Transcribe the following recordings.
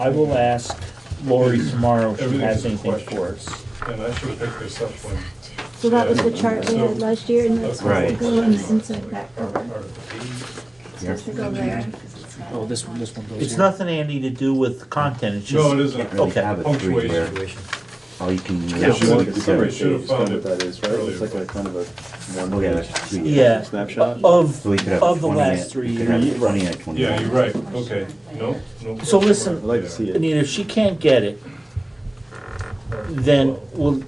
I will ask Lori tomorrow if she Everything's has a anything question. for us. And I should have picked this up when. So that was the chart we had last year, and that's supposed to Right. go in inside that cover. Article Supposed to go there. Oh, this one goes It's here. nothing, Andy, to do with content, it's eight. No, it just, isn't. Really Okay. have a Punctuation. three-year. Oh, you can. Yeah, somebody should have found What it that is, right? It's like earlier. a kind of a Oh, yeah, one-page that's 2 years. yeah, snapshot. So we could have of the 20 last at- 3 we could have years. 20 at 20. Yeah, you're right, okay, no. So listen, I'd like to see it. Anita, if she can't get it, then we'll,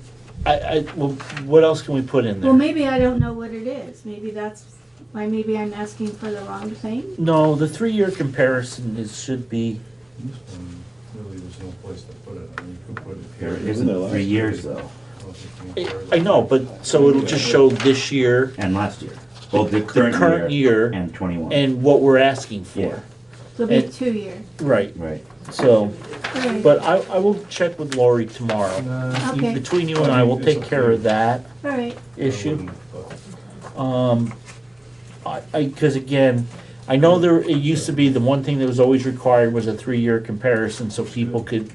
well, what else can we put in Well, there? maybe I don't know what it is. Maybe that's why maybe I'm asking for the wrong thing. No, the 3-year comparison should be, This one, really, there's no place to put it, I mean, you could put it There here. isn't there last 3 year? years though, I know, but, so it'll just show this year, and last year. Well, the the current current year, and 21. and what we're asking Yeah. for. So it'll be And- 2 year. Right, Right. so, Okay. but I will check with Lori tomorrow. Okay. Between you and I, we'll take care of that All right. issue. Cause again, I know there, it used to be the one thing that was always required was a 3-year comparison, so people could,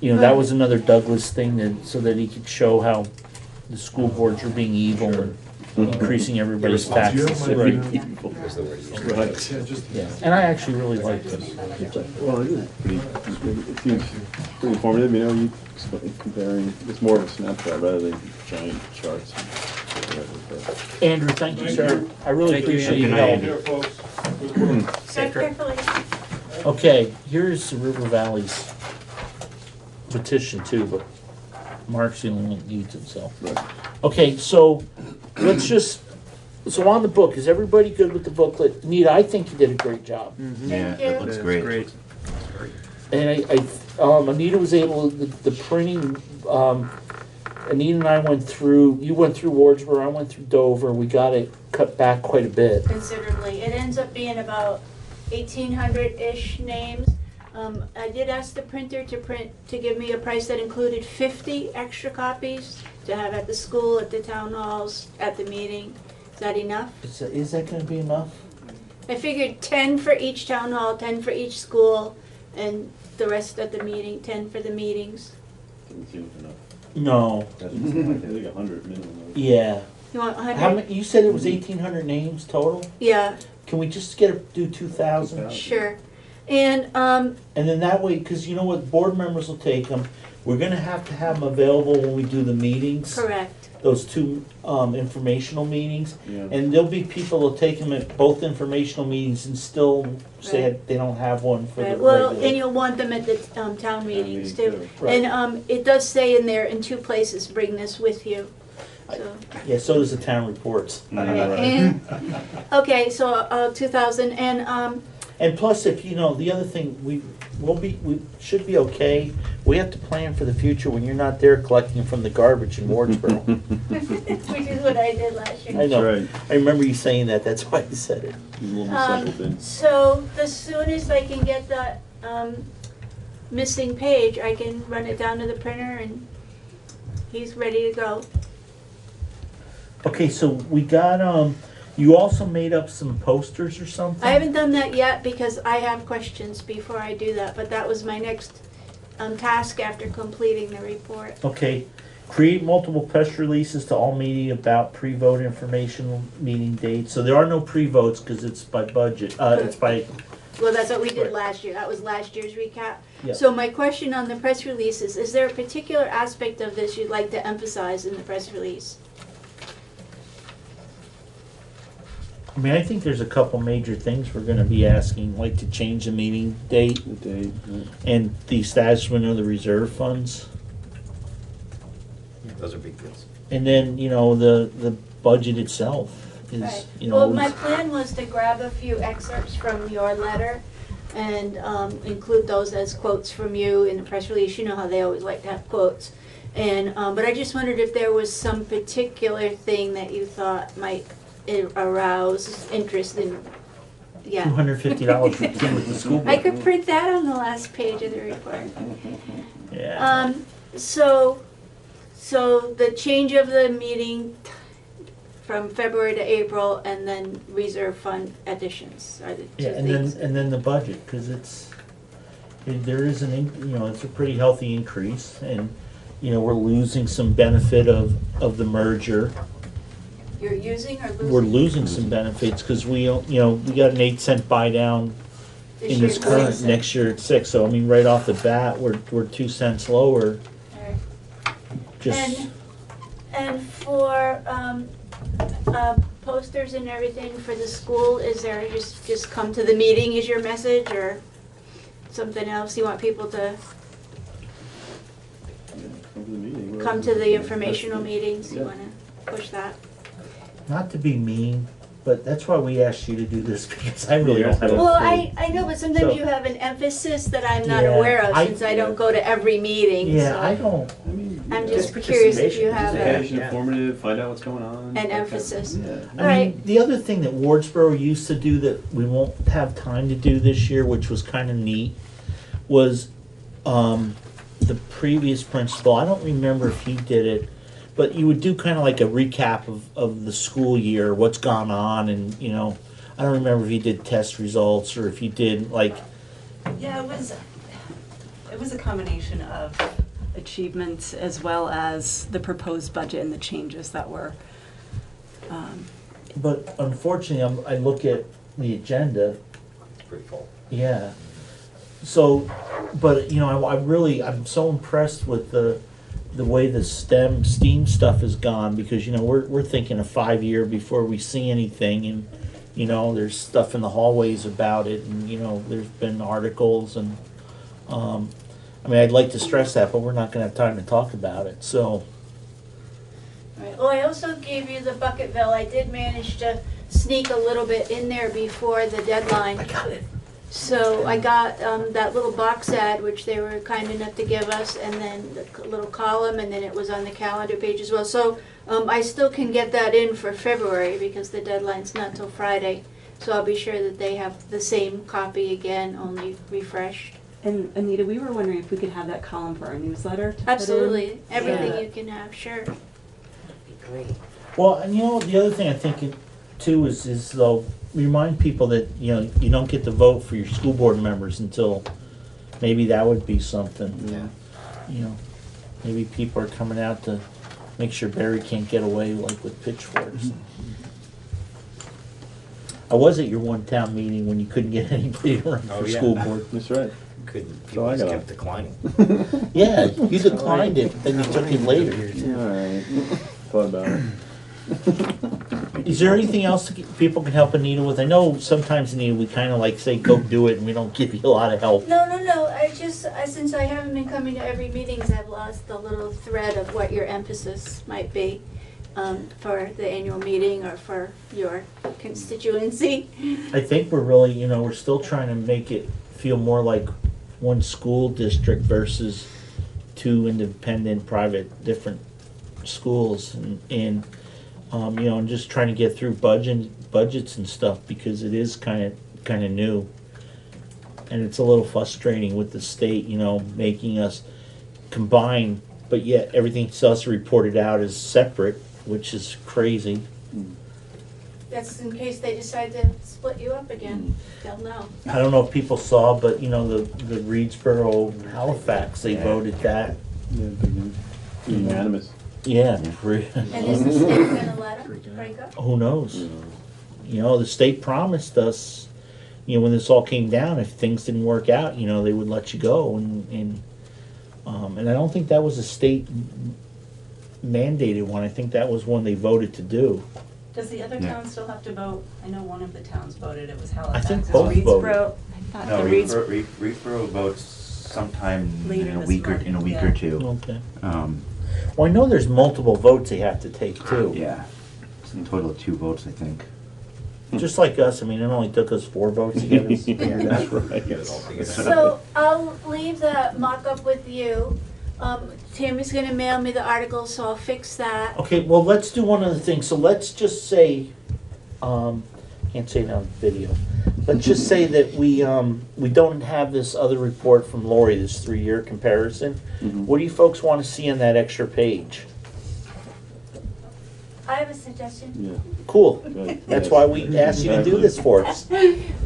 you know, that was another Douglas thing that, so that he could show how the school boards were being evil and increasing everybody's taxes. Right. Right. Yeah, just. Yeah, and I actually really liked it. Well, it is pretty, it seems pretty informative, you know, you comparing, it's more of a snapshot rather than giant charts. Andrew, thank you, sir. I really Thank you, appreciate Andy. your Here, help. folks. Tread carefully. Okay, here's the River Valley's petition too, but Mark's the only one that needs it, so. Right. Okay, so let's just, so on the book, is everybody good with the booklet? Nita, I think you did a great job. Yeah, you. that looks great. Great. And Anita was able, the printing, Anita and I went through, you went through Wardsboro, I went through Dover, we got it cut back quite a bit. Considerably. It ends up being about 1,800-ish names. I did ask the printer to give me a price that included 50 extra copies to have at the school, at the town halls, at the meeting. Is that enough? Is that gonna be enough? I figured 10 for each town hall, 10 for each school, and the rest at the meeting, 10 for the meetings. Doesn't seem enough. No, I think 100 minimum. yeah. You want How 100? many, you said it was 1,800 names total? Yeah, Can we just do 2,000? sure. And, And then that way, because you know what, board members will take them. We're gonna have to have them available when we do the meetings. correct. Those 2 informational meetings. Yeah. And there'll be people that'll take them at both informational meetings and still say Right. they don't have one for the Right. Well, regular. and you'll want them at the town meetings too. Right. And it does say in there, in 2 places, bring this with you. So, Yeah, so does the town reports. and, okay, so 2,000, and And plus, if, you know, the other thing, we should be okay. We have to plan for the future when you're not there collecting from the garbage in Wardsboro. which is what I did last year. I know. That's right. I remember you saying that, that's why I said it. A little recycled in. So the soonest I can get that missing page, I can run it down to the printer and he's ready to go. Okay, so we got, you also made up some posters or something? I haven't done that yet because I have questions before I do that, but that was my next task after completing the report. Okay, create multiple press releases to all media about pre-vote information, meeting dates. So there are no pre-votes because it's by budget, it's by, Well, that's what we did Right. last year. That was last year's recap. Yeah. So my question on the press releases, is there a particular aspect of this you'd like to emphasize in the press release? I mean, I think there's a couple major things we're gonna be asking, like to change the meeting date The date, yeah. and the establishment of the reserve funds. Those are big deals. And then, you know, the budget itself is, Right. you know. Well, my plan was to grab a few excerpts from your letter and include those as quotes from you in the press release. You know how they always like to have quotes. And, but I just wondered if there was some particular thing that you thought might arouse interest in, yeah. $250 for tea with the school board. I could print that on the last page of the report. Yeah. So the change of the meeting from February to April and then reserve fund additions are the two Yeah, things. and then the budget, cause it's, There is it's a pretty healthy increase, and, we're losing some benefit of the merger. You're using or losing? We're losing some benefits, cause we got an 8 cent buy down in year this it's current, 6. next year it's 6, so I mean, right off the bat, we're 2 cents lower, Alright. just. And for posters and everything for the school, is there just come to the meeting is your message, or something else you want people to Come to the meeting. come to the informational meetings? You Yeah. wanna push that? Not to be mean, but that's why we asked you to do this, because I really don't have a clue. Well, I know, but sometimes So- you have an emphasis that I'm not Yeah, aware of, I- since I don't go to every meeting, Yeah, so I don't, I mean, I'm yeah. just curious if you have Education, Yeah. informative, find out what's going on. an emphasis. Yeah. I Alright. mean, the other thing that Wardsboro used to do that we won't have time to do this year, which was kind of neat, was the previous principal, I don't remember if he did it, but you would do kind of like a recap of the school year, what's gone on, and, I don't remember if he did test results or if he did like, Yeah, it was a combination of achievements as well as the proposed budget and the changes that were, but unfortunately, I look at the agenda. It's pretty full. Yeah. So, but I'm so impressed with the way the STEAM stuff has gone, because we're thinking a 5-year before we see anything, and there's stuff in the hallways about it, and there's been articles, and I'd like to stress that, but we're not going to have time to talk about it. So, Right. Well, I also gave you the Bucketville. I did manage to sneak a little bit in there before the deadline. I got it. So I got that little box ad, which they were kind enough to give us, and then the little column, and then it was on the calendar page as well. So I still can get that in for February, because the deadline's not till Friday. So I'll be sure that they have the same copy again, only refreshed. and Anita, we were wondering if we could have that column for our newsletter to put in. Absolutely, everything Yeah. you can have, sure. Well, and the other thing I think too is though, remind people that you don't get to vote for your school board members until, maybe that would be something. Yeah. Maybe people are coming out to make sure Barry can't get away like with pitchforks. I was at your one town meeting when you couldn't get anybody to run Oh, for yeah. school board. That's right. Couldn't, So people I just got kept declining. Yeah, you declined it, then you took it later. Alright. Thought about it. Is there anything else that people can help Anita with? I know sometimes, Anita, we kind of like say, go do it, and we don't give you a lot of help. No. Since I haven't been coming to every meetings, I've lost the little thread of what your emphasis might be for the annual meeting or for your constituency. I think we're really, we're still trying to make it feel more like one school district versus 2 independent, private, different schools, and just trying to get through budgets and stuff, because it is kind of new, and it's a little frustrating with the state, making us combine, but yet everything else reported out is separate, which is crazy. That's in case they decide to split you up again. They'll know. I don't know if people saw, but the Reedsboro, Halifax, they Yeah. voted that. Yeah, big news. Unanimous. Yeah, And is the state gonna let them break up? who knows? The state promised us, when this all came down, if things didn't work out, they would let you go, and I don't think that was a state mandated one. I think that was one they voted to do. Does the other Yeah. town still have to vote? I know one of the towns voted, it was I Halifax. think Is both voted. Reedsboro, I thought No, the Reeds, Reedsboro votes sometime Later in a this week or month, yeah. two. Okay. Um, Well, I know there's multiple votes they have to take too. yeah, it's a total of 2 votes, I think. Just like us, it only took us 4 votes to get us figured out. That's right. Get it all together. So I'll leave the mock-up with you. Tammy's gonna mail me the article, so I'll fix that. Okay, well, let's do one other thing. So let's just say, can't say it on video. Let's just say that we don't have this other report from Lori, this 3-year comparison. Mhm. What do you folks want to see on that extra page? I have a suggestion. Yeah. Cool. Good. That's Yes. why we asked you to do this for us.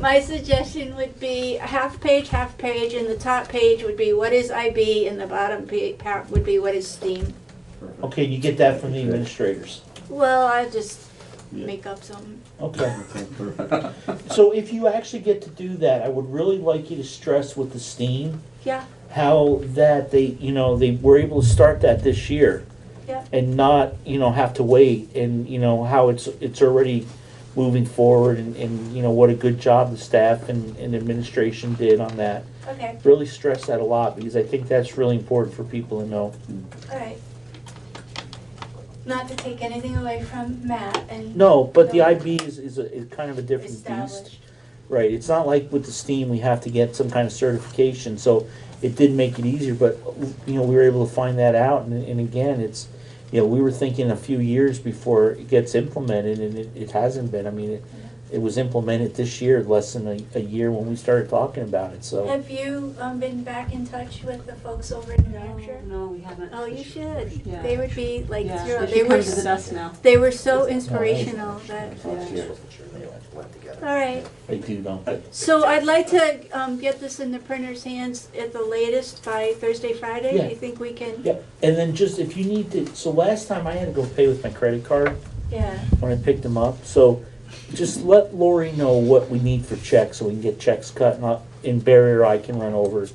My suggestion would be half page, and the top page would be what is IB, and the bottom part would be what is STEAM. Okay, you get that from the administrators. Well, I just Yeah. make up something. Okay. Okay, perfect. So if you actually get to do that, I would really like you to stress with the STEAM, Yeah, how that they were able to start that this year. Yeah. And not, have to wait, and, how it's already moving forward, and what a good job the staff and administration did on that. okay, Really stress that a lot, because I think that's really important for people to know. all right. Not to take anything away from Matt and. No, but the No. IB is kind of a different beast. Established. Right, it's not like with the STEAM, we have to get some kind of certification, so it did make it easier, but, we were able to find that out, and again, it's, we were thinking a few years before it gets implemented, and it hasn't been. I mean, it was implemented this year, less than a year when we started talking about it, so. Have you been back in touch with the folks over in New Hampshire? No, we haven't. Oh, you should. Yeah. They would be like, Yeah, they were, visit us now. they were so inspirational that, Yeah. Wasn't sure they went together. all right. They do, don't they? So I'd like to get this in the printer's hands at the latest by Thursday, Friday. Yeah. You think we can? Yep, and then just if you need to, so last time I had to go pay with my credit card Yeah. when I picked them up, so just let Lori know what we need for checks, so we can get checks cut, and in Barry or I can run over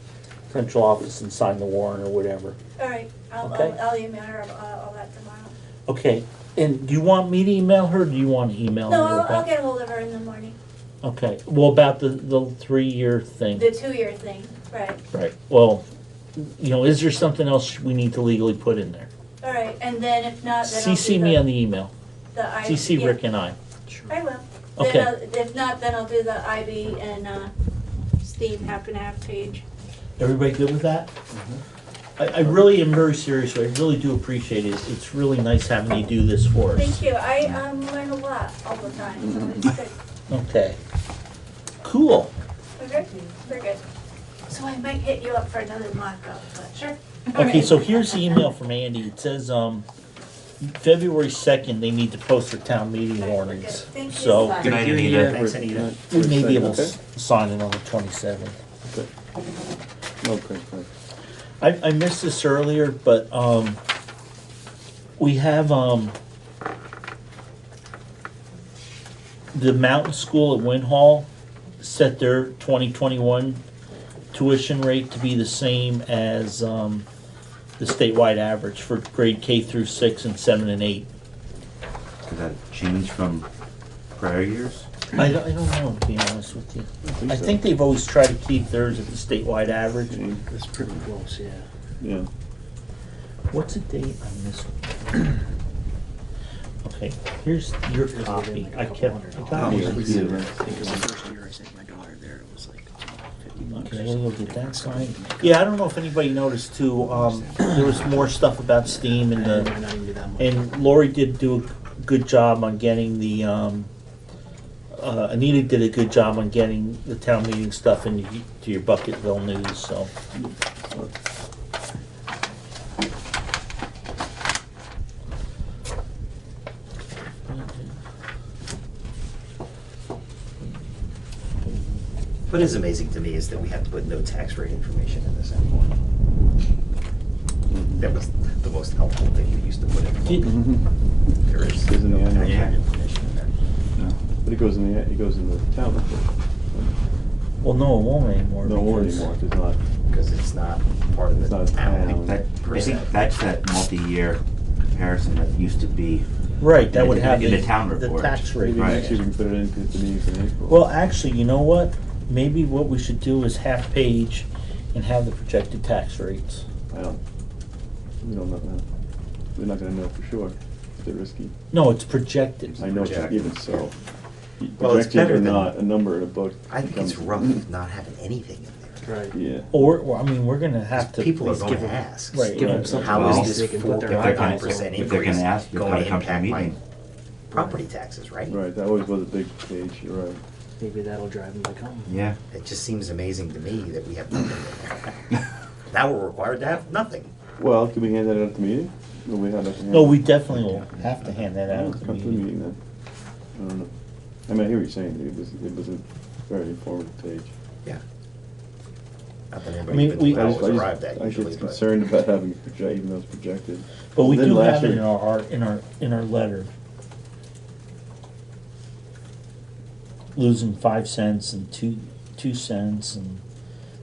central office and sign the warrant or whatever. All right. Okay. I'll email her all that tomorrow. Okay, and do you want me to email her, or do you want to email her? No, I'll about- get hold of her in the morning. Okay, well, about the 3-year thing. The 2-year thing, right. Right, well, is there something else we need to legally put in there? All right, and then if not, then I'll CC do me the- on the email, the I- CC yeah, Rick and I. I will. Okay. Then if not, then I'll do the IB and STEAM half and half page. Everybody good with that? I really am very serious, I really do appreciate it, it's really nice having you do this for us. Thank you. I learn a lot all the time, so it's good. Okay, cool. Okay, very good. So I might hit you up for another mock-up, but. Sure. Okay, so here's the email from Andy, it says, February 2nd, they need to post their town meeting warnings. Thank you. So, Good night, Anita. Thanks, Anita. we may be able to Okay. sign it on the 27th. Okay, good. I missed this earlier, but, we have, the Mountain School at Win Hall set their 2021 tuition rate to be the same as, the statewide average for grade K through 6 and 7 and 8. Did that change from prior years? I don't know, to be honest with you. I so. think they've always tried to keep theirs at the statewide average. It's pretty close, yeah. Yeah. What's the date on this one? Okay, here's your copy. I kept. I got Oh, it. we did, right. Because the first year I sent my daughter there, it was like $50 Okay, or we'll something. get that signed. Yeah, I don't know if anybody noticed too, there was more stuff about STEAM and It the, might not even be that much. and Lori did do a good job on getting the, Anita did a good job on getting the town meeting stuff into your Bucketville news, so. What is amazing to me is that we have to put no tax rate information in this anymore. That was the most helpful thing we used to put in. Did- There is Isn't no the annual tax Yeah. rate information in there. But it goes in the town report. Well, no, it won't anymore. No more because- anymore, it's not. Because it's not part of It's the not a town. town. I think that's that multi-year comparison that used to be. Right, that In would the- have in the town the report. tax rate. Maybe Right. next year we can put it in because the meeting's in April. Well, actually, you know what? Maybe what we should do is half page and have the projected tax rates. We don't know. We're not gonna know for sure. It's risky. No, it's projected. I know, Projected. even so. Well, it's Projected better or than- not, a number in a book. I think it's becomes- rough not having anything in there. Right. Yeah. Or I mean, we're gonna have to. People are please going give to them- ask. Right, Give them right. something How Well, is they this can four put their point eye on five it. percent If they're increase gonna ask, they've going gotta to come to the impact my meeting. property taxes, right? Right, that always was a big page, you're right. Maybe that'll drive them to come. Yeah. It just seems amazing to me that we have nothing in there. Now we're required to have nothing. Well, can we hand that out at the meeting? Will we have that? to hand? No, we definitely will have to hand that Oh, out at the come to the meeting. meeting then. I don't know. I mean, I hear what you're saying. It was a very informative page. Yeah. Not that I anybody mean, even we- knew how it was arrived at I usually, get but. concerned about having even though it's projected. But we Then do last have it year- in our letter. Losing 5 cents and 2 cents and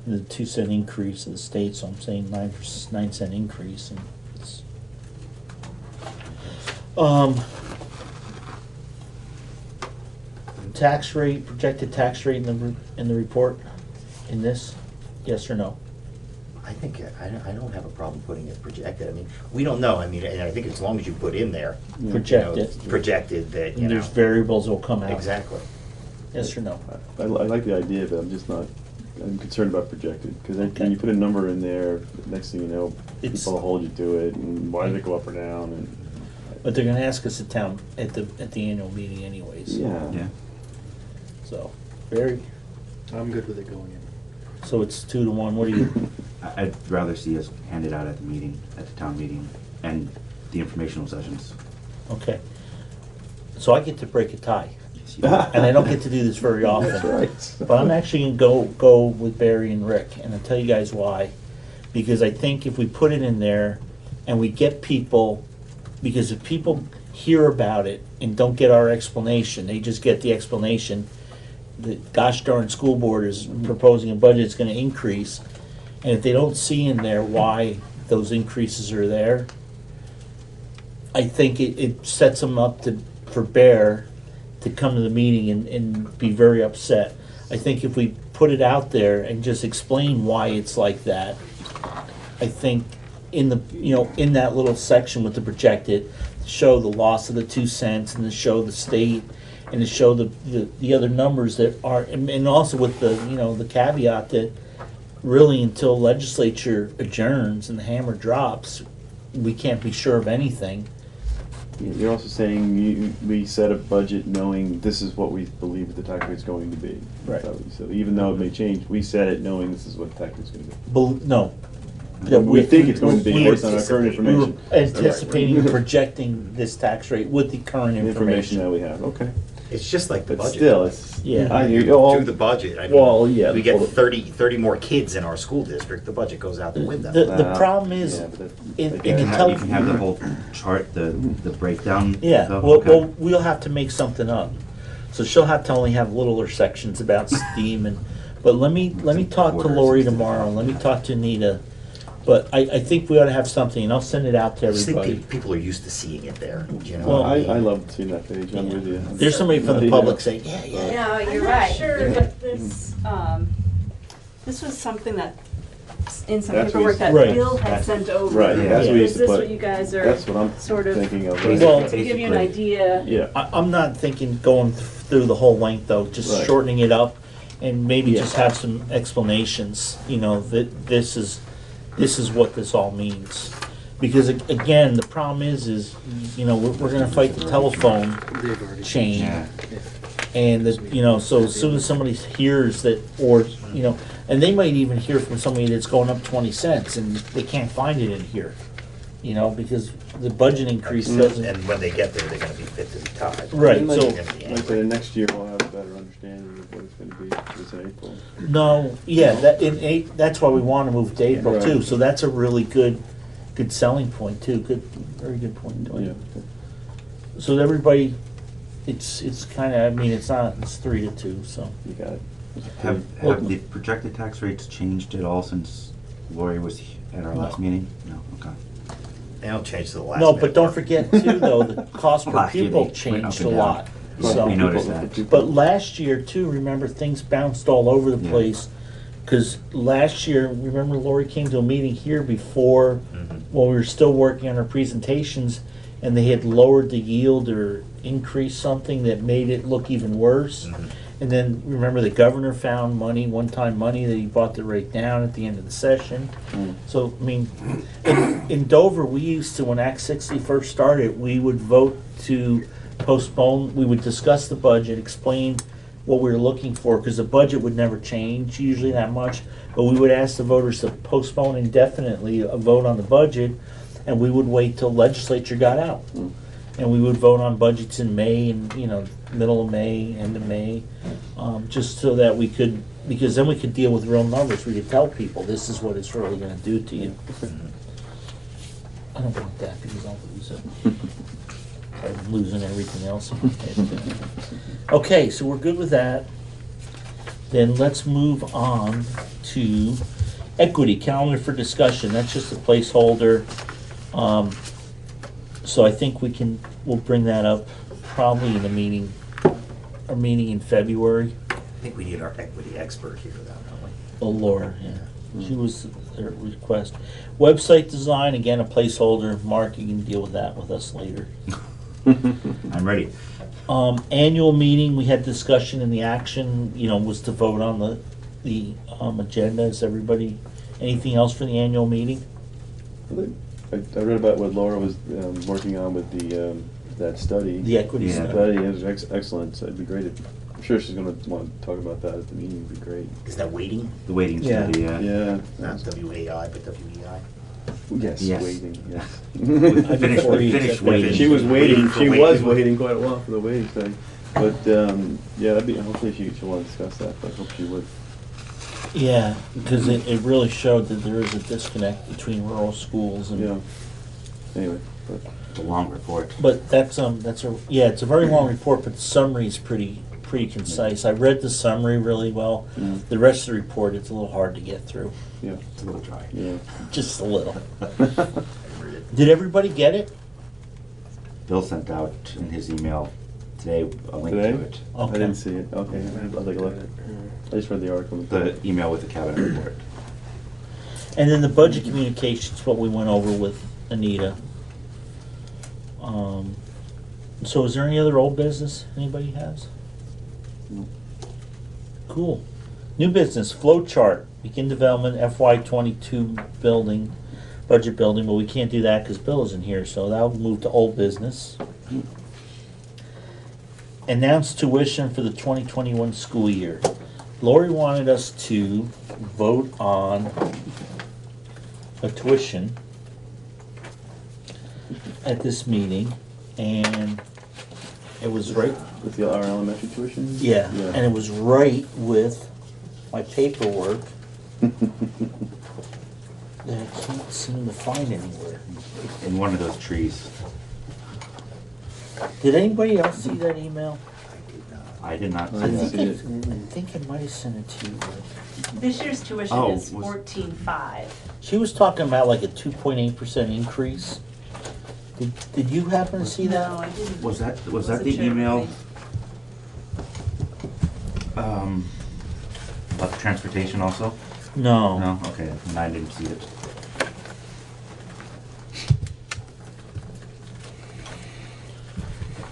the 2 cent increase of the state, so I'm saying 9 cent increase and it's. Tax rate, projected tax rate in the report, in this, yes or no? I think, I don't have a problem putting it projected. I mean, we don't know. I mean, and I think as long as you put in there, you know, Projected, projected that, you and know. there's variables that will come out. Exactly. Yes or no? I like the idea, but I'm just not, I'm concerned about projected, because Okay. when you put a number in there, next thing you know, It's- people will hold you to it, and why did it go up or down, and. But they're gonna ask us at the annual meeting anyways. Yeah. Yeah. So, very, I'm good with it going in. so it's 2-1, what do you, I'd rather see us hand it out at the meeting, at the town meeting, and the informational sessions. okay. So I get to break a tie, Yes, you do. and I don't get to do this very often. That's right. But I'm actually gonna go with Barry and Rick, and I'll tell you guys why. Because I think if we put it in there and we get people, because if people hear about it and don't get our explanation, they just get the explanation, the gosh darn school board is proposing a budget that's gonna increase, and if they don't see in there why those increases are there, I think it sets them up for Bear to come to the meeting and be very upset. I think if we put it out there and just explain why it's like that, I think in that little section with the projected, show the loss of the 2 cents and to show the state and to show the other numbers that are, and also with the caveat that really until legislature adjourns and the hammer drops, we can't be sure of anything. You're also saying we set a budget knowing this is what we believe the tax rate's going to be. Right. So even though it may change, we set it knowing this is what the tax rate's going to be. No. We think it's going to be we- based on our current We were information. anticipating projecting this tax rate with the current The information that information. we have, okay. It's just like the But budget. still, it's. Yeah. I hear you. Oh, Do the budget. I well, mean, yeah, we get well, 30 more kids in our school district, the budget goes out the window. The problem is, yeah, but that- in like, the You tele- can have the whole chart, the breakdown. yeah, though? well, Okay. we'll have to make something up. So she'll have to only have littler sections about STEAM but let me talk to Quarters Lori instead of tomorrow, and let me half. talk to Anita. But I think we ought to have something, and I'll send it out to I just think everybody. people are used to seeing it there, you know? Well, I love seeing that page, I'm Yeah. with you. There's somebody from the Yeah. public saying, yeah. No, you're I'm right. not sure, but this was something that, in some That's what paperwork you- that Right. Bill had sent over. Right, Yeah. that's what we Is used to this put. what you guys are That's what I'm sort of, thinking of. Well- to give you an Basically. idea? Yeah. I'm not thinking going through the whole length though, just Right. shortening it up and maybe Yeah. just have some explanations, that this is what this all means. Because again, the problem is, we're gonna fight the telephone They've already. chain. Yeah. And so as soon as somebody hears that, or, and they might even hear from somebody that's going up 20 cents and they can't find it in here, because the budget increase doesn't. And when they get there, they're gonna be fit to the tie. Right, And like- so- Like I said, next year we'll have a better understanding of what it's gonna be this April. No, yeah, that's why we want to move to April Right. too, so that's a really good selling point too, very good point, Yeah. Tony. So everybody, it's kinda, it's 3-2, so. You got it. Have Well- the projected tax rates changed at all since Lori was at our last meeting? No, okay. They don't change to the last No, minute but don't mark. forget too, though, the cost per Last year pupil they went changed up a and lot. down. So, We noticed that. but last year too, remember, things bounced all over the Yeah. place. Cause last year, remember Lori came to a meeting here before, Mhm. when we were still working on our presentations, and they had lowered the yield or increased something that made it look even worse. Mhm. And then, remember, the governor found money, one-time money, that he brought the rate down at the end of the session. Mm. So, in Dover, we used to, when Act 60 first started, we would vote to postpone, we would discuss the budget, explain what we were looking for, because the budget would never change usually that much, but we would ask the voters to postpone indefinitely a vote on the budget, and we would wait till legislature got out. And we would vote on budgets in May and, middle of May, end of May, just so that we could, because then we could deal with real numbers. We could tell people, this is what it's really gonna do to you. I don't want that because I'll lose it. I'm losing everything else in my head. Okay, so we're good with that. Then let's move on to equity, calendar for discussion. That's just a placeholder. So I think we'll bring that up probably in our meeting in February. I think we need our equity expert here, though, don't we? Oh, Laura, yeah. She was their request. Website design, again, a placeholder. Mark, you can deal with that with us later. I'm ready. Annual meeting, we had discussion and the action, was to vote on the agenda. Is everybody, anything else for the annual meeting? I read about what Laura was working on with that study. The equity Yeah. study. Study is excellent, so it'd be great if, I'm sure she's gonna want to talk about that at the meeting, it'd be great. Is that waiting? The waiting Yeah. study, yeah. Yeah. Not WAI, but WEI? Yes, Yes. waiting, yes. I Finished, before you finished accept that. waiting. She was waiting, for she waiting. was waiting quite a while for the waiting study. But, yeah, that'd be, hopefully she'll want to discuss that, but I hope she would. Yeah, because it really showed that there is a disconnect between rural schools and. Yeah. Anyway, but, It's a long report. But it's a very long report, but the summary is pretty concise. I read the summary really well. Mm. The rest of the report, it's a little hard to get through, yeah, It's a little dry. yeah. just a little. Did everybody get it? Bill sent out in his email today a link Today? to it. I Okay. didn't see it, okay, I'll take a look. I just read the article. The email with the cabinet report. And then the budget communications, what we went over with Anita. So is there any other old business anybody has? No. Cool. New business, flow chart, begin development FY22 building, budget building, but we can't do that because Bill isn't here, so that'll move to old business. Announce tuition for the 2021 school year. Lori wanted us to vote on a tuition at this meeting, and it was right, With our elementary tuition? yeah, and it was right with my paperwork that I can't seem to find anywhere. In one of those trees. Did anybody else see that email? I did not I see didn't that. see it. I think I might have sent it to you. but This year's tuition Oh, is was- 14.5. She was talking about like a 2.8% increase. Did you happen to see that? No, I didn't. Was that the Wasn't sure. email about the transportation also? No. No? Okay, then I didn't see it.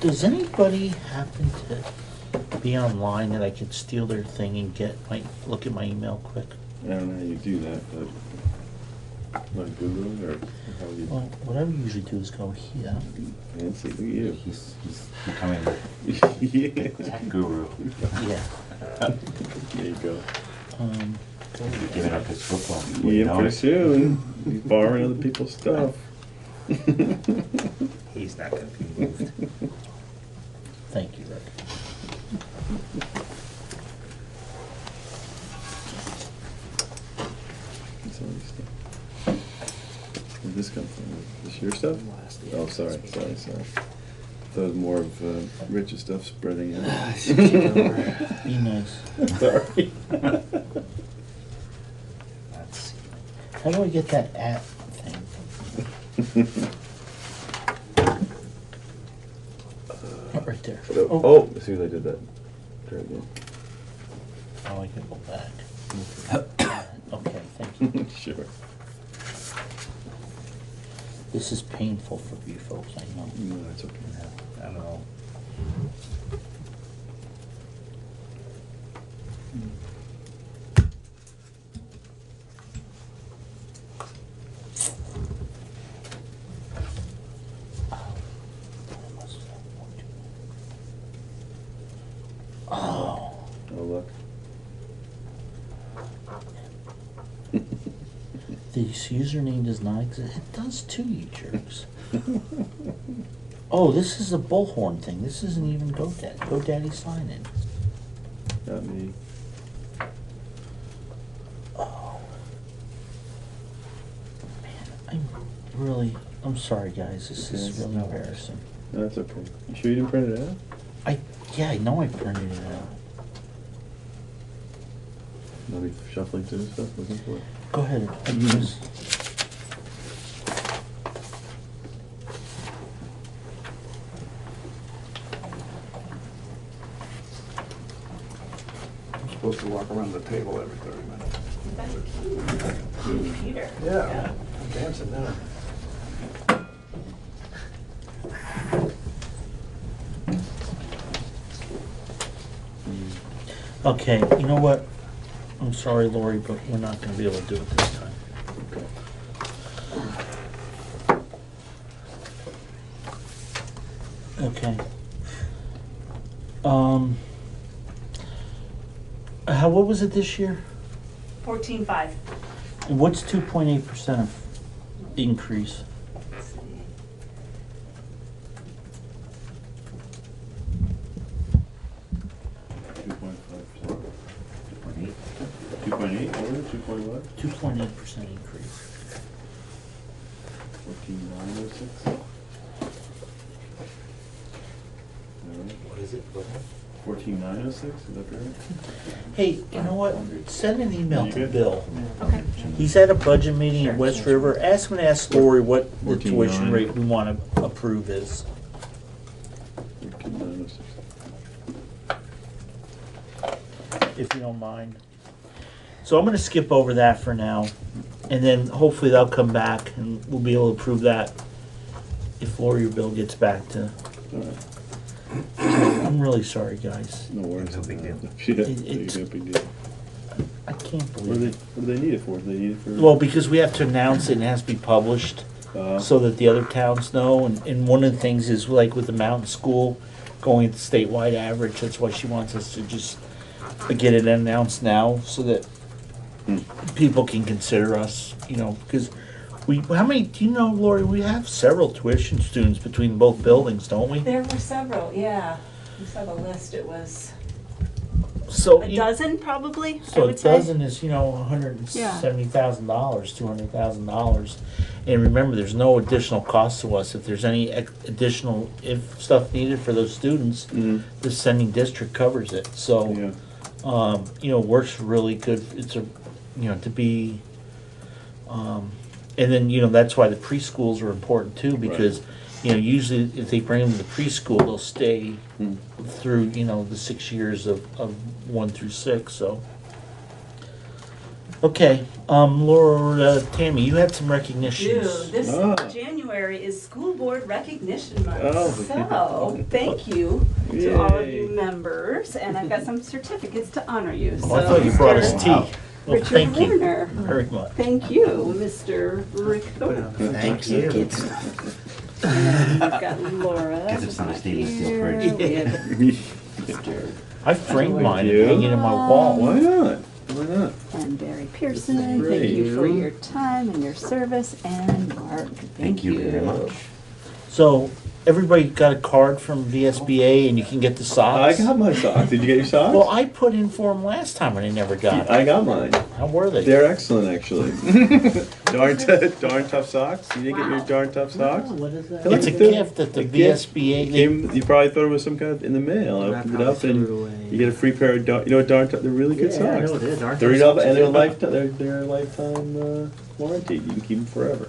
Does anybody happen to be online that I could steal their thing and look at my email quick? I don't know how you do that, but, like Google or how you, Well, what I usually do is go here. fancy, look at you. He's becoming the Yeah. tech guru. Yeah. There you go. Go He's here. giving up his football. before you Yeah, know pretty it. soon, he's borrowing other people's stuff. He's not gonna be moved. Thank you, Rick. It's all this stuff. Where'd this come from? This your stuff? Oh, sorry. Thought it was more of Rich's stuff spreading out. Be nice. Sorry. Let's see. How do I get that at thing? Oh, right there. Oh, as soon as I did that. Try again. Oh, I can go back. Okay, thank you. Sure. This is painful for you folks, I know. No, that's okay. I don't know. Oh, Oh, look. This username does not exist. It does too, you jerks. Oh, this is a bullhorn thing. This isn't even GoDaddy. GoDaddy sign in. Not me. Oh. Man, I'm sorry guys. This is Okay. really embarrassing. No, that's okay. You sure you didn't print it out? Yeah, I know I printed it out. I'll be shuffling through this stuff, looking for it. Go ahead. Use. I'm supposed to walk around the table every 30 minutes. Peter. Yeah, I'm dancing now. Okay, you know what? I'm sorry, Lori, but we're not gonna be able to do it this time. Okay. What was it this year? 14.5. And what's 2.8% of increase? Let's see. Two point five. 2.8. 2.8, what was it, 2.1? 2.8% increase. 14,906? What is it? What? 14,906, is that correct? Hey, you know what? Send an email You to good? Bill. Okay. He's at a budget meeting in West River. Ask him to ask Lori what the 14.9. tuition rate we want to approve is. 14,906. If you don't mind. So I'm gonna skip over that for now, and then hopefully they'll come back and we'll be able to approve that if Lori or Bill gets back to. All right, I'm really sorry, guys. no worries. No big deal. Yeah, It- no big deal. I can't What believe it. do they need it for? Do they need it for? Well, because we have to announce it and it has to be published so that the other towns know. And one of the things is like with the mountain school going to statewide average, that's why she wants us to just get it announced now so that people can consider us, you know, because how many, do you know, Lori, we have several tuition students between both buildings, don't we? There were several, yeah. You saw the list, it was So, a dozen probably, I so a would say. dozen is, you know, $170,000, $200,000. And remember, there's no additional cost to us. If there's any additional, if stuff needed for those students, the sending district covers it. So, Yeah, you know, works really good. It's to be, and then, you know, that's why the preschools are important too, because, you know, usually if they bring them to the preschool, they'll stay through, you know, the 6 years of 1 through 6, so. Okay, Laura, Tammy, you had some Ew, recognitions. this Ah. January is School Board Recognition Month. Oh. So, thank you to all of you Yay. members, and I've got some certificates to honor you. Oh, I thought you brought us Mr. tea. Well, Richard thank you Werner. very much. Thank you, Mr. Rick Thorpe. Thank you. And we've got Laura. Guess it's not a stainless steel here. fridge. We have I framed mine you. and hanging in my wall. why not? Why not? And Barry Pearson, thank Great. you for your time and your service, and Mark, Thank you very much. So, everybody got a card from VSBA and you can get the I socks? got my socks. Did you get your socks? Well, I put in for them last time and I never got them. I got mine. How were they? They're excellent, actually. darn tough socks. You didn't get your darn tough socks? What is that? It's a gift that the A gift. VSBA, You probably thought it was some kind of in the mail. I opened it up and you get a free pair of you know darn tough. They're really good Yeah, I socks. know it is. Aren't $30 those and they're socks? lifetime. They're lifetime warranty. You can keep them forever.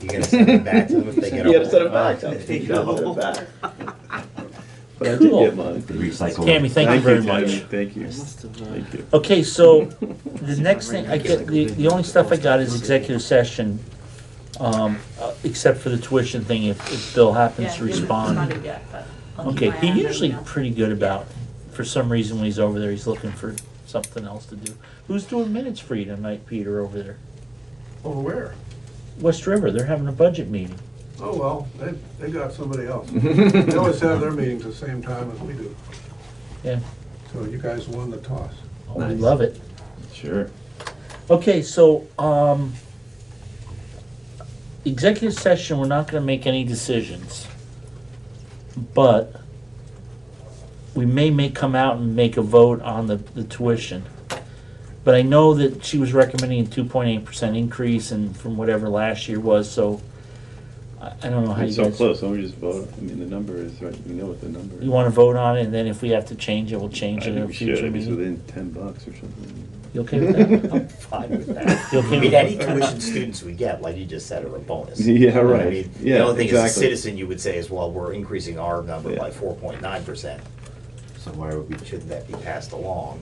You gotta send it back to them if they get You gotta send them old. back. Take them back. But I did Cool. get mine. Recycle. Tammy, thank you very Tammy. much. Thank you. Must have, Thank you. Okay, so the next thing I get, the only stuff I got is executive session, except for the tuition thing if Bill happens to respond. Yet, but I'll keep Okay, my eye he on it, usually you know. pretty good about, for some reason when he's over there, he's looking for something else to do. Who's doing minutes for you tonight, Peter, over there? Over where? West River, they're having a budget meeting. Oh, well, they got somebody else. They always have their meetings the same time as we do. Yeah, So you guys won the toss. oh, we love it. Sure. Okay, so, executive session, we're not gonna make any decisions. But we may come out and make a vote on the tuition. But I know that she was recommending a 2.8% increase and from whatever last year was, so I don't know how you It's guys. so close, why don't we just vote? I mean, the number is right, we know what the number is. You wanna vote on it, and then if we have to change it, we'll I change it in think a we should, future if it's meeting? within $10 or something. You okay with that? I'm fine with that. You okay I mean, with any that? tuition students we get, like you just said, are a bonus. Yeah, You know what I right. mean? Yeah, The only thing as a exactly. citizen, you would say is, well, we're increasing our number by Yeah. 4.9%. So why would we, shouldn't that be passed along?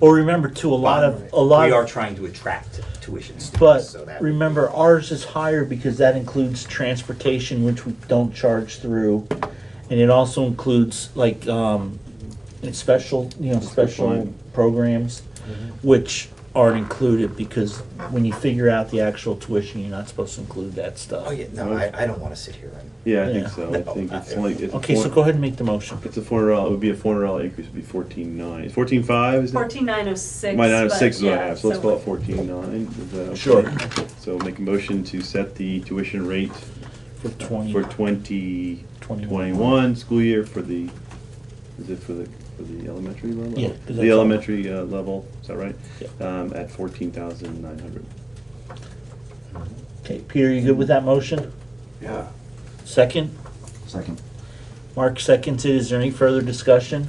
Well, remember too, a lot We are of, trying to attract tuition students, but so that. remember, ours is higher because that includes transportation, which we don't charge through. And it also includes like, special fine. programs, which aren't included because when you figure out the actual tuition, you're not supposed to include that stuff. Oh, yeah, no, I don't wanna sit here and. Yeah, I Yeah. think so, I think it's like, it's a Okay, so go ahead and make the motion. It's a $400, it would be a $400 increase, it'd be 14.9. Is 14.5, is it? 14,906. My 906 is what I but have, so let's yeah, call it 14.9. Is that okay? Sure. So make a motion to set the tuition rate For 20. for 2021 school year for the, is it for the elementary level? Yeah, 'cause that's The all. elementary level, is that right? Yeah. At 14,900. Okay, Peter, you good with that motion? Yeah. Second? Second. Mark seconds it. Is there any further discussion?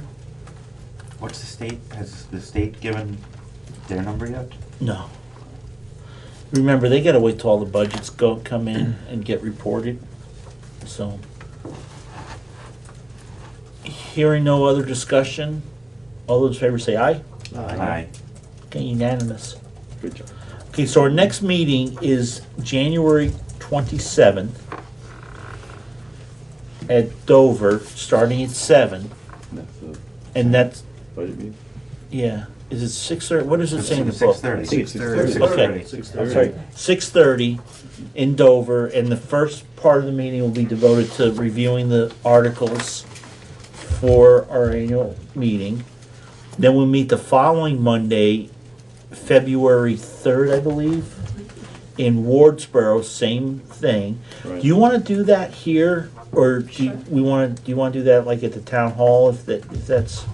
What's the state, has the state given their number yet? No. Remember, they gotta wait till all the budgets come in and get reported, so. Hearing no other discussion, all those in favor say aye. Aye. Okay, unanimous. Good job. Okay, so our next meeting is January 27th at Dover, starting at 7, That's the and that's, budget meeting. yeah, is it 6:30? What does it say in the book? 6:30. I think it's 6:30. Okay. 6:30. I'm sorry, 6:30 in Dover, and the first part of the meeting will be devoted to reviewing the articles for our annual meeting. Then we'll meet the following Monday, February 3rd, I believe, in Wardsboro, same thing. Right. Do you want to do that here, or do you want to do that like at the town hall if that's,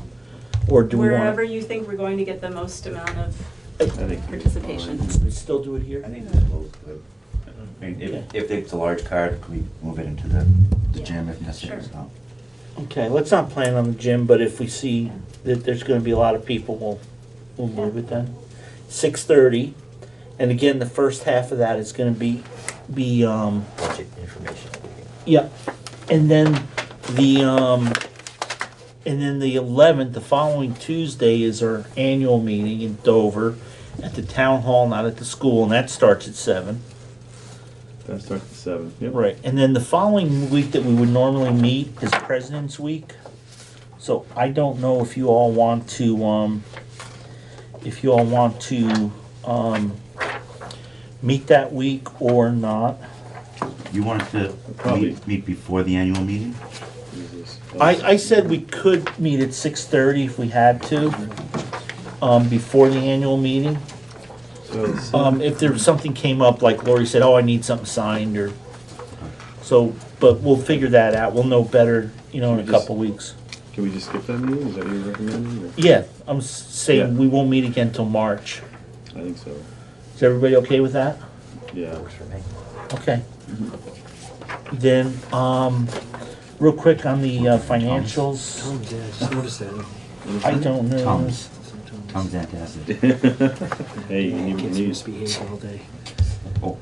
or do we Wherever want you think we're going to get the most amount of I think participation. to still do it here? I think that's both good. I mean, Yeah. if it's a large card, we move it into the Yeah, gym if necessary, sure. so. Okay, let's not plan on the gym, but if we see that there's gonna be a lot of people, we'll move it then. 6:30, and again, the first half of that is gonna be, Budget information. yeah, and then the 11th, the following Tuesday is our annual meeting in Dover at the town hall, not at the school, and that starts at 7. that starts at 7. Yep. Right, and then the following week that we would normally meet is President's Week. So I don't know if you all want to, meet that week or not. You wanted to Probably. meet before the annual meeting? Jesus. I said we could meet at 6:30 if we had to, before the annual meeting. So, If there was something came up, like Lori said, oh, I need something signed, or, so, but we'll figure that out. We'll know better, in a couple weeks. can we just skip that meeting? Is that what you're recommending? Or? Yeah, I'm saying Yeah. we won't meet again till March. I think so. Is everybody okay with that? Yeah. Works for me. Okay. Then, real quick on the financials, Tom's, yeah, I just noticed that. I don't know. Tom's. Tom's antacid. Hey, you need what you Kids need. misbehave all day. Oh,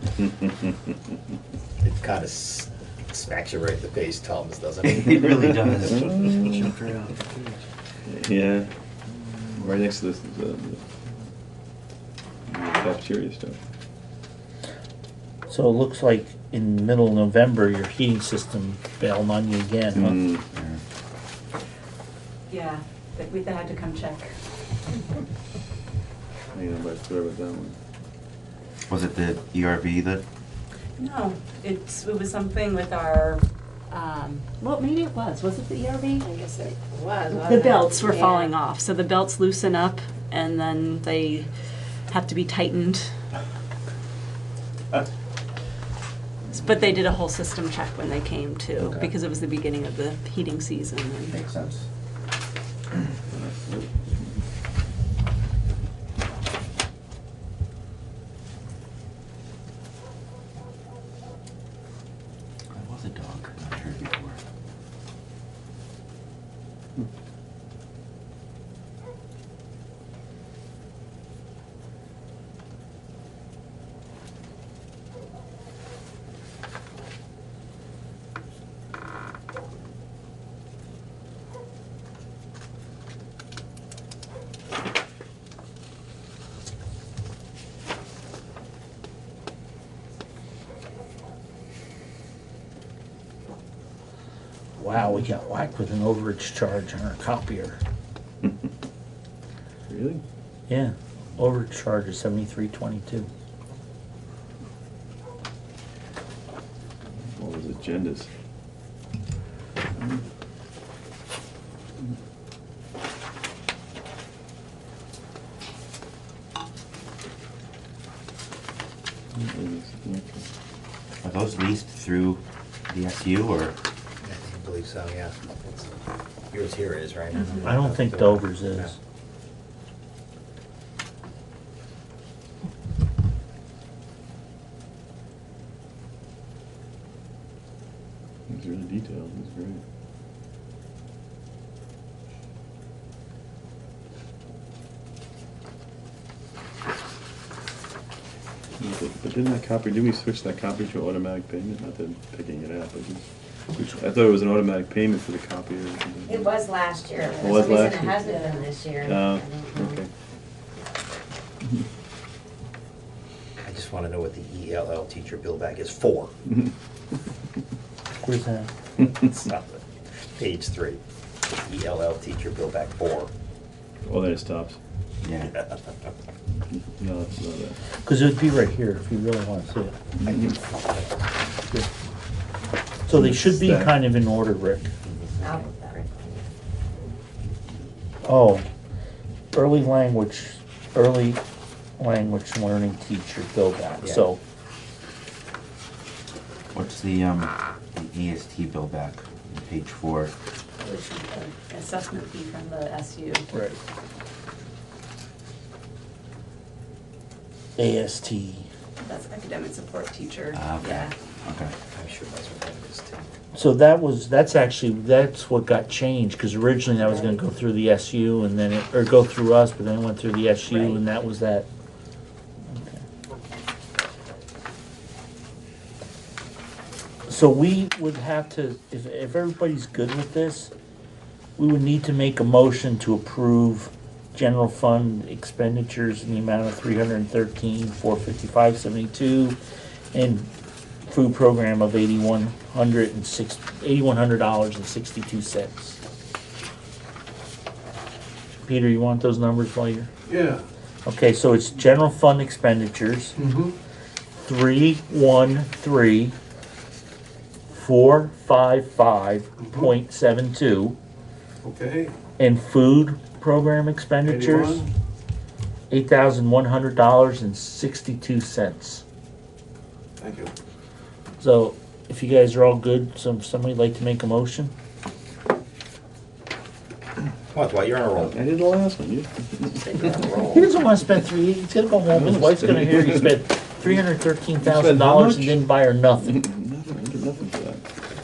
It kind of smacks you right in the face, Tom's, doesn't it? it really does. Jumped right out. Yeah. Right next to this is the cafeteria stuff. So it looks like in the middle of November, your heating system bailed on you again, huh? Mm. Yeah, they had to come check. I know about story about that one. Was it the ERV that? No, it was something with our, well, maybe it was it the ERV? I guess it was. The belts were falling off, so the belts loosen up and then they have to be tightened. But they did a whole system check when they came too, Okay. because it was the beginning of the heating season. And Makes sense. That was a dog I've heard before. Wow, we got whacked with an overage charge on our copier. Really? Yeah, overage charge is $73.22. All those agendas. Are those leased through the SU or? I believe so, yeah. It's- Yours here is, right? I don't think Dover's is. It's really detailed, it's great. But didn't that copy, didn't we switch that copy to automatic payment? Not that I'm picking it up, but just, I thought it was an automatic payment for the copier or something. It was last year. It was For some reason last it year? hasn't been this year. Oh, I don't know. okay. I just wanna know what the ELL teacher bill back is for. Where's that? It's not the- Page 3. ELL teacher bill back for. Oh, then it stops. Yeah. No, it's not that. Because it would be right here if you really want to see it. Here. So they should be Stack. kind of in order, Rick. I'll- Oh, early language learning teacher bill back, Yeah. so. What's the EST bill back, page 4? assessment fee from the SU. Right. AST. That's academic support teacher. Okay. Yeah. Okay. I'm sure that's what that is too. So that's what got changed, because originally that was gonna go through the SU and then or go through us, but then it went through the SU Right. and that was that. So we would have to, if everybody's good with this, we would need to make a motion to approve general fund expenditures in the amount of $313,455.72 and food program of $8,100.62. Peter, you want those numbers while you're, Yeah. okay, so it's general fund expenditures, Mm-hmm. 313,455.72, Okay. and food program expenditures, 81. $8,100.62. Thank you. So, if you guys are all good, somebody like to make a motion? Come on, Dwight, you're on a roll. I did the last one, you. You're on a roll. He doesn't wanna spend he's gonna go home, his wife's gonna hear he spent $313,000 and didn't buy her nothing. Nothing, I did nothing for that.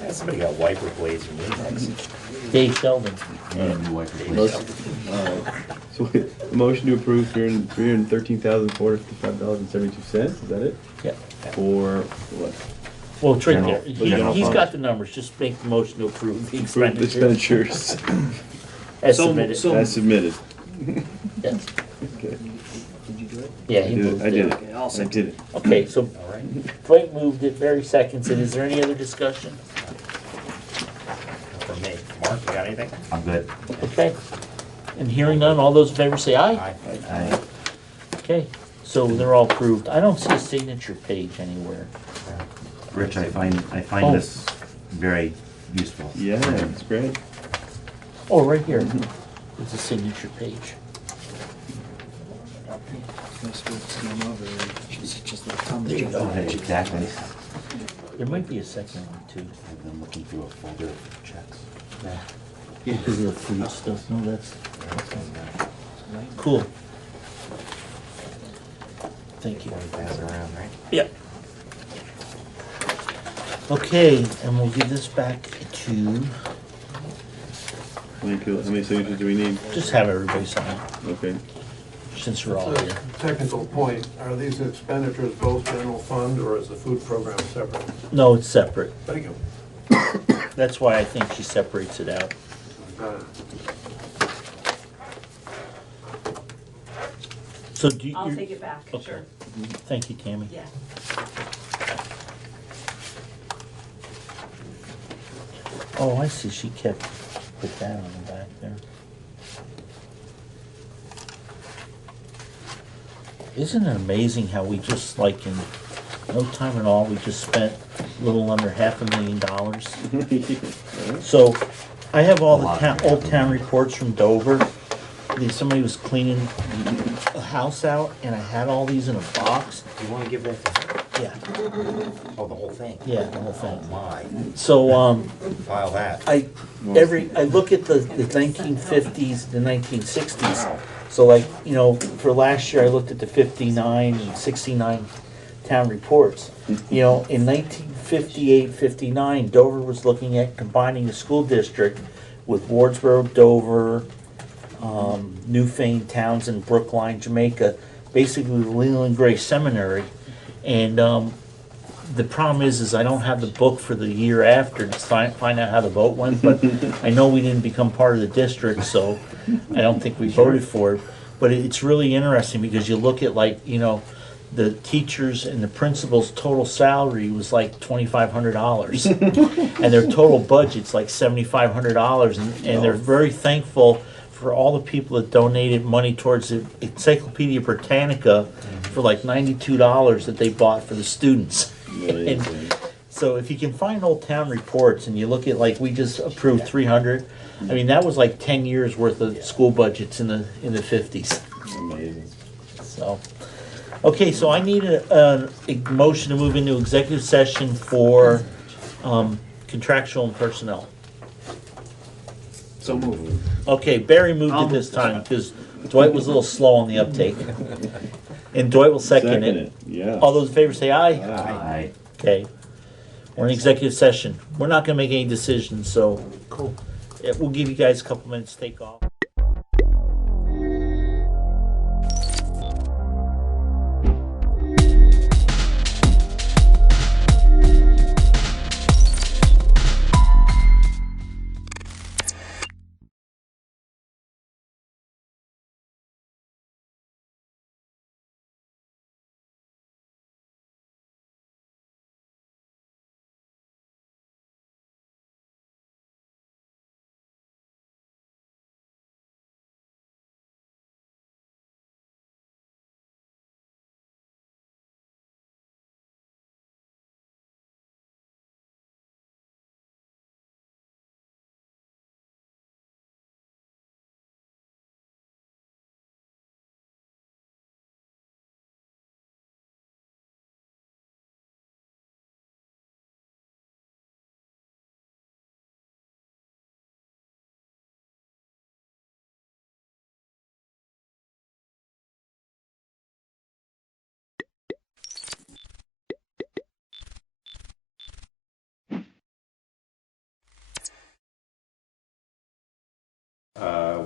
Yeah, somebody got wiper blades and Windex. Dave Sheldon. And new wiper blades. Motion, alright, so the motion to approve $313,455.72, is that it? Yeah. For what? Well, it's right General- there. general He's fund. got the numbers, just make the motion to approve the Approve the expenditures expenditures as So- submitted. so- as submitted. Yes. Okay, Did you do it? Yeah, I he did moved it, I did it. it, Okay, I'll I second. did it. Okay, so All right. Dwight moved it, Barry seconds it. Is there any other discussion? From me. Mark, you got anything? I'm good. Okay. And hearing none, all those in favor say aye. Aye. Okay, so they're all approved. I don't see a signature page anywhere. Rich, I find Oh. this very useful. Yeah, it's great. Oh, right here. It's a signature page. Let's skim over. Just let Tom There you go. Exactly. There might be a second one too. I've been looking through a folder of checks. Because of the food stuff, no, that's cool. Thank you. Pass it around, right? Yep. Okay, and we'll give this back to, How many signatures do we need? just have everybody sign, Okay. since we're all It's a here. technical point, are these expenditures both general fund, or is the food program separate? No, it's separate. Thank you. That's why I think she separates it out. So do you? I'll take it back, Okay. sure. Thank you, Tammy. Yeah. Oh, I see, she kept, put that on the back there. Isn't it amazing how we just, like, in no time at all, we just spent a little under $500,000? So, I have all the town, old town reports from Dover. Somebody was cleaning a house out, and I had all these in a box. Do you wanna give that to her? Yeah, Oh, the whole thing? yeah, the whole Oh, thing. my. So, File that. I look at the 1950s, the 1960s. So like, you know, for last year, I looked at the 59 and 69 town reports. You know, in 1958, 59, Dover was looking at combining the school district with Wardsboro, Dover, Newfane, Townsend, Brookline, Jamaica, basically the Leland Gray Seminary. And the problem is I don't have the book for the year after to find out how the vote went, but I know we didn't become part of the district, so I don't think we voted for it. But it's really interesting because you look at, like, you know, the teachers and the principals' total salary was like $2,500, and their total budget's like $7,500, and they're very thankful for all the people that donated money towards the Encyclopedia Britannica for like $92 that they bought for the students. And so if you can find old town reports and you look at, like, we just approved 300, I mean, that was like 10 years worth of school budgets in the 50s. Amazing. So, okay, so I need a motion to move into executive session for contractual and personnel. So moved. Okay, Barry moved it this time because Dwight was a little slow on the uptake. And Dwight will second it. Yeah. All those in favor say aye. Aye. Okay. We're in executive session. We're not gonna make any decisions, so Cool. we'll give you guys a couple minutes to take off.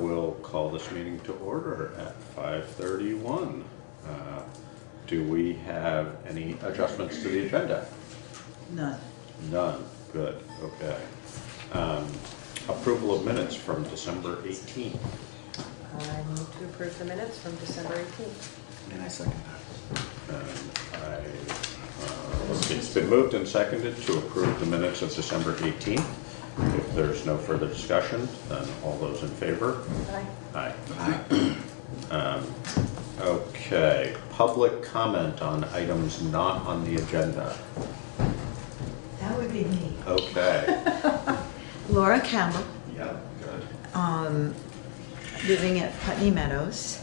We'll call this meeting to order at 5:31. Do we have any adjustments to the agenda? None. None. Good. Okay. Approval of minutes from December 18th. I move to approve the minutes from December 18th. And I second that. It's been moved and seconded to approve the minutes of December 18th. If there's no further discussion, then all those in favor? Aye. Aye. Okay, public comment on items not on the agenda. That would be me. Okay. Laura Campbell, Yeah, good. living at Putney Meadows.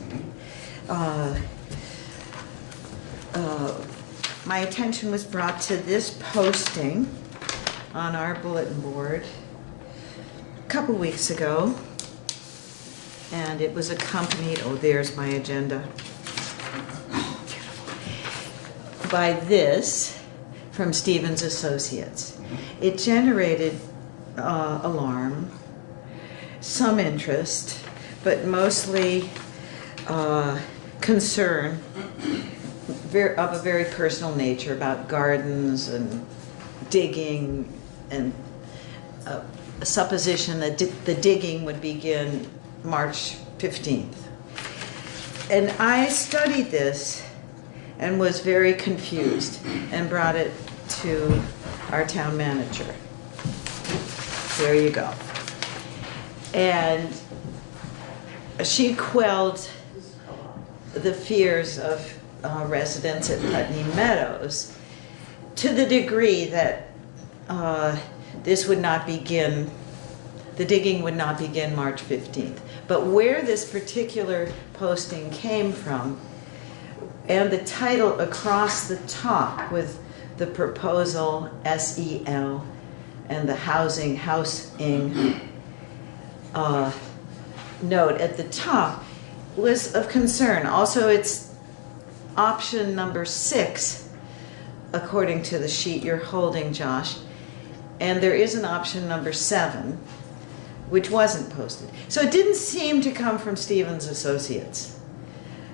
my attention was brought to this posting on our bulletin board a couple weeks ago. And it was accompanied, oh, there's my agenda, by this from Stevens Associates. It generated alarm, some interest, but mostly concern of a very personal nature about gardens and digging, and a supposition that the digging would begin March 15th. And I studied this and was very confused and brought it to our town manager. There you go. And she quelled the fears of residents at Putney Meadows to the degree that this would not begin, the digging would not begin March 15th. But where this particular posting came from, and the title across the top with the proposal SEL and the housing note at the top was of concern. Also, it's option number 6, according to the sheet you're holding, Josh. And there is an option number 7, which wasn't posted. So it didn't seem to come from Stevens Associates.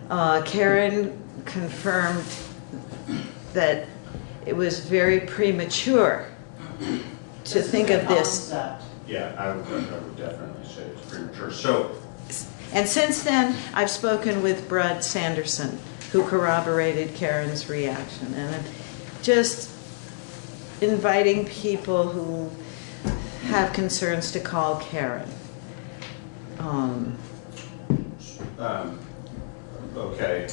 Karen confirmed that it was very premature to think of this. Yeah, I would definitely say it's premature. So, And since then, I've spoken with Brad Sanderson, who corroborated Karen's reaction. And I'm just inviting people who have concerns to call Karen. okay,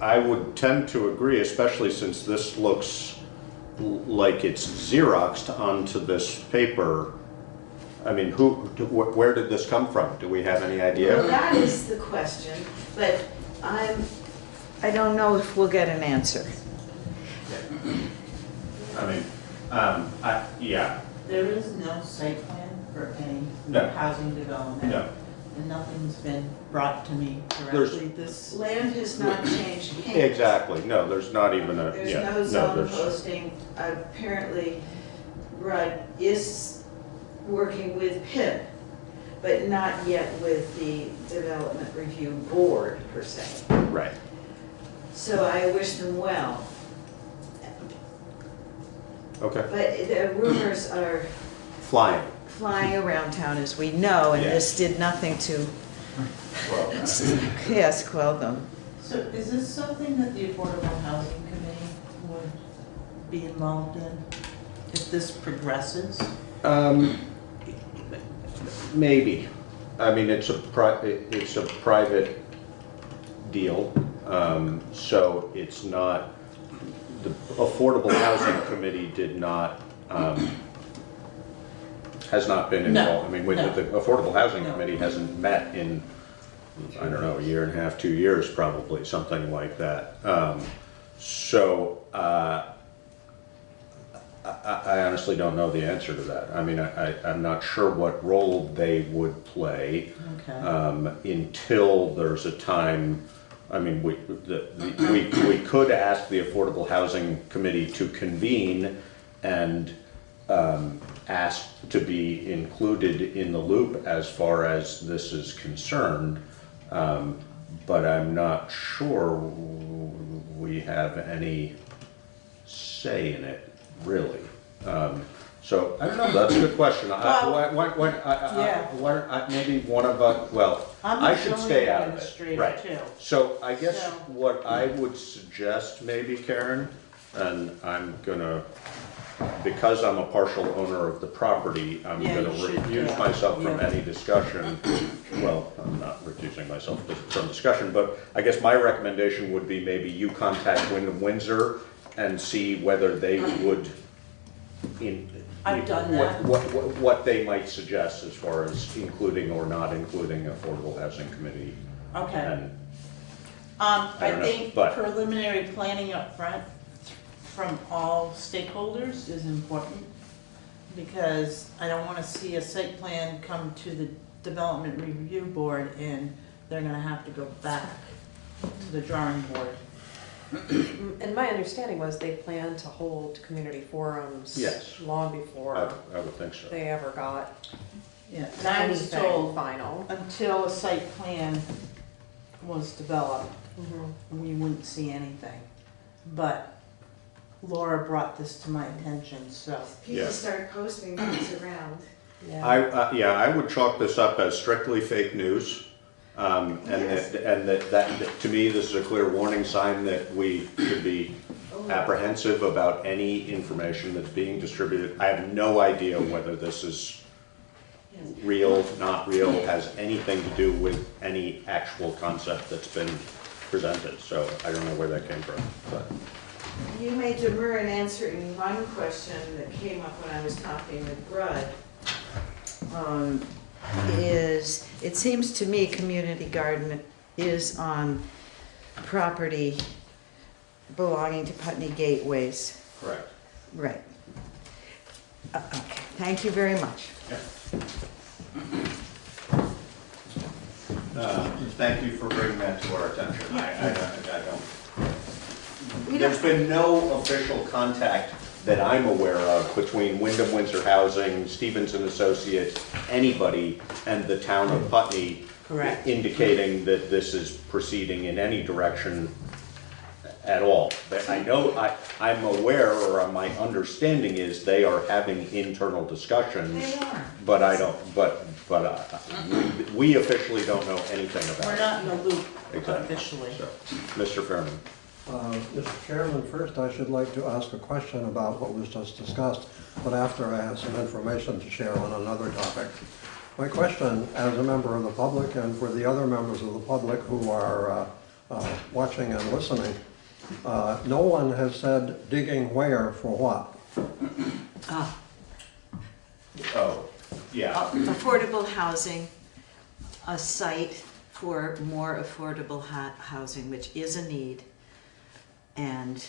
I would tend to agree, especially since this looks like it's Xeroxed onto this paper. I mean, where did this come from? Do we have any idea? Well, that is the question, but I don't know if we'll get an answer. I mean, yeah. There is no site plan for any No. housing development. No. And nothing's been brought to me There's- directly. This Land has not changed hands. Exactly. No, there's not even a. There's yeah, no zone there's- posting. Apparently, Rudd is working with PIP, but not yet with the Development Review Board, per se. Right. So I wish them well. Okay. But the rumors are Flying. flying around town, as we know, and this did nothing to, Well, yes, quell them. So is this something that the Affordable Housing Committee would be involved in if this progresses? Maybe. I mean, it's a private deal, so it's not, the Affordable Housing Committee did not, has not been involved. I mean, the Affordable Housing Committee hasn't met in, I don't know, a year and a half, 2 years probably, something like that. I honestly don't know the answer to that. I mean, I'm not sure what role they would play until there's a time. I mean, we could ask the Affordable Housing Committee to convene and ask to be included in the loop as far as this is concerned, but I'm not sure we have any say in it, really. So I don't know. That's a good question. Maybe one of us. Well, I should stay out of it. Right. Too. So I guess what I would suggest, maybe, Karen, and I'm gonna, because I'm a partial owner of the property, I'm gonna recuse myself from any discussion. Well, I'm not recusing myself from discussion, but I guess my recommendation would be maybe you contact Wyndham Windsor and see whether they would. I've done that. What they might suggest as far as including or not including Affordable Housing Committee. Okay. And I I don't know, think but- preliminary planning up front from all stakeholders is important, because I don't wanna see a site plan come to the development review board and they're gonna have to go back to the drawing board. And my understanding was they planned to hold community forums. Yes. Long before I would think so. they ever got Yeah, and I was anything told final. until a site plan was developed, Mhm. we wouldn't see anything. But Laura brought this to my attention, so. Yeah. start posting things around. I would chalk this up as strictly fake news. And that, to me, this is a clear warning sign that we should be apprehensive about any information that's being distributed. I have no idea whether this is real, not real, has anything to do with any actual concept that's been presented. So I don't know where that came from, but. You may demur in answering one question that came up when I was talking with Brud. Is, it seems to me community garden is on property belonging to Putney Gateways. Correct. Right. Okay, thank you very much. Thank you for bringing that to our attention. I don't. There's been no official contact that I'm aware of between Wyndham Windsor Housing, Stevens and Associates, anybody, and the town of Putney. Correct. Indicating that this is proceeding in any direction at all. But I know, I'm aware, or my understanding is they are having internal discussions. They are. But I don't, we officially don't know anything about We're it. not in the loop Exactly. officially. So, Mr. Fairman. Mr. Chairman, first I should like to ask a question about what was just discussed, but after I have some information to share on another topic. My question, as a member of the public and for the other members of the public who are watching and listening, no one has said digging where for what? Oh, yeah. Affordable housing, a site for more affordable housing, which is a need, and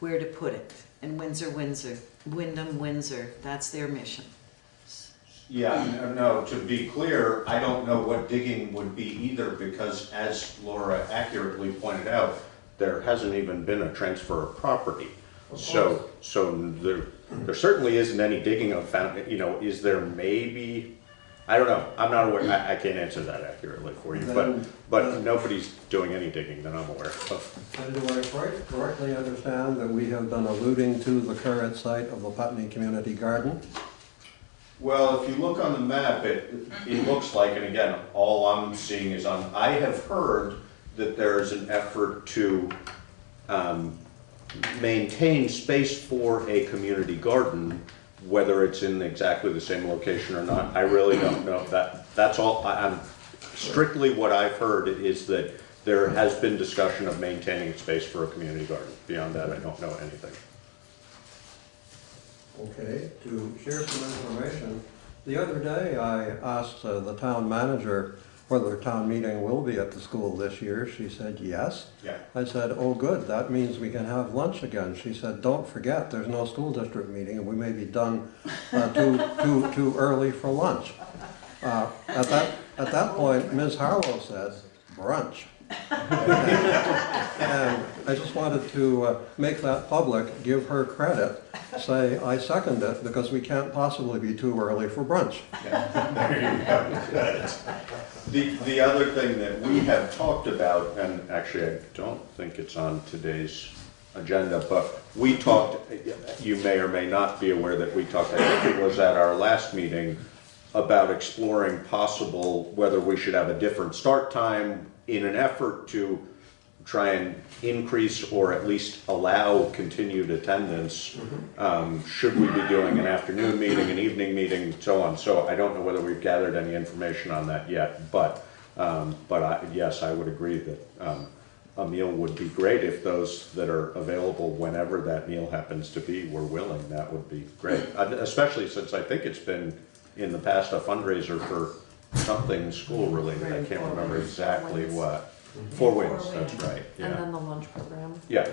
where to put it. And Wyndham Windsor, that's their mission. Yeah, no, to be clear, I don't know what digging would be either, because as Laura accurately pointed out, there hasn't even been a transfer of property. So there certainly isn't any digging of is there maybe, I don't know, I'm not aware, I can't answer that accurately for you, but nobody's doing any digging that I'm aware of. And do I correctly understand that we have been alluding to the current site of the Putney Community Garden? Well, if you look on the map, it looks like, and again, all I'm seeing is I have heard that there is an effort to maintain space for a community garden, whether it's in exactly the same location or not. I really don't know. That's all. I'm strictly what I've heard is that there has been discussion of maintaining space for a community garden. Beyond that, I don't know anything. Okay, to share some information, the other day I asked the town manager whether town meeting will be at the school this year. She said yes. Yeah. I said, oh good, that means we can have lunch again. She said, don't forget, there's no school district meeting and we may be done too early for lunch. At that point, Ms. Harlow said, brunch. And I just wanted to make that public, give her credit, say I second it because we can't possibly be too early for brunch. There you go. The other thing that we have talked about, and actually I don't think it's on today's agenda, but we talked, you may or may not be aware that we talked, I think it was at our last meeting, about exploring possible whether we should have a different start time in an effort to try and increase or at least allow continued attendance. Should we be doing an afternoon meeting, an evening meeting, so on. So I don't know whether we've gathered any information on that yet, but yes, I would agree that a meal would be great if those that are available whenever that meal happens to be were willing. That would be great, especially since I think it's been in the past a fundraiser for something school related. I can't remember exactly what. Four Winds, that's right, And yeah. then the lunch program. Yeah,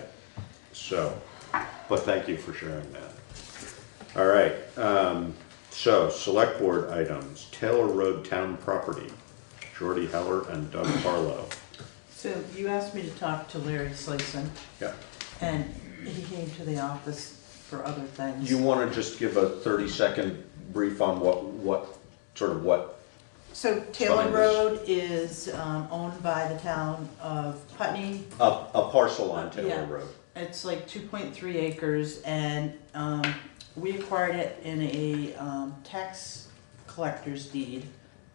so, but thank you for sharing that. All right, so select board items, Taylor Road Town Property, Jordy Heller and Doug Harlow. So you asked me to talk to Larry Slayson, Yeah. and he came to the office for other things. You want to just give a 30-second brief on what So Taylor Fine. Road is owned by the town of Putney. a parcel on Taylor Yeah. Road? It's like 2.3 acres, and we acquired it in a tax collector's deed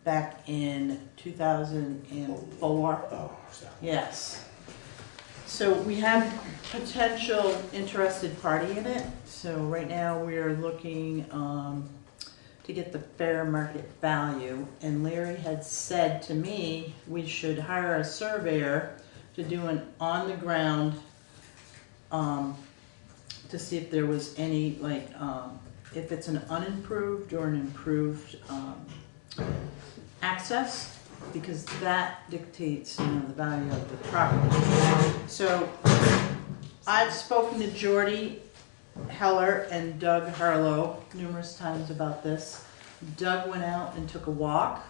back in 2004. Oh, is that? Yes. So we have potential interested party in it. So right now we're looking to get the fair market value. And Larry had said to me, we should hire a surveyor to do an on-the-ground, to see if there was any, like, if it's an unimproved or an improved access, because that dictates, you know, the value of the property. So I've spoken to Jordy Heller and Doug Harlow numerous times about this. Doug went out and took a walk,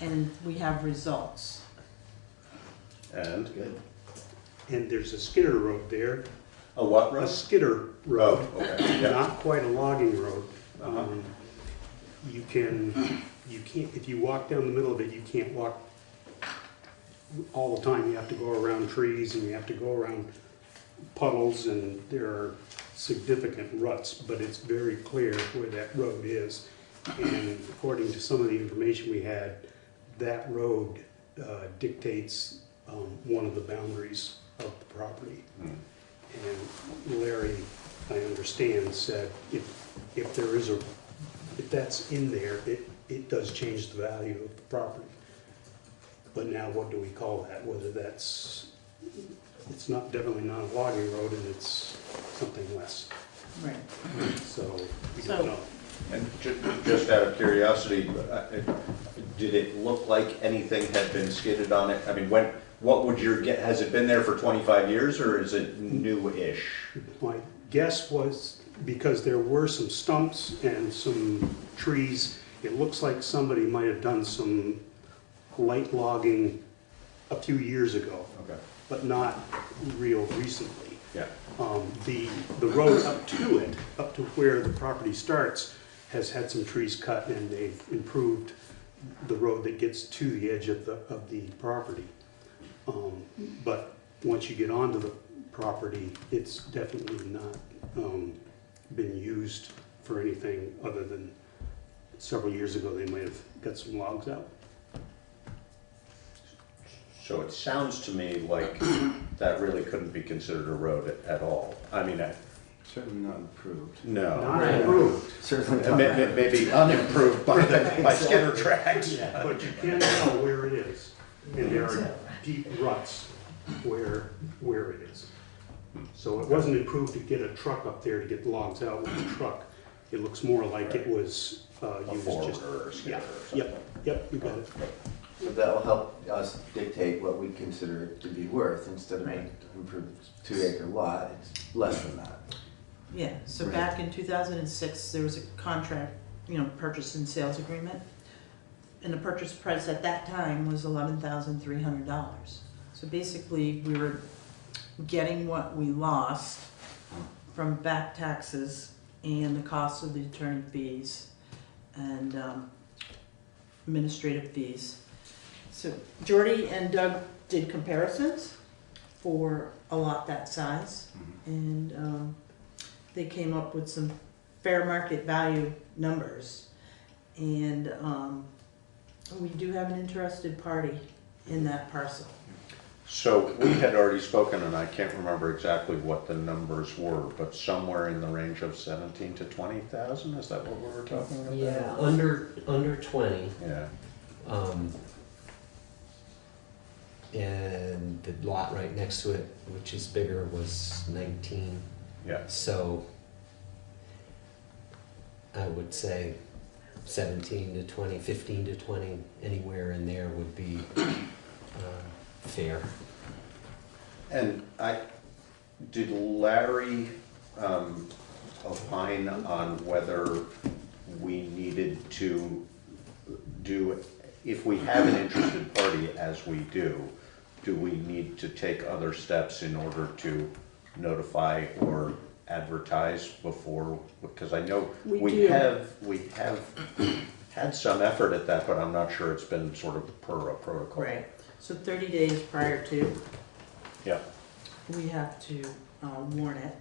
and we have results. And? And there's a skidder road there. A what A road? skidder road. Oh, okay, yeah. Not quite a logging road. Uh-huh. You can't, if you walk down the middle of it, you can't walk all the time. You have to go around trees and you have to go around puddles, and there are significant ruts, but it's very clear where that road is. And according to some of the information we had, that road dictates one of the boundaries of the property. And Larry, I understand, said if there is if that's in there, it does change the value of the property. But now what do we call that? Whether it's definitely not a logging road, and it's something less. Right. So we don't know. And just out of curiosity, did it look like anything had been skidded on it? I mean, what would your guess, has it been there for 25 years or is it new-ish? My guess was, because there were some stumps and some trees, it looks like somebody might have done some light logging a few years ago. Okay. But not real recently. Yeah. The road up to where the property starts, has had some trees cut, and they've improved the road that gets to the edge of the property. But once you get onto the property, it's definitely not been used for anything other than several years ago they might have got some logs out. So it sounds to me like that really couldn't be considered a road at all. I mean, Certainly not improved. no. Not improved. Certainly Maybe unimproved by Skinner tracks. But you can tell where it is, and there are deep ruts where it is. So it wasn't improved to get a truck up there to get logs out with a truck. It looks more like it was A used forwarder just. or a skidder or Yep, yep, you got it. So that will help us dictate what we consider it to be worth. Instead of an improved 2-acre lot, it's less than that. Yeah, so Right. back in 2006, there was a contract, you know, purchase and sales agreement. And the purchase price at that time was $11,300. So basically, we were getting what we lost from back taxes and the cost of the attorney fees and administrative fees. So Jordy and Doug did comparisons for a lot that size, and they came up with some fair market value numbers. And we do have an interested party in that parcel. So we had already spoken, and I can't remember exactly what the numbers were, but somewhere in the range of 17 to 20,000. Is that what we were talking about? Yeah, under 20. Yeah. And the lot right next to it, which is bigger, was 19. Yeah. So I would say 17 to 20, 15 to 20, anywhere in there would be fair. And did Larry opine on whether we needed to do, if we have an interested party, as we do we need to take other steps in order to notify or advertise before? Because I know we have had some effort at that, but I'm not sure it's been sort of per a protocol. Right, so 30 days prior to, Yeah. we have to warn it.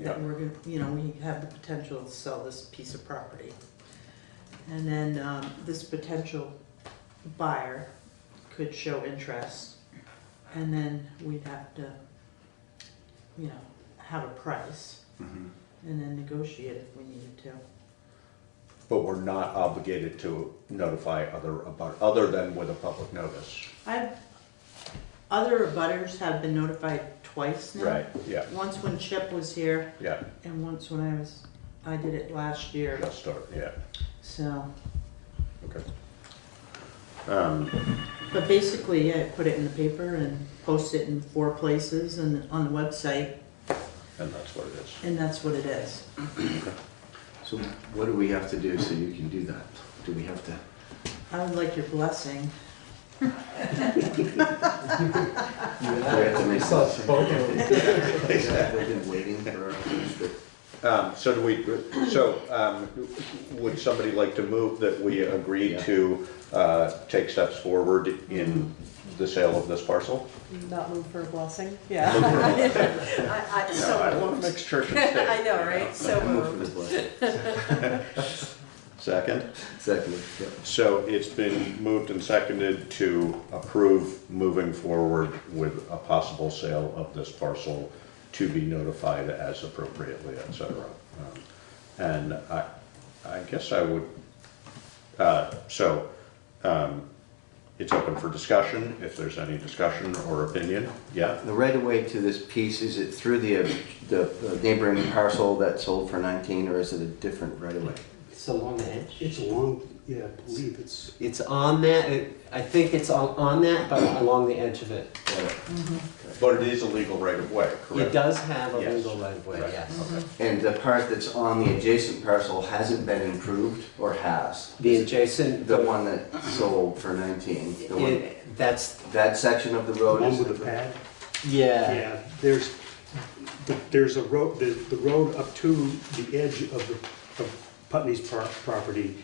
That Yeah. we're gonna, we have the potential to sell this piece of property. And then this potential buyer could show interest, and then we'd have to, have a price, Mhm. and then negotiate if we needed to. But we're not obligated to notify other than with a public notice. Other abutters have been notified twice now. Right, yeah. Once when Chip was here, Yeah, and once when I did it last year, just start, yeah, so. okay. But basically, yeah, put it in the paper and post it in 4 places and on the website, And that's what it is. and that's what it is. So what do we have to do so you can do that? Do we have to? I would like your blessing. Do we have to make They've been waiting for our Would somebody like to move that we agree to take steps forward in the sale of this parcel? Not move for a blessing? Yeah. No, I don't want to mix church and state. I know, right? So I move for moved. the blessing. Second? Second, yeah. So it's been moved and seconded to approve moving forward with a possible sale of this parcel to be notified as appropriately, et cetera. And I guess I would, it's open for discussion, if there's any discussion or opinion, yeah? The right of way to this piece, is it through the neighboring parcel that sold for 19, or is it a different right of way? It's along the edge. It's along, yeah, I believe it's. It's on that, I think it's on that, but along the edge of it. But it is a legal right of way, correct? It does have a Yes. legal right of way, Right. yes. And the part that's on the adjacent parcel hasn't been improved, or has? The adjacent. The one that sold for 19? The one, That's, that section of the road One is... with the pad? yeah. Yeah, there's a road, the road up to the edge of Putney's property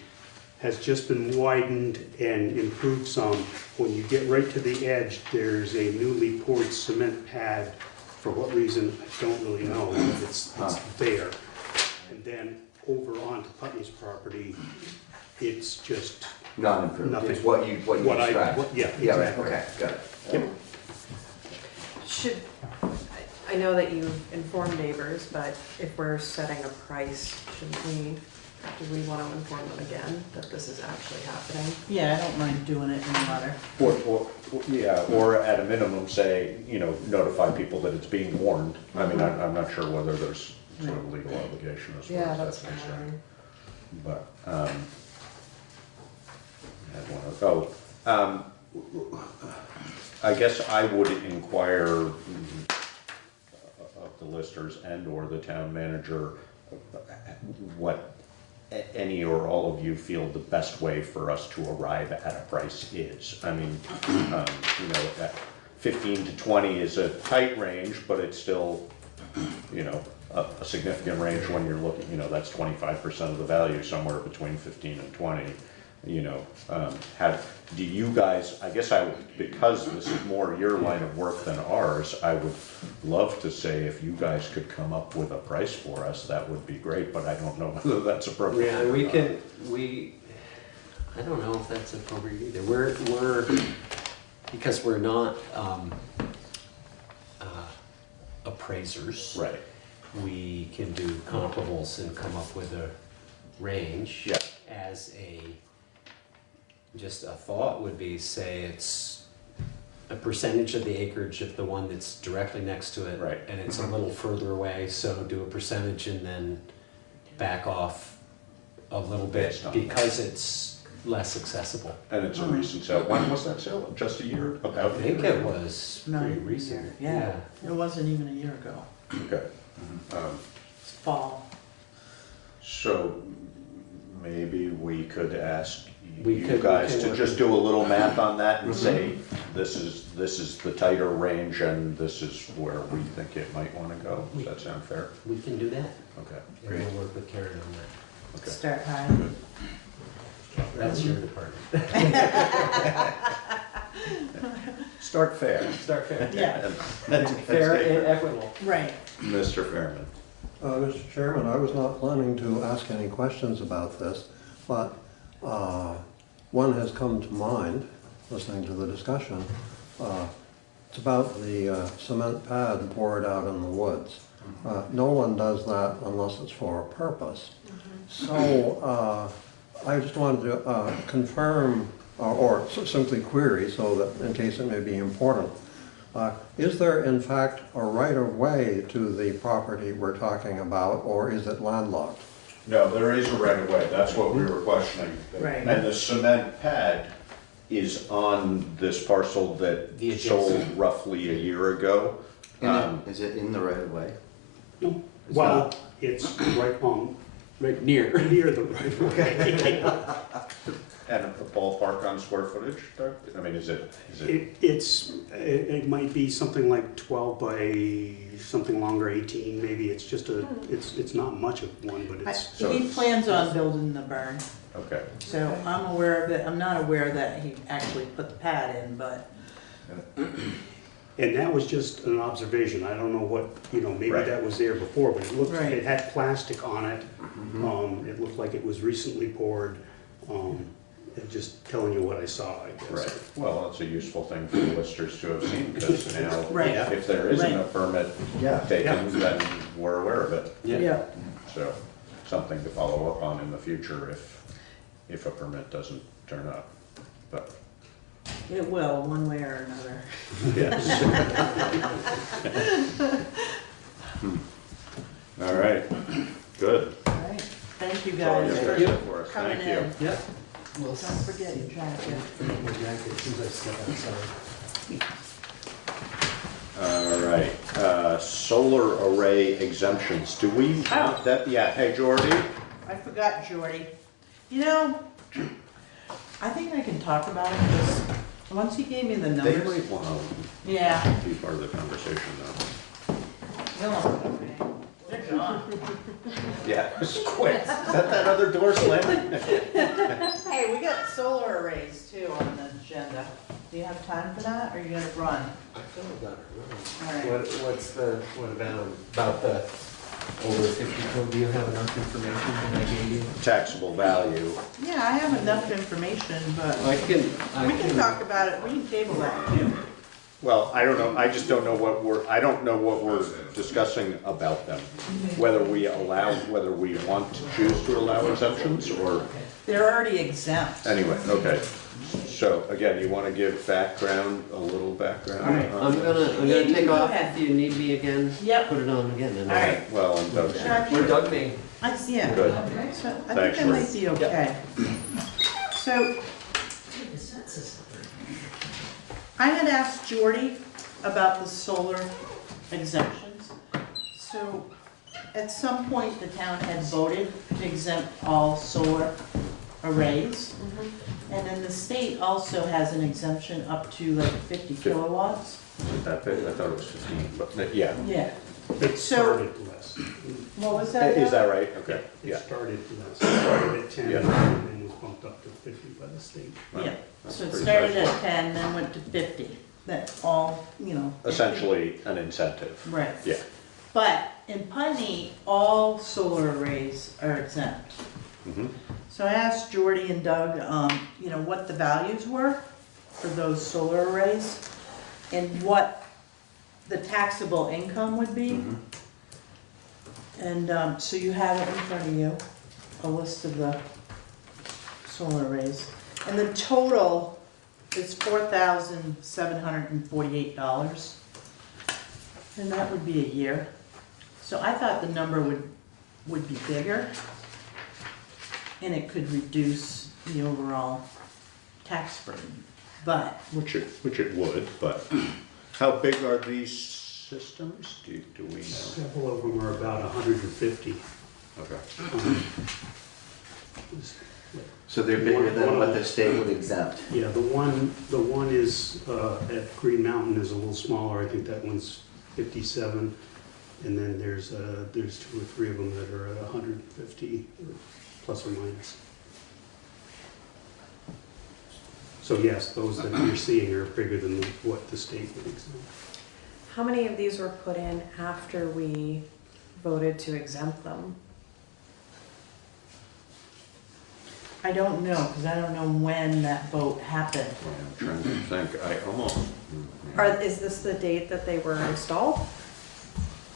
has just been widened and improved some. When you get right to the edge, there's a newly poured cement pad. For what reason, I don't really know, but it's there. And then over onto Putney's property, it's just Not improved, nothing. it's what you described? Yeah, Yeah, right, exactly. okay, got it. Yep. Should, I know that you inform neighbors, but if we're setting a price, do we want to inform them again that this is actually happening? Yeah, I don't mind doing it in the letter. Or at a minimum, say, notify people that it's being warned. I mean, I'm not sure whether there's sort of legal obligation as far Yeah, as that's that's concerned. fine. But, I guess I would inquire of the listers and/or the town manager what any or all of you feel the best way for us to arrive at a price is. I mean, that 15 to 20 is a tight range, but it's still, a significant range when you're looking, that's 25% of the value, somewhere between 15 and 20. Do you guys, I guess because this is more your line of work than ours, I would love to say if you guys could come up with a price for us, that would be great, but I don't know whether that's appropriate. Yeah, I don't know if that's appropriate either. Because we're not appraisers. Right. We can do comparables and come up with a range. Yeah. As just a thought would be, say it's a percentage of the acreage of the one that's directly next to it. Right. And it's a little further away, so do a percentage and then back off a little bit Based on because it's less accessible. And it's a recent sale. When was that sale? Just a year? I About a think year? it was No, pretty recent. Yeah, it wasn't even a year ago. Okay. It's fall. So maybe we could ask We you could- guys we to can just do a little math on that and Mhm. say, this is the tighter range and this is where we think it might wanna go. Does that sound fair? We can do that. Okay, And great. we'll work with Karen on that. Okay. Start high. That's your department. Start fair. Start fair. Yeah. And- Fair and equitable. Right. Mr. Fairman. Mr. Chairman, I was not planning to ask any questions about this, but one has come to mind, listening to the discussion. It's about the cement pad poured out in the woods. No one does that unless it's for a purpose. So I just wanted to confirm or simply query so that in case it may be important. Is there in fact a right-of-way to the property we're talking about, or is it landlocked? No, there is a right of way. That's what we were questioning. Right. And the cement pad is on this parcel that The sold adjacent. roughly a year ago. Is it in the right of way? No, well, it's right on, Right near. near the right of way. And a ballpark on square footage, Doug? I mean, is it? It might be something like 12 by something longer, 18 maybe. It's just it's not much of one, but it's. He plans on building the barn, Okay. so I'm aware of it. I'm not aware that he actually put the pad in, but And that was just an observation. I don't know what, maybe Right. that was there before, but it looked, Right. it had plastic on it. It looked like it was recently poured. And just telling you what I saw, I guess. Right. Well, it's a useful thing for the listers to have seen, because now, Right. if there isn't a Right. permit Yeah. taken, then we're aware of it. yeah. So, something to follow up on in the future if a permit doesn't turn up. But, It will, one way or another. yes. All right, good. All right. Thank you That's all guys you for have for us. coming Thank you. in. Yep. We'll Don't forget your jacket. forget my jacket as soon as I step outside. All right, solar array exemptions, do we want that? Yeah, hey, Jordy? I forgot Jordy. I think I can talk about it because once he gave me the They numbers. might want Yeah. to be part of the conversation, though. They're gone. Yeah, just quit. Is that other door slamming? Hey, we got solar arrays too on the agenda. Do you have time for that or are you gonna run? I feel about All right. it. What about the over 50 code? Do you have enough information that I gave you? Taxable value. Yeah, I have enough information, but I can we can talk about it. We can table that too. Well, I don't know, I just don't know what we're discussing about them. Whether we want to choose to allow exemptions or, They're already exempt. anyway, okay. So, again, you wanna give background, a little background? All right. I'm Yeah, gonna you take go off ahead. if you need me again. Yep. Put it on again. And All right. Well, and Doug's here. Where Doug may. Yeah. Good. So I Thanks, think I Rick. might be okay. So I had asked Jordy about the solar exemptions. So at some point, the town had voted to exempt all solar arrays. And then the state also has an exemption up to like 50 kilowatts. Is it that big? I thought it was 15, but, yeah. Yeah. It So- started less. What was that? Is that right? Okay, It yeah. started less. It started at 10 Yeah. and then was bumped up to 50 by the state. Well, Yeah, that's so it pretty started sizable. at 10, then went to 50. That all, Essentially an incentive. Right. Yeah. But in Putney, all solar arrays are exempt. Mhm. So I asked Jordy and Doug, what the values were for those solar arrays and what the taxable income would be. And so you have it in front of you, a list of the solar arrays. And the total is $4,748. And that would be a year. So I thought the number would be bigger. And it could reduce the overall tax burden. But Which it would, but how big are these systems? Do we know? Several of them are about 150. Okay. So they're bigger than what the state would exempt. Yeah, the one is at Green Mountain is a little smaller. I think that one's 57, and then there's 2 or 3 of them that are at 150 plus or minus. So yes, those that you're seeing are bigger than what the state would exempt. How many of these were put in after we voted to exempt them? I don't know, because I don't know when that vote happened. I'm trying to think, I almost. Is this the date that they were installed?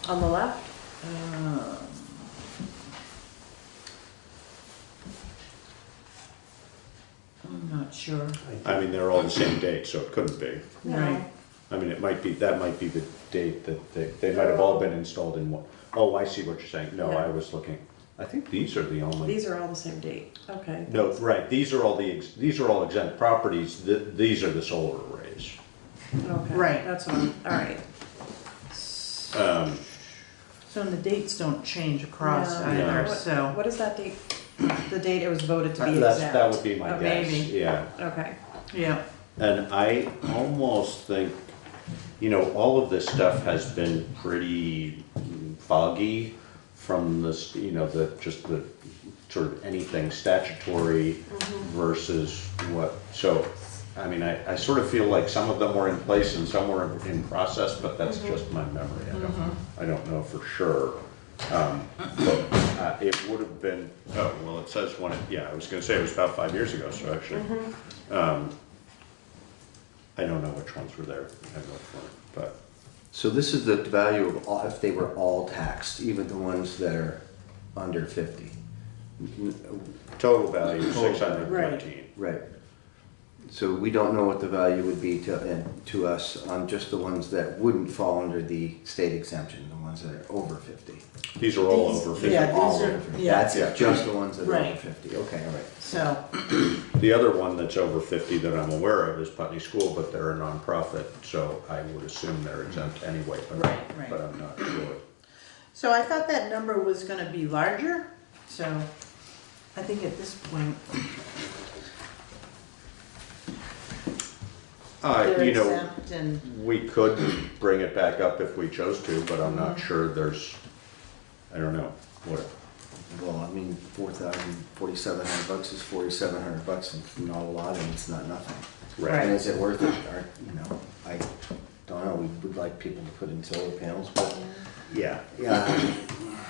On the left? I'm not sure. I mean, they're all the same date, so it couldn't be. Right. I mean, that might be the date that they might have all been installed in one. Oh, I see what you're saying. No, I was looking, I think these are the only. These are all the same date, okay. No, right, these are all exempt properties, these are the solar arrays. Okay. Right. That's what all right. So the dates don't change across No. either, No. so What is that date? the date it was voted to be That exempt. would be my Oh, guess, maybe. yeah. Okay. Yeah. And I almost think, all of this stuff has been pretty foggy from the sort of anything statutory versus what, so, I mean, I sort of feel like some of them were in place and some were in process, but that's just my memory. I don't know for sure. But it would have been, oh, well, it says I was gonna say it was about 5 years ago, so actually, I don't know which ones were there, I have no clue, but. So this is the value of all, if they were all taxed, even the ones that are under 50. Total value, 613. Right. So we don't know what the value would be to us on just the ones that wouldn't fall under the state exemption, the ones that are over 50. These are all over 50. Yeah, All these over are, 50. yeah. That's it, just the ones that are over Right. 50. Okay, all right. So, The other one that's over 50 that I'm aware of is Putney School, but they're a nonprofit, so I would assume they're exempt anyway, but I'm not sure. so I thought that number was gonna be larger, so I think at this point. They're exempt and, We could bring it back up if we chose to, but I'm not sure I don't know, what, Well, I mean, $4,700 is $4,700. It's not a lot, and it's not nothing. Right. And is it worth it? I don't know. We would like people to put in solar panels, but yeah.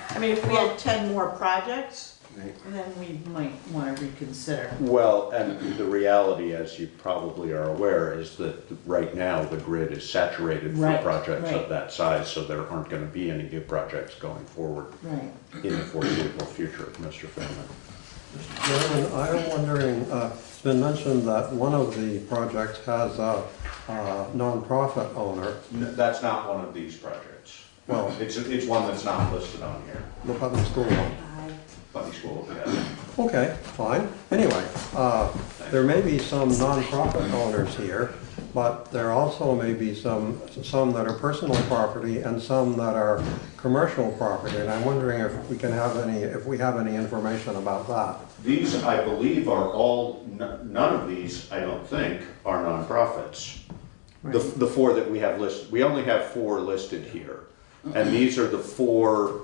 I mean, if we had 10 more projects, Right. then we might wanna reconsider. Well, and the reality, as you probably are aware, is that right now the grid is saturated for Right, projects of right. that size, so there aren't gonna be any new projects going forward Right. in the foreseeable future, Mr. Fairman. Chairman, I'm wondering, it's been mentioned that one of the projects has a nonprofit owner, That's not one of these projects. Well- It's one that's not listed on here. the public school one. Putney School, yeah. Okay, fine. Anyway, there may be some nonprofit owners here, but there also may be some that are personal property and some that are commercial property. And I'm wondering if we have any information about that. These, I believe, are all, none of these, I don't think, are nonprofits. The 4 that we have listed, we only have 4 listed here. And these are the 4,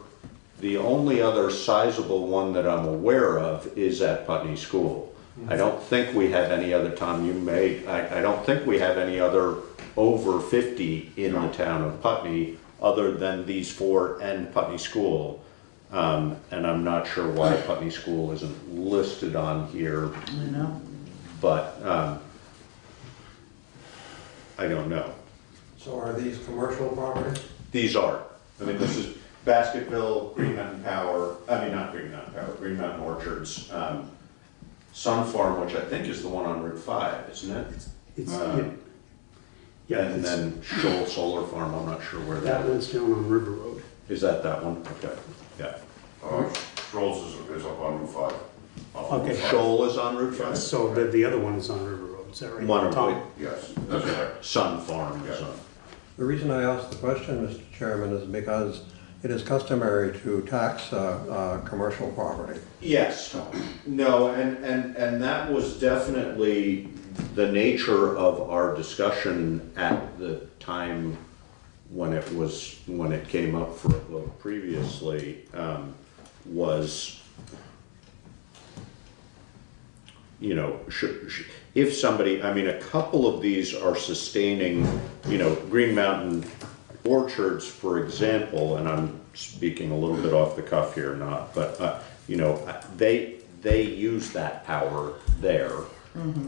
the only other sizable one that I'm aware of is at Putney School. I don't think we have any other, Tom, I don't think we have any other over 50 in the town of Putney other than these 4 and Putney School. And I'm not sure why Putney School isn't listed on here, I know. but I don't know. So are these commercial properties? These are. I mean, this is Basketville, Green Mountain Power, not Green Mountain Power, Green Mountain Orchards, Sun Farm, which I think is the one on Route 5, isn't it? And then Shoal Solar Farm, I'm not sure where that That one's down on River Road. is. That one? Okay, yeah. Strolls is up on Route 5. Okay. Shoal is on Route 5? So the other one is on River Road, is that right? One of Tom? them, yes, that's right. Sun Farm is on. The reason I asked the question, Mr. Chairman, is because it is customary to tax commercial property. Yes, no, and that was definitely the nature of our discussion at the time when it came up for a vote previously, was, you know, if somebody, I mean, a couple of these are sustaining, you know, Green Mountain Orchards, for example, and I'm speaking a little bit off the cuff here, but you know, they use that power there.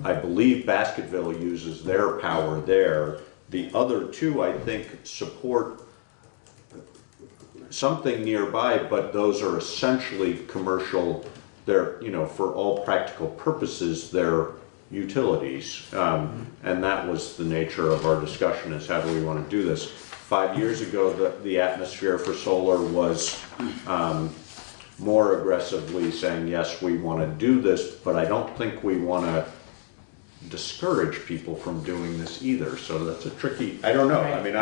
I believe Basketville uses their power there. The other two, I think, support something nearby, but those are essentially commercial. They're, you know, for all practical purposes, they're utilities. And that was the nature of our discussion, is how do we want to do this? 5 years ago, the atmosphere for solar was more aggressively saying, yes, we want to do this, but I don't think we want to discourage people from doing this either. So that's a tricky, I don't know. I mean,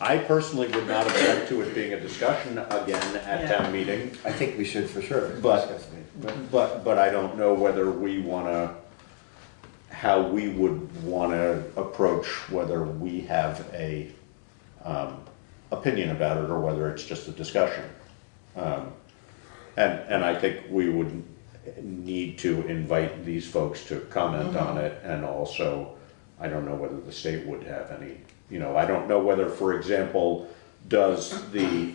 I personally would not object to it being a discussion again at town meeting. I think we should for sure. But I don't know whether we want to, how we would want to approach whether we have a opinion about it or whether it's just a discussion. And I think we would need to invite these folks to comment on it, and also, I don't know whether the state would have any, you know, I don't know whether, for example, does the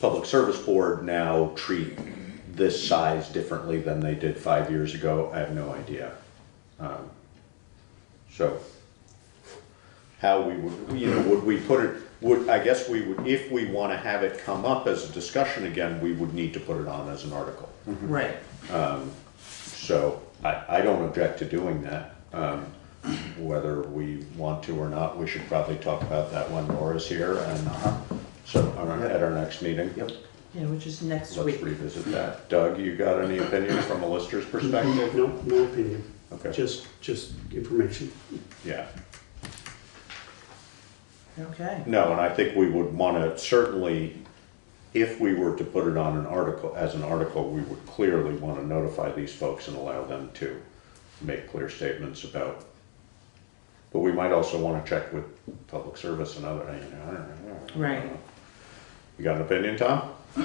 Public Service Board now treat this size differently than they did 5 years ago? I have no idea. So, how we would, you know, would we put it, I guess we would, if we want to have it come up as a discussion again, we would need to put it on as an article. Right. So, I don't object to doing that. Whether we want to or not, we should probably talk about that when Laura's here, and so at our next meeting. Yep. Yeah, which is next Let's week. revisit that. Doug, you got any opinion from a lister's perspective? No opinion. Okay. Just information. Yeah. Okay. No, and I think we would want to certainly, if we were to put it on an article, as an article, we would clearly want to notify these folks and allow them to make clear statements about. But we might also want to check with public service and other, you know, I don't know. Right. You got an opinion, Tom? No.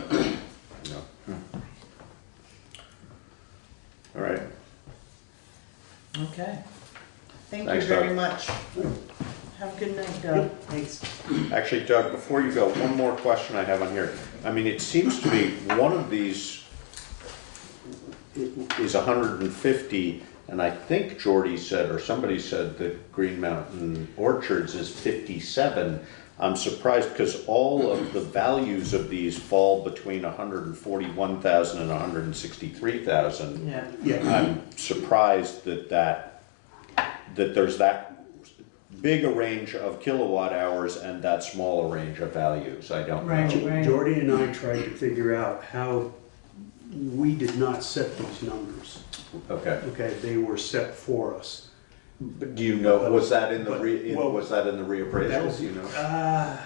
All right. Okay. Thank Thanks, you very Doug. much. Have a good night, Doug. Thanks. Actually, Doug, before you go, one more question I have on here. I mean, it seems to me one of these is 150, and I think Jordy said, or somebody said that Green Mountain Orchards is 57. I'm surprised because all of the values of these fall between 141,000 and 163,000. Yeah. Yeah. I'm surprised that there's that big a range of kilowatt hours and that small a range of values. I don't know. Right. Jordy and I tried to figure out how we did not set these numbers. Okay. Okay, they were set for us. But do you know, was that in the Well, was that in the reappraisal? Do you know? I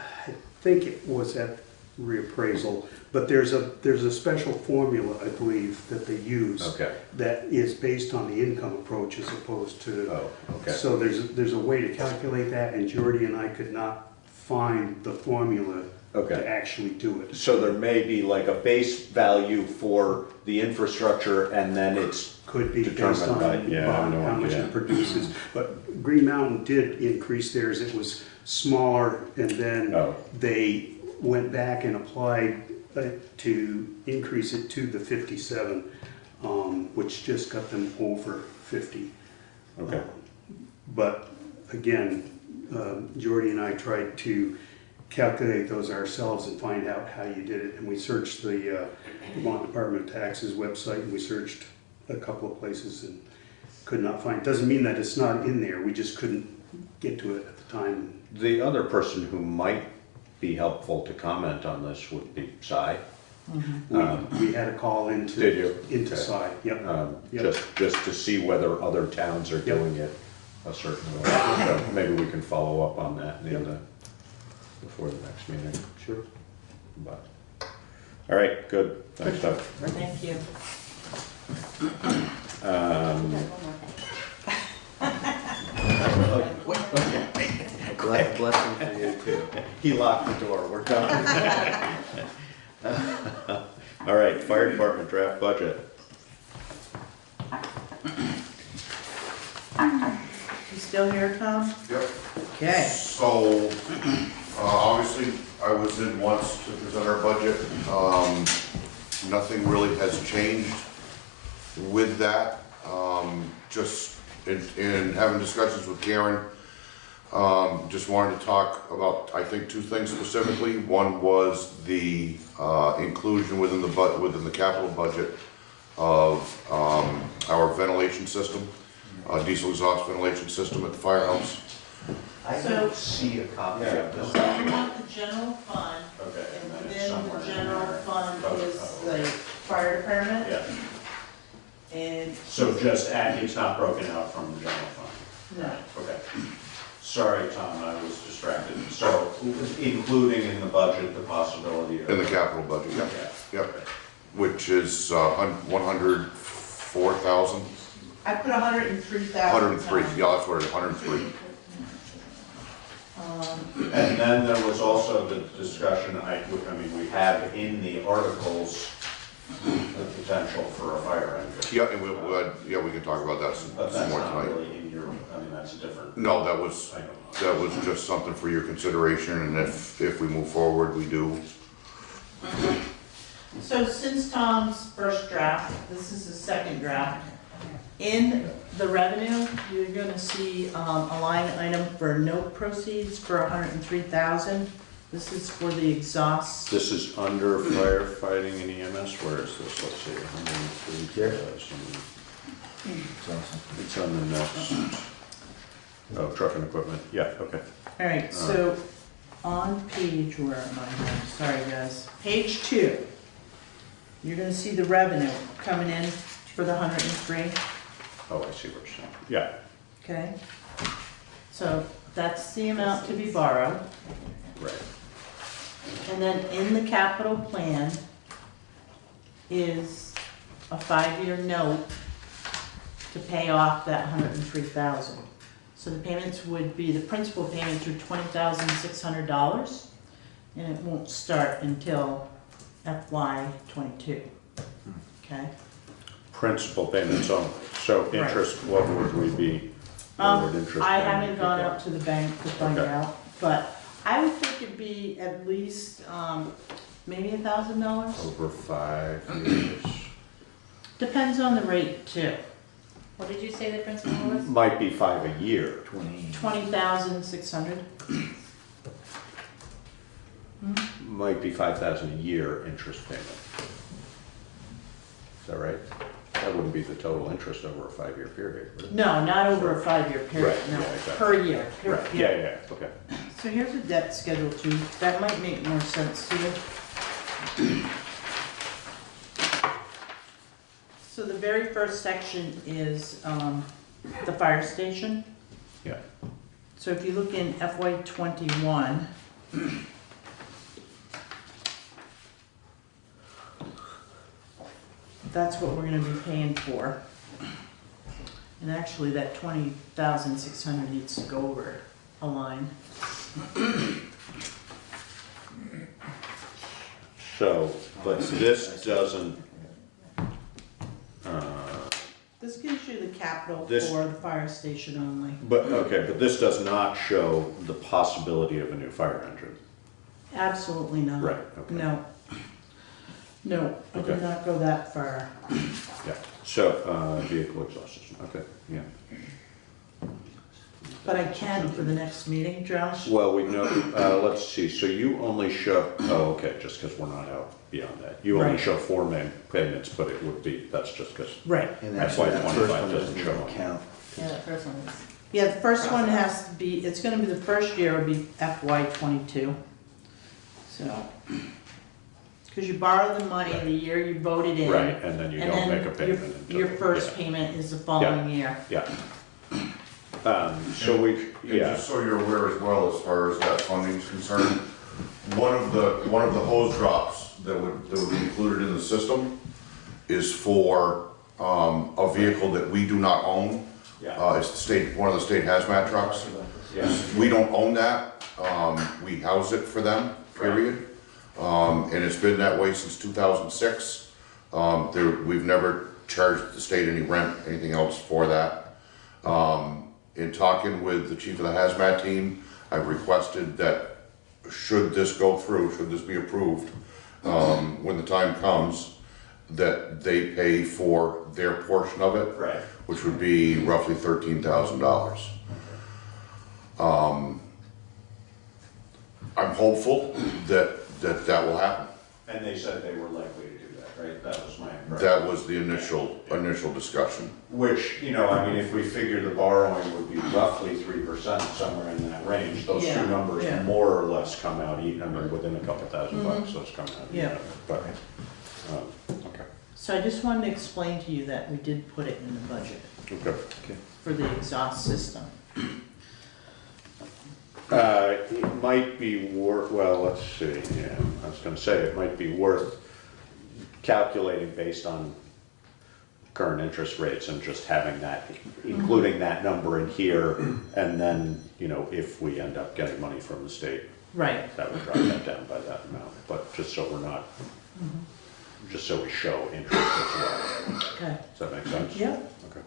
think it was at reappraisal, but there's a special formula, I believe, that they use. Okay. That is based on the income approach as opposed to. Oh, okay. So there's a way to calculate that, and Jordy and I could not find the formula to actually do it. So there may be like a base value for the infrastructure, and then it's could be determined based on, by, yeah, on no how much idea. it produces. But Green Mountain did increase theirs. It was smaller, and then they went back and applied to increase it to the 57, which just got them over 50. Okay. But again, Jordy and I tried to calculate those ourselves and find out how you did it. And we searched the Vermont Department of Taxes website, and we searched a couple of places and could not find. Doesn't mean that it's not in there. We just couldn't get to it at the time. The other person who might be helpful to comment on this would be Cy. We had a call into. Did you? Into Okay. side, yep. Yep. Just to see whether other towns are doing it a certain way. So maybe we can follow up on that before the next meeting. Sure. But, all right, good. Thanks, Doug. Thank you. Blessing for you too. He locked the door, we're done. All right, fire department draft budget. You still here, Tom? Yep. Okay. So, obviously, I was in once to present our budget. Nothing really has changed with that. Just in having discussions with Karen, just wanted to talk about, I think, two things specifically. One was the inclusion within the capital budget of our ventilation system, diesel exhaust ventilation system at the firehouse. I don't see a copy of this. So we want the general fund, Okay. and within the general fund is the fire department. Yeah, And, so just it's not broken out from the general fund? no, Okay. Sorry, Tom, I was distracted. So including in the budget the possibility of. In the capital budget, yep, yep. Which is 104,000. I put 103,000. 103, yeah, that's what it is, 103. And then there was also the discussion, I mean, we have in the articles the potential for a fire engine. Yeah, and we can talk about that But some that's more not tonight. really in your, I mean, that's a different. No, that was just something for your consideration, and if we move forward, we do. So since Tom's first draft, this is the second draft. In the revenue, you're gonna see a line item for note proceeds for 103,000. This is for the exhaust. This is under firefighting and EMS, where is this, let's see, 103,000. It's on the next, oh, truck and equipment, yeah, okay. All right, so on page, where am I here? Sorry, guys. Page 2, you're gonna see the revenue coming in for the 103, Oh, I see what you're saying, yeah. okay? So that's the amount to be borrowed. Right. And then in the capital plan is a 5-year note to pay off that 103,000. So the payments would be, the principal payments are $20,600, and it won't start until FY '22. Okay? Principal payments only, so Right. interest, what would we be? What would interest I payment haven't be? gone out to the bank to find Okay. out, but I would think it'd be at least, maybe $1,000. Over 5 years. Depends on the rate too. What did you say the principal was? Might be 5 a year. 20,600. Might be 5,000 a year interest payment. Is that right? That wouldn't be the total interest over a 5-year period, would it? No, not over a 5-year period, Right, no, yeah, exactly. per year. Right, yeah, okay. So here's a debt schedule too, that might make more sense to you. So the very first section is, the fire station. Yeah. So if you look in FY '21, that's what we're gonna be paying for. And actually, that 20,600 needs to go over a line. So, but this doesn't, This gives you the capital This- for the fire station only. but, okay, but this does not show the possibility of a new fire engine. Absolutely not. Right, okay. No. No, I did Okay. not go that far. Yeah, so, vehicle exhaust system, okay, yeah. But I can for the next meeting, Josh. Well, we know, let's see, so you only show, oh, okay, just because we're not out beyond that. You only Right. show 4 payments, but it would be, that's just because. Right. And That's that's why that first 25 one doesn't doesn't show even on. count. Yeah, that first one is. Yeah, the first one has to be, it's gonna be, the first year will be FY '22. So, Cause you borrow the money the year you voted in. Right, and then you don't make a payment until. Your first yeah. payment is the following year. Yeah. So we, And just so you're aware as well, as far as that funding is concerned, one of the hose drops that would be included in the system is for, a vehicle that we do not own. Yeah. It's the state, one of the state hazmat trucks. Yeah. We don't own that, we house it for them, period. And it's been that way since 2006. We've never charged the state any rent, anything else for that. In talking with the chief of the hazmat team, I've requested that should this go through, should this be approved, when the time comes, that they pay for their portion of it. Right. Which would be roughly $13,000. I'm hopeful that will happen. And they said they were likely to do that, right? That was my impression. That was the initial discussion. Which, you know, I mean, if we figure the borrowing would be roughly 3%, somewhere in that range, those Yeah, two numbers yeah. more or less come out, I mean, within a couple thousand bucks, those come out. Yeah. But, okay. So I just wanted to explain to you that we did put it in the budget Okay. for the exhaust system. It might be worth, well, let's see, yeah, I was gonna say, it might be worth calculating based on current interest rates and just having that, including that number in here, and then, you know, if we end up getting money from the state, Right. that would drop that down by that amount, but just so we're not, just so we show interest as well. Okay. Does that make sense? Yeah. Okay.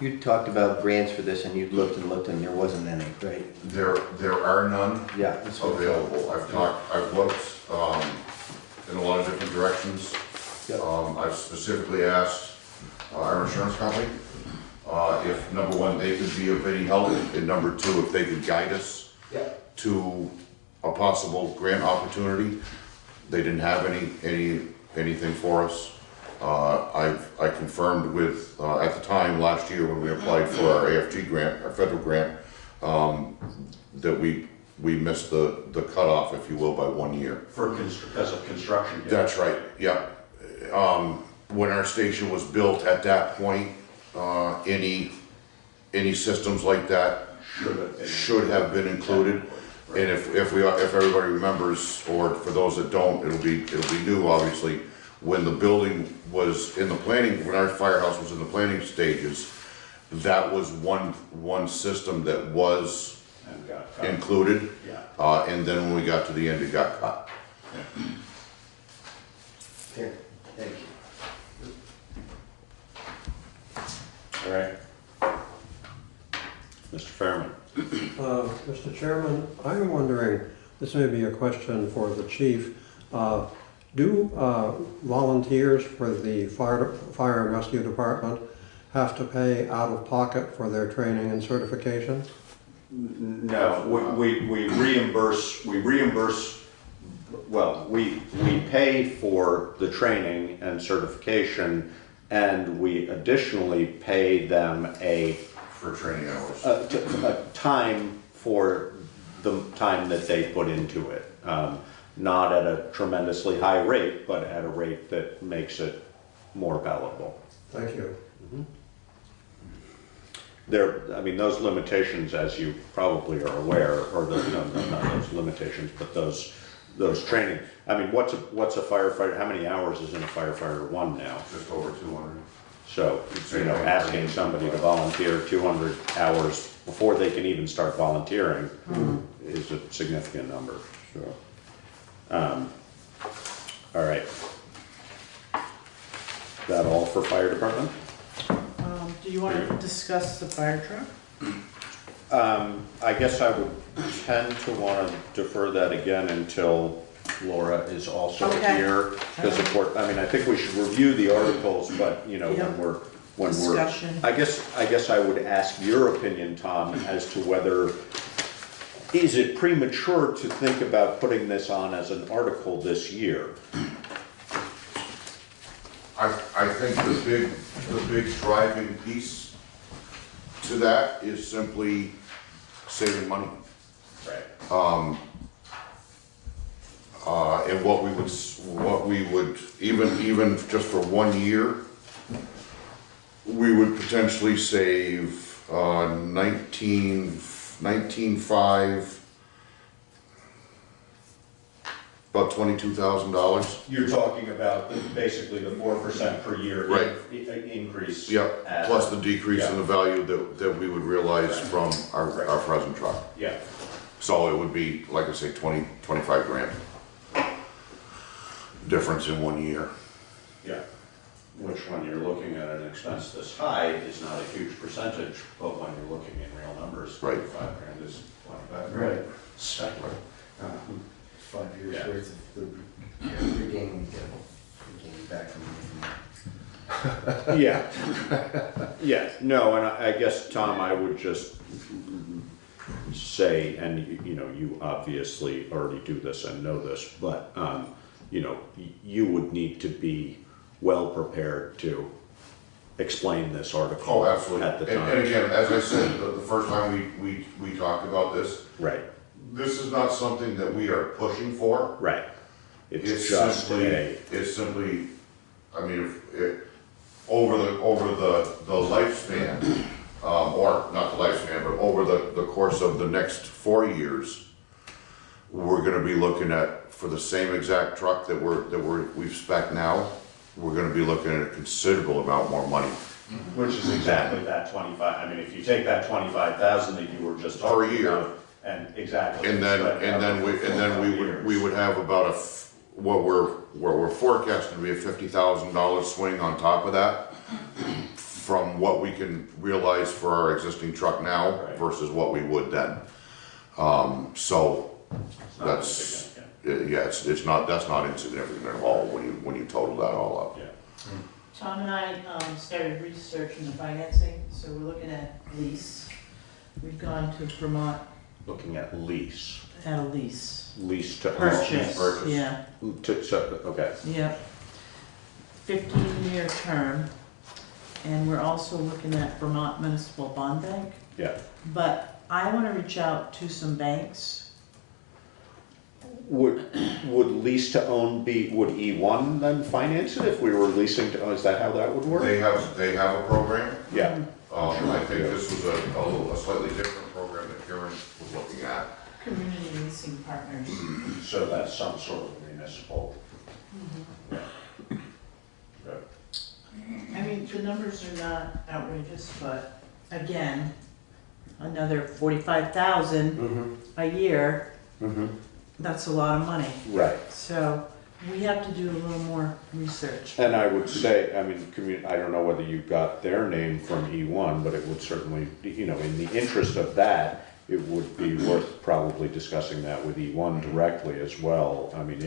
You talked about grants for this and you looked and there wasn't any, right? There are none Yeah. that's what I thought. I've looked, in a lot of different directions. I've specifically asked, our insurance company, if number one, they could be of any help, and number two, if they could guide us to a possible grant opportunity. They didn't have anything for us. I confirmed with, at the time, last year, when we applied for our AFG grant, our federal grant, that we missed the cutoff, if you will, by 1 year. Because of construction. That's right, yeah. When our station was built at that point, any systems like that should have been included. And if everybody remembers, or for those that don't, it'll be new, obviously. When the building was in the planning, when our firehouse was in the planning stages, that was one system that was included. Yeah. And then when we got to the end, it got cut. Here, thank you. All right. Mr. Fairman. Mr. Chairman, I'm wondering, this may be a question for the chief, do volunteers for the fire and rescue department have to pay out of pocket for their training and certification? No, we reimburse, well, we pay for the training and certification, and we additionally pay them for training hours. A time for the time that they put into it. Not at a tremendously high rate, but at a rate that makes it more palatable. Thank you. Those limitations, as you probably are aware, or not those limitations, but those training. I mean, what's a firefighter? How many hours is in a firefighter one now? Just over 200. So, asking somebody to volunteer 200 hours before they can even start volunteering is a significant number. So, all right. That all for fire department? Do you want to discuss the fire truck? I guess I would tend to want to defer that again until Laura is also here. Because of course, I think we should review the articles, but when we're, Discussion. I guess I would ask your opinion, Tom, as to whether, is it premature to think about putting this on as an article this year? I think the big driving piece to that is simply saving money. Right. and what we would, even just for 1 year, we would potentially save, 19.5, about $22,000. You're talking about basically the 4% per year Right. increase. Yep, as- plus the decrease in Yeah. the value that we would realize from our present truck. Yeah, So it would be, like I say, 25 grand difference in 1 year. yeah. Which, when you're looking at an expense this high, is not a huge percentage, but when you're looking in real numbers, Right. 25 grand is 25 grand. Right. So, 5 years Yeah. worth of the gaining back from. yeah. Yeah, no, and I guess, Tom, I would just say, and you know, you obviously already do this and know this, but, you know, you would need to be well prepared to explain this article Oh, absolutely. at the And time. again, as I said, the first time we talked about this, Right, this is not something that we are pushing for. right. It's just It's simply, I mean, over the lifespan, or not the lifespan, but over the course of the next 4 years, we're gonna be looking at, for the same exact truck that we've spec'd now, we're gonna be looking at a considerable amount more money. Which is exactly that 25, I mean, if you take that 25,000 that you were just Per talking year. about, and exactly. And then we would have about what we're forecasting to be a $50,000 swing on top of that, from what we can realize for our existing truck now Right. versus what we would then. So that's, yeah, that's not insignificant at all when you total that all up. Yeah. Tom and I started researching the financing, so we're looking at lease. We've gone to Vermont Looking at lease, at a lease. lease to. Purchase, purchase. yeah, Okay, yeah. 15-year term, and we're also looking at Vermont Municipal Bond Bank. yeah. But I wanna reach out to some banks. Would lease to own would E1 then finance it if we were leasing to, is that how that would work? They have a program. Yeah, I think this was a slightly different program that Karen was looking at. Community Leasing Partners. so that's some sort of municipal. Good. I mean, the numbers are not outrageous, but again, another 45,000 a year, that's a lot of money. Right. So we have to do a little more research. And I would say, I mean, I don't know whether you got their name from E1, but it would certainly, you know, in the interest of that, it would be worth probably discussing that with E1 directly as well. I mean,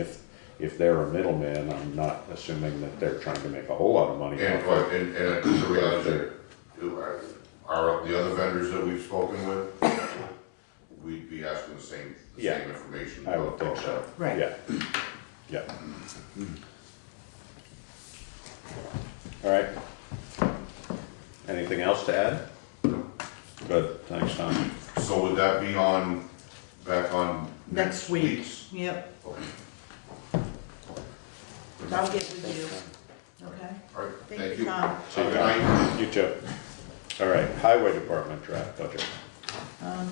if they're a middleman, I'm not assuming that they're trying to make a whole lot of money. And the reality, are the other vendors that we've spoken with, we'd be asking the same Yeah. information. I would think so. Right. Yeah, yeah. All right. Anything else to add? Good, thanks, Tom. So would that be back on Next week. week's? Yep. I'll get with you. Okay? All right, Thank you, Tom. See you, Good night. You too. All right, Highway Department draft budget.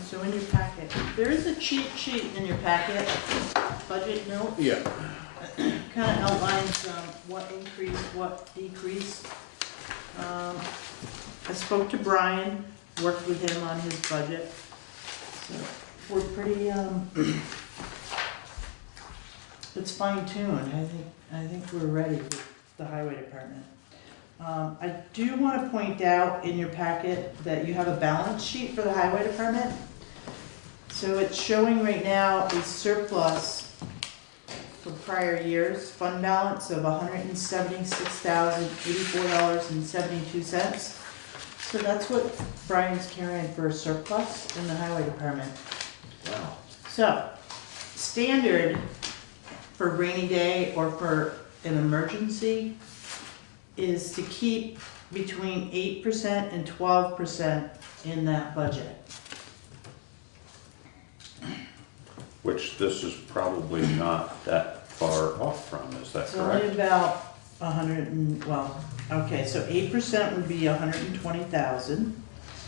So in your packet, there is a cheat sheet in your packet, budget note. Yeah. Kind of outlines what increased, what decreased. I spoke to Brian, worked with him on his budget. So we're pretty, it's fine tuned. I think we're ready with the highway department. I do want to point out in your packet that you have a balance sheet for the highway department. So it's showing right now a surplus for prior years, fund balance of $176,084.72. So that's what Brian's carrying for a surplus in the highway department. Wow. So, standard for rainy day or for an emergency is to keep between 8% and 12% in that budget. which this is probably not that far off from, is that It's only correct? about 100 and, well, okay, so 8% would be 120,000,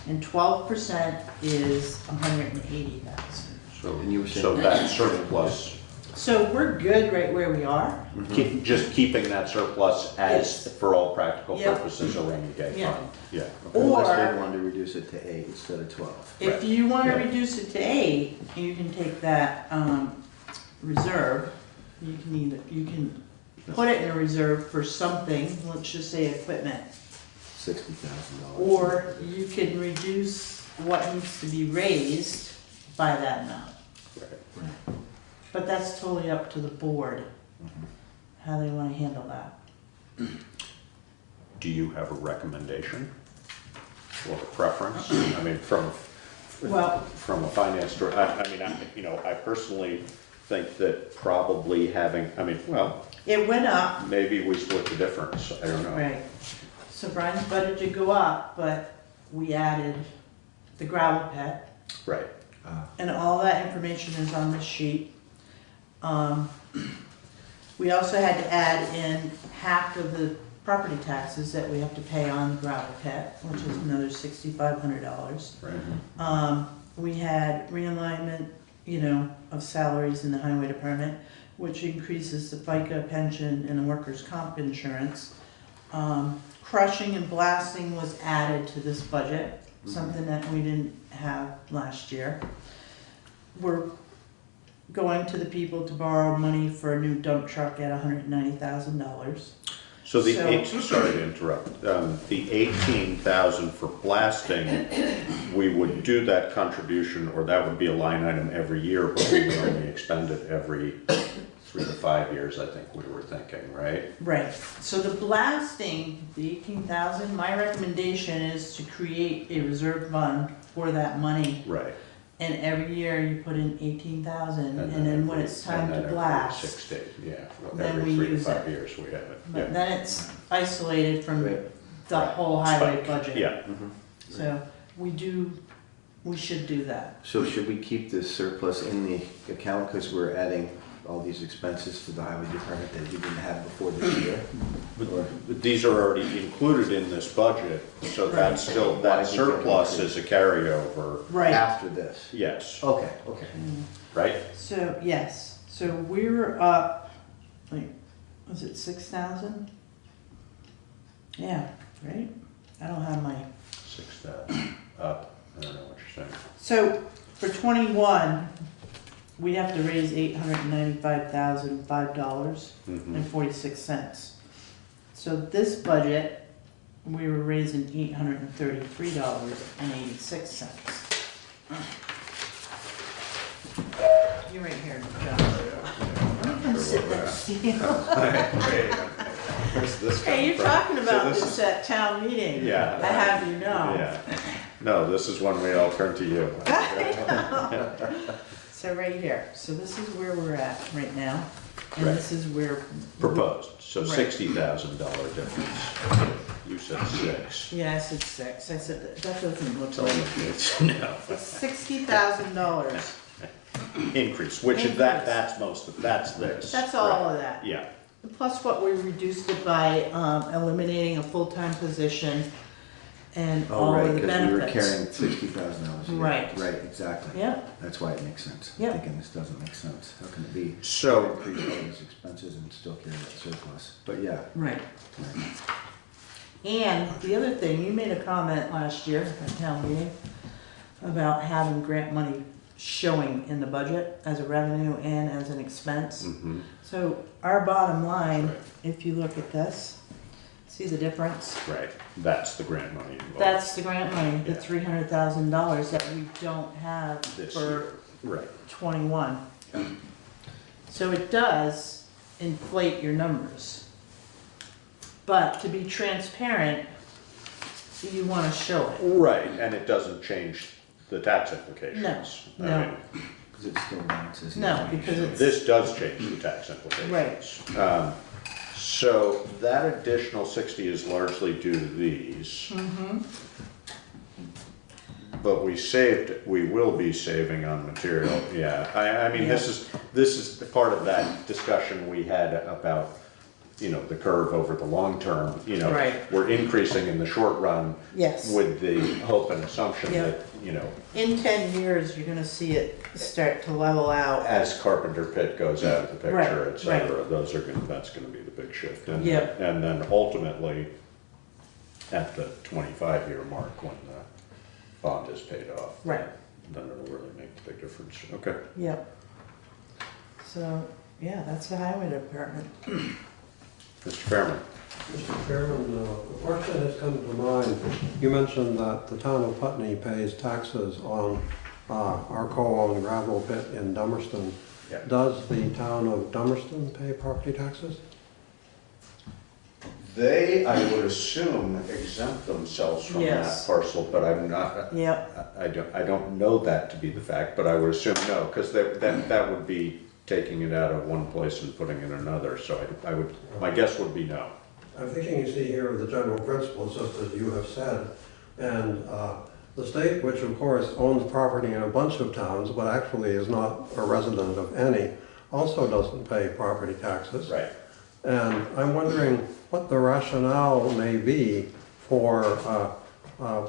and 12% is 180,000. And you were saying- So that surplus, So we're good right where we are. just keeping that surplus as, Yes. for all practical Yep. purposes, a rainy day Yeah. fund? Yeah. Unless Or- they wanted to reduce it to 8 instead of 12. If you want to Right. reduce it to 8, you can take that reserve, you can put it in a reserve for something, let's just say equipment. $60,000. Or you can reduce what needs to be raised by that amount. Right. But that's totally up to the board, how they want to handle that. Do you have a recommendation or a preference? I mean, from Well- from a finance director, I mean, I personally think that probably having, well, It went up, maybe we split the difference, I don't know. right. So Brian's budget did go up, but we added the gravel pit. Right. And all that information is on this sheet. We also had to add in half of the property taxes that we have to pay on the gravel pit, which is another $6,500. Right. We had realignment, of salaries in the highway department, which increases the FICA pension and the workers' comp insurance. Crushing and blasting was added to this budget, something that we didn't have last year. We're going to the people to borrow money for a new dump truck at $190,000. So sorry to interrupt, the 18,000 for blasting, we would do that contribution, or that would be a line item every year, but we would only expend it every 3 to 5 years, I think we were thinking, right? Right, so the blasting, the 18,000, my recommendation is to create a reserve fund for that money. Right. And every year you put in 18,000, and then when it's time to blast, 6 days, yeah, then every we 3 to use 5 it. years we have it. But Yeah. then it's isolated from the whole highway Spike. budget. Yeah. So we should do that. So should we keep this surplus in the account because we're adding all these expenses to the highway department that we didn't have before this year? But these are already included in this budget, so that's still, that surplus is a carryover. Right. After this? Yes, Okay. right? So, yes, so we're up, was it 6,000? Yeah, right? I don't have my, 6,000 up, I don't know what you're saying. so for 21, we have to raise $895,005.46. So this budget, we were raising $833.86. You're right here, John. I'm gonna sit next to you. Where's this Hey, coming you're from? talking So about this this at town meeting. Yeah. I have you know. Yeah. No, this is when we all turn to you. So right here, so this is where we're at right now, and Right. this is where. Proposed, so Right. $60,000 difference. You said 6. Yeah, I said 6, I said that doesn't look Don't like. look good. No. It's $60,000, Increase, which is that's most of, that's this. that's all Right. of that. Yeah, Plus what we reduced it by, eliminating a full-time position and Oh, all right, of the because we were benefits. carrying $60,000 a year. Right. Right, exactly. Yep. That's why it makes sense. Yep. I'm thinking this doesn't make sense. How can it be? So- Increase all these expenses and still carry that surplus? But yeah. Right. Right. And the other thing, you made a comment last year at town meeting about having grant money showing in the budget as a revenue and as an expense. mhm, So our bottom line, Right. if you look at this, see the difference? right, that's the grant money involved. That's the grant money, the Yeah. $300,000 that we don't have This for year, right. 21. So it does inflate your numbers. But to be transparent, you want to show it. Right, and it doesn't change the tax implications. I no. mean, Because it still balances. No, because it's. This does change the tax implications. Right. So that additional 60 is largely due to these. Mhm. but we will be saving on material, yeah. I mean, this is part of that discussion we had about, you know, the curve over the long term, you know. Right. We're increasing in the short run. Yes. With the hope and assumption Yep. that, you know, In 10 years, you're gonna see it start to level out. as Carpenter Pit goes out of the picture, Right, et cetera, that's gonna be the big shift. And, Yep. and then ultimately, at the 25-year mark, when the bond is paid off. Right. Then it'll really make the big difference. Okay. Yep. So, yeah, that's the highway department. Mr. Fairman. Mr. Chairman, a question has come to mind. You mentioned that the town of Putney pays taxes on our co-owned gravel pit in Dummerston. Yeah. Does the town of Dummerston pay property taxes? They, I would assume, exempt themselves from that Yes. parcel, but I'm not, Yep. I don't know that to be the fact, but I would assume no, because that would be taking it out of one place and putting it in another, so I would, my guess would be no. I'm thinking, you see here, the general principles, just as you have said, and the state, which of course owns property in a bunch of towns, but actually is not a resident of any, also doesn't pay property taxes. Right. And I'm wondering what the rationale may be for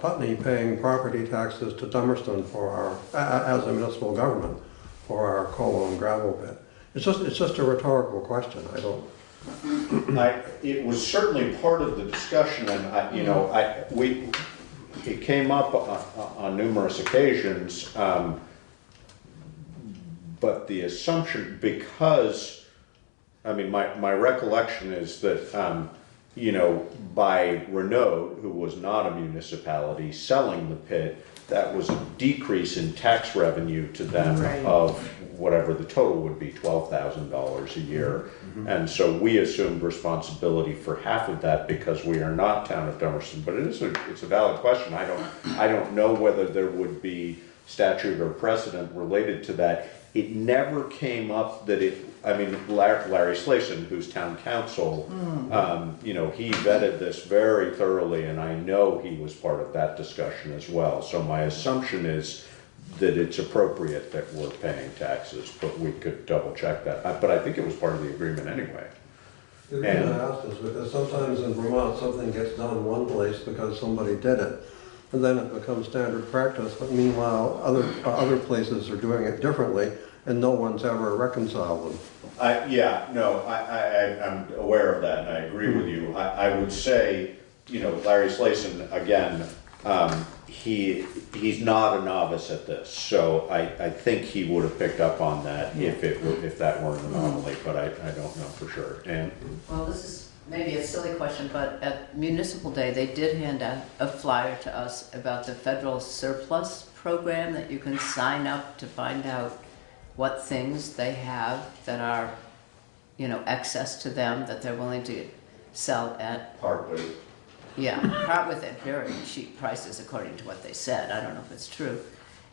Putney paying property taxes to Dummerston for our, as a municipal government, for our coal and gravel pit. It's just a rhetorical question. I don't. It was certainly part of the discussion, and it came up on numerous occasions, but the assumption, because, I mean, my recollection is that, by Renault, who was not a municipality, selling the pit, that was a decrease in tax revenue to them Right. of whatever the total would be, $12,000 a year. And so we assumed responsibility for half of that because we are not town of Dummerston. But it's a valid question. I don't know whether there would be statute or precedent related to that. It never came up that Larry Slayson, who's town council, he vetted this very thoroughly, and I know he was part of that discussion as well. So my assumption is that it's appropriate that we're paying taxes, but we could double check that. But I think it was part of the agreement anyway. The reason I asked is because sometimes in Vermont, something gets done one place because somebody did it, and then it becomes standard practice, but meanwhile, other places are doing it differently, and no one's ever reconciled them. I'm aware of that, and I agree with you. I would say, Larry Slayson, again, he's not a novice at this, so I think he would have picked up on that if that weren't an anomaly, but I don't know for sure. And Well, this is maybe a silly question, but at Municipal Day, they did hand out a flyer to us about the federal surplus program that you can sign up to find out what things they have that are, excess to them that they're willing to sell at. part with. Yeah, part with at very cheap prices according to what they said. I don't know if it's true.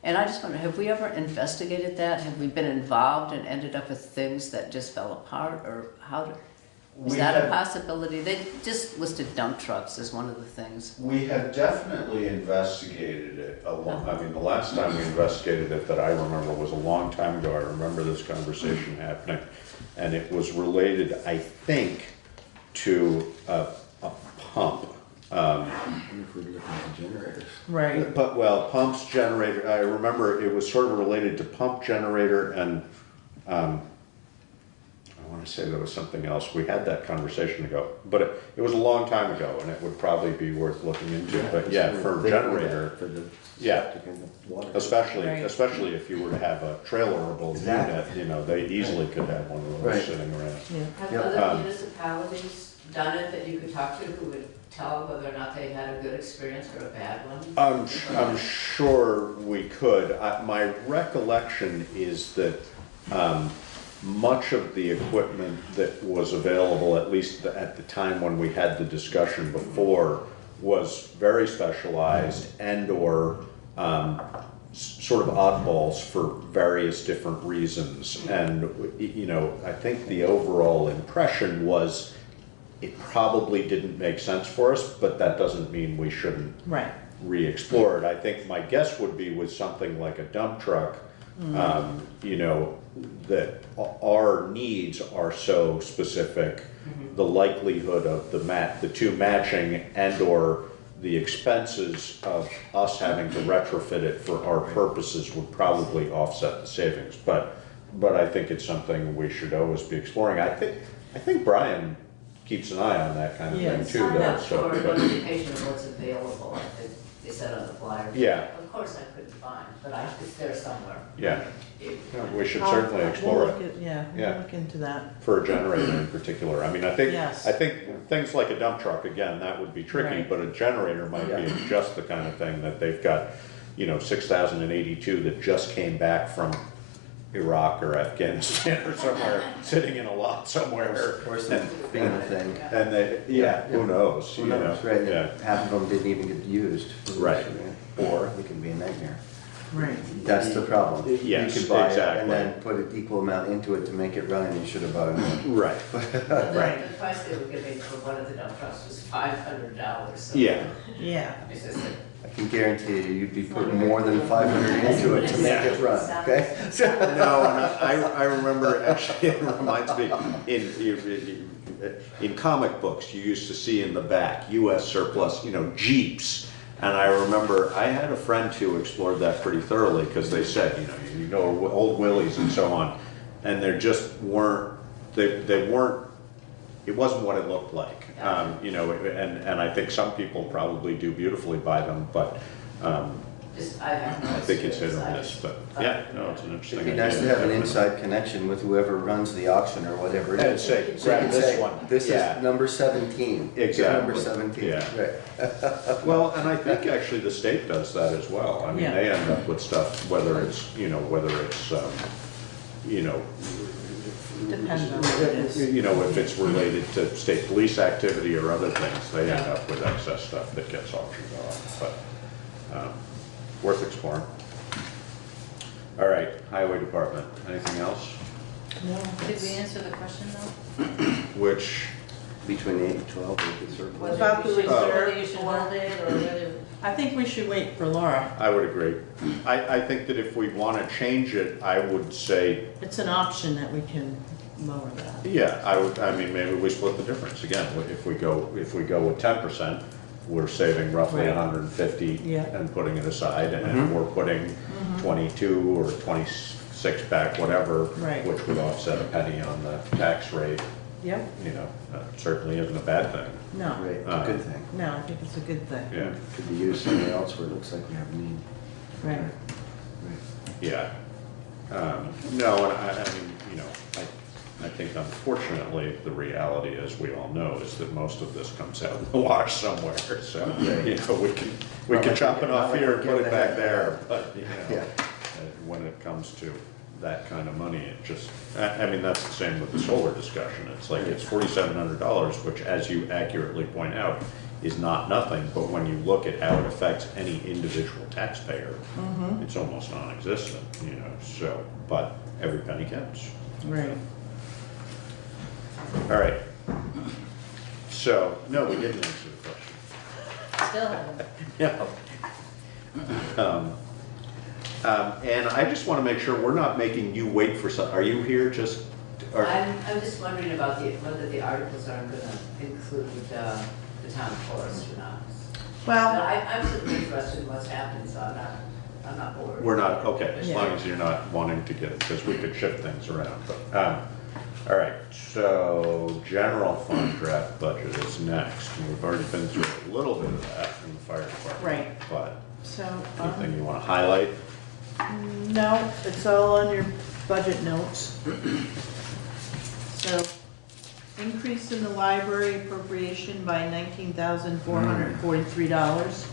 And I just wonder, have we ever investigated that? Have we been involved and ended up with things that just fell apart, or is that a possibility? They just listed dump trucks as one of the things. We have definitely investigated it the last time we investigated it that I remember was a long time ago. I remember this conversation happening, and it was related, I think, to a pump. If we're looking at the generators. Right. But, pumps, generator, I remember it was sort of related to pump, generator, and, I want to say there was something else. We had that conversation ago, but it was a long time ago, and it would probably be worth looking into. But for generator, especially if you were to have a trailerable unit, they easily could have one of those sitting around. Have other municipalities done it that you could talk to who would tell whether or not they had a good experience or a bad one? I'm sure we could. My recollection is that much of the equipment that was available, at least at the time when we had the discussion before, was very specialized and/or sort of oddballs for various different reasons. And I think the overall impression was it probably didn't make sense for us, but that doesn't mean we shouldn't re-explored. I think my guess would be with something like a dump truck, you know, that our needs are so specific, the likelihood of the two matching and/or the expenses of us having to retrofit it for our purposes would probably offset the savings. But I think it's something we should always be exploring. I think Brian keeps an eye on that kind of thing too, Sign though. up So, for but- notification of what's available, they said on the flyer. Yeah. Of course I couldn't find, but it's there somewhere. Yeah. It- Yeah, we should certainly explore We'll it. look at- Yeah, Yeah. we'll look into that. For a generator in particular. I mean, I think Yes. things like a dump truck, again, that would be tricky, Right. but a generator might be just the kind of thing that they've got, you know, 6,082 that just came back from Iraq or Afghanistan or somewhere, sitting in a lot somewhere. Or some FEMA thing. And they, who knows? Who you knows, know? right? Yeah. Half of them didn't even get used. Right. Or it can be a nightmare. Right. That's the problem. Yes, You could buy it exactly. and then put an equal amount into it to make it run, and you should have bought it. Right. Right. The price they were giving for one of the dump trucks was $500, so. Yeah. Yeah. It's just like, I can guarantee you, you'd be putting more than 500 into it to make it run, okay? No, and I remember, actually, it reminds me, in comic books, you used to see in the back, US surplus, you know, Jeeps. And I remember, I had a friend who explored that pretty thoroughly, because they said, you know, old Willys and so on, and there just weren't, they weren't, it wasn't what it looked like. You know, and I think some people probably do beautifully by them, but I think it's hit or miss, but yeah, no, it's an interesting It'd idea. be nice to have an inside connection with whoever runs the auction or whatever it And is. say, So you grab can this say, one. This Yeah. is number 17. Get Exactly. Number 17, Yeah. right. Well, and I think actually the state does that as well. I mean, Yeah. they end up with stuff, whether it's, you know, you know, Depends on what it is. you know, if it's related to state police activity or other things, they end up with excess stuff that gets auctioned off, but, worth exploring. All right, highway department, anything else? No. Did we answer the question though? Which, Between 8 and 12, we could certainly. Whether About we the should- reserve, whether you should hold it or whether. I think we should wait for Laura. I would agree. I think that if we want to change it, I would say, It's an option that we can lower that. yeah, I mean, maybe we split the difference. Again, if we go with 10%, we're saving roughly Right. 150 Yeah. and putting it aside, and if we're putting 22 or 26 back, whatever, Right. which would offset a penny on the tax rate, Yep. you know, that certainly isn't a bad thing. No. Right, it's a good thing. No, I think it's a good thing. Yeah, Could be used somewhere else where it looks like we have a need. Right. yeah. No, and I mean, you know, I think unfortunately, the reality, as we all know, is that most of this comes out in the wash somewhere, so, you know, we can chop it off here and put it back there, but, you know, when it comes to that kind of money, it just, I mean, that's the same with the solar discussion, it's like, it's $4,700, which, as you accurately point out, is not nothing, but when you look at how it affects any individual taxpayer, it's almost non-existent, you know, so, but every penny counts. Right. All right. So, no, we didn't answer the question. Still haven't. No. And I just want to make sure we're not making you wait for some, are you here just? I'm just wondering about whether the articles are gonna include the town forest or not. Well, But I'm certainly interested in what's happening, so I'm not bored. We're not, okay, as long Yeah. as you're not wanting to get, because we could shift things around, but, all right, so general fund draft budget is next. And we've already been through a little bit of that in the fire department. Right. But so, anything you want to highlight? no, it's all on your budget notes. So, increase in the library appropriation by $19,443.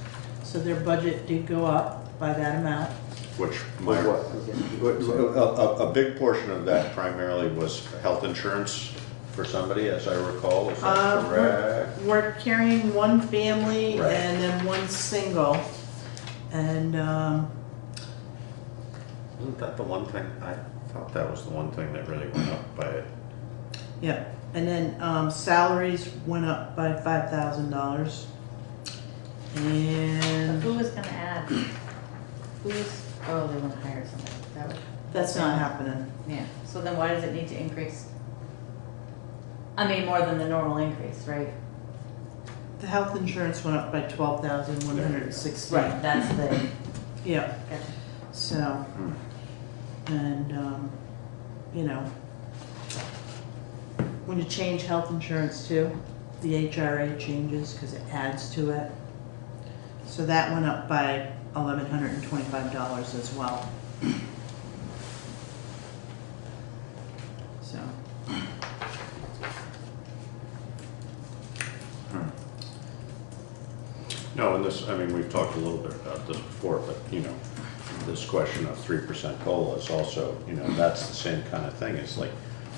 So their budget did go up by that amount. Which, a big portion of that primarily was health insurance for somebody, as I recall, is that correct? We're carrying one family Right. and then one single. And, Isn't that the one thing, I thought that was the one thing that really went up by it. yeah, and then salaries went up by $5,000. And Who was gonna add? Who was, oh, they wanna hire somebody, that was. that's not happening. Yeah, so then why does it need to increase? I mean, more than the normal increase, right? The health insurance went up by 12,160. Right, that's the, Yeah, gotcha. so, and, you know, when you change health insurance too, the HRA changes because it adds to it. So that went up by $1,125 as well. So, No, and this, I mean, we've talked a little bit about this before, but, you know, this question of 3% COLA is also, you know, that's the same kind of thing. It's like,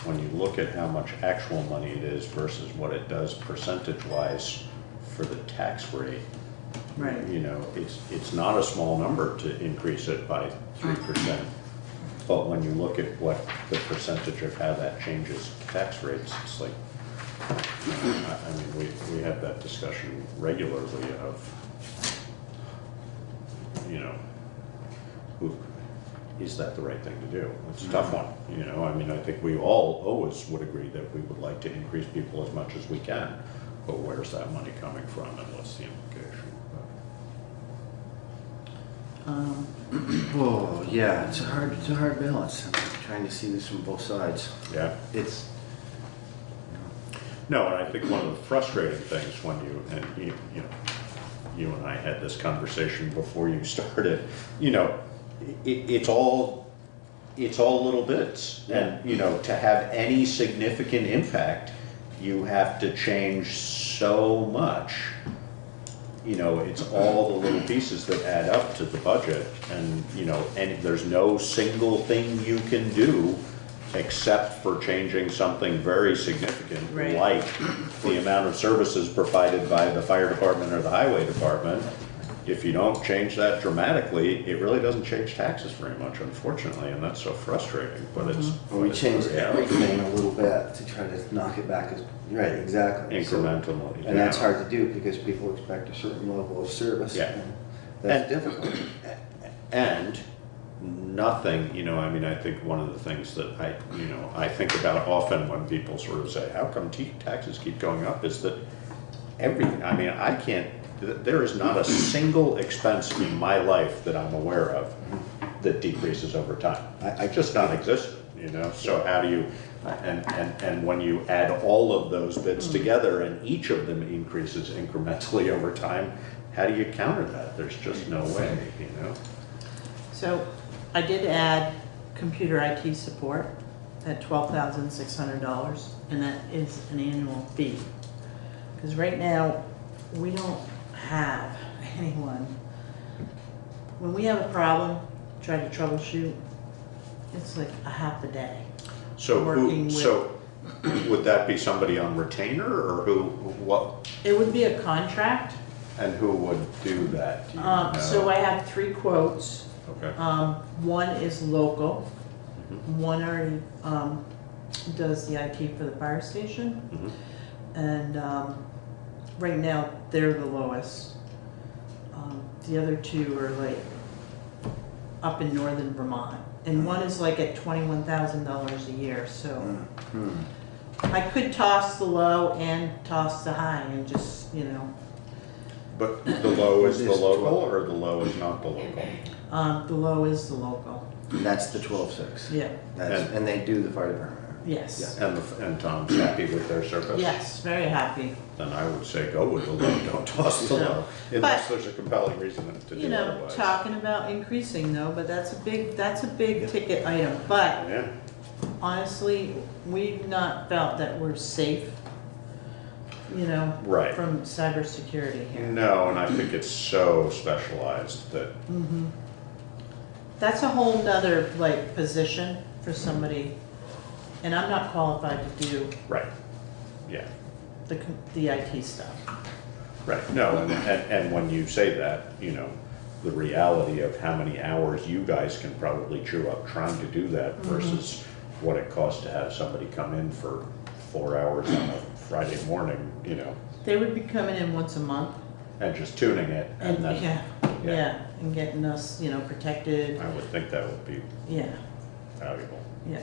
when you look at how much actual money it is versus what it does percentage-wise for the tax rate, right. you know, it's not a small number to increase it by 3%. But when you look at what the percentage of how that changes tax rates, it's like, I mean, we have that discussion regularly of, you know, is that the right thing to do? It's a tough one, you know, I mean, I think we all always would agree that we would like to increase people as much as we can, but where's that money coming from and what's the implication? Oh, yeah, it's a hard balance. I'm trying to see this from both sides. Yeah. It's, No, and I think one of the frustrating things when you know, you and I had this conversation before you started, you know, it's all little bits. And, you know, to have any significant impact, you have to change so much. You know, it's all the little pieces that add up to the budget. And, you know, and there's no single thing you can do except for changing something very significant, Right. like the amount of services provided by the fire department or the highway department. If you don't change that dramatically, it really doesn't change taxes very much, unfortunately, and that's so frustrating, but it's. well, we it's changed the reality. everything a little bit to try to knock it back as, right, exactly. So- Incrementally. And that's yeah. hard to do because people expect a certain level of service. Yeah. and That's difficult. And nothing, you know, I mean, I think one of the things that I think about often when people sort of say, how come taxes keep going up, is that everything, I mean, there is not a single expense in my life that I'm aware of that decreases over time. I just non-existent, you know, so how do you, and when you add all of those bits together and each of them increases incrementally over time, how do you counter that? There's just no way, you know? So I did add computer IT support at $12,600, and that is an annual fee. Because right now, we don't have anyone. When we have a problem, try to troubleshoot, it's like a half a day. So Working with- so would that be somebody on retainer or what, It would be a contract. and who would do that? Do you know? So I have 3 quotes. Okay. One is local. One already does the IT for the fire station. And right now, they're the lowest. The other 2 are like up in northern Vermont. And one is like at $21,000 a year, so. I could toss the low and toss the high and just, you know. But the low is the local or the low is not the local? The low is the local. And that's the 12.6. Yeah. And they do the fire department. Yes. And Tom's happy with their service? Yes, very happy. Then I would say go with the low, don't toss the low, unless there's a compelling reason to do You know, otherwise. talking about increasing though, but that's a big ticket item. But Yeah. honestly, we've not felt that we're safe, you know, Right. from cybersecurity here. No, and I think it's so specialized that, Mhm. That's a whole nother like position for somebody, and I'm not qualified to do right, yeah. the IT stuff. Right, no, and when you say that, you know, the reality of how many hours you guys can probably chew up trying to do that versus what it costs to have somebody come in for 4 hours on a Friday morning, you know. They would be coming in once a month. and just tuning it, and And, then, yeah, and getting us, you know, protected, I would think that would be yeah, valuable. yeah.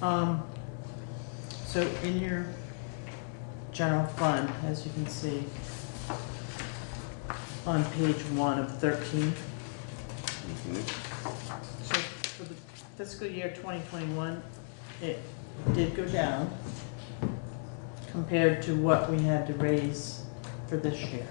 So, so in your general fund, as you can see, on page 1 of 13, so for the fiscal year 2021, it did go down compared to what we had to raise for this year.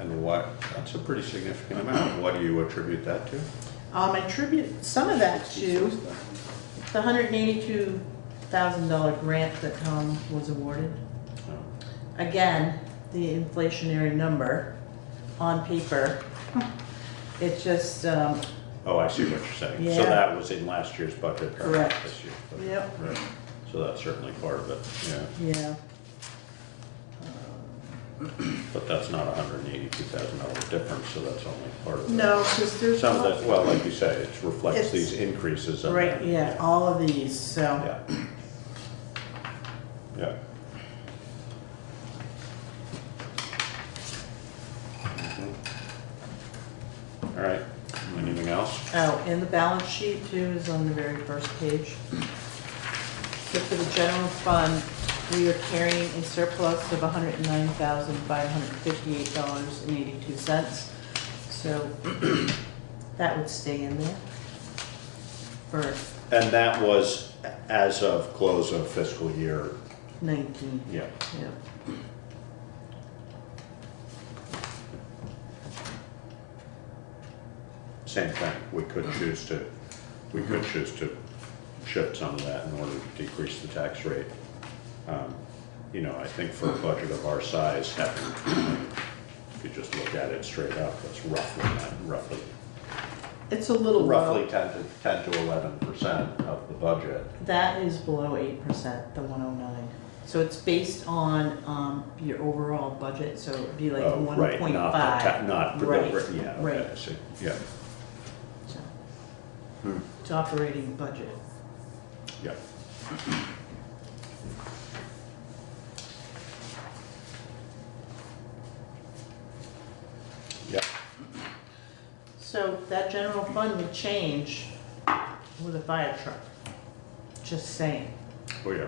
And what, that's a pretty significant amount. What do you attribute that to? I attribute some of that to the $182,000 grant that Tom was awarded. Again, the inflationary number on paper, it just, Oh, I see what you're saying. So Yeah. that was in last year's budget, or Correct. this year's budget. Yep. Right. So that's certainly part of it, yeah. yeah. But that's not $182,000 difference, so that's only part of it. No, because there's. Some of that, well, like you say, it reflects It's- these increases. And Right, then- yeah, all of these, so. Yeah. Yeah. Mhm. All right, anything else? Oh, and the balance sheet too is on the very first page. So for the general fund, we are carrying a surplus of $109,558.82. So that would stay in there for And that was as of close of fiscal year, 19. yeah. Yeah. Same thing, we could choose to shift some of that in order to decrease the tax rate. You know, I think for a budget of our size, having, if you just look at it straight up, that's roughly It's a little low. 10 to 11% of the budget. That is below 8%, the 109. So it's based on your overall budget, so it'd be like Oh, 1.5. right, not the, Right, yeah, right. okay, I see, yeah, So, It's operating budget. yeah. Yeah, So that general fund would change with a fire truck. Just saying. oh yeah.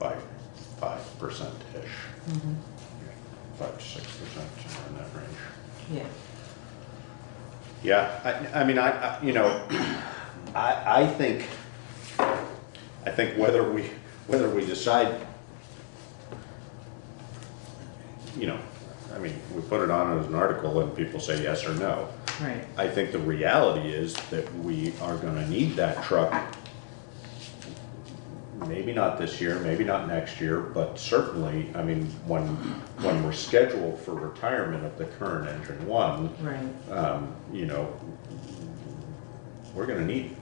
5%-ish, 5 to 6%, somewhere in that range. Yeah. Yeah, I mean, you know, I think whether we decide, you know, I mean, we put it on as an article and people say yes or no. Right. I think the reality is that we are gonna need that truck, maybe not this year, maybe not next year, but certainly, I mean, when we're scheduled for retirement of the current engine one, Right. you know, we're gonna need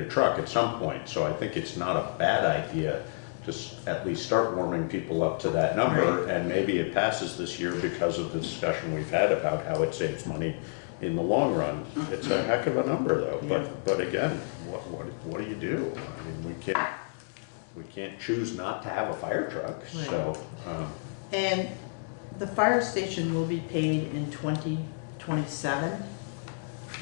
a truck at some point, so I think it's not a bad idea to at least start warming people up to that number, Right. and maybe it passes this year because of the discussion we've had about how it saves money in the long run. It's a heck of a number though, but again, what do you do? I mean, we can't choose not to have a fire truck, so, And the fire station will be paid in 2027,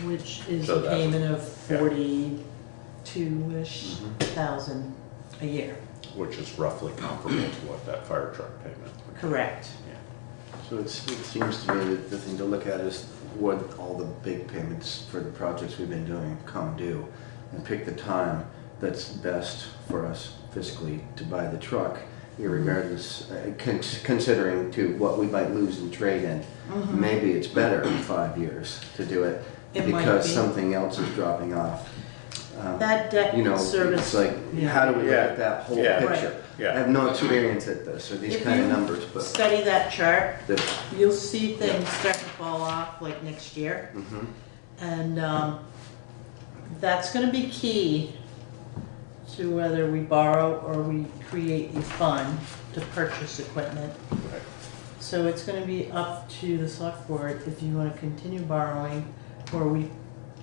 which is So a that's- payment of yeah. 42-ish thousand a year. which is roughly comparable to what that fire truck payment would be. Correct. So it seems to me that the thing to look at is what all the big payments for the projects we've been doing come due, and pick the time that's best for us fiscally to buy the truck, irregardless, considering to what we might lose in trade-in. Mhm. Maybe it's better in 5 years to do it It might because be. something else is dropping off. That debt You know, service. it's like, yeah. how do we look at that whole Yeah. picture? Yeah. I have no experience at this, or these If kind of you numbers, but. Study that chart, the- you'll see things start to fall off like next year. Mhm. And that's gonna be key to whether we borrow or we create a fund to purchase equipment. Right. So it's gonna be up to the select board if you wanna continue borrowing or we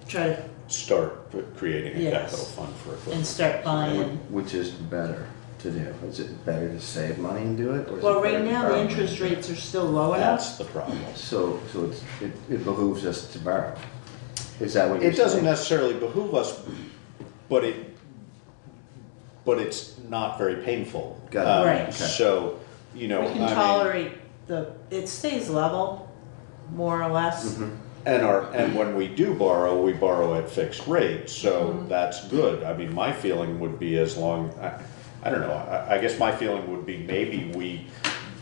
try to, Start creating a Yes. capital fund for equipment. and start buying. Which is better to do? Is it better to save money and do it, or is Well, it better right to now, borrow the money? interest rates are still low enough. That's the problem. So it behooves us to borrow. Is that what you're It saying? doesn't necessarily behoove us, but it's not very painful. Got it. Right. Okay. So, you know, We I can mean, tolerate it stays level, more or less. Mhm. and when we do borrow, we borrow at fixed rates, so that's good. I mean, my feeling would be I don't know, I guess my feeling would be maybe we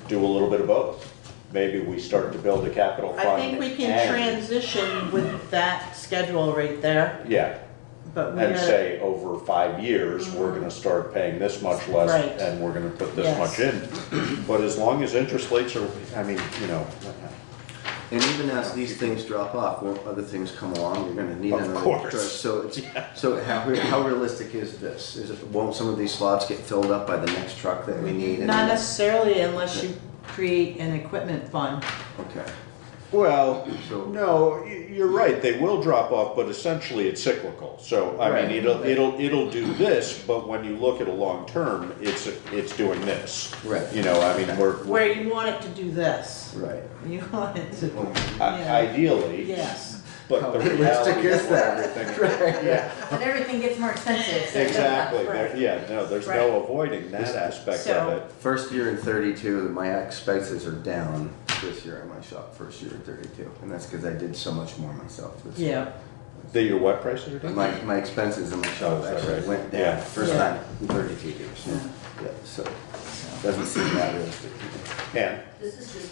do a little bit of both. Maybe we start to build a capital fund. I think we can and- transition with that schedule right there, Yeah, but we and gotta, say over 5 years, we're gonna start paying this much less Right. and we're gonna put this Yes. much in. But as long as interest rates are, I mean, you know, And even as these things drop off, won't other things come along? You're gonna need Of another course. truck. So it's, so how realistic is this? Won't some of these slots get filled up by the next truck that we need? and- not necessarily unless you create an equipment fund. Okay. well, So- no, you're right, they will drop off, but essentially it's cyclical. So, I Right. mean, it'll do this, but when you look at a long term, it's doing this. Right. You know, I mean, Where you want it to do this. Right. You want it to, ideally, yes. but How the realistic reality is of that? everything. Yeah. But everything gets more expensive. so- Exactly, Right. yeah, no, there's Right. no avoiding that aspect of So- it. First year in 32, my expenses are down this year in my shop, first year in 32. And that's because I did so much more myself this year. Yeah, That your what prices are down? My expenses in my shop Oh, is that actually right? went down, Yeah. first Yeah. time in 32 years. Yeah, so, doesn't seem that realistic. And This is just,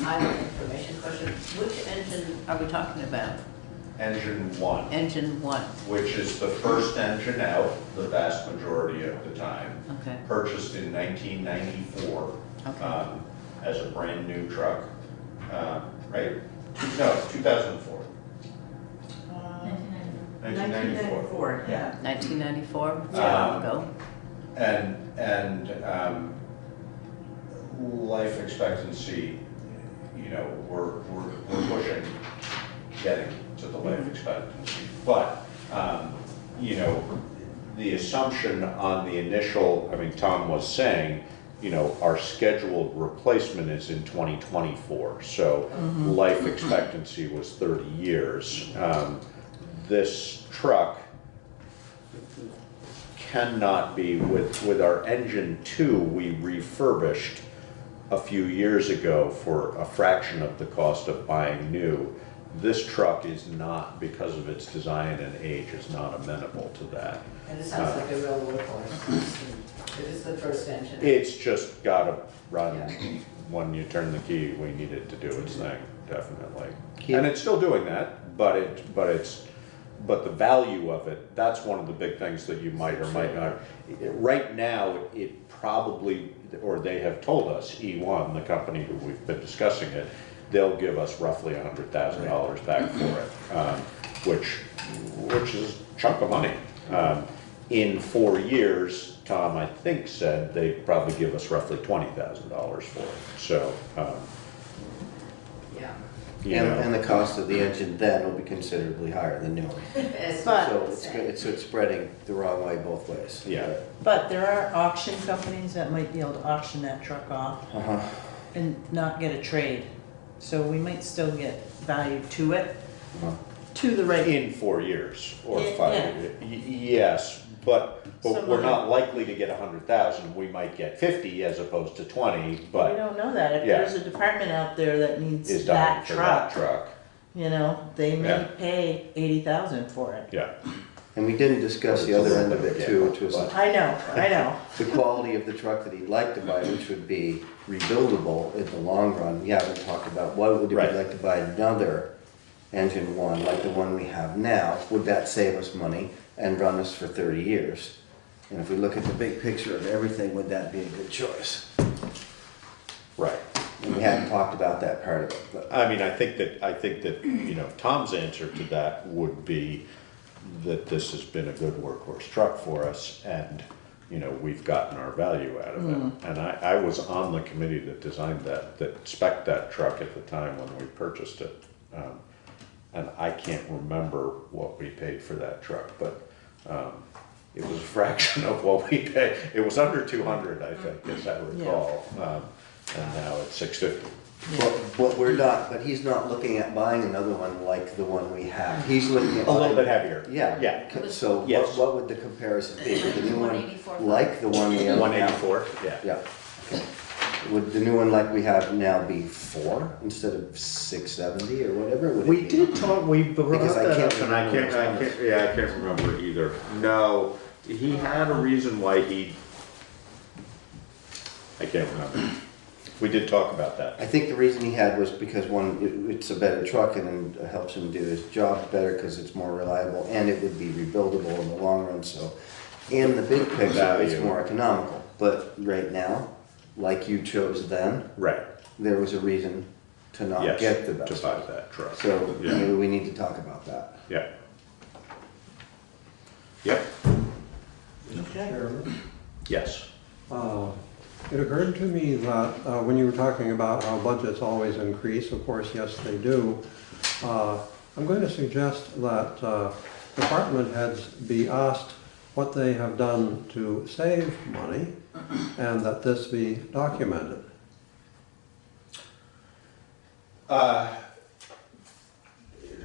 I have an information question. Which engine are we talking about? engine one, Engine one, which is the first engine out, the vast majority of the time. okay. Purchased in 1994 Okay. as a brand new truck, right? No, 2004. 1994. yeah. 1994, so Yeah. long ago. And life expectancy, you know, we're pushing getting to the life expectancy. But, you know, the assumption on the initial, I mean, Tom was saying, you know, our scheduled replacement is in 2024. So life expectancy was 30 years. This truck cannot be, with our engine 2, we refurbished a few years ago for a fraction of the cost of buying new. This truck is not, because of its design and age, is not amenable to that. And it sounds like a real workhorse. It is the first engine. It's just gotta run, when you turn the key, we need it to do its thing, definitely. And it's still doing that, but the value of it, that's one of the big things that you might or might not. Right now, it probably, or they have told us, E1, the company who we've been discussing it, they'll give us roughly $100,000 back for it, which is a chunk of money. In 4 years, Tom, I think, said they'd probably give us roughly $20,000 for it, so, Yeah. you know. And the cost of the engine then will be considerably higher than new. But- So it's spreading the wrong way both ways. Yeah. But there are auction companies that might be able to auction that truck off Uh-huh. and not get a trade. So we might still get value to it, to the right. In 4 years or Yeah, 5 yeah. years. Yes, but Some we're of not likely to get 100,000. We might get 50 as opposed to 20, We but don't know that. If Yeah. there's a department out there that needs is dying that for that truck, truck. you know, they may Yeah. pay 80,000 for it. Yeah. And we didn't discuss the other end of it too, which was I know. the quality of the truck that he'd like to buy, which would be rebuildable in the long run. We haven't talked about what would we Right. like to buy another engine one, like the one we have now. Would that save us money and run us for 30 years? And if we look at the big picture of everything, would that be a good choice? Right. And we hadn't talked about that part of it, but I mean, I think that, you know, Tom's answer to that would be that this has been a good workhorse truck for us and, you know, we've gotten our value out of it. And I was on the committee that designed that spec'd that truck at the time when we purchased it. and I can't remember what we paid for that truck, but, it was a fraction of what we paid. It was under 200, I think, as I recall, and now it's 650. But we're not, but he's not looking at buying another one like the one we have. He's looking at A little buying- bit heavier. Yeah. Yeah. So Yes. what would the comparison be? Would the new one 184. like the one we have now? 184, yeah. Yeah. Okay. Would the new one like we have now be 4 instead of 670 or whatever? Would it We be? did talk, we brought Because I that can't up, and I remember can't, which one. yeah, I can't remember either. No, he had a reason why I can't remember. We did talk about that. I think the reason he had was because it's a better truck and it helps him do his job better because it's more reliable and it would be rebuildable in the long run, so. In the big picture, it's Value. more economical, but right now, like you chose then, Right, there was a reason to not yes, get the to best. buy that truck. So Yeah. maybe we need to talk about that. Yeah. Yep, Chairman, yes. It occurred to me that when you were talking about how budgets always increase, of course, yes, they do. I'm going to suggest that department heads be asked what they have done to save money and that this be documented.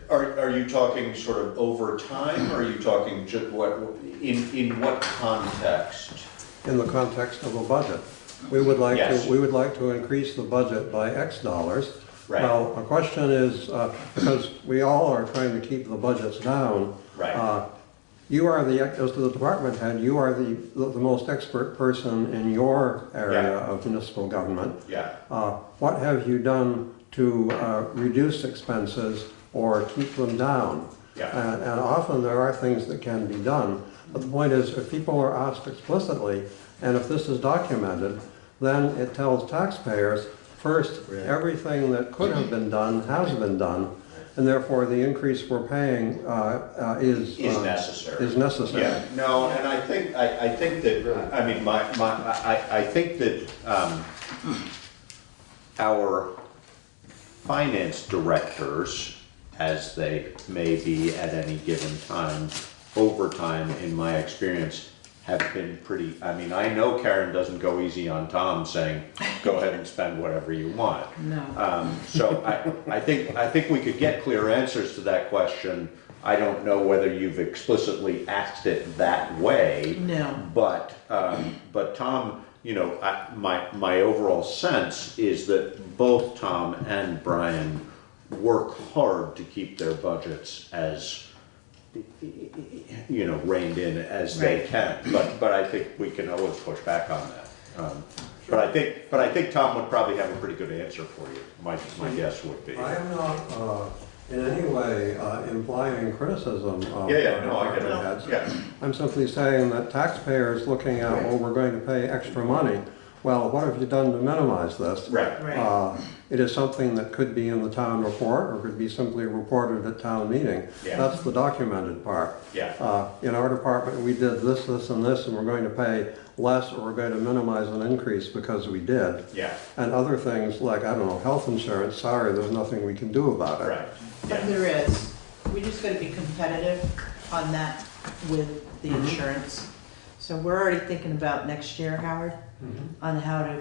Are you talking sort of over time, or are you talking in what context? In the context of a budget. We would like Yes. to, we would like to increase the budget by X dollars. Right. Well, a question is, because we all are trying to keep the budgets down. Right. You are as to the department head, you are the most expert person in your area Yeah. of municipal government. Yeah. What have you done to reduce expenses or keep them down? Yeah. And often there are things that can be done, but the point is, if people are asked explicitly, and if this is documented, then it tells taxpayers, first, everything that could have been done has been done, and therefore the increase we're paying is necessary. Is necessary. Yeah, no, and I think that, I mean, I think that our finance directors, as they may be at any given time, over time, in my experience, have been pretty, I mean, I know Karen doesn't go easy on Tom saying, go ahead and spend whatever you want. No. So I think we could get clear answers to that question. I don't know whether you've explicitly asked it that way. No. But Tom, you know, my overall sense is that both Tom and Brian work hard to keep their budgets as, you know, reined in as they can. But I think we can always push back on that. But I think Tom would probably have a pretty good answer for you. My guess would be. I am not in any way implying criticism of No, I get department it. heads. Yeah. I'm simply saying that taxpayers looking at, well, we're going to pay extra money. Well, what have you done to minimize this? Right. It is something that could be in the town report or could be simply reported at town meeting. Yeah. That's the documented part. Yeah. In our department, we did this, this, and this, and we're going to pay less or we're going to minimize an increase because we did. Yeah. And other things like, I don't know, health insurance, sorry, there's nothing we can do about it. Right. But there is. We just gotta be competitive on that with the insurance. So we're already thinking about next year, Howard, on how to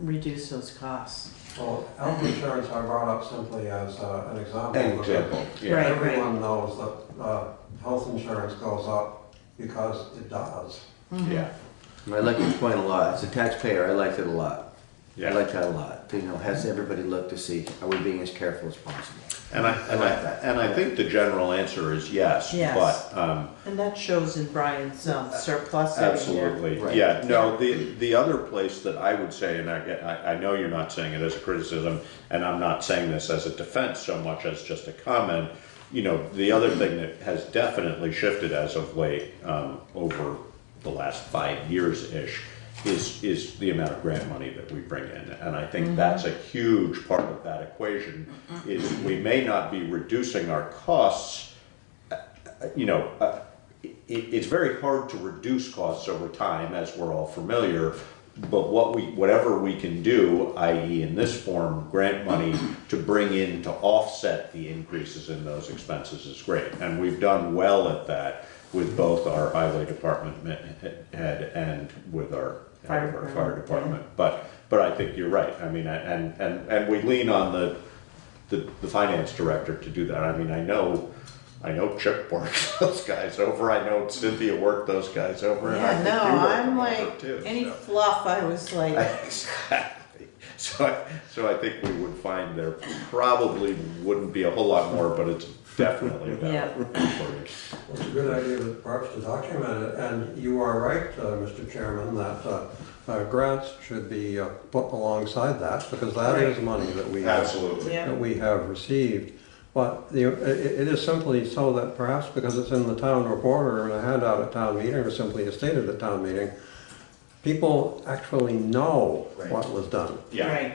reduce those costs. Well, health insurance I brought up simply as an example. An example, yeah. Right, Everyone knows that health insurance goes up because it does. Yeah. I like your point a lot. As a taxpayer, I liked it a lot. Yeah. I like that a lot. You know, has everybody looked to see, are we being as careful as possible? And I like that. And I think the general answer is yes. Yes. But And that shows in Brian's surplus every year. absolutely, Right. yeah. No, the other place that I would say, and I know you're not saying it as a criticism, and I'm not saying this as a defense so much as just a comment. You know, the other thing that has definitely shifted as of late, over the last 5 years-ish, is the amount of grant money that we bring in. And I think that's a huge part of that equation, is we may not be reducing our costs. You know, it's very hard to reduce costs over time, as we're all familiar, but whatever we can do, i.e. in this form, grant money to bring in to offset the increases in those expenses is great. And we've done well at that with both our highway department head and with our head of our fire department. But I think you're right. I mean, and we lean on the finance director to do that. I mean, I know Chip works those guys over. I know Cynthia worked those guys over. And I Yeah, think no, you work I'm them over like, too, any so. fluff, I was like, Exactly. So I think we would find there probably wouldn't be a whole lot more, but it's definitely about Yeah. Well, it's a good idea perhaps to document it, and you are right, Mr. Chairman, that grants should be put alongside that, because that is money that we Absolutely. Yeah. that we have received. But it is simply so that perhaps because it's in the town reporter and a handout at town meeting, or simply is stated at town meeting, people actually know what was done. Yeah. right.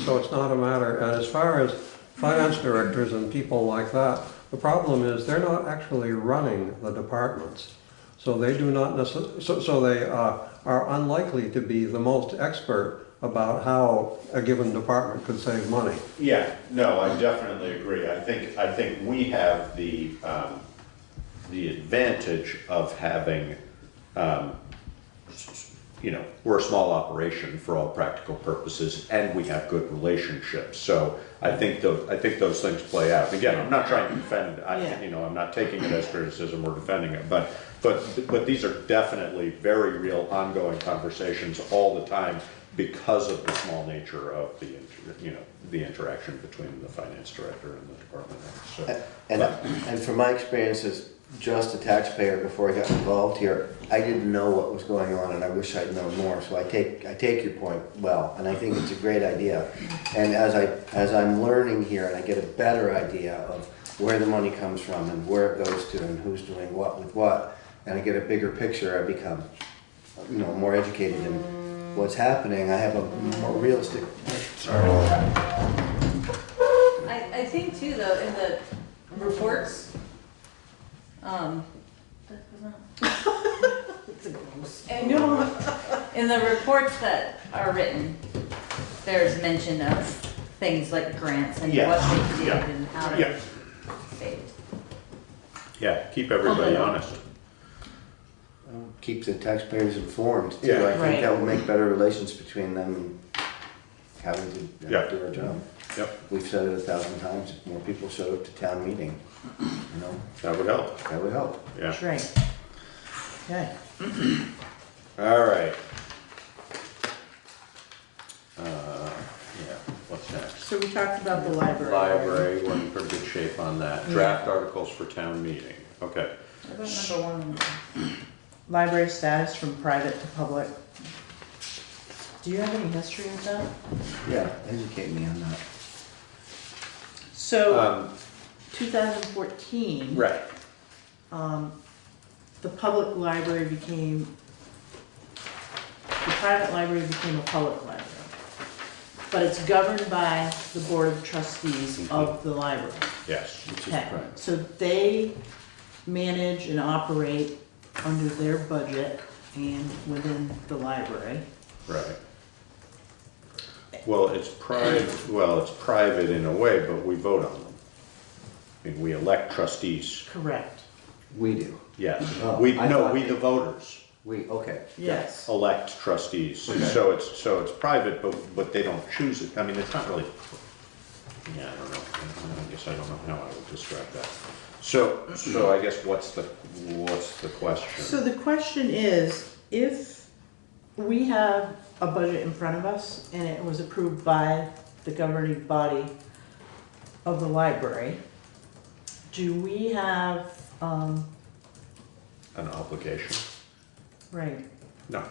So it's not a matter, and as far as finance directors and people like that, the problem is they're not actually running the departments. So they do not so they are unlikely to be the most expert about how a given department could save money. Yeah, no, I definitely agree. I think we have the advantage of having, we're a small operation for all practical purposes, and we have good relationships. So I think those things play out. Again, I'm not trying to defend. I'm not taking it as criticism or defending it, but these are definitely very real, ongoing conversations all the time because of the small nature of the interaction between the finance director and the department head. So, And from my experience as just a taxpayer before I got involved here, I didn't know what was going on, and I wish I'd known more. So I take your point well, and I think it's a great idea. And as I'm learning here, and I get a better idea of where the money comes from and where it goes to and who's doing what with what, and I get a bigger picture, I become, more educated in what's happening. I have a more realistic. Sorry. I think too, though, in the reports, I know, in the reports that are written, there's mention of things like grants and Yes. what they did Yeah. and how Yeah. they saved. Yeah, keep everybody honest. Keep the taxpayers informed too. Yeah. I think Right. that will make better relations between them and having to Yeah. do our job. Yep. We've said it 1,000 times. If more people showed up to town meeting, That would help. that would help. Yeah. That's right. Okay. All right. Yeah, what's next? So we talked about the library. Library, we're in pretty good shape on that. Draft articles for town meeting. Okay. What about number one? Library status from private to public. Do you have any history with that? Yeah, educate me on that. So, 2014. Right. The public library the private library became a public library. But it's governed by the board of trustees of the library. Yes. Okay, so they manage and operate under their budget and within the library. Right. Well, it's private in a way, but we vote on them. I mean, we elect trustees. Correct. We do. Yes. Oh, We I thought the voters okay. Yes. elect trustees. Okay. So it's private, but they don't choose it. I mean, it's not really. Yeah, I don't know. I guess I don't know how I would describe that. So I guess what's the question? So the question is, if we have a budget in front of us and it was approved by the governing body of the library, do we have, An obligation? right, No.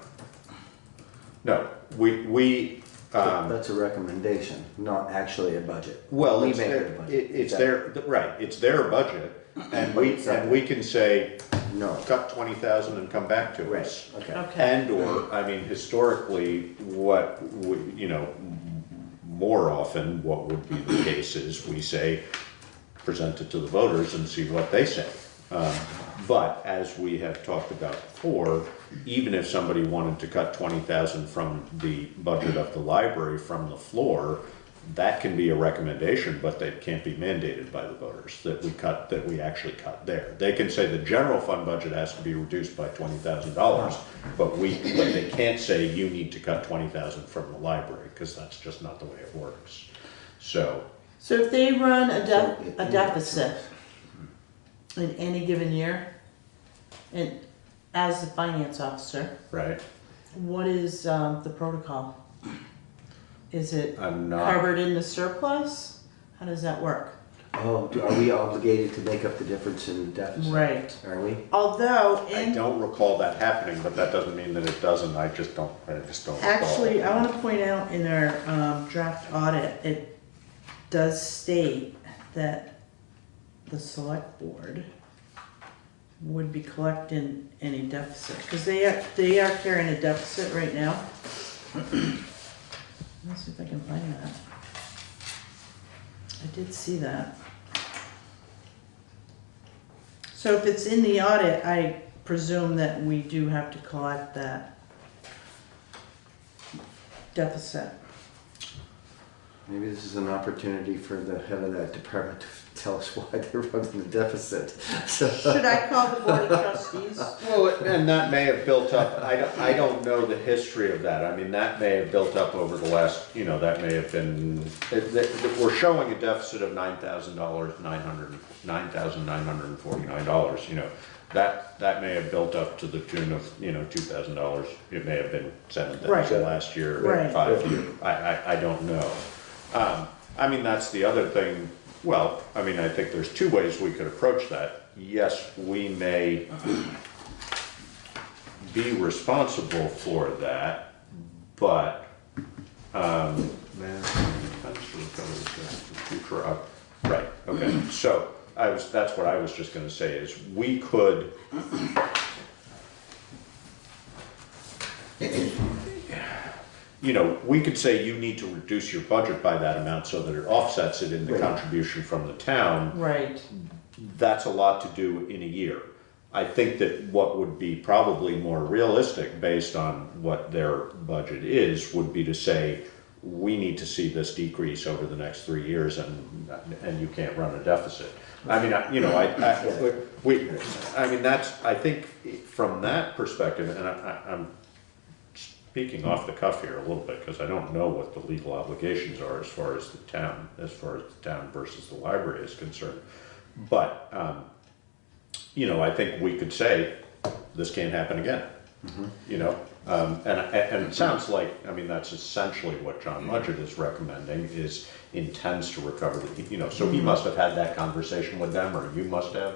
No. We. That's a recommendation, not actually a budget. Well, We it's make their, it a budget. it's their, right, it's their budget, and we can say, No. cut 20,000 and come back to Right, us. okay. okay, And or, I mean, historically, what, more often, what would be the case is we say, present it to the voters and see what they say. But as we have talked about before, even if somebody wanted to cut 20,000 from the budget of the library from the floor, that can be a recommendation, but that can't be mandated by the voters, that we actually cut there. They can say the general fund budget has to be reduced by $20,000, but they can't say you need to cut 20,000 from the library, because that's just not the way it works. So if they run a deficit in any given year, and as the finance officer, right, what is the protocol? Is it I'm not- covered in the surplus? How does that work? Oh, are we obligated to make up the difference in the deficit? Right. Are we? Although, I don't recall that happening, but that doesn't mean that it doesn't. I just don't recall. actually, I want to point out in our draft audit, it does state that the select board would be collecting any deficit, because they are carrying a deficit right now. Let's see if I can find that. I did see that. So if it's in the audit, I presume that we do have to collect that deficit. Maybe this is an opportunity for the head of that department to tell us why they're running the deficit. Should I call the board of trustees? Well, and that may have built up, I don't know the history of that. I mean, that may have built up over the last, that may have been, we're showing a deficit of $9,949, that may have built up to the tune of, $2,000. It may have been 7,000 Right. last year, Right. 5 years. I don't know. I mean, that's the other thing. Well, I mean, I think there's two ways we could approach that. Yes, we may be responsible for that, but, right, okay. So that's what I was just gonna say is we could, we could say you need to reduce your budget by that amount so that it offsets it in the contribution from the town. Right. That's a lot to do in a year. I think that what would be probably more realistic based on what their budget is would be to say, we need to see this decrease over the next 3 years and you can't run a deficit. I mean, I think from that perspective, and I'm speaking off the cuff here a little bit because I don't know what the legal obligations are as far as the town versus the library is concerned. But, I think we could say, this can't happen again. And it sounds like, that's essentially what John Mudgett is recommending, is intends to recover so he must have had that conversation with them, or you must have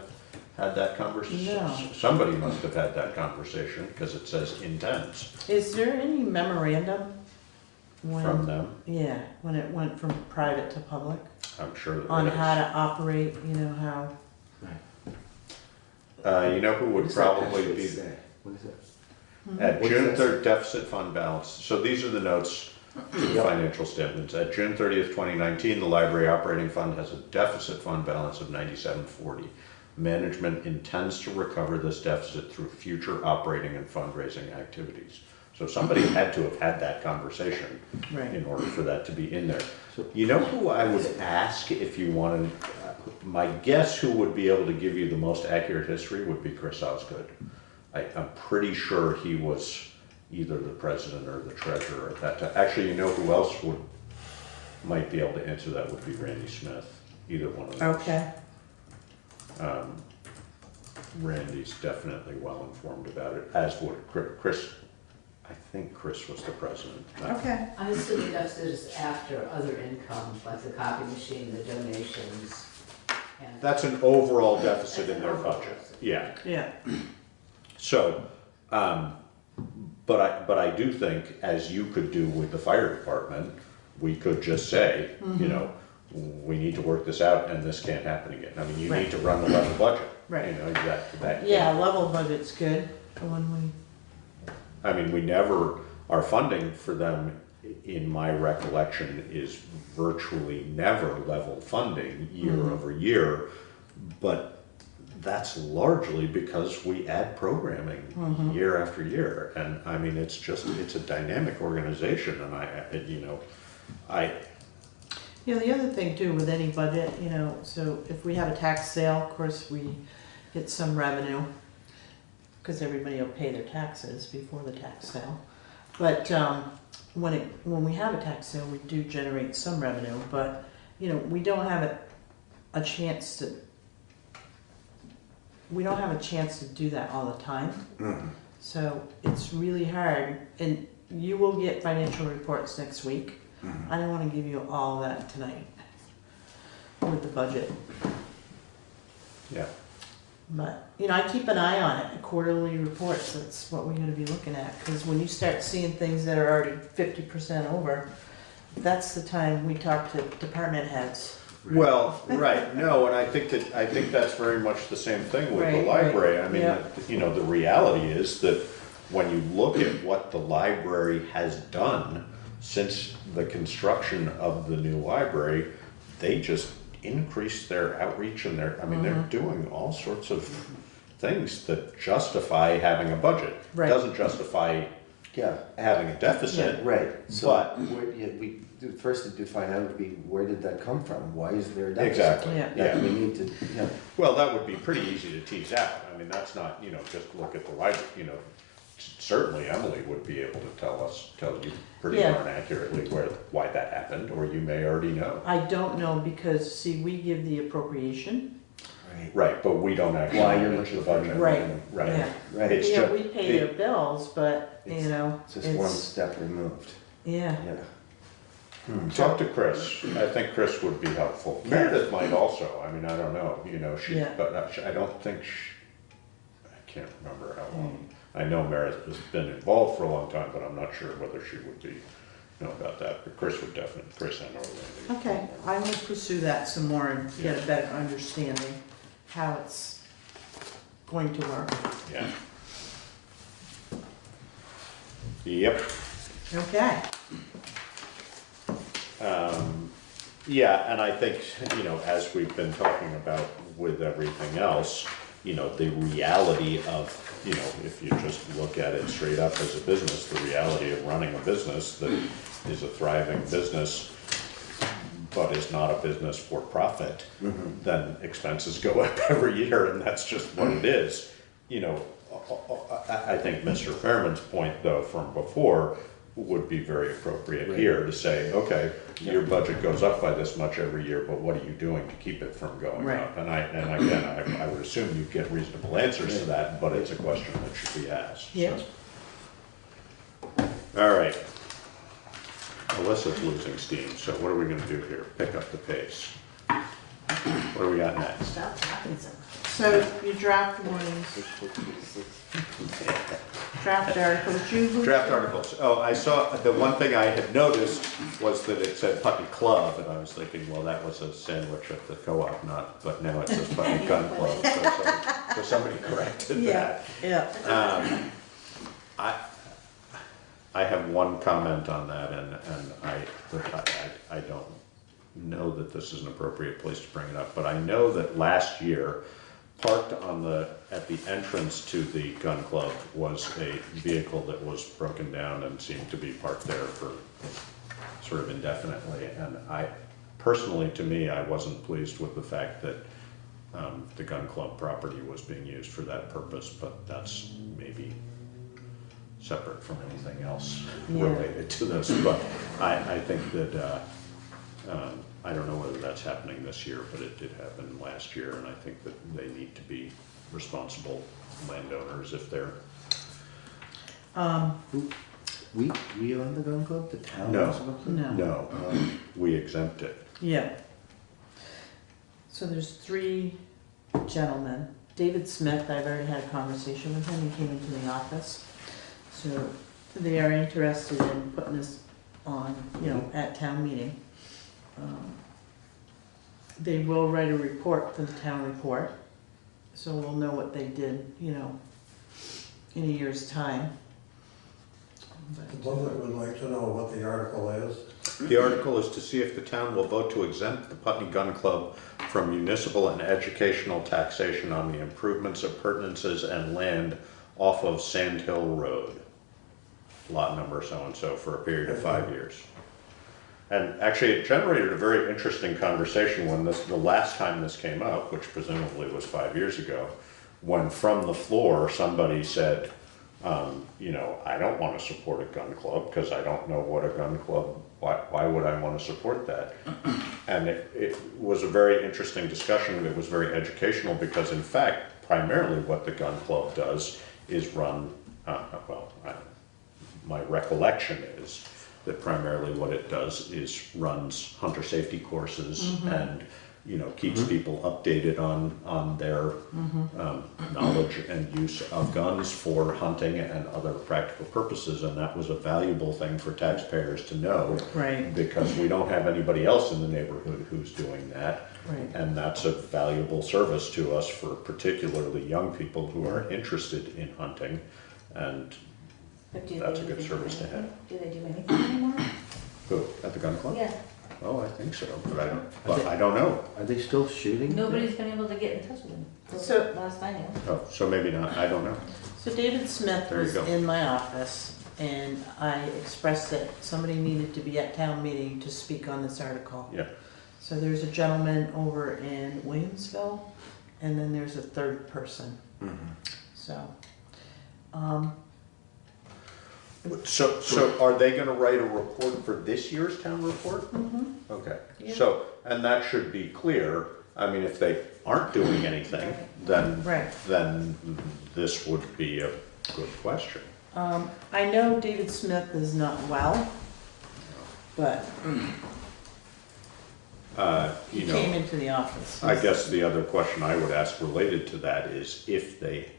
had that conversation. No. Somebody must have had that conversation, because it says intends Is there any memorandum from them. Yeah, when it went from private to public? I'm sure there On is. how to operate, how? Who would probably be, What is it? at What June does that 3rd, deficit fund balance, so these are the notes to the financial statements. At June 30th, 2019, the library operating fund has a deficit fund balance of $97.40. Management intends to recover this deficit through future operating and fundraising activities. So somebody had to have had that conversation in order for that to be in there. You know who I would ask if you wanted, my guess who would be able to give you the most accurate history would be Chris Osgood. I'm pretty sure he was either the president or the treasurer at that time. Actually, who else might be able to answer that would be Randy Smith, either one of those. Okay. Randy's definitely well informed about it, as would Chris. I think Chris was the president. Okay. I'm assuming deficit is after other income, like the copy machine, the donations. And That's an overall deficit in their budget. Yeah. Yeah. So, but I do think, as you could do with the fire department, we could just say, we need to work this out and this can't happen again. I mean, you need to run the level budget. Right. That Yeah, level budget's good when we. we never, our funding for them, in my recollection, is virtually never level funding year over year. But that's largely because we add programming Mhm. year after year. And I mean, it's a dynamic organization, and Yeah, the other thing too with any budget, so if we have a tax sale, of course, we get some revenue, because everybody will pay their taxes before the tax sale. But when we have a tax sale, we do generate some revenue, but, we don't have a chance to do that all the time. Mhm. So it's really hard, and you will get financial reports next week. Mhm. I don't want to give you all that tonight with the budget. yeah. But, I keep an eye on it, quarterly reports, that's what we're gonna be looking at. Because when you start seeing things that are already 50% over, that's the time we talk to department heads. Well, right, no, and I think that's very much the same thing with the Right, library. right, I mean, yeah. the reality is that when you look at what the library has done since the construction of the new library, they just increased their outreach and they're doing all sorts of things that justify having a budget. Right. Doesn't justify having a deficit. Right, so But first to find out would be, where did that come from? Why is there a deficit? Exactly, Yeah. yeah. We need to, Well, that would be pretty easy to tease out. I mean, that's not, just look at the library, certainly Emily would be able to tell you pretty Yeah. darn accurately why that happened, or you may already know. I don't know because, see, we give the appropriation. Right, but we don't actually Why you're manage the looking for budget. Right, Right, yeah. right. It's Yeah, just, we pay their bills, but, It's just one step removed. yeah. Yeah. talk to Chris. I think Chris would be helpful. Meredith might also. I mean, I don't know, Yeah. but I don't think I can't remember how long. I know Meredith has been involved for a long time, but I'm not sure whether she would be, about that. But Chris would definitely, Chris and Orlando. Okay, I will pursue that some more and get a better understanding how it's going to work. Yeah. Yep. Okay. Yeah, and I think, as we've been talking about with everything else, the reality of, if you just look at it straight up as a business, the reality of running a business that is a thriving business, but is not a business for profit, then expenses go up every year, and that's just what it is. I think Mr. Fairman's point, though, from before, would be very appropriate here to say, okay, your budget goes up by this much every year, but what are you doing to keep it from going Right. up? And again, I would assume you get reasonable answers to that, but it's a question that should be asked. Yeah. So. All right. Alyssa's losing steam, so what are we gonna do here? Pick up the pace. What do we got next? So your draft warnings, draft articles, Draft articles. Oh, I saw, the one thing I had noticed was that it said Putney Club, and I was thinking, well, that was a sandwich at the co-op, but now it says Putney Gun Club, so somebody corrected that. Yeah. I have one comment on that, and I don't know that this is an appropriate place to bring it up, but I know that last year, parked at the entrance to the gun club was a vehicle that was broken down and seemed to be parked there for sort of indefinitely. And personally, to me, I wasn't pleased with the fact that the gun club property was being used for that purpose, but that's maybe separate from anything else related to this. But I think that I don't know whether that's happening this year, but it did happen last year, and I think that they need to be responsible landowners if they're. We own the gun club? The town No, owns the gun club? no, we exempt it. Yeah. So there's three gentlemen. David Smith, I've already had a conversation with him, he came into the office. So they are interested in putting this on, at town meeting. They will write a report for the town report, so we'll know what they did, in a year's time. The public would like to know what the article is. The article is to see if the town will vote to exempt the Putney Gun Club from municipal and educational taxation on the improvements, appurtenances, and land off of Sand Hill Road, lot number so-and-so, for a period of 5 years. And actually, it generated a very interesting conversation when the last time this came up, which presumably was 5 years ago, when from the floor, somebody said, you know, I don't want to support a gun club because I don't know what a gun club, why would I want to support that? And it was a very interesting discussion. It was very educational because, in fact, primarily what the gun club does is run, my recollection is that primarily what it does is runs hunter safety courses and, you know, keeps people updated on their knowledge and use of guns for hunting and other practical purposes. And that was a valuable thing for taxpayers to know. Right. Because we don't have anybody else in the neighborhood who's doing that. Right. And that's a valuable service to us for particularly young people who are interested in hunting. And But do that's a they good even service do to have. anything? Do they do anything anymore? Who, at the gun club? Yeah, Oh, I think so, but I don't know. Are they still shooting? nobody's been able to get in touch with them, So- last I knew. Oh, so maybe not, I don't know. So David Smith There you was go. in my office, and I expressed that somebody needed to be at town meeting to speak on this article. Yeah. So there's a gentleman over in Williamsville, and then there's a third person, so. So are they gonna write a report for this year's town report? Okay, Yeah. so, and that should be clear. I mean, if they aren't doing anything, then, Right. then this would be a good question. I know David Smith is not well, but he You came know, into the office. I guess the other question I would ask related to that is if they,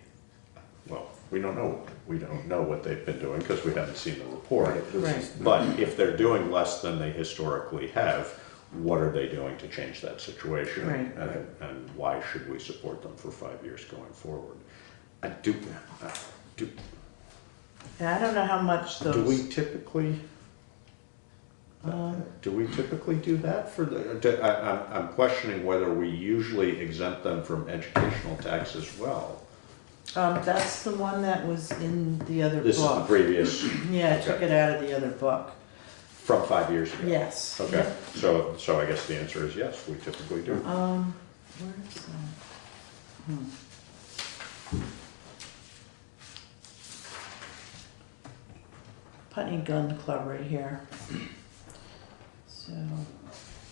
well, we don't know what they've been doing because we haven't seen the report. Right. But if they're doing less than they historically have, what are they doing to change that situation? Right. And why should we support them for 5 years going forward? Do And I don't know how much those. we typically, do that for I'm questioning whether we usually exempt them from educational tax as well. That's the one that was in the other book. This is the previous. Yeah, I took okay. it out of the other book. From 5 years ago? Yes. Okay, Yep. so I guess the answer is yes, we typically do. Where is that? Putney Gun Club right here. So,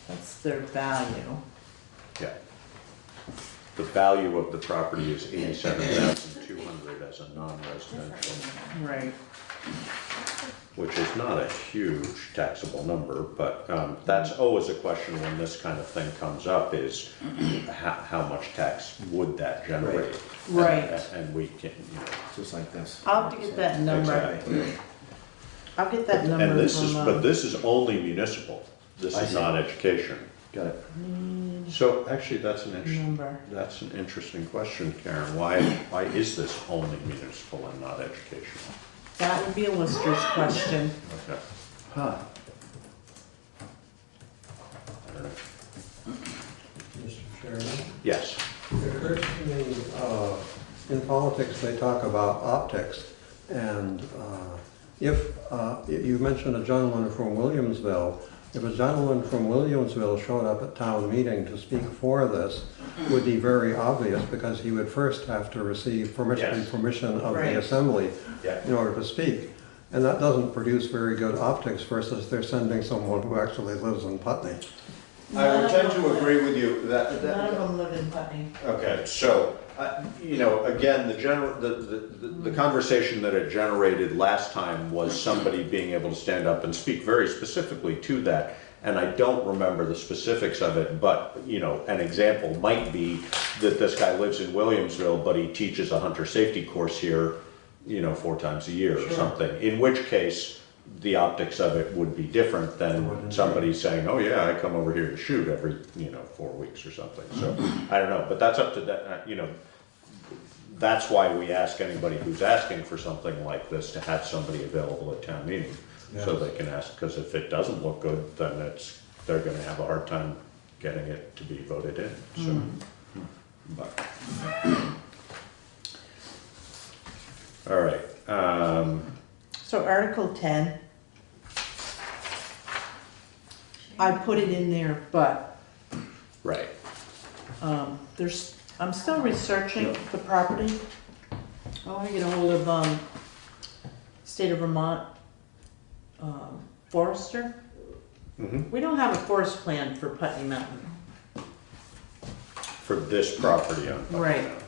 that's their value. Yeah. The value of the property is 87,200 as a non-residential, Right. which is not a huge taxable number, but that's always a question when this kind of thing comes up is how much tax would that generate? Right. And we can, you know. Just like this. I'll have to get that number. Exactly. I'll get that number And this is, from, but this is only municipal. This I is see. not education. Got it. So actually, that's an number. interesting question, Karen. Why is this only municipal and not educational? That would be a lister's question. Okay. Huh. I don't know. Mr. Chairman? Yes. It occurs to me, in politics, they talk about optics, and if, you mentioned a gentleman from Williamsville, if a gentleman from Williamsville showed up at town meeting to speak for this, it would be very obvious, because he would first have to receive permission of Right. the assembly Yeah. in order to speak. And that doesn't produce very good optics versus they're sending someone who actually lives in Putney. I would tend to agree with you that. None of them live in Putney. Okay, so, you know, again, the conversation that it generated last time was somebody being able to stand up and speak very specifically to that. And I don't remember the specifics of it, but, you know, an example might be that this guy lives in Williamsville, but he teaches a hunter safety course here, you know, 4 times a year or something. In which case, the optics of it would be different than somebody saying, oh yeah, I come over here to shoot every, you know, 4 weeks or something. So, I don't know, but that's up to that, you know, that's why we ask anybody who's asking for something like this to have somebody available at town meeting. So they can ask, because if it doesn't look good, then they're gonna have a hard time getting it to be voted in, so. But. All right, So Article 10, I put it in there, but right, I'm still researching the property. I want to get a hold of State of Vermont Forester. We don't have a forest plan for Putney Mountain. for this property on Putney Right. Mountain.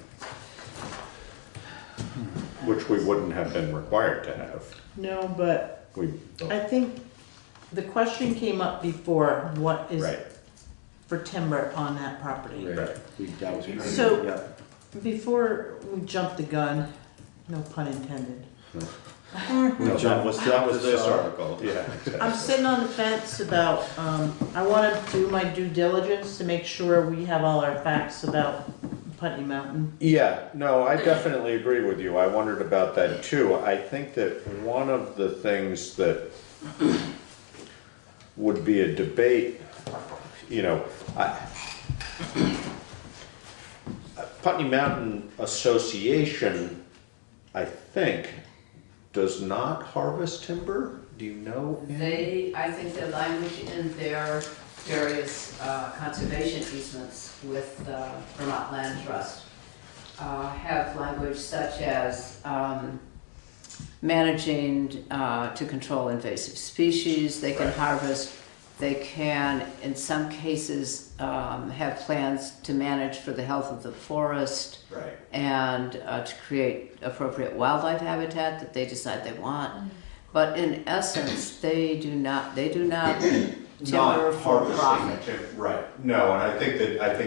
Which we wouldn't have been required to have. No, but We, I think the question came up before, what is right, for timber on that property? right. That was great. So- Yeah. Before we jump the gun, no pun intended, No, that was this article, yeah. I'm sitting on the fence about, I wanna do my due diligence to make sure we have all our facts about Putney Mountain. Yeah, no, I definitely agree with you. I wondered about that too. I think that one of the things that would be a debate, you know, Putney Mountain Association, I think, does not harvest timber. Do you know? I think the language in their various conservation easements with the Vermont Land Trust have language such as managing to control invasive species. They can harvest. They can, in some cases, have plans to manage for the health of the forest. Right. And to create appropriate wildlife habitat that they decide they want. But in essence, they do not timber for profit. Right, no, and I think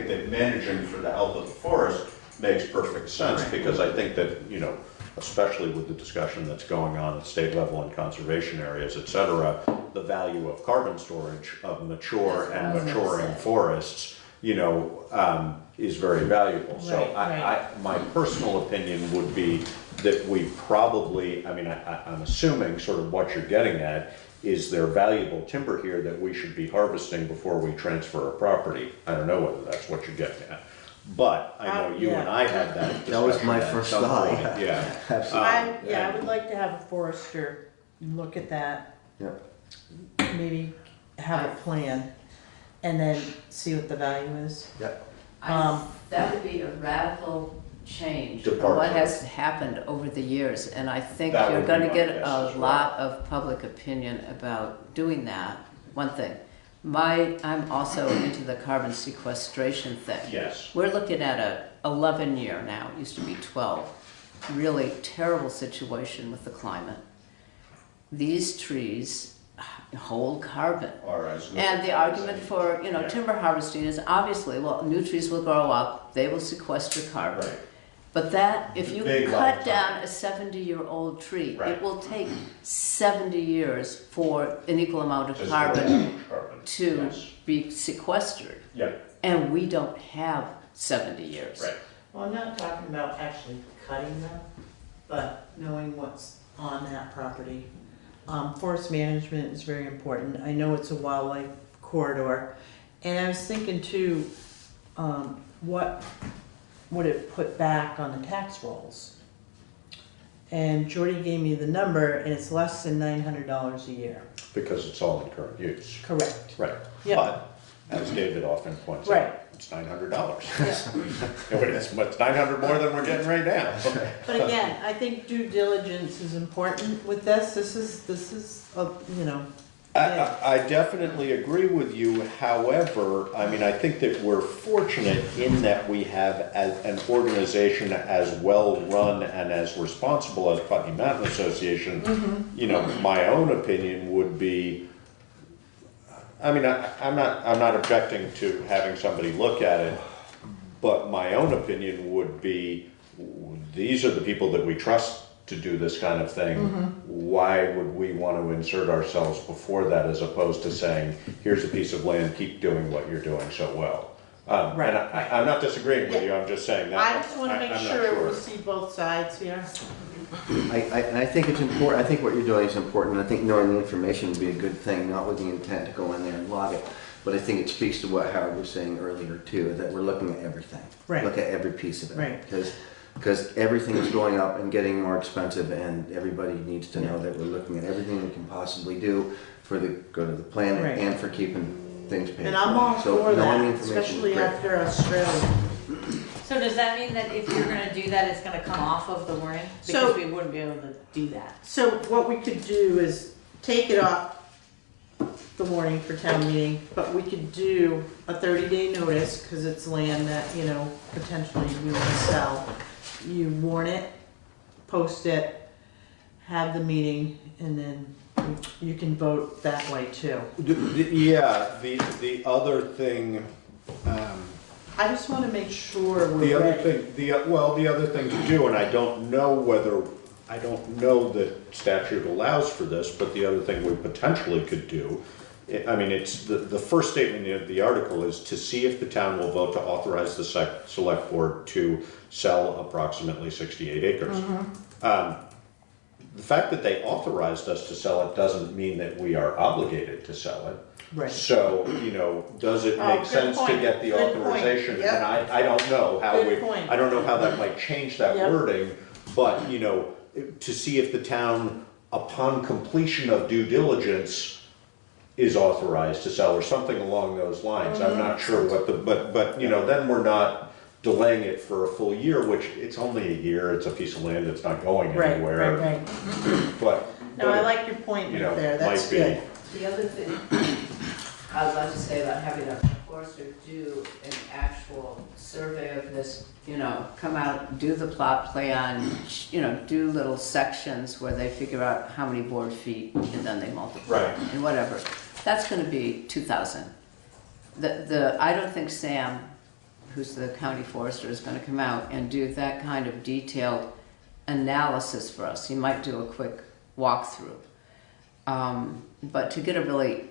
that managing for the health of the forest makes perfect sense, because I think that, you know, especially with the discussion that's going on at state level in conservation areas, et cetera, the value of carbon storage of mature and maturing forests, you know, is very valuable. So my personal opinion would be that we probably, I mean, I'm assuming sort of what you're getting at is there valuable timber here that we should be harvesting before we transfer a property. I don't know whether that's what you're getting at. But I know you and I had that discussion. That was my at first some thought, point. yeah. Absolutely. I would like to have a forester look at that. Yep. Maybe have a plan and then see what the value is. Yep. That would be a radical change from Departure. what has happened over the years. And I think That you're would be gonna my get guess a as well. lot of public opinion about doing that, one thing. I'm also into the carbon sequestration thing. Yes. We're looking at a 11-year now, it used to be 12. Really terrible situation with the climate. These trees hold carbon. And the argument for, you know, timber harvesting is obviously, well, new trees will grow up, they will sequester carbon. Right. But that, if you Big cut long down a 70-year-old tree, Right. it will take 70 years for an equal amount of carbon to be sequestered. Yeah. And we don't have 70 years. Right. Well, I'm not talking about actually cutting them, but knowing what's on that property. Forest management is very important. I know it's a wildlife corridor. And I was thinking too, what would it put back on the tax rolls? And Jordy gave me the number, and it's less than $900 a year. Because it's all in current use. Correct. Right. Yep. But, as David often points out, Right. it's $900. It's $900 more than we're getting right now. But again, I think due diligence is important with this. This is, you know. I definitely agree with you. However, I mean, I think that we're fortunate in that we have an organization as well run and as responsible as Putney Mountain Association. You know, my own opinion would be, I mean, I'm not objecting to having somebody look at it, but my own opinion would be, these are the people that we trust to do this kind of thing. Why would we want to insert ourselves before that, as opposed to saying, here's a piece of land, keep doing what you're doing so well? Right. And I'm not disagreeing with you, I'm just saying that. I just want to make I'm not sure we see both sides here. I think it's important, I think what you're doing is important, I think knowing the information would be a good thing, not with the intent to go in there and log it. But I think it speaks to what Howard was saying earlier too, that we're looking at everything. Right. Look at every piece of it. Right. Because everything is going up and getting more expensive, and everybody needs to know that we're looking at everything we can possibly do for the good of the planet Right. and for keeping things paid And for. I'm all So for knowing the that, information is especially great. after Australia. So does that mean that if you're gonna do that, it's gonna come off of the warning? So- Because we wouldn't be able to do that. So what we could do is take it off the warning for town meeting, but we could do a 30-day notice, because it's land that, you know, potentially we want to sell. You warn it, post it, have the meeting, and then you can vote that way too. Yeah, the other thing, I just want to make sure the we're other ready. thing, the other thing to do, and I don't know that statute allows for this, but the other thing we potentially could do, I mean, it's, the first statement of the article is to see if the town will vote to authorize the select board to sell approximately 68 acres. The fact that they authorized us to sell it doesn't mean that we are obligated to sell it. Right. So, does it Oh, make good sense to point. get the Good point. authorization? Yep. And I don't know how Good point. I don't know how that might change that Yep. wording, but, to see if the town, upon completion of due diligence, is authorized to sell or something along those lines. I'm not sure what but then we're not delaying it for a full year, which it's only a year, it's a piece of land, it's not going Right, anywhere. right. But, No, I like your point right there, that's might be. good. The other thing I'd like to say about having a forester do an actual survey of this, come out, do the plot plan, do little sections where they figure out how many board feet and then they multiply Right. and whatever. That's gonna be 2,000. I don't think Sam, who's the county forester, is gonna come out and do that kind of detailed analysis for us. He might do a quick walkthrough. But to get a really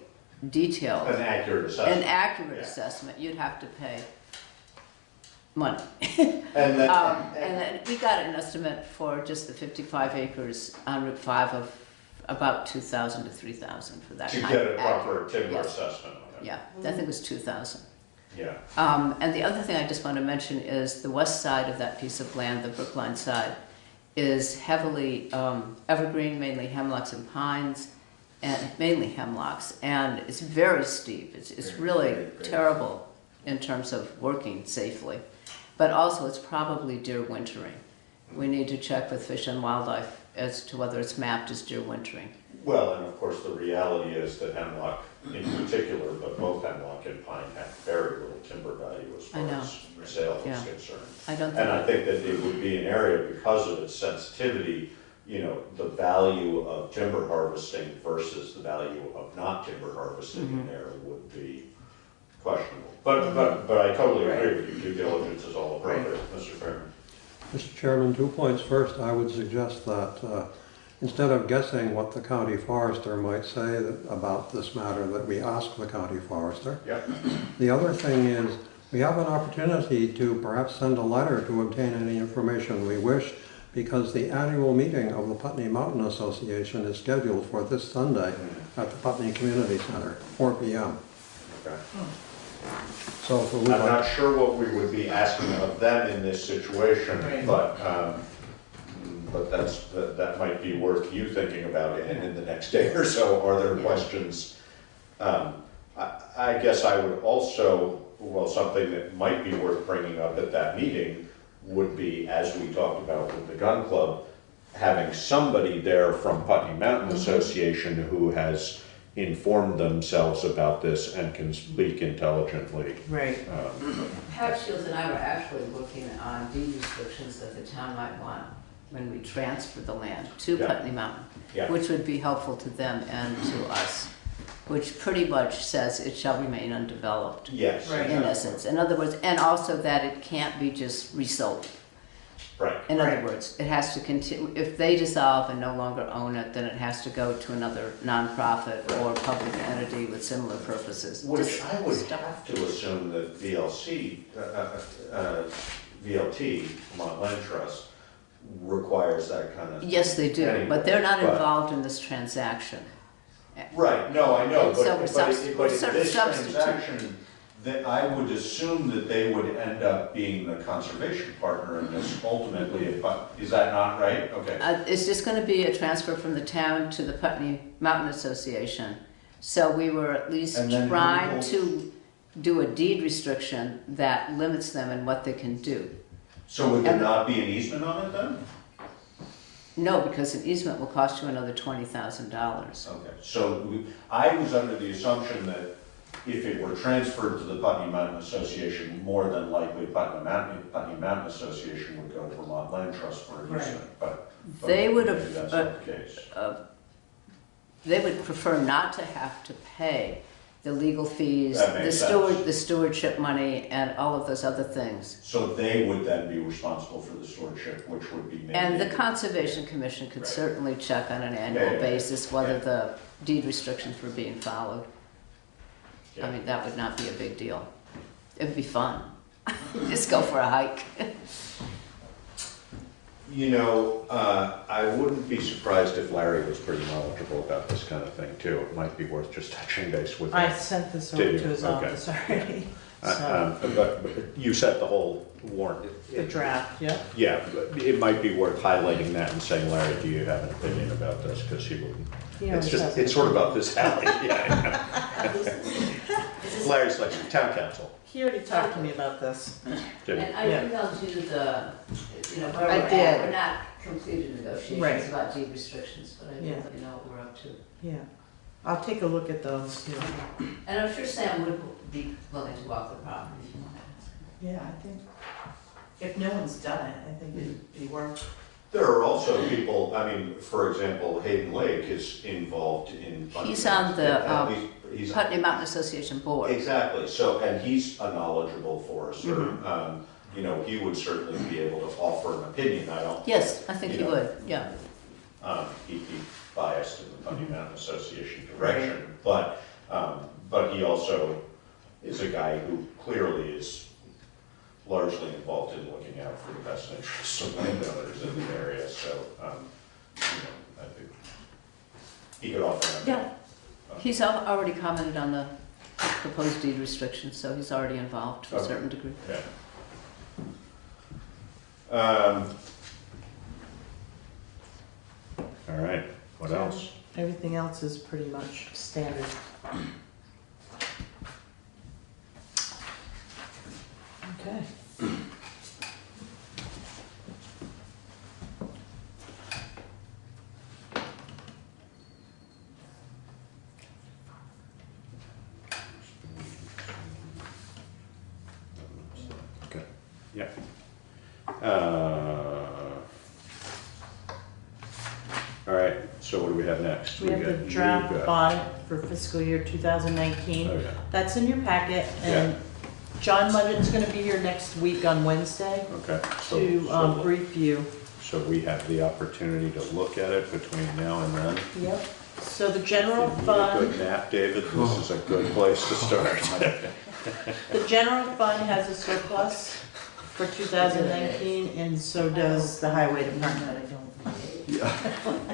detailed. An accurate assessment. An accurate assessment, you'd have to pay money. And then, And then we got an estimate for just the 55 acres on Route 5 of about 2,000 to 3,000 for that to kind get of a proper accurate- timber yes. assessment on it. Yeah, I think it was 2,000. Yeah. And the other thing I just want to mention is the west side of that piece of land, the Brookline side, is heavily evergreen, mainly hemlocks and pines, and mainly hemlocks, and it's very steep. It's really terrible in terms of working safely, but also it's probably deer wintering. We need to check with Fish and Wildlife as to whether it's mapped as deer wintering. Well, and of course, the reality is that hemlock in particular, but both hemlock and pine have very little timber value as I know. far as sale Yeah. is concerned. I don't And I think, think that it would be an area, because of its sensitivity, the value of timber harvesting versus the value of not timber harvesting in Mhm. there would be questionable. But I totally agree with you, due diligence is all appropriate, Mr. Fairman. Mr. Chairman, 2 points. First, I would suggest that instead of guessing what the county forester might say about this matter, that we ask the county forester. Yep. The other thing is, we have an opportunity to perhaps send a letter to obtain any information we wish, because the annual meeting of the Putney Mountain Association is scheduled for this Sunday at the Putney Community Center, 4 p.m. Okay. So if we I'm would not like, sure what we would be asking of them in this situation, but that might be worth you thinking about it in the next day or so. Are there questions? I guess I would also, something that might be worth bringing up at that meeting would be, as we talked about with the gun club, having somebody there from Putney Mountain Association who has informed themselves about this and can speak intelligently. Right. Hatfields and I were actually working on deed restrictions that the town might want when we transfer the land to Yeah. Putney Mountain, Yeah. which would be helpful to them and to us, which pretty much says it shall remain undeveloped. Yes. Right. In essence, in other words, and also that it can't be just resold. Right. In other Right. words, it has to continue, if they dissolve and no longer own it, then it has to go to another nonprofit or public entity with similar purposes. Which Just I would stop. have to assume that VLT, Vermont Land Trust, requires that kind of. Yes, they do, anyway, but they're not but- involved in this transaction. Right, no, I know, And so but we're in sort of this substituting. transaction, that I would assume that they would end up being the conservation partner in this ultimately, but is that not right? Okay. It's just gonna be a transfer from the town to the Putney Mountain Association. So we were at least And then who trying holds- to do a deed restriction that limits them in what they can do. So would there not be an easement on it then? No, because an easement will cost you another $20,000. Okay, so I was under the assumption that if it were transferred to the Putney Mountain Association, more than likely Putney Mountain Association would go to Vermont Land Trust for an Right. easement, but They would maybe have, that's not the case. they would prefer not to have to pay the legal fees, That makes sense. the stewardship money, and all of those other things. So they would then be responsible for the stewardship, which would be maybe. And the Conservation Commission could certainly check on an annual Yeah, yeah, basis whether the deed restrictions were being followed. I mean, that would not be a big deal. It'd be fun. Just go for a hike. You know, I wouldn't be surprised if Larry was pretty knowledgeable about this kind of thing too. It might be worth just touching base with him. I sent this over Did you? to his Okay. office already. But you said the whole warrant. The draft, yeah. Yeah, but it might be worth highlighting that and saying, Larry, do you have an opinion about this? Because he wouldn't. He It's always just, has it's an sort of up his alley. Yeah, I know. Larry's like town council. He already talked to me about this. Did he? And I emailed you the, where I we're at. did. We're not completed negotiations Right. about deed restrictions, but I Yeah. did let you know what we're up to. Yeah. I'll take a look at those, yeah. And I'm sure Sam would be willing to walk the property if you wanted. Yeah, I think, if no one's done it, I think it'd be worth. There are also people, I mean, for example, Hayden Lake is involved in. He's on the At least he's- Putney Mountain Association board. Exactly, so, and he's a knowledgeable forester. Mhm. You know, he would certainly be able to offer an opinion, I don't. Yes, I think you he know, would, yeah. He'd be biased in the Putney Mountain Association direction, but he also is a guy who clearly is largely involved in looking out for the best interests of landowners in the area, so, you know, I think he could offer. an Yeah. He's already commented on the proposed deed restrictions, so he's already involved to a Okay. certain degree. Yeah. All right, what else? Everything else is pretty much standard. Okay. Okay, yeah. All right, so what do we have next? We have the got- draft you got- bond for fiscal year 2019. Oh, yeah. That's in your packet, and John Mudgett's gonna be here next week on Wednesday Okay. to brief you. So we have the opportunity to look at it between now and then. Yep. So the general If you need a fund, good nap, David, this is a good place to start. the general fund has a surplus for 2019, and so does the highway department. I don't.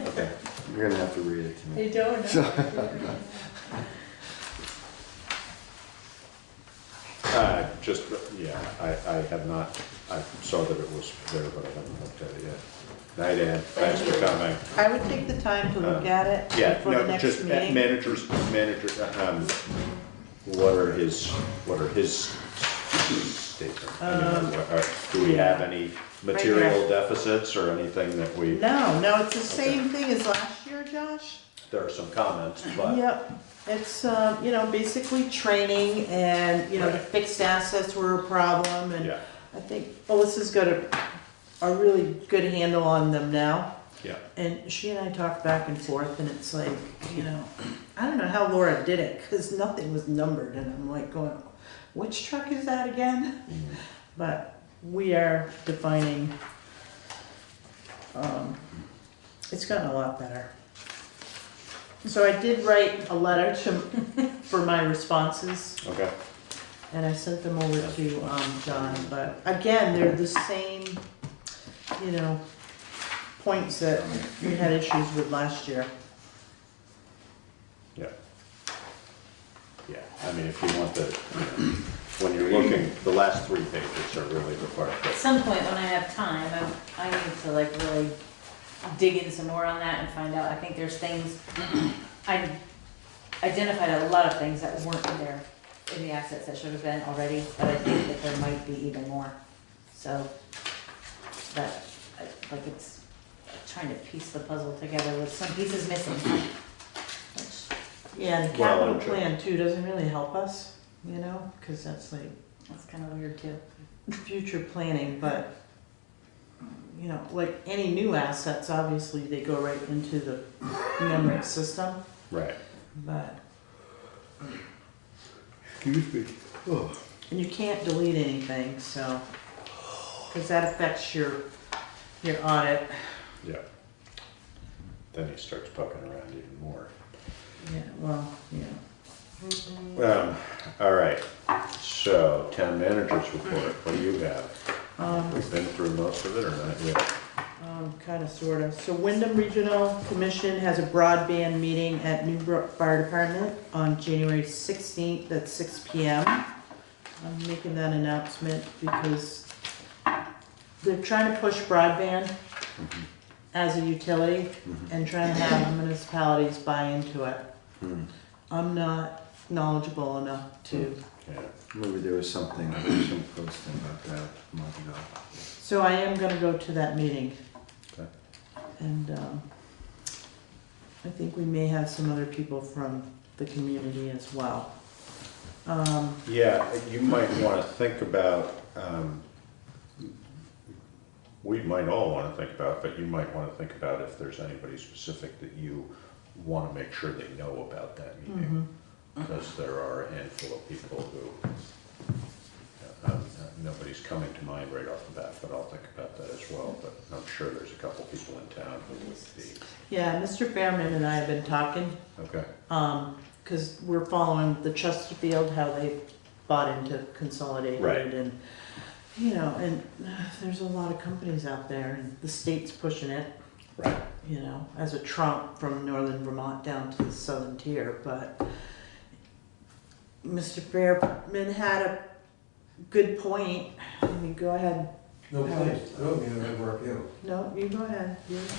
Okay, you're gonna have to read it to me. You don't? Just, yeah, I have not, I saw that it was there, but I haven't looked at it yet. Night, Ann, thanks for coming. I would take the time to look at it Yeah, before the no, next just meeting. manager, what are his statements? I mean, do we have any material deficits or anything that we, No, it's the same thing as last year, Josh. there are some comments, but. Yep, it's, basically training and, the Right. fixed assets were a problem and Yeah. I think Melissa's got a really good handle on them now. Yeah. And she and I talked back and forth and it's like, I don't know how Laura did it because nothing was numbered and I'm like going, which truck is that again? But we are defining, it's gotten a lot better. So I did write a letter for my responses. Okay. And I sent them over to John, but again, they're the same, points that we had issues with last year. I mean, if you want the, when you're looking, the last 3 pages are really the part At that, some point when I have time, I need to like really dig in some more on that and find out. I think there's things, I identified a lot of things that weren't there in the assets that should have been already, but I think that there might be even more. So that, like it's trying to piece the puzzle together with some pieces missing. Yeah, and the Well, capital okay. plan too doesn't really help us, you know, because that's like That's kind of weird too. future planning, but, you know, like any new assets, obviously, they go right into the memory system, right. but, Excuse me. Oh. and you can't delete anything, so, because that affects your audit. Yeah. Then he starts poking around even more. Yeah, well, yeah. All right, so town manager's report, what do you have? We've been through most of it or not yet? Kind of, sort of. So Wyndham Regional Commission has a broadband meeting at Newbrook Fire Department on January 16th at 6 p.m. I'm making that announcement because they're trying to push broadband as a utility and trying to have municipalities buy into it. I'm not knowledgeable enough to. Yeah. Maybe there was something, some posting about that a month ago. So I am gonna go to that meeting. Okay. And I think we may have some other people from the community as well. Yeah, you might want to think about, we might all want to think about, but you might want to think about if there's anybody specific that you want to make sure they know about that meeting. Because there are a handful of people who, nobody's coming to mind right off the bat, but I'll think about that as well. But I'm sure there's a couple people in town who would be. Yeah, Mr. Fairman and I have been talking. Okay. Because we're following the Chesterfield, how they bought into Consolidated. Right. And, you know, and there's a lot of companies out there and the state's pushing it. Right. You know, as a trump from northern Vermont down to the southern tier, but Mr. Fairman had a good point. I mean, go ahead. No, please, I don't mean to interrupt you. No, you go ahead.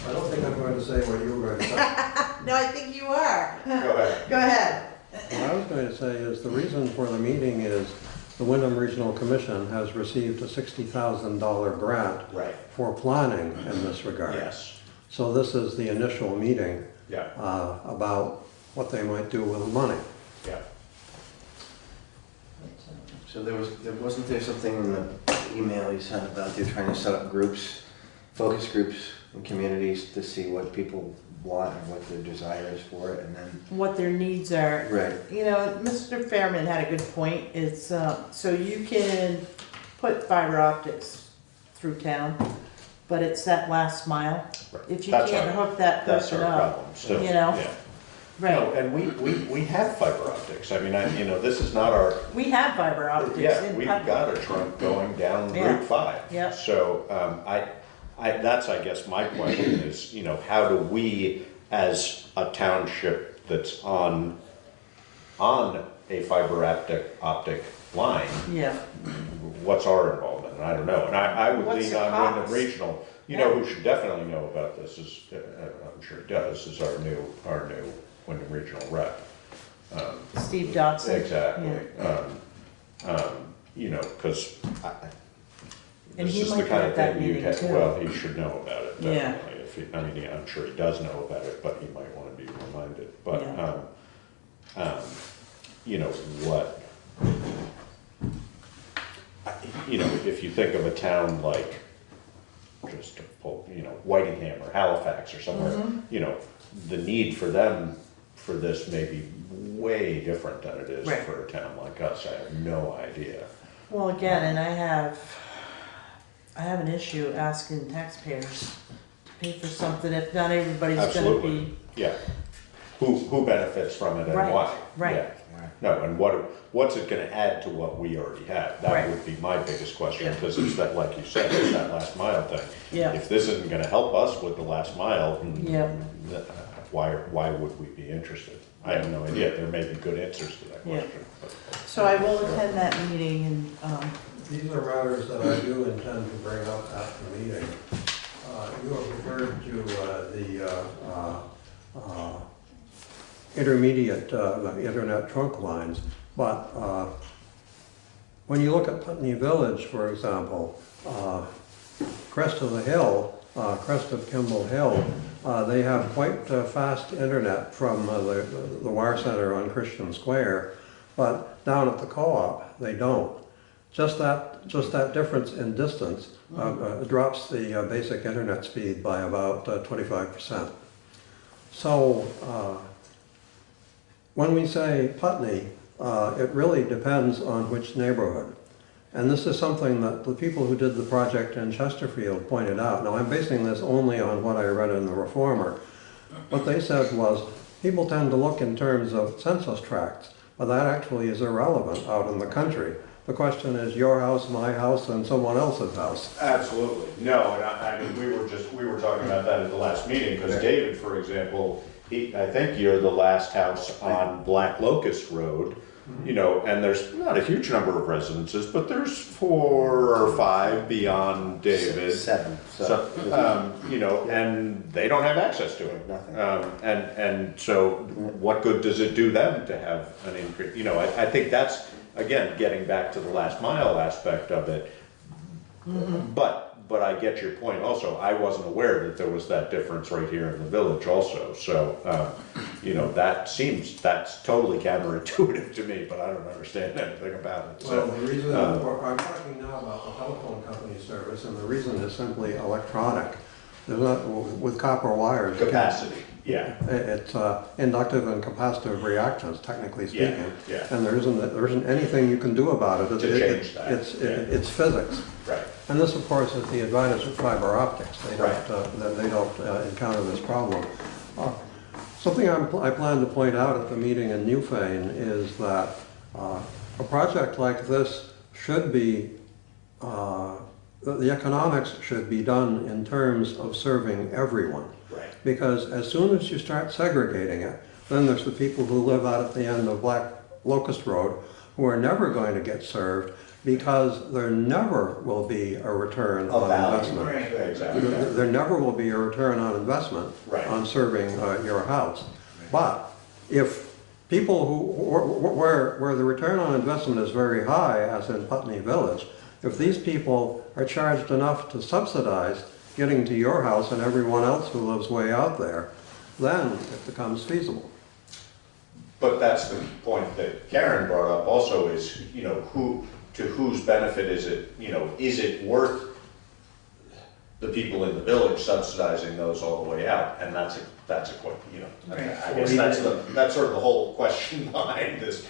I don't think I'm going to say what you were going to say. No, I think you are. Go ahead. Go ahead. What I was going to say is the reason for the meeting is the Wyndham Regional Commission has received a $60,000 grant Right. for planning in this regard. Yes. So this is the initial meeting Yeah. about what they might do with the money. Yeah. So wasn't there something in the email you sent about they're trying to set up groups, focus groups in communities to see what people want and what their desire is for it, and then. What their needs are. Right. You know, Mr. Fairman had a good point. It's, so you can put fiber optics through town, but it's that last mile. Right. If you That's can't our- hook that That's person our up, problem. So, you know? yeah. Right. No, and we have fiber optics. I mean, this is not our, We have fiber optics yeah, in we've Putnam. got a trunk going down Yeah. Route 5. Yeah. So, that's, I guess, my question is, how do we, as a township that's on a fiber optic line, Yeah. what's our involvement? And I don't know. And I would What's lean the on Wyndham cost? Regional. You know who should definitely know about this is, I'm sure he does, is our new Wyndham Regional rep. Steve Dodson. Exactly. Because And this he is might the be kind at of that thing you'd meeting, have, too. well, he should know about it, Yeah. definitely. I'm sure he does know about it, but he might want to be reminded. But, if you think of a town like, just to pull, Whitingham or Halifax or somewhere, the need for them for this may be way different than it is Right. for a town like us. I have no idea. Well, again, and I have an issue asking taxpayers to pay for something if not everybody's gonna Absolutely. be. Yeah. Who benefits from it and Right, why? right. Yeah. No, and what's it gonna add to what we already have? That Right. would be my biggest question, Yeah. because it's that, like you said, it's that last mile thing. Yeah. If this isn't gonna help us with the last mile, Yeah. why would we be interested? I have no idea, there may be good answers to that Yeah. question. but- So I will attend that meeting and, These are matters that I do intend to bring up at the meeting. You have referred to the intermediate internet trunk lines, but when you look at Putney Village, for example, crest of the hill, crest of Kimball Hill, they have quite fast internet from the Wire Center on Christian Square, but down at the co-op, they don't. Just that difference in distance drops the basic internet speed by about 25%. So when we say Putney, it really depends on which neighborhood. And this is something that the people who did the project in Chesterfield pointed out. Now I'm basing this only on what I read in the Reformer. What they said was, people tend to look in terms of census tracts, but that actually is irrelevant out in the country. The question is your house, my house, and someone else's house. Absolutely, no, and I mean, we were talking about that at the last meeting, because David, for example, I think you're the last house on Black Locust Road, you know, and there's not a huge number of residences, but there's 4 or 5 beyond David. 7. You know, and they don't have access to it. And so what good does it do them to have an increase? You know, I think that's, again, getting back to the last mile aspect of it. But I get your point also. I wasn't aware that there was that difference right here in the village also. So, you know, that's totally counterintuitive to me, but I don't understand anything about it. So, Well, the reason, I'm talking now about the telephone company service, and the reason is simply electronic. There's not, with copper wires. Capacity, yeah. It's inductive and capacitive reactance, technically speaking. Yeah, yeah. And there isn't anything you can do about it. To change that. It's physics. Right. And this, of course, is the advantage of fiber optics. They don't encounter this problem. Something I plan to point out at the meeting in Newfane is that a project like this should be, the economics should be done in terms of serving everyone. Right. Because as soon as you start segregating it, then there's the people who live out at the end of Black Locust Road who are never going to get served, because there never will be a return on investment. Right. Exactly. There never will be a return on investment on serving your house. But if people where the return on investment is very high, as in Putney Village, if these people are charged enough to subsidize getting to your house and everyone else who lives way out there, then it becomes feasible. But that's the point that Karen brought up also is, you know, to whose benefit is it, you know, is it worth the people in the village subsidizing those all the way out? And that's a quite, you know, I guess that's sort of the whole question behind this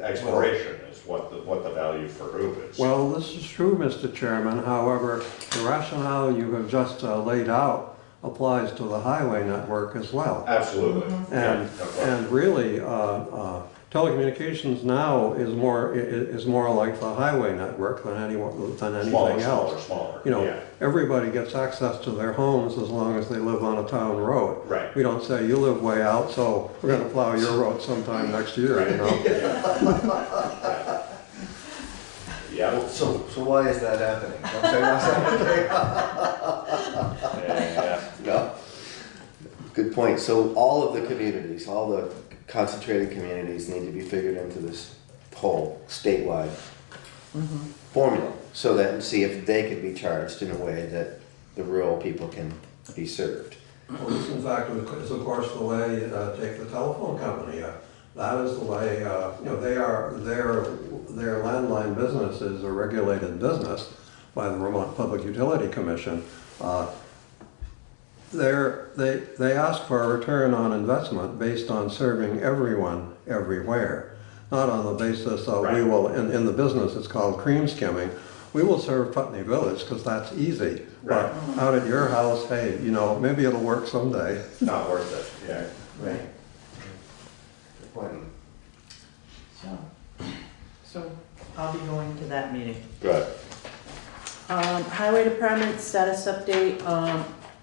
exploration is what the value for who is. Well, this is true, Mr. Chairman. However, the rationale you have just laid out applies to the highway network as well. Absolutely. And really, telecommunications now is more like the highway network than anything else. Smaller. You know, everybody gets access to their homes as long as they live on a town road. Right. We don't say, you live way out, so we're going to plow your road sometime next year, you know. Yeah. So why is that happening? No. Good point. So all of the communities, all the concentrated communities need to be figured into this whole statewide formula, so that see if they could be charged in a way that the rural people can be served. Well, this in fact is of course the way, take the telephone company. That is the way, you know, their landline business is a regulated business by the Vermont Public Utility Commission. They ask for a return on investment based on serving everyone everywhere, not on the basis of we will, in the business it's called cream skimming, we will serve Putney Village because that's easy. But out at your house, hey, you know, maybe it'll work someday. Not worth it, yeah. Right. Good point. so I'll be going to that meeting. Good. Highway Department status update,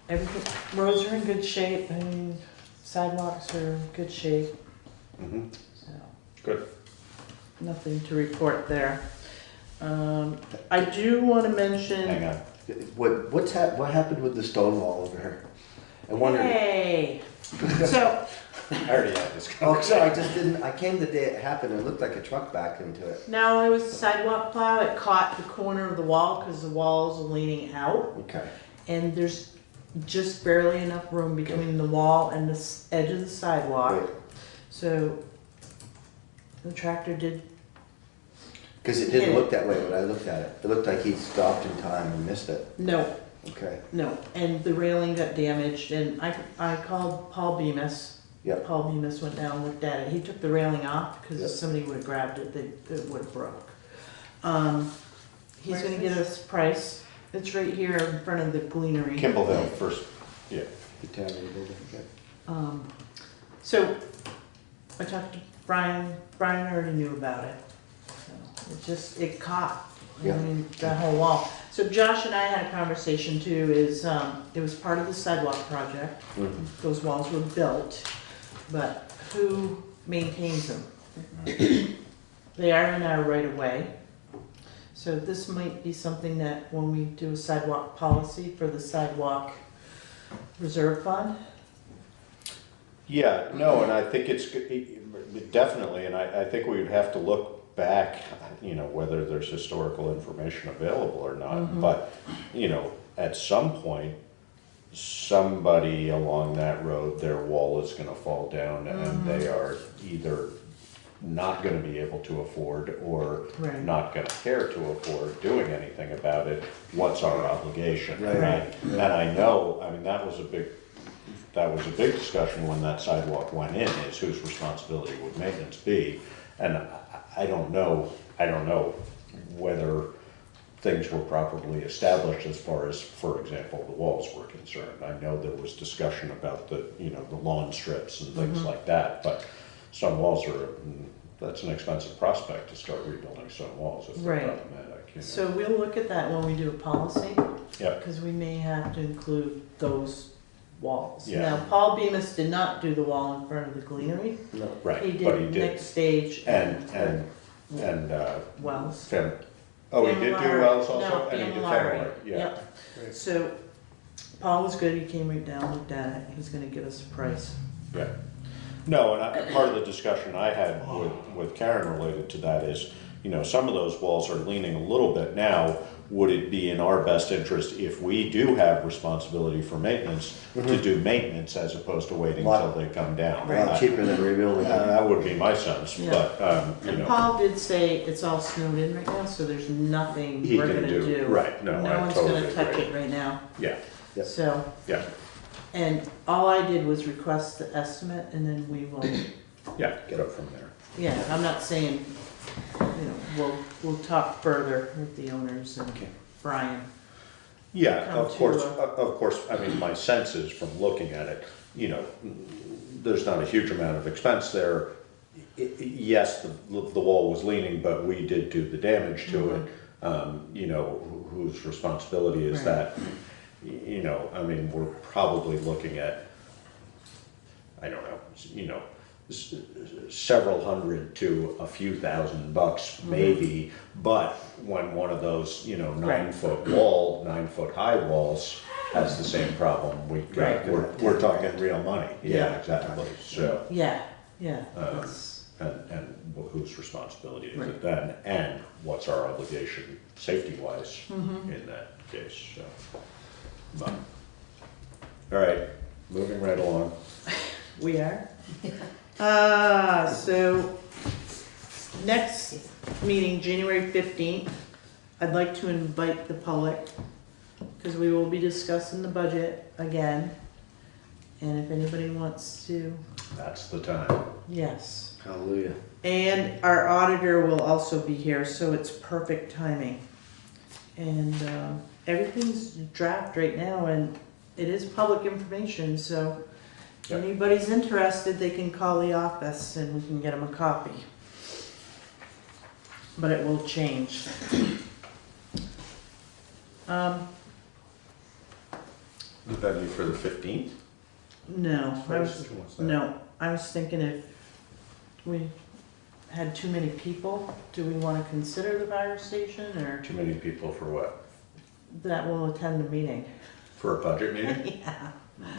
everything, roads are in good shape, and sidewalks are in good shape. Mhm. So, Good. nothing to report there. I do wanna mention. Hang on. What happened with the stone wall over here? I wondered. Hey, so, I already had this Oh, conversation. sorry, I just didn't, I came the day it happened, it looked like a truck backed into it. now it was a sidewalk plow, it caught the corner of the wall, cause the walls are leaning out. Okay. And there's just barely enough room between the wall and the edge of the sidewalk. Right. So the tractor did, Because it didn't look that way when I looked at it. It looked like he stopped in time and missed it. no, Okay. no, and the railing got damaged, and I called Paul Bemis. Yep. Paul Bemis went down and looked at it. He took the railing off, because Yep. if somebody would've grabbed it, it would've broke. He's Where's gonna get us price. It's right here in front of the Gleanery. Kimbleville first, yeah. The town of the building, okay. So I talked to Brian. Brian already knew about it. So it caught. I Yeah. mean, that whole wall. So Josh and I had a conversation too, it was part of the sidewalk project. Mhm. Those walls were built, but who maintains them? They are in our right of way. So this might be something that when we do a sidewalk policy for the sidewalk reserve fund. Yeah, no, and I think it's definitely, and I think we would have to look back, whether there's historical information available or not. Mhm. But, at some point, somebody along that road, their wall is gonna fall down and they are either not gonna be able to afford or Right. not gonna care to afford doing anything about it. What's our obligation? Right. And I know, that was a big discussion when that sidewalk went in, is whose responsibility would maintenance be? And I don't know whether things were properly established as far as, for example, the walls were concerned. I know there was discussion about the lawn strips and things like that, but stone walls that's an expensive prospect to start rebuilding stone walls if they're Right. problematic. So we'll look at that when we do a policy. Yep. Because we may have to include those walls. Yeah. Now, Paul Bemis did not do the wall in front of the Gleanery. No. Right, He but he did did. next stage. And Wells. Oh, he did do wells also? No, And he did Familari. Familari, yeah. Yep. So Paul was good, he came right down, looked at it, he's gonna give us a price. Yeah. No, and part of the discussion I had with Karen related to that is, some of those walls are leaning a little bit now. Would it be in our best interest if we do have responsibility for maintenance to do maintenance as opposed to waiting until they come down? A lot cheaper than rebuilding. That would be my sense, Yeah. but, And Paul did say it's all snowed in right now, so there's nothing He we're can gonna do- do. right, no, I one's totally gonna touch agree. it right now, yeah, so. yeah, And all I did was request the estimate and then we will, yeah, get up from there. yeah, I'm not saying, we'll talk further with the owners and Brian. Yeah, Come of to course, my sense is from looking at it, there's not a huge amount of expense there. Yes, the wall was leaning, but we did do the damage to it. Whose responsibility is Right. that? We're probably looking at, I don't know, several hundred to a few $1,000 maybe, but when one of those, 9-foot high walls has the same problem, Right. we're talking real money. Yeah, Yeah. exactly, so. Yeah, Um, that's- And whose responsibility is it then, and what's our obligation safety-wise in that case, so. But, all right, moving right along. We are? So, next meeting, January 15th, I'd like to invite the public, because we will be discussing the budget again. And if anybody wants to, That's the time. yes. Hallelujah. And our auditor will also be here, so it's perfect timing. And everything's draft right now, and it is public information, so if Yep. anybody's interested, they can call the office and we can get them a copy. But it will change. Would that be for the 15th? No, I was, What's that? no, I was thinking if we had too many people, do we wanna consider the fire station, or Too many people for what? that will attend the meeting? For a budget meeting? Yeah.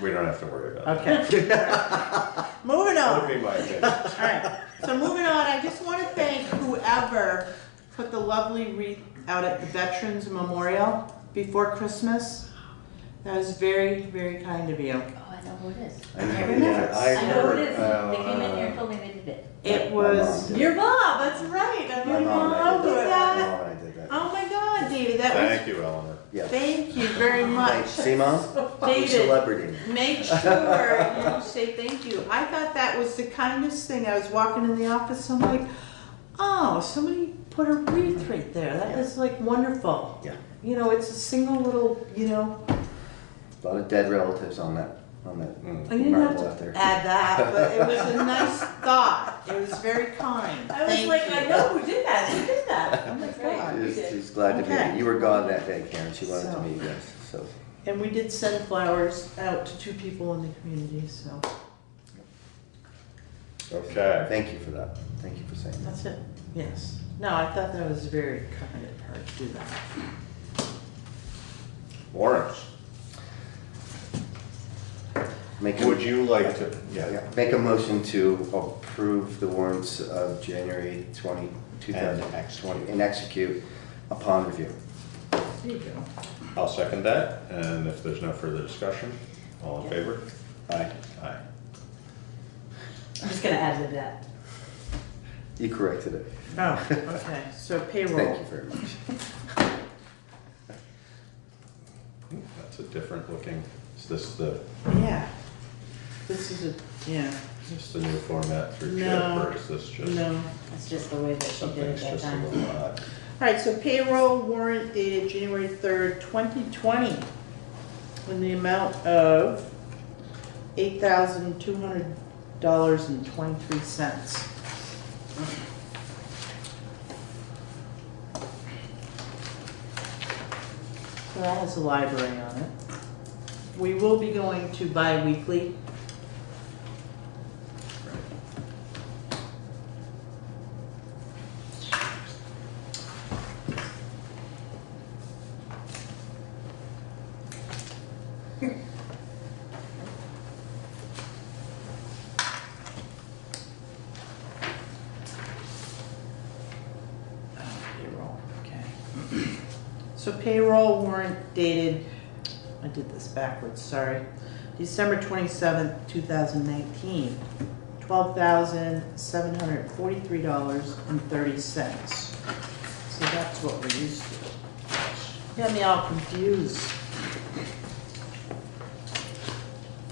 We don't have to worry about Okay. Moving that. on. That would be my opinion. All right, so moving on, I just want to thank whoever put the lovely wreath out at the Veterans Memorial before Christmas. That was very, very kind of you. Oh, I know who it is. I I know, remember. yeah, I know who it is. I They came in here and told me they did it. It My was mom did. your mom, that's right. I My mean, mom and I mom did did that. that. My mom and I did that. Oh my God, David, that Thank you, Eleanor. Yeah. Thank you very much. See, Mom? David, Celebrity. make sure you say thank you. I thought that was the kindest thing. I was walking in the office, I'm like, oh, somebody put a wreath right there. That is like wonderful. Yeah. You know, it's a single little, you know, A lot of dead relatives on that I didn't have marble out to there. add that, but it was a nice thought. It was very kind. I was Thank like, you. I know who did that. Who did that? Oh my God. She's glad to meet Okay. you. You were gone that day, Karen. She wanted to So. meet you guys, so. And we did send flowers out to 2 people in the community, so Okay. Thank you for that. Thank you for saying that. that's it. Yes. No, I thought that was very kind of her to do that. Warrants. Would you like to? Yeah, make a motion to approve the warrants of January 20, 2020 and execute upon review. There you go. I'll second that, and if there's no further discussion, all in favor? Aye. Aye. I'm just gonna add to that. You corrected it. Oh, okay. So payroll. Thank you very much. That's a different looking, is this the, Yeah. This is a, yeah. is this the new format through CHIP, No. or is this just? No. That's just the way that she did it Something's that just a time. little odd. All right, so payroll warrant dated January 3rd, 2020, in the amount of $8,200.23. So that has the library on it. We will be going to bi-weekly. Payroll, okay. So payroll warrant dated, I did this backwards, sorry. December 27th, 2019, $12,743.30. So that's what we're used to. Got me all confused.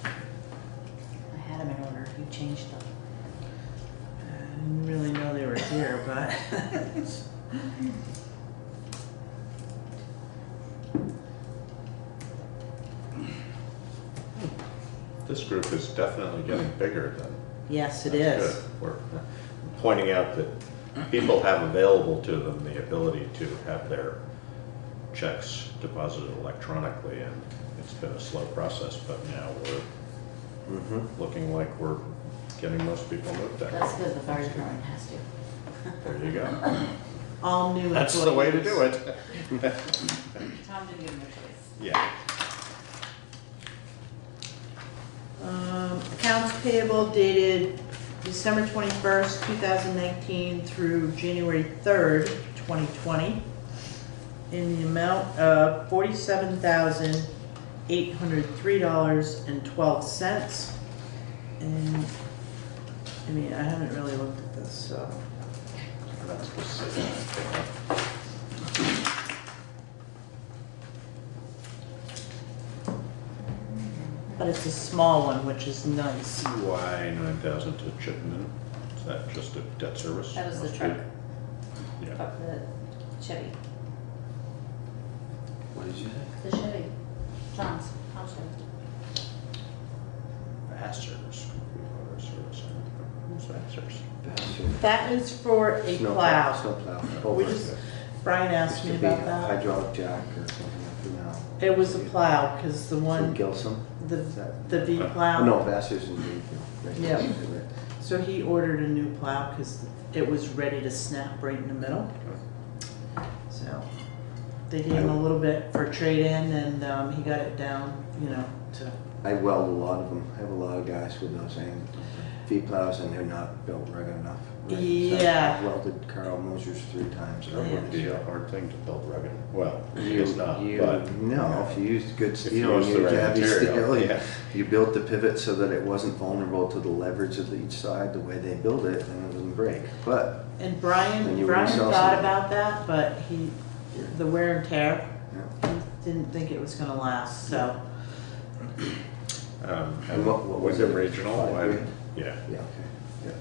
I had them in order. You changed them. I didn't really know they were here, but. This group is definitely getting bigger than. Yes, it that's is. good. We're pointing out that people have available to them the ability to have their checks deposited electronically, and it's been a slow process, but now we're looking like we're getting most people moved there. That's because the fire department has to. There you go. All new employees. That's the way to do it. Tom didn't give him a choice. Yeah. Accounts payable dated December 21st, 2019 through January 3rd, 2020, in the amount of $47,803.12. And, I mean, I haven't really looked at this, so. That's the same. But it's a small one, which is nice. Why 9,000 to Chittenden? Is that just a debt service? That was the Must be. truck. Yeah. The Chevy. What did you say? The Chevy. Tom's Chevy. Vassar's Water Service. Who's Vassar's? That is for a plow. Snow plow. We just, Brian asked me Used to be about a that. hydraulic jack or something like that now. It was a plow, because the From one, Gilsum? the Is that- V plow. No, Vassar's in the. Yeah. So he ordered a new plow because it was ready to snap right in the middle. So they gave him a little bit for trade-in, and he got it down, you know, to. I weld a lot of them. I have a lot of guys with those feed plows, and they're not built rugged enough. Right? Yeah. So I've welded Carl Mosers 3 times. That would be a hard thing to build rugged. Well, You- it's not, you- but. No, if you used good If you steel, use you the used right heavy material, steel, yeah. you built the pivot so that it wasn't vulnerable to the leverage of each side, the way they build it, and it wouldn't break. But And Then Brian you thought resell some. about that, but the wear and tear, he didn't think it was gonna last, so. And what was was it it? regional? 5 I- grand? Yeah. Yeah, okay,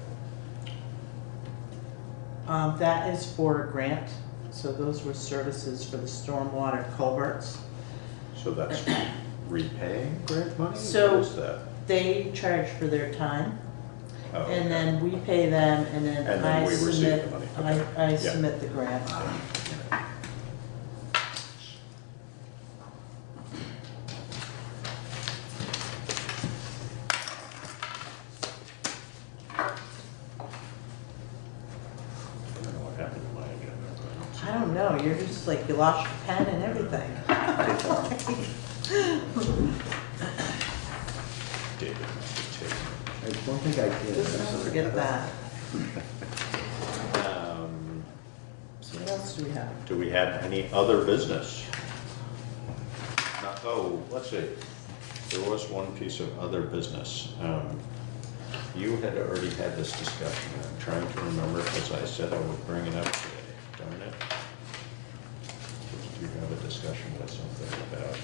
yeah. That is for a grant, so those were services for the stormwater culverts. So that's repaying grant money? So- What is that? They charge for their time, Oh, and okay. then we pay them, and then And then I we receive submit, the money. Okay. I Yeah. submit the grant. I don't know what happened to my agenda. I don't know, you're just like, you lost your pen and everything. David must have taken I don't think I did. Just don't forget that. it. So what else do we have? Do we have any other business? Oh, let's see. There was one piece of other business. You had already had this discussion. I'm trying to remember because I said I would bring it up today. Darn it. Did you have a discussion with something about?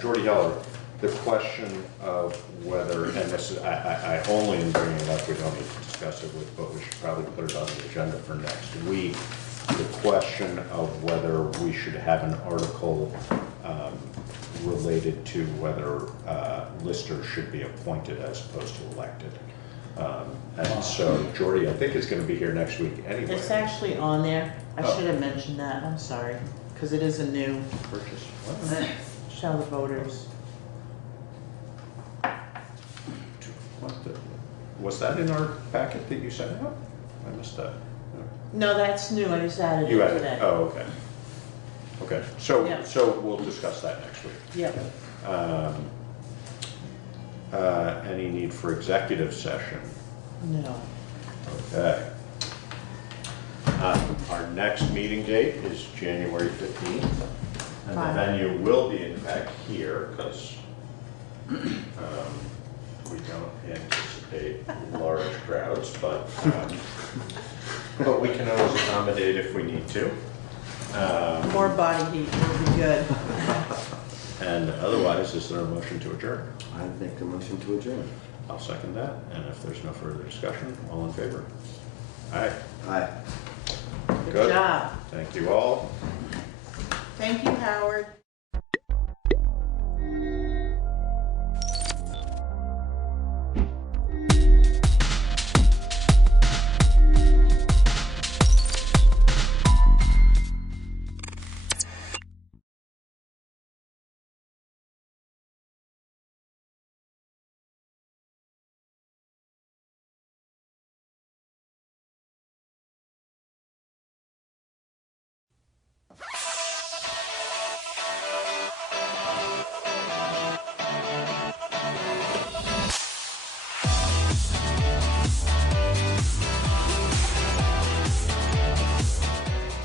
Jordy Heller, the question of whether, and this is, I only am bringing it up, we don't need to discuss it with, but we should probably put it on the agenda for next week. The question of whether we should have an article related to whether listers should be appointed as opposed to elected. And so Jordy, I think is gonna be here next week anyway. It's actually on there. I Oh. should have mentioned that, I'm sorry, because it is a new, Purchase. What? shall the voters. What the, was that in our packet that you sent out? I missed that. No, that's new, I just added You it had today. it, oh, okay. Okay, so, Yeah. so we'll discuss that next week. Yep. Any need for executive session? No. Okay. Our next meeting date is January 15th. And the Fine. venue will be in fact here, because we don't anticipate large crowds, but we can always accommodate if we need to. More body heat will be good. And otherwise, is there a motion to adjourn? I make a motion to adjourn. I'll second that, and if there's no further discussion, all in favor? Aye. Aye. Good job. Thank you all. Thank you, Howard.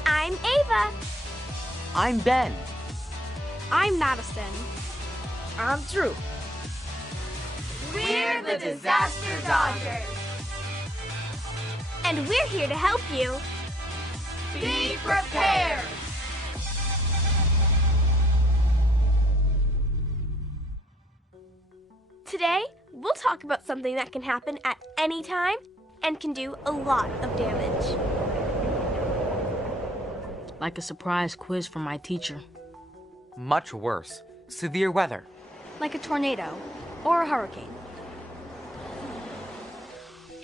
I'm Ava. I'm Ben. I'm Madison. I'm Drew. We're the Disaster Dodgers. And we're here to help you. Be prepared. Today, we'll talk about something that can happen at any time and can do a lot of damage. Like a surprise quiz from my teacher. Much worse. Severe weather. Like a tornado or a hurricane.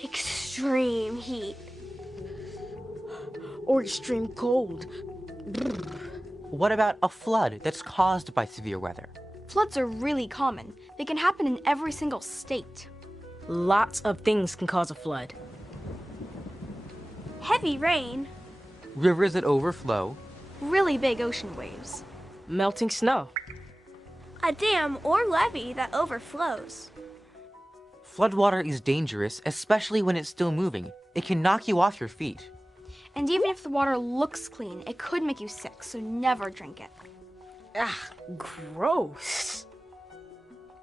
Extreme heat. or extreme cold. What about a flood that's caused by severe weather? Floods are really common. They can happen in every single state. Lots of things can cause a flood. Heavy rain, Rivers that overflow, Really big ocean waves. Melting snow. a dam or levee that overflows. floodwater is dangerous, especially when it's still moving. It can knock you off your feet. And even if the water looks clean, it could make you sick, so never drink it. Ah, gross.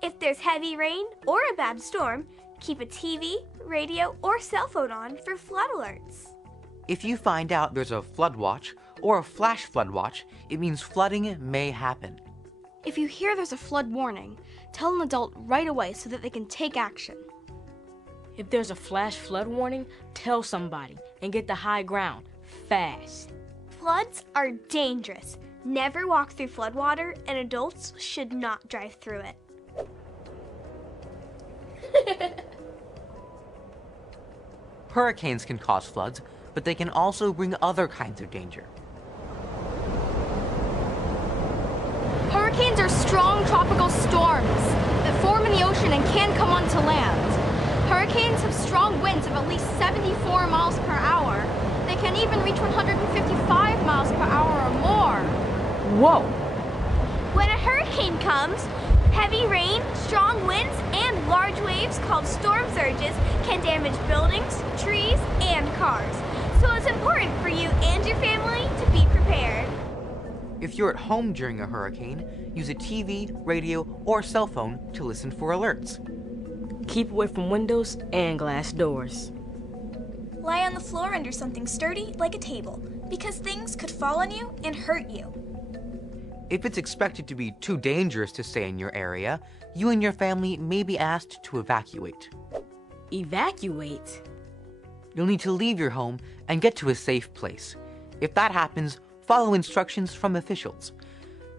If there's heavy rain or a bad storm, keep a TV, radio, or cell phone on for flood alerts. If you find out there's a flood watch or a flash flood watch, it means flooding may happen. If you hear there's a flood warning, tell an adult right away so that they can take action. If there's a flash flood warning, tell somebody and get to high ground fast. Floods are dangerous. Never walk through floodwater, and adults should not drive through it. Hurricanes can cause floods, but they can also bring other kinds of danger. Hurricanes are strong tropical storms that form in the ocean and can come onto land. Hurricanes have strong winds of at least 74 miles per hour. They can even reach 155 miles per hour or more. Whoa! When a hurricane comes, heavy rain, strong winds, and large waves called storm surges can damage buildings, trees, and cars. So it's important for you and your family to be prepared. If you're at home during a hurricane, use a TV, radio, or cell phone to listen for alerts. Keep away from windows and glass doors. Lie on the floor under something sturdy like a table, because things could fall on you and hurt you. If it's expected to be too dangerous to stay in your area, you and your family may be asked to evacuate. Evacuate? You'll need to leave your home and get to a safe place. If that happens, follow instructions from officials.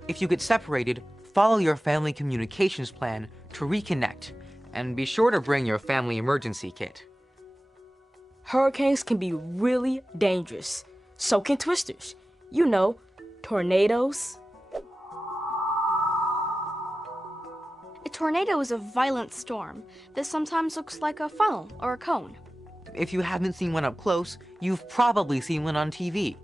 If you get separated, follow your family communications plan to reconnect, and be sure to bring your family emergency kit. Hurricanes can be really dangerous. So can twisters. You know, tornadoes. A tornado is a violent storm that sometimes looks like a funnel or a cone. If you haven't seen one up close, you've probably seen one on TV.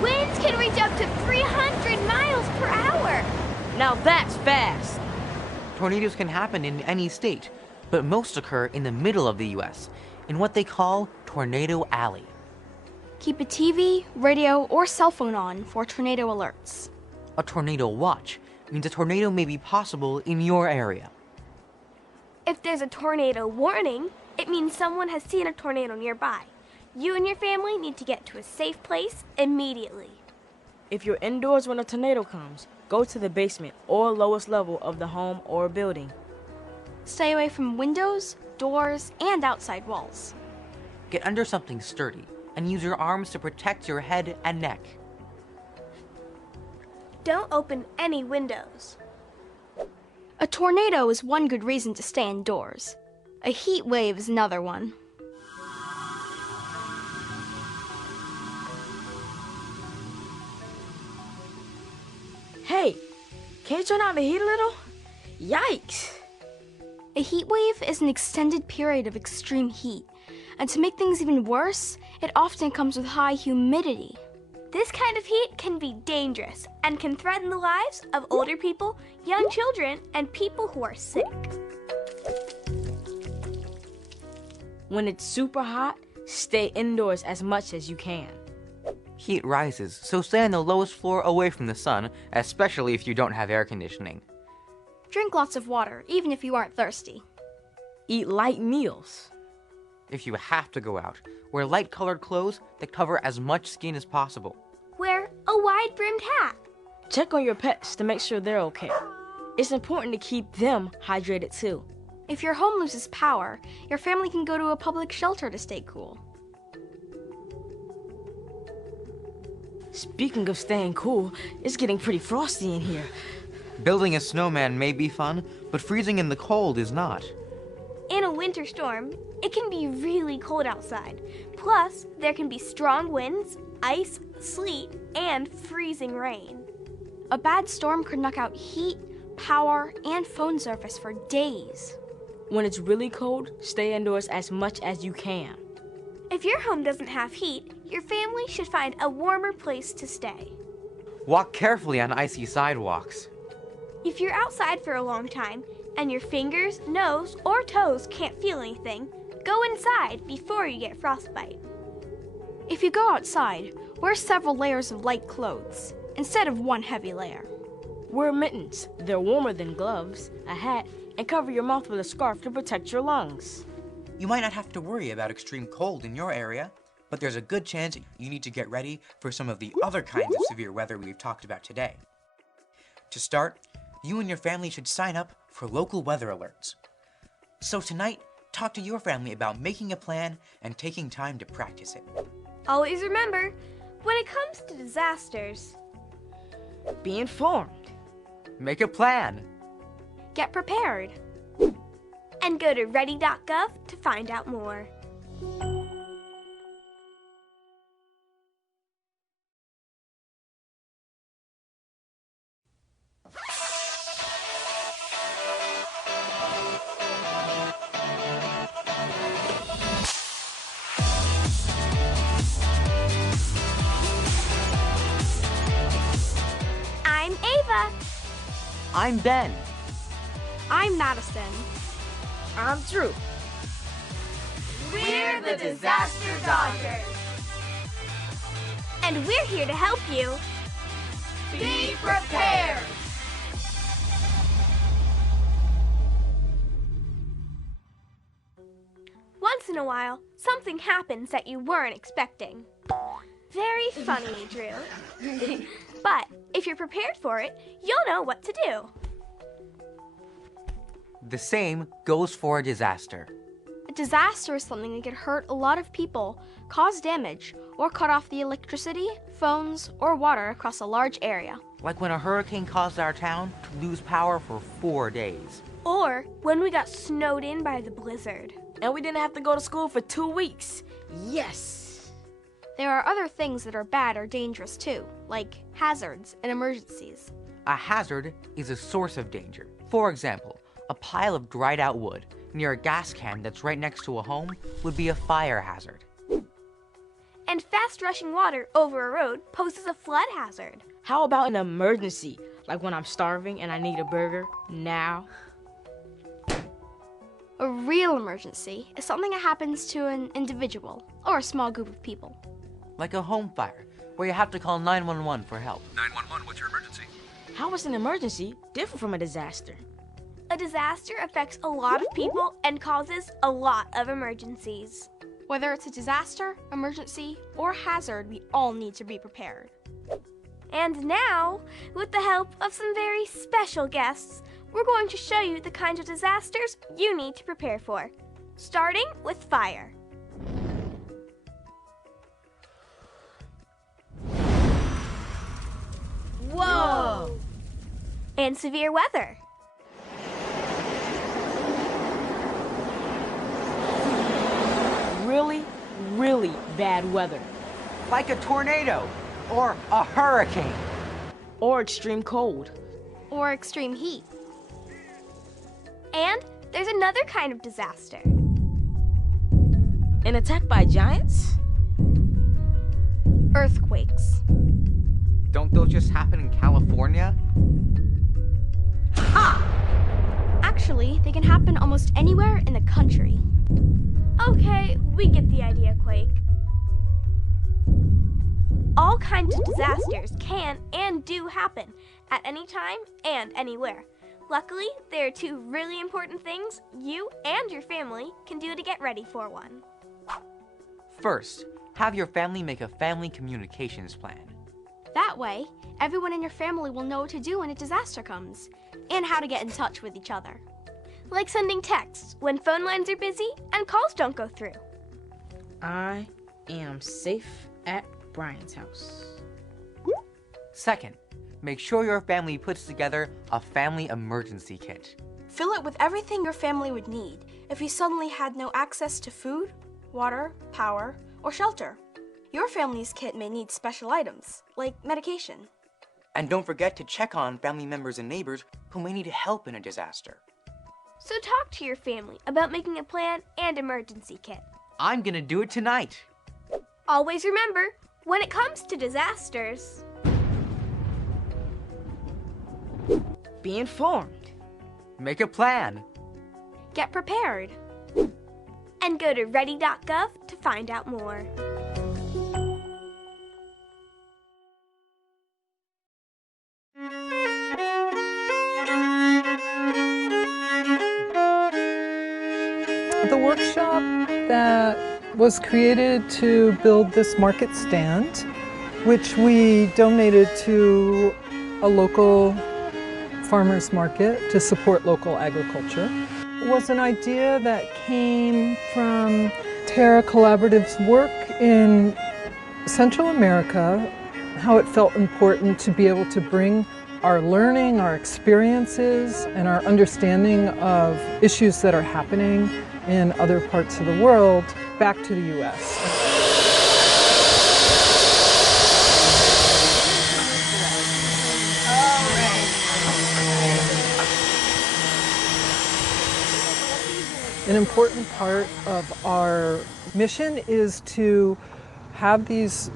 Winds can reach up to 300 miles per hour. Now that's fast. Tornadoes can happen in any state, but most occur in the middle of the US, in what they call Tornado Alley. Keep a TV, radio, or cell phone on for tornado alerts. A tornado watch means a tornado may be possible in your area. If there's a tornado warning, it means someone has seen a tornado nearby. You and your family need to get to a safe place immediately. If you're indoors when a tornado comes, go to the basement or lowest level of the home or building. Stay away from windows, doors, and outside walls. Get under something sturdy and use your arms to protect your head and neck. Don't open any windows. A tornado is one good reason to stay indoors. A heat wave is another one. Hey, can't you turn on the heat a little? Yikes! A heat wave is an extended period of extreme heat, and to make things even worse, it often comes with high humidity. This kind of heat can be dangerous and can threaten the lives of older people, young children, and people who are sick. When it's super hot, stay indoors as much as you can. Heat rises, so stay on the lowest floor away from the sun, especially if you don't have air conditioning. Drink lots of water, even if you aren't thirsty. Eat light meals. If you have to go out, wear light-colored clothes that cover as much skin as possible. Wear a wide-brimmed hat. Check on your pets to make sure they're okay. It's important to keep them hydrated too. If your home loses power, your family can go to a public shelter to stay cool. Speaking of staying cool, it's getting pretty frosty in here. Building a snowman may be fun, but freezing in the cold is not. a winter storm, it can be really cold outside. Plus, there can be strong winds, ice, sleet, and freezing rain. A bad storm could knock out heat, power, and phone service for days. When it's really cold, stay indoors as much as you can. If your home doesn't have heat, your family should find a warmer place to stay. Walk carefully on icy sidewalks. If you're outside for a long time and your fingers, nose, or toes can't feel anything, go inside before you get frostbite. If you go outside, wear several layers of light clothes instead of one heavy layer. Wear mittens. They're warmer than gloves, a hat, and cover your mouth with a scarf to protect your lungs. You might not have to worry about extreme cold in your area, but there's a good chance you need to get ready for some of the other kinds of severe weather we've talked about today. To start, you and your family should sign up for local weather alerts. So tonight, talk to your family about making a plan and taking time to practice it. Always remember, when it comes to disasters, be informed. Make a plan. Get prepared. And go to ready.gov to find out more. I'm Ava. I'm Ben. I'm Madison. I'm Drew. We're the Disaster Dodgers. And we're here to help you. Be prepared. Once in a while, something happens that you weren't expecting. Very funny, Drew. But if you're prepared for it, you'll know what to do. The same goes for a disaster. A disaster is something that could hurt a lot of people, cause damage, or cut off the electricity, phones, or water across a large area. Like when a hurricane caused our town to lose power for 4 days. Or when we got snowed in by the blizzard. And we didn't have to go to school for 2 weeks. Yes! There are other things that are bad or dangerous too, like hazards and emergencies. A hazard is a source of danger. For example, a pile of dried out wood near a gas can that's right next to a home would be a fire hazard. And fast rushing water over a road poses a flood hazard. How about an emergency? Like when I'm starving and I need a burger now? A real emergency is something that happens to an individual or a small group of people. Like a home fire, where you have to call 911 for help. 911, what's your emergency? How is an emergency different from a disaster? A disaster affects a lot of people and causes a lot of emergencies. Whether it's a disaster, emergency, or hazard, we all need to be prepared. And now, with the help of some very special guests, we're going to show you the kinds of disasters you need to prepare for. Starting with fire. Whoa! And severe weather. Really, really bad weather. Like a tornado, or a hurricane. Or extreme cold. Or extreme heat. And there's another kind of disaster. An attack by giants? Earthquakes. Don't those just happen in California? Ha! Actually, they can happen almost anywhere in the country. Okay, we get the idea, Quake. All kinds of disasters can and do happen at any time and anywhere. Luckily, there are two really important things you and your family can do to get ready for one. First, have your family make a family communications plan. That way, everyone in your family will know what to do when a disaster comes, and how to get in touch with each other. Like sending texts when phone lines are busy and calls don't go through. I am safe at Brian's house. Second, make sure your family puts together a family emergency kit. Fill it with everything your family would need, if you suddenly had no access to food, water, power, or shelter? Your family's kit may need special items, like medication. And don't forget to check on family members and neighbors who may need help in a disaster. So talk to your family about making a plan and emergency kit. I'm gonna do it tonight. Always remember, when it comes to disasters, be informed, Make a plan. get prepared, and go to ready.gov to find out more. The workshop that was created to build this market stand, which we donated to a local farmers market to support local agriculture, was an idea that came from Terra Collaborative's work in Central America, how it felt important to be able to bring our learning, our experiences, and our understanding of issues that are happening in other parts of the world back to the U.S. An important part of our mission is to have these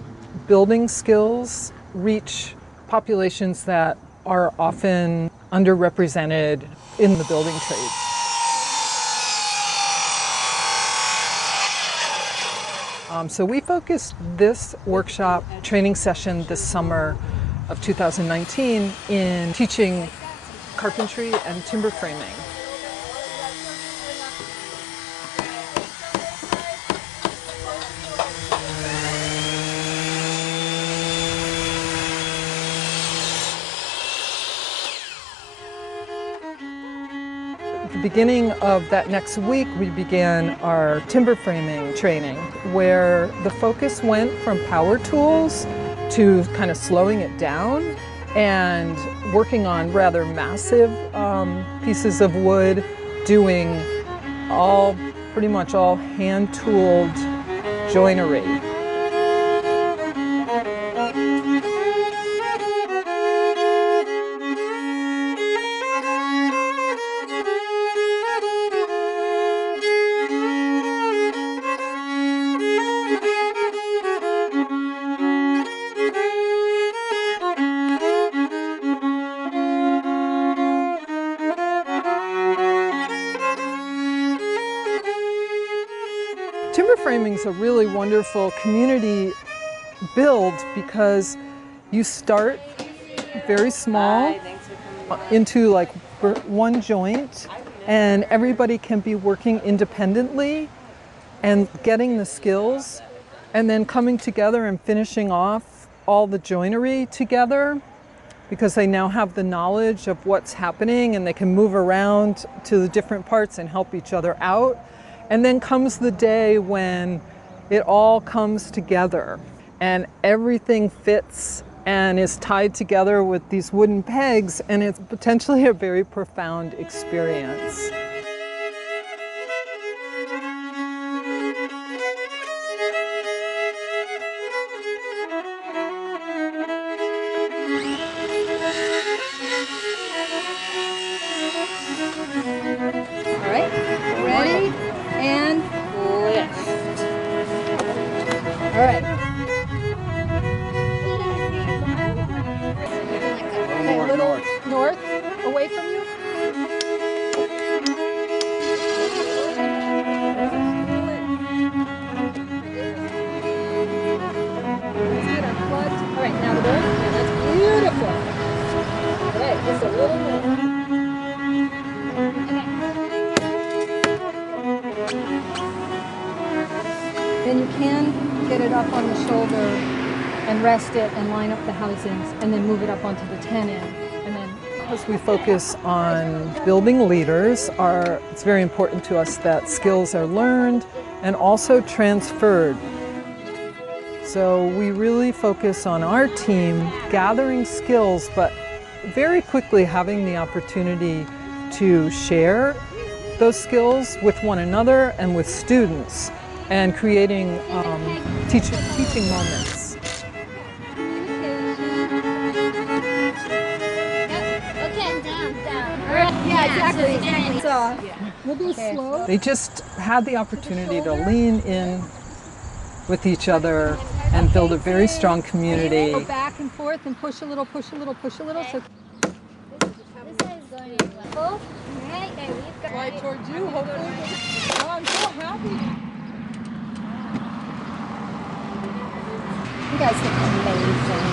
building skills reach populations that are often underrepresented in the building trades. So we focused this workshop training session this summer of 2019 in teaching carpentry and timber framing. Beginning of that next week, we began our timber framing training, where the focus went from power tools to kind of slowing it down and working on rather massive pieces of wood, doing pretty much all hand-tooled joinery. Timber framing is a really wonderful community build because you start very small into like one joint, and everybody can be working independently and getting the skills and then coming together and finishing off all the joinery together because they now have the knowledge of what's happening and they can move around to the different parts and help each other out. And then comes the day when it all comes together and everything fits and is tied together with these wooden pegs, and it's potentially a very profound experience. All right, ready? And lift. All right. Okay, a little north, away from you. All right, now the door. Yeah, that's beautiful. All right, just a little more. Then you can get it up on the shoulder and rest it and line up the housings and then move it up onto the tenon. And then Because we focus on building leaders, it's very important to us that skills are learned and also transferred. So we really focus on our team gathering skills, but very quickly having the opportunity to share those skills with one another and with students, and creating teaching moments. Okay, down. Yeah, exactly. So, we'll do slow. They just had the opportunity to lean in with each other and build a very strong community. Go back and forth and push a little, push a little, push a little. So This side's going full. Right, okay, we've got slide towards you, hopefully. Oh, I'm so happy. you guys look amazing.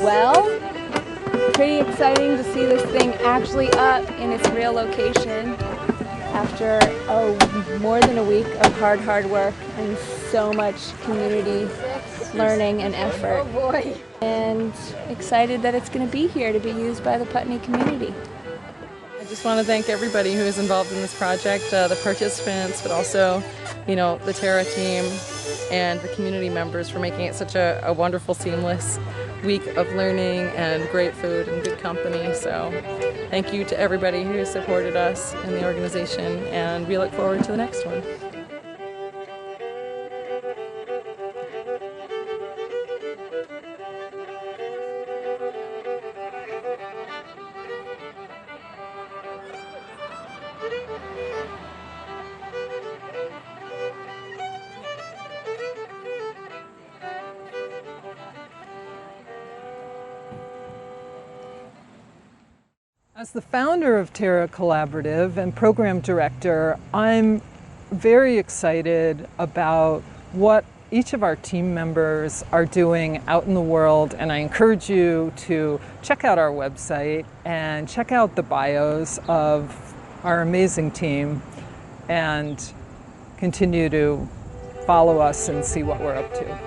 Well, pretty exciting to see this thing actually up in its real location after more than a week of hard work and so much community learning and effort. Oh boy. And excited that it's going to be here to be used by the Putney community. I just want to thank everybody who is involved in this project, the participants, but also, the Terra team and the community members for making it such a wonderful, seamless week of learning and great food and good company. So thank you to everybody who supported us in the organization, and we look forward to the next one. As the founder of Terra Collaborative and program director, I'm very excited about what each of our team members are doing out in the world, and I encourage you to check out our website and check out the bios of our amazing team and continue to follow us and see what we're up to.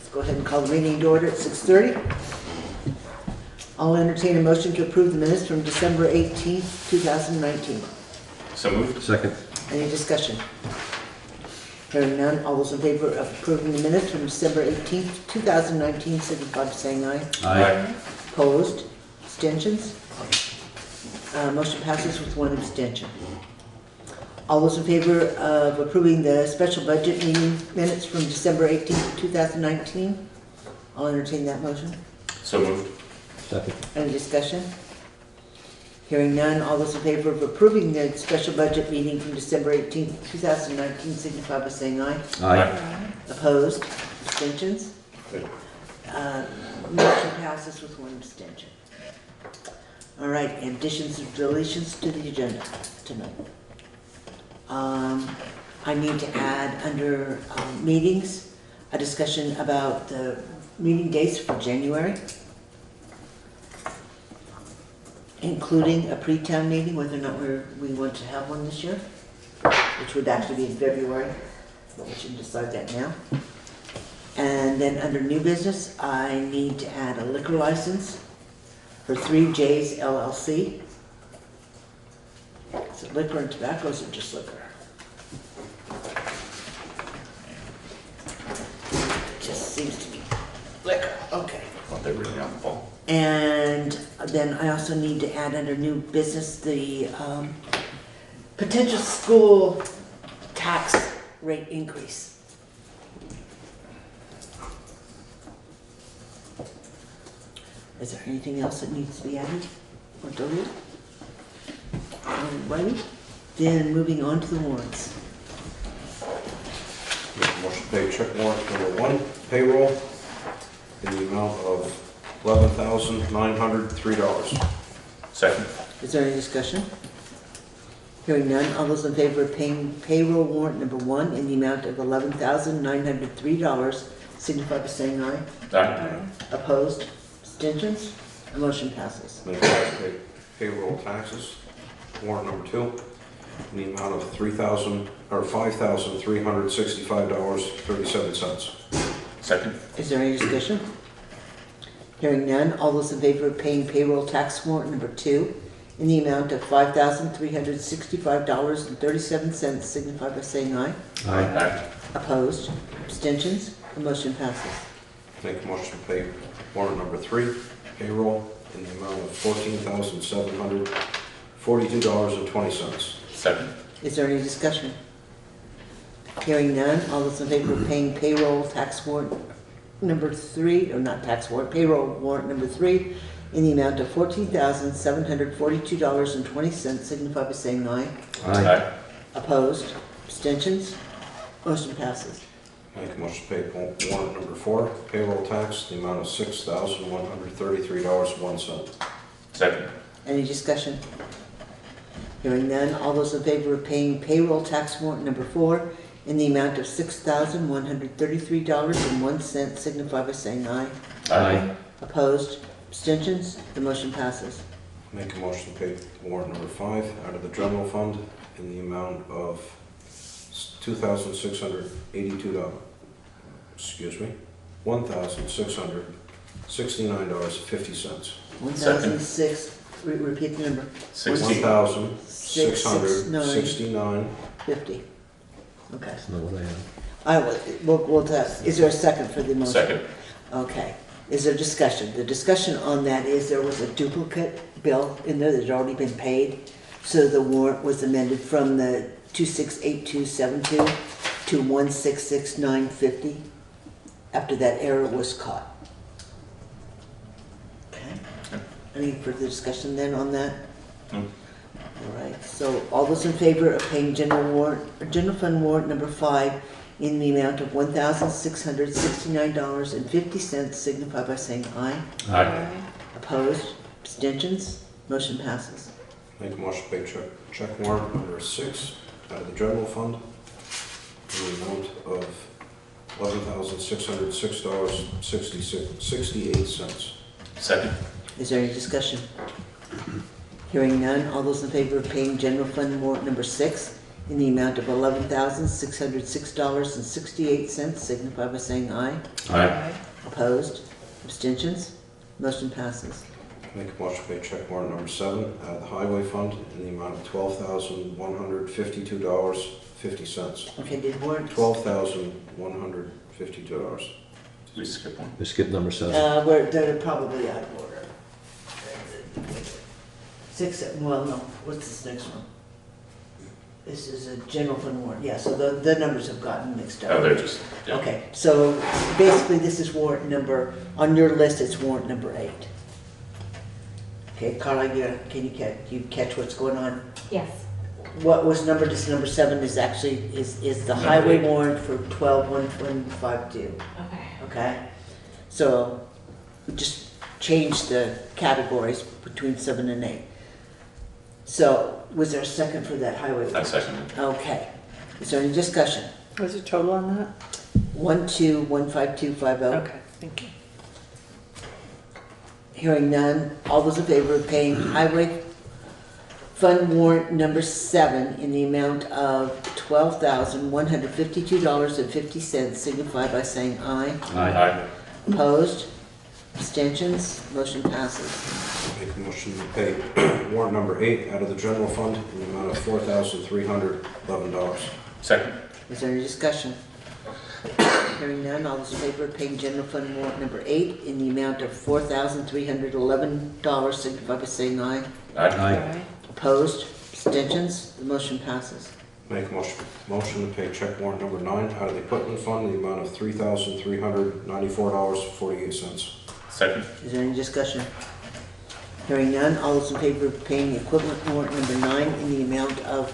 let's go ahead and call the meeting to order at 6:30. I'll entertain a motion to approve the minutes from December 18th, 2019. So moved. Second. Any discussion? Hearing none, all those in favor of approving the minutes from December 18th, 2019, signify by saying aye. Aye. Opposed? Abstentions? Motion passes with one abstention. All those in favor of approving the special budget meeting minutes from December 18th, 2019? I'll entertain that motion. So moved. Second. Any discussion? Hearing none, all those in favor of approving the special budget meeting from December 18th, 2019, signify by saying aye. Aye. Opposed? Abstentions? Motion passes with one abstention. All right, additions and deletions to the agenda tonight. I need to add under meetings, a discussion about the meeting dates for January, including a pre-town meeting, whether or not we want to have one this year, which would actually be in February, but we should decide that now. And then under new business, I need to add a liquor license for 3J's LLC. Is it liquor and tobacco, or is it just liquor? It just seems to be liquor, okay. Thought they were in alcohol. And then I also need to add under new business the potential school tax rate increase. Is there anything else that needs to be added or deleted? Alrighty, then moving on to the warrants. Make a motion to pay check warrant number 1, payroll, in the amount of $11,903. Second. Is there any discussion? Hearing none, all those in favor of paying payroll warrant number 1 in the amount of $11,903 signify by saying aye. Aye. Opposed? Abstentions? The motion passes. Make a motion to pay payroll taxes, warrant number 2, in the amount of $5,365.37. Second. Is there any discussion? Hearing none, all those in favor of paying payroll tax warrant number 2 in the amount of $5,365.37 signify by saying aye. Aye. Opposed? Abstentions? The motion passes. Make a motion to pay warrant number 3, payroll, in the amount of $14,742.20. Second. Is there any discussion? Hearing none, all those in favor of paying payroll tax warrant number 3, or not tax warrant, payroll warrant number 3 in the amount of $14,742.20 signify by saying aye. Aye. Opposed? Abstentions? Motion passes. Make a motion to pay warrant number 4, payroll tax, the amount of $6,133.01. Second. Any discussion? Hearing none, all those in favor of paying payroll tax warrant number 4 in the amount of $6,133.01 signify by saying aye. Aye. Opposed? Abstentions? The motion passes. Make a motion to pay warrant number 5 out of the general fund in the amount of $1,669.50. $1,006, repeat the number. $1,669.50. Okay. That's not what I have. We'll test. Is there a second for the motion? Second. Okay. Is there discussion? The discussion on that is there was a duplicate bill in there that had already been paid. So the warrant was amended from the 268272 to 166950 after that error was caught. Okay. Any further discussion then on that? No. All right. So all those in favor of paying general fund warrant number 5 in the amount of $1,669.50 signify by saying aye. Aye. Opposed? Abstentions? Motion passes. Make a motion to pay check warrant number 6 out of the general fund in the amount of $11,606.68. Second. Is there any discussion? Hearing none, all those in favor of paying general fund warrant number 6 in the amount of $11,606.68, signify by saying aye. Aye. Opposed? Abstentions? Motion passes. Make a motion to pay check warrant number 7 out of the highway fund in the amount of $12,152.50. Okay, did warrant? $12,152. Did we skip one? We skipped number 7. They're probably out of order. 6, well, no, what's this next one? This is a general fund warrant, yeah, so the numbers have gotten mixed up. Oh, they're just, yeah. Okay, so basically this is warrant number, on your list it's warrant number 8. Okay, Carla, can you catch what's going on? Yes. What was numbered as number 7 is actually, is the highway warrant for 12,152. Okay. Okay, so we just change the categories between 7 and 8. So, was there a second for that highway? I seconded. Okay. Is there any discussion? What's the total on that? 1215250. Okay, thank you. Hearing none, all those in favor of paying highway fund warrant number 7 in the amount of $12,152.50 signify by saying aye. Aye. Opposed? Abstentions? Motion passes. Make a motion to pay warrant number 8 out of the general fund in the amount of $4,311. Second. Is there any discussion? Hearing none, all those in favor of paying general fund warrant number 8 in the amount of $4,311 signify by saying aye. Aye. Opposed? Abstentions? The motion passes. Make a motion to pay check warrant number 9 out of the equipment fund in the amount of $3,394.48. Second. Is there any discussion? Hearing none, all those in favor of paying equipment warrant number 9 in the amount of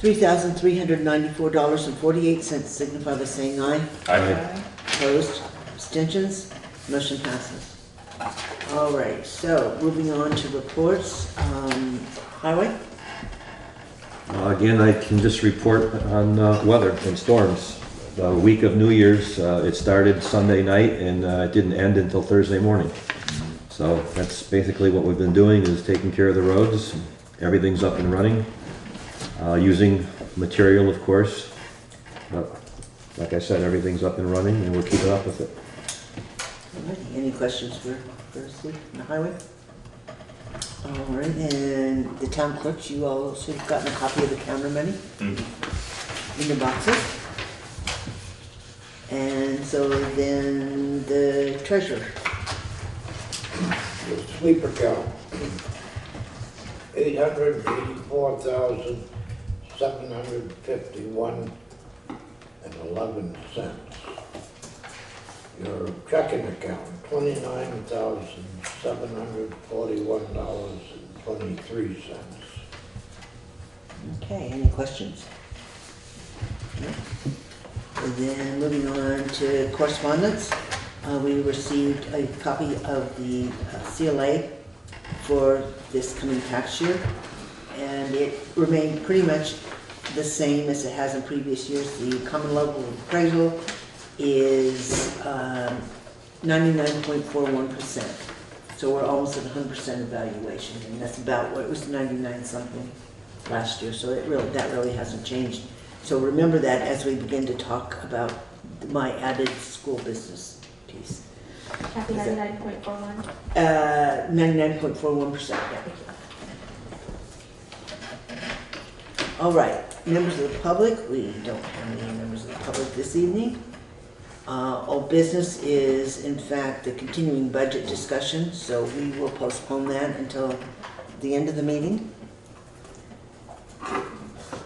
$3,394.48 signify by saying aye. Aye. Opposed? Abstentions? Motion passes. All right, so moving on to reports. Highway? Again, I can just report on weather and storms. The week of New Year's, it started Sunday night and it didn't end until Thursday morning. So that's basically what we've been doing, is taking care of the roads. Everything's up and running. Using material, of course. But like I said, everything's up and running and we're keeping up with it. Alrighty, any questions for Steve on the highway? All right, and the town clerks, you all should have gotten a copy of the counter money in the boxes. And so then the treasurer. The sweeper count, 884,751.11. Your checking account, $29,741.23. Okay, any questions? No? And then moving on to correspondence, we received a copy of the CLA for this coming tax year, and it remained pretty much the same as it has in previous years. The common local appraisal is 99.41%. So we're almost at 100% evaluation, and that's about what it was, 99 something last year. So that really hasn't changed. So remember that as we begin to talk about my added school business piece. At 99.41. 99.41%. Yeah. All right, members of the public. We don't have any members of the public this evening. All business is, in fact, the continuing budget discussion, so we will postpone that until the end of the meeting.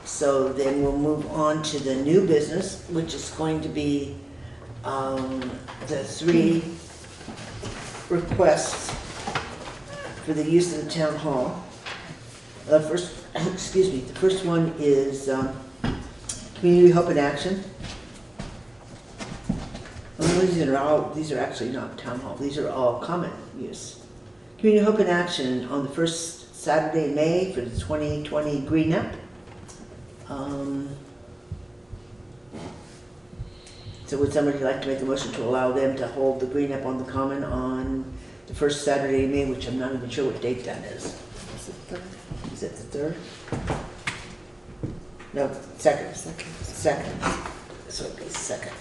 So then we'll move on to the new business, which is going to be the 3 requests for the use of the town hall. The first one is Community Hope in Action. Well, these are actually not town hall. These are all common use. Community Hope in Action on the first Saturday in May for the 2020 Green Up. So would somebody like to make a motion to allow them to hold the Green Up on the Common on the first Saturday in May, which I'm not even sure what date that is. Is it the 3rd? No, second. Second. So it'd be second.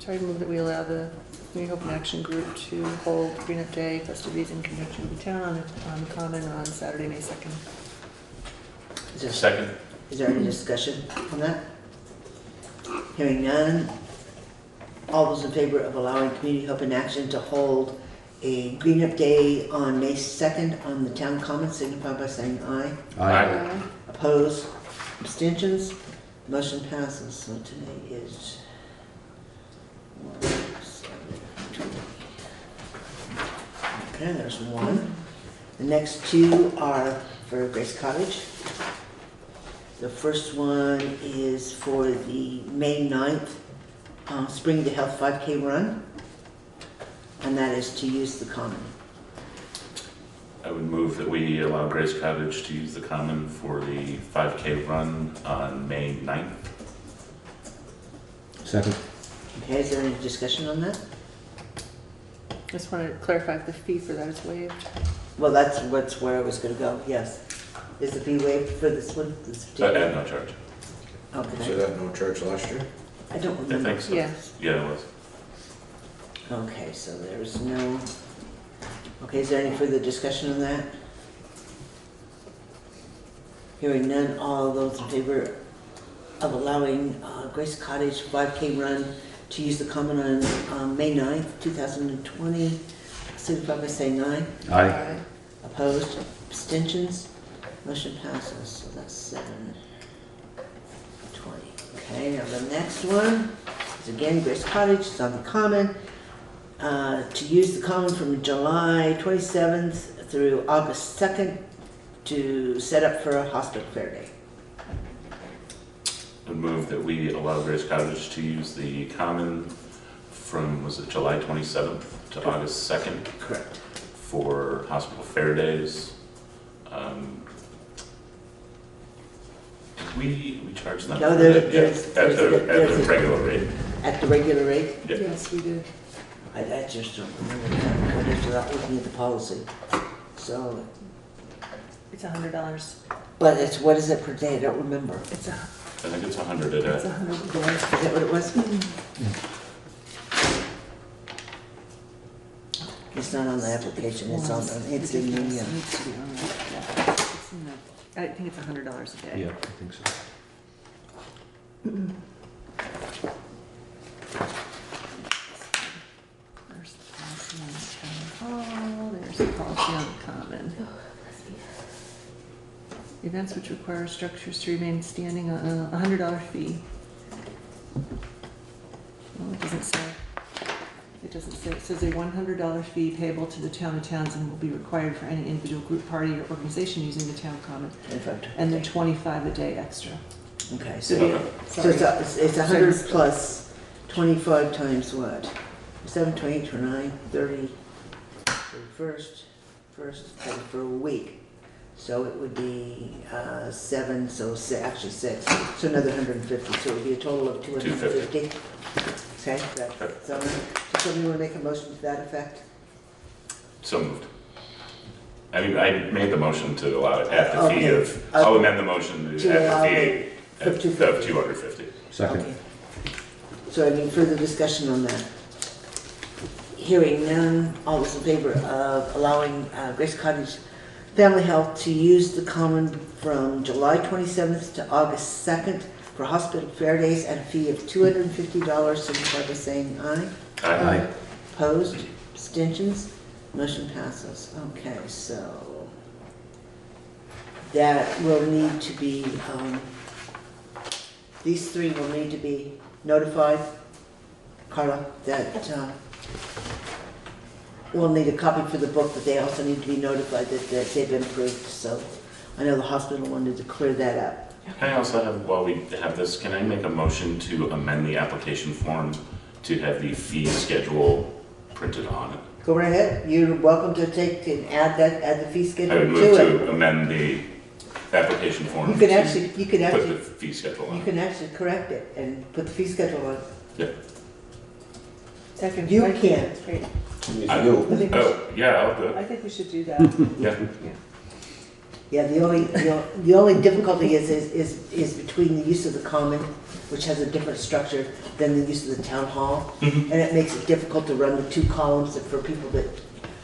Sorry, move that we allow the Community Hope and Action Group to hold Green Up Day festivities in conjunction with the town on Common on Saturday, May 2nd. Second. Is there any discussion on that? Hearing none. All those in favor of allowing Community Hope and Action to hold a Green Up Day on May 2nd on the town common, signify by saying aye. Aye. Opposed? Abstentions? Motion passes. So today is 1/7/20. Okay, there's one. The next two are for Grace Cottage. The first one is for the May 9th Spring to Health 5K run, and that is to use the common. I would move that we allow Grace Cottage to use the common for the 5K run on May 9th. Second. Okay, is there any discussion on that? Just want to clarify if the fee for that is waived. Well, that's where I was going to go, yes. Is the fee waived for this one? This particular- At no charge. Okay. Was it at no charge last year? I don't I remember. think so. Yes. Yeah, it was. Okay, so there's no... Okay, is there any further discussion on that? Hearing none, all those in favor of allowing Grace Cottage 5K run to use the common on May 9th, 2020, signify by saying aye. Aye. Opposed? Abstentions? Motion passes. So that's 7/20. Okay, now the next one is again Grace Cottage. It's on the common. To use the common from July 27th through August 2nd to set up for a hospital fair day. I would move that we allow Grace Cottage to use the common from, was it July 27th to August 2nd? Correct. For hospital fair days. We charge them No, for there's- that, yeah, there's- at there's the a- regular rate. At the regular rate? Yeah. Yes, we did. I just don't remember that. What is without looking at the policy. So, It's $100. but it's, what is it per day? I don't remember. It's I think it's 100 a day. $100. Is that what it was? It's not on the application, it's on, it's in the, It needs to be on there. Yeah. It's in the- I think it's $100 a day. Yeah, I think so. There's the policy on the town hall, there's the policy on the common. Events which require structures to remain standing, a $100 fee. Well, it doesn't say. It doesn't say. It says a $100 fee payable to the town of Townsend will be required for any individual, group, party, or organization using the town common. And then 25 a day extra. okay, So so, the- so it's 100 plus 25 times what? 7, 20, 29, 30, 31st, for a week. So it would be 7, so actually 6, so another 150, so it would be a total of 250. Okay, that's, so somebody want to make a motion to that effect? So moved. I mean, I made the motion to allow it at the fee Okay. of, I'll amend the motion To at allow the fee it of for 250. 250. Second. Okay. So any further discussion on that? Hearing none, all those in favor of allowing Grace Cottage Family Health to use the common from July 27th to August 2nd for hospital fair days at a fee of $250, signify by saying aye. Aye. Opposed? Abstentions? Motion passes. Okay, so that will need to be, these three will need to be notified, Carla, that we'll need a copy for the book, but they also need to be notified that they've been approved. So I know the hospital wanted to clear that up. Can I also have, while we have this, can I make a motion to amend the application form to have the fee schedule printed on it? Go right ahead. You're welcome to take and add the fee I schedule would to move it. to amend the application form. You can to actually Put the fee schedule on you it. can actually correct it and put the fee schedule on. Yeah. Second. You Mike, can. that's great. Oh, yeah, I'll do it. I think we should do that. Yeah. Yeah, the only difficulty is between the use of the common, which has a different structure than the use of the town hall. Mhm. And it makes it difficult to run the two columns for people that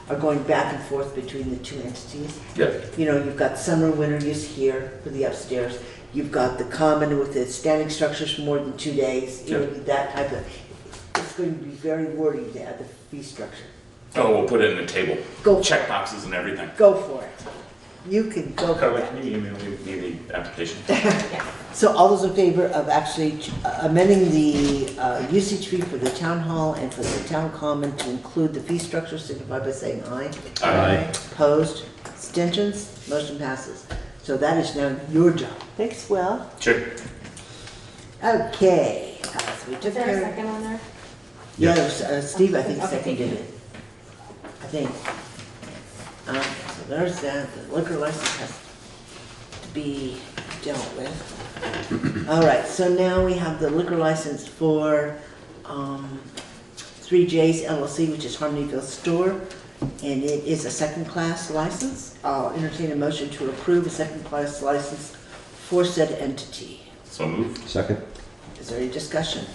are going back and forth between the two entities. Yeah. You know, you've got summer, winter use here for the upstairs. You've got the common with the standing structures for more than 2 days. You know, that type of, it's going to be very wordy to add the fee structure. Oh, we'll put it in the table. Go. Check boxes and everything. Go for it. You can go for Carly, it. can you email me the application? So all those in favor of actually amending the usage fee for the town hall and for the town common to include the fee structure signify by saying aye. Aye. Opposed? Abstentions? Motion passes. So that is now your job. Thanks, Will. Sure. Okay. So we took Is there a care- second on there? Yeah, it was, Steve, I think, Okay, thank seconded you. it. I think. So there's that. The liquor license has to be dealt with. All right, so now we have the liquor license for 3J's LLC, which is Harmonyville Store, and it is a second-class license. I'll entertain a motion to approve a second-class license for said entity. So moved. Second. Is there any discussion?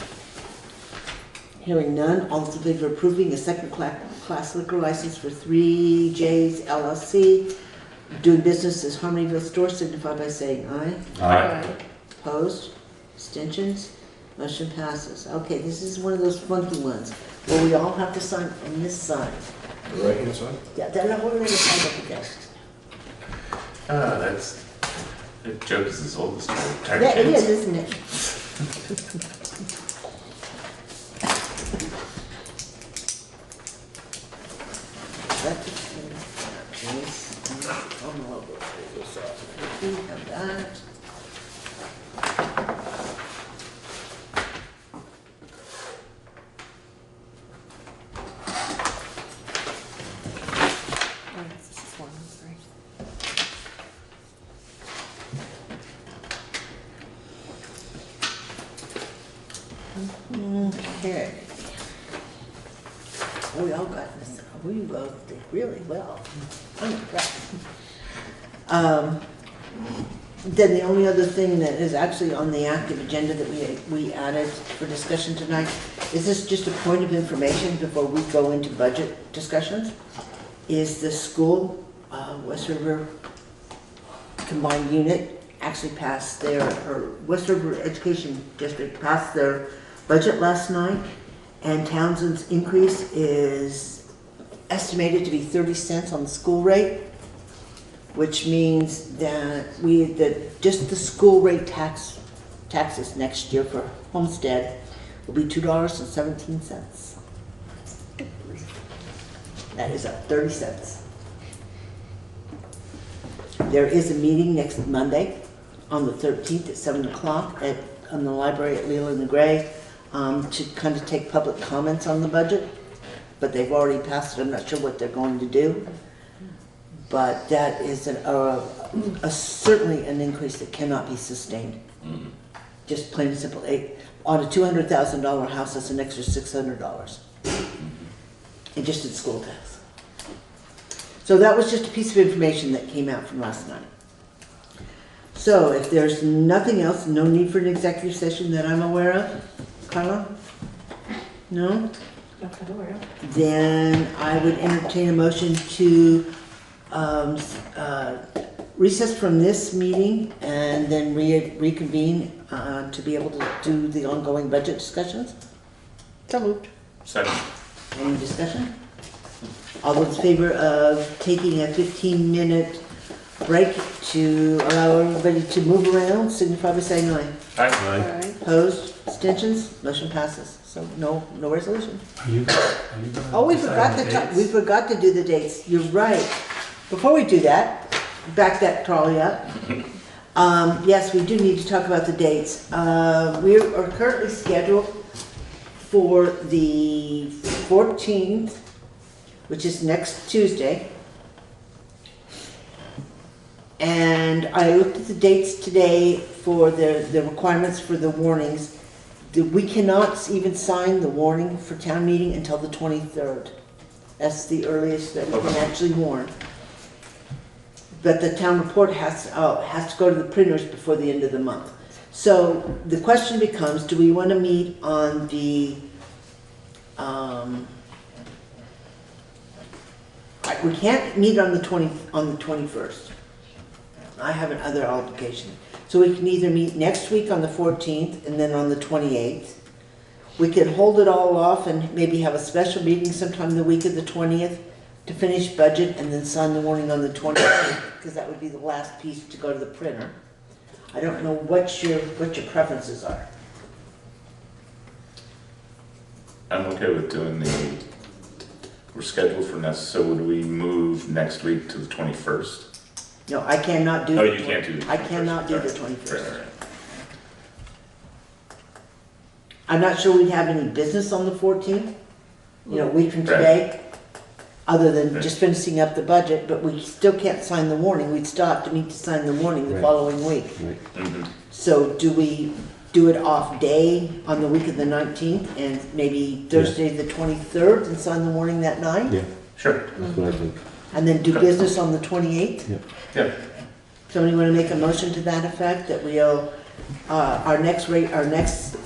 Hearing none, all those in favor of approving a second-class liquor license for 3J's LLC, doing business as Harmonyville Store, signify by saying aye. Aye. Opposed? Abstentions? Motion passes. Okay, this is one of those funky ones where we all have to sign on this side. The right-hand side? Yeah, that one little side of the desk. That's, that joke is as old as time. Yeah, it is, isn't it? That's we have that. Okay. We all got this. We both did really well. I'm impressed. Then the only other thing that is actually on the active agenda that we added for discussion tonight, is this just a point of information before we go into budget discussions? Is the school, West River Combined Unit actually passed their, or West River Education District passed their budget last night, and Townsend's increase is estimated to be 30 cents on the school rate, which means that just the school rate taxes next year for Homestead will be $2.17. That is up 30 cents. There is a meeting next Monday on the 13th at 7 o'clock on the library at Leland and Gray to kind of take public comments on the budget, but they've already passed it. I'm not sure what they're going to do, but that is certainly an increase that cannot be sustained. Mm-hmm. Just plain and simple. On a $200,000 house, that's an extra $600, and just in school tax. So that was just a piece of information that came out from last night. So if there's nothing else, no need for an executive session that I'm aware of, Carla? No? Then I would entertain a motion to recess from this meeting and then reconvene to be able to do the ongoing budget discussions. So moved. Second. Any discussion? All those in favor of taking a 15-minute break to allow everybody to move around, signify by saying aye. Aye. Opposed? Abstentions? Motion passes. So no resolution. You Oh, we forgot to do the dates. You're right. Before we do that, back that trolley up. Yes, we do need to talk about the dates. We are currently scheduled for the 14th, which is next Tuesday. And I looked at the dates today for the requirements for the warnings. We cannot even sign the warning for town meeting until the 23rd. That's the earliest that we can actually warn. but the town report has to go to the printers before the end of the month. So the question becomes, do we want to meet on the, we can't meet on the 21st. I have another obligation. So we can either meet next week on the 14th and then on the 28th. We could hold it all off and maybe have a special meeting sometime the week of the 20th to finish budget and then sign the warning on the 28th, because that would be the last piece to go to the printer. I don't know what your preferences are. I'm okay with doing we're scheduled for next, so would we move next week to the 21st? No, I cannot do. Oh, you can't do the 21st. I cannot do the Sorry. 21st. Right. I'm not sure we'd have any business on the 14th, a week from today, other than just finishing up the budget, but we still can't sign the warning. We'd still have to meet to sign the warning the following week. So do we do it off day on the week of the 19th and maybe Thursday the 23rd and sign the warning that night? Yeah. Sure. That's what I think. And then do business on the 28th? Yeah. Yeah. Somebody want to make a motion to that effect, that we'll, our next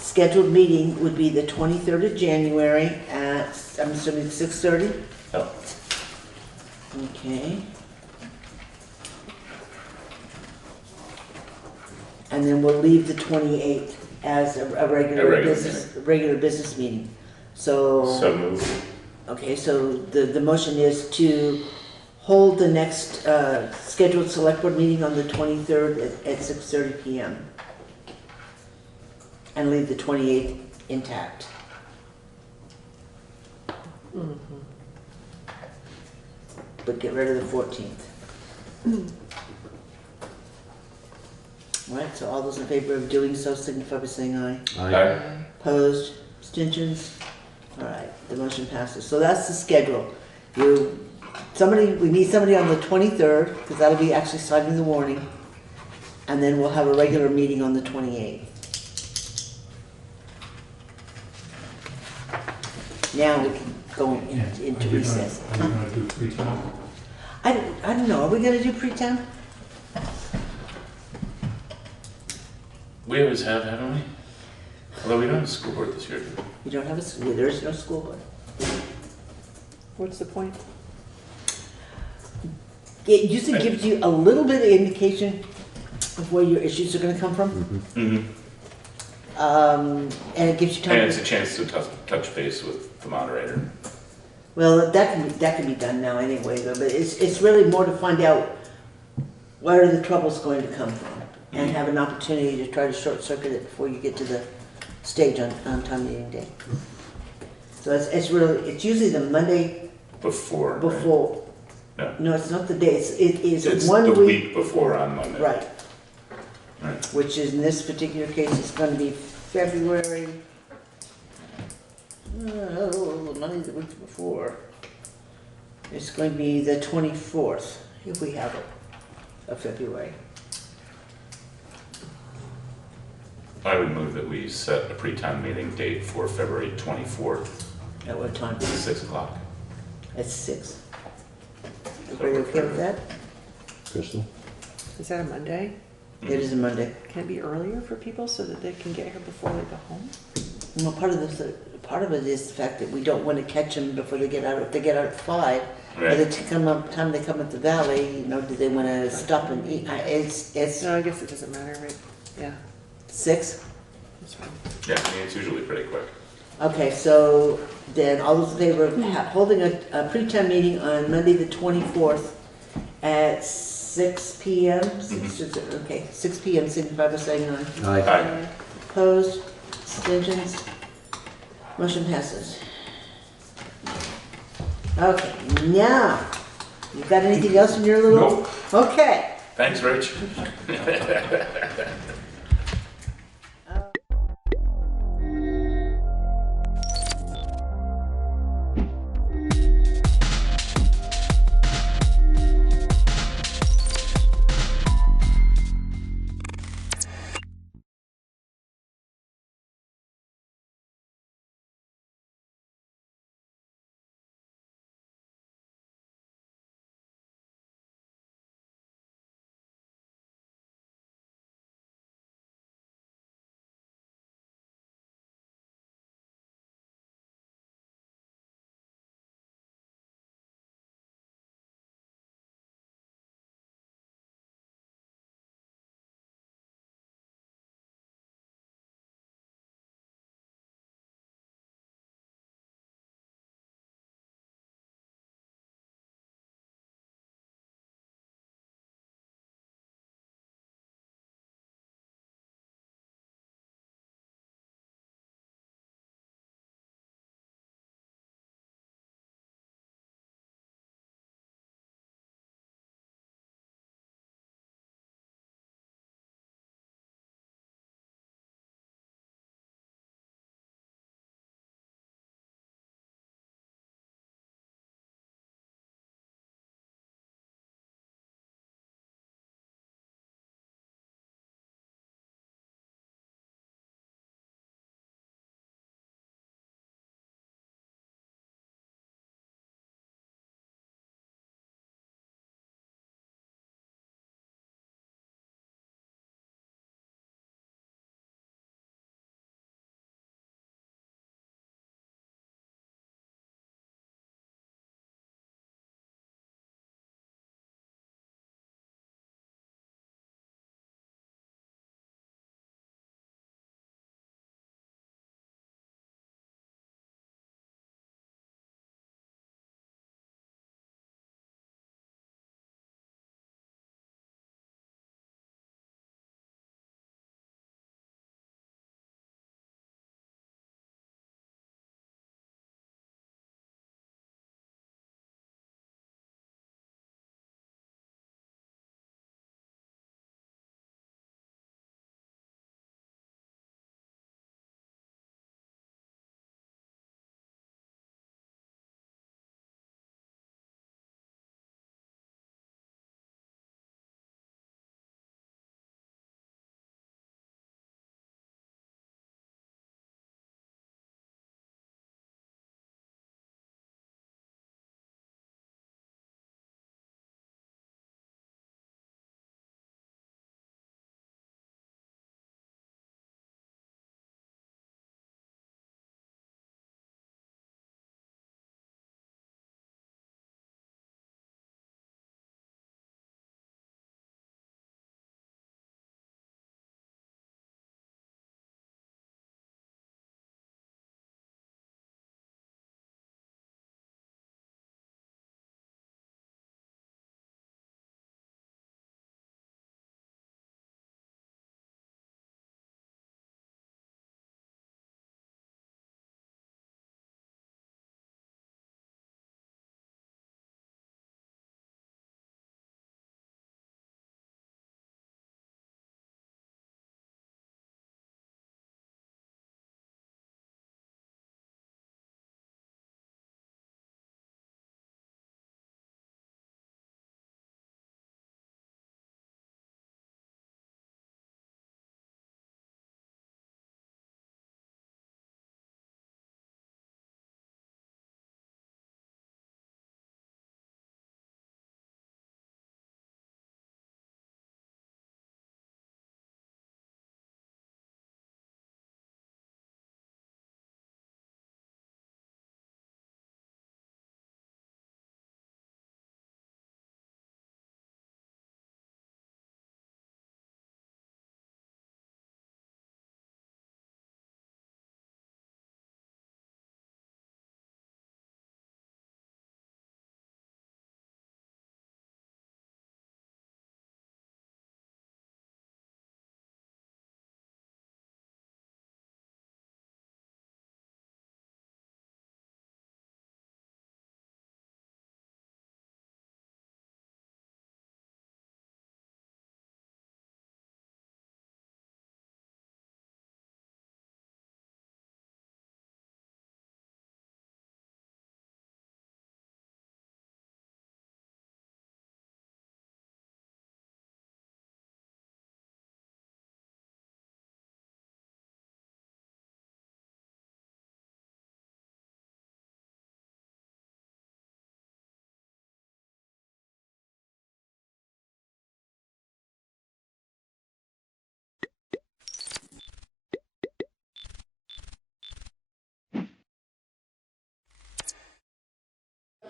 scheduled meeting would be the 23rd of January at, I'm assuming 6:30? Oh. Okay. And then we'll leave the 28th as a regular business meeting. So moved. Okay, so the motion is to hold the next scheduled select board meeting on the 23rd at 6:30 p.m. and leave the 28th intact. But get rid of the 14th. All right, so all those in favor of doing so signify by saying aye. Aye. Opposed? Abstentions? All right, the motion passes. So that's the schedule. We need somebody on the 23rd, because that'll be actually signing the warning. And then we'll have a regular meeting on the 28th. Now we can go into recess. Are you gonna do pre-town? I don't know, are we gonna do pre-town? We always have, haven't we? Although we don't have a school board this year, do we? We don't have a school, there is no school board. What's the point? It usually gives you a little bit of indication of where your issues are gonna come from. Mm-hmm. And it gives you time. And it's a chance to touch base with the moderator. Well, that can be done now anyway, though. But it's really more to find out where the trouble's going to come from, and have an opportunity to try to short circuit it before you get to the stage on town meeting day. So it's usually the Monday Before. before. Right? No, it's not the day. It is It's one the week. week before on Monday. Right. Right. Which is, in this particular case, it's going to be February. Monday the week before. It's going to be the 24th, if we have it, of February. I would move that we set a pre-town meeting date for February 24th. At what time? 6 o'clock. At 6. Everybody okay with that? Crystal? Is that a Monday? It is a Monday. Can it be earlier for people so that they can get here before they go home? Well, part of it is the fact that we don't want to catch them before they get out. If they get out at 5, by the time they come up the valley, do they want to stop and eat? It's. No, I guess it doesn't matter, right? Yeah. 6? That's fine. Yeah, I mean, it's usually pretty quick. Okay, so then all those in favor of holding a pre-town meeting on Monday the 24th at 6 p.m.? Okay, 6 p.m. signify by saying aye. Aye. Opposed? Abstentions? Motion passes. Okay, now, you got anything else in your little? Nope. Okay. Thanks, Rich.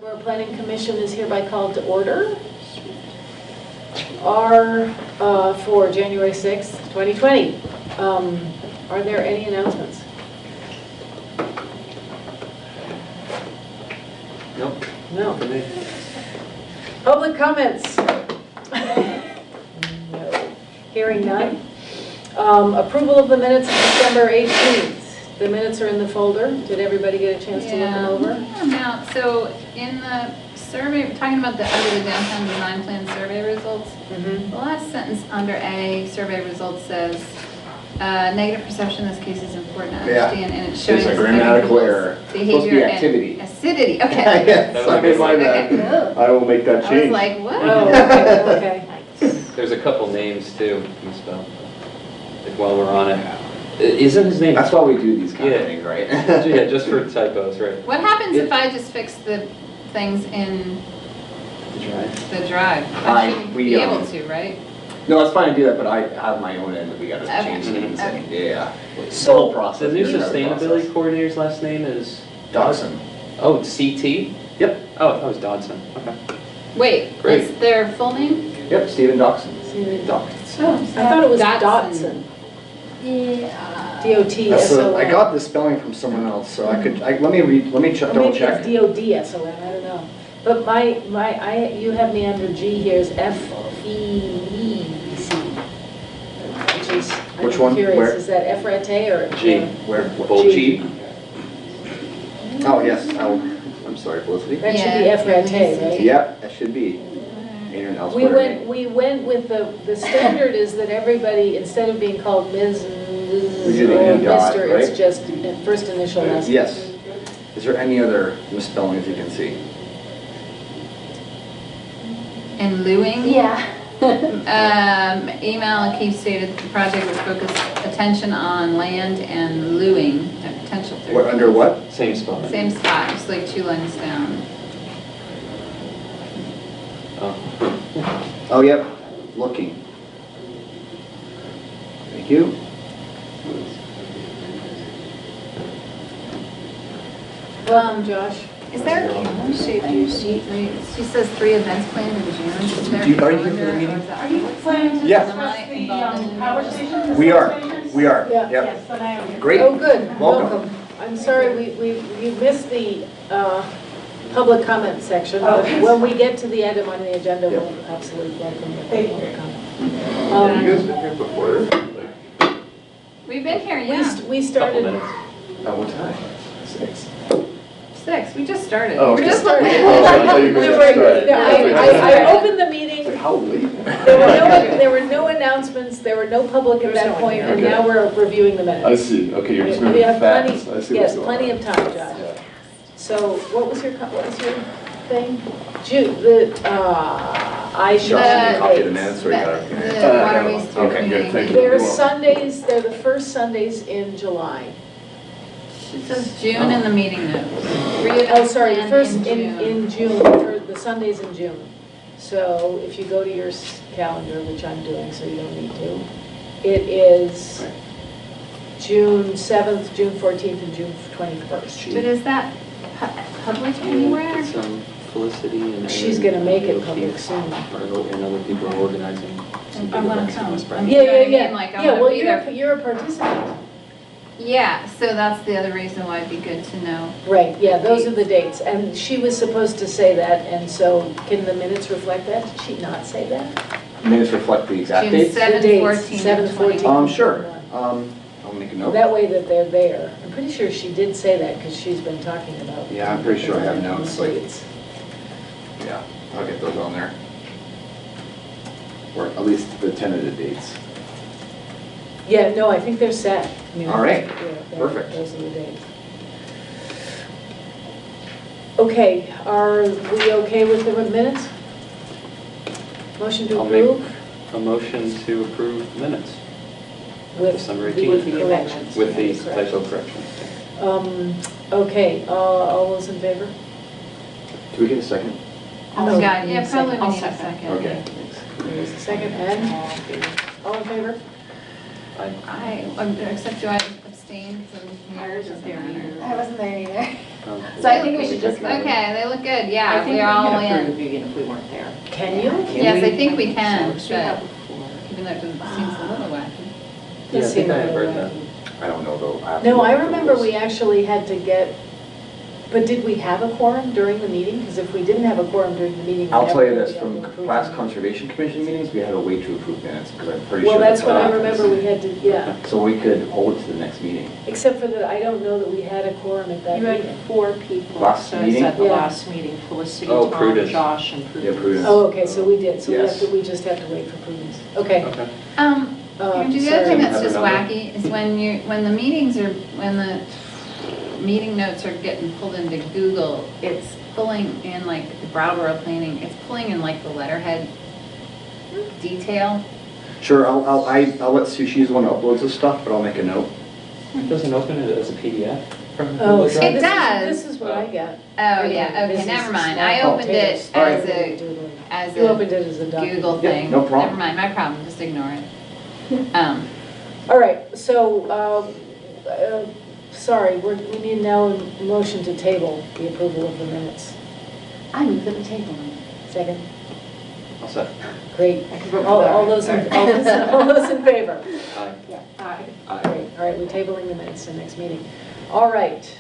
Our Planning Commission is hereby called to order. For January 6th, 2020. Are there any announcements? Nope. No. For me. Public comments? No. Hearing none. Approval of the minutes of December 18th. The minutes are in the folder. Did everybody get a chance to look them over? Now, so in the survey, talking about the under the downtown design plan survey results, the last sentence under A, survey results says, negative perception in this case is important to understand, and it's showing There's a grammatical error. behavior Supposed to be and activity. acidity. Okay. Yes, sorry, my bad. I will make that I change. was like, what? Oh, okay. There's a couple names too misspelled. If while we're on it, isn't his name? That's why we do these kind of things, right? Yeah, just for typos, right? What happens if I just fix the things in The drive. the drive? I shouldn't be able to, right? No, it's fine to do that, but I have my own end that we gotta Okay. change things. Okay. Yeah. So, whole process. The new is a sustainability process. coordinator's last name is? Dodson. Oh, CT? Yep. Oh, that was Dodson. Okay. Wait, Great. what's their full name? Yep, Stephen Dodson. Oh, I thought it was Dotson. Dotson. D-O-T-S-O-N. I got the spelling from someone else, so let me check, Or double maybe check. it's D-O-D-S-O-N, I don't know. But you have me under G here is F-E-E-C. Which is, Which I'm one? curious, Where? is that F-R-A-T or? G. Where? G. Oh, yes, I'm sorry, Felicity. That should be F-R-A-T, right? Yep, that should be. We went with the standard is that everybody, instead of being called Ms. and We do the or E dot, Mr., right? it's just first initial last name. Yes. Is there any other misspellings you can see? And Lewing? Yeah. Email Keith stated that the project would focus attention on land and Lewing at potential third. What, under what? Same spelling. Same spot, just like 2 lines down. Oh, yep, looking. Thank you. Welcome, Josh. Is there a calendar shape sheet? She says 3 events planned in June. Is there a Are you here for the calendar, or meeting? is that- Are you planning to Yes. discuss the power station? We are, we are, Yeah. yep. Yes, then I am here. Great. Oh, good, Welcome. welcome. I'm sorry, you missed the public comment section, but Okay. when we get to the item on the agenda, Yep. we'll absolutely welcome the Thank you. public comment. You guys been here before? We've been here, We yeah. st- We Couple started, minutes. At what time? 6. 6, we just started. Oh, We're okay. just Oh, I looking. thought you No, meant right, start. no, I opened the meeting, How late? there were no announcements, there were no public at that point, and Okay. now we're reviewing the minutes. I see, okay, you're just We moving have fast. plenty, I see yes, what's going plenty on. of time, Josh. Yeah. So what was your thing? I shall. Josh, have you the copy the dates. minutes or you got it? The Waterways Through Okay, good, Community. thank you. They're You're welcome. Sundays, they're the first Sundays in July. It says June in the meeting notes. Oh, sorry, the Planned first in June. in June, for the Sundays in June. So if you go to your calendar, which I'm doing, so you don't need to, it is June 7th, June 14th, and June 21st. But is that public anywhere? It's Felicity and. She's Aaron gonna make it and public Keith soon. And other people are organizing. some I big wanna events in come. West I'm- Branch. Yeah, You know what I yeah, mean? Like, I yeah. wanna Well, be there. you're a participant. Yeah, so that's the other reason why it'd be good to know. Right, yeah, those are the dates. And she was supposed to say that, and so can the minutes reflect that? Did she not say that? Minutes reflect the exact June dates? 7th, The dates, 14th, 7th, and 20th. 14th. Sure. I'll make a note. That way that they're there. I'm pretty sure she did say that because she's been talking about. Yeah, I'm pretty sure I have notes, like- dates. Yeah, I'll get those on there. Or at least the tentative dates. Yeah, no, I think they're set. I mean, All right. yeah, they're- Perfect. Those are the dates. Okay, are we okay with the minutes? Motion to I'll make approve a motion to approve minutes. with December the 18th. corrections. With the Corrections. typo corrections. Okay, all those in favor? Do we get a second? Oh, No, God, you yeah, need probably second. we need a second. Okay, thanks. There's a second, and all in favor? Except do I abstain from here? Doesn't matter. I wasn't there either. So I think we should just. Okay, they look good, I yeah, think we're all we can in. approve even if we weren't there. Can you? Yes, I think we can, We have but before. even though it seems a little wacky. Yeah, I Does think seem I a have little read that. wacky. I don't know though. have to No, look I at the remember rules. we actually had to get, but did we have a quorum during the meeting? Because if we didn't have a quorum during the meeting. we I'll tell you never this, would be able from to approve past them. Conservation Commission meetings, we had to wait to approve minutes, because I'm pretty Well, sure. that's what I happens. remember we had to, yeah, So we could hold it to the next meeting. except for that, I don't know that we had a quorum at that You had meeting. 4 people. Last So it's meeting? at the Yeah. last meeting, Felicity, Oh, Tom, Prudence. Josh, and Yeah, Prudence. Prudence. Oh, okay, so we did, so Yes. we just have to wait for prudence. Okay. Okay. Andrew, the sorry. other thing that's Have just another? wacky is when the meetings are, when the meeting notes are getting pulled into Google, it's pulling in like the Brattleboro planning, it's pulling in like the letterhead detail. Sure, I'll let Sue, she's the one that uploads this stuff, but I'll make a note. It doesn't open it as a PDF from the Oh, Google so Drive? It does. This is what I got. Oh, yeah, okay, This never is mind. small I opened it potatoes. as Alright. as You opened a it as a document. Google Yeah, thing. no problem. Never mind, my problem, just ignore it. All right, so, sorry, we need now a motion to table the approval of the minutes. I move that we table them. Second? I'll set. Great. I can vote for All that. those all those in favor? Aye. Yeah. Aye. Aye. Great, all right, we're tabling the minutes to next meeting. All right.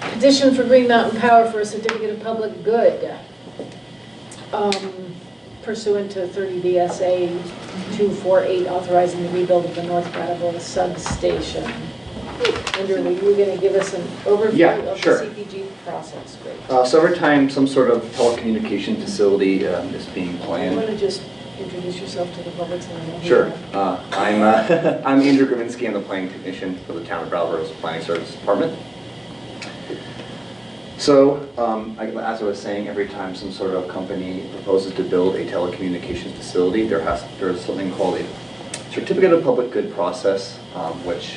Petition for Green Mountain Power for a certificate of public good. Pursuant to 30 VSA 248, authorizing the rebuild of the North Brattleboro substation. Andrew, are you going to give us an overview Yeah, of sure. the CPG process? Great. So every time some sort of telecommunication facility is being You planned. want to just introduce yourself to the public so they know who you Sure. are? I'm Andrew Gravinsky. I'm the planning technician for the town of Brattleboro's Planning Services Department. So, as I was saying, every time some sort of company proposes to build a telecommunications facility, there's something called a certificate of public good process, which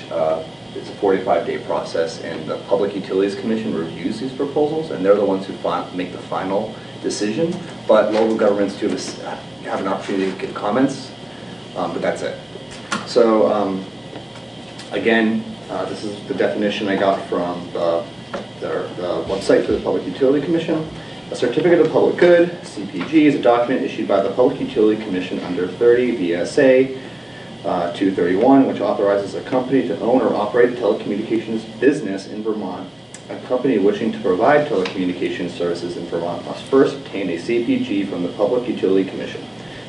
is a 45-day process, and the Public Utilities Commission reviews these proposals, and they're the ones who make the final decision. But local governments do have an opportunity to give comments, but that's it. So, again, this is the definition I got from the website for the Public Utility Commission. A certificate of public good, CPG, is a document issued by the Public Utility Commission under 30 VSA 231, which authorizes a company to own or operate a telecommunications business in Vermont. A company wishing to provide telecommunications services in Vermont must first obtain a CPG from the Public Utility Commission.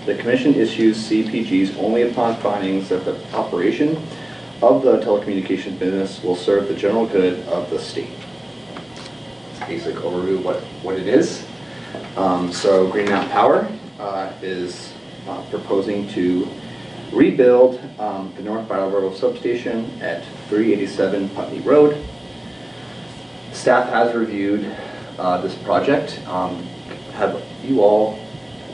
The Commission issues CPGs only upon findings that the operation of the telecommunications business will serve the general good of the state. Basic overview of what it is. So Green Mountain Power is proposing to rebuild the North Brattleboro substation at 387 Putney Road. Staff has reviewed this project. Have you all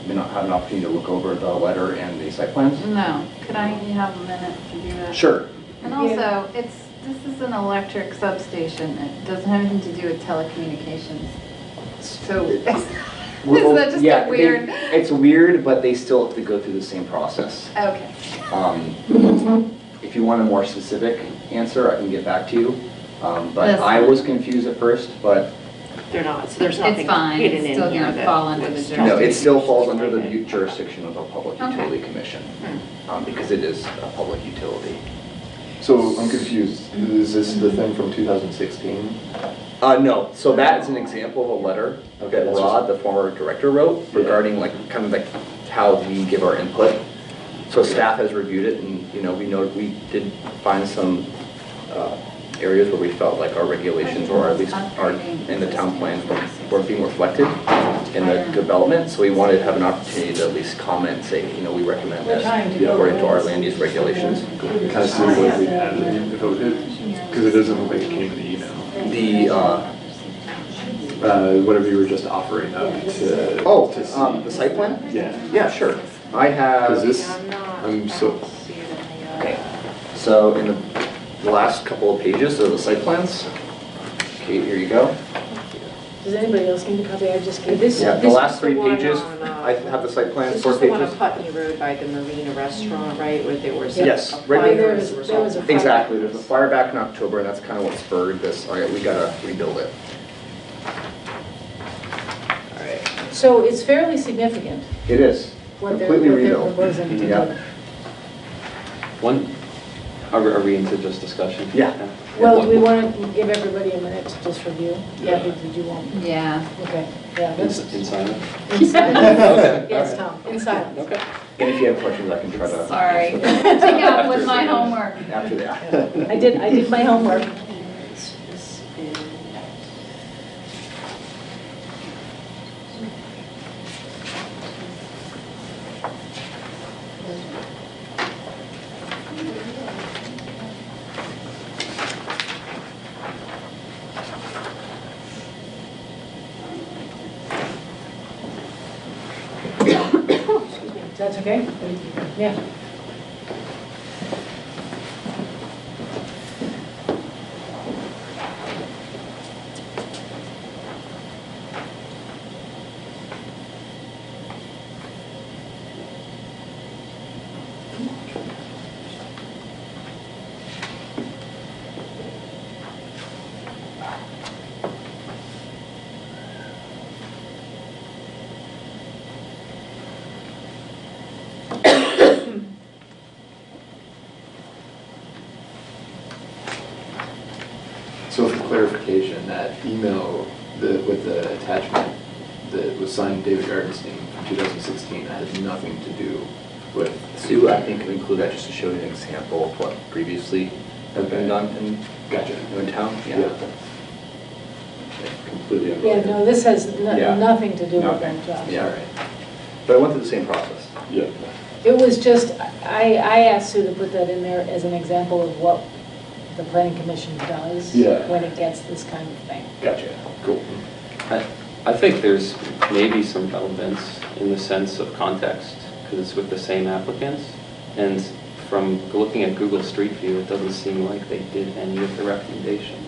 may not have an opportunity to look over the letter and the site plans? No, could I have a minute to do that? Sure. And also, this is an electric substation. It doesn't have anything to do with telecommunications. So, does that just get weird? It's weird, but they still have to go through the same process. Okay. If you want a more specific answer, I can get back to you. But That's I fine. was confused at first, but They're not, so there's It's nothing fine. hidden It's in still here gonna that fall under the was jurisdiction. no, it still falls under the jurisdiction of the Public Okay. Utility Commission, because it is a public utility. So I'm confused. Is this the thing from 2016? No, so that is an example of a letter that that's Rod, the former director, wrote regarding kind of how we give our input. So staff has reviewed it, and we did find some areas where we felt like our regulations, or at least in the town plans, weren't being reflected in the development. So we wanted to have an opportunity to at least comment and say, we recommend this according to our land use regulations. Can I see what we had voted? Because it doesn't look like it came in the email. Whatever you were just offering up to see. The site plan? Yeah. Yeah, sure. I have. Because this, I'm so. Okay. So in the last couple of pages of the site plans. Okay, here you go. Does anybody else need a copy? I just gave Yeah, the last 3 pages. I have the site plan, This 4 is the one on pages. Putney Road by the Marina Restaurant, right, where there was Yes, a right fire there as a result. Exactly, there's a fire back in October, and that's kind of what spurred this, all right, we gotta rebuild it. So it's fairly significant It is, what they're completely rebuilt. proposing to do. Yeah. Are we into just discussion? Yeah. Well, do we want to give everybody a minute to just review? Yeah, did you want? Yeah. Okay, yeah, In that's. in silence? In silence. Okay, Yes, all Tom, in silence. And if you have questions, I can try to. Sorry. Take out with my homework. After that. I did my homework. That's okay? Yeah. So for clarification, that email with the attachment that was signed David Gartenstein from 2016, that has nothing to do with. Sue, I think, can include that just to show you an example of what previously has been done in, in town. Yeah. Completely Yeah, unrelated. no, this has Yeah. nothing to do with Nothing. that job. Yeah, right. But I went through the same process. Yeah. It was just, I asked Sue to put that in there as an example of what the planning commission does Yeah. when it gets this kind of thing. Gotcha, cool. I think there's maybe some relevance in the sense of context, because it's with the same applicants. And from looking at Google Street View, it doesn't seem like they did any of the recommendations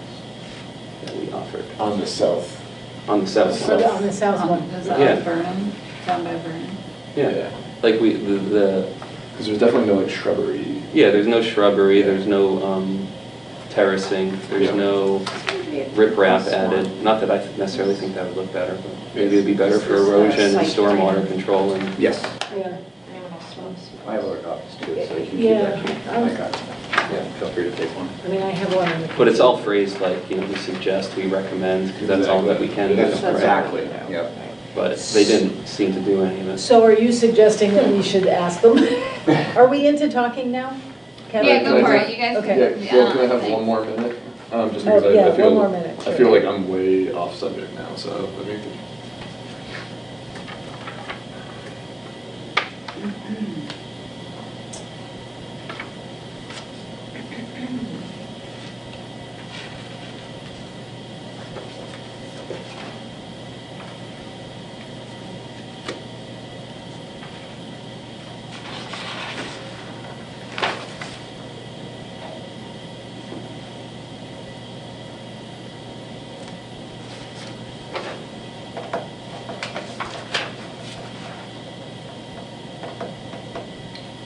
that we offered. On the south. On the south So side. on the south one. Is that Yeah. Burnham, down by Burnham? Yeah, like the. Because there's definitely no like shrubbery. Yeah, there's no shrubbery, there's no terracing, there's Yeah. no riprap added. Not that I necessarily think that would look better, but maybe it'd be better for erosion and stormwater control and. Yes. Yeah. I have other copies too, so you can keep Yeah. that. I got it. Yeah, feel free to take one. I mean, I have one in the. But it's all phrased like, you know, we suggest, we recommend, because that's all that we can do. That's right? exactly, yep. But they didn't seem to do any of it. So are you suggesting that we should ask them? Are we into talking now? Kevin? Yeah, go for it, you guys. Okay. Yeah, well, can I have one more minute? Just Oh, because yeah, I feel, one more minute, I sure. feel like I'm way off subject now, so let me.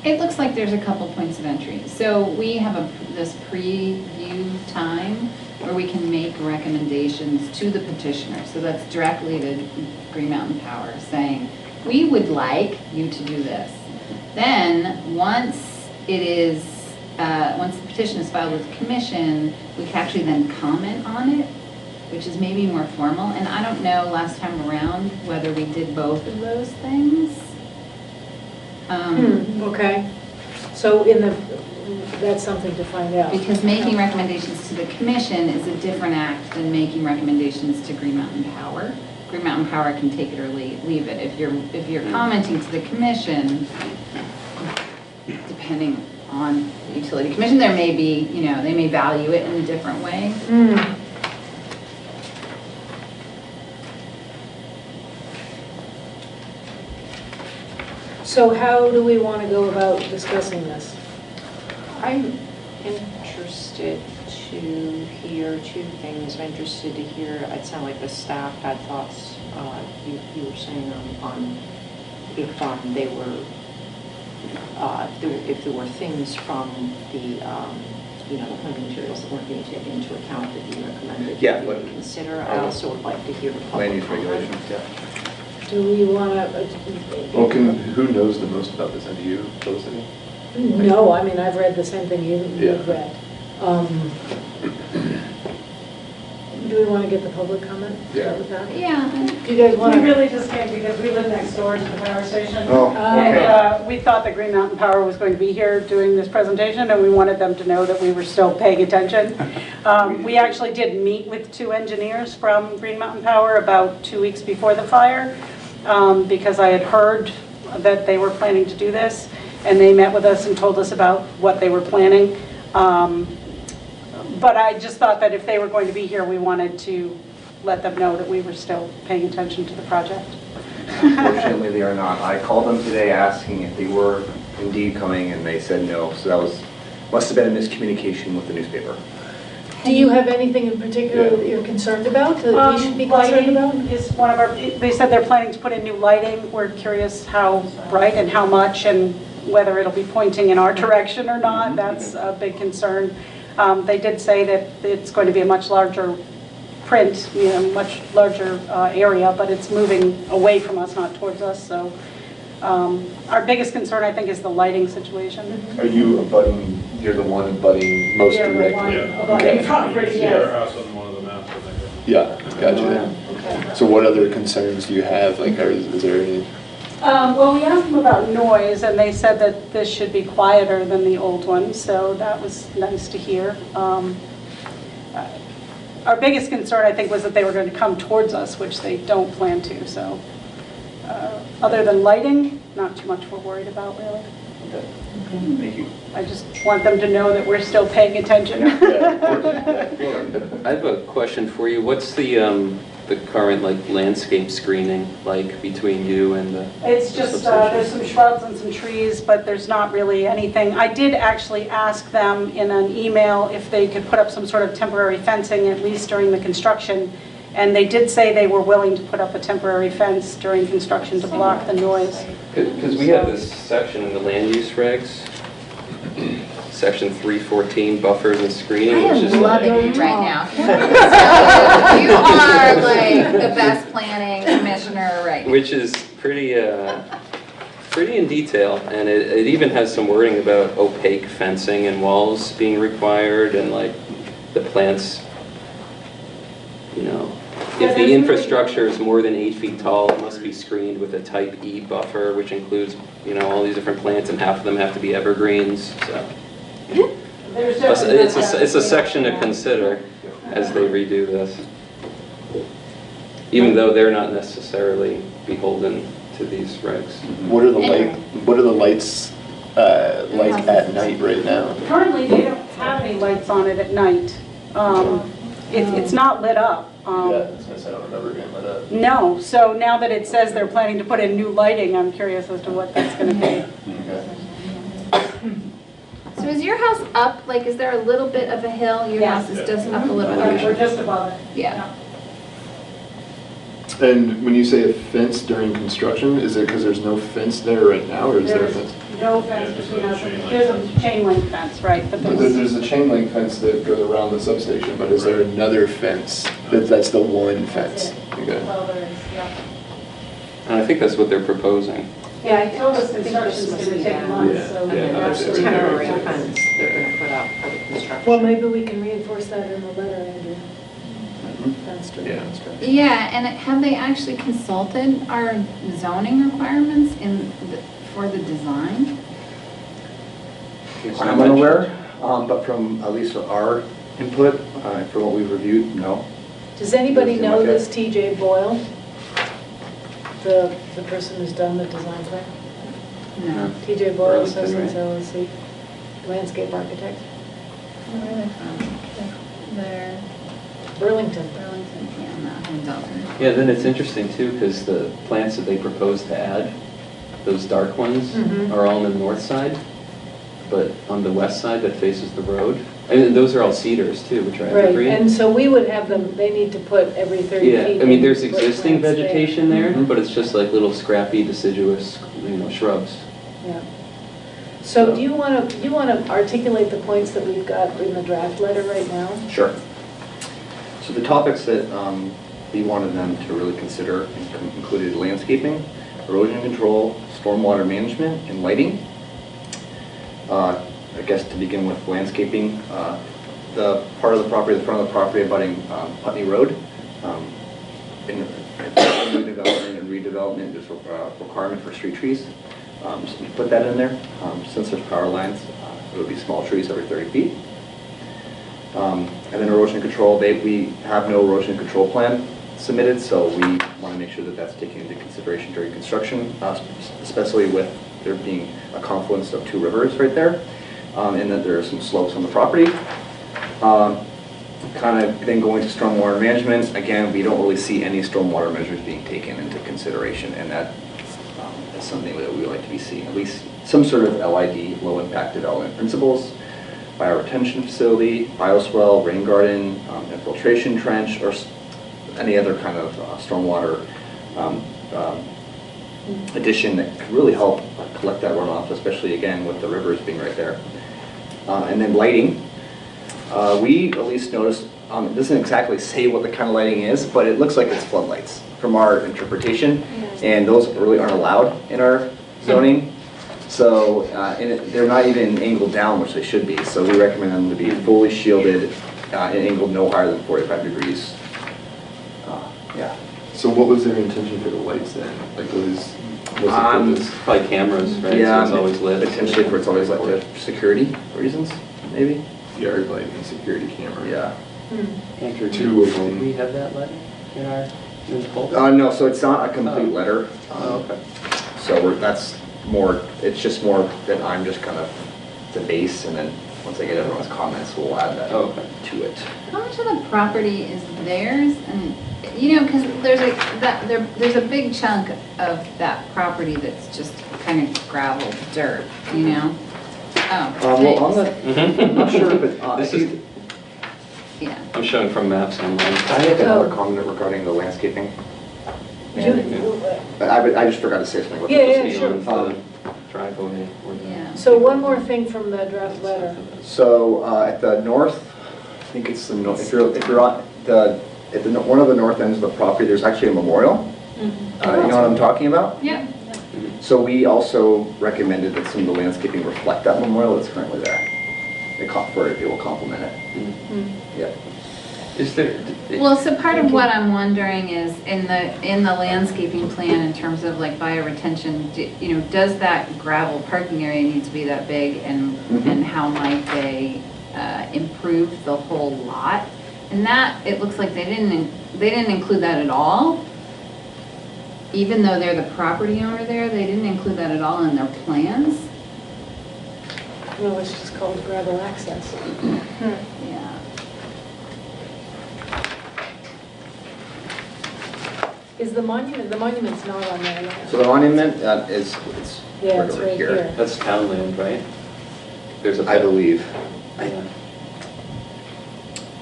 It looks like there's a couple points of entry. So we have this preview time where we can make recommendations to the petitioner. So that's directly to Green Mountain Power saying, we would like you to do this. Then, once the petition is filed with the commission, we can actually then comment on it, which is maybe more formal. And I don't know last time around whether we did both of those things. Okay. So that's something to find out. Because making recommendations to the commission is a different act than making recommendations to Green Mountain Power. Green Mountain Power can take it or leave it. If you're commenting to the commission, depending on the utility commission, there may be, they may value it in a different way. So how do we want to go about discussing this? I'm interested to hear two things. I'm interested to hear, it sounded like the staff had thoughts, you were saying on if they were, if there were things from the, the planning materials that weren't being taken into account that you recommended Yeah, you would consider. I also would like to hear the Land public use comment. regulations, yeah. Do we want to? Well, who knows the most about this? And do you, Felicity? No, I mean, I've read the same thing you've Yeah. read. Do we want to get the public comment? Yeah. With that? Yeah. Do you guys want We to? really just came because we live next door to the power station. Oh, And okay. we thought that Green Mountain Power was going to be here doing this presentation, and we wanted them to know that we were still paying attention. We actually did meet with 2 engineers from Green Mountain Power about 2 weeks before the fire, because I had heard that they were planning to do this, and they met with us and told us about what they were planning. But I just thought that if they were going to be here, we wanted to let them know that we were still paying attention to the project. Unfortunately, they are not. I called them today asking if they were indeed coming, and they said no. So that must have been a miscommunication with the newspaper. Do you have anything in particular that you're concerned about, that we should be concerned about? Lighting is one of our, they said they're planning to put in new lighting. We're curious how bright and how much, and whether it'll be pointing in our direction or not. That's a big concern. They did say that it's going to be a much larger print, much larger area, but it's moving away from us, not towards us. So our biggest concern, I think, is the lighting situation. Are you abutting, you're the one abutting most Yeah, the directly? one abutting property, See yes. our house on one of the maps, I think. Yeah, gotcha. So what other concerns do you have? Like, is there any? Well, we asked them about noise, and they said that this should be quieter than the old one, so that was nice to hear. Our biggest concern, I think, was that they were going to come towards us, which they don't plan to, so. Other than lighting, not too much we're worried about, really. Okay. Thank you. I just want them to know that we're still paying attention. I have a question for you. What's the current landscape screening like between you and the It's just, there's some shrubs and some trees, but there's not really anything. I did actually ask them in an email if they could put up some sort of temporary fencing, at least during the construction. And they did say they were willing to put up a temporary fence during construction to block the noise. Because we have this section in the land use regs, section 314, buffers and screening. I which is am loving like, you right now. You are like the best planning commissioner right now. which is pretty in detail, and it even has some wording about opaque fencing and walls being required, and like the plants, if the infrastructure is more than 8 feet tall, it must be screened with a type E buffer, which includes, all these different plants, and half of them have to be evergreens, so. It's a section to consider as they redo this. Even though they're not necessarily beholden to these regs. What are the lights like at night right now? Currently, they don't have any lights on it at night. It's not lit up. Yeah, I was gonna say, I don't remember getting lit up. No, so now that it says they're planning to put in new lighting, I'm curious as to what that's going to be. So is your house up, is there a little bit of a hill? Your house is just up a little bit? We're just above it. Yeah. And when you say a fence during construction, is it because there's no fence there right now, or is there a fence? No fence between us. There's a chain link fence, right? But There's a chain link fence that goes around the substation, but is there another fence? That's the one fence? Okay. Well, there is, yeah. And I think that's what they're proposing. Yeah, I told us construction's going to take months, so. Temporary fence they're going to put up for the construction. Well, maybe we can reinforce that in the letter, Andrew. That's true. Yeah, and have they actually consulted our zoning requirements for the design? I'm unaware, but from, at least our input, from what we've reviewed, no. Does anybody know this TJ Boyle? The person who's done the design plan? No. TJ Boyle, Burlington, Associates right? LLC, landscape architect. Where are they from? They're Burlington. Burlington, yeah, no, I don't. Yeah, then it's interesting too, because the plants that they propose to add, those dark ones, Mhm. are all on the north side. but on the west side that faces the road. And those are all cedars too, which are Right, evergreen. and so we would have them, they need to put every 30 feet. Yeah, I mean, there's in, put existing plants there. vegetation there, but it's just like little scrappy deciduous, shrubs. Yeah. So do you want to articulate the points that we've got in the draft letter right now? Sure. So the topics that we wanted them to really consider included landscaping, erosion control, stormwater management, and lighting. I guess to begin with landscaping, the part of the property, the front of the property abutting Putney Road, in new development and redevelopment, there's a requirement for street trees. So we put that in there. Since there's power lines, it would be small trees every 30 feet. And then erosion control, we have no erosion control plan submitted, so we want to make sure that that's taken into consideration during construction, especially with there being a confluence of two rivers right there, and that there are some slopes on the property. Kind of then going to stormwater management, again, we don't really see any stormwater measures being taken into consideration, and that is something that we would like to be seeing, at least some sort of LID, low impact development principles, bioretention facility, bioswale, rain garden, infiltration trench, or any other kind of stormwater addition that could really help collect that runoff, especially again with the rivers being right there. And then lighting. We at least noticed, it doesn't exactly say what the kind of lighting is, but it looks like it's floodlights from our interpretation, and those really aren't allowed in our zoning. So, and they're not even angled down, which they should be, so we recommend them to be fully shielded and angled no higher than 45 degrees. Yeah. So what was their intention for the lights then? Like was it Probably cameras, right? Yeah, So it's always lit. potentially for it's always lit for security reasons, maybe. yard light and security camera? Yeah. Andrew, Two of do them. we have that letter in our municipal? No, so it's not a complete letter. Okay. So that's more, it's just more that I'm just kind of the base, and then once I get everyone's comments, we'll add that to it. How much of the property is theirs? And, because there's a big chunk of that property that's just kind of gravel dirt, Oh, Well, on thanks. the, I'm not sure, but This is, Yeah. I'm showing from maps online. I had another comment regarding the landscaping. I just forgot to say something about Yeah, sure. The driveway or the. Yeah. So one more thing from the draft letter. So at the north, I think it's the north. If you're on one of the north ends of the property, there's actually a memorial. You know what I'm talking about? Yep. So we also recommended that some of the landscaping reflect that memorial that's currently there. It will complement it. Yeah. Is there? Well, so part of what I'm wondering is in the landscaping plan in terms of like bioretention, does that gravel parking area need to be that big, and how might they improve the whole lot? And that, it looks like they didn't include that at all. Even though they're the property owner there, they didn't include that at all in their plans. No, it's just called gravel access. Yeah. Is the monument's not on their land? So the monument it's Yeah, it's over right here. That's town land, right? There's a. I believe. Yeah.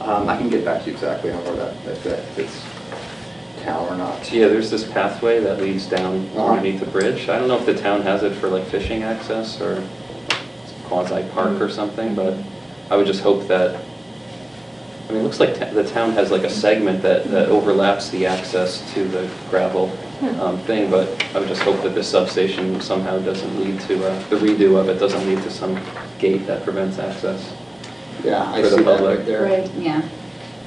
I can get back to you exactly on where if it's town or not. Yeah, there's this pathway that leads down underneath the bridge. I don't know if the town has it for like fishing access or quasi park or something, but I would just hope that, I mean, it looks like the town has like a segment that overlaps the access to the gravel thing, but I would just hope that this substation somehow doesn't lead to, the redo of it doesn't lead to some gate that prevents access. Yeah, I for the see that public. right there. Right. Yeah.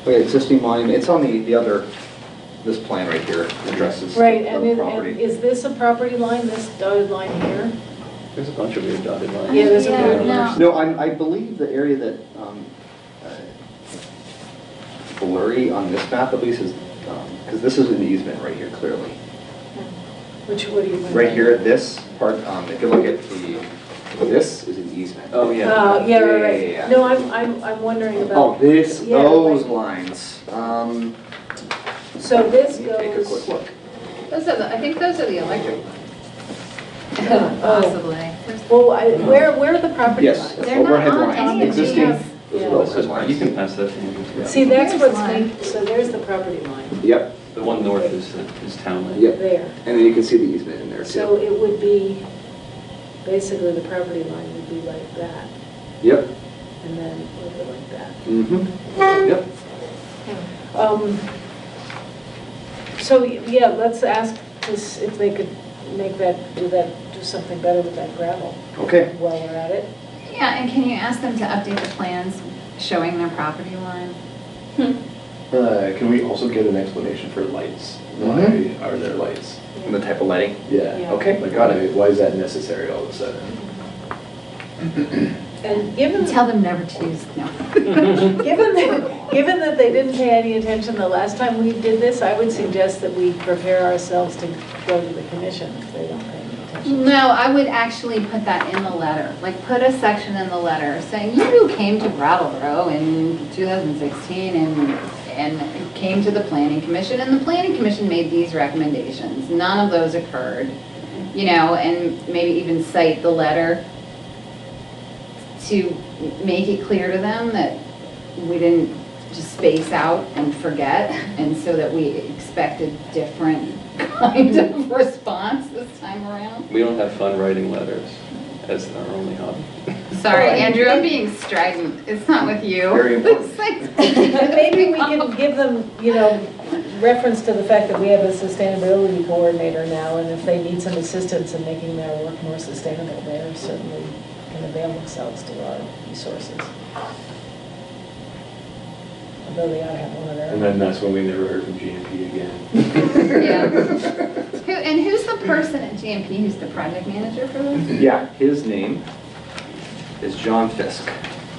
Okay, existing monument, it's on the other, this plan right here, addresses Right, the and property. is this a property line, this dotted line here? There's a bunch of weird dotted lines. Yeah, there's a Yeah, weird no. No, I believe the area that, blurry on this map at least is, because this is an easement right here clearly. What do you? Right here, this part, if you look at this is an easement. Oh, yeah. Yeah, right. Yeah. No, I'm wondering about. Oh, Yeah, those like- lines. So this Let me take a goes. quick look. I think those are the electric. possibly. Well, where are the property Yes, lines? They're overhead not on lines, any of these. existing, those Yeah. are overhead lines. You can pass that to Andrew. See, that's Here's what's one. so there's the property line, Yep, The one north is town line. yep. there. And then you can see the easement in there So too. it would be, basically the property line would be like that, Yep. and then over like that. Mm-hmm. Yep. So, yeah, let's ask this, if they could make do something better with that gravel. Okay. While we're at it. Yeah, and can you ask them to update the plans showing their property line? Can we also get an explanation for lights? Why are there lights? And the type of lighting? Yeah. Okay, Like, got it. why is that necessary all of a sudden? And given, Tell them never to use, no. given that they didn't pay any attention the last time we did this, I would suggest that we prepare ourselves to go to the commission if they don't pay any attention. No, I would actually put that in the letter, like put a section in the letter saying, you came to Brattleboro in 2016 and came to the planning commission, and the planning commission made these recommendations. None of those occurred, you know, and maybe even cite the letter to make it clear to them that we didn't just space out and forget, and so that we expect a different kind of response this time around. We don't have fun writing letters as our only hobby. Sorry, Andrew, I'm being strident. It's not with you. Very important. And maybe we can give them, you know, reference to the fact that we have a sustainability coordinator now, and if they need some assistance in making their work more sustainable, they certainly can avail themselves to our resources. Although they ought to have one of their And own. then that's when we never heard from GMP again. Yeah. And who's the person at GMP who's the project manager for this? Yeah, his name is John Fisk.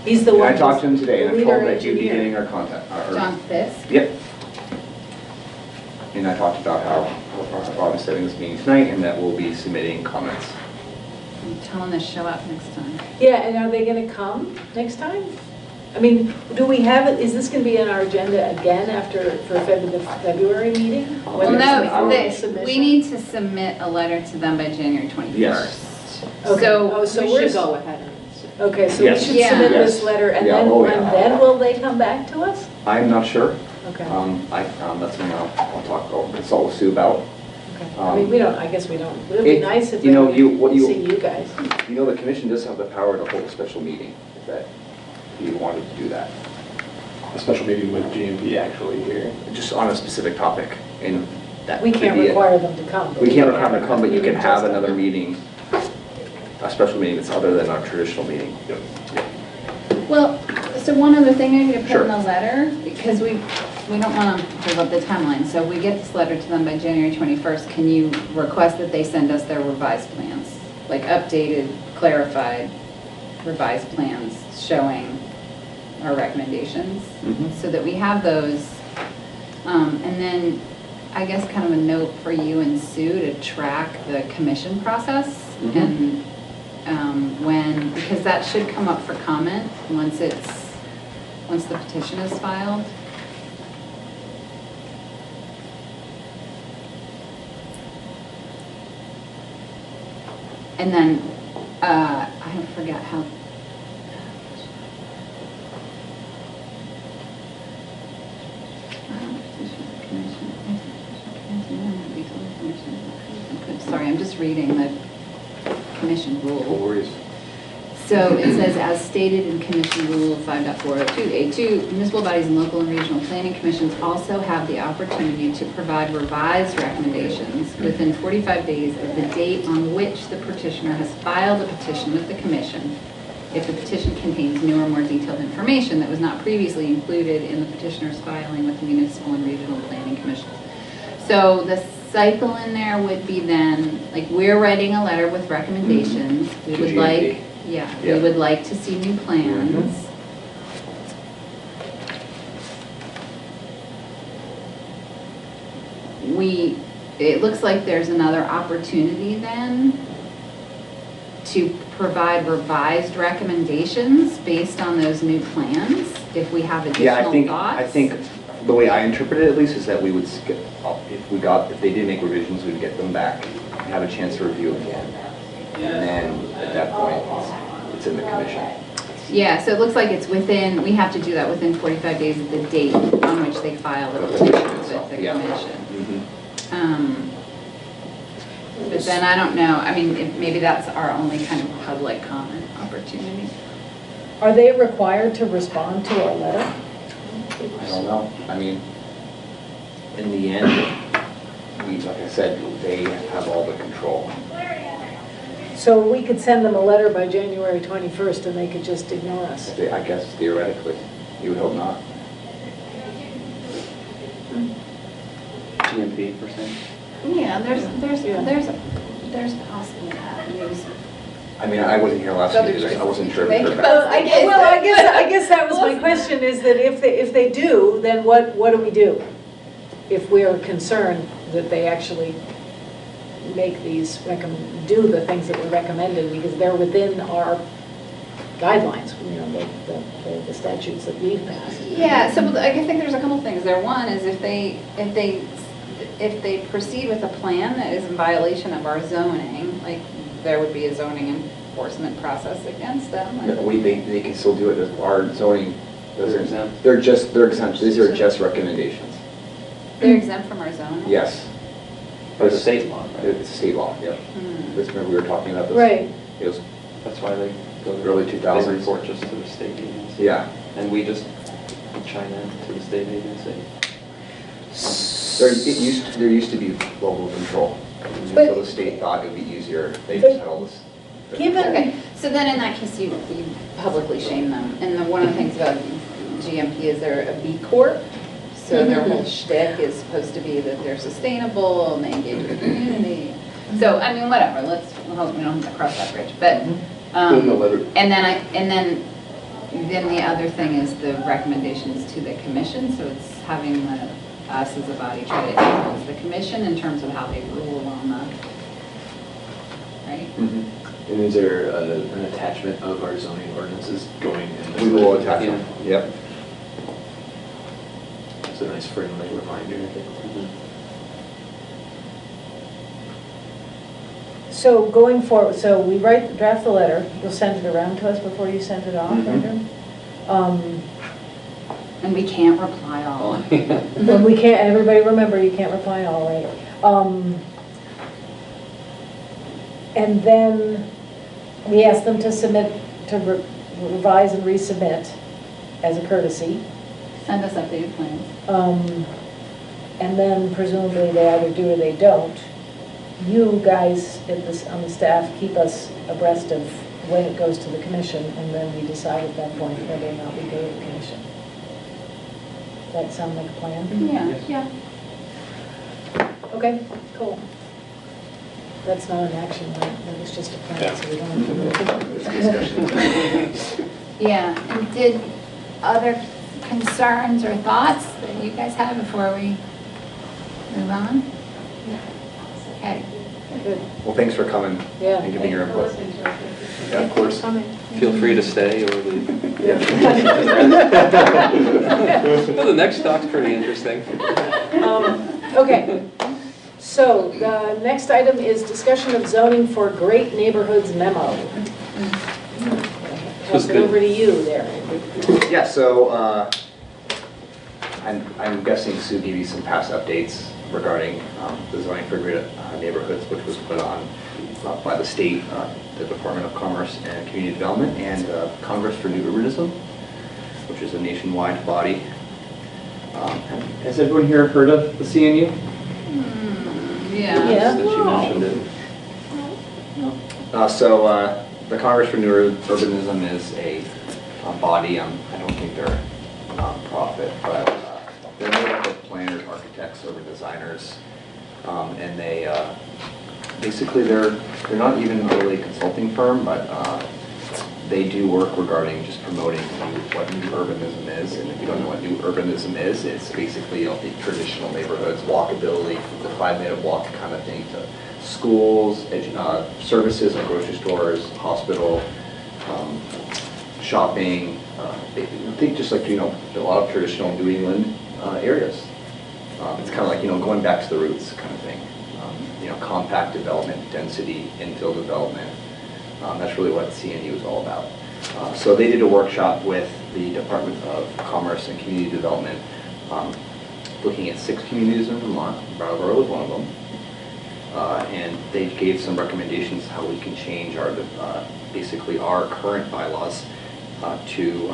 He's the And one. I talked to him today and I the told him leader that you'd be engineer. getting our contact. John Fisk? Yep. And I talked about how I'm setting this meeting tonight and that we'll be submitting comments. Tell them to show up next time. Yeah, and are they gonna come next time? I mean, do we have it, is this gonna be on our agenda again for the February meeting? Well, Whether it's no, the submission? we need to submit a letter to them by January 21st. Yes. Okay. So, So We we're, should go ahead. okay, so we Yes. should Yeah. submit this Yes. letter, and Yeah, then, oh, yeah. and then will they come back to us? I'm not sure. Okay. That's something I'll consult with Sue about. I mean, I guess we don't, it would be nice if they you know, could see you guys. You know, the commission does have the power to hold a special meeting if that, if you wanted to do that. A special meeting with GMP actually here. Just on a specific topic and that We could can't be it. require them to come. but We can't require them to come, but you we can have just- another meeting, a special meeting that's other than our traditional meeting. well, so one other thing I need to put Sure. in the letter, because we don't want to hold up the timeline. So if we get this letter to them by January 21st, can you request that they send us their revised plans? Like updated, clarified, revised plans showing our recommendations? Mhm. So that we have those. And then I guess kind of a note for you and Sue to track the commission process Mhm. and because that should come up for comment once the petition is filed. And then, I forget how. Sorry, I'm just reading the commission rule. No worries. So it says, as stated in Commission Rule 5.402A2, municipal bodies and local and regional planning commissions also have the opportunity to provide revised recommendations within 45 days of the date on which the petitioner has filed a petition with the commission, if the petition contains new or more detailed information that was not previously included in the petitioner's filing with the municipal and regional planning commissions. So the cycle in there would be then, like, we're writing a letter with recommendations. We To would GMP. like, yeah, we Yeah. would like to see new plans. It looks like there's another opportunity then to provide revised recommendations based on those new plans, if we have Yeah, additional thoughts. I think the way I interpret it at least is that we would skip, if they did make revisions, we'd get them back and have a chance to review again. and then at that point, it's in the commission. Yeah, so it looks like it's within, we have to do that within 45 days of the date on which they file the petition with the commission. But then I don't know, I mean, maybe that's our only kind of public comment opportunity. Are they required to respond to our letter? I don't know. I mean, in the end, like I said, they have all the control. So we could send them a letter by January 21st and they could just ignore us? I guess theoretically, you would hope not. GMP %. Yeah, there's possibly that. I mean, I wasn't here last week, I wasn't sure. Make if it you better. I guess that was my question, is that if they do, then what do we do? If we are concerned that they actually make these, do the things that were recommended, because they're within our guidelines, you know, the statutes that we've passed. Yeah, so I think there's a couple things there. One is if they proceed with a plan that is in violation of our zoning, like there would be a zoning enforcement process against them. They can still do it, our zoning, They're exempt. they're exempt, these are just recommendations. They're exempt from our zoning? Yes. It's a state law, right? It's a state law, yeah. Remember we were talking about this? Right. It was That's why they go to early 2000s. They report just to the state agency. Yeah. And we just chime in to the state agency. There used to be local control. Until the state thought it would be easier, they just had all this. Okay, so then in that case, you publicly shame them. And then one of the things about GMP is they're a B Corp. So their whole shtick is supposed to be that they're sustainable and they engage with the community. So, I mean, whatever, we don't have to cross that bridge. But, and then the other thing is the recommendations to the commission. So it's having us as a body try to influence the commission in terms of how they rule on the, right? And is there an attachment of our zoning ordinances going in this? We will attach them, yep. It's a nice friendly reminder, I think. So going forward, so we draft the letter, you'll send it around to us before you send it off, Andrew? And we can't reply all. Well, we can't, everybody remember, you can't reply all, right? And then we ask them to submit, to revise and resubmit as a courtesy. Send us updated plans. And then presumably they either do or they don't. You guys on the staff keep us abreast of when it goes to the commission, and then we decide at that point whether or not we go to the commission. Does that sound like a plan? Yeah. Okay, cool. That's not an action, right? That was just a plan, so we don't have to. Yeah, and did other concerns or thoughts that you guys have before we move on? Okay. Good. Well, thanks for coming Yeah. and giving your input. Yeah, of course. Feel free to stay or leave. Well, the next talk's pretty interesting. Okay, so the next item is discussion of zoning for Great Neighborhoods memo. Pass it over to you there. Yeah, so I'm guessing Sue gave you some past updates regarding the zoning for great neighborhoods, which was put on by the state, the Department of Commerce and Community Development, and Congress for New Urbanism, which is a nationwide body. Has everyone here heard of the CNU? Yeah. That you mentioned it. So the Congress for New Urbanism is a body. I don't think they're a nonprofit, but they're made up of planners, architects, urban designers, and they basically they're not even really a consulting firm, but they do work regarding just promoting what new urbanism is. And if you don't know what new urbanism is, it's basically the traditional neighborhoods, walkability, from the 5-minute walk kind of thing, to schools, services like grocery stores, hospital, shopping. I think just like, a lot of traditional New England areas. It's kind of like, going back to the roots kind of thing. Compact development, density, infill development, That's really what CNU is all about. So they did a workshop with the Department of Commerce and Community Development, looking at 6 communities in Vermont. Brattleboro was one of them. And they gave some recommendations how we can change our, basically our current bylaws to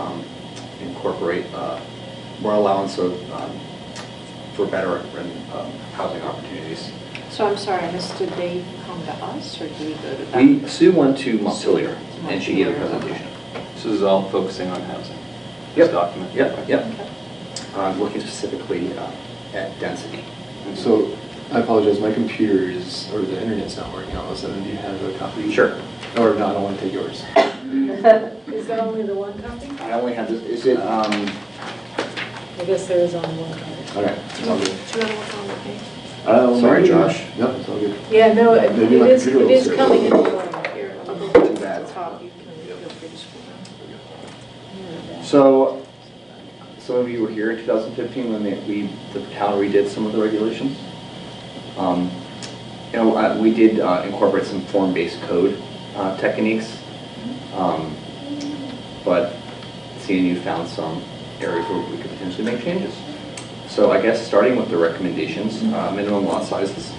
incorporate more allowance of, for better housing opportunities. So I'm sorry, I missed, did they come to us or did we go to them? Sue went to Montpelier and she gave a presentation. So this is all focusing on housing? Yep. This document? Yep. Looking specifically at density. So, I apologize, my computer is, or the internet's not working all of a sudden. Do you have a copy? Sure. Or no, I don't want to take yours. Is there only the one copy? I only have this, is it, I guess there is only one copy. okay, it's all good. Do you want to look on the page? Sorry, maybe- Josh. No, it's all good. Yeah, no, it Maybe my is, computer it is will coming in the serve. form. Here, Too bad. top, you can feel free to scroll down. So, some of you were here in 2015 when the town redid some of the regulations. We did incorporate some form-based code techniques, but CNU found some areas where we could potentially make changes. So I guess starting with the recommendations, minimum lot sizes.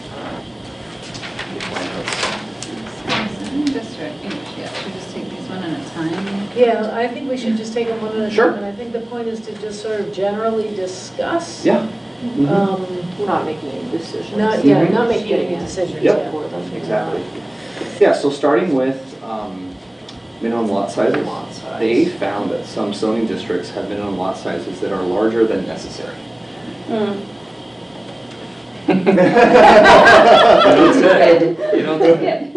Just, yeah, should we just take these one at a time? Yeah, I think we should just take them one at a Sure. time, and I think the point is to just sort of generally discuss. Yeah. We're not making any decisions. Not, yeah, not making any decisions, Yep. yeah. Exactly. Yeah, so starting with minimum lot sizes, they found that some zoning districts have minimum lot sizes that are larger than necessary. You don't say. You don't say.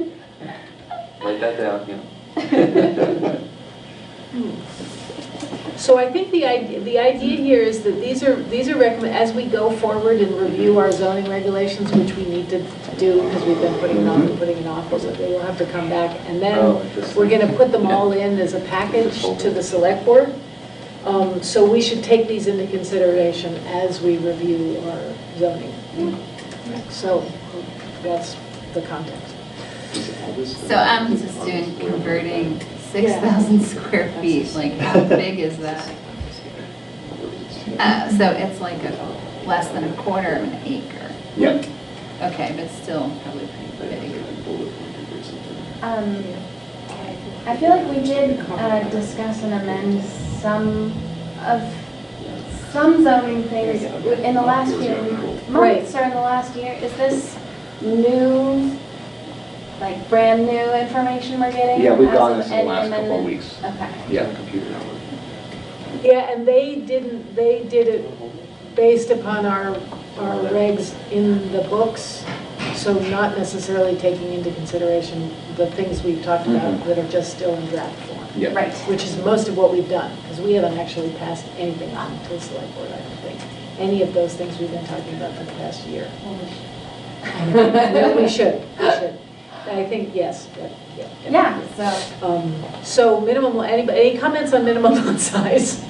Write that down, yeah. So I think the idea here is that these are recommend, as we go forward and review our zoning regulations, which we need to do because we've been putting it off and putting it off, so they will have to come back. And then we're going to put them all in as a package to the select board. So we should take these into consideration as we review our zoning. So that's the context. So I'm just doing converting 6,000 square feet, like how big is that? So it's like less than a quarter of an acre. Yep. Okay, but still probably pretty big. I feel like we did discuss and amend some zoning things in the last few months or in the last year. Is this new, like brand new information we're getting? Yeah, we've as gone of this in the any last couple of amendment? weeks. Okay. Yeah, computer network. Yeah, and they did it based upon our regs in the books, so not necessarily taking into consideration the things we've talked about that are just still in draft form. Yeah. Right. Which is most of what we've done, because we haven't actually passed anything on to the select board, I don't think. Any of those things we've been talking about for the past year. We should. I think, yes. Yeah, so. So minimum, any comments on minimum lot size?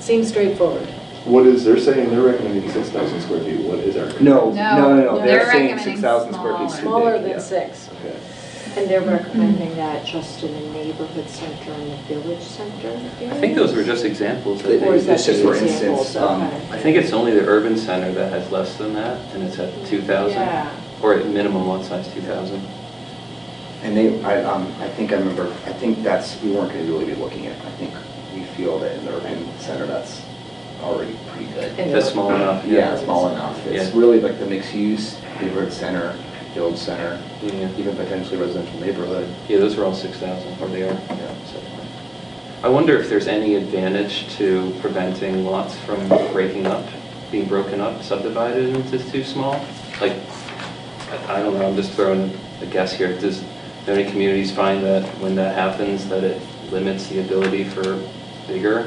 Seems straightforward. What is, they're saying they're recommending 6,000 square feet. What is our? No. No, They're saying recommending 6,000 square feet. is too Smaller big, than yeah. 6. Okay. And they're recommending that just in the neighborhood center and the village center I think those were just examples. I Or is think. that It's just for examples? instance, Okay. I think it's only the urban center that has less than that, and it's at 2,000. Yeah. Or at minimum lot size 2,000. And I think that's, we weren't going to really be looking at, I think we feel that in the urban center, that's already pretty good. That's small enough. Yeah, small enough. It's Yeah. really like the mixed use, neighborhood center, village center, Yeah. even potentially residential neighborhood. Yeah, those are all 6,000, or they are. Yeah. So, I wonder if there's any advantage to preventing lots from being broken up, subdivided into too small? Like, I don't know, I'm just throwing a guess here. Do any communities find that when that happens, that it limits the ability for bigger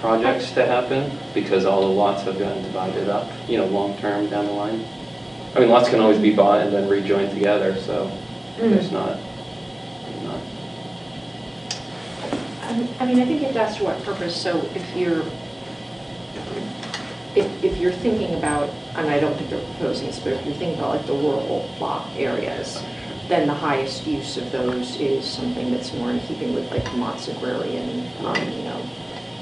projects to happen because all the lots have gotten divided up, long-term down the line? I mean, lots can always be bought and then rejoined together, so there's not. I mean, I think you have to ask for what purpose. So if you're thinking about, and I don't think they're proposing this, but if you're thinking about like the rural lot areas, then the highest use of those is something that's more in keeping with like Mott's agrarian,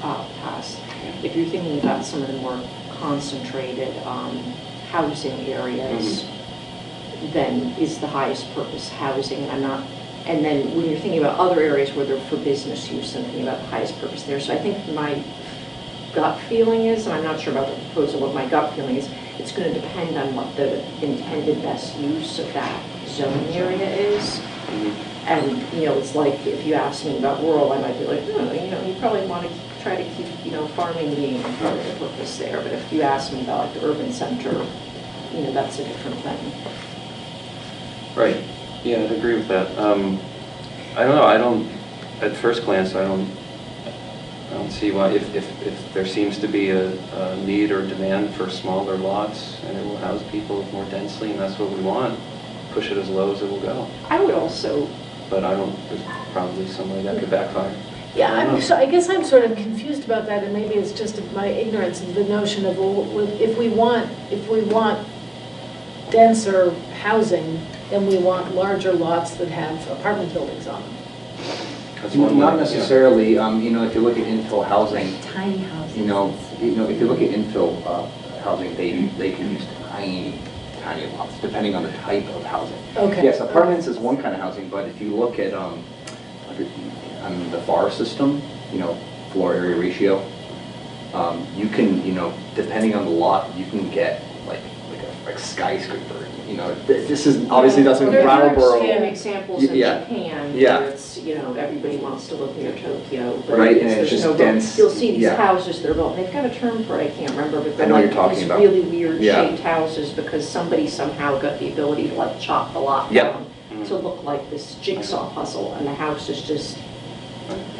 past. If you're thinking about some of the more concentrated housing areas, then is the highest purpose housing. And then when you're thinking about other areas where they're for business use, I'm thinking about the highest purpose there. So I think my gut feeling is, and I'm not sure about the proposal, what my gut feeling is, it's going to depend on what the intended best use of that zoning area is. And, it's like if you ask me about rural, I might be like, you probably want to try to keep, farming being part of the purpose there. But if you ask me about like the urban center, that's a different thing. Right. Yeah, I'd agree with that. I don't know. At first glance, I don't see why, if there seems to be a need or demand for smaller lots and it will house people more densely and that's what we want, push it as low as it will go. I would also... But there's probably some way that could backfire. Yeah, I guess I'm sort of confused about that, and maybe it's just my ignorance of the notion of, well, if we want denser housing, then we want larger lots that have apartment buildings on them. Not necessarily. If you look at infill housing, tiny houses. if you look at infill housing, they can use tiny lots, depending on the type of housing. Okay. Yes, apartments is one kind of housing, but if you look at on the FAR system, floor area ratio, you can, depending on the lot, you can get like a skyscraper. This is obviously doesn't Brattleboro. There are examples in Japan Yeah. where it's, everybody wants to live near Tokyo. But Right, and it's just dense. You'll see these Yeah. houses that are built, they've got a term for it, I can't remember, but I they're know like you're talking these about. really weird Yeah. shaped houses because somebody somehow got the ability to like chop the lot Yep. down to look like this jigsaw puzzle, and the house is just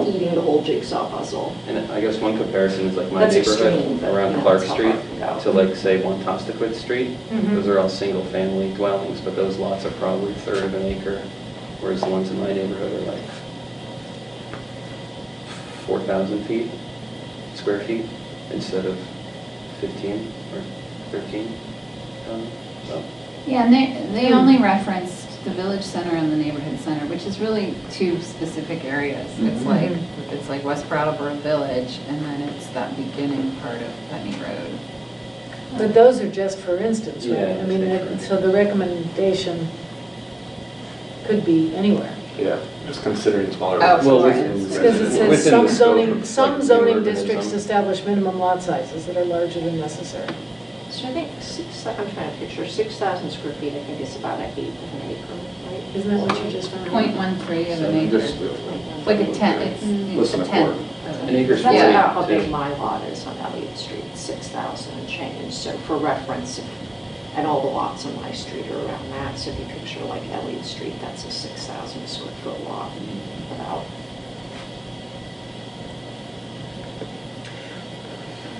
eating the whole jigsaw puzzle. And I guess one comparison is like my That's neighborhood extreme, but, around Clark that's how Street far it can to like say Wantagh Street. Mhm. Those are all single family dwellings, but those lots are probably a third of an acre, whereas the ones in my neighborhood are like 4,000 square feet instead of 15 or 13. So. Yeah, and they only referenced the village center and the neighborhood center, which is really two specific areas. It's like West Brattleboro Village, and then it's that beginning part of Putney Road. But those are just for instance, right? Yeah, I mean, so the recommendation could be anywhere. Yeah, just considering smaller. Oh, lots. well, Because it says Within some the scope zoning, of, some like, zoning urbanism. districts establish minimum lot sizes that are larger than necessary. So I think I'm trying to picture 6,000 square feet, I think is about an eighth of an acre, right? Isn't that what you just found? 0.13 of an acre. It's like a tenth, it's a tenth. An acre's That's really about how too. big my lot is on Elliott Street, 6,000 and change. So for reference, and all the lots on my street are around that. So if you picture like Elliott Street, that's a 6,000 square foot lot about.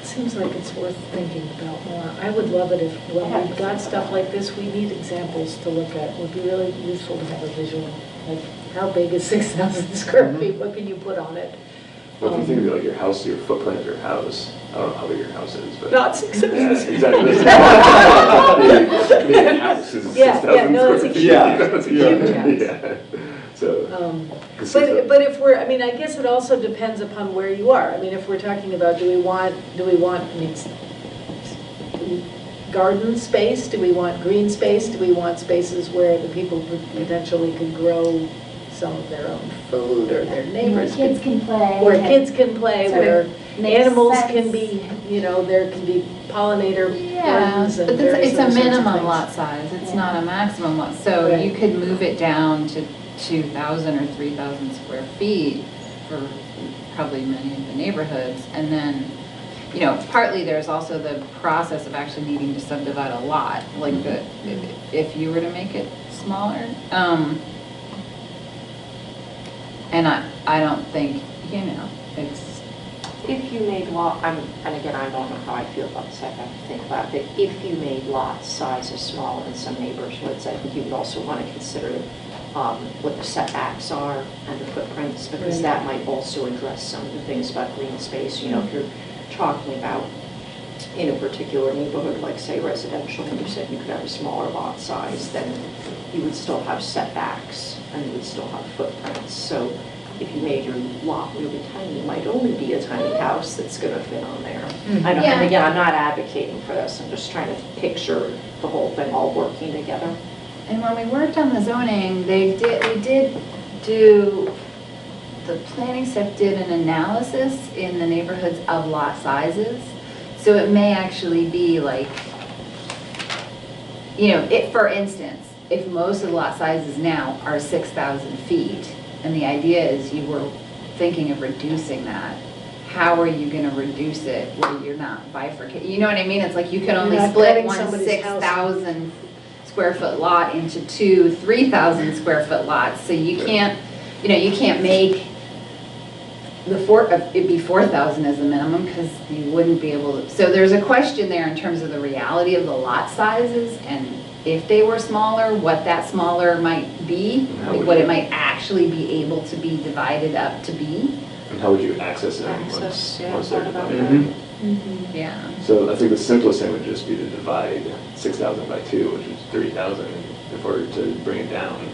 Seems like it's worth thinking about more. I would love it if, when we've got stuff like this, we need examples to look at. It would be really useful to have a visual, like how big is 6,000 square feet? What can you put on it? Well, if you think of like your house, your footprint of your house, I don't know how big your house is, but. Not 6,000. Yeah, exactly. The house is Yeah, 6,000 no, it's a square feet. huge- That's a huge house. Yeah. So. But if we're, I mean, I guess it also depends upon where you are. I mean, if we're talking about, do we want, I mean, garden space? Do we want green space? Do we want spaces where the people potentially could grow some of their own food or their neighbors? Where kids can play. Where kids can play, Sort of where makes animals sense. can be, there can be pollinator Yeah, gardens and but various it's a other sorts of minimum things. lot size, it's not a maximum lot. So Right. you could move it down to 2,000 or 3,000 square feet for probably many of the neighborhoods. And then, partly there's also the process of actually needing to subdivide a lot, like if you were to make it smaller. And I don't think, it's, If you made and again, I don't know how I feel about this, I have to think about it, but if you made lot sizes smaller in some neighborhoods, I think you would also want to consider what the setbacks are and the footprints, because Right. that might also address some of the things about green space. If you're talking about in a particular neighborhood, like say residential, and you said you could have a smaller lot size, then you would still have setbacks and you would still have footprints. So if you made your lot really tiny, it might only be a tiny house that's gonna fit on there. I don't, and again, I'm not advocating for this, I'm just trying to picture the whole thing all working together. And when we worked on the zoning, we did do, the planning staff did an analysis in the neighborhoods of lot sizes. So it may actually be like, for instance, if most of the lot sizes now are 6,000 feet, and the idea is you were thinking of reducing that, how are you gonna reduce it where you're not bifurcating? You know what I mean? It's like you can only You're not split cutting one somebody's house. 6,000 square foot lot into two 3,000 square foot lots. So you can't, you can't make it'd be 4,000 as a minimum, because you wouldn't be able to. So there's a question there in terms of the reality of the lot sizes, and if they were smaller, what that smaller might be, like what it might actually be able to be divided up to be. And how would you access it once they're divided? Yeah. So I think the simplest thing would just be to divide 6,000 by 2, which is 3,000, if we were to bring it down.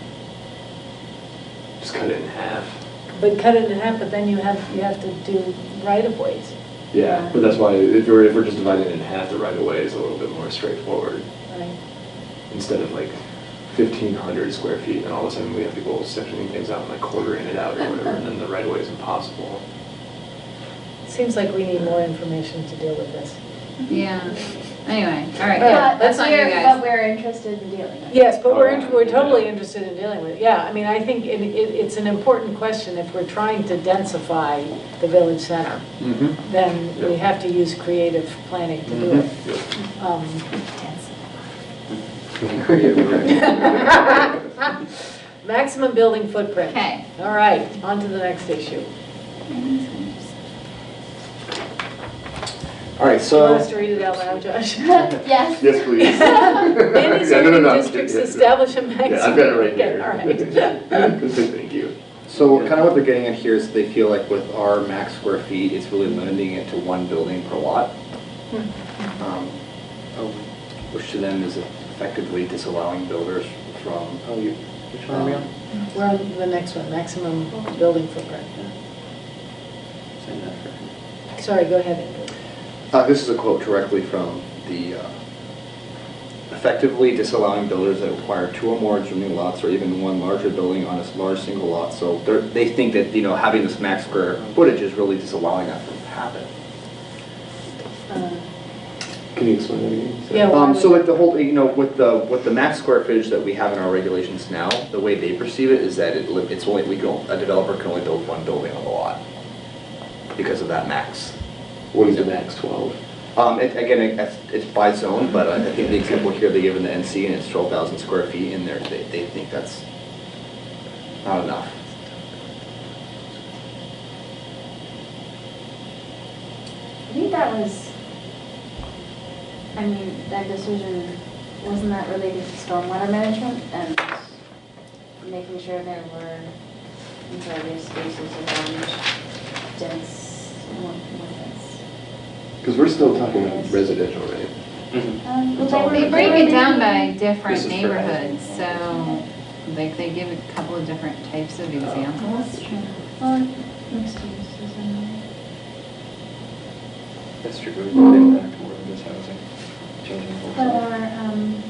Just cut it in half. But cut it in half, but then you have to do right-of-ways. Yeah, but that's why if we're just dividing it in half, the right of way is a little bit more straightforward. Right. Instead of like 1,500 square feet, and all of a sudden we have people sectioning things out and like quartering it out or whatever, and then the right of way is impossible. Seems like we need more information to deal with this. Yeah. Anyway, all right. Yeah, That's on you guys. But we're interested in dealing with it. Yes, but we're totally interested in dealing with it. Yeah, I mean, I think it's an important question if we're trying to densify the village center. Then we have to use creative planning to do it. Maximum building footprint. Okay. All right, on to the next issue. All right, Do you so. want us to read it out loud, Josh? Yes. Yes, please. Many Yeah, zoning no. districts establish a maximum. Yeah, I've got it right Okay, here. all right. Thank you. So kind of what they're getting at here is they feel like with our max square feet, it's really limiting it to one building per lot. Which to them is effectively disallowing builders from, which one are we on? We're on the next one, maximum building footprint. Sorry, go ahead, Andrew. This is a quote directly from the, effectively disallowing builders that require 2 or more adjoining lots or even one larger building on a large single lot. So they think that, having this max square footage is really disallowing that from happening. Can you explain that again? Yeah, so like the whole, with the max square footage that we have in our regulations now, the way they perceive it is that it's only a developer can only build one building on the lot because of that max. What is the max, 12? Again, it's by zone, but I think the example here they give in the NC, and it's 12,000 square feet in there. They think that's not enough. I think that was, that decision, wasn't that related to stormwater management and making sure there were impervious spaces around dense, more dense? Because we're still talking about residential, right? They break it down by different neighborhoods, so like they give a couple of different types of examples. Well, mixed use is in there. That's true, we would impact more than this housing, changing the whole But thing.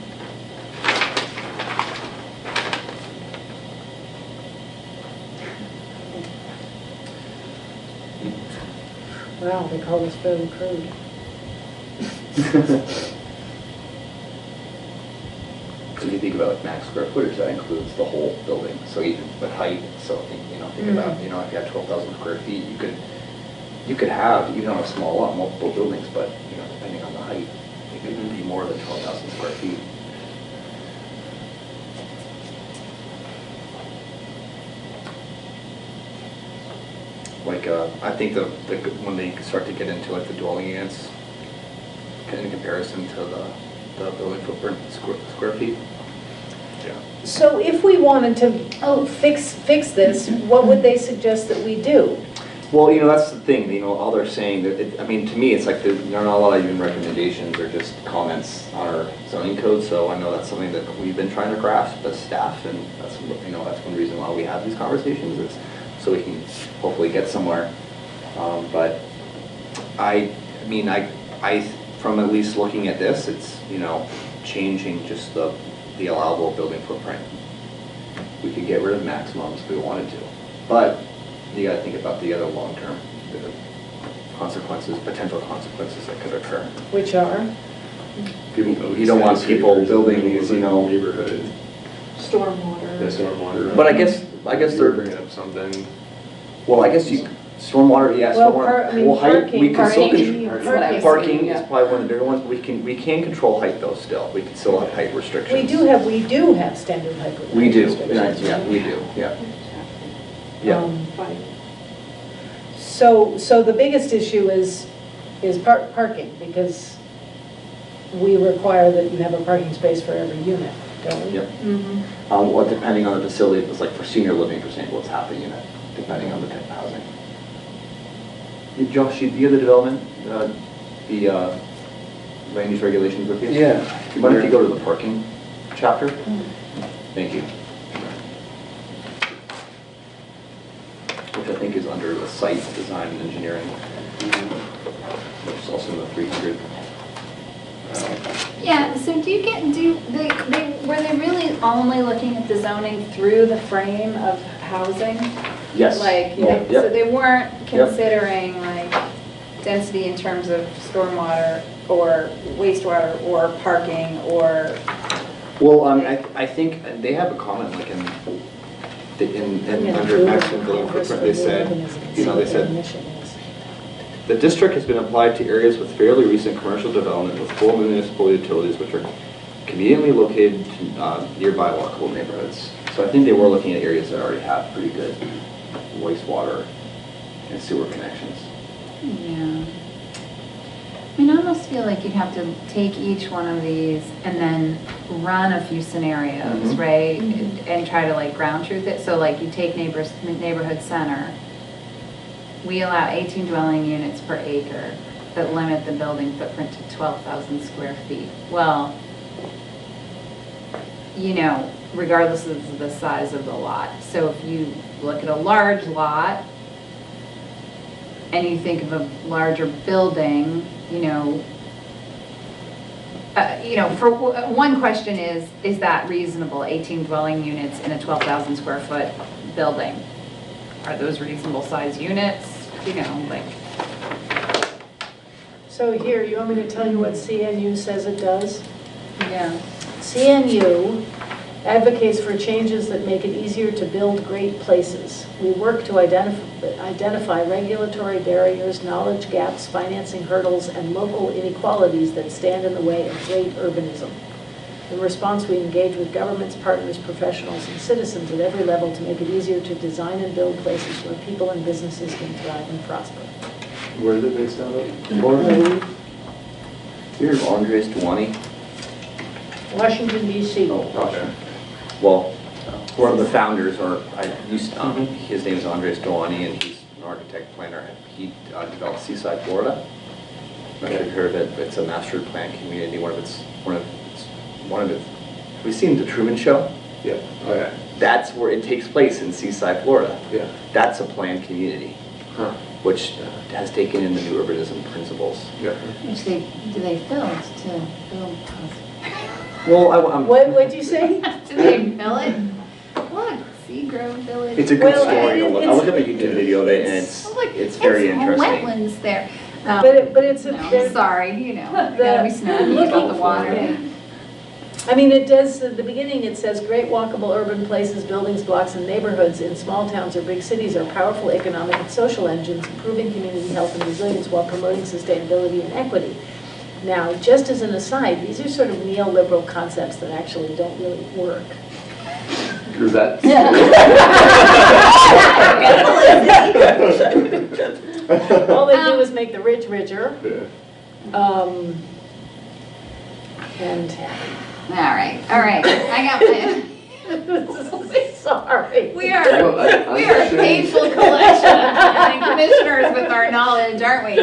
Wow, they call this fairly crude. So if you think about like max square footage, that includes the whole building. So even with height, so think about, if you had 12,000 square feet, you could have, even on a small lot, multiple buildings, but depending on the height, it could be more than 12,000 square feet. Like, I think when they start to get into like the dwelling units, in comparison to the building footprint square feet. Yeah. So if we wanted to fix this, what would they suggest that we do? Well, that's the thing, all they're saying, that I mean, to me, it's like there are not a lot of even recommendations or just comments on our zoning code, so I know that's something that we've been trying to grasp as staff, and that's, that's one reason why we have these conversations, is so we can hopefully get somewhere. But I mean, from at least looking at this, it's, changing just the allowable building footprint. We could get rid of maximums if we wanted to, but you gotta think about the other long-term consequences, potential consequences that could occur. Which are? You don't want people building these, neighborhood. Stormwater. Yeah, stormwater. But I guess they're they're, bringing up something. well, I guess stormwater, yeah, Well, stormwater. parking, We can still parking, control, parking is probably one of the bigger ones. We can control height though still. We can still have height restrictions. We do have standard height restrictions. We do, yeah, we do, yeah. Yeah. So the biggest issue is parking, because we require that you have a parking space for every unit, don't we? Yep. Well, depending on the facility, if it's like for senior living, for example, it's half a unit, depending on the type of housing. Josh, do you have the development, the land use regulations with you? Yeah. You mind if you go to the parking chapter? Thank you. Which I think is under the site design and engineering. Which is also in the 300. Yeah, so were they really only looking at the zoning through the frame of housing? Yes. Like, Yeah. so they weren't Yep. considering like density in terms of stormwater or wastewater or parking or? Well, I think they have a comment like under maximum building footprint, they said, they said, the district has been applied to areas with fairly recent commercial development with full municipal utilities which are conveniently located to nearby walkable neighborhoods. So I think they were looking at areas that already have pretty good wastewater and sewer connections. Yeah. I mean, I almost feel like you'd have to take each one of these and then run a few scenarios, Mhm. right? And try to like ground truth it. So like you take neighborhood center, we allow 18 dwelling units per acre that limit the building footprint to 12,000 square feet. Well, regardless of the size of the lot. So if you look at a large lot and you think of a larger building, for one question is that reasonable, 18 dwelling units in a 12,000 square foot building? Are those reasonable size units? So here, you want me to tell you what CNU says it does? Yeah. CNU advocates for changes that make it easier to build great places. We work to identify regulatory barriers, knowledge gaps, financing hurdles, and local inequalities that stand in the way of great urbanism. In response, we engage with governments, partners, professionals, and citizens at every level to make it easier to design and build places where people and businesses can thrive and prosper. Where is it based out of? Here's Andres Duani. Washington, D.C. Oh, okay. Well, one of the founders, his name is Andres Duani, and he's an architect planner. He developed Seaside, Florida. I'm not sure if you've heard of it, but it's a master plan community. Have you seen The Truman Show? Yeah. Oh, yeah. That's where it takes place, in Seaside, Florida. Yeah. That's a planned community, which has taken in the new urbanism principles. Yeah. Which do they build to build houses? Well, What'd you say? Do they build it? Look, Seagrove Village. it's a good story to look. I looked at a YouTube video of it, and it's very interesting. Wetlands there. But it's sorry, gotta be snarky about the water. I mean, it does, at the beginning, it says, great walkable urban places, buildings, blocks, and neighborhoods in small towns or big cities are powerful economic and social engines, improving community health and resilience while promoting sustainability and equity. Now, just as an aside, these are sort of neoliberal concepts that actually don't really work. Is that? All they do is make the rich richer. Yeah. And All right, I got my. Sorry. We are, Well, we are a painful collection, and commissioners with our knowledge, aren't we?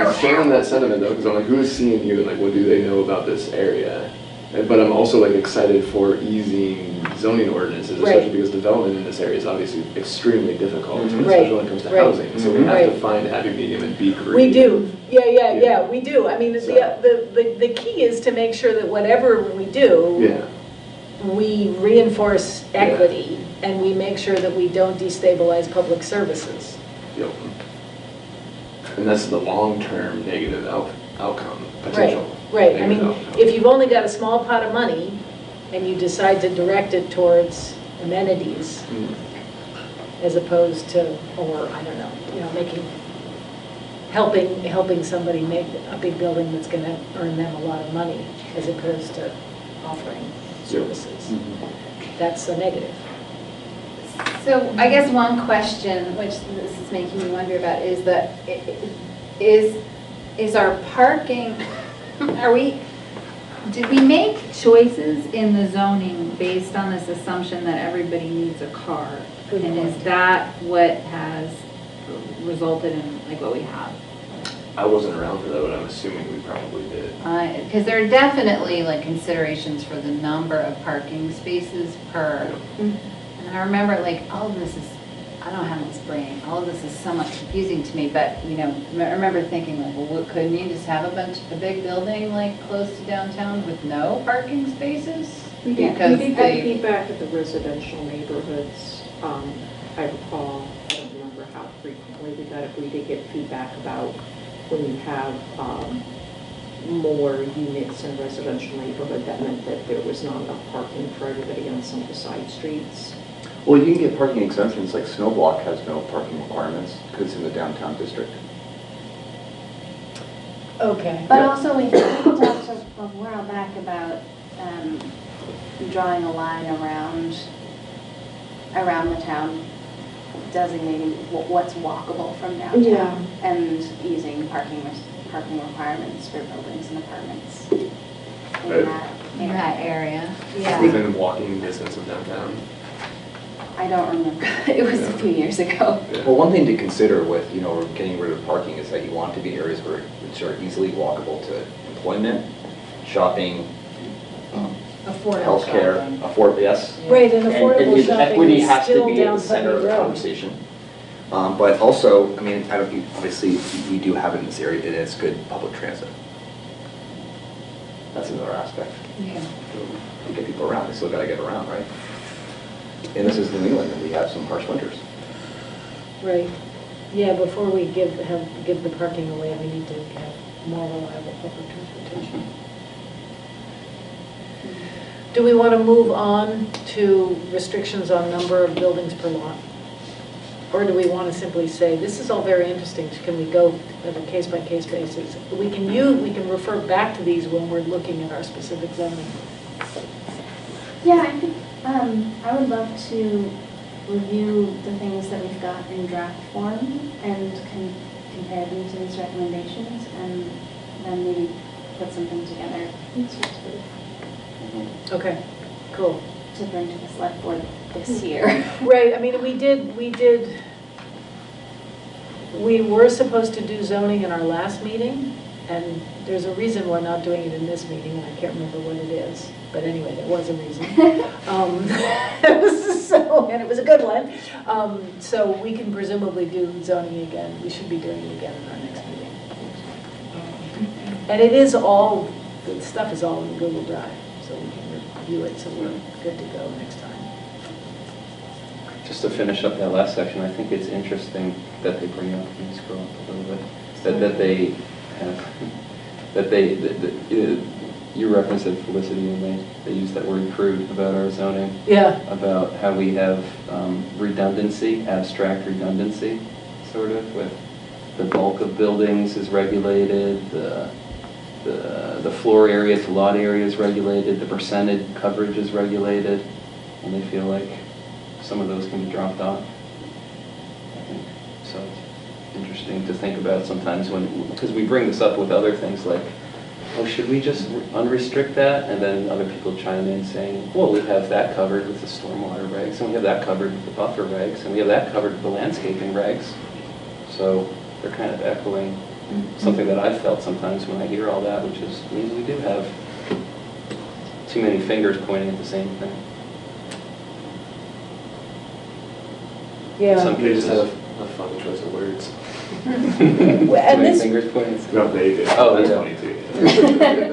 I'm sharing that sentiment though, because I'm like, who is seeing you and like, what do they know about this area? But I'm also like excited for easing zoning ordinances, especially Right. because development in this area is obviously extremely difficult, Right. especially when it comes to Right. housing. So we have Right. to find a happy medium and be creative. We do, yeah, we do. I mean, the key is to make sure that whatever we do, Yeah. we reinforce equity, and we make sure that we don't destabilize public services. Yep. And that's the long-term negative outcome potential. Right, I mean, Negative outcome. if you've only got a small pot of money, and you decide to direct it towards amenities, as opposed to, or, I don't know, you know, helping somebody make a big building that's gonna earn them a lot of money, as opposed to offering services. That's a negative. So I guess one question, which this is making me wonder about, is that, is our parking, did we make choices in the zoning based on this assumption that everybody needs a car? And is that what has resulted in like what we have? I wasn't around for that, but I'm assuming we probably did. Because there are definitely like considerations for the number of parking spaces per. And I remember like all of this is, I don't have this brain, all of this is somewhat confusing to me, but you know, I remember thinking like, well, couldn't you just have a big building like close to downtown with no parking spaces? We Because did get they, feedback at the residential neighborhoods. I recall, I don't remember how frequently we got it, we did get feedback about when you have more units in residential neighborhood, that meant that there was not enough parking for everybody on some of the side streets. Well, you can get parking exemptions, like Snowblock has no parking requirements because it's in the downtown district. Okay. But also we talked a while back about drawing a line around the town, designating what's walkable from downtown. Yeah. And easing parking requirements for buildings and apartments in that area. Yeah. Within walking distance of downtown. I don't remember. It was a few years ago. Well, one thing to consider with, you know, getting rid of parking is that you want to be areas which are easily walkable to employment, shopping, Affordable healthcare, shopping. yes. Right, and affordable the shopping equity is has to still be at the down center of Putney the Road. conversation. But also, I mean, obviously, we do have it in this area, and it's good public transit. That's another aspect. Yeah. To get people around, they still gotta get around, right? And this is New England, and we have some harsh winters. Right. Yeah, before we give the parking away, we need to have more reliable public transportation. Do we want to move on to restrictions on number of buildings per lot? Or do we want to simply say, this is all very interesting, can we go at a case-by-case basis? We can refer back to these when we're looking at our specific zoning. Yeah, I think I would love to review the things that we've got in draft form and compare them to these recommendations, and then maybe put something together Okay, cool. to bring to the select board this year. Right, I mean, we were supposed to do zoning in our last meeting, and there's a reason we're not doing it in this meeting, and I can't remember what it is. But anyway, there was a reason. And it was a good one. So we can presumably do zoning again. We should be doing it again in our next meeting. And it is all, the stuff is all in Google Drive, so we can review it, so we're good to go next time. Just to finish up that last section, I think it's interesting that they bring up, let me scroll up a little bit, that they have, you referenced it, Felicity, and they use that word crude about our zoning. Yeah. About how we have redundancy, abstract redundancy, sort of, with the bulk of buildings is regulated, the floor areas, the lot area is regulated, the percentage coverage is regulated, and they feel like some of those can be dropped off, I think. So it's interesting to think about sometimes when, because we bring this up with other things like oh, should we just unrestrict that? And then other people chime in saying, well, we have that covered with the stormwater regs, and we have that covered with the buffer regs, and we have that covered with the landscaping regs. So they're kind of echoing something that I've felt sometimes when I hear all that, which is maybe we do have too many fingers pointing at the same thing. Yeah. Some They just cases. have a fun choice of words. And this, Fingers pointing. No, they did. Oh, That's yeah. funny too.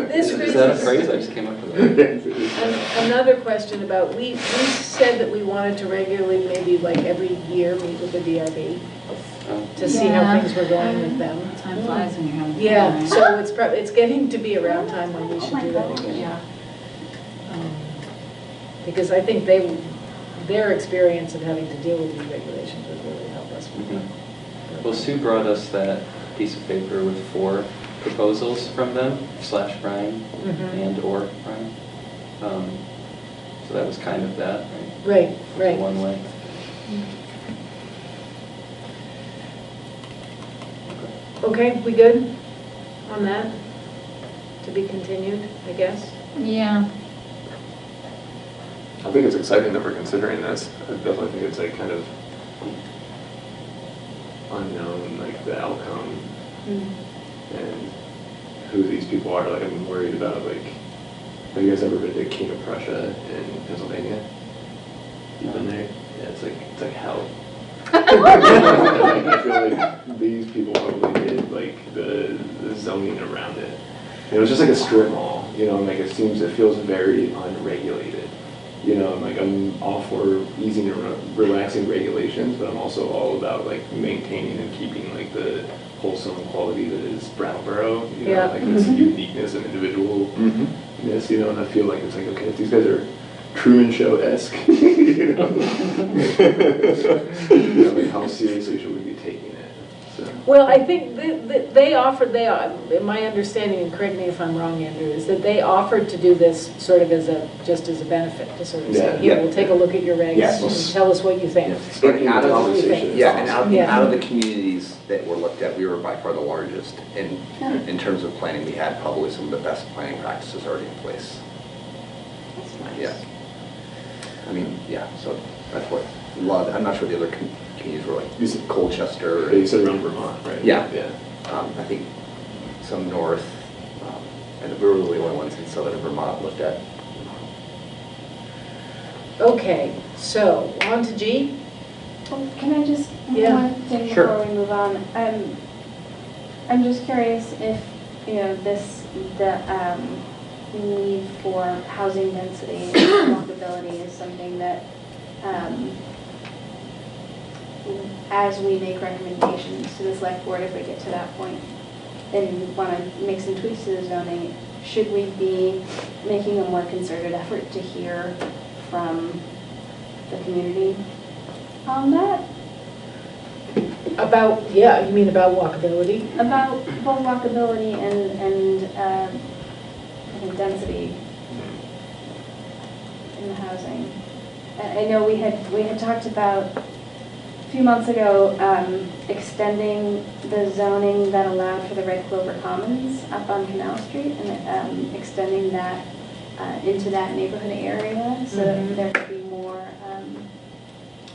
this Is brings that a us phrase? I just came up with that. another question about, we said that we wanted to regularly, maybe like every year, meet with the DRB to see how Yeah. things were going with them. Time flies when you're having fun, Yeah, right? so it's getting to be around time when we should do that again. Yeah. Because I think their experience of having to deal with these regulations would really help us with that. Well, Sue brought us that piece of paper with 4 proposals from them, / Brian Mhm. and/or Brian. So that was kind of that, right? Right. One way. Okay, we good on that? To be continued, I guess? Yeah. I think it's exciting that we're considering this. I definitely think it's like kind of unknown, like the outcome and who these people are. Like I'm worried about like, have you guys ever been to King of Prussia in Pennsylvania? You've been there? Yeah, it's like hell. I feel like these people probably did like the zoning around it. It was just like a strip mall, you know, and like it feels very unregulated. You know, I'm all for easing and relaxing regulations, but I'm also all about like maintaining and keeping like the wholesome quality that is Brattleboro, you know, Yeah. like this uniqueness and individualness, you know, and I feel like it's like, okay, if these guys are Truman Show-esque, you know, you know, like how seriously should we be taking it? So. Well, I think my understanding, and correct me if I'm wrong, Andrew, is that they offered to do this sort of just as a benefit, to sort of say, Yeah, here, yeah. we'll take a look at your regs Yes. and tell us what you think. And out of, What do you think? yeah, and Yeah. out of the communities that were looked at, we were by far the largest in terms of planning. We had probably some of the best planning practices already in place. That's nice. Yeah. I mean, yeah, so that's what, a lot of, I'm not sure the other communities were like, you said Colchester. You said around Vermont, right? Yeah. Yeah. I think some north, and we were the only ones in southern Vermont looked at. Okay, so on to G. Oh, can I just, Yeah. one thing Sure. before we move on? I'm just curious if, you know, the need for housing density and walkability is something that, as we make recommendations to the select board, if we get to that point, and want to make some tweaks to the zoning, should we be making a more concerted effort to hear from the community on that? About, yeah, you mean about walkability? About both walkability and I think density in the housing. I know we had talked about a few months ago extending the zoning that allowed for the Red Clover Commons up on Canal Street and extending that into that neighborhood area so that there could be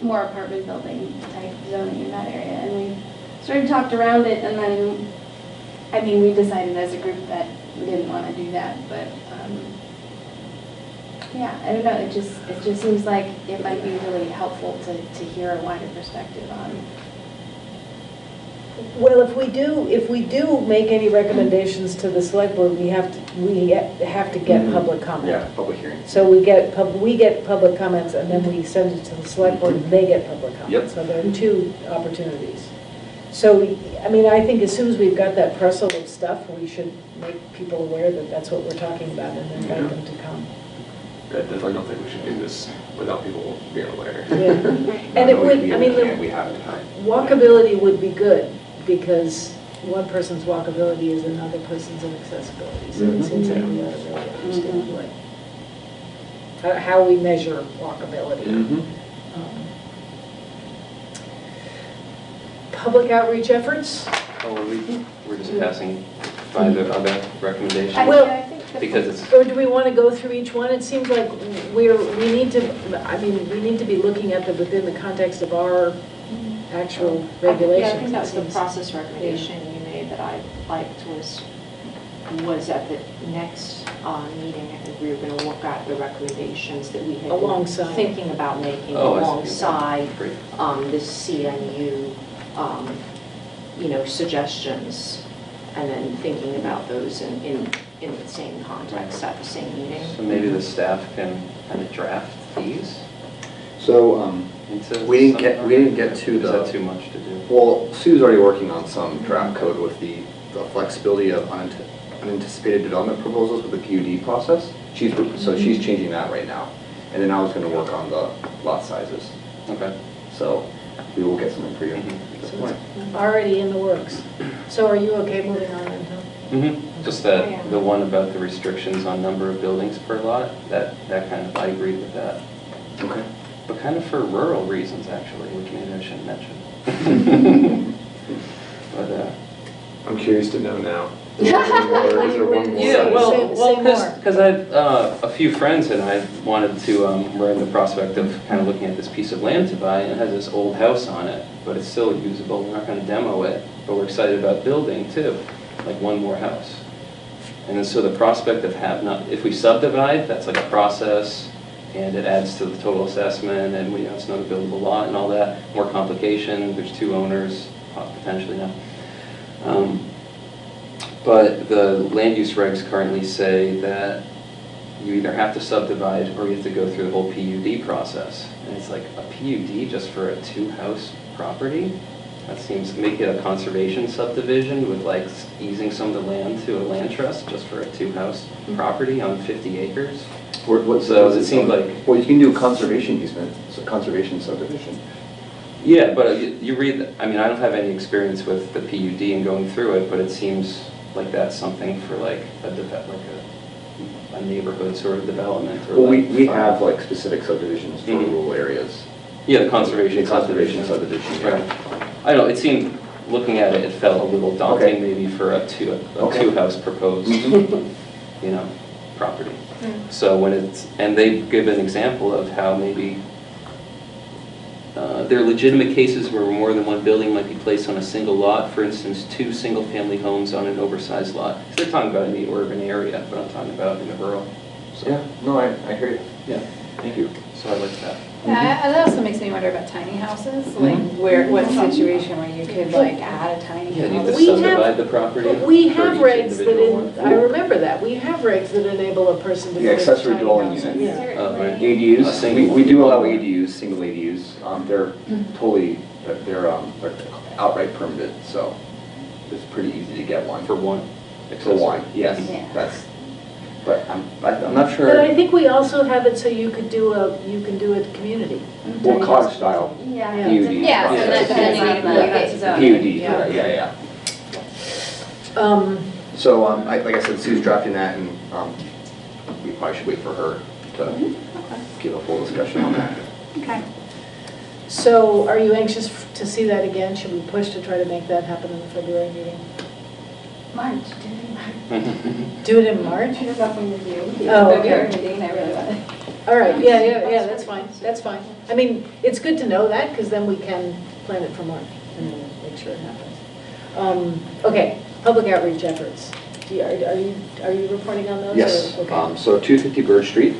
more apartment building type zoning in that area. And we sort of talked around it, and then, I mean, we decided as a group that we didn't want to do that, but yeah, I don't know, it just seems like it might be really helpful to hear a wider perspective on. Well, if we do make any recommendations to the select board, we have to get public comment. Yeah, public hearings. So we get public comments, and then we send it to the select board, and they get public comments. Yep. So there are 2 opportunities. So, I mean, I think as soon as we've got that parcel of stuff, we should make people aware that that's what we're talking about, and invite them to come. I definitely don't think we should do this without people being aware. Yeah. And it would, I mean, We have to. walkability would be good, because one person's walkability is another person's inaccessibility. So it seems like we ought to really understand how we measure walkability. Public outreach efforts? Oh, we're just passing by the other recommendations? Well, Because it's, or do we want to go through each one? It seems like we need to, I mean, we need to be looking at them within the context of our actual regulations. Yeah, I think that was the It seems. process recommendation you made that I liked was at the next meeting, I think we were going to look at the recommendations that we had been Alongside. thinking about making Oh, I see. alongside Great. this CNU, suggestions, and then thinking about those in the same context at the same meeting. so maybe the staff can kind of draft these So, into. we didn't some- get to Is the. that too much to do? Well, Sue's already working on some draft code with the flexibility of unanticipated development proposals with the PUD process. So she's changing that right now. And then I was gonna work on the lot sizes. Okay. So we will get something for you at this So point. it's already in the works. So are you okay moving on then, Tom? Just that, the one about the restrictions on number of buildings per lot, that kind of, I agree with that. Okay. But kind of for rural reasons, actually, which maybe I shouldn't mention. But, I'm curious to know now. yeah, well, Say more. because I have a few friends and I wanted to, we're in the prospect of kind of looking at this piece of land to buy, and it has this old house on it, but it's still usable, we're not going to demo it, but we're excited about building too, like one more house. And then so the prospect of if we subdivide, that's like a process, and it adds to the total assessment, and it's another buildable lot and all that, more complication, there's two owners, potentially now. But the land use regs currently say that you either have to subdivide or you have to go through the whole PUD process. And it's like a PUD just for a two-house property? That seems to make it a conservation subdivision with like easing some of the land to a land trust just for a two-house property on 50 acres. So it seemed like... Well, you can do a conservation easement, so conservation subdivision. Yeah, but you read, I mean, I don't have any experience with the PUD and going through it, but it seems like that's something for like a neighborhood sort of development. Or Well, like we have like specific subdivisions for rural areas. Yeah, the conservation subdivision, yeah. Right. I don't know, it seemed, looking at it, it felt a little daunting maybe for a two-house proposed, property. So when and they give an example of how maybe there are legitimate cases where more than one building might be placed on a single lot, for instance, 2 single-family homes on an oversized lot. So they're talking about in the urban area, but I'm talking about in the rural. So, yeah, no, I hear you. Yeah, thank you. So I like that. Yeah, that also makes me wonder about tiny houses, like what situation where you could like add a tiny Yeah, you house. have to subdivide the property. We for have each regs individual that, I remember that, we have regs that enable a person to The build a accessory tiny dwelling house. unit. Yeah. Right. ADUs, we do allow ADUs, single ADUs. They're totally, they're outright permitted, so it's pretty easy to get one. For one? For one, yes, that's, but I'm not sure. But I think we also have it so you can do a community. Well, cottage style. Yeah. PUD. Yeah, so that depending on the PUD, yeah. So, like I said, Sue's drafting that, and we probably should wait for her to give a full discussion on that. Okay. So are you anxious to see that again? Should we push to try to make that happen in the February meeting? March, do it in March. Do it in March? Put it up on review. Oh, February okay. meeting, I really want it. All right, yeah, that's fine, that's fine. I mean, it's good to know that, because then we can plan it for March and then make sure it happens. Okay, public outreach efforts. Are you reporting on those? Yes, or- okay. so 250 Bird Street.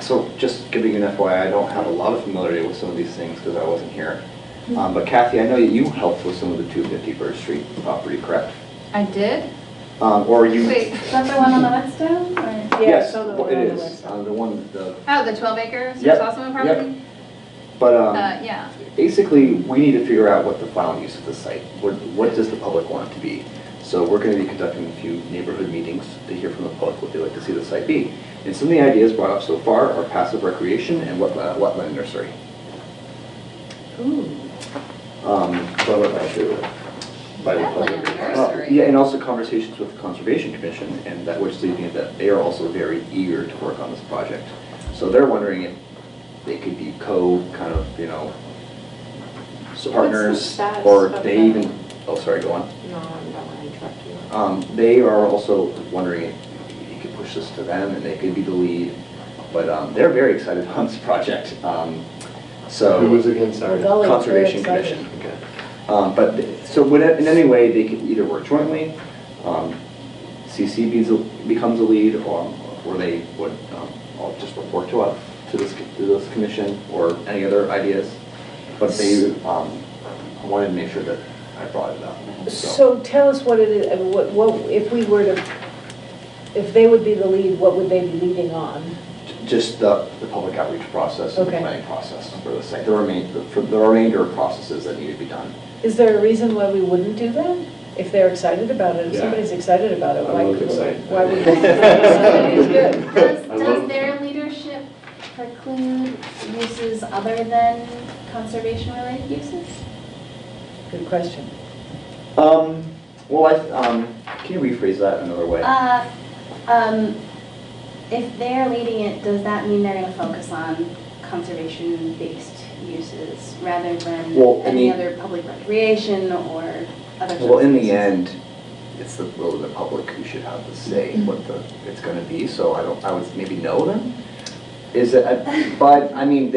So just giving you an FYI, I don't have a lot of familiarity with some of these things because I wasn't here. But Kathy, I know that you helped with some of the 250 Bird Street property, correct? I did? Or you... Wait, is that the one on the Whetstone? Or? Yes, so the well, one it on the is. The one, the... Oh, the 12 acres? Yep, There's also a property? yep. But Yeah. basically, we need to figure out what the final use of the site, what does the public want it to be? So we're going to be conducting a few neighborhood meetings to hear from the public what they'd like to see the site be. And some of the ideas brought up so far are passive recreation and wetland nursery. Ooh. So I went back to by the public. Nursery. Yeah, and also conversations with the Conservation Commission, and that which leads me that they are also very eager to work on this project. So they're wondering if they could be kind of, partners, status or of they the- even, oh, sorry, go on. No, I'm not contract do you have? They are also wondering if you could push this to them and they could be the lead, but they're very excited on this project. So Who was again, sorry? Well, Gully's very Conservation excited. Commission. Okay. So in any way, they could either work jointly, CC becomes a lead, or they would all just report to us, to this commission, or any other ideas. But they wanted to make sure that I brought it up. So tell us what it is, I mean, what, if we were to, if they would be the lead, what would they be leading on? Just the public outreach process and the Okay. planning process for the site, the remainder of processes that need to be done. Is there a reason why we wouldn't do that? If they're excited about it, if Yeah. somebody's excited about it, why I'm would excited. why would we? It's good. Does their leadership preclude uses other than conservation-related uses? Good question. Well, can you rephrase that another way? If they're leading it, does that mean they're gonna focus on conservation-based uses rather than Well, any other public recreation or other? Well, in the uses? end, it's the will of the public who should have the say what it's gonna be, so I would maybe know them. But, I mean,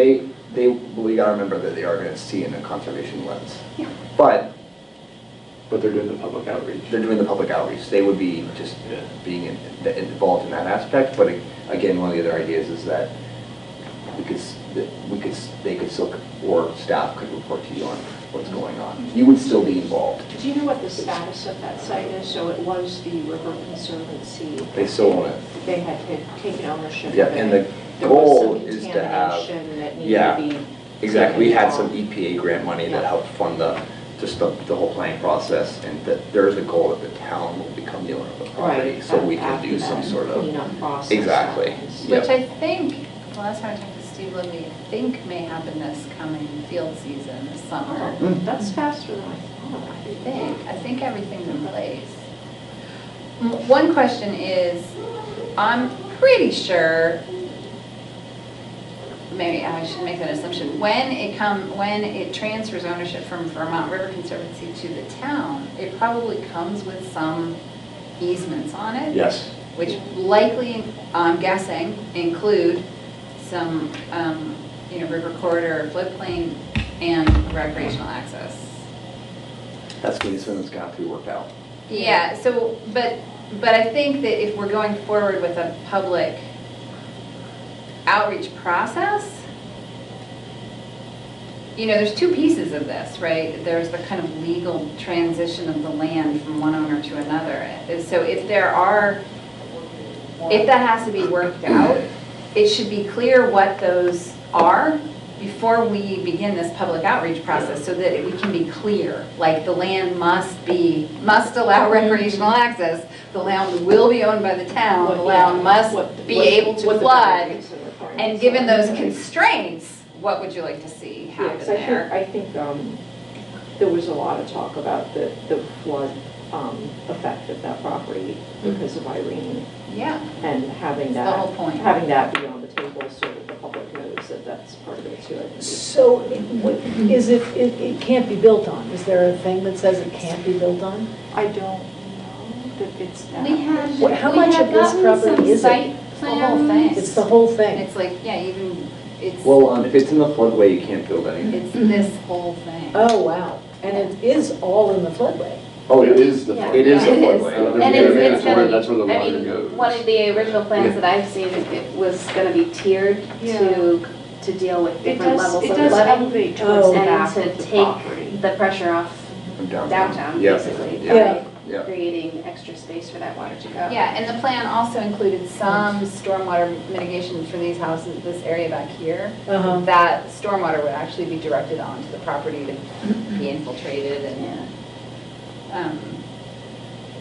we gotta remember that they are gonna see in a conservation lens. Yeah. But they're doing the public outreach. They're doing the public outreach. They would be just being involved in that aspect. But again, one of the other ideas is that they could still, or staff could report to you on what's going on. You would still be involved. Do you know what the status of that site is? So it was the River Conservancy. They still own it. They had taken ownership of it. Yeah, and the There was goal some is to have, contamination that needed yeah, to be exactly. We taken had some off. EPA grant money that Yeah. helped fund the whole planning process, and that there is a goal that the town will become the owner of the property, Right, so we can after do some that sort of cleanup process exactly. happens. Yep. Which I think, last time I talked to Steve Libby, I think may happen this coming field season, this summer. That's faster than I thought. I think everything's in place. One question is, I'm pretty sure, maybe I should make that assumption, when it transfers ownership from Vermont River Conservancy to the town, it probably comes with some easements on it. Yes. Which likely, I'm guessing, include some, river corridor, floodplain, and recreational access. That's going to be something that's got to be worked out. Yeah, so, but I think that if we're going forward with a public outreach process, there's two pieces of this, right? There's the kind of legal transition of the land from one owner to another. So if that has to be worked out, it should be clear what those are before we begin this public outreach process, so that we can be clear, like the land must allow recreational access, the land will be owned by the town, the land must be able to flood, and given those constraints, what would you like to see happen Yes, there? I think there was a lot of talk about the flood effect of that property because of Irene. Yeah. And having That's the whole point. having that be on the table so that the public knows that that's part of it too. I think is- So is it can't be built on? Is there a thing that says it can't be built on? I don't know that it's that. How much of this property is it? Site plan. It's the whole thing. It's like, it's. Well, if it's in the floodway, you can't build anything. It's this whole thing. Oh, wow. And it is all in the floodway. Oh, It is the Yeah. It is the It is. floodway. And it's gonna be, That's where the I water mean, goes. one of the original plans that I've seen, it was gonna be tiered to deal with different levels of It does flooding. elevate towards the And back to of the take property. the pressure off From downtown, Yeah. basically, Yeah. by Yeah. creating extra space for that water to go. Yeah, and the plan also included some stormwater mitigation for these houses, this area back here. Uh-huh. That stormwater would actually be directed onto the property to be infiltrated and,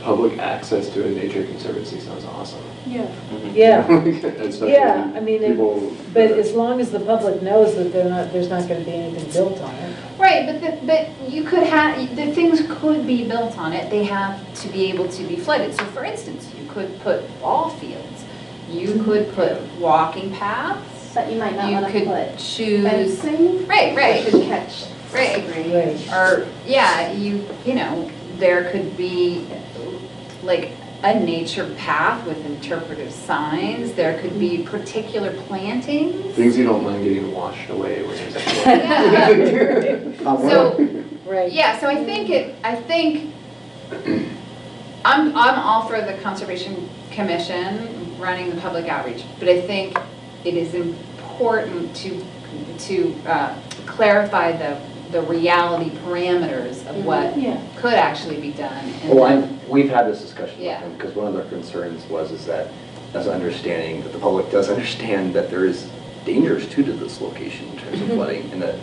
Public access to a nature conservancy sounds awesome. Yeah. Yeah. Especially Yeah, I mean, people but as long as the public knows that there's not going to be anything built on it. right, but you could have, the things could be built on it, they have to be able to be flooded. So for instance, you could put ball fields, you could put walking paths. But you might not You wanna could put choose. fencing. Right. That could catch Right. rain. Or, yeah, there could be like a nature path with interpretive signs. There could be particular plantings. Things you don't mind getting washed away when it's So, yeah, so I think I'm all for the Conservation Commission running the public outreach, but I think it is important to clarify the reality parameters of what could actually be done. And Well, we've had this discussion with Yeah. them, because one of their concerns is that, as an understanding, that the public does understand that there is dangers to this location in terms of flooding, and that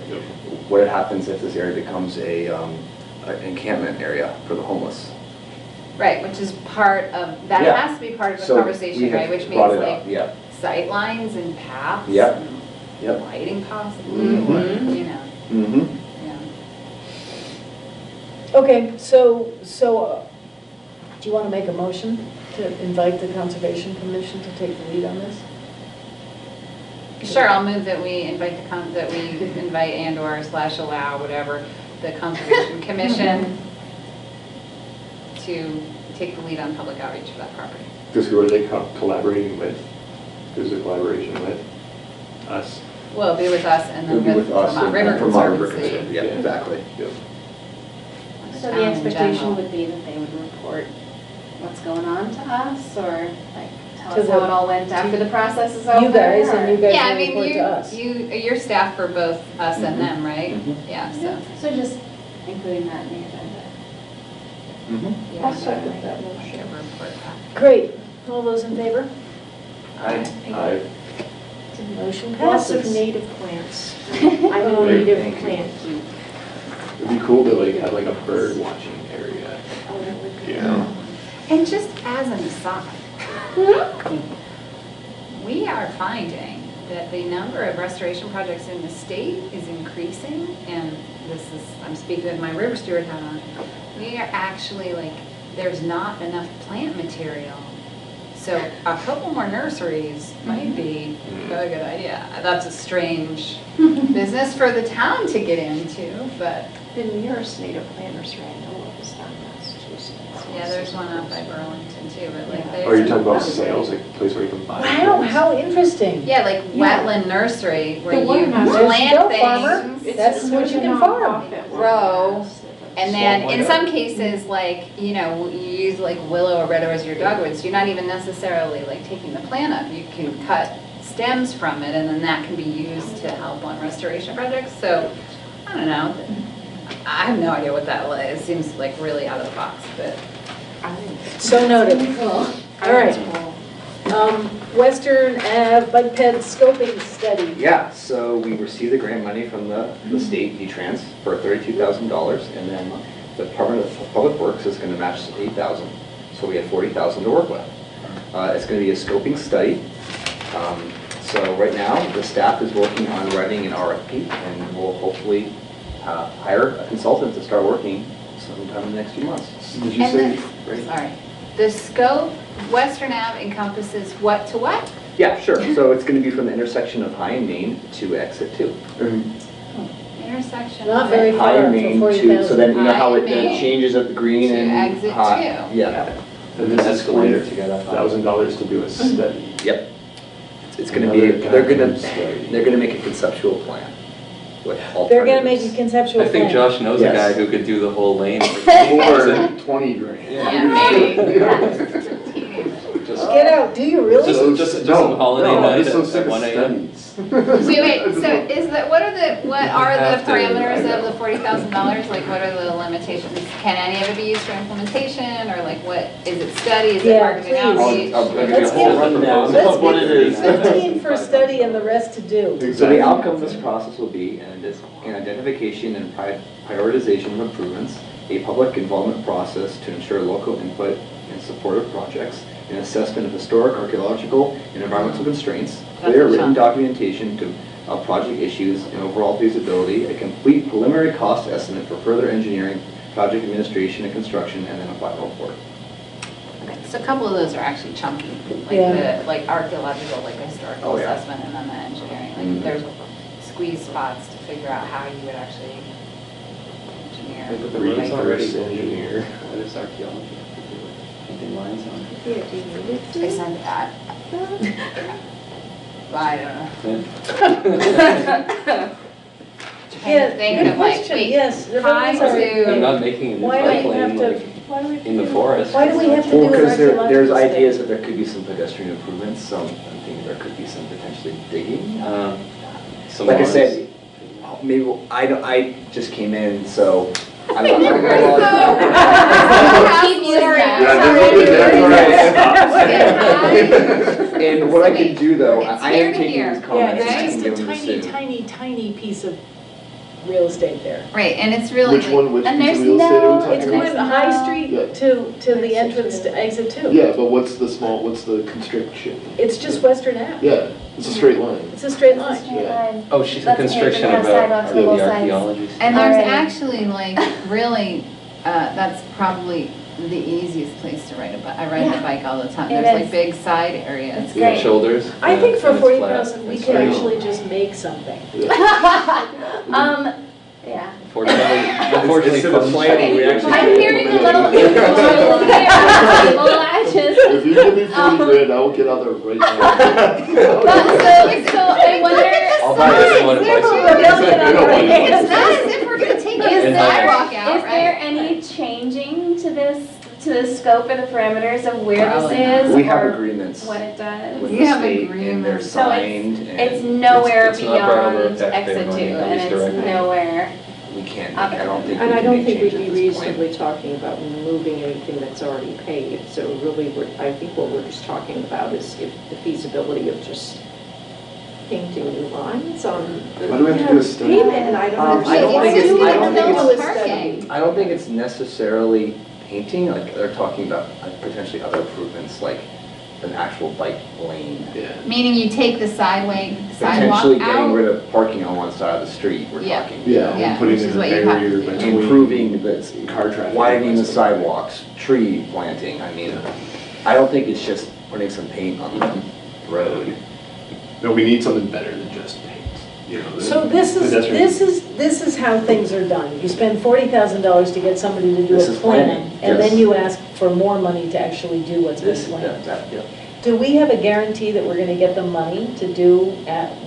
what happens if this area becomes an encampment area for the homeless. Right, which is part of, that Yeah. has to be part of the So conversation, we have right? Which means brought it like up, yeah. sight lines and paths Yep. and Yep. lighting possibly, or, you know. Mm-hmm. Okay, so do you want to make a motion to invite the Conservation Commission to take the lead on this? Sure, I'll move that we invite invite and/or / allow, whatever, the Conservation Commission to take the lead on public outreach for that property. Because who are they collaborating with? Who's the collaboration with? Us? Well, it'll be with us and then with Vermont River Conservancy. Yeah, exactly. Yep. So the expectation would be that they would report what's going on to us, or like tell To us how the- it all went after the process is over? You guys, and or- you guys Yeah, I will mean, report to us. you're staff for both us and them, right? Yeah, so. So just including that in the agenda. Mm-hmm. I'll second that motion. Report back. Great, all those in favor? I Motion Lots of passes. native plants. I'm a native plant geek. It'd be cool to like have like a bird watching area. Oh, that would be You know? And just as an aside, we are finding that the number of restoration projects in the state is increasing, and this is, I'm speaking with my river steward hat on, we are actually like, there's not enough plant material. So a couple more nurseries might be a good idea. That's a strange business for the town to get into, but. The nearest native plant nursery I know of is down in Massachusetts. Yeah, there's one up by Burlington too, but like Are you there's. talking about sales, like a place where you can buy? Wow, things? how interesting. Yeah, like Yeah. wetland nursery where The you one in There you plant go, farmer. things, That's what you can farm. grow, and then Swamp in like some that. cases, like, you know, you use like willow or red rose or your dogwoods, you're not even necessarily like taking the plant up. You can cut stems from it and then that can be used to help on restoration projects. So, I don't know. I have no idea what that is. It seems like really out of the box, but. So noted. All right. Western Ave Bike Ped Scoping Study. Yeah, so we received the grant money from the state, V-Trans, for $32,000, and then the Department of Public Works is going to match $8,000, so we have $40,000 to work with. It's going to be a scoping study. So right now, the staff is working on writing an RFP, and we'll hopefully hire a consultant to start working sometime in the next few months. Did you And say, the- right? Sorry. The scope, Western Ave encompasses what to what? Yeah, sure. So it's going to be from the intersection of High and Main to Exit 2. Intersection. Not of very it. High far and from Main 40,000. to, so then you know how High it and then Main changes at the green to and Exit High. 2. Yeah. And this is Escalator to get up. $1,000 to do a study. Yep. It's going to be, Another they're going goddamn to make a conceptual plan with alternatives. They're gonna make a conceptual I think plan. Josh knows a Yes. guy who could do the whole lane. For 20 grand. Yeah, maybe. Get out, do you really? Just some holiday no, night I'm so at sick of 1 a.m. studies. Wait, so is that, what are the have to, parameters I of the $40,000? Like, what are the limitations? Can any of it be used for implementation, or like, what, is it study, is it Yeah, marketing please. outreach? I'll give you Let's a whole give- rundown let's of what it is. 15 for study and the rest to do. So the outcome of this process will be an identification and prioritization of improvements, a public involvement process to ensure local input in support of projects, an assessment of historic, archaeological, and environmental constraints, clear That's written a documentation of project issues and overall feasibility, a complete preliminary cost estimate for further engineering, project administration and construction, and then a final report. Okay, so a couple of those are actually chunky, like Yeah. the, like archaeological, like historical Oh, yeah. assessment, and then the engineering. Like, Mhm. there's squeeze spots to figure out how you would actually engineer. But the road's already Reverse engineer. What is archaeology? pedestrian lines on. Yeah, do you need it? I sent that. I don't know. Yeah, think good of, like, question, wait, yes. hi to- I'm not making a new Why do bike we have lane to- like why do we have to in the do- forest. Why do we have to Well, do an because there's archaeological ideas study? that there could be some pedestrian improvements, I'm thinking there could be some potentially digging. Some Like I lawns. said, maybe, I just came in, so I'm not. Keep using that. And what I could do though, I here am to taking here. these comments Yeah, and it's giving just a them tiny, to tiny, tiny piece of real estate there. Right, and it's really. Which one, which and piece there's of real estate are we no. talking It's about? going from High Street Yeah. to the entrance to exit 2. Yeah, but what's the constriction? It's just Western Ave. Yeah, it's a straight line. It's a straight line. Yeah. Oh, she's a That's constriction paved and have about sidewalks on both the sides. archaeology. And there's Already. actually like really, that's probably the easiest place to ride a bike. I ride the bike all the time. It There's is. like big side areas. It's great. Shoulders. I think for and it's flat. 40,000, we It's could straight. actually just make something. Yeah. Unfortunately, Instead of planning, we actually. I'm hearing a little here. I just. If you give me 40 grand, I will get out there right now. So I wonder. I'll buy it. It's not as if we're gonna take the sidewalk out, Is there right? any changing to the scope and the parameters of where Probably this is? We have or agreements what it does? with We the have state and they're agreements. So signed and. It's nowhere it's not part of our beyond taxpayer exit 2, money, at and least it's directly. nowhere. We can't, I don't think we And I can don't make think we'd changes be at this point. reasonably talking about moving anything that's already paved. So really, I think what we're just talking about is if the feasibility of just painting new lines on the Why do we have to do a study? pavement. I don't I don't understand. think it's, I don't think It's it's, parking. I don't think it's necessarily painting, like they're talking about potentially other improvements, like an actual bike lane. Yeah. Meaning you take the sidewalk Potentially getting out. rid of parking on one side of the street, we're Yeah. talking. Yeah, Yeah, and putting which is in what an you have to barrier do. between Improving the, car traffic. widening the sidewalks, tree planting, I mean, I don't think it's just putting some paint on the road. No, we need something better than just paint. You know, So this is how things are done. You spend $40,000 to get somebody to do This a is plan, planning, and yes. then you ask for more money to actually do what's been This, planned. yeah. Do we have a guarantee that we're going to get the money to do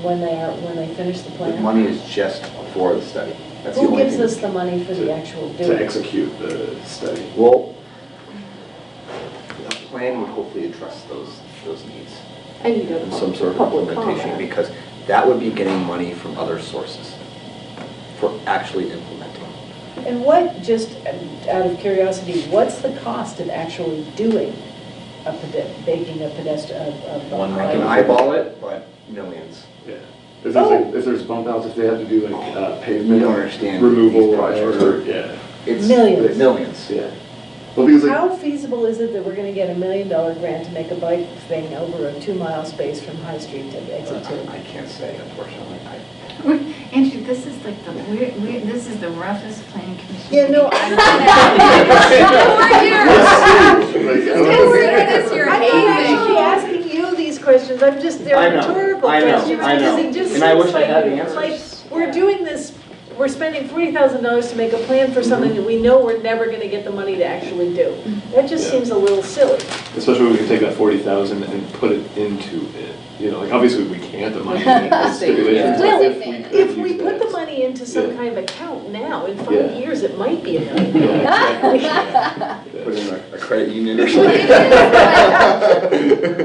when they finish the The plan? money is just for the study. That's the Who only gives thing. us the money for the actual to doing? execute the study. Well, a plan would hopefully address those needs. And you And don't some sort of public implementation, comment. because that would be getting money from other sources for actually implementing. And what, just out of curiosity, what's the cost of actually doing making a pedestrian, I can eyeball it, but millions. Yeah. If there's, if there's bump outs, if they have to do like pavement You don't understand removal these projects or, are- yeah. It's Millions. Millions. Yeah. Well, because like, How feasible is it that we're going to get $1 million grant to make a bike thing over a 2-mile space from High Street to exit 2? I can't say, unfortunately. Andrew, this is like the this is the roughest planning commission. Yeah, no, meeting like, this your I'm not actually amazing. asking you these questions, I'm just, they're I know, rhetorical I know, questions. I know. Because it just And I seems wish I had the answers. Like, we're doing this, we're spending $40,000 to make a plan for something that we know we're never going to get the money to actually do. That just Yeah. seems a little silly. especially when we can take that 40,000 and put it into it. You know, like obviously we can't, the money and stipulations. Well, but if we use put that. the money into some Yeah. kind of account now, in 5 Yeah. years, it might be $1 million. Yeah, exactly. Put in a credit union or something.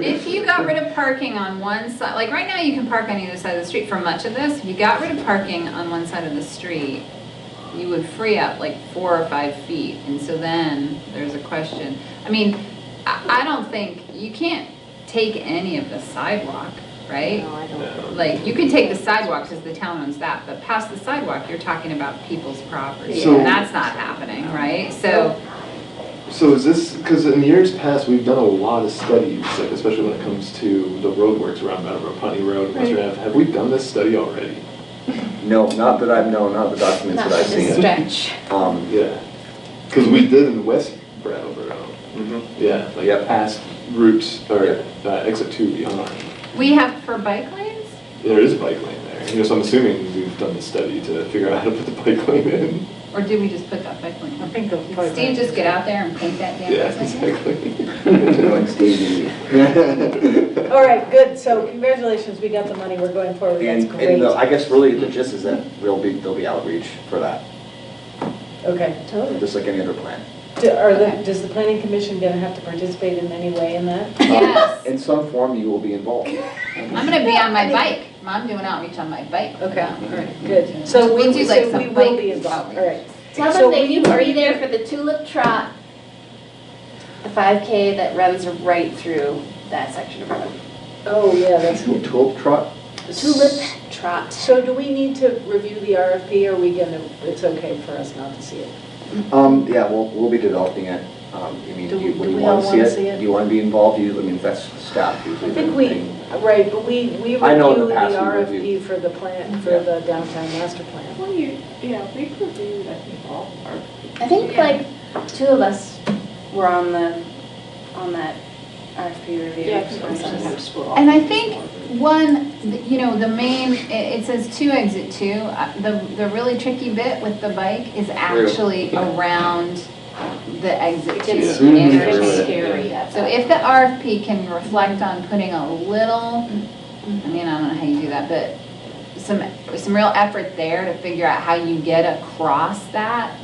If you got rid of parking on one side, like right now you can park on either side of the street for much of this. If you got rid of parking on one side of the street, you would free up like 4 or 5 feet. And so then there's a question. I mean, I don't think, you can't take any of the sidewalk, right? No, I don't. Like, you can take the sidewalk because the town owns that, but past the sidewalk, you're talking about people's property. So- And that's not happening, right? So, So is this, because in years past, we've done a lot of studies, like especially when it comes to the roadworks around Meadowbrook, Putney Road, Western Ave. Have we done this study already? No, not that I've known, not the documents Not that I've for this seen. stretch. Yeah. Because we did in West Brattleboro. Yeah, like Yep. past routes, or exit 2 beyond. we have for bike lanes? There is a bike lane there. You know, so I'm assuming we've done the study to figure out how to put the bike lane in. Or did we just put that bike lane? I think they'll probably. Did Steve just get out there and paint that damn Yeah, bike lane? exactly. Like Stevie. All right, good, so congratulations, we got the money, we're going forward, that's And great. I guess really the gist is that there'll be outreach for that, Okay, totally. just like any other plan. Does the planning commission gonna have to participate in any way in that? Yes, In some form, you will be involved. I'm gonna be on my bike. I'm doing outreach on my bike. Okay, all right, good. So We'll we do like so some we will bike be involved, all right. Tell So them that will you you are be there for the Tulip Trot, the 5K that runs right through that section of road. Oh, yeah, that's. Tulip trot? Tulip Trot. So do we need to review the RFP, or are we gonna, it's okay for us not to see it? Yeah, we'll be developing it. You mean, Do would we you all want to wanna see see it? it? Do you want to be involved? I mean, that's staff usually. I think the we, thing. right, but we review I know in the the past we RFP reviewed. for the plan, for the downtown master plan. Well, we've reviewed, I think, all our. I think like 2 of us were on that RFP review. Yeah, I think we sometimes we're all. And I think one, the main, it says 2 exit 2. The really tricky bit with the bike is actually around the exit 2 It's interchange. scary. So if the RFP can reflect on putting a little, I mean, I don't know how you do that, but some real effort there to figure out how you get across that.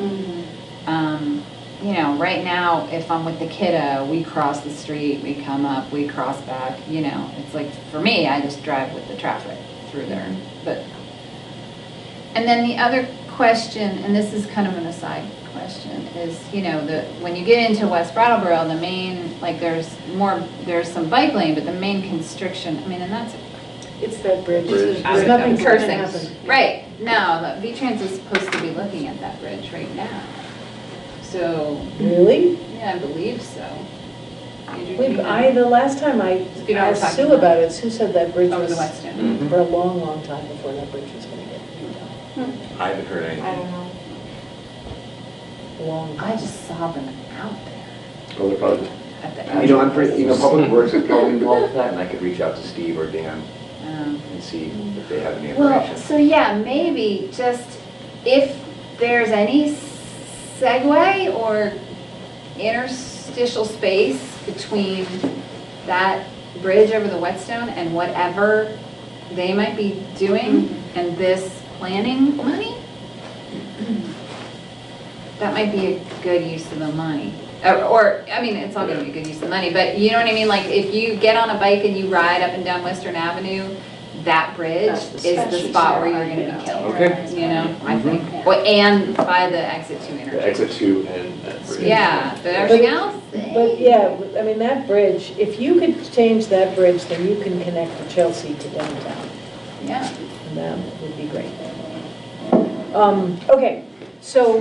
Right now, if I'm with the kiddo, we cross the street, we come up, we cross back, it's like, for me, I just drive with the traffic through there, but. And then the other question, and this is kind of an aside question, is, when you get into West Brattleboro, the main, there's some bike lane, but the main constriction, I mean, and that's. It's that bridge. Bridge. There's nothing gonna Cursing. happen. Right, no, the V-Trans is supposed to be looking at that bridge right now. So, Really? yeah, I believe so. The last time I You know what I'm asked talking Sue about it, Sue said that bridge Over was the Whetstone. for a long, long time before that bridge was gonna get redone. I haven't heard anything. I don't know. Long I time. just saw them out there Well, they're probably at the. I'm pretty, Public Works is probably involved with that, and I could reach out to Steve or Dan Um, and see if they have any Well, information. so yeah, maybe just if there's any segue or interstitial space between that bridge over the Whetstone and whatever they might be doing and this planning money, that might be a good use of the money. Or, I mean, it's all gonna be a good use of money, but you know what I mean? Like, if you get on a bike and you ride up and down Western Avenue, that bridge is the spot where you're gonna be killed. Okay. I think. Well, and by the exit 2 The interchange. exit 2 and that bridge. Yeah, but everything else, But yeah, I mean, that bridge, if you could change that bridge, then you can connect from Chelsea to downtown. yeah. And that would be great. Okay, so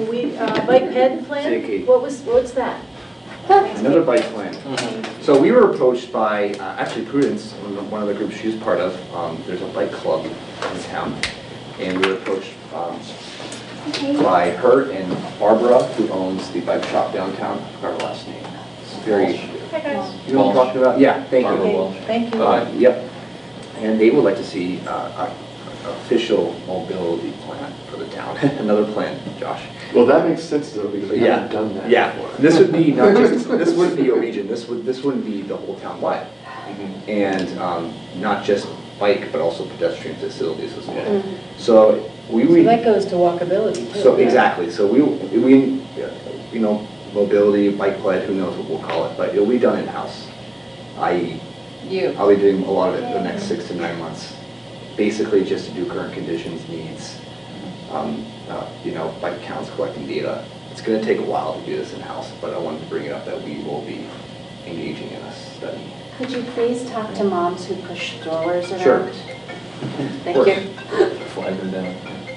bike ped plan? Say, Kate. What's that? Another bike plan. So we were approached by, actually Prudence, one of the groups she was part of. There's a bike club in town. And we were approached by her and Barbara, who owns the bike shop downtown. I forgot her last name. It's very, Hi, guys. you know what I'm talking about? Yeah, thank you. Okay, thank you. Yep. And they would like to see an official mobility plan for the town. Another plan, Josh. Well, that makes sense though, because we Yeah. haven't done that Yeah, before. this would be not just, this wouldn't be a region, this wouldn't be the whole town wide. And not just bike, but also pedestrian facilities as well. So So that goes to walkability too. so exactly, so we, mobility, bike ped, who knows what we'll call it, but it'll be done in-house. I.e., I'll be doing a lot of it the next 6 to 9 months. Basically just to do current conditions, needs, bike counts, collecting data. It's gonna take a while to do this in-house, but I wanted to bring it up that we will be engaging in a study. Could you please talk to moms who push strollers around? Sure. Thank you. Flag them down.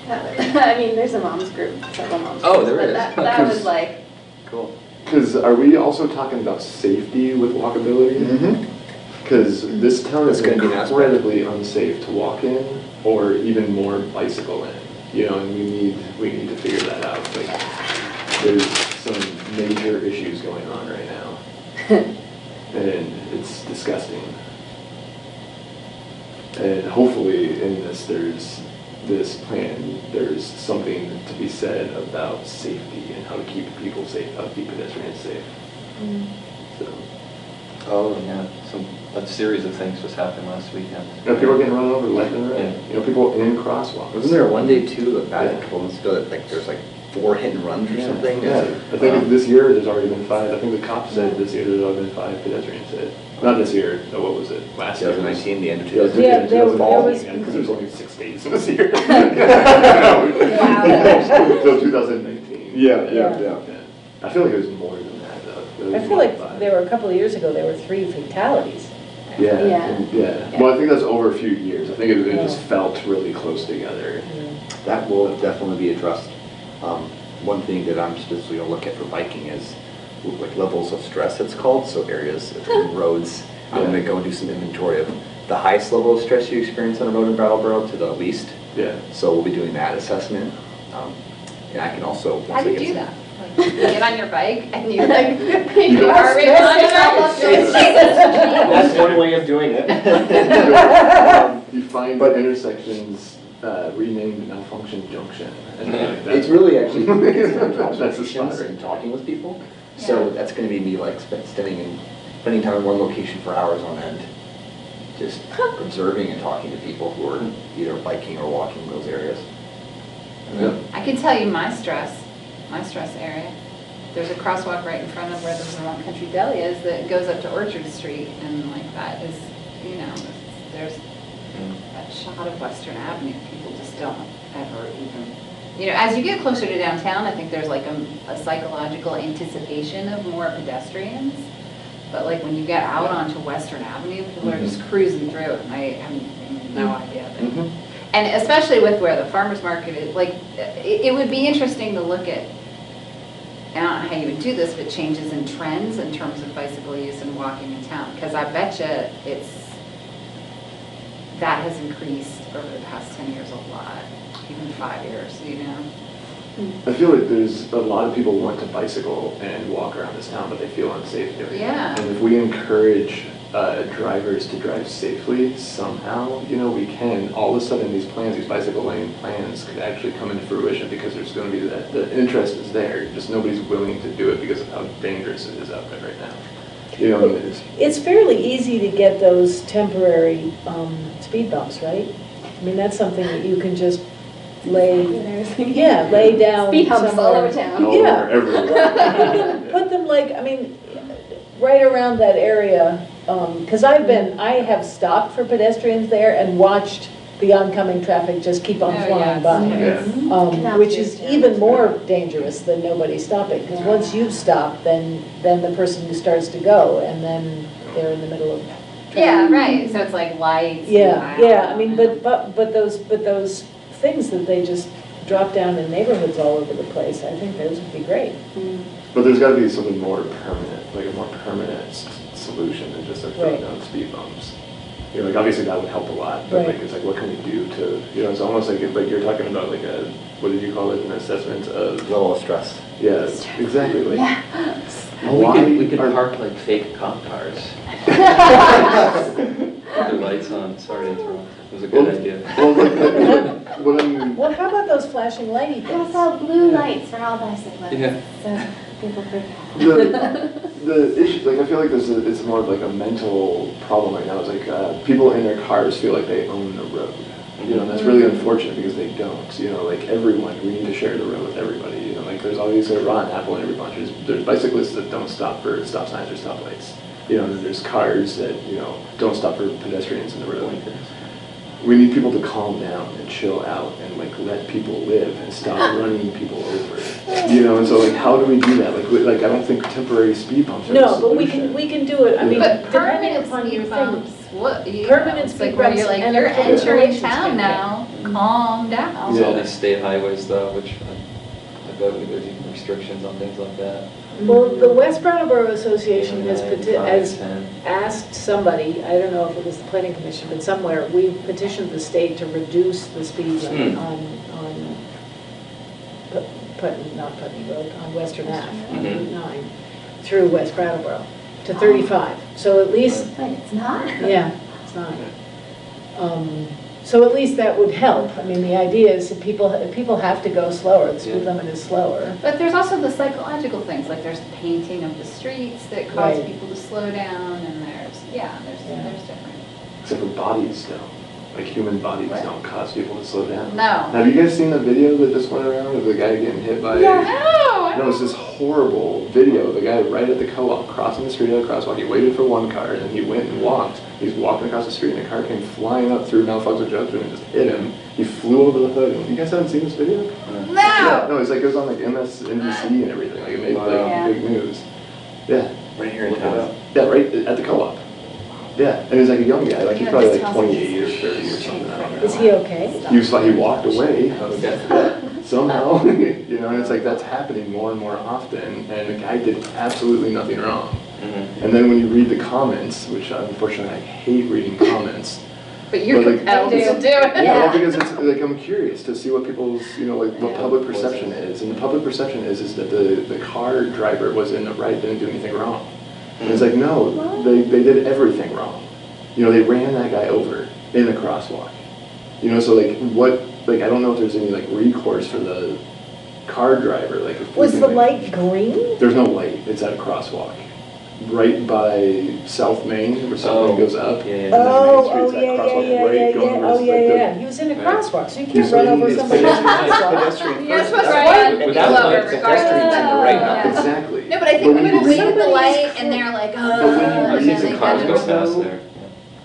I mean, there's a moms group, several moms. Oh, groups, there but is. That was like, Cool. Because are we also talking about safety with walkability? Mm-hmm. Because this town is It's gonna be an aspect. incredibly unsafe to walk in, or even more bicycle in. And we need to figure that out. Like, there's some major issues going on right now, and it's disgusting. And hopefully in this, there's this plan, there's something to be said about safety and how to keep people safe, how to keep pedestrians safe. So, Oh, yeah, a series of things just happened last weekend. you know, people are getting run over left and right. You know, people in crosswalks. Wasn't there one day too, about a couple months ago, that like there's like 4 hit and runs or something? Yeah, I think this year there's already been 5. I think the cop said this year there's already been 5 pedestrians hit. Not this year, no, what was it, last year? 2019, the end of Yeah, 2019. there was, because there's only 6 days this year. Until 2019. Yeah. I feel like it was more than that, though. I feel like there were a couple of years ago, there were 3 fatalities. Yeah. Well, I think that's over a few years. I think it just felt really close together. That will definitely be addressed. One thing that I'm specifically going to look at for biking is like levels of stress, it's called. So areas, roads, I'm going to go and do some inventory of the highest level of stress you experience on a road in Brattleboro to the least. Yeah. So we'll be doing that assessment. And I can also, once How do I you get do some- that? Like, you get on your bike and you like, You your heart rate monitor? That's one way of doing it. You find the intersections renamed malfunction junction. And like that. It's really actually That's the observations and talking with people. So that's going to be me like spending time in one location for hours on end, just observing and talking to people who are either biking or walking those areas. I can tell you my stress area. There's a crosswalk right in front of where the Vermont Country Deli is that goes up to Orchard Street, and like that is, you know, there's that shot of Western Avenue. People just don't ever even, you know, as you get closer to downtown, I think there's like a psychological anticipation of more pedestrians. But like when you get out onto Western Avenue, people are just cruising through it, and I have no idea. And especially with where the farmer's market is, like, it would be interesting to look at, I don't know how you would do this, but changes in trends in terms of bicycle use and walking in town. Because I bet you that has increased over the past 10 years a lot, even 5 years, you know? I feel like there's a lot of people who want to bicycle and walk around this town, but they feel unsafe doing it. Yeah. And if we encourage drivers to drive safely somehow, you know, we can, all of a sudden these plans, these bicycle lane plans could actually come into fruition because there's going to be the interest is there, just nobody's willing to do it because of how dangerous it is out there right now. You know, It's fairly easy to get those temporary speed bumps, right? I mean, that's something that you can just lay down. Speed humps somewhere. all over town. Yeah. Everywhere. Put them like, I mean, right around that area, because I have stopped for pedestrians there and watched the oncoming traffic just keep on flying by, which is even more dangerous than nobody stopping, because once you stop, then the person starts to go, and then they're in the middle of traffic. Yeah, right, so it's like lights. I mean, but those things that they just drop down in neighborhoods all over the place, I think those would be great. But there's got to be something more permanent, like a more permanent solution than just like throwing down speed bumps. You know, like obviously that would help a lot, but like it's like what can we do to, you know, it's almost like you're talking about like a, what did you call it, an assessment of level of stress. Yeah, exactly. Like, Oh, we could park like fake cop cars. Put the lights on. Sorry to interrupt. It was a good idea. Well, how about those flashing lighty things? Also, blue lights for all bicyclists. Yeah. So people forget. the issue, like I feel like it's more of like a mental problem right now. It's like people in their cars feel like they own the road. You know, and that's really unfortunate because they don't. You know, like everyone, we need to share the road with everybody. You know, like there's obviously a rotten apple in every bunch. There's bicyclists that don't stop for stop signs or stoplights. You know, and then there's cars that, you know, don't stop for pedestrians in the road. We need people to calm down and chill out and like let people live and stop running people over. You know, and so like how do we do that? Like I don't think temporary speed bumps are the No, but we solution. can do it. I mean, But depending permanent upon your speed thing. bumps, what? Permanent It's like speed where bumps you're like, and you're a entering relations town campaign. now, calm down. There's all these state highways though, which I bet there's even restrictions on things like that. Well, the West Brattleboro Association has Five, 10. asked somebody, I don't know if it was the planning commission, but somewhere, we petitioned the state to reduce the speed limit on Putney Road, on Western Ave, on Route 9, through West Brattleboro, to 35. So at least, But it's not. yeah, it's not. So at least that would help. I mean, the idea is that people have to go slower, the speed limit is slower. But there's also the psychological things, like there's painting of the streets that cause Right. people to slow down, and there's different. Except for bodies don't. Like human bodies What? don't cause people to slow down. No. Have you guys seen the video that just went around of the guy getting hit by? No, it's this horrible video of the guy right at the co-op crossing the street at a crosswalk. He waited for one car and then he went and walked. He's walking across the street and a car came flying up through Malfunction Junction and just hit him. He flew over the hood. And you guys haven't seen this video? No. Yeah, no, it's like it was on like MSNBC and everything. Like it made like big news. Yeah. Right here in town. Yeah, right at the co-op. Yeah, and he was like a young guy, like he's probably like 28 or 30 or something. I don't know. Is he okay? He was like, he walked away somehow, you know, and it's like that's happening more and more often, and the guy did absolutely nothing wrong. And then when you read the comments, which unfortunately I hate reading comments. But you're compelled to do it. Yeah, well, because it's like I'm curious to see what people's, you know, like what public perception is, and the public perception is that the car driver was in the right, didn't do anything wrong. And it's like, no, they did everything wrong. You know, they ran that guy over in the crosswalk. You know, so like I don't know if there's any like recourse for the car driver. Like, if Was the light green? There's no light. It's at a crosswalk. Right by South Main, where South Main goes up. And then Main Street's that crosswalk right going towards, like, the- He was in a crosswalk, so you He's can't run like- over it's somebody in a crosswalk. Pedestrian You're first. supposed to That's run why- without without light, pedestrians in the right, not Exactly. No, but I think But when people you- read the light and they're like, oh. I've seen some cars go past there.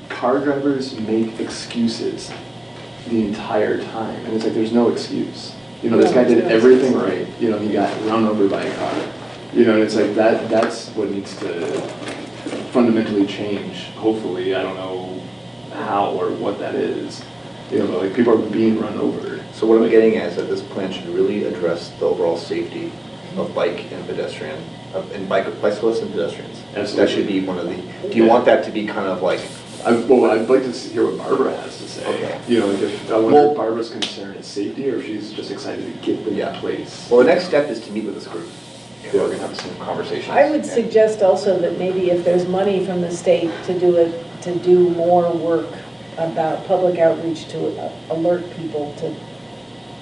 Car drivers make excuses the entire time, and it's like there's no excuse. You know, this guy did everything right. You know, he got run over by a car. You know, and it's like that's what needs to fundamentally change. Hopefully, I don't know how or what that is. You know, but like people are being run over. So what I'm getting at is that this plan should really address the overall safety of bike and pedestrian, and bicyclists and pedestrians. Absolutely. That should be one of the, do you want that to be kind of like? I'd like to hear what Barbara has to say. Okay. You know, like if, I wonder if Barbara's concern is safety, or if she's just excited to get them in place. Well, the next step is to meet with this group. And we're gonna have some conversations. I would suggest also that maybe if there's money from the state to do more work about public outreach to alert people to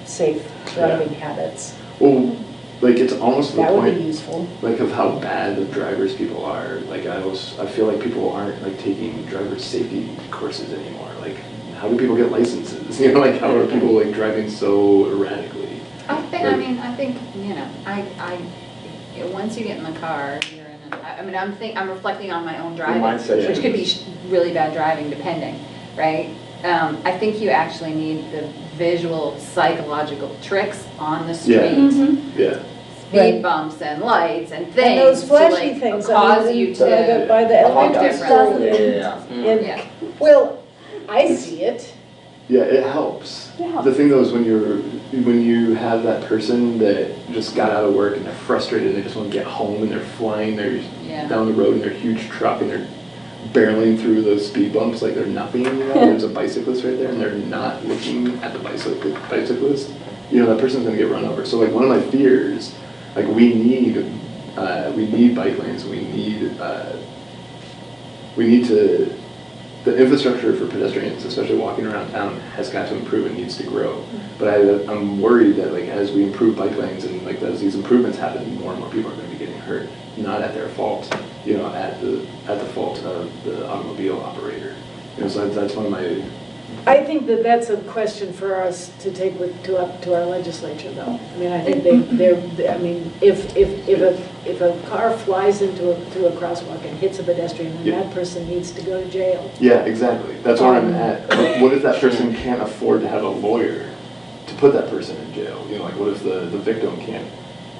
safe driving habits. Well, like it's almost to the That would be point, useful. like of how bad the drivers people are. Like I feel like people aren't like taking driver safety courses anymore. Like how do people get licenses? You know, like how are people like driving so erratically? I think, you know, once you get in the car, you're in I'm reflecting on my own driving, mindset which could be changes. really bad driving depending, right? I think you actually need the visual psychological tricks on the street. Yeah. Speed bumps and lights and things. And those to, flashy like, things. cause you to By the elementary school. Yeah. Well, I see it. Yeah, it helps. It helps. The thing though is when you have that person that just got out of work and they're frustrated and they just want to get home and they're flying down the road in their huge truck and they're barreling through those speed bumps like they're nothing, you know, there's a bicyclist right there and they're not looking at the bicyclist, you know, that person's gonna get run over. So like one of my fears, like we need bike lanes, we need to, the infrastructure for pedestrians, especially walking around town, has got to improve and needs to grow. But I'm worried that like as we improve bike lanes and like as these improvements happen, more and more people are gonna be getting hurt, not at their fault, you know, at the fault of the automobile operator. You know, so that's one of my. I think that that's a question for us to take up to our legislature, though. I mean, I think they're. I mean, if a car flies through a crosswalk and hits a pedestrian, then that person needs to go to jail. Yeah, exactly. That's where I'm at. But what if that person can't afford to have a lawyer to put that person in jail? You know, like what if the victim can't?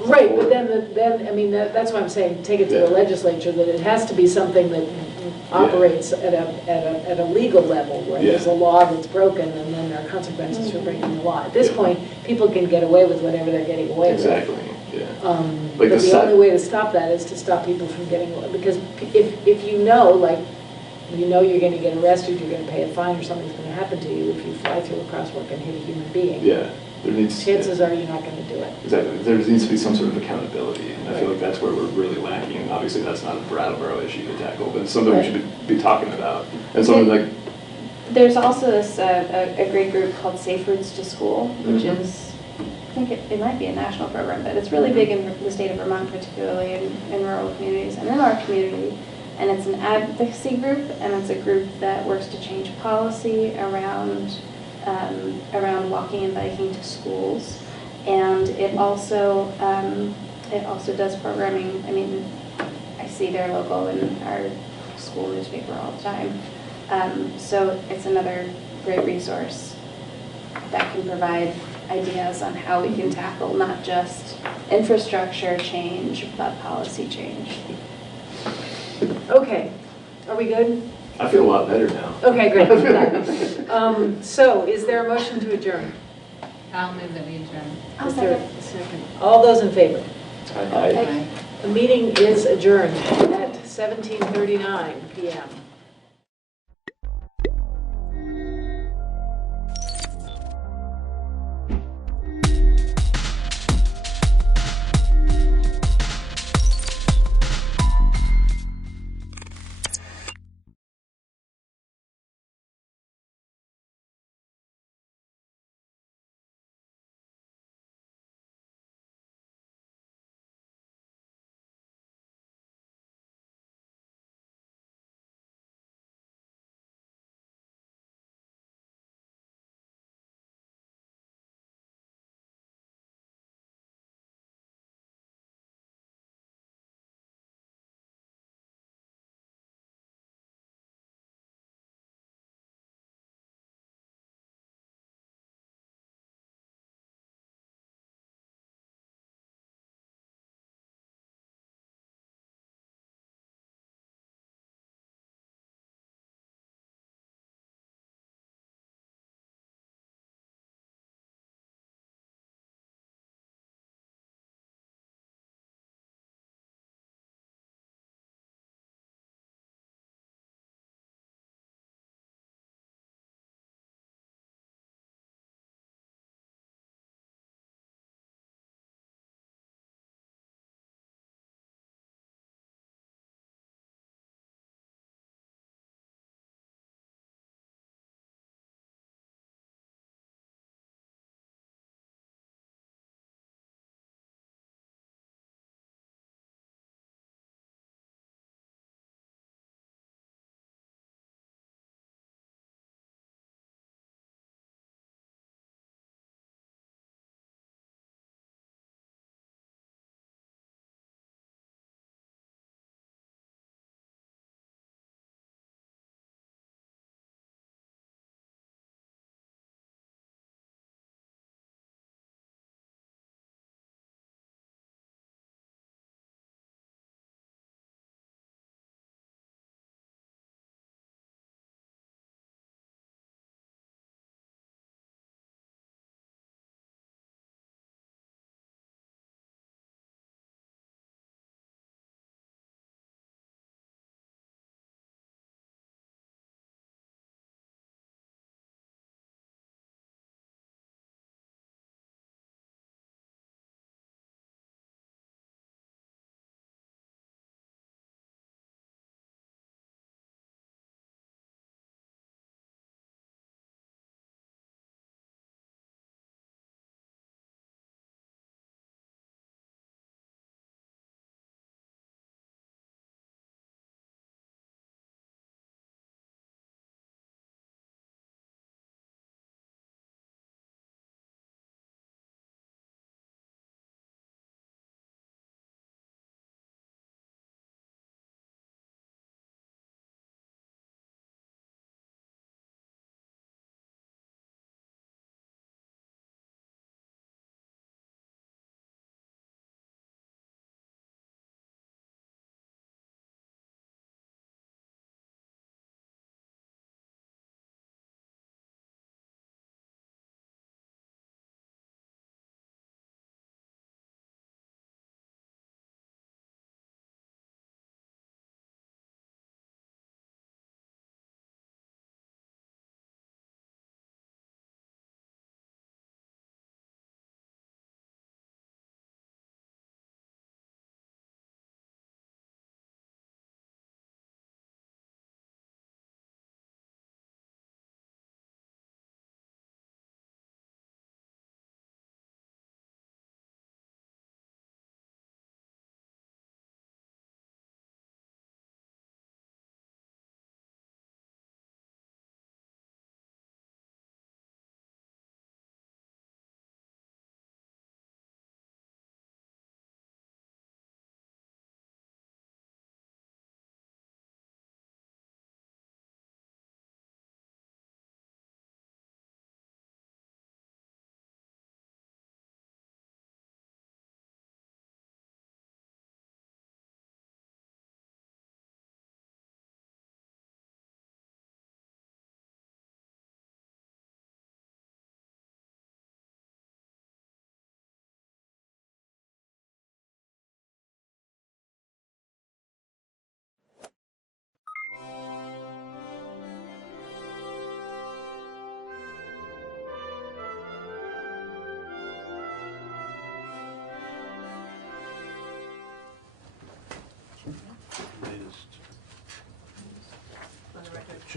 Right, but then I mean, that's why I'm saying, take it to the legislature, that it has to be something that operates at a legal level, where there's a law that's broken and then there are consequences for breaking the law. At this point, people can get away with whatever they're getting away with. Exactly, yeah. But the only way to stop that is to stop people from getting away, because if you know, like, you know you're going to get arrested, you're going to pay a fine, or something's going to happen to you if you fly through a crosswalk and hit a human being. Yeah. There needs, chances are you're not going to do it. Exactly. There needs to be some sort of accountability, and I feel like that's where we're really lacking. And obviously, that's not a Brattleboro issue to tackle, but it's something we should be talking about, and something like. There's also this, a great group called Safe Routes to School, which Mhm. is, I think it might be a national program, but it's really big in the state of Vermont, particularly in rural communities and in our community. And it's an advocacy group, and it's a group that works to change policy around walking and biking to schools. And it also does programming. I mean, I see their logo in our school newspaper all the time. So it's another great resource that can provide ideas on how we can tackle not just infrastructure change, but policy change. Okay, are we good? I feel a lot better now. Okay, great. So is there a motion to adjourn? I'll move that we adjourn. I'll Is there a second? All those in favor? Aye. The meeting is adjourned at 17:39 PM.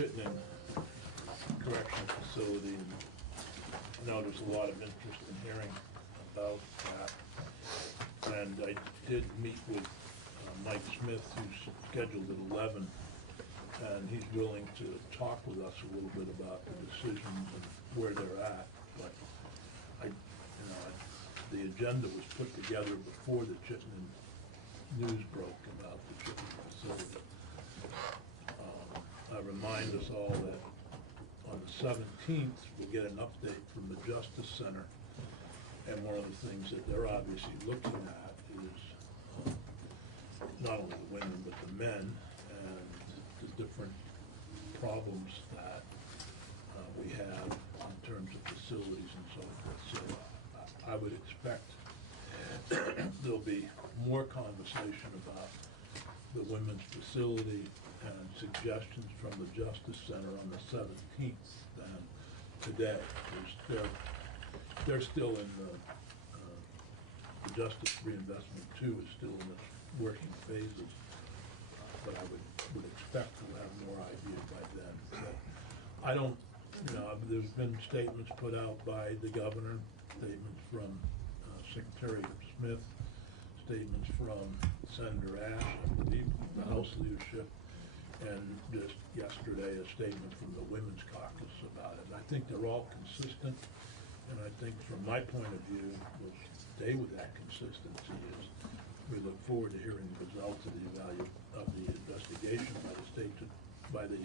Chittenden Correctional Facility, and I know there's a lot of interest in hearing about that. And I did meet with Mike Smith, who's scheduled at 11, and he's willing to talk with us a little bit about the decisions and where they're at. But the agenda was put together before the Chittenden news broke about the Chittenden facility. I remind us all that on the 17th, we'll get an update from the Justice Center. And one of the things that they're obviously looking at is not only the women, but the men and the different problems that we have in terms of facilities and so forth. So I would expect there'll be more conversation about the women's facility and suggestions from the Justice Center on the 17th than today. They're still in the Justice Reinvestment 2 is still in its working phases, but I would expect to have more idea by then. So I don't, there's been statements put out by the governor, statements from Secretary Smith, statements from Senator Ash, I believe, the House leadership, and just yesterday a statement from the Women's Caucus about it. And I think they're all consistent, and I think from my point of view, we'll stay with that consistency as we look forward to hearing the results of the investigation by the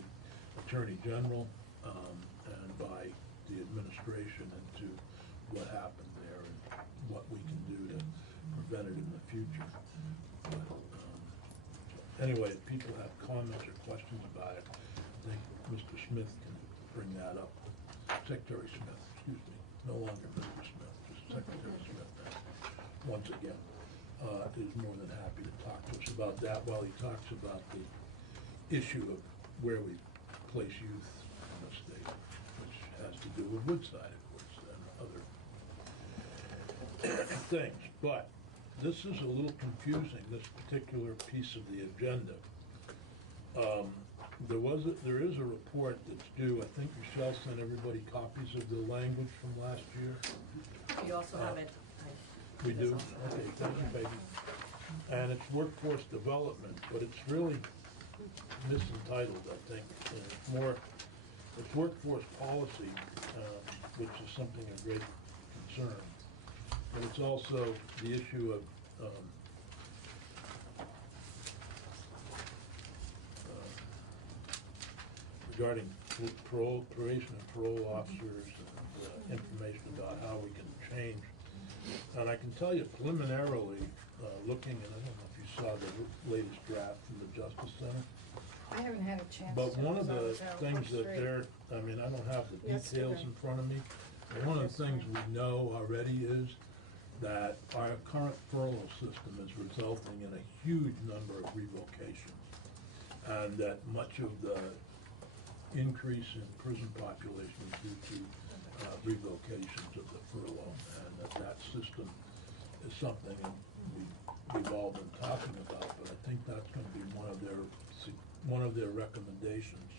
Attorney General and by the administration into what happened there and what we can do to prevent it in the future. But, anyway, if people have comments or questions about it, I think Mr. Smith can bring that up. Secretary Smith, excuse me, no longer Mr. Smith, just Secretary Smith now, once again, is more than happy to talk to us about that while he talks about the issue of where we place youth in the state, which has to do with Woodside, of course, and other things. But this is a little confusing, this particular piece of the agenda. There is a report that's due. I think Michelle sent everybody copies of the language from last year. You also have it. We do? Okay, thank you, baby. And it's workforce development, but it's really misentitled, I think. It's workforce policy, which is something of great concern. But it's also the issue of regarding probation and parole officers and information about how we can change. And I can tell you preliminarily, looking, and I don't know if you saw the latest draft from the Justice Center. I haven't had a chance But to. one of the because I was out things that frustrated. I mean, I don't have the details Yesterday. in front of me, but one of the things we know already is that our current furlough system is resulting in a huge number of revocations. And that much of the increase in prison population is due to revocations of the furlough. And that system is something we've all been talking about, but I think that's going to be one of their recommendations.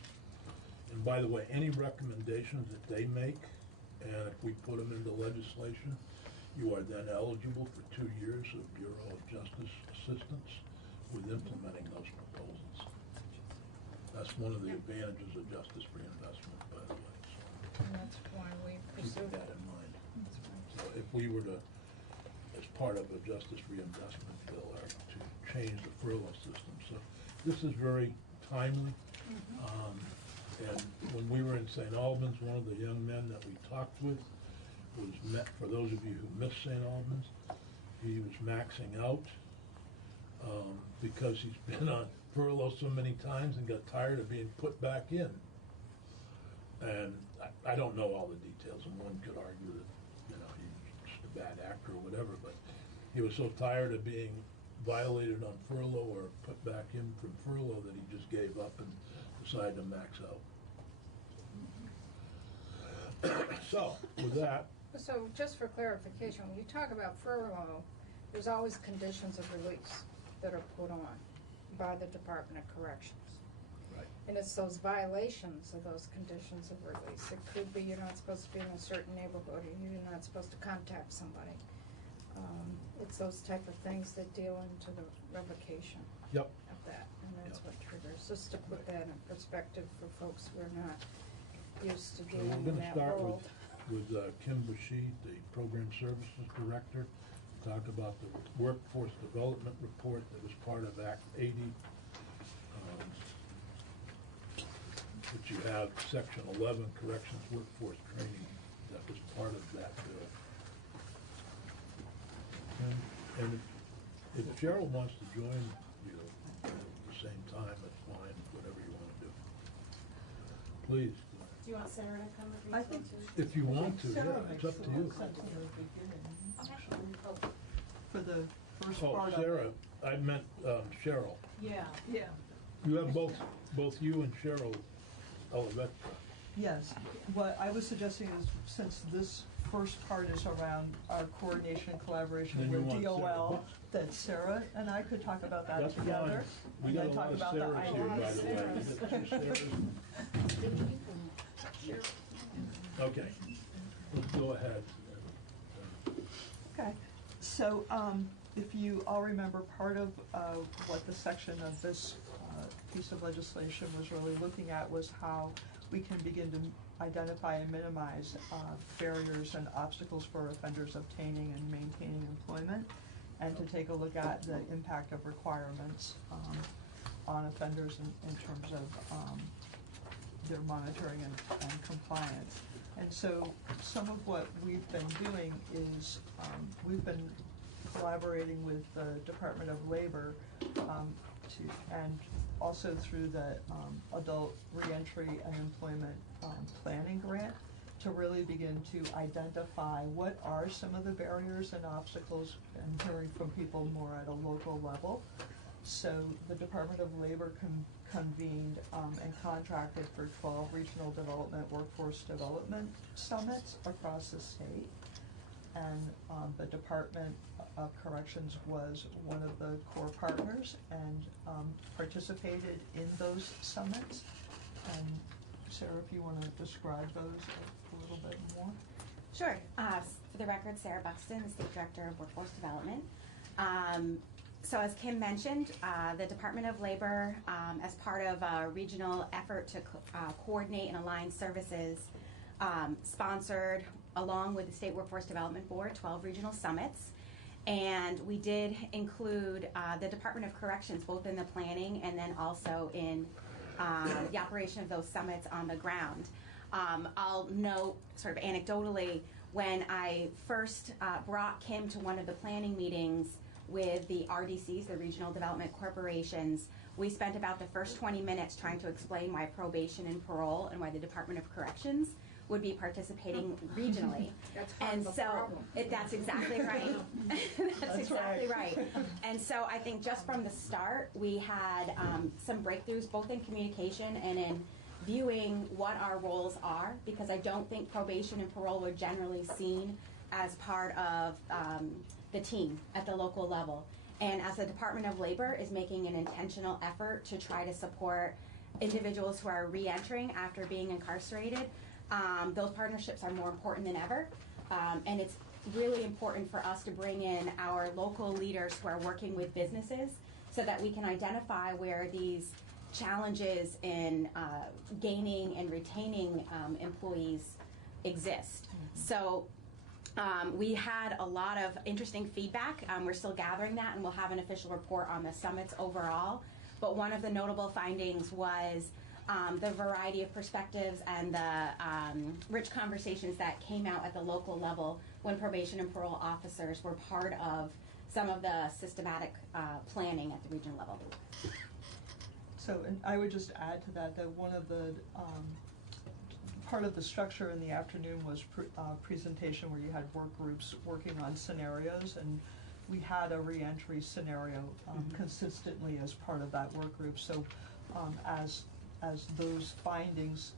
And by the way, any recommendations that they make, and if we put them into legislation, you are then eligible for 2 years of Bureau of Justice assistance with implementing those proposals. That's one of the advantages of justice reinvestment, by the way. And that's why we So pursued keep that in mind. So if we were to, as part of a justice reinvestment bill, to change the furlough system. So this is very timely. And when we were in St. Albans, one of the young men that we talked with for those of you who missed St. Albans, he was maxing out because he's been on furlough so many times and got tired of being put back in. And I don't know all the details, and one could argue that, he's just a bad actor or whatever, but he was so tired of being violated on furlough or put back in from furlough that he just gave up and decided to max out. So, with that, So just for clarification, when you talk about furlough, there's always conditions of release that are put on by the Department of Corrections. Right. And it's those violations of those conditions of release. It could be you're not supposed to be in a certain neighborhood, or you're not supposed to contact somebody. It's those type of things that deal into the revocation Yep. of that, and that's what triggers. Just to put that in perspective for folks who are not used to So dealing we're in gonna that start world. with Kim Bashid, the Program Services Director, talk about the Workforce Development Report that was part of Act 80. But you have Section 11, Corrections Workforce Training, that was part of that bill. And if Cheryl wants to join you at the same time, that's fine, whatever you want to do. Please, Do you want Sarah to come with me? I think if you want to, Sarah yeah, it's makes up the to you. most sense in the beginning. For the first Oh, part of it. Sarah, I meant Cheryl. Yeah. Yeah. You have both you and Cheryl Olivetra. Yes, what I was suggesting is, since this first part is around our coordination and collaboration Then you with want DOL, Sarah. that Sarah and I could talk about that That's together. fine. We and got then a talk lot of about the Sarahs here, by items. the way. We got two Sarahs. Okay, let's go ahead. Okay, so if you all remember, part of what the section of this piece of legislation was really looking at was how we can begin to identify and minimize barriers and obstacles for offenders obtaining and maintaining employment, and to take a look at the impact of requirements on offenders in terms of their monitoring and compliance. And so some of what we've been doing is we've been collaborating with the Department of Labor and also through the Adult Reentry and Employment Planning Grant to really begin to identify what are some of the barriers and obstacles, and hearing from people more at a local level. So the Department of Labor convened and contracted for 12 regional development workforce development summits across the state. And the Department of Corrections was one of the core partners and participated in those summits. And Sarah, if you want to describe those a little bit more. Sure. For the record, Sarah Buxton, the State Director of Workforce Development. So as Kim mentioned, the Department of Labor, as part of a regional effort to coordinate and align services, sponsored, along with the State Workforce Development Board, 12 regional summits. And we did include the Department of Corrections, both in the planning and then also in the operation of those summits on the ground. I'll note, sort of anecdotally, when I first brought Kim to one of the planning meetings with the RDCs, the Regional Development Corporations, we spent about the first 20 minutes trying to explain why probation and parole and why the Department of Corrections would be participating regionally. And so that's exactly right. That's exactly right. And so I think just from the start, we had some breakthroughs both in communication and in viewing what our roles are, because I don't think probation and parole are generally seen as part of the team at the local level. And as the Department of Labor is making an intentional effort to try to support individuals who are re-entering after being incarcerated, those partnerships are more important than ever. And it's really important for us to bring in our local leaders who are working with businesses so that we can identify where these challenges in gaining and retaining employees exist. So we had a lot of interesting feedback. We're still gathering that, and we'll have an official report on the summits overall. But one of the notable findings was the variety of perspectives and the rich conversations that came out at the local level when probation and parole officers were part of some of the systematic planning at the regional level. So, and I would just add to that that one of the part of the structure in the afternoon was presentation where you had work groups working on scenarios, and we had a reentry scenario consistently as part of that work group. So as those findings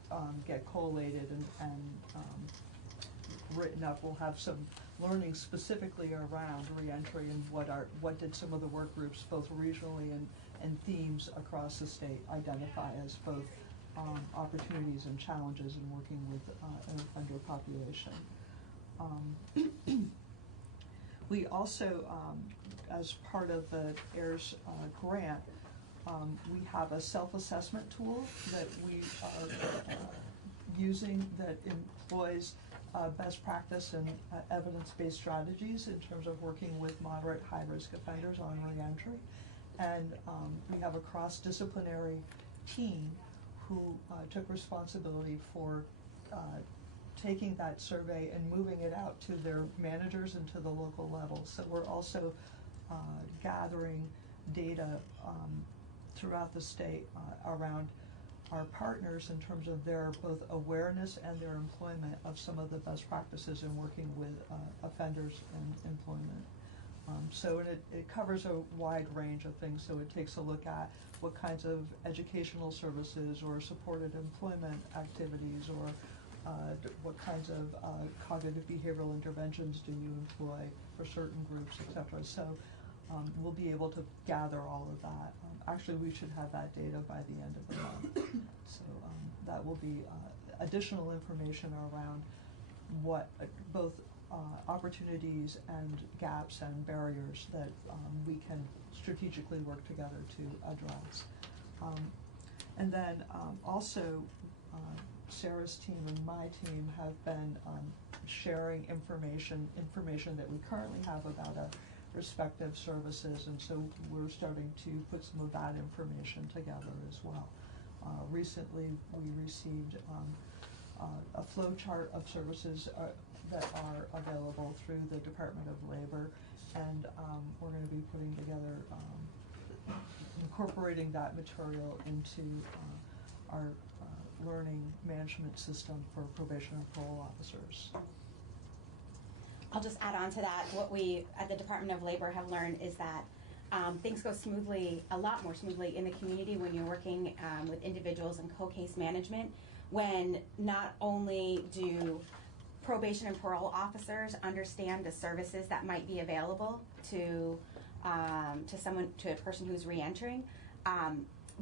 get collated and written up, we'll have some learning specifically around reentry and what did some of the work groups both regionally and themes across the state identify as both opportunities and challenges in working with an offender population. We also, as part of the AIRS grant, we have a self-assessment tool that we are using that employs best practice and evidence-based strategies in terms of working with moderate high-risk offenders on reentry. And we have a cross-disciplinary team who took responsibility for taking that survey and moving it out to their managers and to the local level. So we're also gathering data throughout the state around our partners in terms of their both awareness and their employment of some of the best practices in working with offenders and employment. So it covers a wide range of things. So it takes a look at what kinds of educational services or supported employment activities or what kinds of cognitive behavioral interventions do you employ for certain groups, et cetera. So we'll be able to gather all of that. Actually, we should have that data by the end of the month. So that will be additional information around what both opportunities and gaps and barriers that we can strategically work together to address. And then also, Sarah's team and my team have been sharing information that we currently have about our respective services, and so we're starting to put some of that information together as well. Recently, we received a flow chart of services that are available through the Department of Labor, and we're going to be putting together, incorporating that material into our learning management system for probation and parole officers. I'll just add on to that. What we at the Department of Labor have learned is that things go smoothly, a lot more smoothly in the community when you're working with individuals in co-case management, when not only do probation and parole officers understand the services that might be available to a person who's reentering,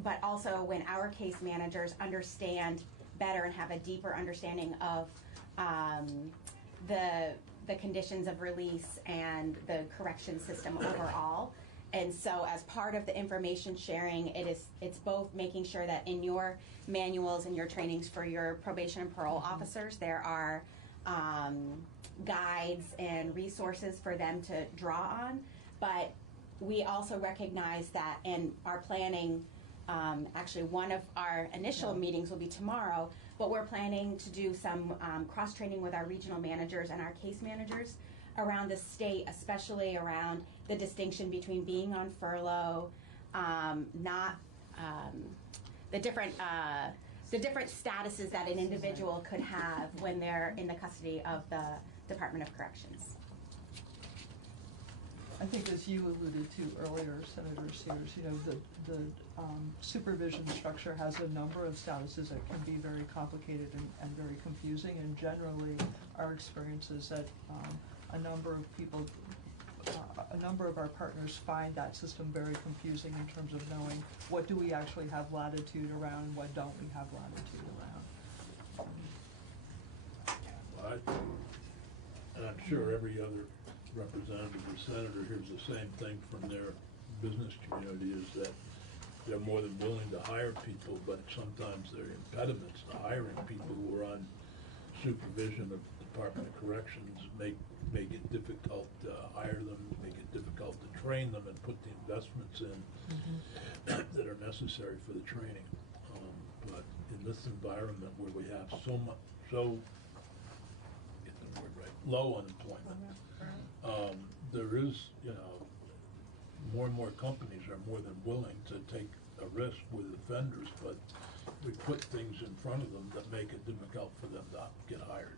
but also when our case managers understand better and have a deeper understanding of the conditions of release and the correction system overall. And so as part of the information sharing, it's both making sure that in your manuals and your trainings for your probation and parole officers, there are guides and resources for them to draw on. But we also recognize that in our planning, actually one of our initial meetings will be tomorrow, but we're planning to do some cross-training with our regional managers and our case managers around the state, especially around the distinction between being on furlough, the different statuses that an individual could have when they're in the custody of the Department of Corrections. I think, as you alluded to earlier, Senator Sears, the supervision structure has a number of statuses that can be very complicated and very confusing. And generally, our experience is that a number of our partners find that system very confusing in terms of knowing what do we actually have latitude around and what don't we have latitude around. And I'm sure every other representative or senator hears the same thing from their business community, is that they're more than willing to hire people, but sometimes there are impediments to hiring people who are on supervision of the Department of Corrections, make it difficult to hire them, make it difficult to train them and put the investments in that are necessary for the training. But in this environment where we have low unemployment, there is, more and more companies are more than willing to take a risk with offenders, but we put things in front of them that make it difficult for them to get hired.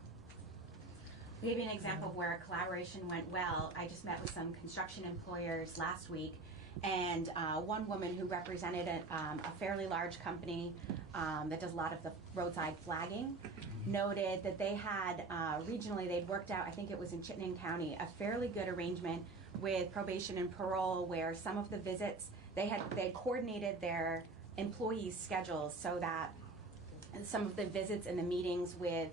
To give you an example of where a collaboration went well, I just met with some construction employers last week, and one woman who represented a fairly large company that does a lot of the roadside flagging noted that they had regionally, they'd worked out, I think it was in Chittenden County, a fairly good arrangement with probation and parole where some of the visits they had coordinated their employees' schedules so that some of the visits and the meetings with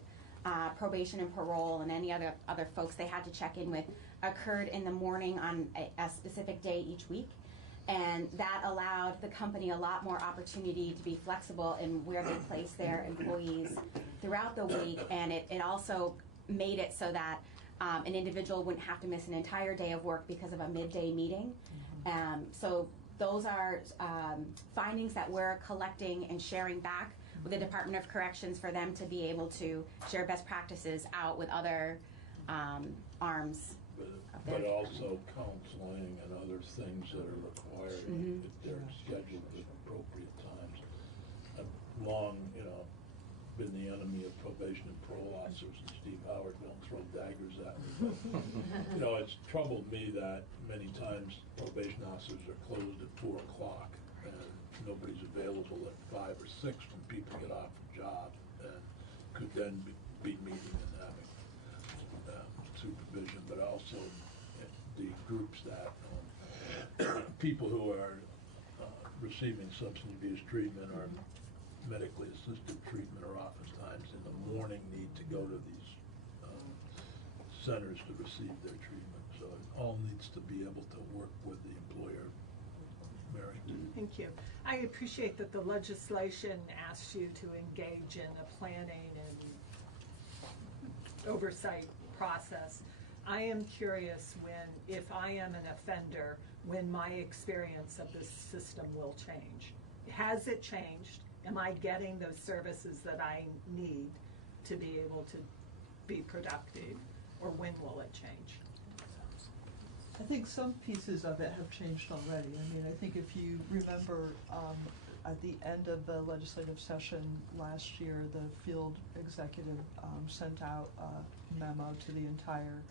probation and parole and any other folks they had to check in with occurred in the morning on a specific day each week. And that allowed the company a lot more opportunity to be flexible in where they place their employees throughout the week. And it also made it so that an individual wouldn't have to miss an entire day of work because of a midday meeting. So those are findings that we're collecting and sharing back with the Department of Corrections for them to be able to share best practices out with other arms. But also counseling and other things that are required if they're scheduled at appropriate times. I've long, been the enemy of probation and parole officers, and Steve Howard, don't throw daggers at me. But, it's troubled me that many times probation officers are closed at 4 o'clock and nobody's available at 5 or 6 when people get off the job, and could then be meeting and having supervision, but also the groups that people who are receiving substance abuse treatment or medically assisted treatment are oftentimes in the morning need to go to these centers to receive their treatment. So it all needs to be able to work with the employer. Mary? Thank you. I appreciate that the legislation asks you to engage in a planning and oversight process. I am curious if I am an offender, when my experience of this system will change. Has it changed? Am I getting those services that I need to be able to be productive? Or when will it change? I think some pieces of it have changed already. I mean, I think if you remember at the end of the legislative session last year, the field executive sent out a memo to the entire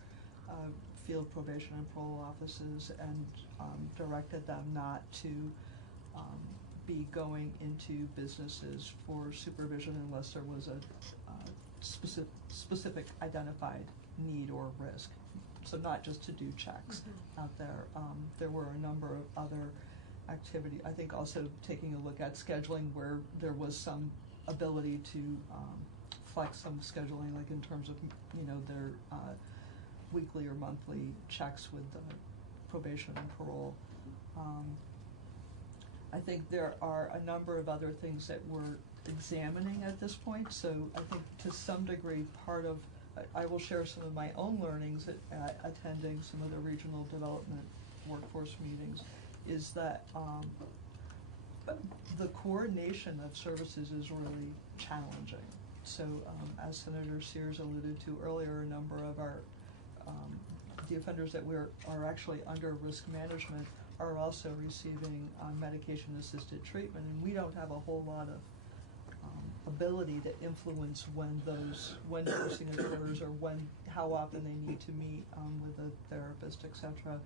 field probation and parole offices and directed them not to be going into businesses for supervision unless there was a specific identified need or risk. So not just to do checks out there. There were a number of other activity. I think also taking a look at scheduling where there was some ability to flex some scheduling, like in terms of their weekly or monthly checks with the probation and parole. I think there are a number of other things that we're examining at this point. So I think to some degree I will share some of my own learnings at attending some of the regional development workforce meetings, is that the coordination of services is really challenging. So as Senator Sears alluded to earlier, a number of the offenders that are actually under risk management are also receiving medication-assisted treatment, and we don't have a whole lot of ability to influence when dosing occurs or how often they need to meet with a therapist, etc.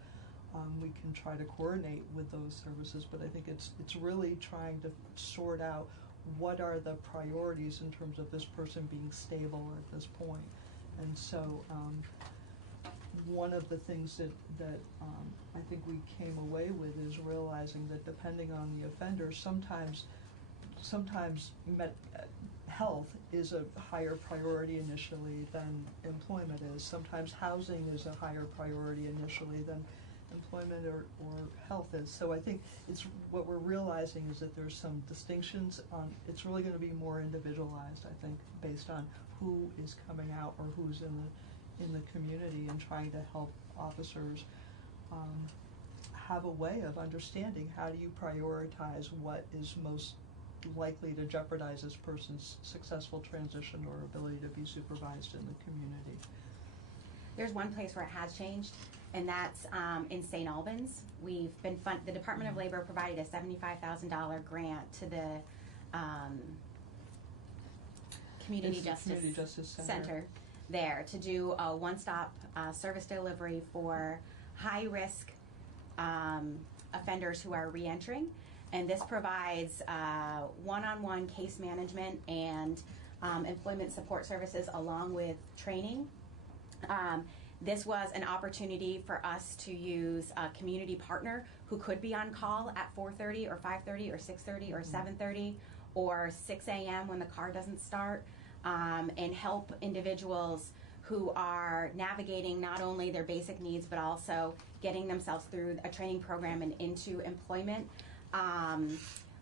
We can try to coordinate with those services, but I think it's really trying to sort out what are the priorities in terms of this person being stable at this point. And so one of the things that I think we came away with is realizing that depending on the offender, sometimes health is a higher priority initially than employment is. Sometimes housing is a higher priority initially than employment or health is. So I think what we're realizing is that there's some distinctions it's really going to be more individualized, I think, based on who is coming out or who's in the community, and trying to help officers have a way of understanding how do you prioritize what is most likely to jeopardize this person's successful transition or ability to be supervised in the community. There's one place where it has changed, and that's in St. Albans. The Department of Labor provided a $75,000 grant to the Community Justice Center there to do a one-stop service delivery for high-risk offenders who are reentering. And this provides one-on-one case management and employment support services along with training. This was an opportunity for us to use a community partner who could be on call at 4:30 or 5:30 or 6:30 or 7:30 or 6 a.m. when the car doesn't start, and help individuals who are navigating not only their basic needs but also getting themselves through a training program and into employment.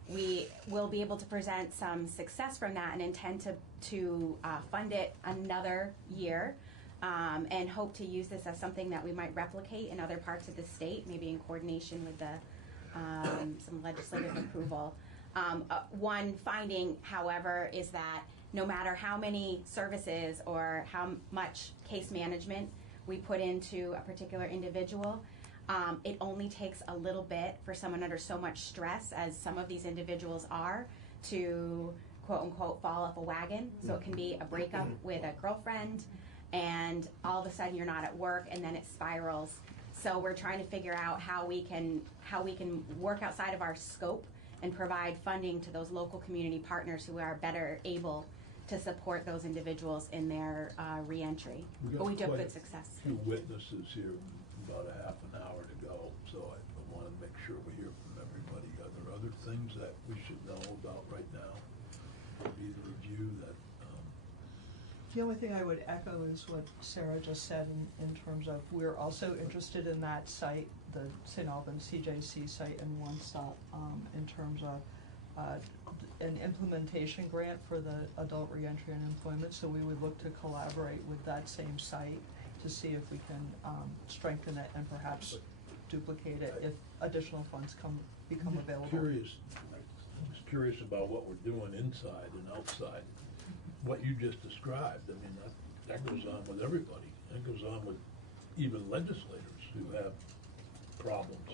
We will be able to present some success from that and intend to fund it another year, and hope to use this as something that we might replicate in other parts of the state, maybe in coordination with the some legislative approval. One finding, however, is that no matter how many services or how much case management we put into a particular individual, it only takes a little bit for someone under so much stress, as some of these individuals are, to quote unquote fall off a wagon. So it can be a breakup with a girlfriend, and all of a sudden you're not at work, and then it spirals. So we're trying to figure out how we can work outside of our scope and provide funding to those local community partners who are better able to support those individuals in their reentry. But we do have good success. A few witnesses here, about a half an hour to go, so I want to make sure we hear from everybody. Are there other things that we should know about right now? Maybe the review that. The only thing I would echo is what Sarah just said in terms of we're also interested in that site, the St. Albans CJC site and One Stop, in terms of an implementation grant for the adult reentry and employment. So we would look to collaborate with that same site to see if we can strengthen it and perhaps duplicate it if additional funds become available. I'm just curious about what we're doing inside and outside. What you just described, I mean, that goes on with everybody. That goes on with even legislators who have problems.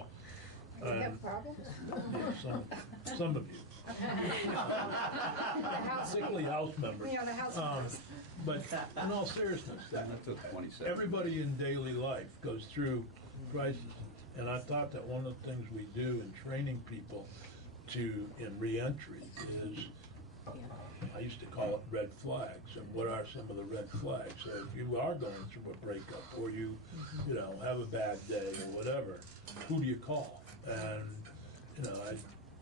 You have problems? Yeah, some of you. Particularly House members. Yeah, the House members. But in all seriousness, everybody in daily life goes through crisis. And I thought that one of the things we do in training people in reentry is, I used to call it red flags. And what are some of the red flags? So if you are going through a breakup, or you have a bad day or whatever, who do you call? And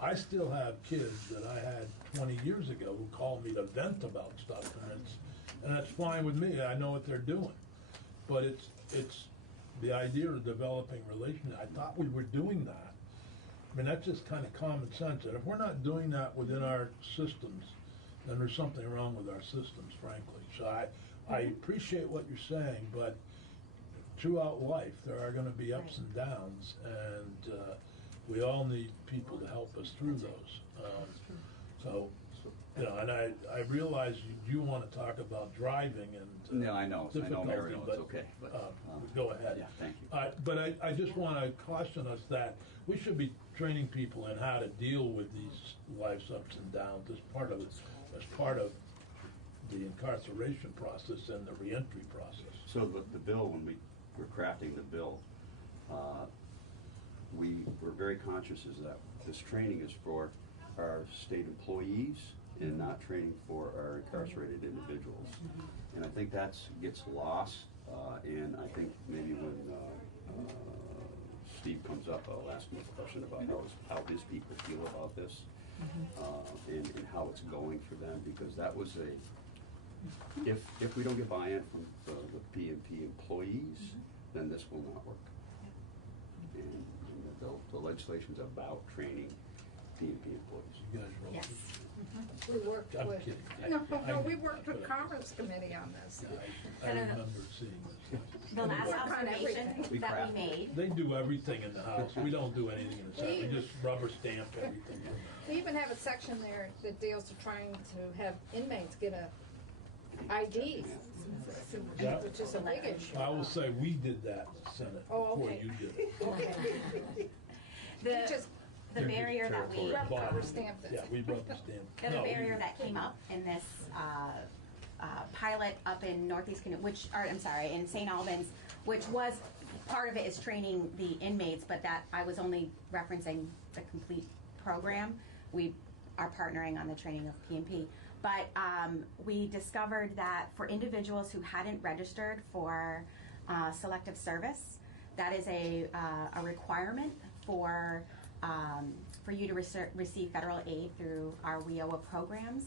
I still have kids that I had 20 years ago who call me to vent about stuff, and that's fine with me. I know what they're doing. But it's the idea of developing relationships. I thought we were doing that. I mean, that's just kind of common sense. And if we're not doing that within our systems, then there's something wrong with our systems, frankly. So I appreciate what you're saying, but throughout life there are going to be ups and downs, and we all need people to help us through those. And I realize you want to talk about driving and no, I know Mary knows, but, it's okay. But, go ahead. Yeah, thank you. But I just want to caution us that we should be training people in how to deal with these life's ups and downs as part of the incarceration process and the reentry process. So the bill, when we were crafting the bill, we were very conscious is that this training is for our state employees and not training for our incarcerated individuals. And I think that gets lost, and I think maybe when Steve comes up, I'll ask him a question about how his people feel about this, and how it's going for them, because that was if we don't get buy-in from the PMP employees, then this will not work. And the legislation's about training PMP employees. You guys roll. Yes. We worked I'm with. kidding. We worked with Commerce Committee on this. I remember seeing this. The last observation that we made. They do everything in the House. We don't do anything in the Senate. We just rubber stamp everything. We even have a section there that deals with trying to have inmates get a ID, which is a big issue. I will say we did that in the Senate before you did it. The barrier that we rubber stamped it. Yeah, we rubber stamped. The other barrier that came up in this pilot up in Northeast, in St. Albans, which was part of it is training the inmates, but that I was only referencing the complete program. We are partnering on the training of PMP. But we discovered that for individuals who hadn't registered for selective service. That is a requirement for you to receive federal aid through our WIOA programs.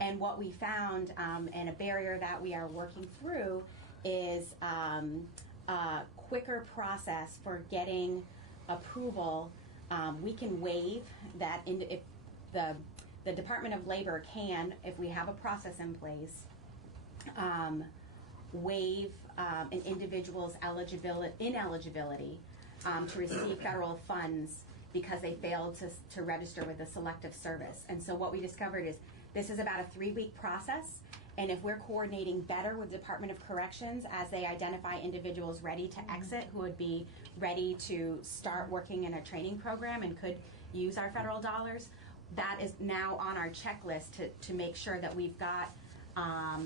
And what we found, and a barrier that we are working through, is a quicker process for getting approval. We can waive that if the Department of Labor can, if we have a process in place, waive an individual's ineligibility to receive federal funds because they failed to register with a selective service. And so what we discovered is this is about a 3-week process, and if we're coordinating better with Department of Corrections as they identify individuals ready to exit who would be ready to start working in a training program and could use our federal dollars, that is now on our checklist to make sure that we've got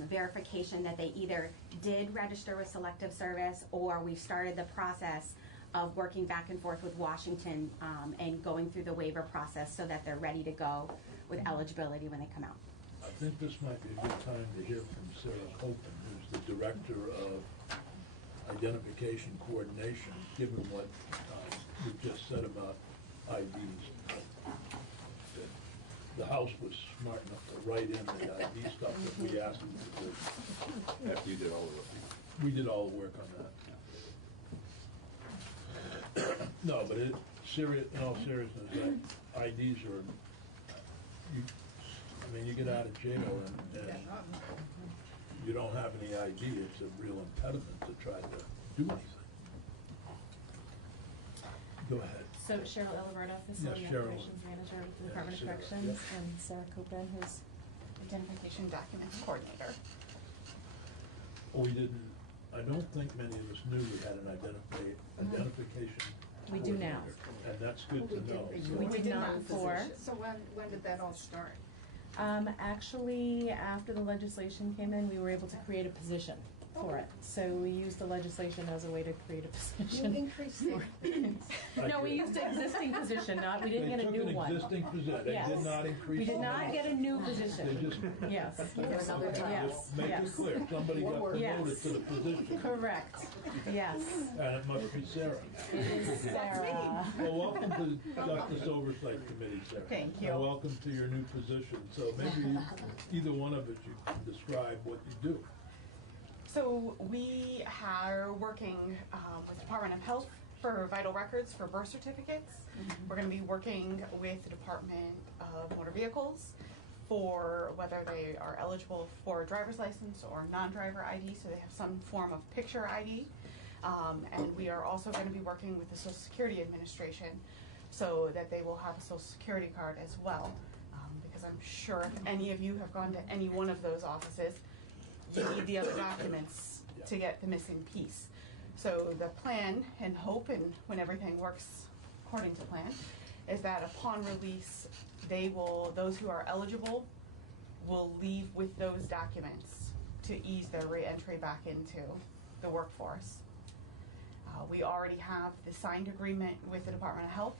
verification that they either did register with selective service or we've started the process of working back and forth with Washington and going through the waiver process so that they're ready to go with eligibility when they come out. I think this might be a good time to hear from Sarah Copen, who's the Director of Identification Coordination, given what we just said about IDs. The House was smart enough to write in the ID stuff that we asked them to do. After you did all the work. We did all the work on that. No, but in all seriousness, IDs are, you get out of jail and you don't have any ID, it's a real impediment to try to do anything. Go ahead. So Cheryl Iliberto, Facility Operations Manager with the Department of Corrections, and Sarah Copen, who's Identification Document Coordinator. I don't think many of us knew we had an identification. We do now. And that's good to know. We did not before. So when did that all start? Actually, after the legislation came in, we were able to create a position for it. So we used the legislation as a way to create a position. You increased it. No, we used an existing position, we didn't get a new one. They took an existing position, they did not increase. We did not get a new position. They just. Yes. Another time. Yes. Make it clear, somebody got promoted Yes. to the position. Correct. Yes. And it must be Sarah. It is Sarah. Well, welcome to Justice Oversight Committee, Sarah. Thank you. And welcome to your new position. So maybe either one of us, you can describe what you do. So we are working with the Department of Health for vital records for birth certificates. We're going to be working with the Department of Motor Vehicles for whether they are eligible for a driver's license or non-driver ID, so they have some form of picture ID. And we are also going to be working with the Social Security Administration so that they will have a Social Security card as well. Because I'm sure if any of you have gone to any one of those offices, you need the other documents to get the missing piece. So the plan and hope, and when everything works according to plan, is that upon release, those who are eligible will leave with those documents to ease their re-entry back into the workforce. We already have the signed agreement with the Department of Health.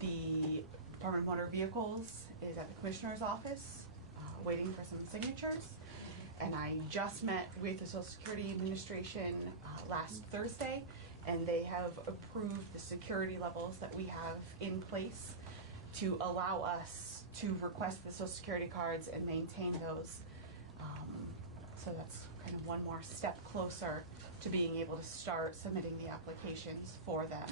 The Department of Motor Vehicles is at the Commissioner's office waiting for some signatures. And I just met with the Social Security Administration last Thursday, and they have approved the security levels that we have in place to allow us to request the Social Security cards and maintain those. So that's kind of one more step closer to being able to start submitting the applications for them.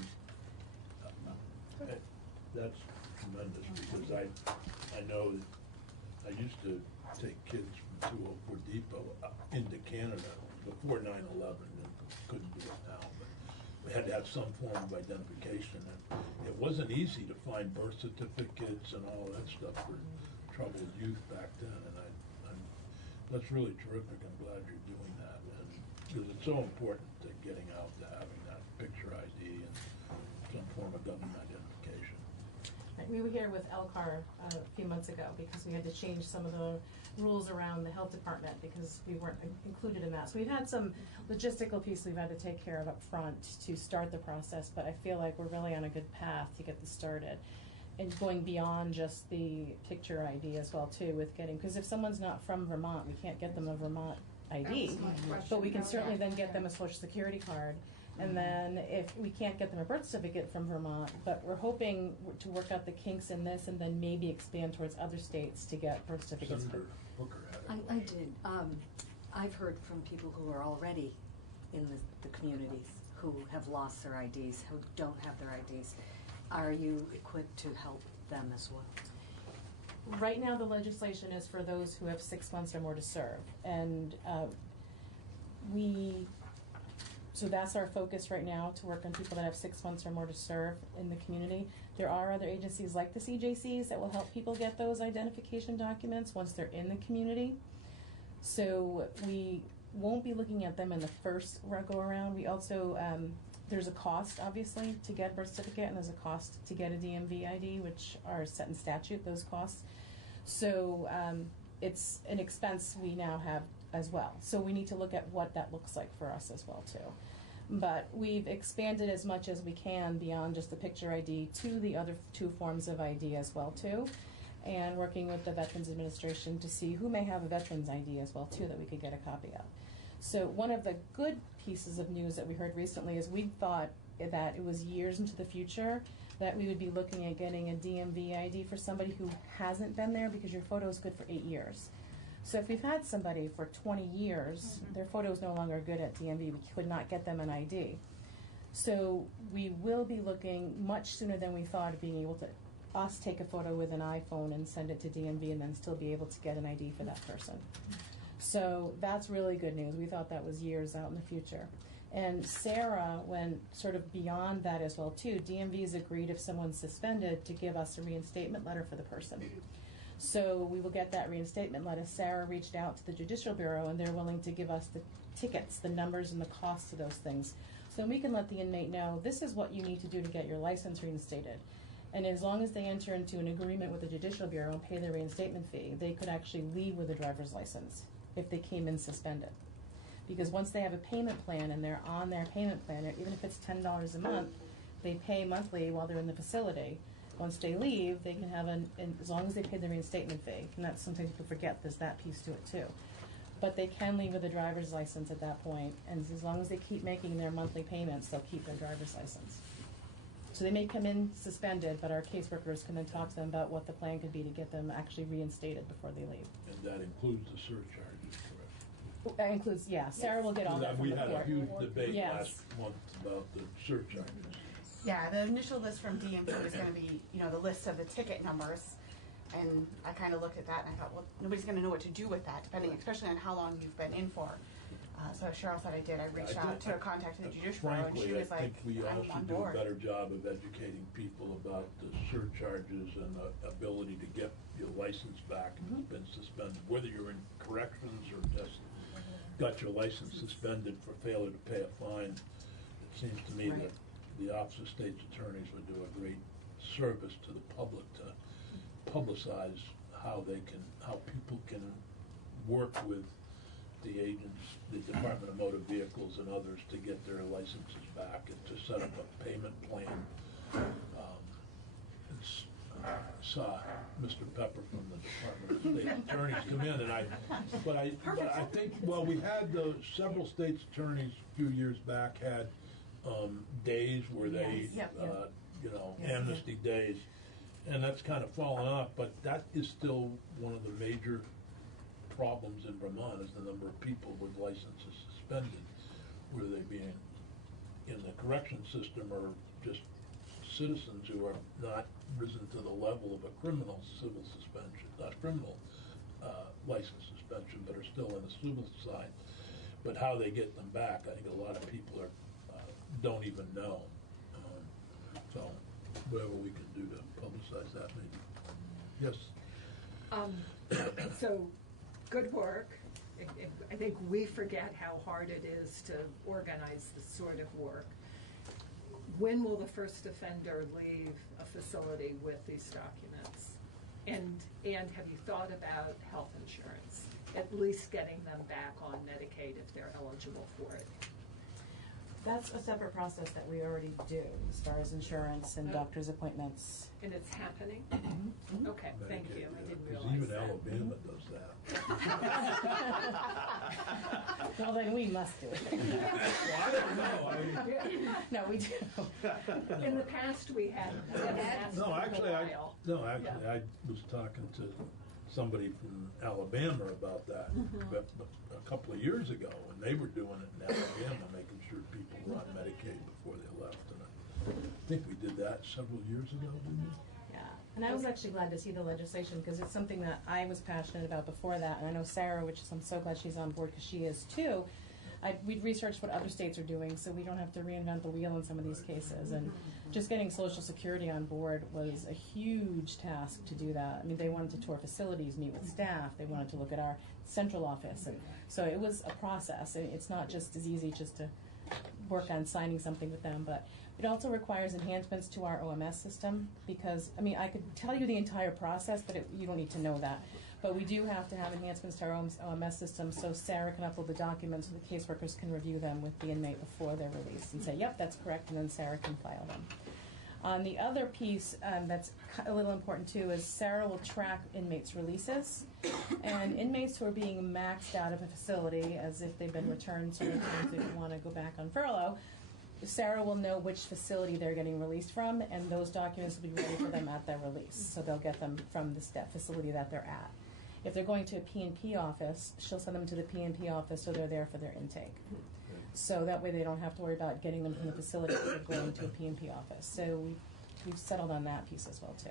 That's tremendous, because I know that I used to take kids from 204 Depot into Canada before 9/11, and couldn't do it now, but we had to have some form of identification, and it wasn't easy to find birth certificates and all that stuff for troubled youth back then, and that's really terrific. I'm glad you're doing that, and because it's so important to getting out to having that picture ID and some form of government identification. We were here with Elcar a few months ago because we had to change some of the rules around the health department because we weren't included in that. So we've had some logistical pieces we've had to take care of up front to start the process, but I feel like we're really on a good path to get this started. And going beyond just the picture ID as well too with getting, because if someone's not from Vermont, we can't get them a Vermont ID. That was my question. But we can certainly then Yeah. get them a social security card. And then if we can't get them a birth certificate from Vermont, but we're hoping to work out the kinks in this and then maybe expand towards other states to get birth certificates. Senator Booker had a I did. I've heard from people who are already in the communities who have lost their IDs, who don't have their IDs. Are you equipped to help them as well? Right now, the legislation is for those who have 6 months or more to serve. And so that's our focus right now, to work on people that have 6 months or more to serve in the community. There are other agencies like the CJCs that will help people get those identification documents once they're in the community. So we won't be looking at them in the first go around. We also, there's a cost, obviously, to get a birth certificate, and there's a cost to get a DMV ID, which are set in statute, those costs. So it's an expense we now have as well. So we need to look at what that looks like for us as well, too. But we've expanded as much as we can beyond just the picture ID to the other 2 forms of ID as well, too. And working with the Veterans Administration to see who may have a Veterans ID as well, too, that we could get a copy of. So one of the good pieces of news that we heard recently is we thought that it was years into the future that we would be looking at getting a DMV ID for somebody who hasn't been there, because your photo is good for 8 years. So if we've had somebody for 20 years, their photo is no longer good at DMV, we could not get them an ID. So we will be looking much sooner than we thought of being able to take a photo with an iPhone and send it to DMV and then still be able to get an ID for that person. So that's really good news. We thought that was years out in the future. And Sarah went sort of beyond that as well, too. DMV has agreed, if someone's suspended, to give us a reinstatement letter for the person. So we will get that reinstatement letter. Sarah reached out to the Judicial Bureau, and they're willing to give us the tickets, the numbers, and the costs of those things. So we can let the inmate know, this is what you need to do to get your license reinstated. And as long as they enter into an agreement with the Judicial Bureau and pay their reinstatement fee, they could actually leave with a driver's license if they came in suspended. Because once they have a payment plan and they're on their payment plan, even if it's $10 a month, they pay monthly while they're in the facility. Once they leave, they can have as long as they pay the reinstatement fee, and that's sometimes people forget, there's that piece to it too. But they can leave with a driver's license at that point, and as long as they keep making their monthly payments, they'll keep their driver's license. So they may come in suspended, but our caseworkers can then talk to them about what the plan could be to get them actually reinstated before they leave. And that includes the surcharges, correct? That includes, yeah, Sarah will get all that from We the had a court. huge debate Yes. last month about the surcharges. Yeah, the initial list from DMV was gonna be, the list of the ticket numbers. And I kind of looked at that and I thought, well, nobody's gonna know what to do with that, depending, especially on how long you've been in for. So Cheryl said I did. I reached out to a contact in the Judicial Bureau, and she was like, I think we I'm all on should do a board. better job of educating people about the surcharges and the ability to get your license back if it's been suspended, whether you're in corrections or just got your license suspended for failure to pay a fine. It seems to me that the Office of State's Attorneys would do a great service to the public to publicize how people can work with the agents, the Department of Motor Vehicles and others to get their licenses back and to set up a payment plan. Saw Mr. Pepper from the Department of State Attorneys come in, but I think, well, we had several state's attorneys a few years back had days where they, amnesty days, and that's kind of fallen off, but that is still one of the major problems in Vermont, is the number of people with licenses suspended, whether they be in the correction system or just citizens who are not risen to the level of a criminal civil suspension, not criminal license suspension, but are still in the civil side. But how they get them back, I think a lot of people don't even know. So whatever we can do to publicize that, maybe. Yes. So, good work. I think we forget how hard it is to organize this sort of work. When will the first offender leave a facility with these documents? And have you thought about health insurance? At least getting them back on Medicaid if they're eligible for it. That's a separate process that we already do as far as insurance and doctor's appointments. And it's happening? Okay, thank you. I didn't Because realize even that. Alabama does that. Well, then we must do it. Well, I don't know, No, we do. In the past, we had. No, actually, I was talking to somebody from Alabama about that but a couple of years ago, and they were doing it in Alabama, making sure people were on Medicaid before they left. And I think we did that several years ago, didn't we? Yeah, and I was actually glad to see the legislation because it's something that I was passionate about before that, and I know Sarah, which is, I'm so glad she's on board because she is too. We'd researched what other states are doing so we don't have to reinvent the wheel in some of these cases. And just getting Social Security on board was a huge task to do that. I mean, they wanted to tour facilities, meet with staff, they wanted to look at our central office. And so it was a process. It's not just as easy just to work on signing something with them, but it also requires enhancements to our OMS system because, I mean, I could tell you the entire process, but you don't need to know that. But we do have to have enhancements to our OMS system so Sarah can upload the documents so the caseworkers can review them with the inmate before they're released and say, yep, that's correct, and then Sarah can file them. The other piece that's a little important too is Sarah will track inmates' releases, and inmates who are being maxed out of a facility as if they've been returned sort of things that want to go back on furlough, Sarah will know which facility they're getting released from, and those documents will be ready for them at their release. So they'll get them from the facility that they're at. If they're going to a P&P office, she'll send them to the P&P office so they're there for their intake. So that way they don't have to worry about getting them from the facility if they're going to a P&P office. So we've settled on that piece as well too.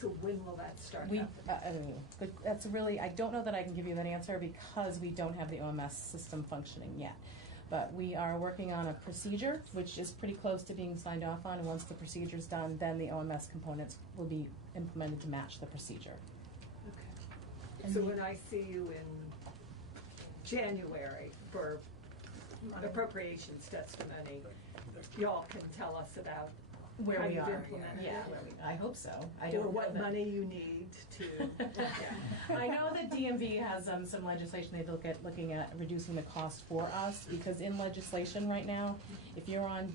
So when will that start happening? That's really, I don't know that I can give you that answer because we don't have the OMS system functioning yet. But we are working on a procedure, which is pretty close to being signed off on. And once the procedure is done, then the OMS components will be implemented to match the procedure. Okay. So when I see you in January for appropriations testimony, y'all can tell us about where how we you've are. implemented Yeah, it. I hope so. Or what money you need to. I know that DMV has some legislation they look at looking at reducing the cost for us because in legislation right now, if you're on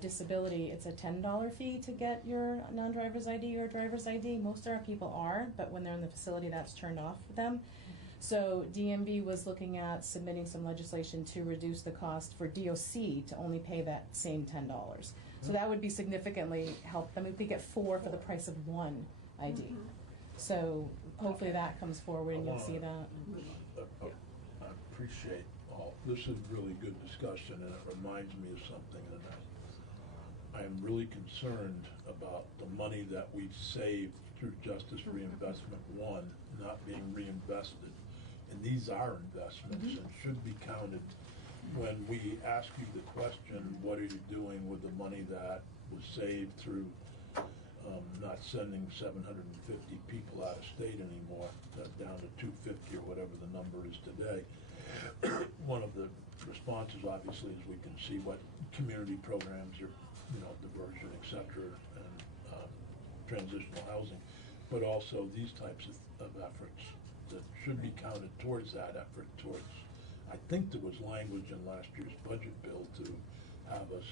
disability, it's a $10 fee to get your non-driver's ID or driver's ID. Most of our people are, but when they're in the facility, that's turned off for them. So DMV was looking at submitting some legislation to reduce the cost for DOC to only pay that same $10. So that would be significantly help them. They get 4 for the price of 1 ID. So hopefully that comes forward and you'll see that. I appreciate all. This is really good discussion, and it reminds me of something that I am really concerned about the money that we saved through Justice Reinvestment 1 not being reinvested. And these are investments and should be counted. When we ask you the question, what are you doing with the money that was saved through not sending 750 people out of state anymore, down to 250 or whatever the number is today. One of the responses, obviously, is we can see what community programs are, diversion, et cetera, and transitional housing, but also these types of efforts that should be counted towards that effort towards. I think there was language in last year's budget bill to have us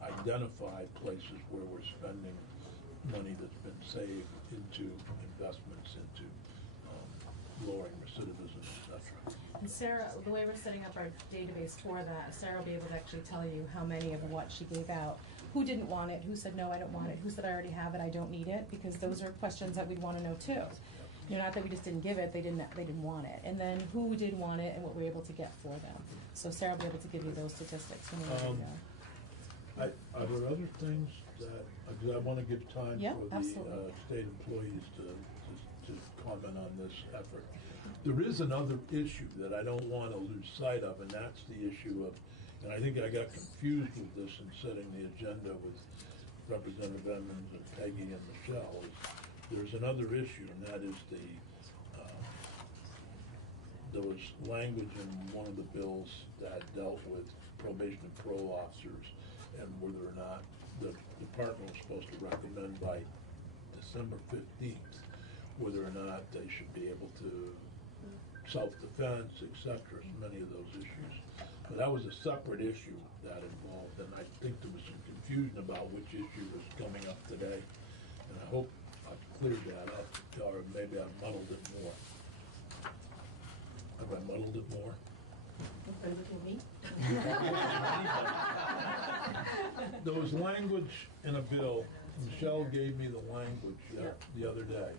identify places where we're spending money that's been saved into investments into lowering recidivism, etc. And Sarah, the way we're setting up our database for that, Sarah will be able to actually tell you how many of what she gave out, who didn't want it, who said no, I don't want it, who said I already have it, I don't need it, because those are questions that we'd want to know too. Not that we just didn't give it, they didn't want it. And then who did want it and what we're able to get for them. So Sarah will be able to give you those statistics when we're ready to go. Are there other things that, because I want to give time for the state employees to comment on this effort. There is another issue that I don't want to lose sight of, and that's the issue of, and I think I got confused with this in setting the agenda with Representative Emmons and Peggy and Michelle. There's another issue, and that is there was language in one of the bills that dealt with probation and parole officers and whether or not the department was supposed to recommend by December 15th whether or not they should be able to self-defense, etc., many of those issues. But that was a separate issue that involved, and I think there was some confusion about which issue was coming up today. And I hope I've cleared that up, or maybe I've muddled it more. Have I muddled it more? There was language in a bill, Michelle gave me the language the other day.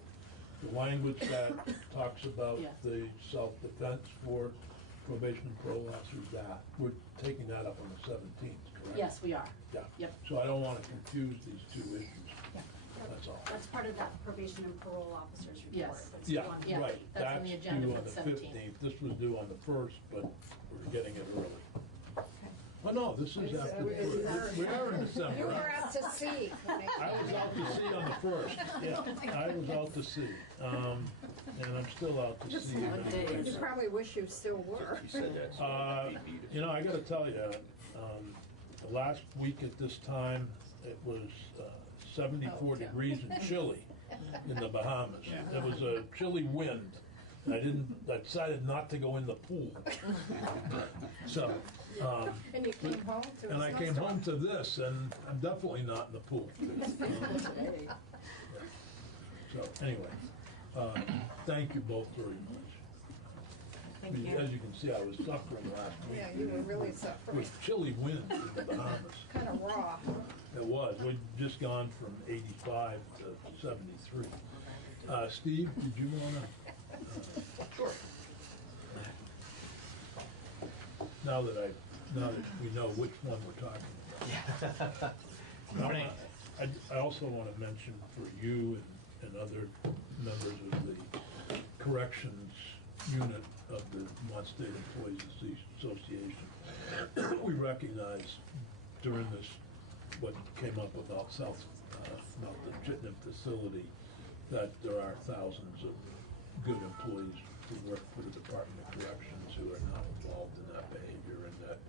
The language that talks about the self-defense for probation and parole officers, that we're taking that up on the 17th, correct? Yes, we are. Yeah. Yep. So I don't want to confuse these two issues. Yeah. That's all. That's part of that probation and parole officers report. Yes. That's due on the 15th. Right. That's on the agenda for the 17th. 15th. This was due on the 1st, but we're getting it early. Oh, no, this is after the 1st. We are in December. You were out to sea. I was out to sea on the 1st. Yeah, I was out to sea. And I'm still out to sea. You probably wish you still were. You know, I got to tell you, the last week at this time, it was 74 degrees and chilly in the Bahamas. There was a chilly wind. I decided not to go in the pool. So. And you came home to And I came home to this, and I'm definitely not in the pool. So anyway, thank you both very much. Thank you. As you can see, I was suffering last week. Yeah, you were really suffering. With chilly winds in the Bahamas. Kind of raw. It was. We'd just gone from 85 to 73. Steve, did you want to? Sure. Now that we know which one we're talking about. I also want to mention for you and other members of the corrections unit of the Vermont State Employees Association, we recognize during this, what came up about the Chittenden facility, that there are thousands of good employees who work for the Department of Corrections who are not involved in that behavior and that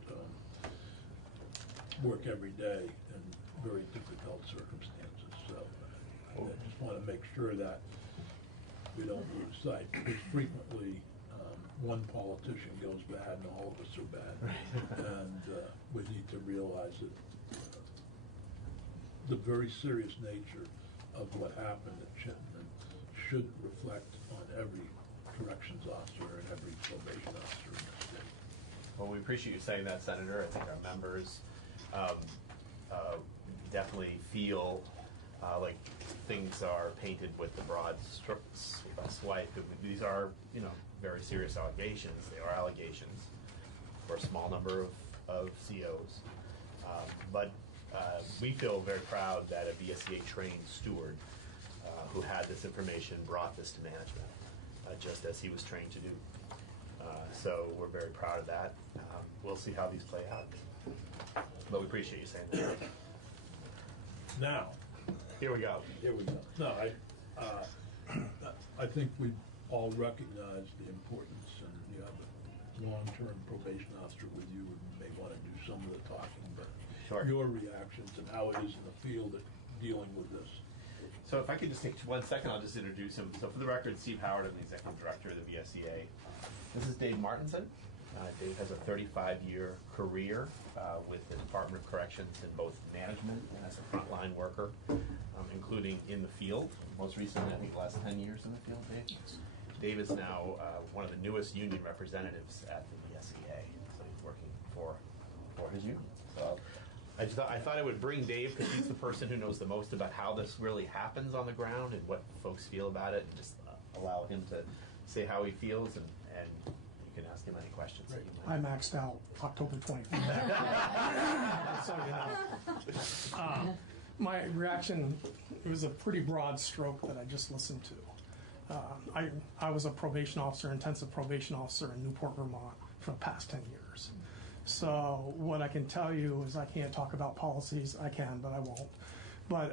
work every day in very difficult circumstances. So I just want to make sure that we don't lose sight, because frequently one politician goes bad and all of us are bad. And we need to realize that the very serious nature of what happened at Chittenden should reflect on every corrections officer and every probation officer in the state. Well, we appreciate you saying that, Senator. I think our members definitely feel like things are painted with the broad swipe. These are, very serious allegations. They are allegations for a small number of COs. But we feel very proud that a VSEA trained steward who had this information brought this to management, just as he was trained to do. So we're very proud of that. We'll see how these play out. But we appreciate you saying that. Now, here we go. No, I think we all recognize the importance, and you have a long-term probation officer with you and may want to do some of the talking, but your reactions and how it is in the field at dealing with this. So if I could just take 1 second, I'll just introduce him. So for the record, Steve Howard, I'm the Executive Director of the VSEA. This is Dave Martinson. Dave has a 35-year career with the Department of Corrections in both management and as a frontline worker, including in the field. Most recently, I think the last 10 years in the field, Dave. Dave is now one of the newest union representatives at the VSEA, so he's working for his union. So I thought I would bring Dave because he's the person who knows the most about how this really happens on the ground and what folks feel about it, and just allow him to say how he feels, and you can ask him any questions that you might. I maxed out October 25th. So, my reaction, it was a pretty broad stroke that I just listened to. I was a probation officer, intensive probation officer in Newport, Vermont for the past 10 years. So what I can tell you is I can't talk about policies. I can, but I won't. But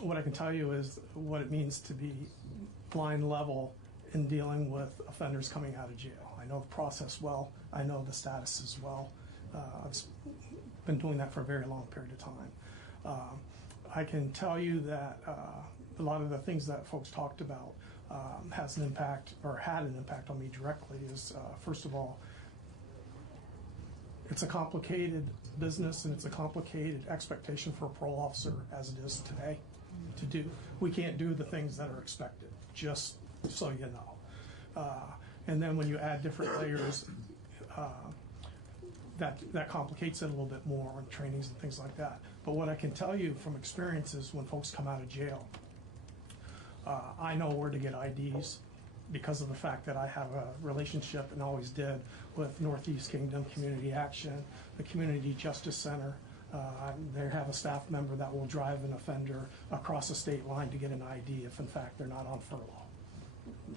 what I can tell you is what it means to be line level in dealing with offenders coming out of jail. I know the process well. I know the status as well. I've been doing that for a very long period of time. I can tell you that a lot of the things that folks talked about has an impact, or had an impact on me directly, is first of all, it's a complicated business and it's a complicated expectation for a parole officer as it is today to do. We can't do the things that are expected, just so you know. And then when you add different layers, that complicates it a little bit more on trainings and things like that. But what I can tell you from experience is when folks come out of jail, I know where to get IDs because of the fact that I have a relationship and always did with Northeast Kingdom Community Action, the Community Justice Center. They have a staff member that will drive an offender across a state line to get an ID if in fact they're not on furlough,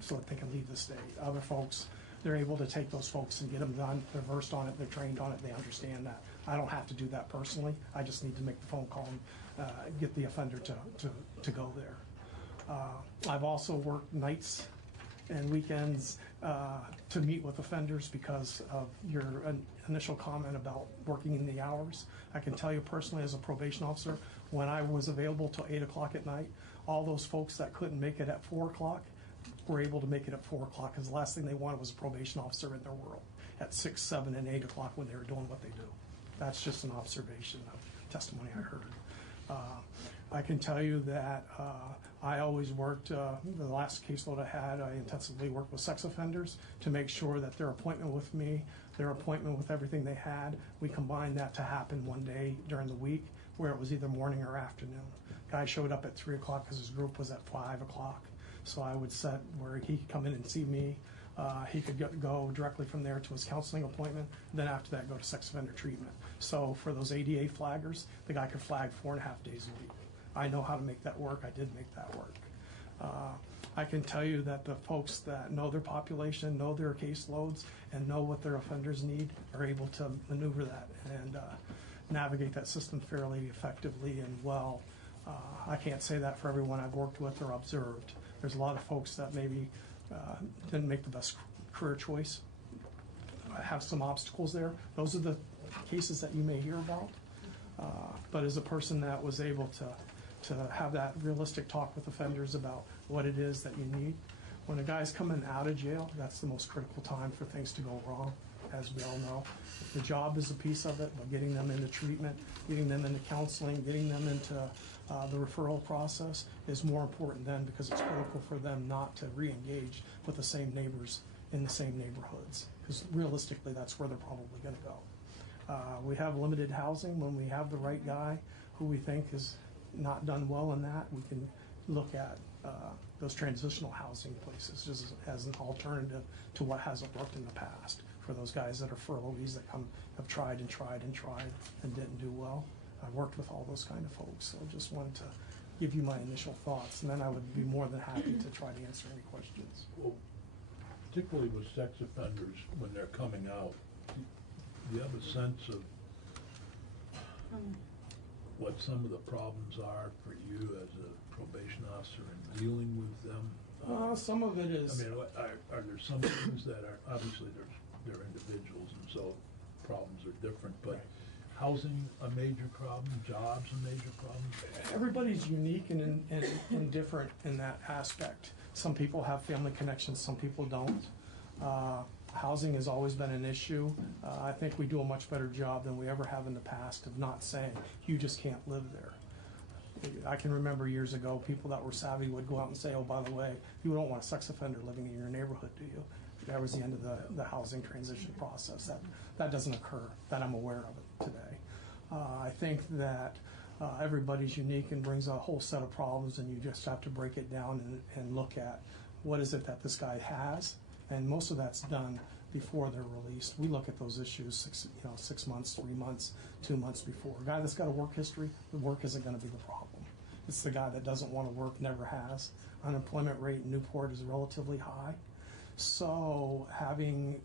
so that they can leave the state. Other folks, they're able to take those folks and get them done. They're versed on it, they're trained on it, they understand that. I don't have to do that personally. I just need to make the phone call and get the offender to go there. I've also worked nights and weekends to meet with offenders because of your initial comment about working in the hours. I can tell you personally as a probation officer, when I was available till 8 o'clock at night, all those folks that couldn't make it at 4 o'clock were able to make it at 4 o'clock because the last thing they wanted was a probation officer in their world at 6, 7, and 8 o'clock when they were doing what they do. That's just an observation of testimony I heard. I can tell you that I always worked, the last caseload I had, I intensively worked with sex offenders to make sure that their appointment with me, their appointment with everything they had, we combined that to happen one day during the week where it was either morning or afternoon. Guy showed up at 3 o'clock because his group was at 5 o'clock. So I would set where he could come in and see me. He could go directly from there to his counseling appointment, then after that go to sex offender treatment. So for those ADA flaggers, the guy could flag 4.5 days a week. I know how to make that work. I did make that work. I can tell you that the folks that know their population, know their caseloads, and know what their offenders need are able to maneuver that and navigate that system fairly effectively and well. I can't say that for everyone I've worked with or observed. There's a lot of folks that maybe didn't make the best career choice, have some obstacles there. Those are the cases that you may hear about. But as a person that was able to have that realistic talk with offenders about what it is that you need, when a guy's coming out of jail, that's the most critical time for things to go wrong, as we all know. The job is a piece of it, but getting them into treatment, getting them into counseling, getting them into the referral process is more important then because it's critical for them not to re-engage with the same neighbors in the same neighborhoods, because realistically that's where they're probably going to go. We have limited housing. When we have the right guy who we think is not done well in that, we can look at those transitional housing places just as an alternative to what hasn't worked in the past for those guys that are furloughees that have tried and tried and tried and didn't do well. I've worked with all those kind of folks, so just wanted to give you my initial thoughts, and then I would be more than happy to try to answer any questions. Well, particularly with sex offenders, when they're coming out, do you have a sense of what some of the problems are for you as a probation officer in dealing with them? Some of it is... I mean, are there some things that are, obviously they're individuals and so problems are different, but housing a major problem, jobs a major problem? Everybody's unique and different in that aspect. Some people have family connections, some people don't. Housing has always been an issue. I think we do a much better job than we ever have in the past of not saying, you just can't live there. I can remember years ago, people that were savvy would go out and say, oh, by the way, you don't want a sex offender living in your neighborhood, do you? That was the end of the housing transition process. That doesn't occur, that I'm aware of it today. I think that everybody's unique and brings a whole set of problems, and you just have to break it down and look at what is it that this guy has, and most of that's done before they're released. We look at those issues 6 months, 3 months, 2 months before. A guy that's got a work history, the work isn't going to be the problem. It's the guy that doesn't want to work, never has. Unemployment rate in Newport is relatively high, so having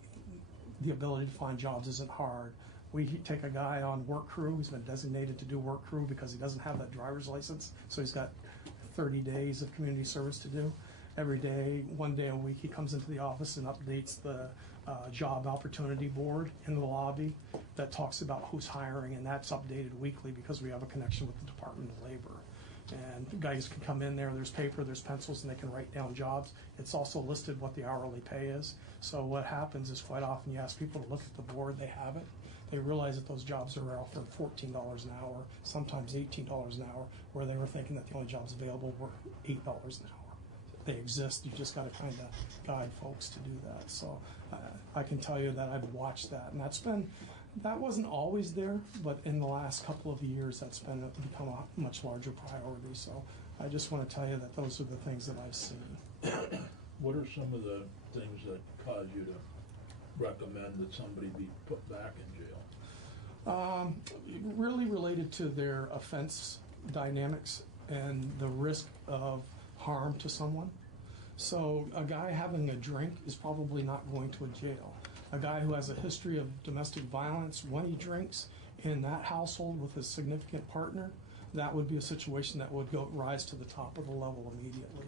the ability to find jobs isn't hard. We take a guy on work crew who's been designated to do work crew because he doesn't have that driver's license, so he's got 30 days of community service to do. Every day, 1 day a week, he comes into the office and updates the job opportunity board in the lobby that talks about who's hiring, and that's updated weekly because we have a connection with the Department of Labor. And guys can come in there, there's paper, there's pencils, and they can write down jobs. It's also listed what the hourly pay is. So what happens is quite often you ask people to look at the board, they have it. They realize that those jobs are offered $14 an hour, sometimes $18 an hour, where they were thinking that the only jobs available were $8 an hour. They exist, you just got to kind of guide folks to do that. So I can tell you that I've watched that, and that's been That wasn't always there, but in the last couple of years, that's become a much larger priority. So I just want to tell you that those are the things that I've seen. What are some of the things that cause you to recommend that somebody be put back in jail? Really related to their offense dynamics and the risk of harm to someone. So a guy having a drink is probably not going to a jail. A guy who has a history of domestic violence, when he drinks in that household with his significant partner, that would be a situation that would rise to the top of the level immediately.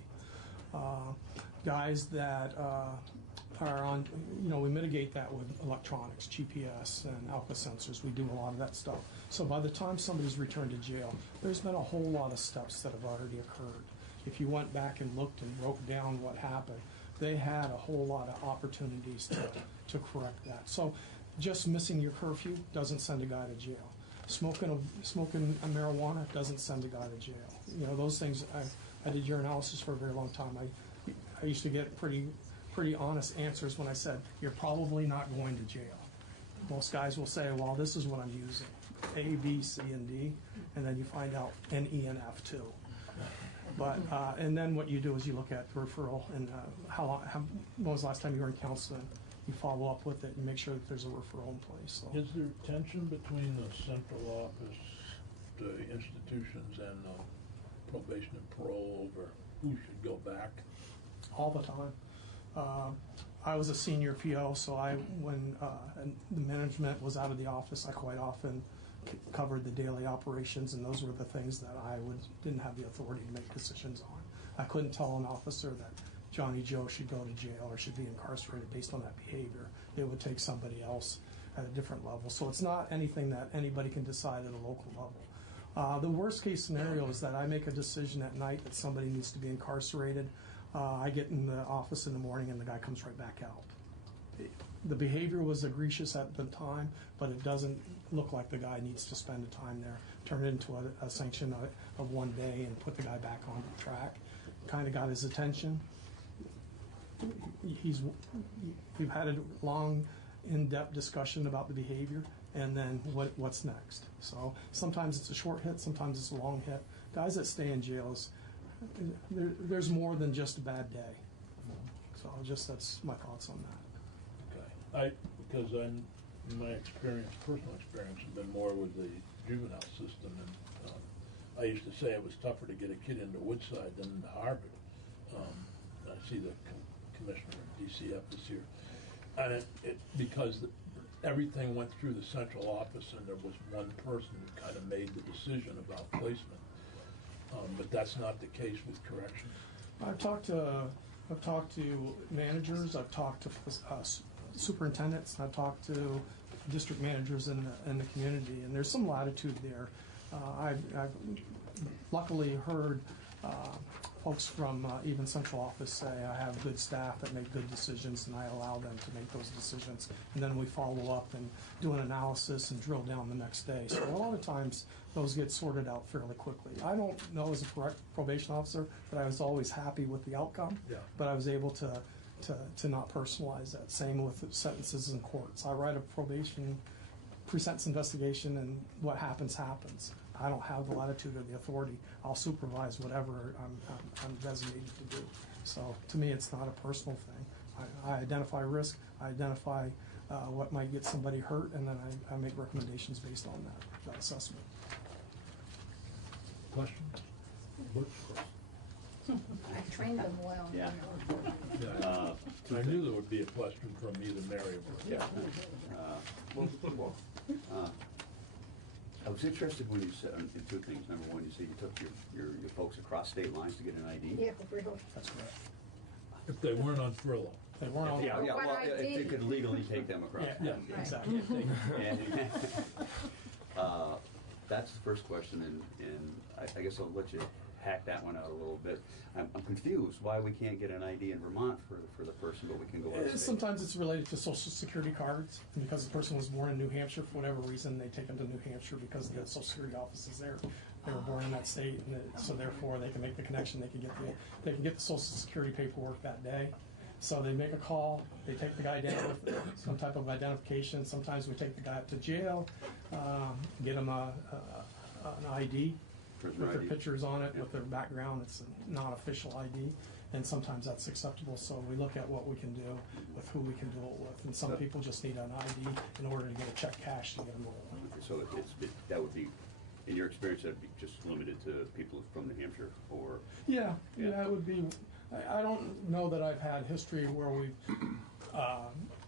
Guys that are on, we mitigate that with electronics, GPS and Alka sensors. We do a lot of that stuff. So by the time somebody's returned to jail, there's been a whole lot of steps that have already occurred. If you went back and looked and wrote down what happened, they had a whole lot of opportunities to correct that. So just missing your curfew doesn't send a guy to jail. Smoking a marijuana doesn't send a guy to jail. Those things, I did urinalysis for a very long time. I used to get pretty honest answers when I said, you're probably not going to jail. Most guys will say, well, this is what I'm using, A, B, C, and D, and then you find out N, E, and F too. But and then what you do is you look at the referral and when was the last time you were in counseling? You follow up with it and make sure that there's a referral in place. So. Is there tension between the central office, the institutions, and probation and parole over who should go back? All the time. I was a senior PO, so when the management was out of the office, I quite often covered the daily operations, and those were the things that I didn't have the authority to make decisions on. I couldn't tell an officer that Johnny Joe should go to jail or should be incarcerated based on that behavior. It would take somebody else at a different level. So it's not anything that anybody can decide at a local level. The worst case scenario is that I make a decision at night that somebody needs to be incarcerated. I get in the office in the morning and the guy comes right back out. The behavior was egregious at the time, but it doesn't look like the guy needs to spend the time there. Turn it into a sanction of 1 day and put the guy back on track. Kind of got his attention. We've had a long, in-depth discussion about the behavior, and then what's next. So sometimes it's a short hit, sometimes it's a long hit. Guys that stay in jails, there's more than just a bad day. So that's my thoughts on that. Because my experience, personal experience, has been more with the juvenile system, and I used to say it was tougher to get a kid into Woodside than into Harvard. I see the commissioner of DCF this year, and because everything went through the central office, and there was one person who kind of made the decision about placement. But that's not the case with corrections. I've talked to managers. I've talked to superintendents. I've talked to district managers in the community, and there's some latitude there. I've luckily heard folks from even central office say I have good staff that make good decisions, and I allow them to make those decisions. And then we follow up and do an analysis and drill down the next day. So a lot of times those get sorted out fairly quickly. I don't know as a probation officer that I was always happy with the outcome, but I was able to not personalize that. Same with sentences in courts. I write a probation pre-sentence investigation, and what happens happens. I don't have the latitude or the authority. I'll supervise whatever I'm designated to do. So to me, it's not a personal thing. I identify risk, I identify what might get somebody hurt, and then I make recommendations based on that assessment. Question? I trained them well. Yeah. I knew there would be a question from either Mary or Yeah. I was interested when you said in two things. Number one, you said you took your folks across state lines to get an ID. Yeah, real. That's correct. If they weren't on furlough. They weren't on Yeah, What well, I if you did. could legally take them across. Yeah, exactly. That's the first question, and I guess I'll let you hack that one out a little bit. I'm confused why we can't get an ID in Vermont for the person, but we can go out of state. Sometimes it's related to Social Security cards, and because the person was born in New Hampshire, for whatever reason, they take them to New Hampshire because the Social Security office is there. They were born in that state, and so therefore they can make the connection. They can get the Social Security paperwork that day. So they make a call, they take the guy down with some type of identification. Sometimes we take the guy up to jail, get him an ID with their pictures on it, with their background. It's a non-official ID, and sometimes that's acceptable. So we look at what we can do with who we can do it with. And some people just need an ID in order to get a check cash to get them rolling. Okay, so that would be, in your experience, that'd be just limited to people from New Hampshire, or? Yeah, it would be. I don't know that I've had history where we've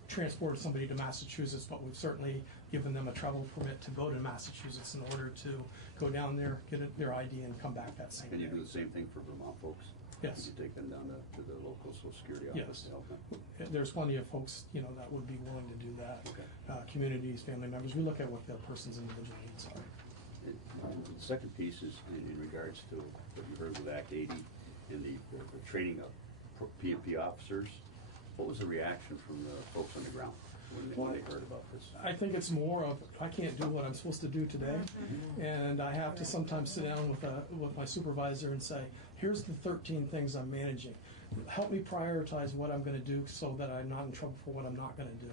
transported somebody to Massachusetts, but we've certainly given them a travel permit to go to Massachusetts in order to go down there, get their ID, and come back that same day. Can you do the same thing for Vermont folks? Yes. Can you take them down to the local Social Security office Yes. to help them? There's plenty of folks, that would be willing to do that. Okay. Communities, family members. We look at what the person's individual needs are. The second piece is in regards to what you heard with Act 80 and the training of PMP officers. What was the reaction from the folks on the ground when they heard about this? I think it's more of, I can't do what I'm supposed to do today, and I have to sometimes sit down with my supervisor and say, here's the 13 things I'm managing. Help me prioritize what I'm going to do so that I'm not in trouble for what I'm not going to do.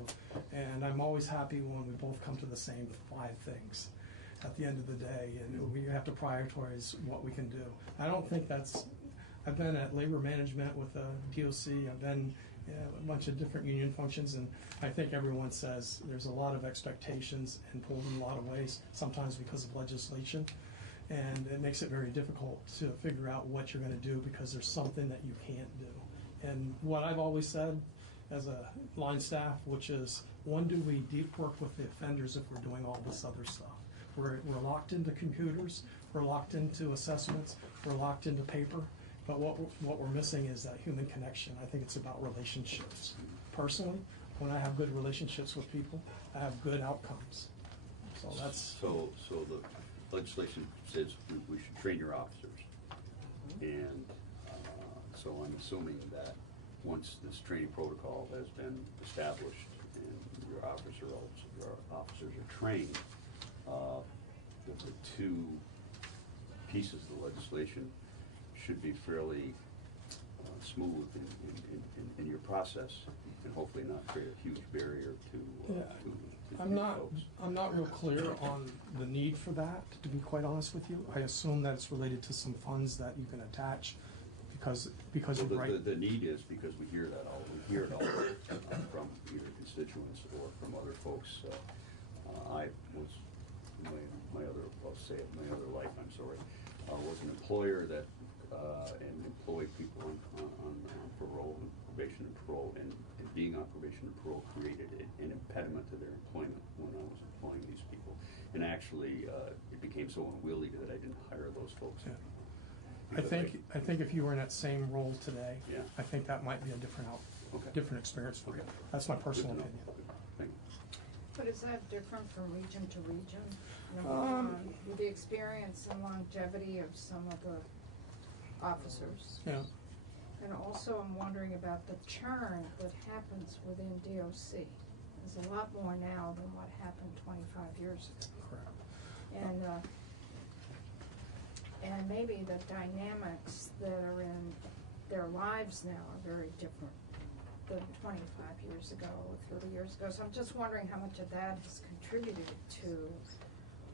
And I'm always happy when we both come to the same 5 things at the end of the day, and we have to prioritize what we can do. I don't think that's, I've been at labor management with the DOC, I've been a bunch of different union functions, and I think everyone says there's a lot of expectations and pulled in a lot of ways, sometimes because of legislation, and it makes it very difficult to figure out what you're going to do because there's something that you can't do. And what I've always said as a line staff, which is, when do we deep work with the offenders if we're doing all this other stuff? We're locked into computers, we're locked into assessments, we're locked into paper, but what we're missing is that human connection. I think it's about relationships. Personally, when I have good relationships with people, I have good outcomes. So that's... So the legislation says we should train your officers. And so I'm assuming that once this training protocol has been established and your officers are trained, the 2 pieces of the legislation should be fairly smooth in your process, and hopefully not create a huge barrier to I'm not real clear on the need for that, to be quite honest with you. I assume that it's related to some funds that you can attach because well, you're right. The need is because we hear it all from either constituents or from other folks. I was my other life, I'm sorry, was an employer that and employed people on parole and probation and parole, and being on probation and parole created an impediment to their employment when I was employing these people. And actually, it became so unwieldy that I didn't hire those folks. Yeah. I think if you were in that same role today, yeah. I think that might be a different experience for you. That's my personal opinion. Thank you. But is that different from region to region? With the experience and longevity of some of the officers? Yeah. And also I'm wondering about the churn that happens within DOC. There's a lot more now than what happened 25 years ago. Correct. And maybe the dynamics that are in their lives now are very different than 25 years ago or 30 years ago. So I'm just wondering how much of that has contributed to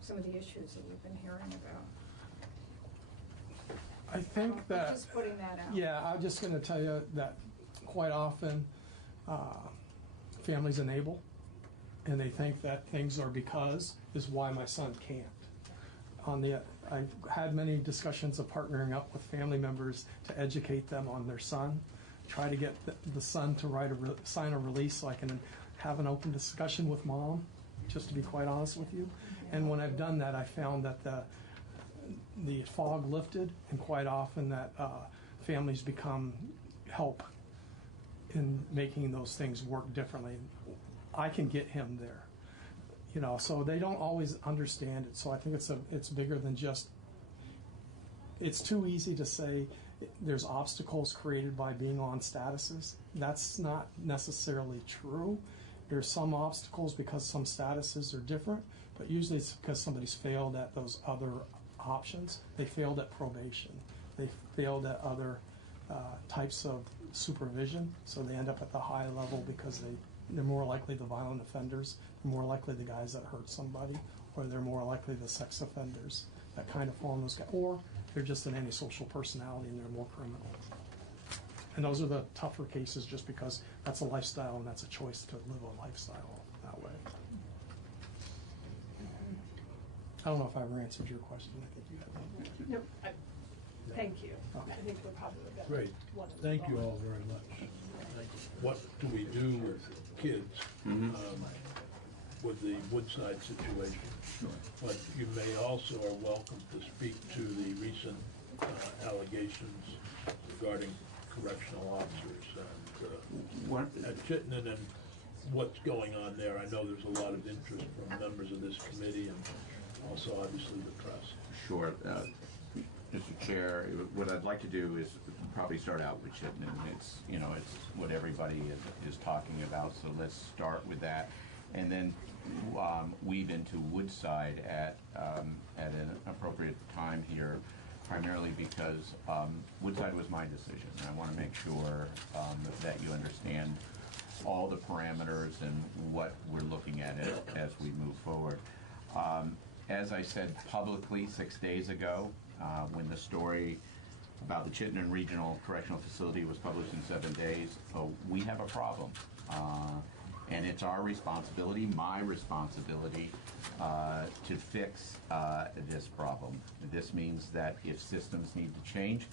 some of the issues that we've been hearing about. I think that... Just putting that out. Yeah, I'm just going to tell you that quite often families enable, and they think that things are because is why my son can't. I've had many discussions of partnering up with family members to educate them on their son, try to get the son to sign a release so I can have an open discussion with mom, just to be quite honest with you. And when I've done that, I found that the fog lifted, and quite often that families become help in making those things work differently. I can get him there. So they don't always understand it. So I think it's bigger than just, it's too easy to say there's obstacles created by being on statuses. That's not necessarily true. There's some obstacles because some statuses are different, but usually it's because somebody's failed at those other options. They failed at probation. They failed at other types of supervision, so they end up at the high level because they're more likely the violent offenders, they're more likely the guys that hurt somebody, or they're more likely the sex offenders that kind of form those guys, or they're just an antisocial personality and they're more criminal. And those are the tougher cases just because that's a lifestyle and that's a choice to live a lifestyle that way. I don't know if I ever answered your question. I think you had that. No, thank you. Okay. I think we're probably the better Great. one of Thank them you all. all very much. What do we do with kids with the Woodside situation? But you may also are welcome to speak to the recent allegations regarding correctional officers and at Chittenden and what's going on there. I know there's a lot of interest from members of this committee and also obviously the press. Sure. Mr. Chair, what I'd like to do is probably start out with Chittenden. It's, you know, it's what everybody is talking about, so let's start with that. And then weave into Woodside at an appropriate time here, primarily because Woodside was my decision. And I want to make sure that you understand all the parameters and what we're looking at as we move forward. As I said publicly 6 days ago, when the story about the Chittenden Regional Correctional Facility was published in 7 days, we have a problem. And it's our responsibility, my responsibility, to fix this problem. This means that if systems need to change,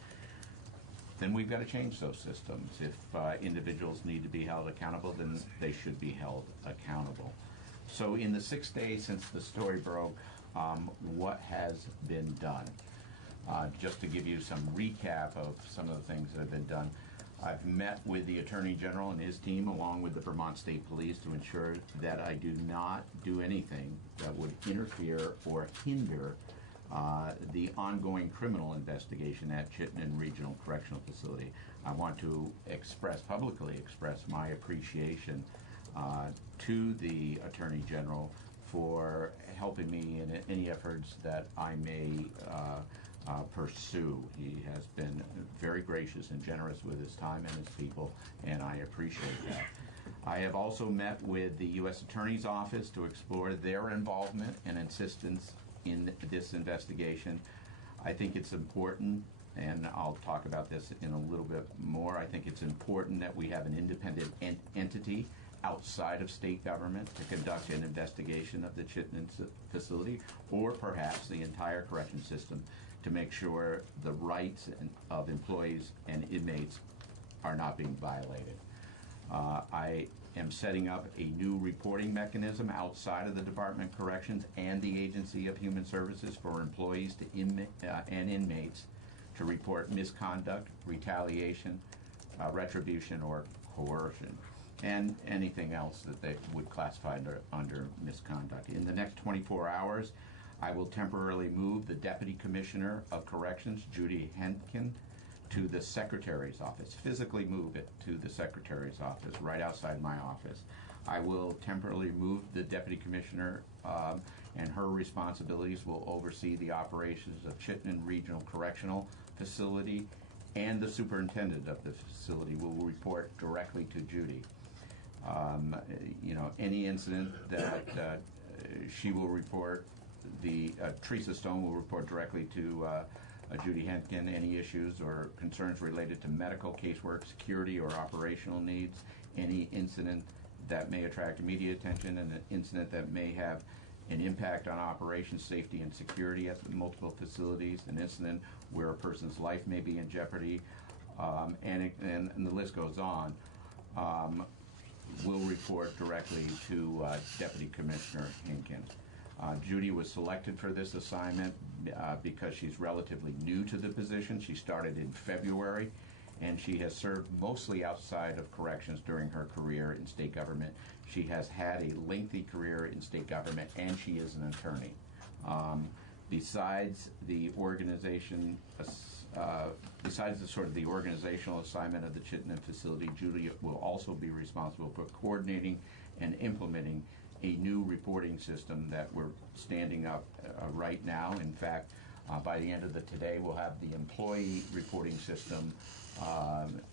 then we've got to change those systems. If individuals need to be held accountable, then they should be held accountable. So in the 6 days since the story broke, what has been done? Just to give you some recap of some of the things that have been done, I've met with the Attorney General and his team along with the Vermont State Police to ensure that I do not do anything that would interfere or hinder the ongoing criminal investigation at Chittenden Regional Correctional Facility. I want to publicly express my appreciation to the Attorney General for helping me in any efforts that I may pursue. He has been very gracious and generous with his time and his people, and I appreciate that. I have also met with the U.S. Attorney's Office to explore their involvement and assistance in this investigation. I think it's important, and I'll talk about this in a little bit more, I think it's important that we have an independent entity outside of state government to conduct an investigation of the Chittenden facility, or perhaps the entire correction system, to make sure the rights of employees and inmates are not being violated. I am setting up a new reporting mechanism outside of the Department of Corrections and the Agency of Human Services for employees and inmates to report misconduct, retaliation, retribution, or coercion, and anything else that they would classify under misconduct. In the next 24 hours, I will temporarily move the Deputy Commissioner of Corrections, Judy Henkin, to the Secretary's office, physically move it to the Secretary's office, right outside my office. I will temporarily move the Deputy Commissioner, and her responsibilities will oversee the operations of Chittenden Regional Correctional Facility, and the Superintendent of the facility will report directly to Judy. Any incident that she will report, Teresa Stone will report directly to Judy Henkin. Any issues or concerns related to medical casework, security, or operational needs, any incident that may attract immediate attention, and an incident that may have an impact on operations, safety, and security at the multiple facilities, an incident where a person's life may be in jeopardy, and the list goes on, will report directly to Deputy Commissioner Henkin. Judy was selected for this assignment because she's relatively new to the position. She started in February, and she has served mostly outside of corrections during her career in state government. She has had a lengthy career in state government, and she is an attorney. Besides the organization, besides the organizational assignment of the Chittenden facility, Judy will also be responsible for coordinating and implementing a new reporting system that we're standing up right now. In fact, By the end of the today, we'll have the employee reporting system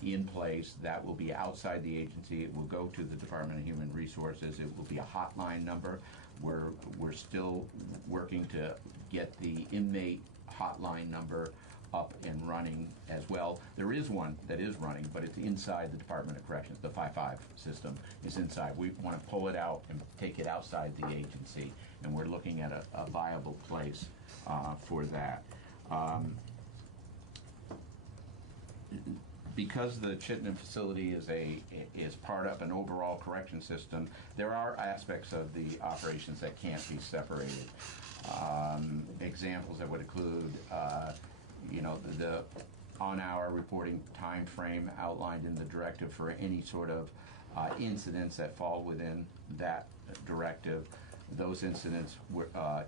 in place. That will be outside the agency. It will go to the Department of Human Resources. It will be a hotline number. We're still working to get the inmate hotline number up and running as well. There is one that is running, but it's inside the Department of Corrections. The 55 system is inside. We want to pull it out and take it outside the agency, and we're looking at a viable place for that. Because the Chittenden facility is part of an overall correction system, there are aspects of the operations that can't be separated. Examples that would include the on-hour reporting time frame outlined in the directive for any sort of incidents that fall within that directive. Those incidents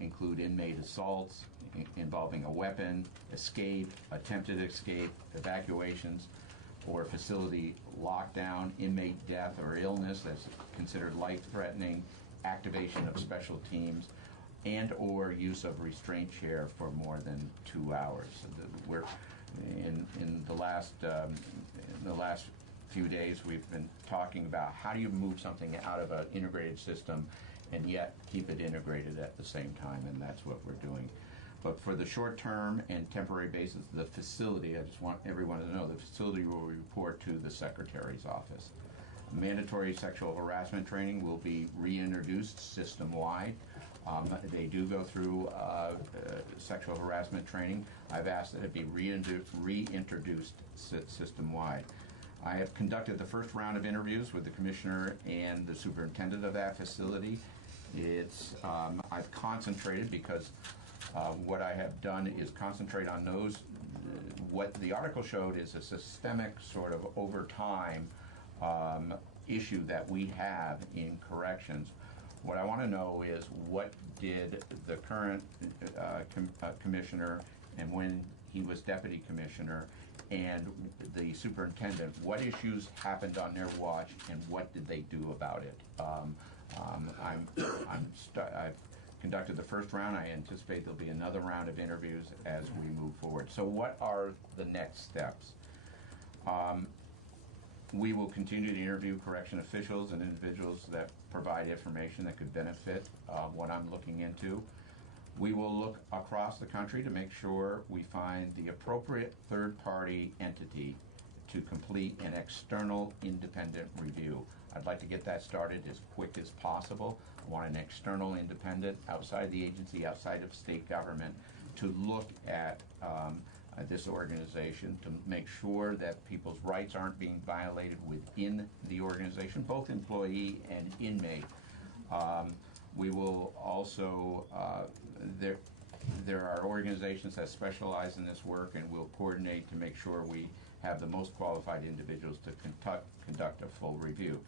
include inmate assaults involving a weapon, escape, attempted escape, evacuations, or facility lockdown, inmate death or illness that's considered life-threatening, activation of special teams, and or use of restraint chair for more than 2 hours. We're in the last few days we've been talking about how do you move something out of an integrated system and yet keep it integrated at the same time, and that's what we're doing. But for the short term and temporary basis, the facility, I just want everyone to know, the facility will report to the Secretary's office. Mandatory sexual harassment training will be reintroduced system-wide. They do go through sexual harassment training. I've asked that it be reintroduced system-wide. I have conducted the first round of interviews with the commissioner and the superintendent of that facility. I've concentrated because what I have done is concentrate on those. What the article showed is a systemic sort of over time issue that we have in corrections. What I want to know is what did the current commissioner, and when he was deputy commissioner, and the superintendent, what issues happened on their watch and what did they do about it? I've conducted the first round. I anticipate there'll be another round of interviews as we move forward. So what are the next steps? We will continue to interview correction officials and individuals that provide information that could benefit what I'm looking into. We will look across the country to make sure we find the appropriate third-party entity to complete an external independent review. I'd like to get that started as quick as possible. I want an external independent outside the agency, outside of state government, to look at this organization to make sure that people's rights aren't being violated within the organization, both employee and inmate. We will also, there are organizations that specialize in this work, and we'll coordinate to make sure we have the most qualified individuals to conduct a full review.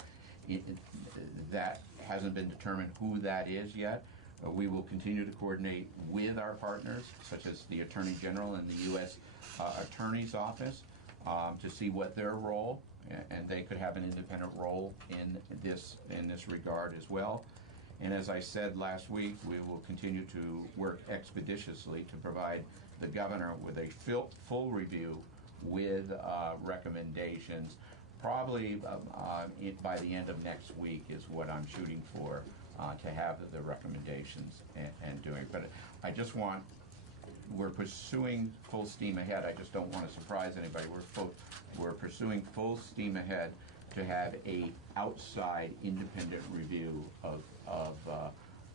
That hasn't been determined who that is yet. We will continue to coordinate with our partners, such as the Attorney General and the U.S. Attorney's Office, to see what their role, and they could have an independent role in this regard as well. And as I said last week, we will continue to work expeditiously to provide the governor with a full review with recommendations. Probably by the end of next week is what I'm shooting for, to have the recommendations and doing. But I just want, we're pursuing full steam ahead. I just don't want to surprise anybody. We're pursuing full steam ahead to have a outside independent review of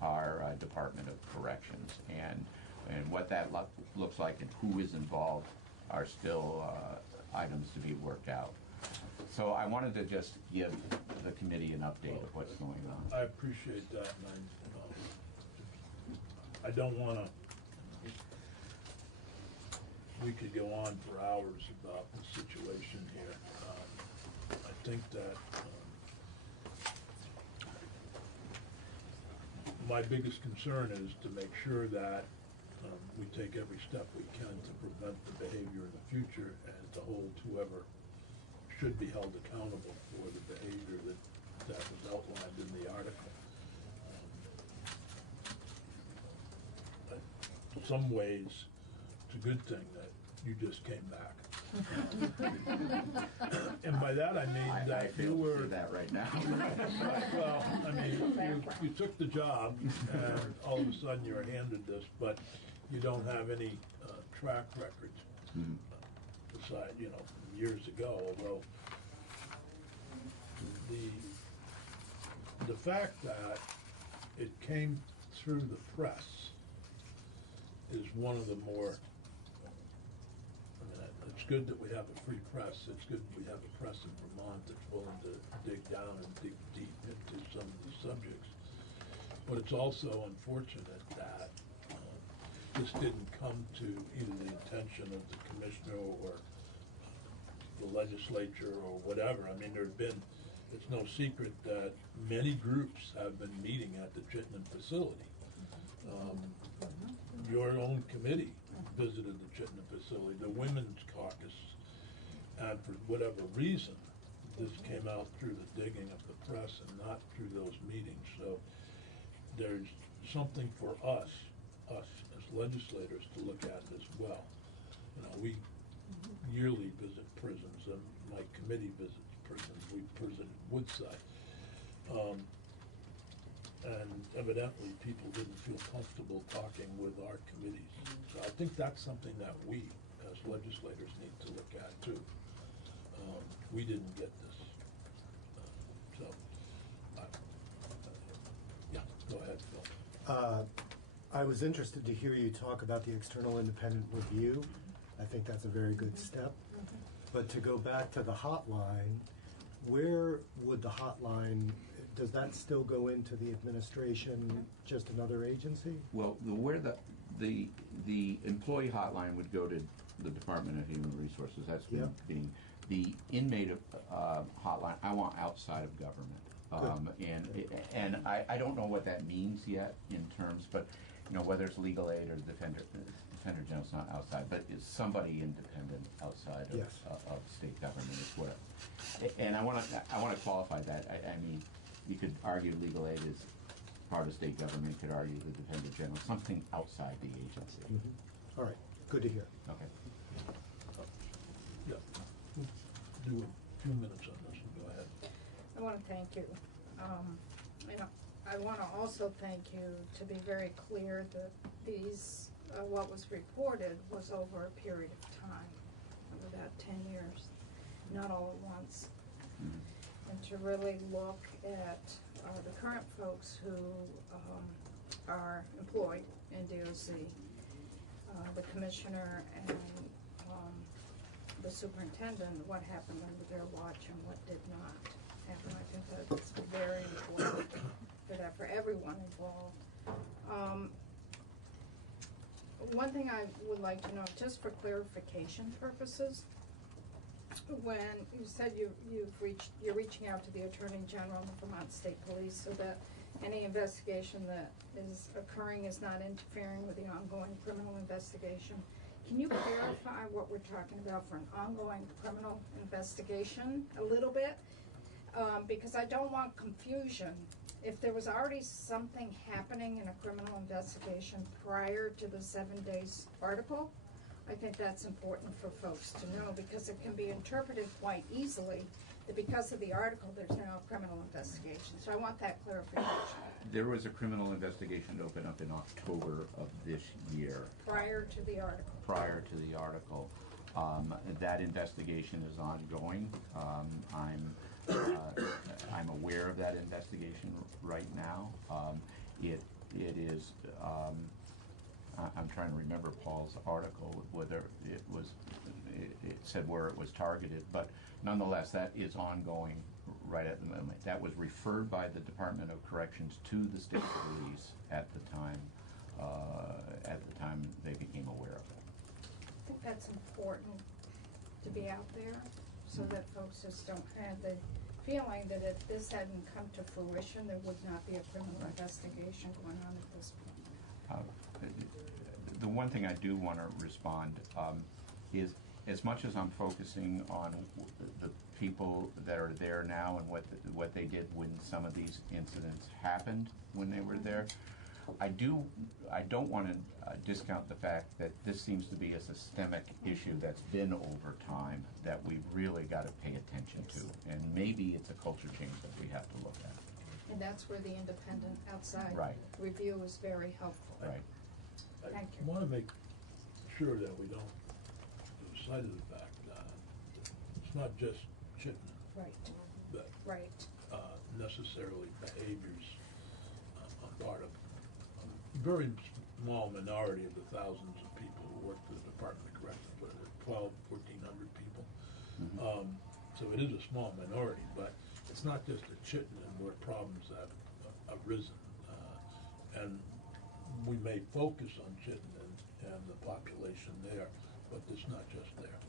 our Department of Corrections, and what that looks like and who is involved are still items to be worked out. So I wanted to just give the committee an update of what's going on. I appreciate that, and I don't want to, we could go on for hours about the situation here. I think that my biggest concern is to make sure that we take every step we can to prevent the behavior in the future and to hold whoever should be held accountable for the behavior that was outlined in the article. In some ways, it's a good thing that you just came back. And by that I mean that you were. that right now. Well, I mean, you took the job and all of a sudden you're handed this, but you don't have any track records beside, you know, from years ago, although the fact that it came through the press is one of the more, I mean, it's good that we have a free press. It's good we have a press in Vermont that's willing to dig down and dig deep into some of these subjects. But it's also unfortunate that this didn't come to either the attention of the commissioner or the legislature or whatever. I mean, it's no secret that many groups have been meeting at the Chittenden facility. Your own committee visited the Chittenden facility, the Women's Caucus, and for whatever reason, this came out through the digging of the press and not through those meetings. So there's something for us as legislators to look at as well. You know, we yearly visit prisons, and my committee visits prisons. We visited Woodside. And evidently people didn't feel comfortable talking with our committees. So I think that's something that we, as legislators, need to look at too. We didn't get this. Yeah, go ahead, Phil. I was interested to hear you talk about the external independent review. I think that's a very good step. But to go back to the hotline, where would the hotline, does that still go into the administration, just another agency? Well, where the employee hotline would go to the Department of Human Resources. That's being the inmate hotline. I want outside of government, and I don't know what that means yet in terms, but you know whether it's legal aid or the Defender General's not outside, but it's somebody independent outside of state government is what. And I want to qualify that. I mean, you could argue legal aid is part of state government. You could argue the Defender General, something outside the agency. All right, good to hear. Okay. Yeah, do a few minutes on this. Go ahead. I want to thank you. I want to also thank you to be very clear that these, what was reported was over a period of time, of about 10 years, not all at once. And to really look at the current folks who are employed in DOC, the commissioner and the superintendent, what happened under their watch and what did not happen. I think that's very important for that, for everyone involved. One thing I would like to know, just for clarification purposes, when you said you're reaching out to the Attorney General and the Vermont State Police so that any investigation that is occurring is not interfering with the ongoing criminal investigation. Can you clarify what we're talking about for an ongoing criminal investigation a little bit? Because I don't want confusion. If there was already something happening in a criminal investigation prior to the 7 days article, I think that's important for folks to know because it can be interpreted quite easily that because of the article there's now a criminal investigation. So I want that clarification. There was a criminal investigation to open up in October of this year. Prior to the article. Prior to the article. That investigation is ongoing. I'm aware of that investigation right now. It is. I'm trying to remember Paul's article, whether it said where it was targeted, but nonetheless, that is ongoing right at the moment. That was referred by the Department of Corrections to the state police at the time they became aware of it. I think that's important to be out there so that folks just don't have the feeling that if this hadn't come to fruition, there would not be a criminal investigation going on at this point. The one thing I do want to respond is, as much as I'm focusing on the people that are there now and what they did when some of these incidents happened when they were there, I don't want to discount the fact that this seems to be a systemic issue that's been over time that we've really got to pay attention to. And maybe it's a culture change that we have to look at. And that's where the independent outside Right. review is very helpful. Right. Thank you. I want to make sure that we don't lose sight of the fact that it's not just Chittenden Right, that right. necessarily behaviors on part of a very small minority of the thousands of people who work for the Department of Corrections, what is it, 1,400 people. So it is a small minority, but it's not just at Chittenden where problems have arisen. And we may focus on Chittenden and the population there, but it's not just there.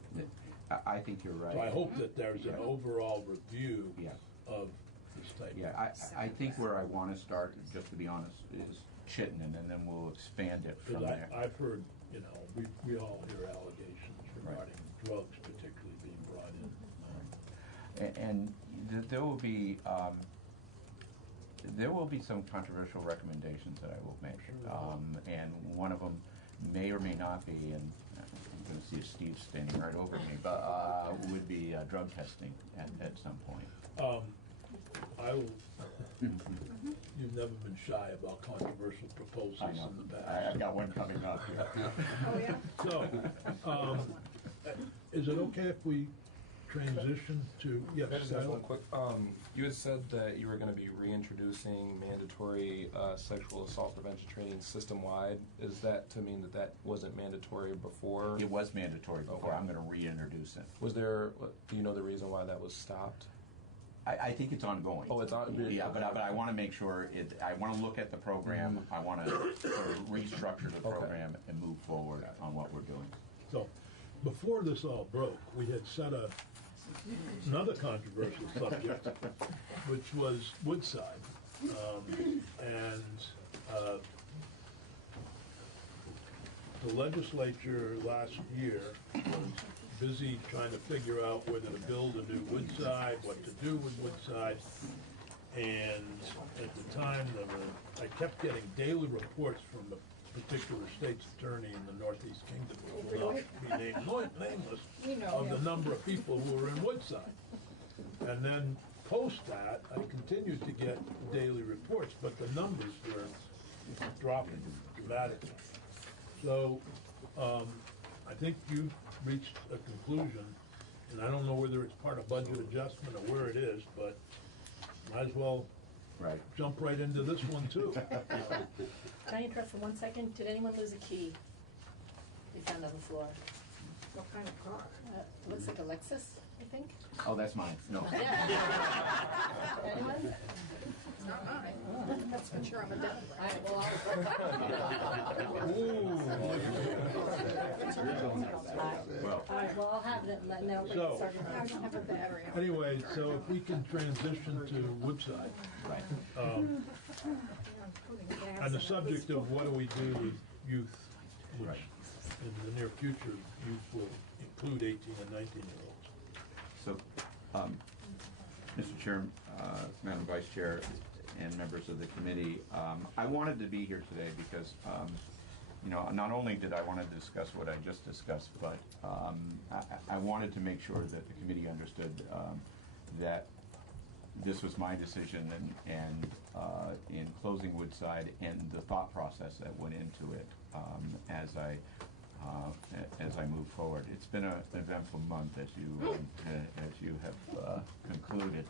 I think you're right. So I hope that there's an overall review of this type. Yeah, I think where I want to start, just to be honest, is Chittenden, and then we'll expand it from Because there. I've heard, we all hear allegations regarding drugs particularly being brought in. And there will be some controversial recommendations that I will make, and one of them may or may not be, and I'm going to see Steve standing right over me, but would be drug testing at some point. You've never been shy about controversial proposals I know. in the past. I've got one coming up. Oh, yeah? So, is it okay if we transition to, yes, Can I just ask Sal? one quick, you had said that you were gonna be reintroducing mandatory, sexual assault prevention training system-wide. Is that to mean that that wasn't mandatory before? It was mandatory before. Okay. I'm going to reintroduce it. Was there, do you know the reason why that was stopped? I think it's ongoing. Oh, it's on. Yeah, but I want to make sure I want to look at the program. I want to sort of restructure the program and move forward on what we're doing. So, before this all broke, we had set another controversial subject, which was Woodside. The legislature last year was busy trying to figure out whether to build a new Woodside, what to do with Woodside. And at the time, I kept getting daily reports from a particular state's attorney in the Northeast Kingdom, who will not be nameless, of the number of people who were in Woodside. And then post that, I continued to get daily reports, but the numbers were dropping dramatically. So I think you've reached a conclusion, and I don't know whether it's part of budget adjustment or where it is, but might as well jump right into this one too. Can I interrupt for 1 second? Did anyone lose a key? They found on the floor. What kind of car? Looks like a Lexus, I think. Oh, that's mine. No. Anyone? It's not mine. That's for sure, I'm a devil. All right, well, Well, All right, well, I'll have it, let know. So- I don't have a battery. anyway, so if we can transition to Woodside. On the subject of what do we do with youth, which in the near future, youth will include 18 and 19-year-olds. So, Mr. Chair, Madam Vice Chair, and members of the committee, I wanted to be here today because, not only did I want to discuss what I just discussed, but I wanted to make sure that the committee understood that this was my decision and in closing Woodside and the thought process that went into it as I move forward. It's been an eventful month, as you have concluded.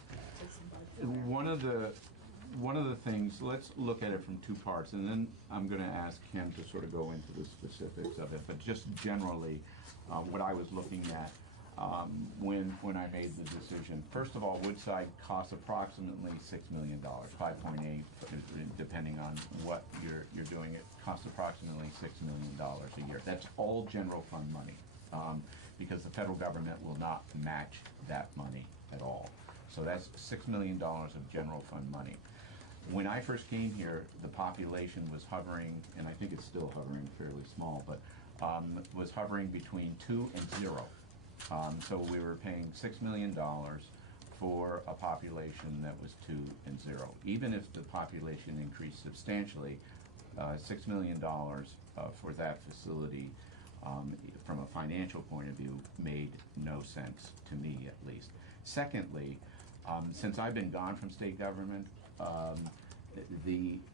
One of the things, let's look at it from two parts, and then I'm going to ask Ken to sort of go into the specifics of it. But just generally, what I was looking at when I made the decision. First of all, Woodside costs approximately $6 million, 5.8, depending on what you're doing. It costs approximately $6 million a year. That's all general fund money, because the federal government will not match that money at all. So that's $6 million of general fund money. When I first came here, the population was hovering, and I think it's still hovering, fairly small, but was hovering between 2 and 0. So we were paying $6 million for a population that was 2 and 0. Even if the population increased substantially, $6 million for that facility, from a financial point of view, made no sense to me, at least. Secondly, since I've been gone from state government,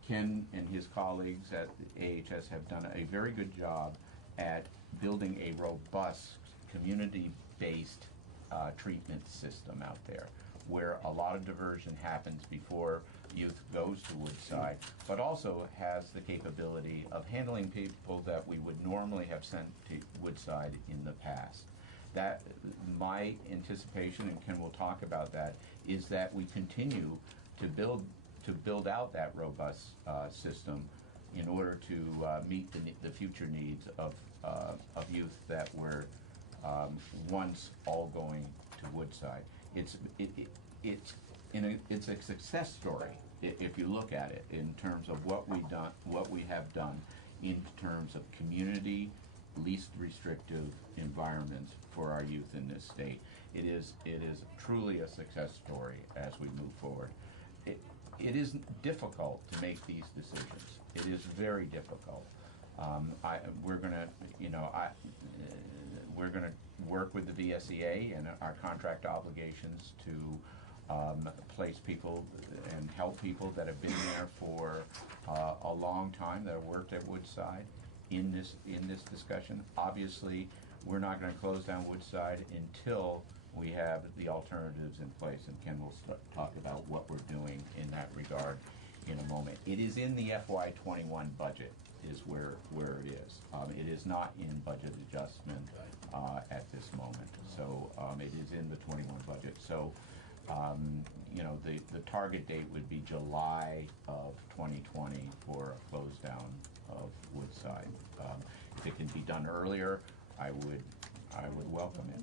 Ken and his colleagues at AHS have done a very good job at building a robust, community-based treatment system out there, where a lot of diversion happens before youth goes to Woodside, but also has the capability of handling people that we would normally have sent to Woodside in the past. That, my anticipation, and Ken will talk about that, is that we continue to build out that robust system in order to meet the future needs of youth that were once all going to Woodside. It's a success story if you look at it in terms of what we have done in terms of community, least restrictive environments for our youth in this state. It is truly a success story as we move forward. It is difficult to make these decisions. It is very difficult. We're gonna work with the VSEA and our contract obligations to place people and help people that have been there for a long time, that have worked at Woodside in this discussion. Obviously, we're not going to close down Woodside until we have the alternatives in place, and Ken will talk about what we're doing in that regard in a moment. It is in the FY21 budget is where it is. It is not in budget adjustment at this moment. So it is in the 21 budget. So the target date would be July of 2020 for a close down of Woodside. If it can be done earlier, I would welcome it.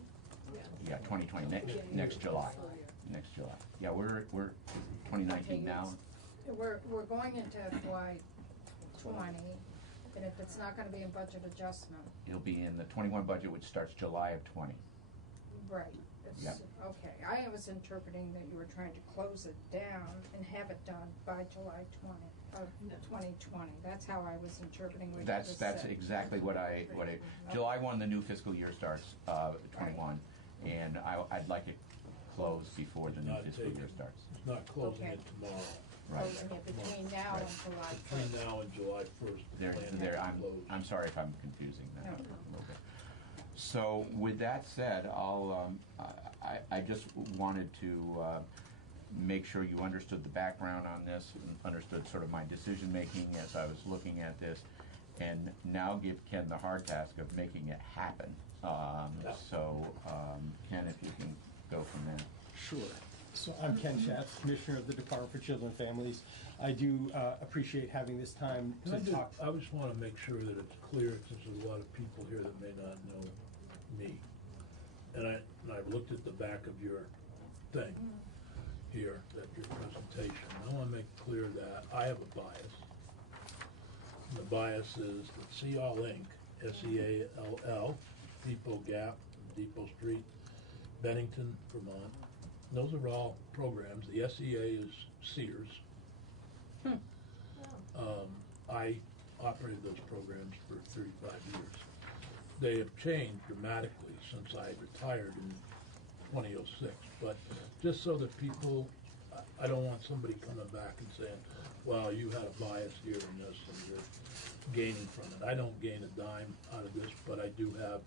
Yeah, 2020, next July. Next July. Yeah, we're 2019 now. We're going into FY 20, and if it's not gonna be in budget adjustment. It'll be in the 21 budget, which starts July of 20. Right. Yep. Okay, I was interpreting that you were trying to close it down and have it done by July 2020. That's how I was interpreting what you just said. That's exactly what I July 1, the new fiscal year starts, 21, and I'd like it closed before the new fiscal year starts. It's not closing it tomorrow. Right. Closing it between now and July 1st. Between now and July 1st. I'm sorry if I'm confusing that a little bit. So with that said, I just wanted to make sure you understood the background on this, and understood sort of my decision making as I was looking at this, and now give Ken the hard task of making it happen. Ken, if you can go from there. Sure. So I'm Ken Schatz, Commissioner of the Department for Children and Families. I do appreciate having this time to talk. I just want to make sure that it's clear, since there's a lot of people here that may not know me. And I've looked at the back of your thing here, that your presentation. I want to make clear that I have a bias. And the bias is that SEALL Inc., SEALL, Depot Gap, Depot Street, Bennington, Vermont. Those are all programs. The SEA is Sears. I operated those programs for 35 years. They have changed dramatically since I retired in 2006. But just so that people, I don't want somebody coming back and saying, well, you had a bias here in this and you're gaining from it. I don't gain a dime out of this, but I do have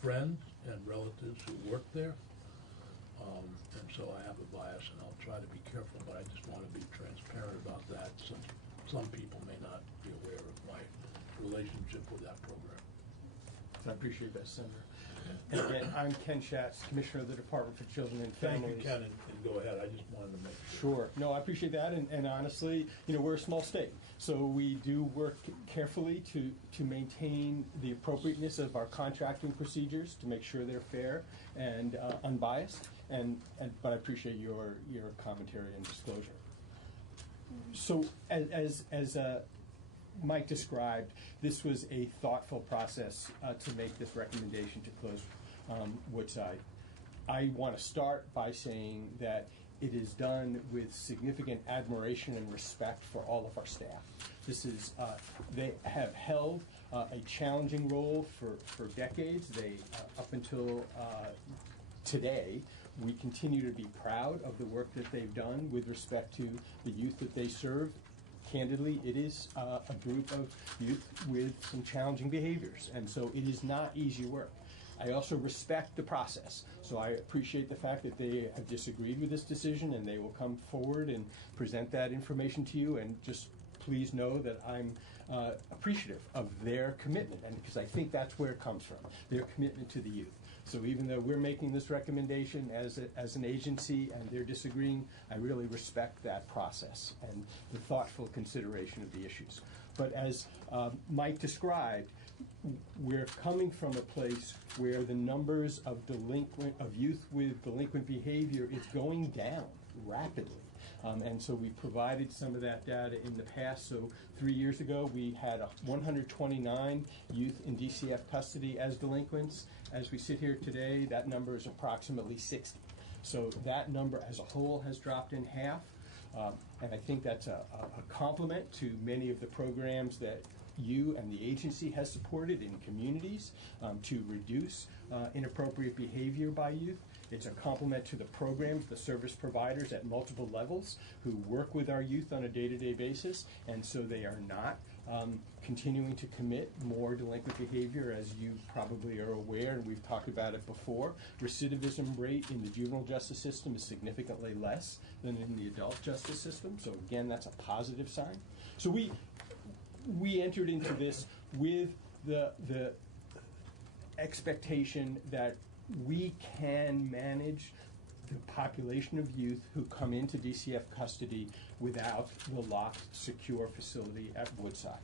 friends and relatives who work there. And so I have a bias, and I'll try to be careful, but I just want to be transparent about that, since some people may not be aware of my relationship with that program. I appreciate that, Senator. And again, I'm Ken Schatz, Commissioner of the Department for Children and Families. Thank you, Ken, and go ahead. I just wanted to make sure. Sure. No, I appreciate that, and honestly, we're a small state, so we do work carefully to maintain the appropriateness of our contracting procedures, to make sure they're fair and unbiased, but I appreciate your commentary and disclosure. So, as Mike described, this was a thoughtful process to make this recommendation to close Woodside. I want to start by saying that it is done with significant admiration and respect for all of our staff. This is, they have held a challenging role for decades. They, up until today, we continue to be proud of the work that they've done with respect to the youth that they serve. Candidly, it is a group of youth with some challenging behaviors, and so it is not easy work. I also respect the process, so I appreciate the fact that they have disagreed with this decision, and they will come forward and present that information to you, and just please know that I'm appreciative of their commitment, and because I think that's where it comes from, their commitment to the youth. So even though we're making this recommendation as an agency and they're disagreeing, I really respect that process and the thoughtful consideration of the issues. But as Mike described, we're coming from a place where the numbers of youth with delinquent behavior is going down rapidly. And so we provided some of that data in the past. So 3 years ago, we had 129 youth in DCF custody as delinquents. As we sit here today, that number is approximately 60. So that number as a whole has dropped in half. And I think that's a compliment to many of the programs that you and the agency has supported in communities to reduce inappropriate behavior by youth. It's a compliment to the programs, the service providers at multiple levels who work with our youth on a day-to-day basis, and so they are not continuing to commit more delinquent behavior, as you probably are aware, and we've talked about it before. Recidivism rate in the juvenile justice system is significantly less than in the adult justice system, so again, that's a positive sign. So we entered into this with the expectation that we can manage the population of youth who come into DCF custody without the locked, secure facility at Woodside.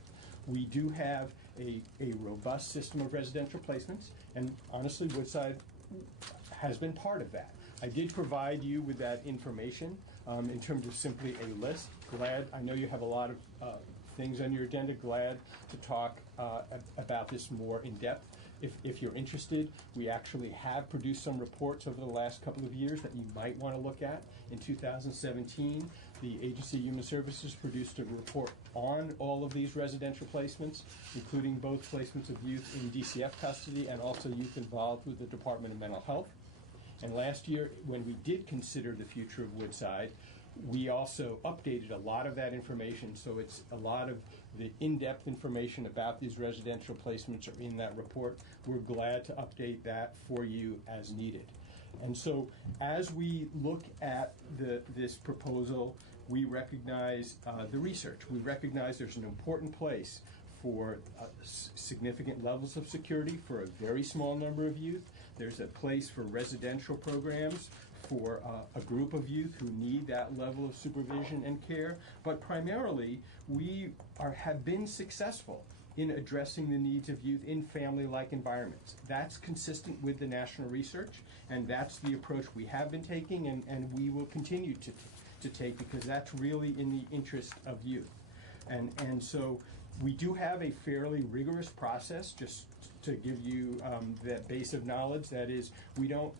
We do have a robust system of residential placements, and honestly, Woodside has been part of that. I did provide you with that information in terms of simply a list. Glad, I know you have a lot of things on your agenda. Glad to talk about this more in depth. If you're interested, we actually have produced some reports over the last couple of years that you might want to look at. In 2017, the Agency of Human Services produced a report on all of these residential placements, including both placements of youth in DCF custody and also youth involved with the Department of Mental Health. And last year, when we did consider the future of Woodside, we also updated a lot of that information, so it's a lot of the in-depth information about these residential placements are in that report. We're glad to update that for you as needed. And so as we look at this proposal, we recognize the research. We recognize there's an important place for significant levels of security for a very small number of youth. There's a place for residential programs for a group of youth who need that level of supervision and care. But primarily, we have been successful in addressing the needs of youth in family-like environments. That's consistent with the national research, and that's the approach we have been taking and we will continue to take, because that's really in the interest of youth. And so we do have a fairly rigorous process, just to give you that base of knowledge. That is, we don't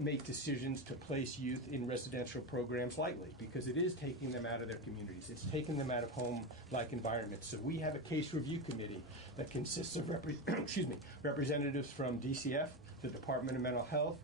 make decisions to place youth in residential programs lightly, because it is taking them out of their communities. It's taking them out of home-like environments. So we have a case review committee that consists of representatives from DCF, the Department of Mental Health,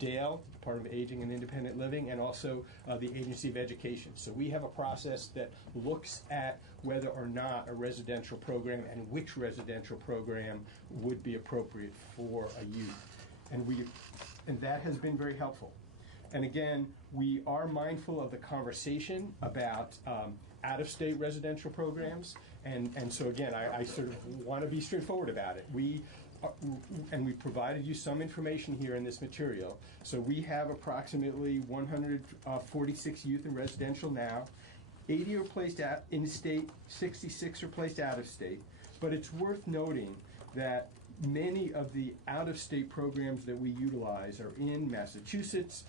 DAIL, Department of Aging and Independent Living, and also the Agency of Education. So we have a process that looks at whether or not a residential program and which residential program would be appropriate for a youth. And that has been very helpful. And again, we are mindful of the conversation about out-of-state residential programs. And so again, I sort of want to be straightforward about it. We provided you some information here in this material. So we have approximately 146 youth in residential now. 80 are placed in state, 66 are placed out of state. But it's worth noting that many of the out-of-state programs that we utilize are in Massachusetts,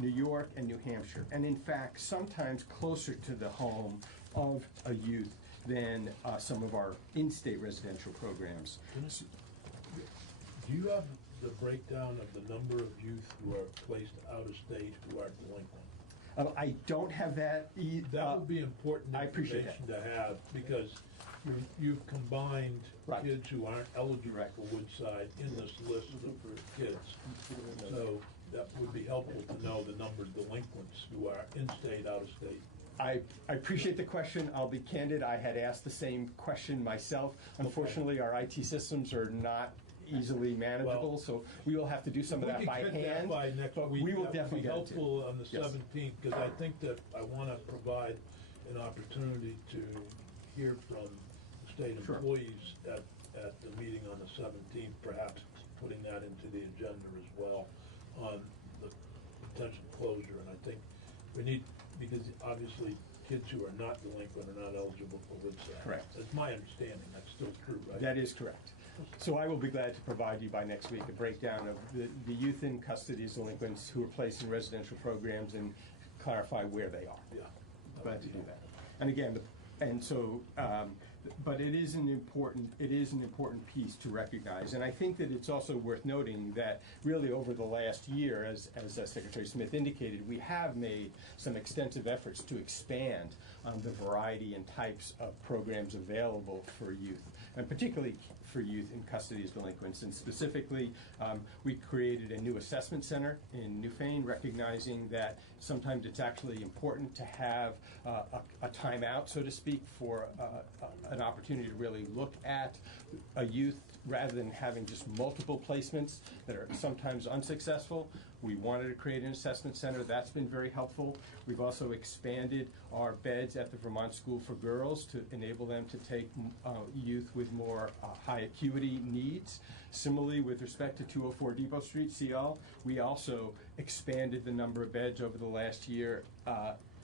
New York, and New Hampshire, and in fact, sometimes closer to the home of a youth than some of our in-state residential programs. Do you have the breakdown of the number of youth who are placed out of state who are delinquent? I don't have that. That would be important I appreciate information to have, because you've combined kids who aren't eligible for Woodside in this list of kids. So that would be helpful to know the number of delinquents who are in-state, out-of-state. I appreciate the question. I'll be candid. I had asked the same question myself. Unfortunately, our IT systems are not easily manageable, so we will have to do some of that by hand. We can get that by next week. We will That would definitely be get it to you. helpful on the Yes. 17th, because I think that I want to provide an opportunity to hear from state Sure. employees at the meeting on the 17th, perhaps putting that into the agenda as well on the potential closure. And I think we need, because obviously kids who are not delinquent are not eligible for Woodside. Correct. That's my understanding. That's still true, right? That is correct. So I will be glad to provide you by next week a breakdown of the youth in custody as delinquents who are placed in residential programs and clarify where they are. Yeah. Glad to do that. And again, but it is an important piece to recognize. And I think that it's also worth noting that really over the last year, as Secretary Smith indicated, we have made some extensive efforts to expand the variety and types of programs available for youth, and particularly for youth in custody as delinquents. And specifically, we created a new assessment center in Newfane, recognizing that sometimes it's actually important to have a timeout, so to speak, for an opportunity to really look at a youth rather than having just multiple placements that are sometimes unsuccessful. We wanted to create an assessment center. That's been very helpful. We've also expanded our beds at the Vermont School for Girls to enable them to take youth with more high acuity needs. Similarly, with respect to 204 Depot Street, CL, we also expanded the number of beds over the last year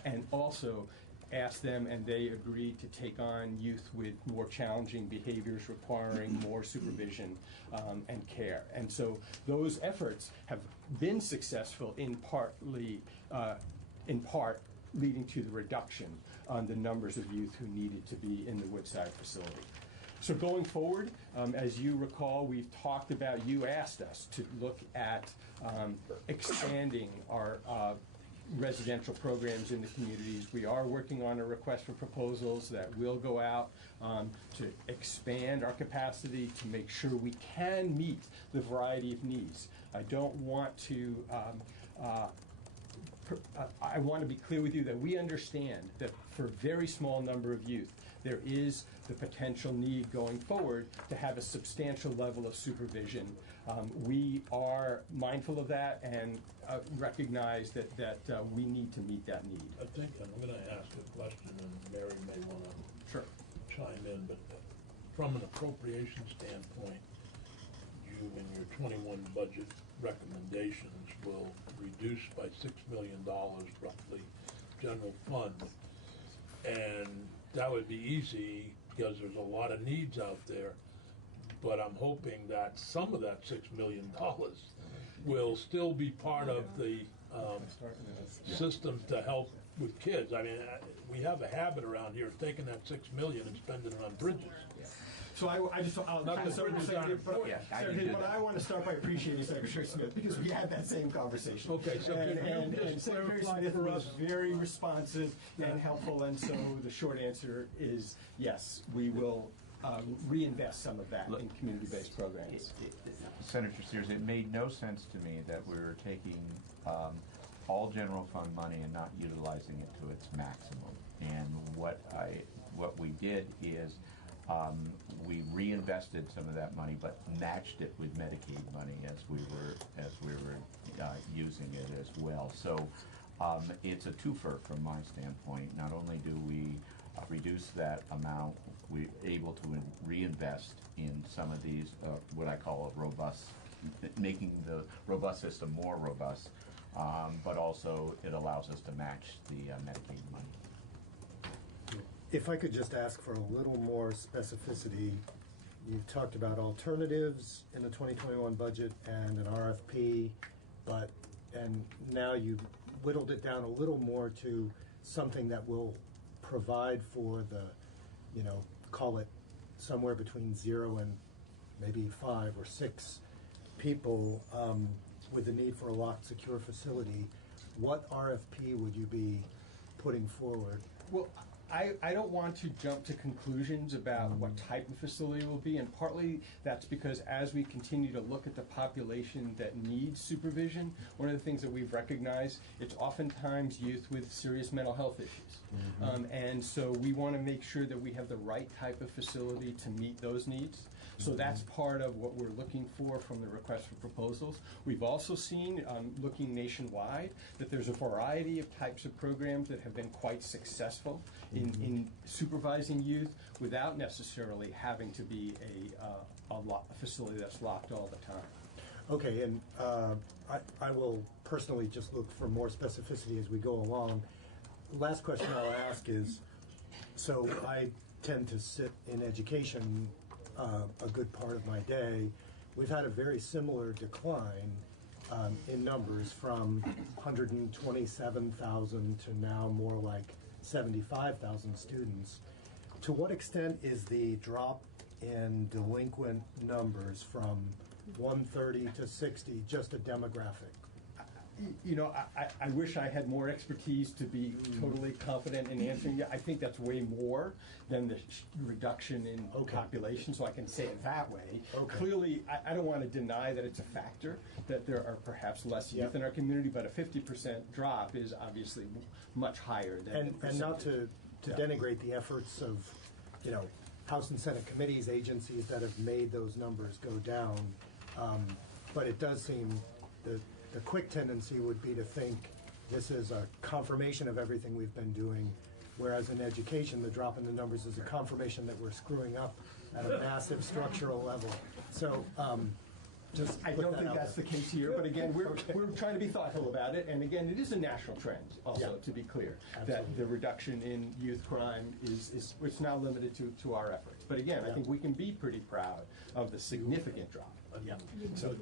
and also asked them, and they agreed to take on youth with more challenging behaviors requiring more supervision and care. And so those efforts have been successful in part leading to the reduction on the numbers of youth who needed to be in the Woodside facility. So going forward, as you recall, we've talked about, you asked us to look at expanding our residential programs in the communities. We are working on a request for proposals that will go out to expand our capacity to make sure we can meet the variety of needs. I don't want to I want to be clear with you that we understand that for a very small number of youth, there is the potential need going forward to have a substantial level of supervision. We are mindful of that and recognize that we need to meet that need. I think I'm going to ask a question, and Mary may want to chime in, but from an appropriation standpoint, you in your 21 budget recommendations will reduce by $6 million roughly general fund, and that would be easy because there's a lot of needs out there, but I'm hoping that some of that $6 million will still be part of the system to help with kids. I mean, we have a habit around here of taking that $6 million and spending it on bridges. So I'll Not that bridges aren't important. but I want to start by appreciating Secretary Smith because we had that same conversation. Okay, so and can you just Secretary clarify Smith for was us? very responsive and helpful, and so the short answer is yes, we will reinvest some of that in community-based programs. Senator Sears, it made no sense to me that we were taking all general fund money and not utilizing it to its maximum. And what we did is we reinvested some of that money, but matched it with Medicaid money as we were using it as well. So it's a twofer from my standpoint. Not only do we reduce that amount, we're able to reinvest in some of these what I call a robust, making the robust system more robust, but also it allows us to match the Medicaid money. If I could just ask for a little more specificity, you've talked about alternatives in the 2021 budget and an RFP, and now you've whittled it down a little more to something that will provide for the, call it somewhere between 0 and maybe 5 or 6 people with the need for a locked, secure facility, what RFP would you be putting forward? Well, I don't want to jump to conclusions about what type of facility it will be, and partly that's because as we continue to look at the population that needs supervision, one of the things that we've recognized, it's oftentimes youth with serious mental health issues. And so we want to make sure that we have the right type of facility to meet those needs. So that's part of what we're looking for from the request for proposals. We've also seen, looking nationwide, that there's a variety of types of programs that have been quite successful in supervising youth without necessarily having to be a facility that's locked all the time. Okay, and I will personally just look for more specificity as we go along. Last question I'll ask is, so I tend to sit in education a good part of my day. We've had a very similar decline in numbers from 127,000 to now more like 75,000 students. To what extent is the drop in delinquent numbers from 130 to 60 just a demographic? You know, I wish I had more expertise to be totally confident in answering you. I think that's way more than the reduction in population, so I can say it that way. Clearly, I don't want to deny that it's a factor, that there are perhaps less youth in our community, but a 50% drop is obviously much higher than And not to denigrate the efforts of, you know, House and Senate committees, agencies that have made those numbers go down, but it does seem that the quick tendency would be to think this is a confirmation of everything we've been doing, whereas in education, the drop in the numbers is a confirmation that we're screwing up at a massive structural level. So just I don't think that's the case here, but again, we're trying to be thoughtful about it, and again, it is a national trend also, to be clear, that the reduction in youth crime is it's not limited to our efforts. But again, I think we can be pretty proud of the significant drop. So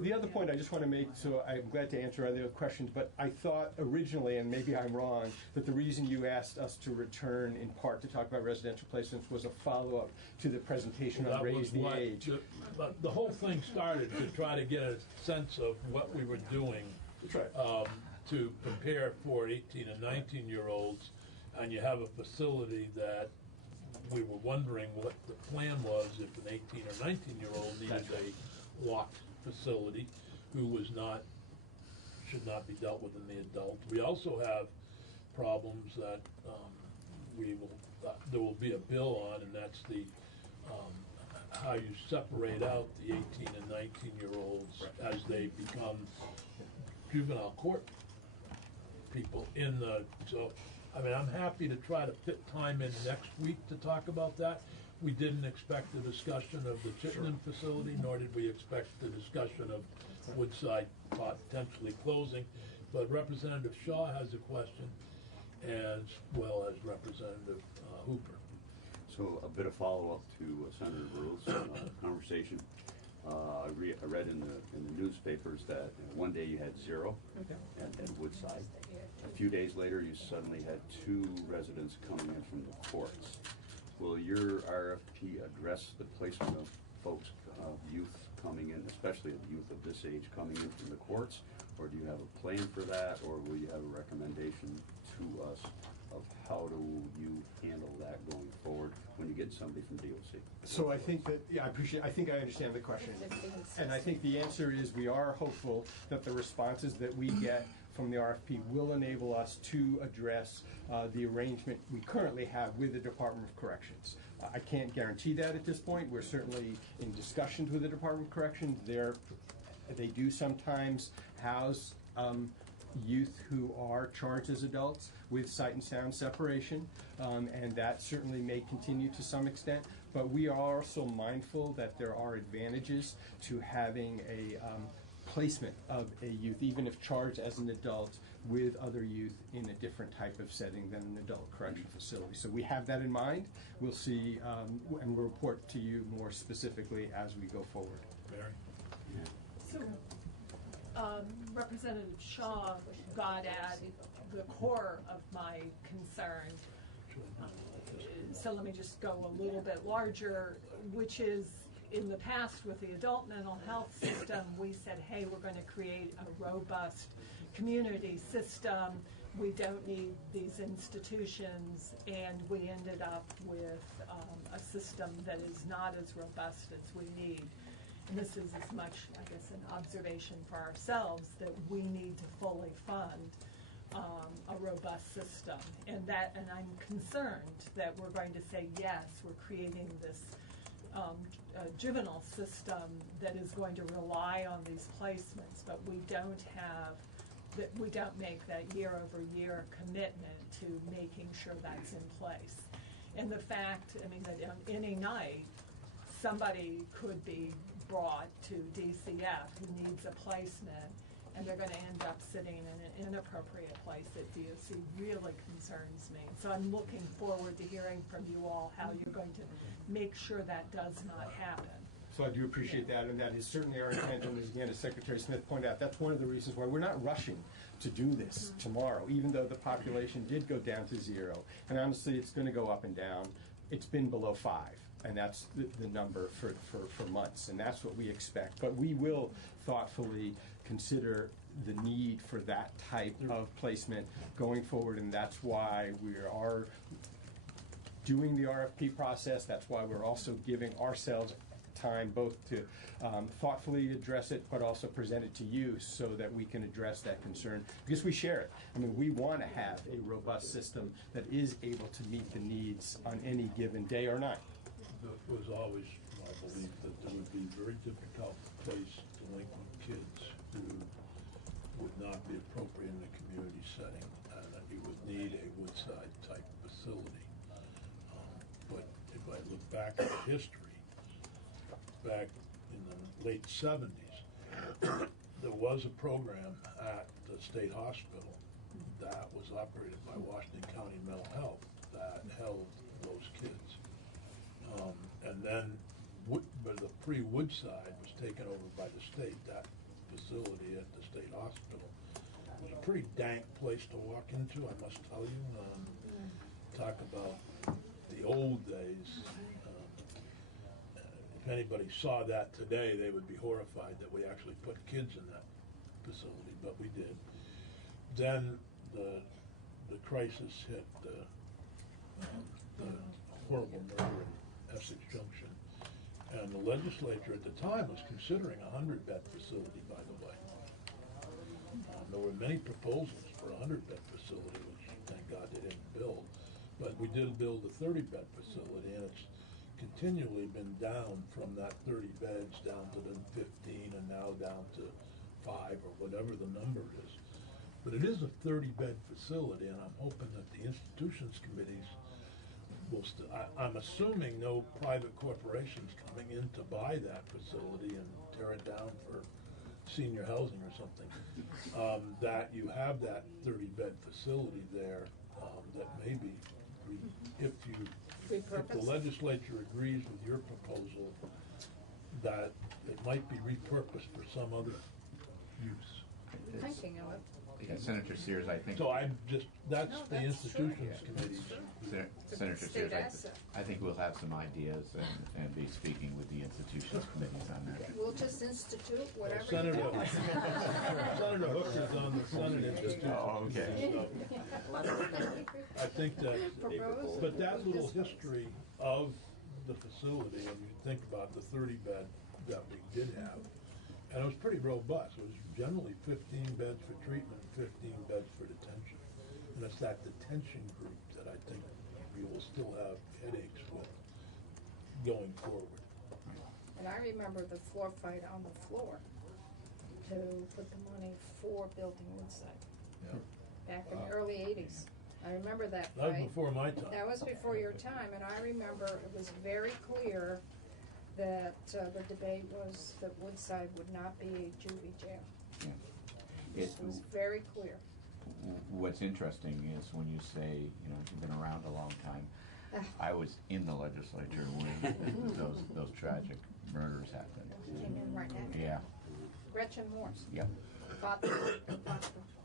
the other point I just want to make, so I'm glad to answer other questions, but I thought originally, and maybe I'm wrong, that the reason you asked us to return in part to talk about residential placements was a follow-up to the presentation on Raise the Age. The whole thing started to try to get a sense of what we were doing to prepare for 18 and 19-year-olds, and you have a facility that we were wondering what the plan was if an 18 or 19-year-old needed a locked facility who was should not be dealt with in the adult. We also have problems that there will be a bill on, and that's the how you separate out the 18 and 19-year-olds as they become juvenile court people in the, so, I mean, I'm happy to try to fit time in next week to talk about that. We didn't expect the discussion of the Chittenden facility, nor did we expect the discussion of Woodside potentially closing. But Representative Shaw has a question, as well as Representative Hooper. So a bit of follow-up to Senator Burrell's conversation. I read in the newspapers that one day you had 0 at Woodside. A few days later, you suddenly had 2 residents coming in from the courts. Will your RFP address the placement of folks, youth coming in, especially of youth of this age coming in from the courts? Or do you have a plan for that? Or will you have a recommendation to us of how do you handle that going forward when you get somebody from DOC? So I think that, I think I understand the question. And I think the answer is we are hopeful that the responses that we get from the RFP will enable us to address the arrangement we currently have with the Department of Corrections. I can't guarantee that at this point. We're certainly in discussions with the Department of Corrections. They do sometimes house youth who are charged as adults with sight and sound separation, and that certainly may continue to some extent. But we are also mindful that there are advantages to having a placement of a youth, even if charged as an adult, with other youth in a different type of setting than an adult correction facility. So we have that in mind. We'll see, and we'll report to you more specifically as we go forward. Barry? So, Representative Shaw got at the core of my concern. So let me just go a little bit larger, which is in the past with the adult mental health system, we said, hey, we're going to create a robust community system. We don't need these institutions, and we ended up with a system that is not as robust as we need. And this is as much, I guess, an observation for ourselves that we need to fully fund a robust system. And I'm concerned that we're going to say, yes, we're creating this juvenile system that is going to rely on these placements, but we don't make that year-over-year commitment to making sure that's in place. And the fact, I mean, that on any night, somebody could be brought to DCF who needs a placement, and they're going to end up sitting in an inappropriate place at DOC really concerns me. So I'm looking forward to hearing from you all how you're going to make sure that does not happen. So I do appreciate that, and that is certainly our intent, and again, as Secretary Smith pointed out, that's one of the reasons why we're not rushing to do this tomorrow, even though the population did go down to 0. And honestly, it's going to go up and down. It's been below 5, and that's the number for months, and that's what we expect. But we will thoughtfully consider the need for that type of placement going forward, and that's why we are doing the RFP process. That's why we're also giving ourselves time both to thoughtfully address it, but also present it to you so that we can address that concern, because we share it. I mean, we want to have a robust system that is able to meet the needs on any given day or night. It was always my belief that there would be very difficult to place delinquent kids who would not be appropriate in a community setting, and that you would need a Woodside type facility. But if I look back at the history, back in the late 70s, there was a program at the state hospital that was operated by Washington County Mental Health that held those kids. And then, but the pre-Woodside was taken over by the state, that facility at the state hospital. It was a pretty dank place to walk into, I must tell you. Talk about the old days. If anybody saw that today, they would be horrified that we actually put kids in that facility, but we did. Then the crisis hit, the horrible murder in Essex Junction. And the legislature at the time was considering a 100-bed facility, by the way. There were many proposals for a 100-bed facility, which thank God they didn't build. But we did build a 30-bed facility, and it's continually been down from that 30 beds down to the 15 and now down to 5 or whatever the number is. But it is a 30-bed facility, and I'm hoping that the institutions committees will I'm assuming no private corporations coming in to buy that facility and tear it down for senior housing or something. That you have that 30-bed facility there that maybe, if the legislature agrees with your proposal, that it might be repurposed for some other use. Thinking of it. Yeah, Senator Sears, I think. So that's the institutions committee. Senator Sears, I think we'll have some ideas and be speaking with the institutions committees on that. We'll just institute whatever. Senator Hooker's on the Senate Institute. Oh, okay. I think that, but that little history of the facility, and you think about the 30-bed that we did have, and it was pretty robust. It was generally 15 beds for treatment, 15 beds for detention. And it's that detention group that I think we will still have headaches with going forward. And I remember the floor fight on the floor to put the money for building Woodside. Yeah. Back in the early 80s. I remember that fight. That was before my time. That was before your time, and I remember it was very clear that the debate was that Woodside would not be a juvie jail. Yeah. It was very clear. What's interesting is when you say, you've been around a long time. I was in the legislature when those tragic murders happened. Came in right after. Yeah. Gretchen Morse. Yep. Fought the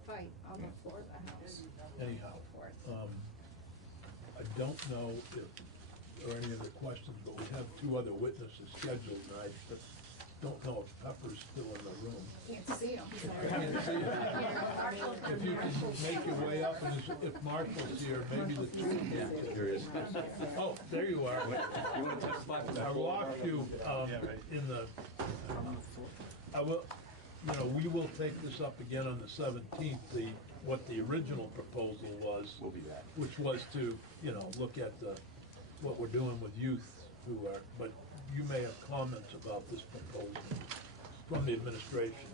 fight on the floor of the House. Anyhow, I don't know if or any other questions, but we have two other witnesses scheduled, and I just don't know if Pepper's still in the room. Can't see him. Can't see him. If you can make your way up, and if Marshall's here, maybe the two of you. Here he is. Oh, there you are. You want to testify? I walked you in the, I will, we will take this up again on the 17th, what the original proposal was. We'll be back. Which was to, look at what we're doing with youth who are, but you may have comments about this proposal from the administration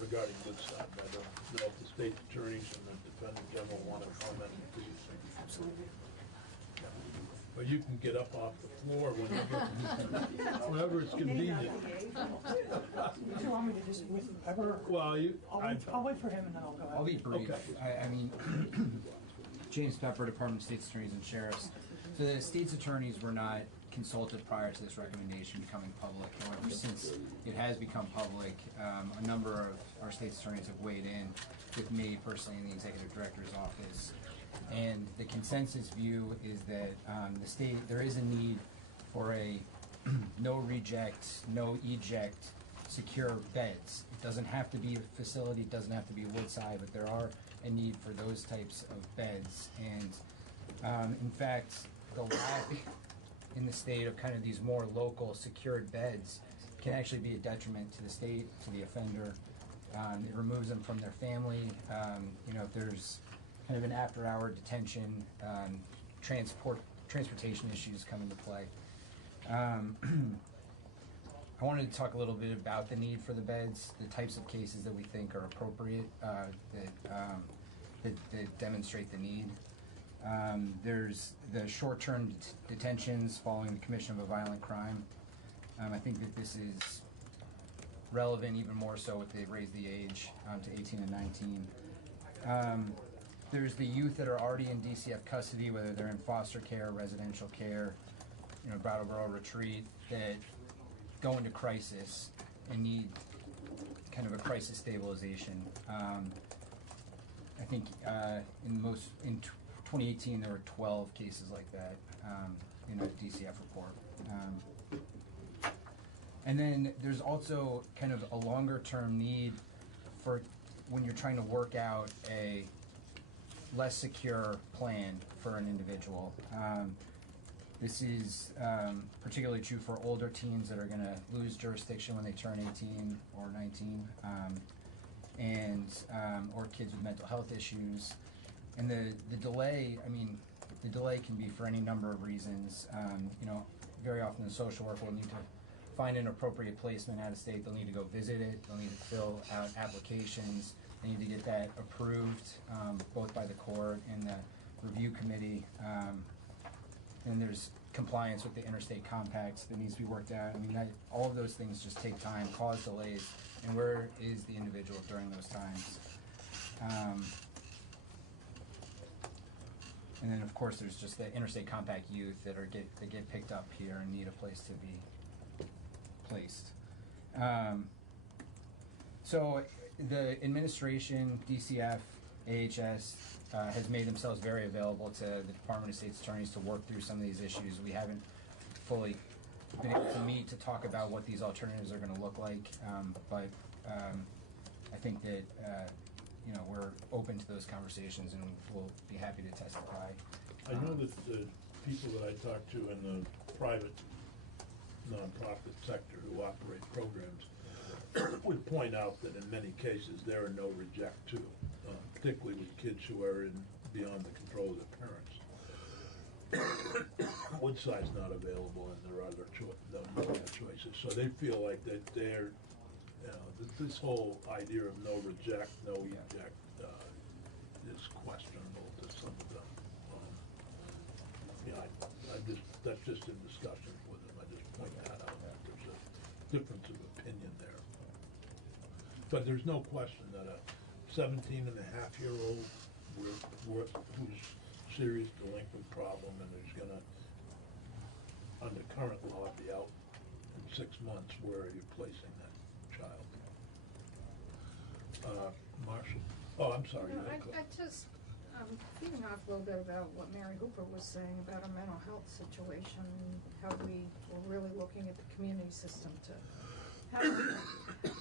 regarding Woodside. I don't know if the state attorneys and the defendant general want to comment. Absolutely. But you can get up off the floor whenever it's convenient. Do you want me to just whatever? Well, I'll wait for him and then I'll go out. I'll be brief. Okay. I mean, James Pepper, Department of State's Attorneys and Sheriffs. So the state's attorneys were not consulted prior to this recommendation becoming public. However, since it has become public, a number of our state's attorneys have weighed in with me personally in the executive director's office. And the consensus view is that the state, there is a need for a no reject, no eject, secure beds. It doesn't have to be a facility, it doesn't have to be Woodside, but there are a need for those types of beds. And in fact, the lack in the state of kind of these more local secured beds can actually be a detriment to the state, to the offender. It removes them from their family. If there's kind of an after-hour detention, transportation issues come into play. I wanted to talk a little bit about the need for the beds, the types of cases that we think are appropriate, that demonstrate the need. There's the short-term detentions following the commission of a violent crime. I think that this is relevant even more so if they raise the age to 18 and 19. There's the youth that are already in DCF custody, whether they're in foster care, residential care, Brattleboro retreat, that go into crisis and need kind of a crisis stabilization. I think in 2018 there were 12 cases like that in a DCF report. And then there's also kind of a longer term need for when you're trying to work out a less secure plan for an individual. This is particularly true for older teens that are going to lose jurisdiction when they turn 18 or 19, or kids with mental health issues. And the delay, the delay can be for any number of reasons. Very often the social worker will need to find an appropriate placement out of state. They'll need to go visit it. They'll need to fill out applications. They need to get that approved, both by the court and the review committee. And there's compliance with the interstate compacts that needs to be worked out. All of those things just take time, cause delays. And where is the individual during those times? And then, of course, there's just the interstate compact youth that get picked up here and need a place to be placed. So the administration, DCF, AHS, has made themselves very available to the Department of State's attorneys to work through some of these issues. We haven't fully been able to meet to talk about what these alternatives are going to look like, but I think that we're open to those conversations and we'll be happy to testify. I know that the people that I talk to in the private nonprofit sector who operate programs would point out that in many cases there are no reject too, particularly with kids who are beyond the control of their parents. Woodside's not available and there are other choices. So they feel like that they're, this whole idea of no reject, no eject is questionable to some of them. That's just in discussions with them. I just point that out. There's a difference of opinion there. But there's no question that a 17-and-a-half-year-old who's serious delinquent problem and is going to, under current law, be out in 6 months, where are you placing that child? Marshall. Oh, I'm sorry. No, I just, Feeding off a little bit about what Mary Hooper was saying about our mental health situation, how we were really looking at the community system to help.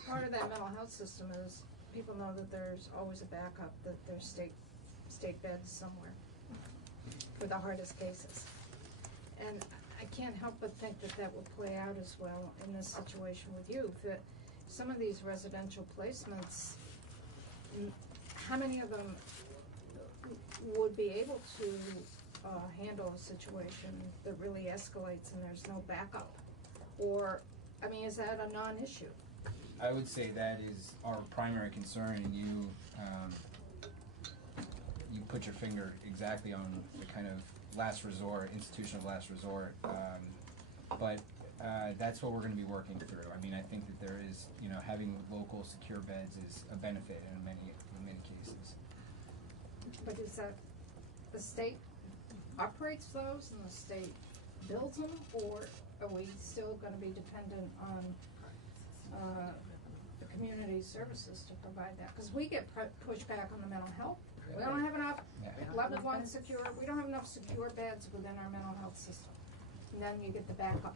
Part of that mental health system is people know that there's always a backup, that there's state beds somewhere for the hardest cases. And I can't help but think that that will play out as well in this situation with youth, that some of these residential placements, how many of them would be able to handle a situation that really escalates and there's no backup? Or, I mean, is that a non-issue? I would say that is our primary concern, and you put your finger exactly on the kind of last resort, institution of last resort. But that's what we're going to be working through. I mean, I think that there is, having local secure beds is a benefit in many cases. But is that the state operates those and the state builds them, or are we still going to be dependent on the community services to provide that? Because we get pushed back on the mental health. We don't have enough level one secure. We don't have enough secure beds within our mental health system. And then you get the backup.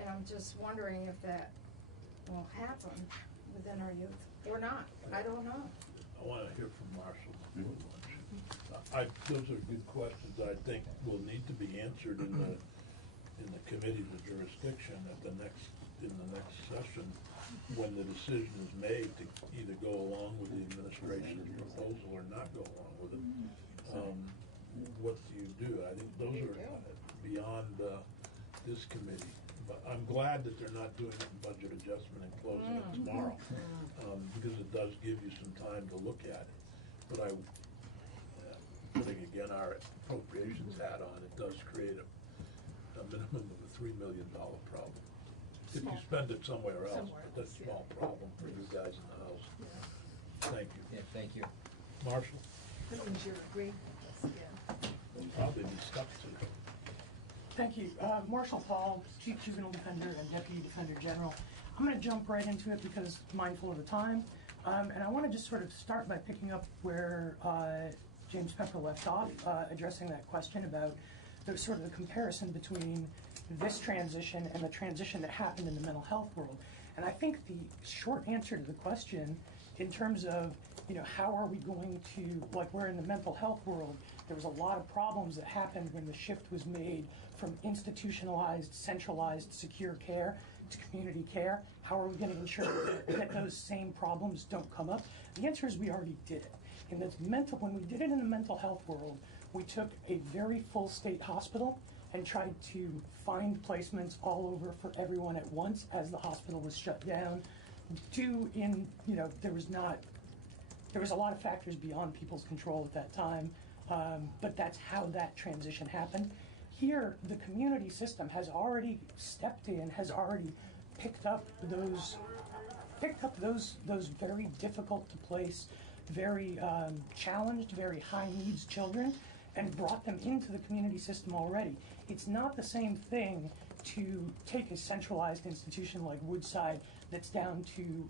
And I'm just wondering if that will happen within our youth or not. I don't know. I want to hear from Marshall. Those are good questions. I think will need to be answered in the committee of jurisdiction in the next session, when the decision is made to either go along with the administration's proposal or not go along with it. What do you do? I think those are beyond this committee. But I'm glad that they're not doing it in budget adjustment and closing it tomorrow, because it does give you some time to look at it. But putting again our appropriations hat on, it does create a minimum of a $3 million problem. If you spend it somewhere else, that's a small problem for you guys in the House. Thank you. Yeah, thank you. Marshall? That means you're agreeing with us, yeah. We'll probably be stuck to it. Thank you. Marshall Paul, Chief Juvenile Defender and Deputy Defender General. I'm going to jump right into it because mindful of the time. And I want to just sort of start by picking up where James Pepper left off, addressing that question about the sort of the comparison between this transition and the transition that happened in the mental health world. And I think the short answer to the question in terms of, how are we going to, like we're in the mental health world, there was a lot of problems that happened when the shift was made from institutionalized, centralized, secure care to community care. How are we going to ensure that those same problems don't come up? The answer is we already did it. When we did it in the mental health world, we took a very full state hospital and tried to find placements all over for everyone at once as the hospital was shut down. There was a lot of factors beyond people's control at that time, but that's how that transition happened. Here, the community system has already stepped in, has already picked up those very difficult to place, very challenged, very high needs children, and brought them into the community system already. It's not the same thing to take a centralized institution like Woodside that's down to,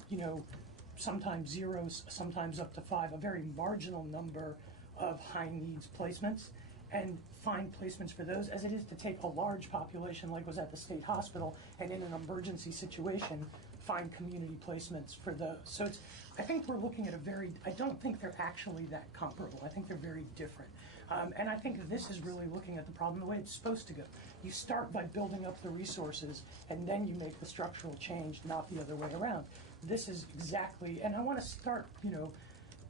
sometimes 0, sometimes up to 5, a very marginal number of high needs placements, and find placements for those, as it is to take a large population like was at the state hospital and in an emergency situation find community placements for those. So I think we're looking at I don't think they're actually that comparable. I think they're very different. And I think this is really looking at the problem the way it's supposed to go. You start by building up the resources, and then you make the structural change, not the other way around. This is exactly, and I want to start,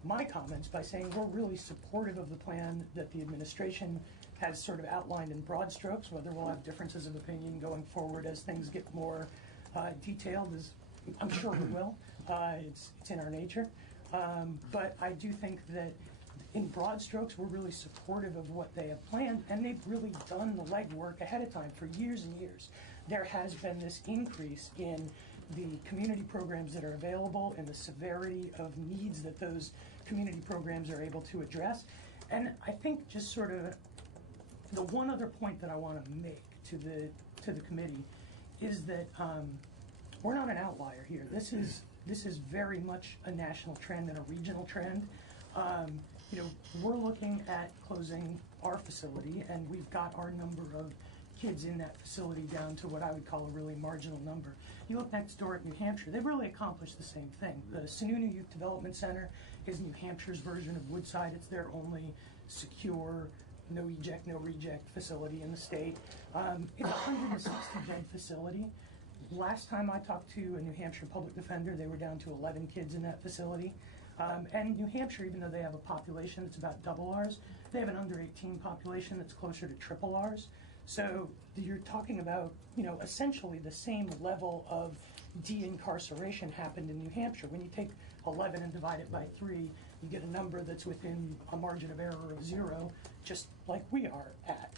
my comments by saying we're really supportive of the plan that the administration has sort of outlined in broad strokes. Whether we'll have differences of opinion going forward as things get more detailed, I'm sure we will. It's in our nature. But I do think that in broad strokes, we're really supportive of what they have planned, and they've really done the legwork ahead of time for years and years. There has been this increase in the community programs that are available and the severity of needs that those community programs are able to address. And I think just sort of the one other point that I want to make to the committee is that we're not an outlier here. This is very much a national trend and a regional trend. we're looking at closing our facility, and we've got our number of kids in that facility down to what I would call a really marginal number. You look next door at New Hampshire, they've really accomplished the same thing. The Sununu Youth Development Center is New Hampshire's version of Woodside. It's their only secure, no eject, no reject facility in the state. It's a 160-bed facility. Last time I talked to a New Hampshire public defender, they were down to 11 kids in that facility. And New Hampshire, even though they have a population that's about double ours, they have an under 18 population that's closer to triple ours. So you're talking about, essentially the same level of de-incarceration happened in New Hampshire. When you take 11 and divide it by 3, you get a number that's within a margin of error of 0, just like we are at.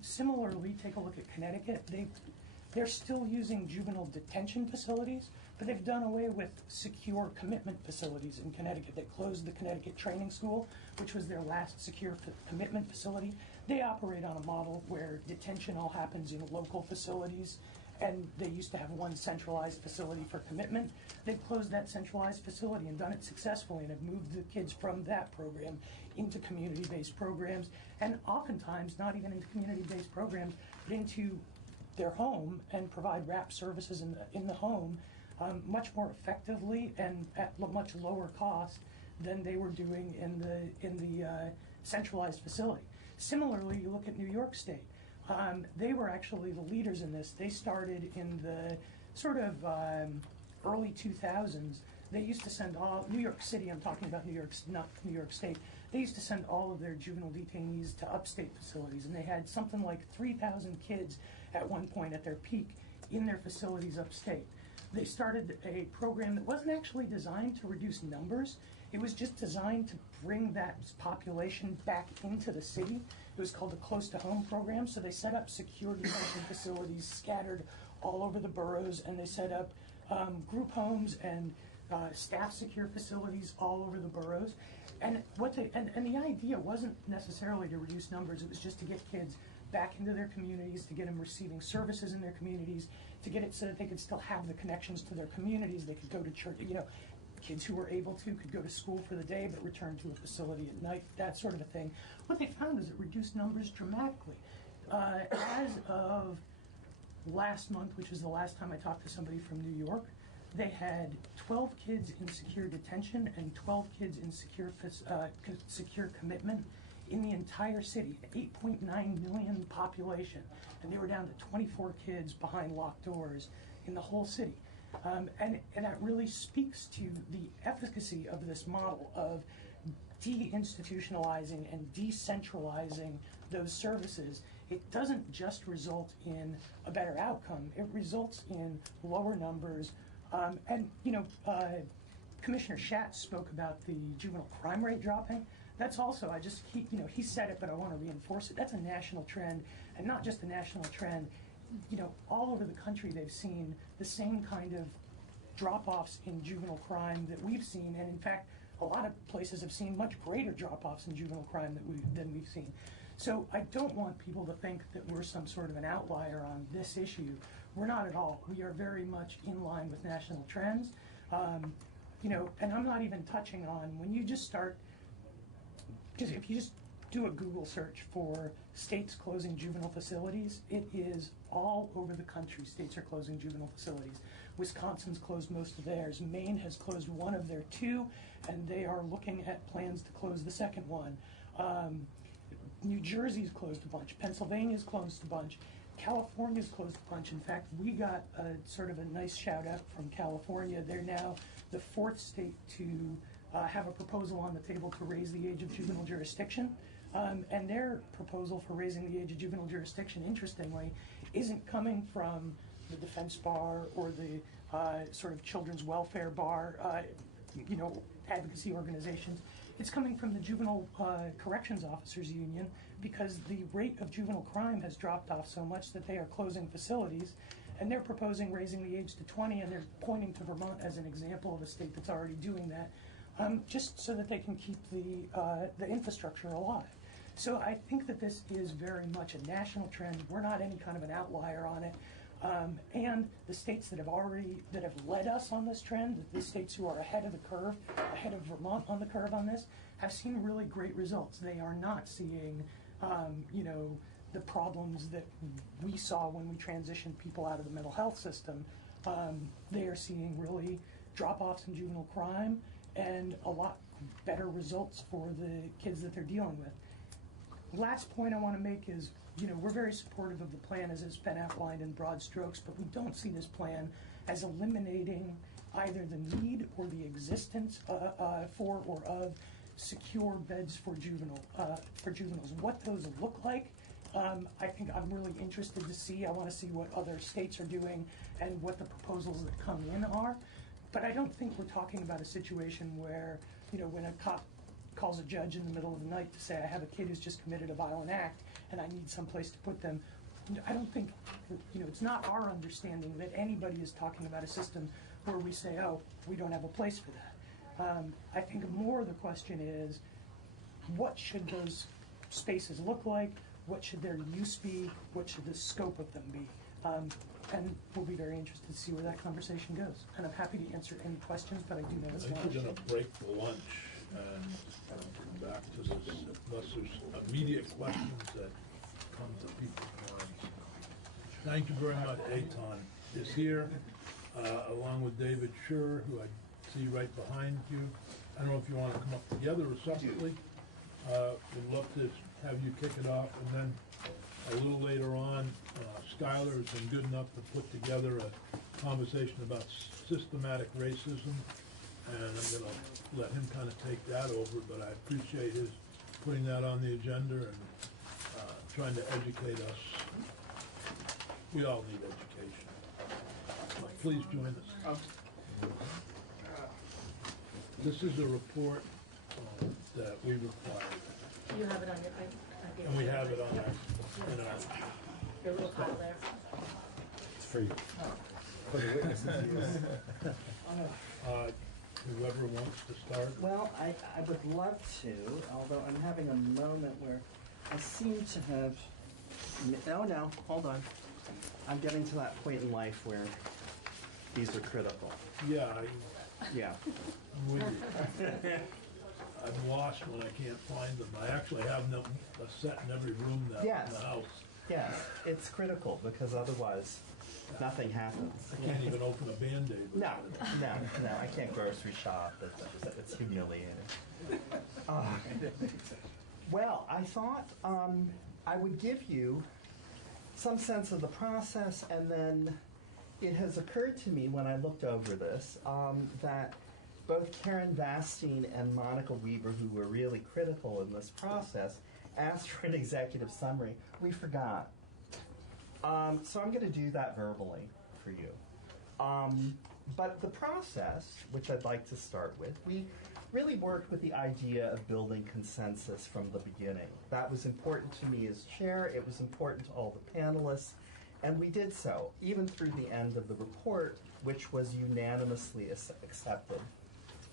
Similarly, take a look at Connecticut. They're still using juvenile detention facilities, but they've done away with secure commitment facilities in Connecticut. They closed the Connecticut Training School, which was their last secure commitment facility. They operate on a model where detention all happens in local facilities, and they used to have one centralized facility for commitment. They've closed that centralized facility and done it successfully, and have moved the kids from that program into community-based programs, and oftentimes not even into community-based programs, but into their home, and provide wrap services in the home much more effectively and at much lower cost than they were doing in the centralized facility. Similarly, you look at New York State. They were actually the leaders in this. They started in the sort of early 2000s. They used to send all, New York City, I'm talking about New York, not New York State, they used to send all of their juvenile detainees to upstate facilities, and they had something like 3,000 kids at one point at their peak in their facilities upstate. They started a program that wasn't actually designed to reduce numbers. It was just designed to bring that population back into the city. It was called the Close to Home program. So they set up secure detention facilities scattered all over the boroughs, and they set up group homes and staff secure facilities all over the boroughs. And and the idea wasn't necessarily to reduce numbers. It was just to get kids back into their communities, to get them receiving services in their communities, to get it so that they could still have the connections to their communities. They could go to church, kids who were able to could go to school for the day but return to a facility at night, that sort of a thing. What they found is it reduced numbers dramatically. As of last month, which was the last time I talked to somebody from New York, they had 12 kids in secure detention and 12 kids in secure commitment in the entire city, 8.9 million population, and they were down to 24 kids behind locked doors in the whole city. And that really speaks to the efficacy of this model of deinstitutionalizing and decentralizing those services. It doesn't just result in a better outcome, it results in lower numbers. Commissioner Schatz spoke about the juvenile crime rate dropping. That's also, he said it, but I want to reinforce it. That's a national trend, and not just a national trend. All over the country they've seen the same kind of drop-offs in juvenile crime that we've seen, and in fact, a lot of places have seen much greater drop-offs in juvenile crime than we've seen. So I don't want people to think that we're some sort of an outlier on this issue. We're not at all. We are very much in line with national trends. And I'm not even touching on when you just start. If you just do a Google search for states closing juvenile facilities, it is all over the country. States are closing juvenile facilities. Wisconsin's closed most of theirs. Maine has closed one of their 2, and they are looking at plans to close the second one. New Jersey's closed a bunch. Pennsylvania's closed a bunch. California's closed a bunch. In fact, we got a sort of a nice shout out from California. They're now the 4th state to have a proposal on the table to raise the age of juvenile jurisdiction. And their proposal for raising the age of juvenile jurisdiction, interestingly, isn't coming from the defense bar or the sort of children's welfare bar, advocacy organizations. It's coming from the Juvenile Corrections Officers Union, because the rate of juvenile crime has dropped off so much that they are closing facilities, and they're proposing raising the age to 20, and they're pointing to Vermont as an example of a state that's already doing that, just so that they can keep the infrastructure alive. So I think that this is very much a national trend. We're not any kind of an outlier on it. And the states that have led us on this trend, the states who are ahead of the curve, ahead of Vermont on the curve on this, have seen really great results. They are not seeing, the problems that we saw when we transitioned people out of the mental health system. They are seeing really drop-offs in juvenile crime and a lot better results for the kids that they're dealing with. Last point I want to make is, we're very supportive of the plan as it's been outlined in broad strokes, but we don't see this plan as eliminating either the need or the existence for or of secure beds for juveniles. What those look like, I think I'm really interested to see. I want to see what other states are doing and what the proposals that come in are. But I don't think we're talking about a situation where, when a cop calls a judge in the middle of the night to say, I have a kid who's just committed a violent act and I need some place to put them. I don't think, it's not our understanding that anybody is talking about a system where we say, oh, we don't have a place for that. I think more the question is, what should those spaces look like? What should their use be? What should the scope of them be? And we'll be very interested to see where that conversation goes. And I'm happy to answer any questions, but I do know it's I think we're going to break for lunch and come back to this unless there's immediate questions that come to people's minds. Thank you very much. Eitan is here, along with David Schur, who I see right behind you. I don't know if you want to come up together or separately. We'd love to have you kick it off, and then a little later on, Skylar has been good enough to put together a conversation about systematic racism, and I'm going to let him kind of take that over, but I appreciate his putting that on the agenda and trying to educate us. We all need education. Please join us. This is a report that we require. You have it on your, And we have it on your little pile there. It's for you. For the witnesses. Whoever wants to start. Well, I would love to, although I'm having a moment where I seem to have, no, hold on. I'm getting to that point in life where these are critical. Yeah. Yeah. I'm with you. I'm lost when I can't find them. I actually have them a set in every room now in the house. Yes, it's critical because otherwise nothing happens. I can't even open a Band-Aid. No, I can't grocery shop. It's humiliating. Well, I thought I would give you some sense of the process, and then it has occurred to me when I looked over this that both Karen Vastine and Monica Weber, who were really critical in this process, asked for an executive summary. We forgot. So I'm going to do that verbally for you. But the process, which I'd like to start with, we really worked with the idea of building consensus from the beginning. That was important to me as chair. It was important to all the panelists. And we did so, even through the end of the report, which was unanimously accepted.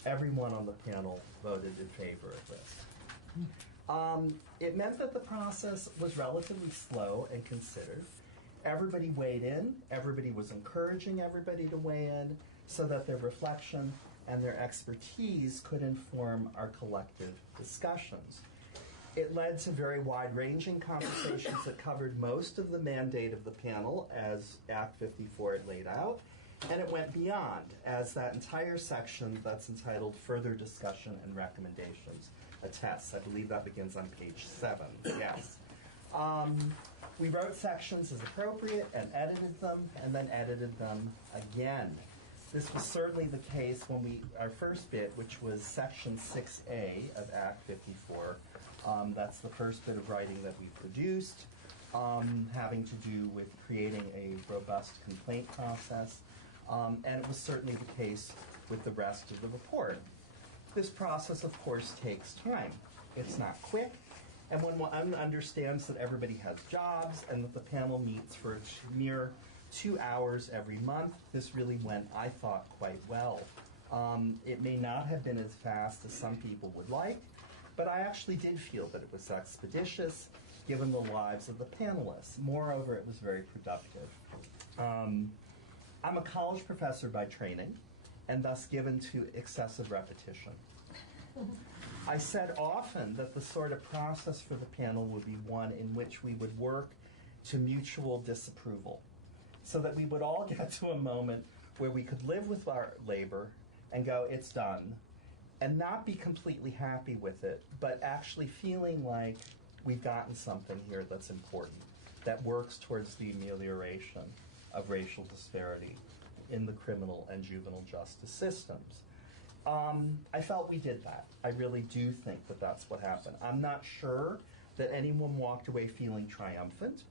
Everyone on the panel voted in favor of this. It meant that the process was relatively slow and considered. Everybody weighed in. Everybody was encouraging everybody to weigh in so that their reflection and their expertise could inform our collective discussions. It led to very wide-ranging conversations that covered most of the mandate of the panel as Act 54 had laid out, and it went beyond as that entire section that's entitled Further Discussion and Recommendations attests. I believe that begins on page 7. Yes. We wrote sections as appropriate and edited them, and then edited them again. This was certainly the case when our first bit, which was section 6A of Act 54. That's the first bit of writing that we produced, having to do with creating a robust complaint process. And it was certainly the case with the rest of the report. This process, of course, takes time. It's not quick. And when one understands that everybody has jobs and that the panel meets for a mere 2 hours every month, this really went, I thought, quite well. It may not have been as fast as some people would like, but I actually did feel that it was expeditious given the lives of the panelists. Moreover, it was very productive. I'm a college professor by training, and thus given to excessive repetition. I said often that the sort of process for the panel would be one in which we would work to mutual disapproval, so that we would all get to a moment where we could live with our labor and go, it's done, and not be completely happy with it, but actually feeling like we've gotten something here that's important, that works towards the amelioration of racial disparity in the criminal and juvenile justice systems. I felt we did that. I really do think that that's what happened. I'm not sure that anyone walked away feeling triumphant.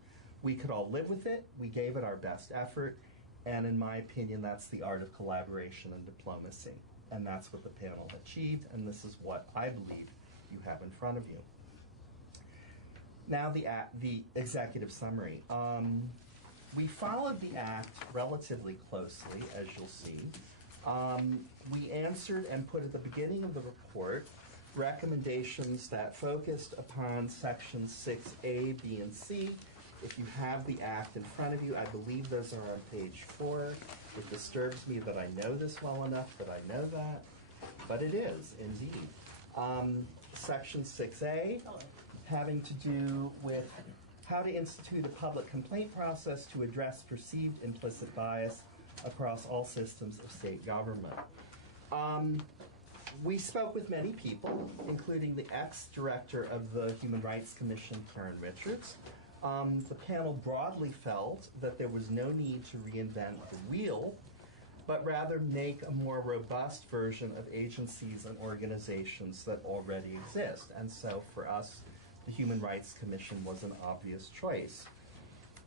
We could all live with it. We gave it our best effort. And in my opinion, that's the art of collaboration and diplomacy. And that's what the panel achieved. And this is what I believe you have in front of you. Now the executive summary. We followed the act relatively closely, as you'll see. We answered and put at the beginning of the report recommendations that focused upon sections 6A, B, and C. If you have the act in front of you, I believe those are on page 4. It disturbs me that I know this well enough that I know that, but it is indeed. Section 6A, having to do with how to institute a public complaint process to address perceived implicit bias across all systems of state government. We spoke with many people, including the ex-director of the Human Rights Commission, Karen Richards. The panel broadly felt that there was no need to reinvent the wheel, but rather make a more robust version of agencies and organizations that already exist. And so for us, the Human Rights Commission was an obvious choice.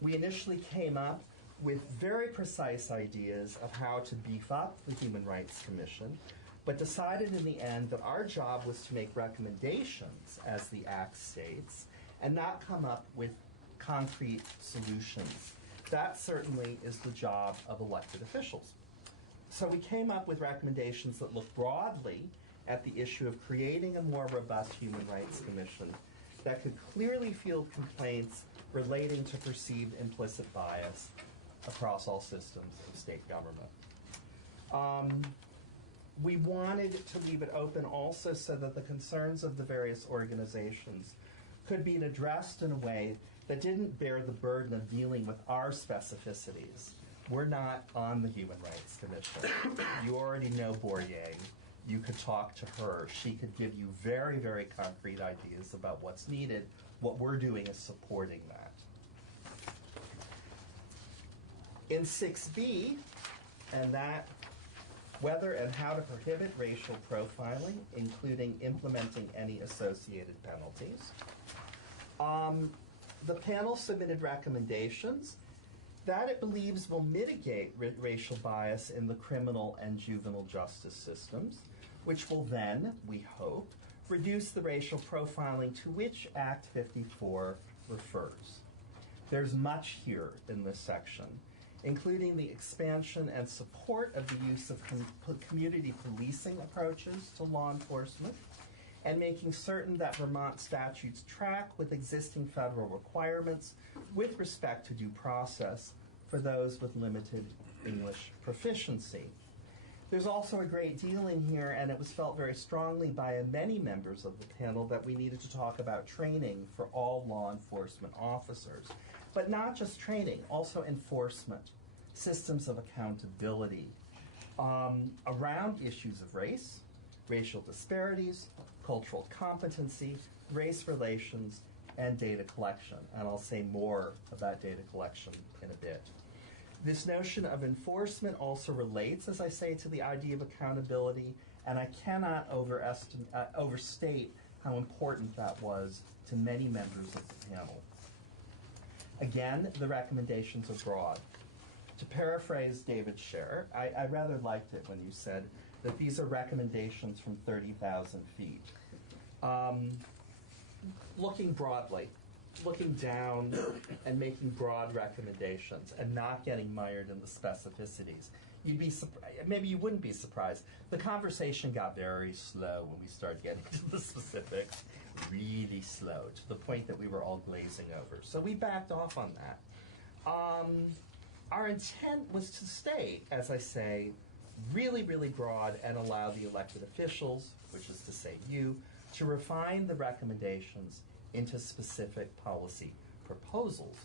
We initially came up with very precise ideas of how to beef up the Human Rights Commission, but decided in the end that our job was to make recommendations, as the Act states, and not come up with concrete solutions. That certainly is the job of elected officials. So we came up with recommendations that look broadly at the issue of creating a more robust Human Rights Commission that could clearly field complaints relating to perceived implicit bias across all systems of state government. We wanted to leave it open also so that the concerns of the various organizations could be addressed in a way that didn't bear the burden of dealing with our specificities. We're not on the Human Rights Commission. You already know Bourdieu. You could talk to her. She could give you very, very concrete ideas about what's needed. What we're doing is supporting that. In 6B, and that whether and how to prohibit racial profiling, including implementing any associated penalties. The panel submitted recommendations that it believes will mitigate racial bias in the criminal and juvenile justice systems, which will then, we hope, reduce the racial profiling to which Act 54 refers. There's much here in this section, including the expansion and support of the use of community policing approaches to law enforcement, and making certain that Vermont statutes track with existing federal requirements with respect to due process for those with limited English proficiency. There's also a great deal in here, and it was felt very strongly by many members of the panel that we needed to talk about training for all law enforcement officers. But not just training, also enforcement, systems of accountability around issues of race, racial disparities, cultural competency, race relations, and data collection. And I'll say more about data collection in a bit. This notion of enforcement also relates, as I say, to the idea of accountability, and I cannot overstate how important that was to many members of the panel. Again, the recommendations are broad. To paraphrase David Scher, I rather liked it when you said that these are recommendations from 30,000 feet. Looking broadly, looking down and making broad recommendations and not getting mired in the specificities. You'd be maybe you wouldn't be surprised. The conversation got very slow when we started getting to the specifics, really slow, to the point that we were all glazing over. So we backed off on that. Our intent was to stay, as I say, really, really broad and allow the elected officials, which is to say you, to refine the recommendations into specific policy proposals.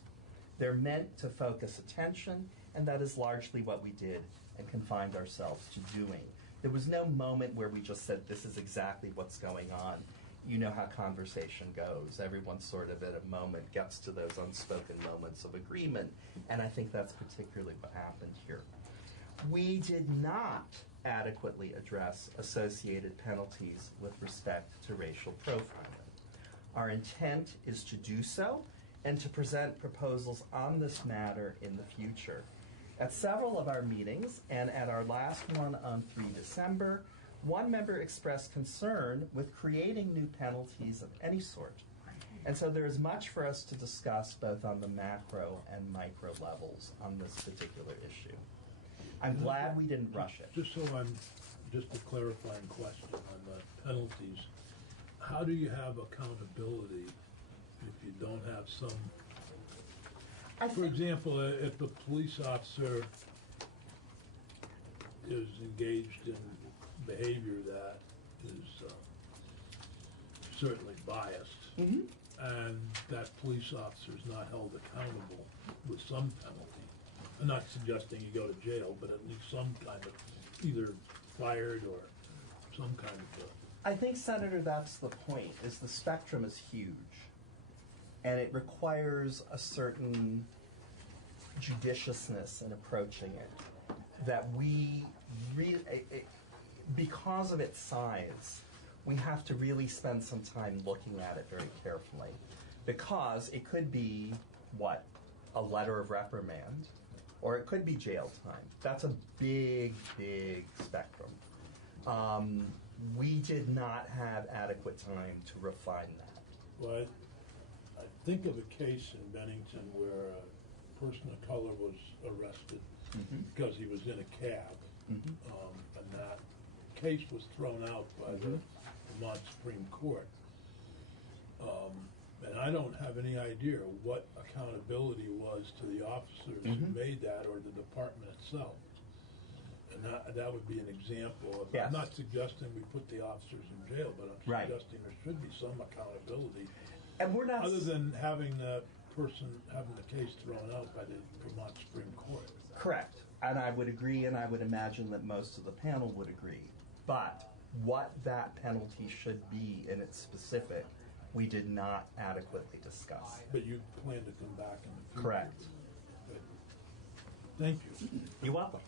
They're meant to focus attention, and that is largely what we did and confined ourselves to doing. There was no moment where we just said, this is exactly what's going on. You know how conversation goes. Everyone sort of at a moment gets to those unspoken moments of agreement, and I think that's particularly what happened here. We did not adequately address associated penalties with respect to racial profiling. Our intent is to do so and to present proposals on this matter in the future. At several of our meetings, and at our last one on 3 December, one member expressed concern with creating new penalties of any sort. And so there is much for us to discuss both on the macro and micro levels on this particular issue. I'm glad we didn't rush it. Just a clarifying question on the penalties. How do you have accountability if you don't have some? For example, if the police officer is engaged in behavior that is certainly biased, and that police officer is not held accountable with some penalty. I'm not suggesting you go to jail, but at least some kind of either fired or some kind of I think, Senator, that's the point, is the spectrum is huge. And it requires a certain judiciousness in approaching it. That we because of its size, we have to really spend some time looking at it very carefully. Because it could be, what, a letter of reprimand, or it could be jail time. That's a big, big spectrum. We did not have adequate time to refine that. Well, I think of a case in Bennington where a person of color was arrested because he was in a cab, and that case was thrown out by the Vermont Supreme Court. And I don't have any idea what accountability was to the officers who made that or the department itself. And that would be an example of, I'm not suggesting we put the officers in jail, but I'm suggesting there should be some accountability. And we're not other than having the person having the case thrown out by the Vermont Supreme Court. Correct. And I would agree, and I would imagine that most of the panel would agree. But what that penalty should be in its specific, we did not adequately discuss. But you plan to come back in the future? Correct. Good. Thank you. You're welcome.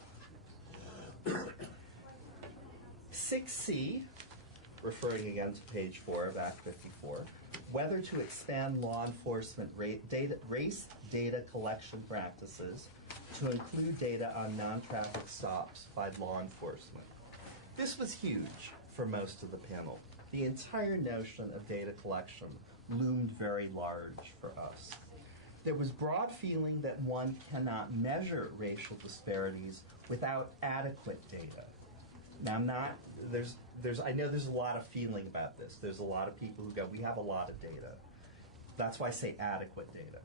6C, referring again to page 4 of Act 54, whether to expand law enforcement race data collection practices to include data on non-traffic stops by law enforcement. This was huge for most of the panel. The entire notion of data collection loomed very large for us. There was broad feeling that one cannot measure racial disparities without adequate data. Now, I know there's a lot of feeling about this. There's a lot of people who go, we have a lot of data. That's why I say adequate data.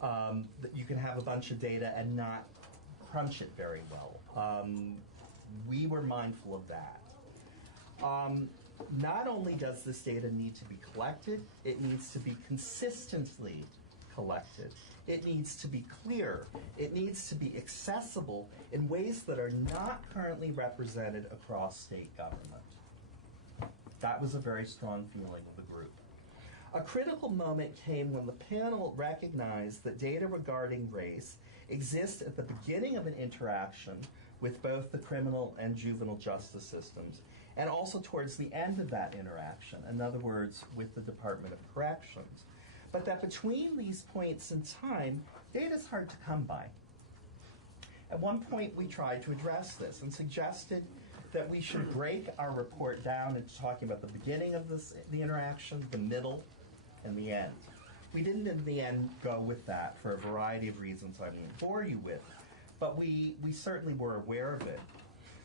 That you can have a bunch of data and not crunch it very well. We were mindful of that. Not only does this data need to be collected, it needs to be consistently collected. It needs to be clear. It needs to be accessible in ways that are not currently represented across state government. That was a very strong feeling of the group. A critical moment came when the panel recognized that data regarding race exists at the beginning of an interaction with both the criminal and juvenile justice systems, and also towards the end of that interaction, in other words, with the Department of Corrections. But that between these points in time, data is hard to come by. At one point, we tried to address this and suggested that we should break our report down into talking about the beginning of the interaction, the middle, and the end. We didn't, in the end, go with that for a variety of reasons I won't bore you with, but we certainly were aware of it.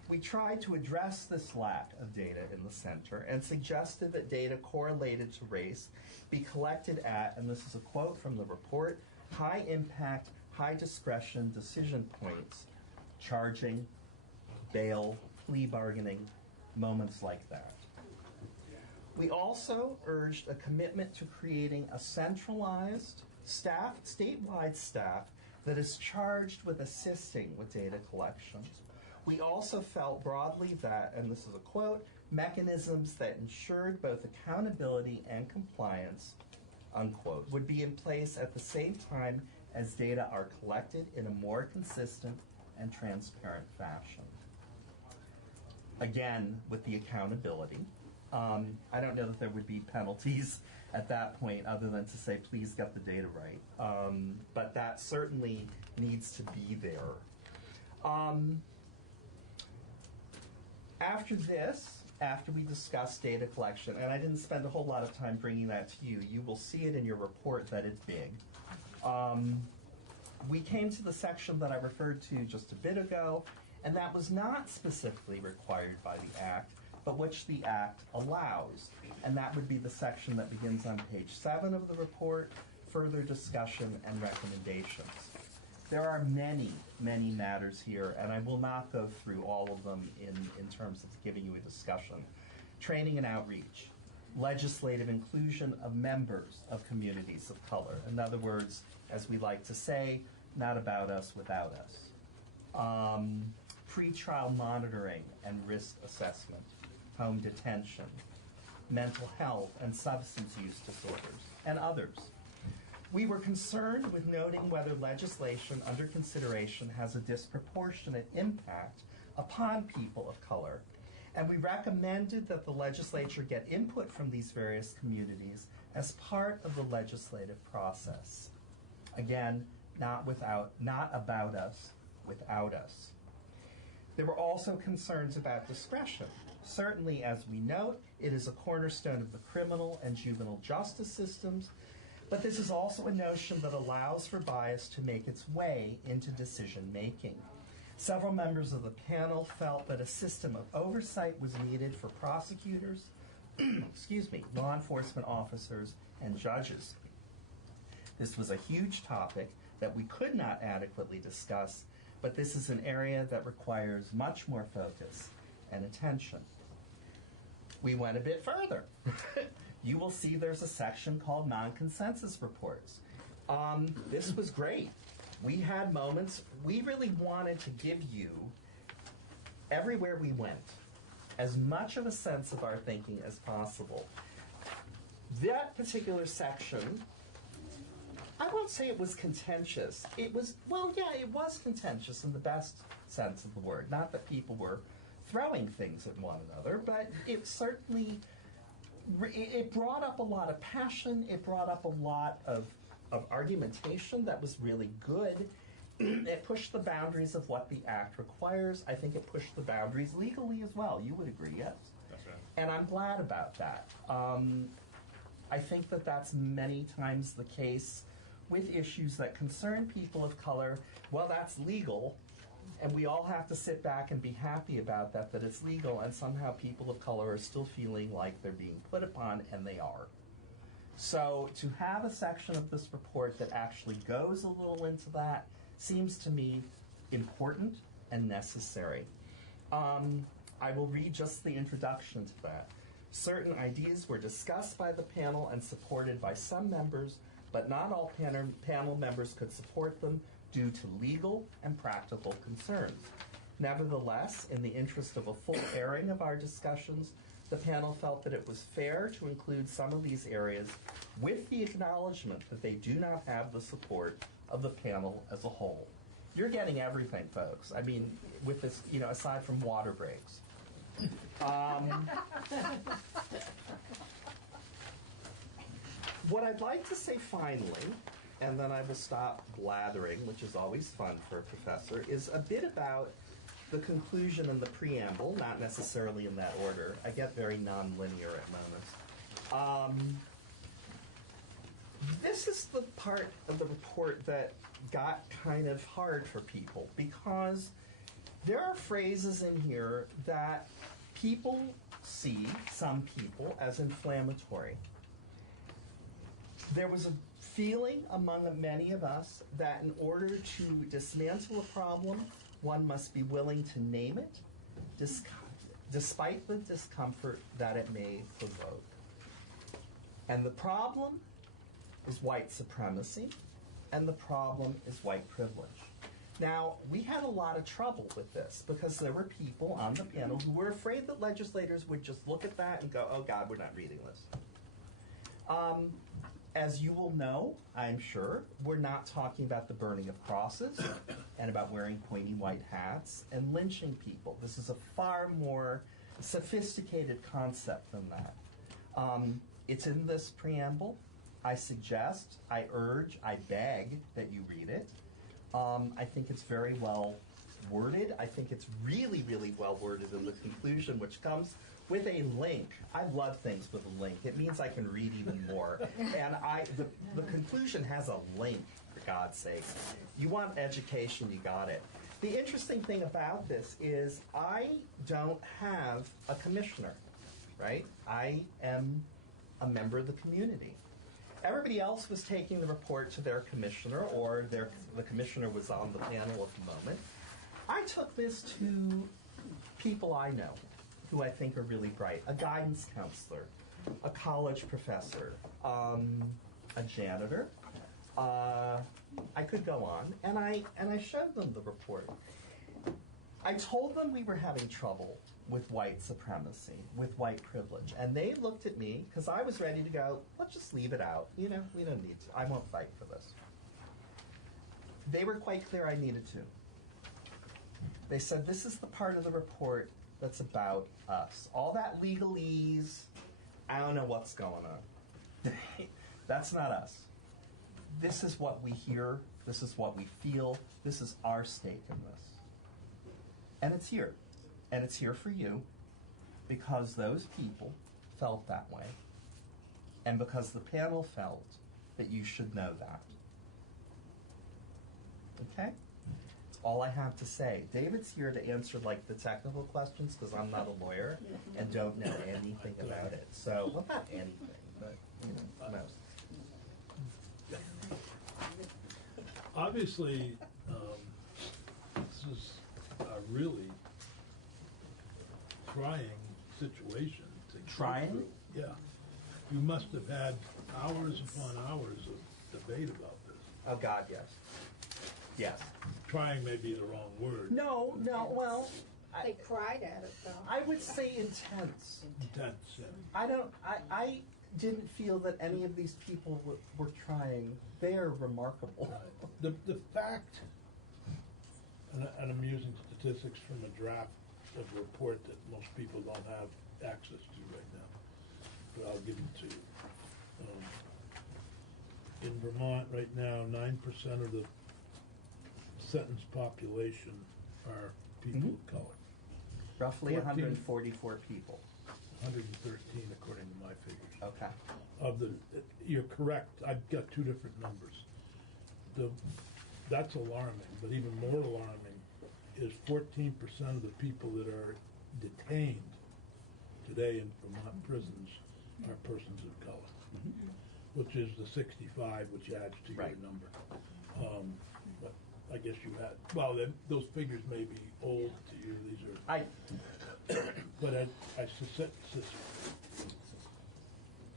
We tried to address this lack of data in the center and suggested that data correlated to race be collected at, and this is a quote from the report, high impact, high discretion decision points, charging, bail, plea bargaining, moments like that. We also urged a commitment to creating a centralized statewide staff that is charged with assisting with data collections. We also felt broadly that, and this is a quote, mechanisms that ensured both accountability and compliance, unquote, would be in place at the same time as data are collected in a more consistent and transparent fashion. Again, with the accountability, I don't know that there would be penalties at that point other than to say, please get the data right. But that certainly needs to be there. After this, after we discuss data collection, and I didn't spend a whole lot of time bringing that to you, you will see it in your report that it's big. We came to the section that I referred to just a bit ago, and that was not specifically required by the Act, but which the Act allows. And that would be the section that begins on page 7 of the report, further discussion and recommendations. There are many, many matters here, and I will not go through all of them in terms of giving you a discussion. Training and outreach, legislative inclusion of members of communities of color. In other words, as we like to say, not about us without us. Pre-trial monitoring and risk assessment, home detention, mental health and substance use disorders, and others. We were concerned with noting whether legislation under consideration has a disproportionate impact upon people of color, and we recommended that the legislature get input from these various communities as part of the legislative process. Again, not about us, without us. There were also concerns about discretion. Certainly, as we note, it is a cornerstone of the criminal and juvenile justice systems, but this is also a notion that allows for bias to make its way into decision making. Several members of the panel felt that a system of oversight was needed for prosecutors, law enforcement officers, and judges. This was a huge topic that we could not adequately discuss, but this is an area that requires much more focus and attention. We went a bit further. You will see there's a section called non-consensus reports. This was great. We had moments, we really wanted to give you, everywhere we went, as much of a sense of our thinking as possible. That particular section, I won't say it was contentious. It was, well, yeah, it was contentious in the best sense of the word. Not that people were throwing things at one another, but it certainly, it brought up a lot of passion. It brought up a lot of argumentation that was really good. It pushed the boundaries of what the Act requires. I think it pushed the boundaries legally as well. You would agree, yes? That's right. And I'm glad about that. I think that that's many times the case with issues that concern people of color. Well, that's legal, and we all have to sit back and be happy about that it's legal, and somehow people of color are still feeling like they're being put upon, and they are. So to have a section of this report that actually goes a little into that seems to me important and necessary. I will read just the introduction to that. Certain ideas were discussed by the panel and supported by some members, but not all panel members could support them due to legal and practical concerns. Nevertheless, in the interest of a full airing of our discussions, the panel felt that it was fair to include some of these areas with the acknowledgement that they do not have the support of the panel as a whole. You're getting everything, folks. I mean, with this, aside from water breaks. What I'd like to say finally, and then I will stop blathering, which is always fun for a professor, is a bit about the conclusion and the preamble, not necessarily in that order. I get very non-linear at moments. This is the part of the report that got kind of hard for people, because there are phrases in here that people see, some people, as inflammatory. There was a feeling among many of us that in order to dismantle a problem, one must be willing to name it, despite the discomfort that it may provoke. And the problem is white supremacy, and the problem is white privilege. Now, we had a lot of trouble with this because there were people on the panel who were afraid that legislators would just look at that and go, oh God, we're not reading this. As you will know, I'm sure, we're not talking about the burning of crosses and about wearing pointy white hats and lynching people. This is a far more sophisticated concept than that. It's in this preamble. I suggest, I urge, I beg that you read it. I think it's very well worded. I think it's really, really well worded in the conclusion, which comes with a link. I love things with a link. It means I can read even more. And the conclusion has a link, for God's sake. You want education, you got it. The interesting thing about this is I don't have a commissioner, right? I am a member of the community. Everybody else was taking the report to their commissioner, or the commissioner was on the panel at the moment. I took this to people I know who I think are really bright. A guidance counselor, a college professor, a janitor. I could go on, and I showed them the report. I told them we were having trouble with white supremacy, with white privilege, and they looked at me because I was ready to go, let's just leave it out. You know, we don't need to. I won't fight for this. They were quite clear I needed to. They said, this is the part of the report that's about us. All that legalese, I don't know what's going on. That's not us. This is what we hear. This is what we feel. This is our stake in this. And it's here. And it's here for you because those people felt that way. And because the panel felt that you should know that. Okay? That's all I have to say. David's here to answer like the technical questions because I'm not a lawyer and don't know anything about it. So, well, not anything, but, you know, most. Obviously, this is a really trying situation to go Trying? through. Yeah. You must have had hours upon hours of debate about this. Oh, God, yes. Yes. Trying may be the wrong word. No, well... They cried at it, though. I would say intense. Intense, yeah. I didn't feel that any of these people were trying. They are remarkable. The fact, and I'm using statistics from a draft of a report that most people don't have access to right now, but I'll give them to you. In Vermont right now, 9% of the sentenced population are people of color. Roughly 14 144 people. 113 according to my figures. Okay. You're correct. I've got two different numbers. That's alarming, but even more alarming is 14% of the people that are detained today in Vermont prisons are persons of color, which is the 65, which adds to your number. But I guess you had, well, then those figures may be old to you. These are, but I suspect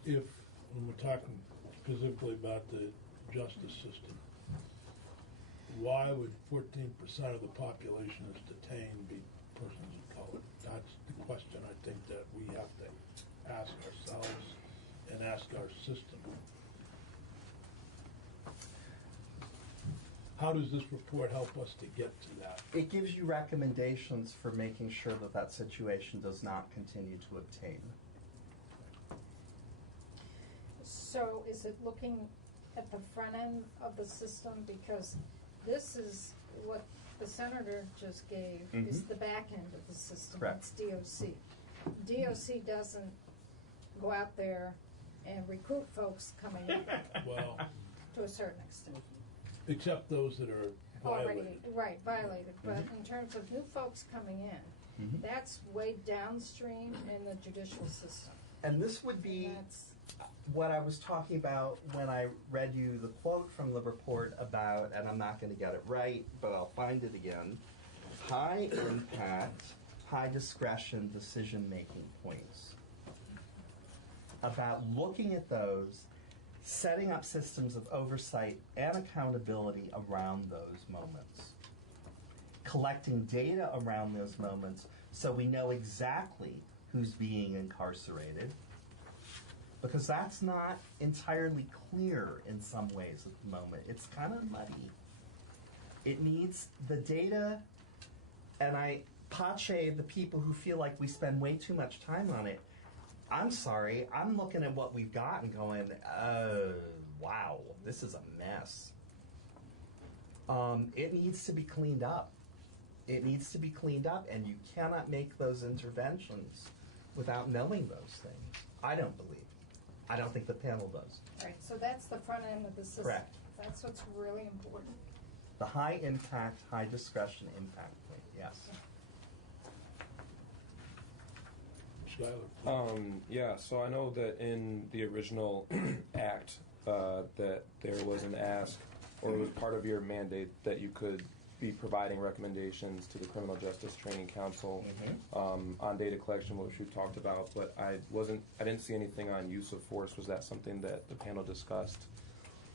if, when we're talking specifically about the justice system, why would 14% of the population that's detained be persons of color? That's the question I think that we have to ask ourselves and ask our system. How does this report help us to get to that? It gives you recommendations for making sure that that situation does not continue to obtain. So is it looking at the front end of the system? Because this is what the senator just gave, is the back end of the system. Correct. It's DOC. DOC doesn't go out there and recruit folks coming in. Well, to a certain extent. Except those that are violated. Violated. But in terms of new folks coming in, that's way downstream in the judicial system. And this would be what I was talking about when I read you the quote from the report about, and I'm not going to get it right, but I'll find it again, high impact, high discretion decision-making points. About looking at those, setting up systems of oversight and accountability around those moments. Collecting data around those moments so we know exactly who's being incarcerated, because that's not entirely clear in some ways at the moment. It's kind of muddy. It needs the data, and Pache, the people who feel like we spend way too much time on it, I'm sorry, I'm looking at what we've got and going, wow, this is a mess. It needs to be cleaned up. It needs to be cleaned up, and you cannot make those interventions without knowing those things. I don't believe. I don't think the panel does. Right, so that's the front end of the system. Correct. That's what's really important. The high impact, high discretion impact point, yes. Yeah, so I know that in the original act that there was an ask, or it was part of your mandate, that you could be providing recommendations to the Criminal Justice Training Council on data collection, which we've talked about, but I didn't see anything on use of force. Was that something that the panel discussed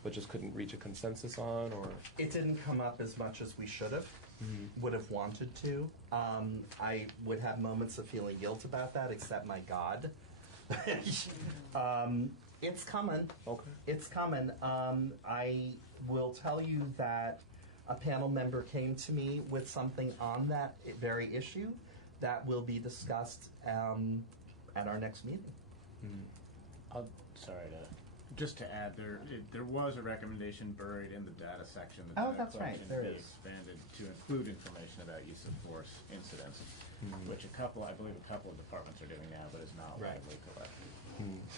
but just couldn't reach a consensus on, or? It didn't come up as much as we should have, would have wanted to. I would have moments of feeling guilt about that, except my God. It's coming. Okay. It's coming. I will tell you that a panel member came to me with something on that very issue that will be discussed at our next meeting. Just to add, there was a recommendation buried in the data section that Oh, the that's right. collection There be it is. expanded to include information about use of force incidents, which I believe a couple of departments are doing now, but is not widely collected.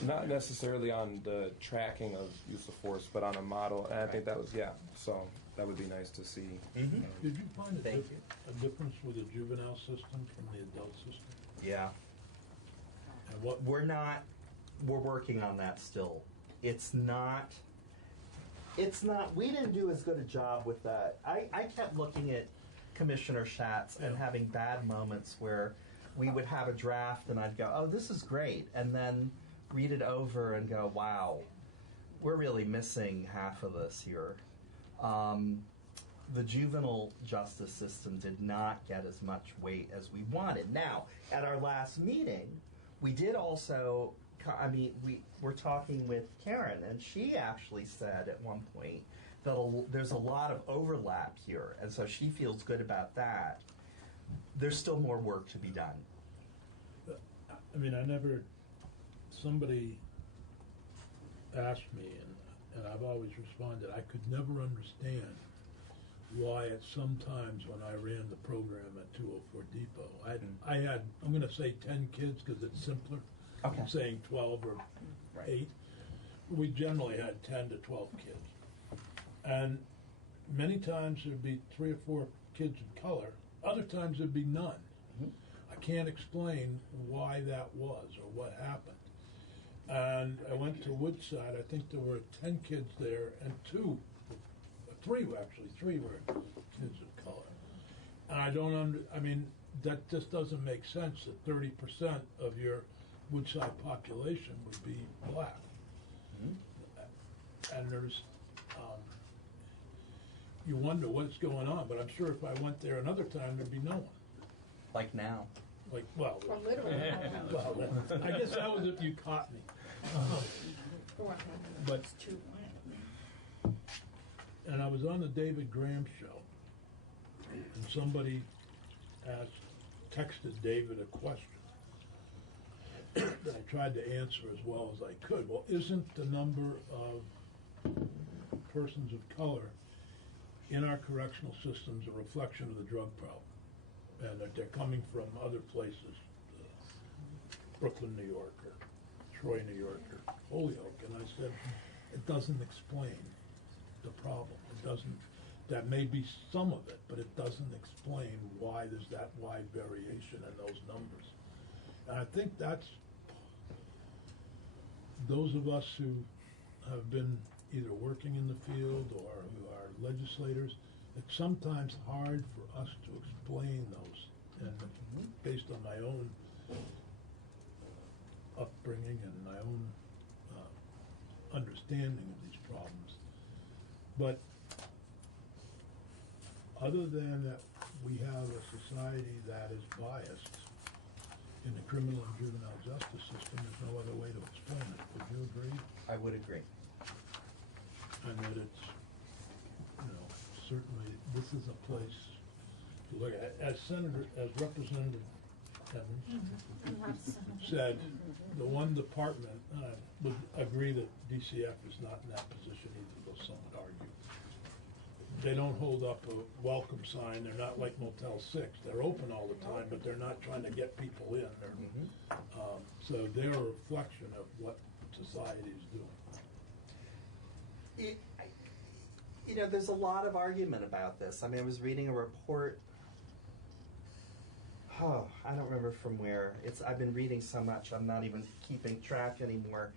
Not necessarily on the tracking of use of force, but on a model, and I think that was, so that would be nice to see. Did you find a difference with the juvenile system from the adult system? Yeah. And what we're working on that still. It's not, we didn't do as good a job with that. I kept looking at Commissioner Schatz and having bad moments where we would have a draft and I'd go, oh, this is great, and then read it over and go, wow, we're really missing half of this here. The juvenile justice system did not get as much weight as we wanted. Now, at our last meeting, we did also, we were talking with Karen, and she actually said at one point that there's a lot of overlap here, and so she feels good about that. There's still more work to be done. Somebody asked me, and I've always responded, I could never understand why at some times when I ran the program at 204 Depot, I had, I'm going to say 10 kids because it's simpler. Okay. I'm saying 12 or 8. We generally had 10 to 12 kids. And many times there'd be 3 or 4 kids of color. Other times there'd be none. I can't explain why that was or what happened. And I went to Woodside. I think there were 10 kids there, and 3 were kids of color. And that just doesn't make sense that 30% of your Woodside population would be black. And there's, you wonder what's going on, but I'm sure if I went there another time, there'd be no one. Like now. Well, literally. Well, I guess that was if you caught me. But, and I was on the David Graham show, and somebody texted David a question that I tried to answer as well as I could. Well, isn't the number of persons of color in our correctional systems a reflection of the drug problem? And that they're coming from other places, Brooklyn, New York, or Troy, New York, or Holyoke. And I said, it doesn't explain the problem. It doesn't, that may be some of it, but it doesn't explain why there's that wide variation in those numbers. And I think that's those of us who have been either working in the field or who are legislators, it's sometimes hard for us to explain those. And based on my own upbringing and my own understanding of these problems. But other than that, we have a society that is biased in the criminal and juvenile justice system. There's no other way to explain it. Would you agree? I would agree. And that it's, certainly, this is a place to look at. As Representative Evans said, the one department, would agree that DCF is not in that position either, though some would argue. They don't hold up a welcome sign. They're not like Motel 6. They're open all the time, but they're not trying to get people in. So they're a reflection of what society is doing. There's a lot of argument about this. I mean, I was reading a report. I don't remember from where. I've been reading so much, I'm not even keeping track anymore.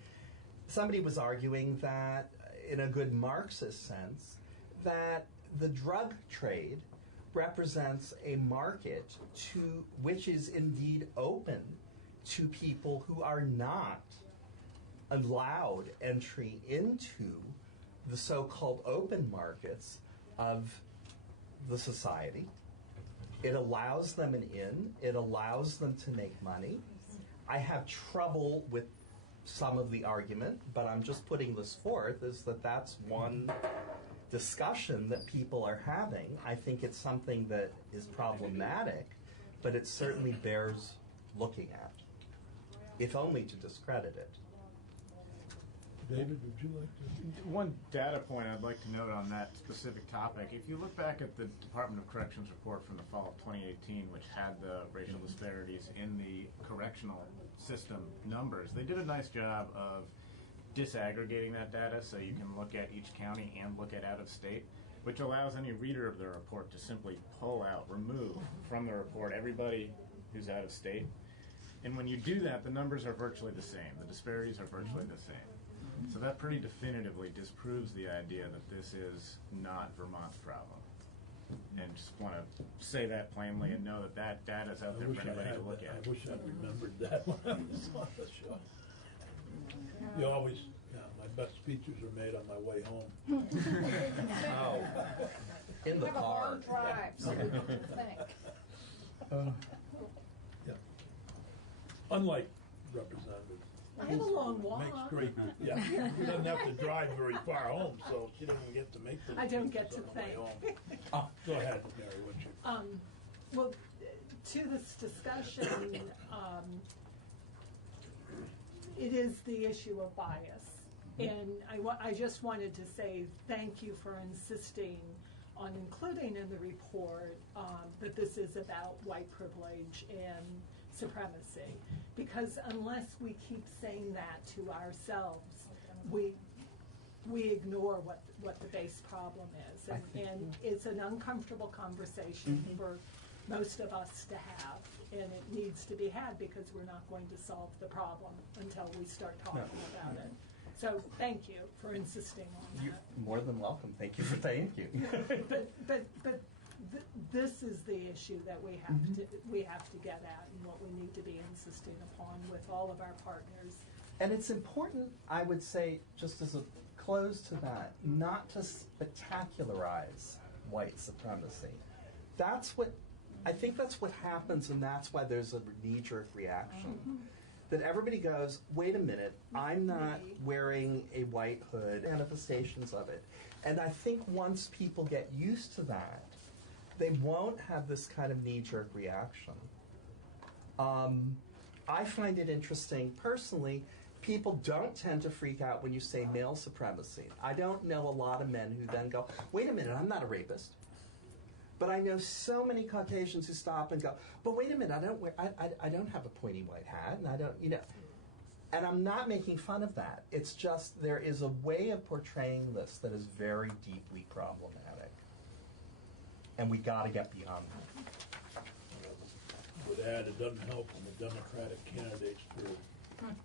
Somebody was arguing that, in a good Marxist sense, that the drug trade represents a market which is indeed open to people who are not allowed entry into the so-called open markets of the society. It allows them an in. It allows them to make money. I have trouble with some of the argument, but I'm just putting this forth, is that that's one discussion that people are having. I think it's something that is problematic, but it certainly bears looking at, if only to discredit it. David, would you like to? One data point I'd like to note on that specific topic, if you look back at the Department of Corrections report from the fall of 2018, which had the racial disparities in the correctional system numbers, they did a nice job of disaggregating that data so you can look at each county and look at out of state, which allows any reader of the report to simply remove from the report everybody who's out of state. And when you do that, the numbers are virtually the same. The disparities are virtually the same. So that pretty definitively disproves the idea that this is not Vermont's problem. And just want to say that plainly and know that that data is out there for anybody to look at. I wish I remembered that when I was on the show. You always, my best speeches are made on my way home. In the We have a car. long drive, so we need to think. Unlike Representative. I have a long walk. Makes great, she doesn't have to drive very far home, so she doesn't get to make the. I don't get to on the way think. home. Go ahead, Mary, what you? Well, to this discussion, it is the issue of bias. And I just wanted to say thank you for insisting on including in the report that this is about white privilege and supremacy. Because unless we keep saying that to ourselves, we ignore what the base problem is. And it's an uncomfortable conversation for most of us to have. And it needs to be had because we're not going to solve the problem until we start talking about it. So thank you for insisting on that. You're more than welcome. Thank you for thank you. But this is the issue that we have to get at, and what we need to be insisting upon with all of our partners. And it's important, I would say, just as a close to that, not to spectacularize white supremacy. I think that's what happens, and that's why there's a knee-jerk reaction. That everybody goes, wait a minute, I'm not wearing a white hood, manifestations of it. And I think once people get used to that, they won't have this kind of knee-jerk reaction. I find it interesting, personally, people don't tend to freak out when you say male supremacy. I don't know a lot of men who then go, wait a minute, I'm not a rapist. But I know so many Caucasians who stop and go, but wait a minute, I don't have a pointy white hat, and I don't, and I'm not making fun of that. It's just there is a way of portraying this that is very deeply problematic. And we got to get beyond that. Would add, it doesn't help when the Democratic candidates for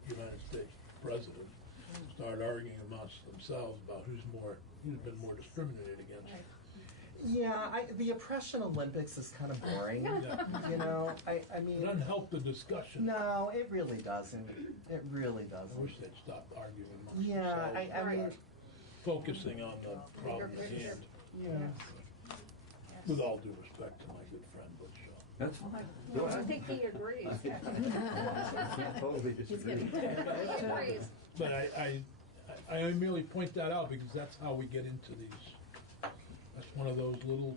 United States president start arguing amongst themselves about who's been more discriminated against. Yeah, the oppression Olympics is kind of boring. Yeah. You know, I mean, It doesn't help the discussion. no, it really doesn't. It really I doesn't. wish they'd stop arguing amongst Yeah, themselves. I mean, Focusing on the problem at hand. yeah. With all due respect to my good friend Butch Shaw. That's fine. No, I think he agrees. Totally disagree. He agrees. But I merely point that out because that's how we get into these. That's one of those little.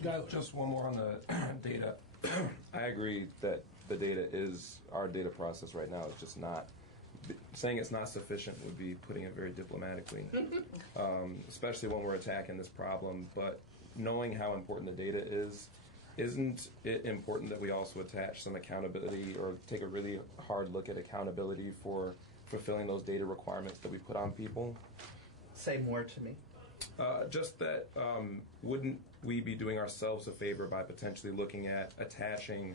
Skylar. Just one more on the data. I agree that the data is our data process right now. It's just not. Saying it's not sufficient would be putting it very diplomatically, especially when we're attacking this problem. But knowing how important the data is, isn't it important that we also attach some accountability or take a really hard look at accountability for fulfilling those data requirements that we put on people? Say more to me. Just that, wouldn't we be doing ourselves a favor by potentially looking at attaching,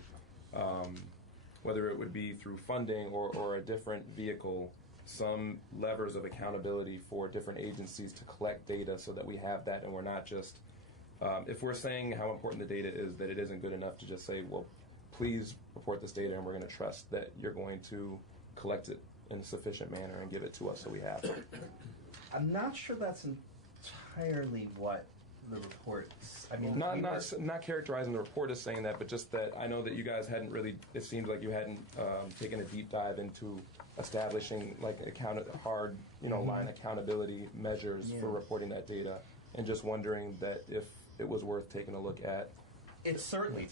whether it would be through funding or a different vehicle, some levers of accountability for different agencies to collect data so that we have that and we're not just, if we're saying how important the data is, that it isn't good enough to just say, well, please report this data and we're going to trust that you're going to collect it in a sufficient manner and give it to us so we have it. I'm not sure that's entirely what the report. I mean, not characterizing the report as saying that, but just that I know that you guys hadn't really. It seemed like you hadn't taken a deep dive into establishing like hard, line accountability measures for reporting that data, and just wondering that if it was worth taking a look at. It's certainly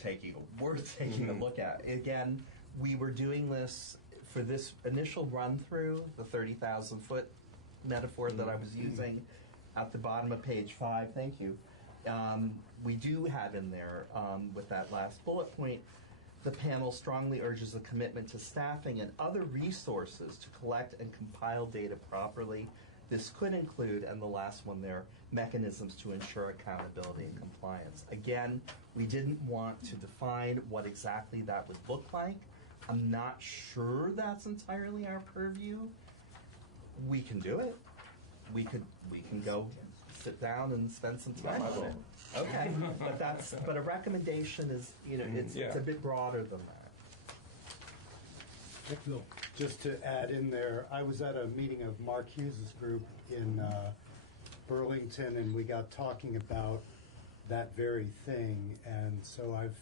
worth taking a look at. Again, we were doing this for this initial run through, the 30,000 foot metaphor that I was using at the bottom of page 5. Thank you. We do have in there, with that last bullet point, the panel strongly urges a commitment to staffing and other resources to collect and compile data properly. This could include, and the last one there, mechanisms to ensure accountability and compliance. Again, we didn't want to define what exactly that would look like. I'm not sure that's entirely our purview. We can do it. We can go sit down and spend some time on it. Okay, but a recommendation is, it's a bit broader than that. Just to add in there, I was at a meeting of Mark Hughes' group in Burlington, and we got talking about that very thing, and so I've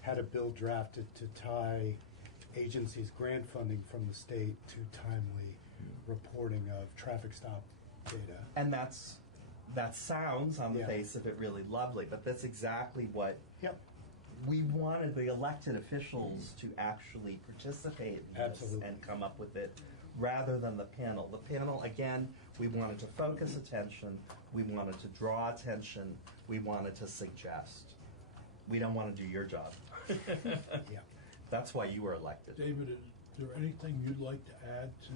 had a bill drafted to tie agencies' grant funding from the state to timely reporting of traffic stop data. And that sounds on the face of it really lovely, but that's exactly what we wanted the elected officials to actually participate in this and come up with it rather than the panel. The panel, again, we wanted to focus attention, we wanted to draw attention, we wanted to suggest. We don't want to do your job. That's why you were elected. David, is there anything you'd like to add to?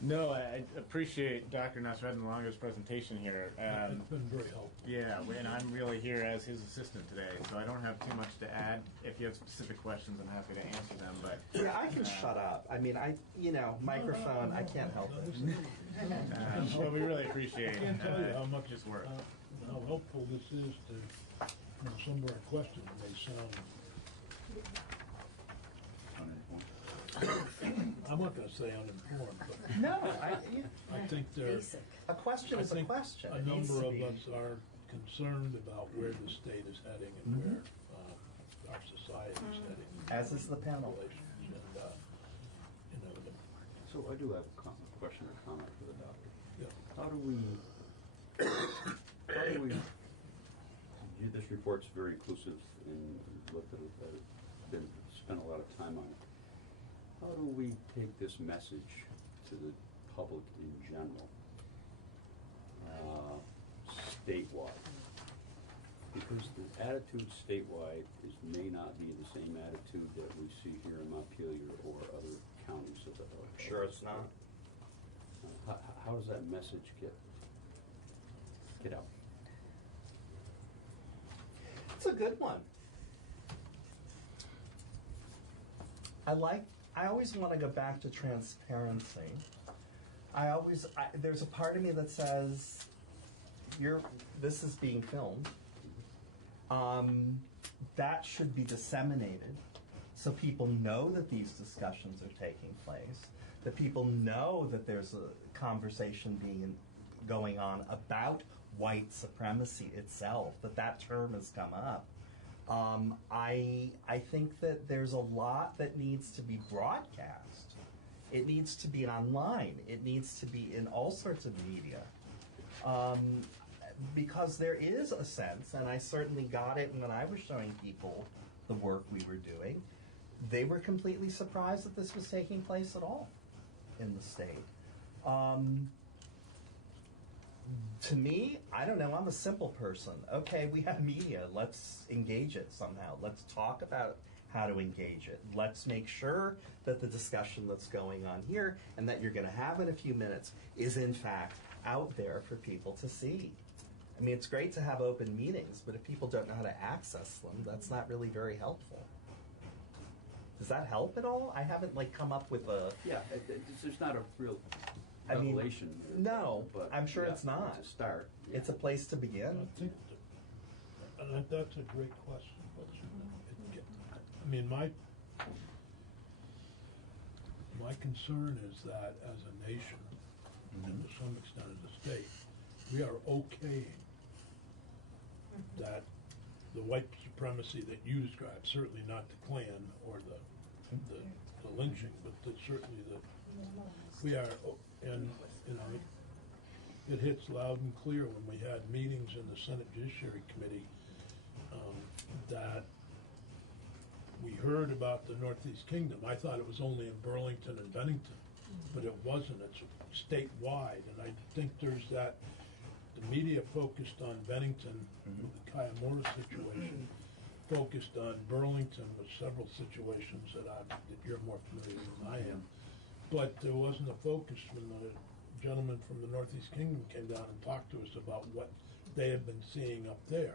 No, I appreciate Dr. Nasreddin-Longer's presentation here. It's been very helpful. Yeah, and I'm really here as his assistant today, so I don't have too much to add. If you have specific questions, I'm happy to answer them. But yeah, I can shut up. I mean, microphone, I can't help it. Well, we really appreciate I can't tell you how much his work. How helpful this is to some of our questions may sound. I'm not going to say uninformed, but no, I think a question is a question. A number of us are concerned about where the state is heading and where our society is heading. As is the panel. So I do have a question or comment for the doctor. Yeah. How do we? This report's very inclusive and looked at it, spent a lot of time on it. How do we take this message to the public in general, statewide? Because the attitude statewide may not be the same attitude that we see here in Montpelier or other counties of the. Sure, it's not. How does that message get out? It's a good one. I always want to go back to transparency. There's a part of me that says, this is being filmed. That should be disseminated so people know that these discussions are taking place, that people know that there's a conversation going on about white supremacy itself, that term has come up. I think that there's a lot that needs to be broadcast. It needs to be online. It needs to be in all sorts of media. Because there is a sense, and I certainly got it when I was showing people the work we were doing, they were completely surprised that this was taking place at all in the state. To me, I don't know, I'm a simple person. Okay, we have media, let's engage it somehow. Let's talk about how to engage it. Let's make sure that the discussion that's going on here and that you're going to have in a few minutes is in fact out there for people to see. I mean, it's great to have open meetings, but if people don't know how to access them, that's not really very helpful. Does that help at all? I haven't come up with a... Yeah, there's not a real revelation. No, but I'm sure yeah, it's not. It's a start. Yeah. It's a place to begin. I think that's a great question. I mean, my concern is that as a nation, and to some extent as a state, we are okaying that the white supremacy that you described, certainly not the Klan or the lynching, but certainly we are, and it hits loud and clear when we had meetings in the Senate Judiciary Committee that we heard about the Northeast Kingdom. I thought it was only in Burlington and Bennington, but it wasn't. It's statewide, and I think there's that. The media focused on Bennington with the Kaya Morris situation, focused on Burlington with several situations that you're more familiar with than I am. But there wasn't a focus when the gentleman from the Northeast Kingdom came down and talked to us about what they have been seeing up there,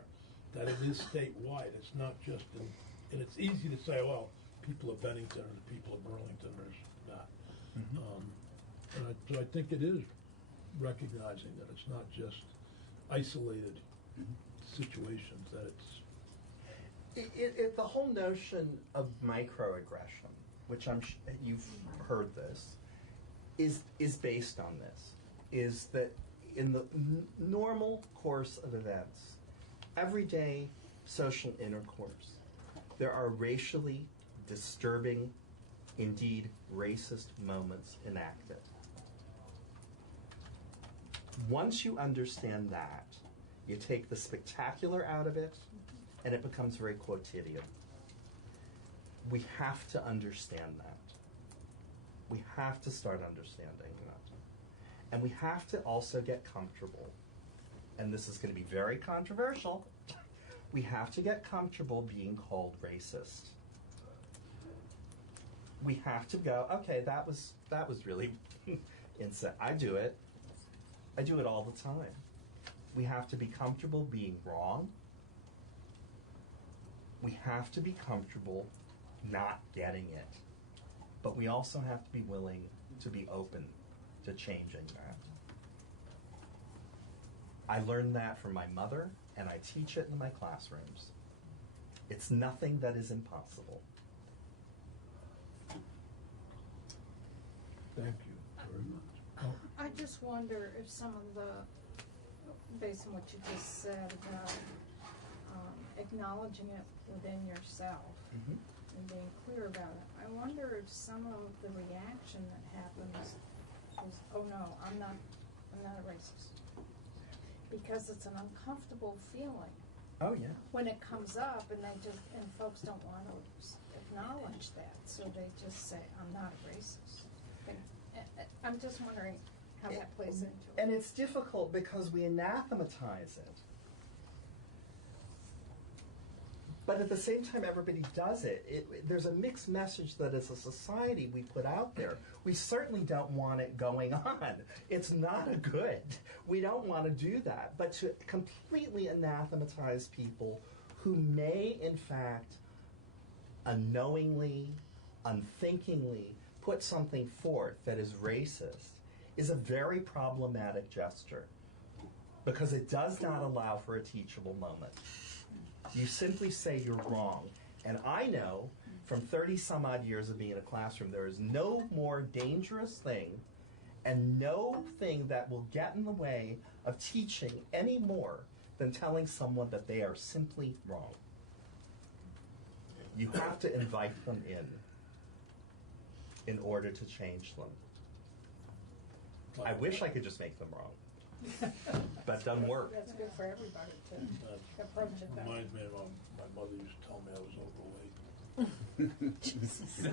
that it is statewide. It's not just and it's easy to say, well, people of Bennington or the people of Burlington or not. So I think it is recognizing that it's not just isolated situations, that it's... The whole notion of microaggression, which you've heard this, is based on this, is that in the normal course of events, everyday social intercourse, there are racially disturbing, indeed racist moments enacted. Once you understand that, you take the spectacular out of it, and it becomes very quotidian. We have to understand that. We have to start understanding that. And we have to also get comfortable, and this is going to be very controversial, we have to get comfortable being called racist. We have to go, okay, that was really insane. I do it all the time. We have to be comfortable being wrong. We have to be comfortable not getting it. But we also have to be willing to be open to changing that. I learned that from my mother, and I teach it in my classrooms. It's nothing that is impossible. Thank you very much. I just wonder if some of the, based on what you just said about acknowledging it within yourself and being clear about it, I wonder if some of the reaction that happens is, oh no, I'm not a racist. Because it's an uncomfortable feeling. Oh yeah. When it comes up and folks don't want to acknowledge that, so they just say, I'm not a racist. I'm just wondering how that plays into it. And it's difficult because we anathematize it. But at the same time, everybody does it. There's a mixed message that as a society we put out there. We certainly don't want it going on. It's not a good. We don't want to do that. But to completely anathematize people who may, in fact, unknowingly unthinkingly put something forth that is racist is a very problematic gesture because it does not allow for a teachable moment. You simply say you're wrong. And I know from 30 some odd years of being in a classroom, there is no more dangerous thing and no thing that will get in the way of teaching any more than telling someone that they are simply wrong. You have to invite them in order to change them. I wish I could just make them wrong. That doesn't work. That's good for everybody to approach it that way. Reminds me of my mother used to tell me I was overweight. Jesus.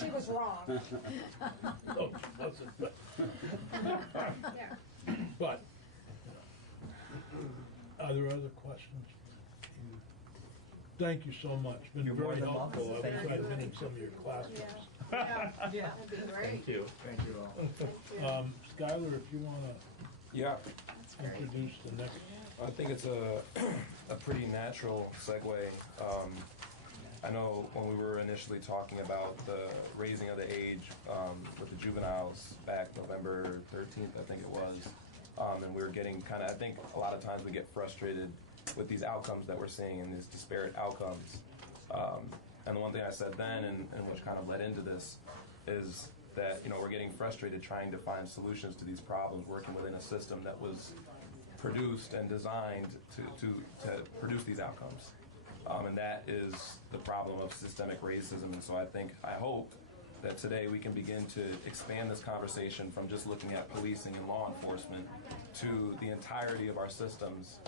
She was wrong. No, she wasn't, but. Yeah. But, are there other questions? Thank you so much. Been You're more very than helpful. welcome. I've Thank been you. in some of your classrooms. Yeah, that'd be great. Thank you. Thank you all. Thank you. Skylar, if you want to Yeah, introduce the next. I think it's a pretty natural segue. I know when we were initially talking about the raising of the age with the juveniles back November 13th, I think it was, and we were getting kind of, I think a lot of times we get frustrated with these outcomes that we're seeing and these disparate outcomes. And the one thing I said then, and which kind of led into this, is that we're getting frustrated trying to find solutions to these problems, working within a system that was produced and designed to produce these outcomes. And that is the problem of systemic racism. And so I hope that today we can begin to expand this conversation from just looking at policing and law enforcement to the entirety of our systems,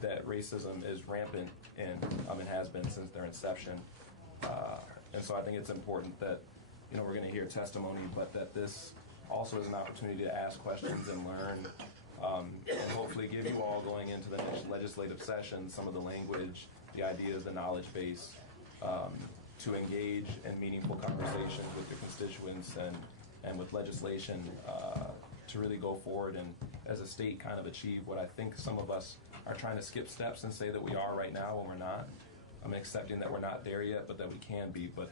that racism is rampant in and has been since their inception. And so I think it's important that we're going to hear testimony, but that this also is an opportunity to ask questions and learn, and hopefully give you all, going into the next legislative session, some of the language, the ideas, the knowledge base, to engage in meaningful conversations with your constituents and with legislation to really go forward and, as a state, kind of achieve what I think some of us are trying to skip steps and say that we are right now when we're not. I'm accepting that we're not there yet, but that we can be. But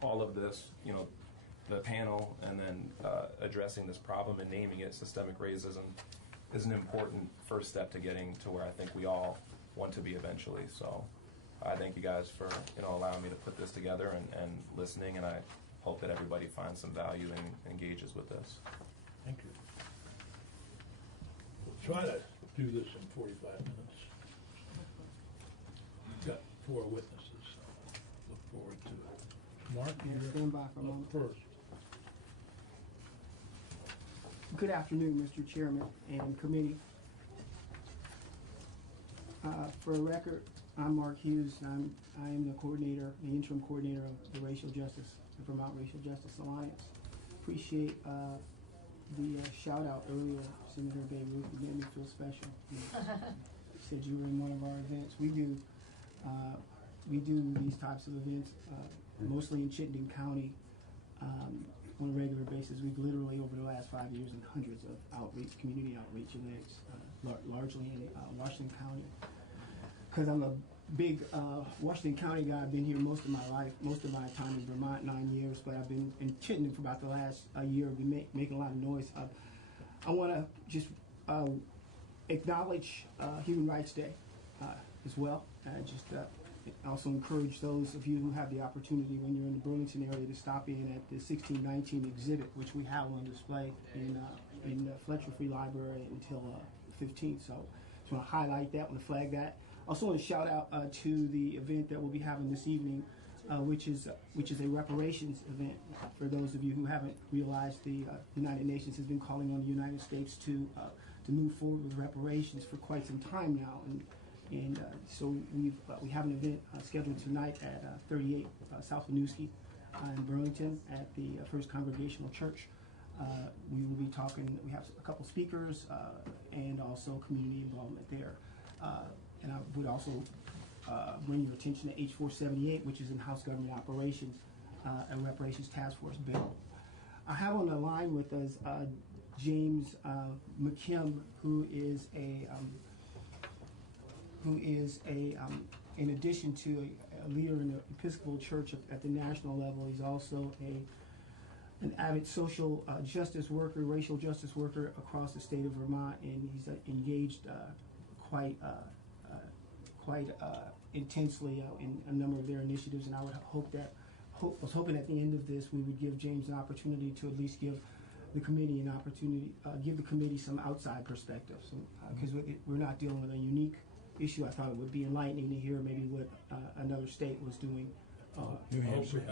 all of this, the panel, and then addressing this problem and naming it systemic racism is an important first step to getting to where I think we all want to be eventually. So I thank you guys for allowing me to put this together and listening, and I hope that everybody finds some value and engages with this. Thank you. We'll try to do this in 45 minutes. We've got 4 witnesses, so look forward to it. Mark, you're Stand by for a moment. first. Good afternoon, Mr. Chairman and committee. For the record, I'm Mark Hughes. I am the coordinator, the interim coordinator of the Vermont Racial Justice Alliance. Appreciate the shout out earlier, Senator Beirut. You made me feel special. You said you were in one of our events. We do these types of events mostly in Chittenden County on a regular basis. We've literally, over the last 5 years, done hundreds of community outreach events, largely in Washington County. Because I'm a big Washington County guy. I've been here most of my life, most of my time in Vermont, 9 years, but I've been in Chittenden for about the last year. I've been making a lot of noise. I want to just acknowledge Human Rights Day as well. Just also encourage those of you who have the opportunity when you're in the Burlington area to stop in at the 1619 exhibit, which we have on display in the Fletcher Free Library until 15th. So just want to highlight that, want to flag that. Also want to shout out to the event that we'll be having this evening, which is a reparations event. For those of you who haven't realized, the United Nations has been calling on the United States to move forward with reparations for quite some time now, and so we have an event scheduled tonight at 38 South Winooski in Burlington at the First Congregational Church. We will be talking. We have a couple speakers and also community involvement there. And I would also bring your attention to H478, which is in House Government Operations and Reparations Task Force bill. I have on the line with us James McKim, who is in addition to a leader in the Episcopal Church at the national level. He's also an avid social justice worker, racial justice worker across the state of Vermont, and he's engaged quite intensely in a number of their initiatives. And I would was hoping at the end of this we would give James an opportunity to at least give the committee an opportunity, give the committee some outside perspective. So, because we're not dealing with a unique issue, I thought it would be enlightening to hear maybe what another state was doing. New Hampshire,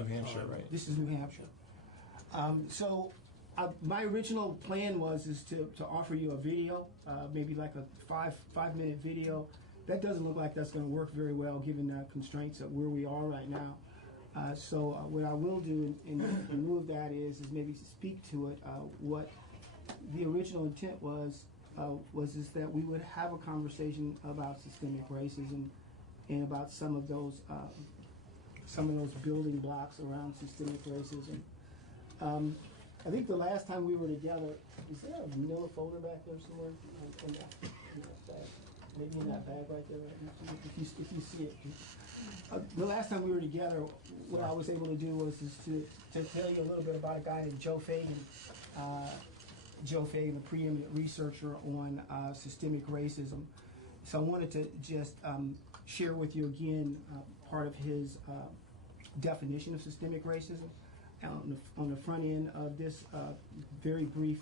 right? This is New Hampshire. My original plan was to offer you a video, maybe like a five-minute video. That doesn't look like that's going to work very well given the constraints of where we are right now. What I will do in lieu of that is maybe speak to it. What the original intent was that we would have a conversation about systemic racism and about some of those building blocks around systemic racism. I think the last time we were together, is there a manila folder back there somewhere? In that bag? Maybe in that bag right there. If you see it. The last time we were together, what I was able to do was to tell you a little bit about a guy named Joe Fagan. Joe Fagan, a preeminent researcher on systemic racism. So I wanted to just share with you again part of his definition of systemic racism. On the front end of this very brief,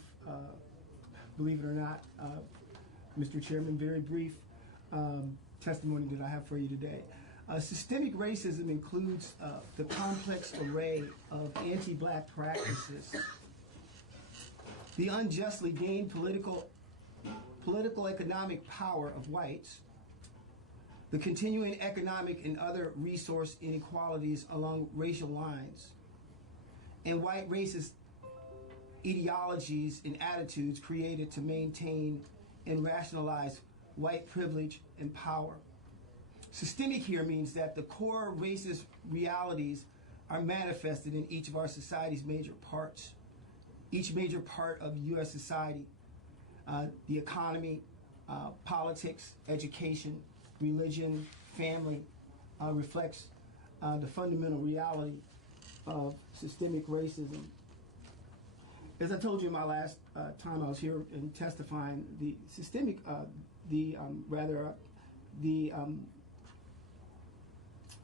believe it or not, Mr. Chairman, very brief testimony that I have for you today. Systemic racism includes the complex array of anti-black practices, the unjustly gained political economic power of whites, the continuing economic and other resource inequalities along racial lines, and white racist ideologies and attitudes created to maintain and rationalize white privilege and power. Systemic here means that the core racist realities are manifested in each of our society's major parts. Each major part of U.S. society, the economy, politics, education, religion, family, reflects the fundamental reality of systemic racism. As I told you in my last time I was here and testifying, the systemic, the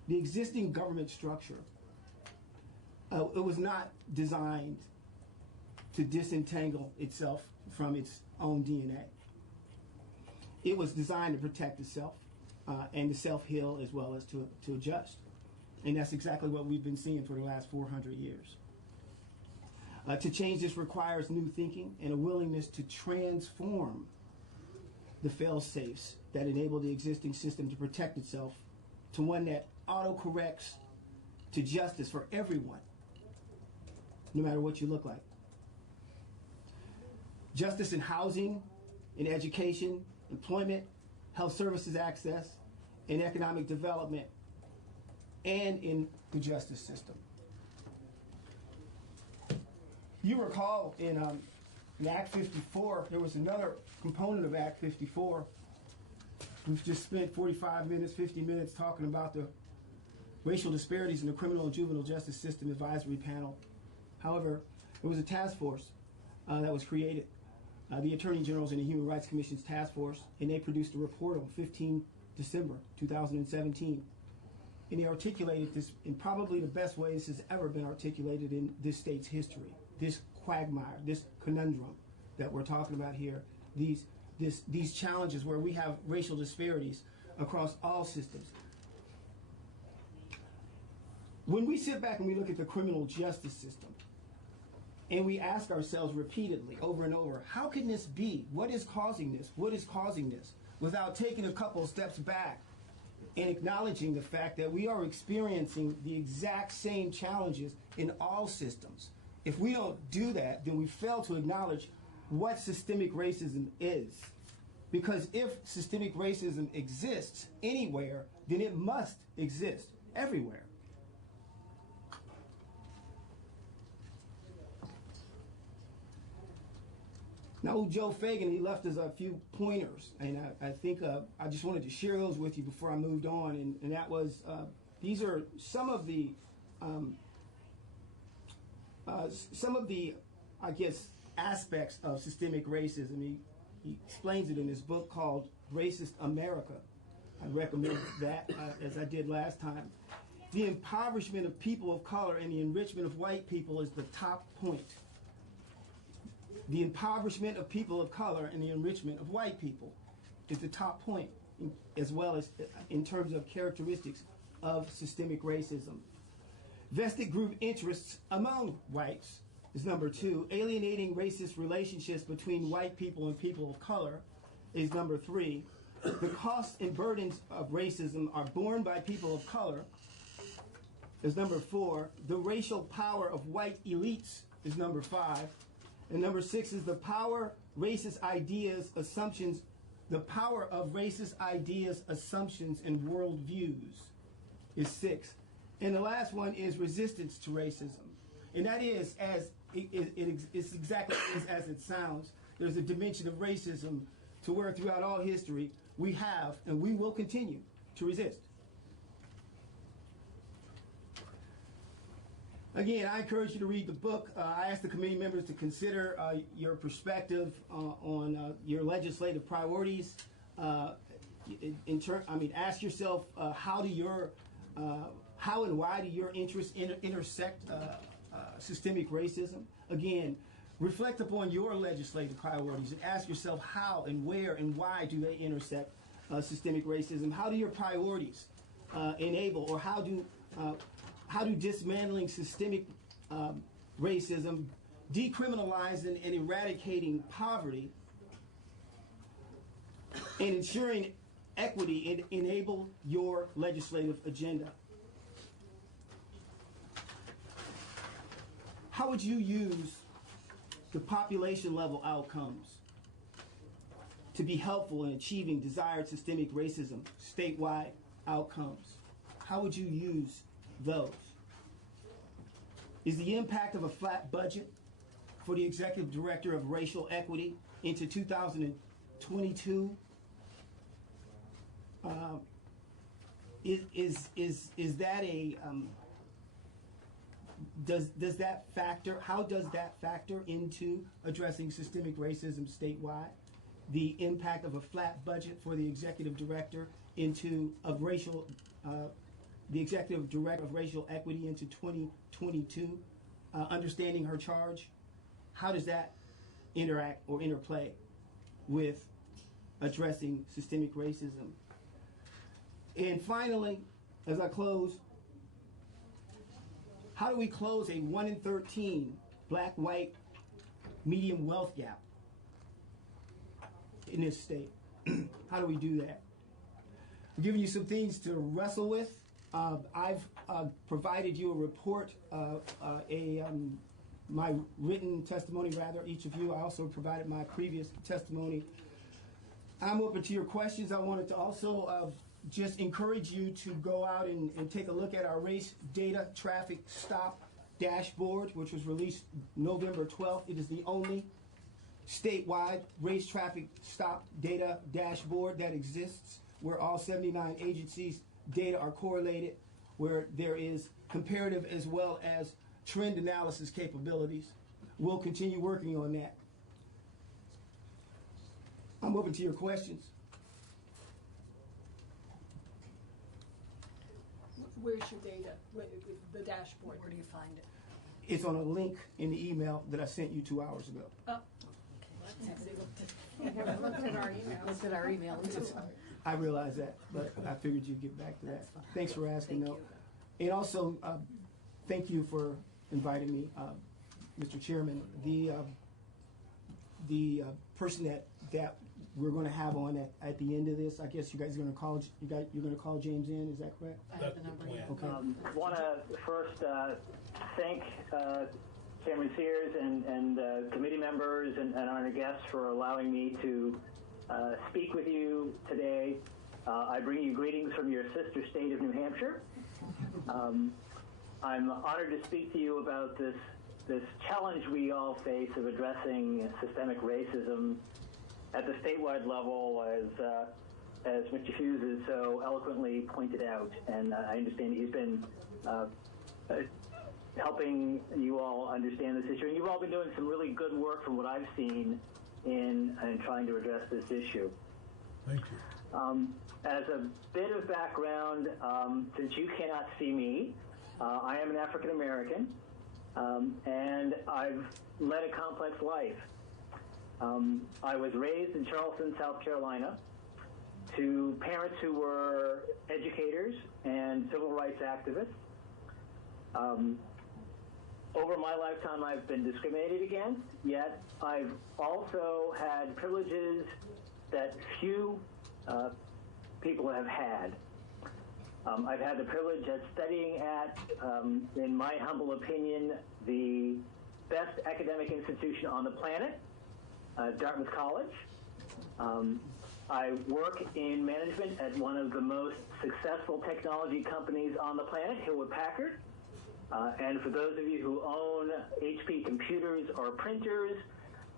existing government structure, it was not designed to disentangle itself from its own DNA. It was designed to protect itself and to self-heal as well as to adjust. And that's exactly what we've been seeing for the last 400 years. To change this requires new thinking and a willingness to transform the fail-safes that enable the existing system to protect itself to one that auto-corrects to justice for everyone, no matter what you look like. Justice in housing, in education, employment, health services access, in economic development, and in the justice system. You recall in Act 54, there was another component of Act 54. We've just spent 45 minutes, 50 minutes talking about the racial disparities in the criminal and juvenile justice system advisory panel. However, there was a task force that was created, the Attorney General's and the Human Rights Commission's task force, and they produced a report on 15 December 2017. And they articulated this in probably the best way this has ever been articulated in this state's history. This quagmire, this conundrum that we're talking about here, these challenges where we have racial disparities across all systems. When we sit back and we look at the criminal justice system, and we ask ourselves repeatedly, over and over, how can this be? What is causing this? What is causing this? Without taking a couple steps back and acknowledging the fact that we are experiencing the exact same challenges in all systems. If we don't do that, then we fail to acknowledge what systemic racism is. Because if systemic racism exists anywhere, then it must exist everywhere. Now, Joe Fagan, he left us a few pointers, and I think I just wanted to share those with you before I moved on, and that was these are some of the, I guess, aspects of systemic racism. He explains it in his book called Racist America. I recommend that, as I did last time. The impoverishment of people of color and the enrichment of white people is the top point. The impoverishment of people of color and the enrichment of white people is the top point, as well as in terms of characteristics of systemic racism. Vested group interests among whites is number 2. Alienating racist relationships between white people and people of color is number 3. The costs and burdens of racism are borne by people of color is number 4. The racial power of white elites is number 5. And number 6 is the power of racist ideas, assumptions, and worldviews is 6. And the last one is resistance to racism. And that is, it's exactly as it sounds. There's a dimension of racism to where throughout all history we have and we will continue to resist. Again, I encourage you to read the book. I ask the committee members to consider your perspective on your legislative priorities. Ask yourself how and why do your interests intersect systemic racism? Again, reflect upon your legislative priorities and ask yourself how and where and why do they intersect systemic racism? How do your priorities enable, or how do dismantling systemic racism, decriminalizing and eradicating poverty, and ensuring equity enable your legislative agenda? How would you use the population level outcomes to be helpful in achieving desired systemic racism statewide outcomes? How would you use those? Is the impact of a flat budget for the executive director of racial equity into 2022 is that a does that factor? How does that factor into addressing systemic racism statewide? The impact of a flat budget for the executive director of racial equity into 2022, understanding her charge. How does that interact or interplay with addressing systemic racism? And finally, as I close, how do we close a 1 in 13 black-white medium wealth gap in this state? How do we do that? I'm giving you some things to wrestle with. I've provided you a report, my written testimony, rather, each of you. I also provided my previous testimony. I'm open to your questions. I wanted to also just encourage you to go out and take a look at our race data traffic stop dashboard, which was released November 12th. It is the only statewide race traffic stop data dashboard that exists, where all 79 agencies' data are correlated, where there is comparative as well as trend analysis capabilities. We'll continue working on that. I'm open to your questions. Where's your data? The dashboard. Where do you find it? It's on a link in the email that I sent you 2 hours ago. Oh. We haven't looked at our emails. Looked at our email too. I realize that, but I figured you'd get back to that. Thanks for asking, though. And also, thank you for inviting me, Mr. Chairman. The person that we're going to have on at the end of this, I guess you guys are going to call. You're going to call James in. Is that correct? I have the number. Okay. Want to first thank Chairman Sears and committee members and our guests for allowing me to speak with you today. I bring you greetings from your sister state of New Hampshire. I'm honored to speak to you about this challenge we all face of addressing systemic racism at the statewide level. As as Mr. Hughes has so eloquently pointed out, and I understand he's been helping you all understand this issue, and you've all been doing some really good work from what I've seen in trying to address this issue. Thank you. As a bit of background, since you cannot see me, I am an African American, and I've led a complex life. I was raised in Charleston, South Carolina, to parents who were educators and civil rights activists. Over my lifetime, I've been discriminated against, yet I've also had privileges that few people have had. I've had the privilege of studying at, in my humble opinion, the best academic institution on the planet, Dartmouth College. I work in management at one of the most successful technology companies on the planet, Hewlett Packard. And for those of you who own HP computers or printers,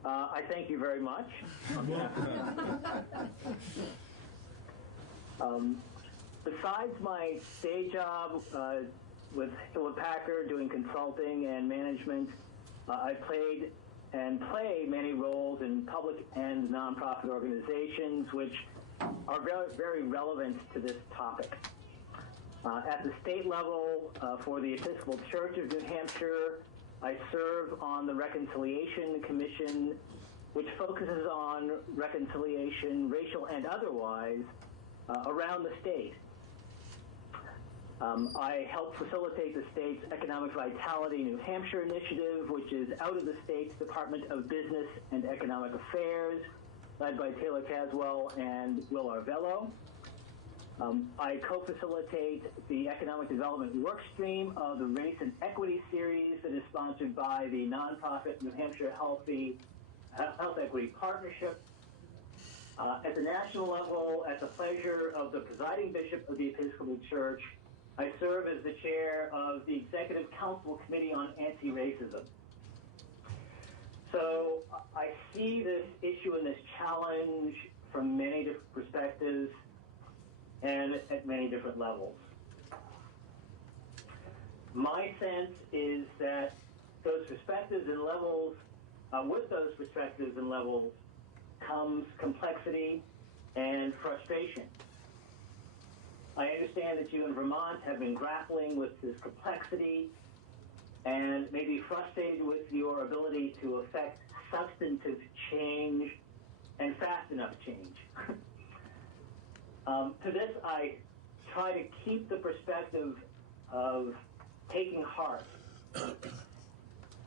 I thank you very much. Besides my day job with Hewlett Packard doing consulting and management, I played and play many roles in public and nonprofit organizations which are very, very relevant to this topic. At the state level, for the Episcopal Church of New Hampshire, I serve on the Reconciliation Commission, which focuses on reconciliation, racial and otherwise, around the state. I help facilitate the state's Economic Vitality New Hampshire initiative, which is out of the state's Department of Business and Economic Affairs, led by Taylor Caswell and Will Arvello. I co-facilitate the Economic Development Workstream of the Race and Equity Series that is sponsored by the nonprofit New Hampshire Health Equity Partnership. At the national level, at the pleasure of the presiding bishop of the Episcopal Church, I serve as the chair of the Executive Council Committee on Anti-Racism. So I see this issue and this challenge from many different perspectives and at many different levels. My sense is that those perspectives and levels, with those perspectives and levels, comes complexity and frustration. I understand that you in Vermont have been grappling with this complexity and may be frustrated with your ability to affect substantive change and fast enough change. To this, I try to keep the perspective of taking heart.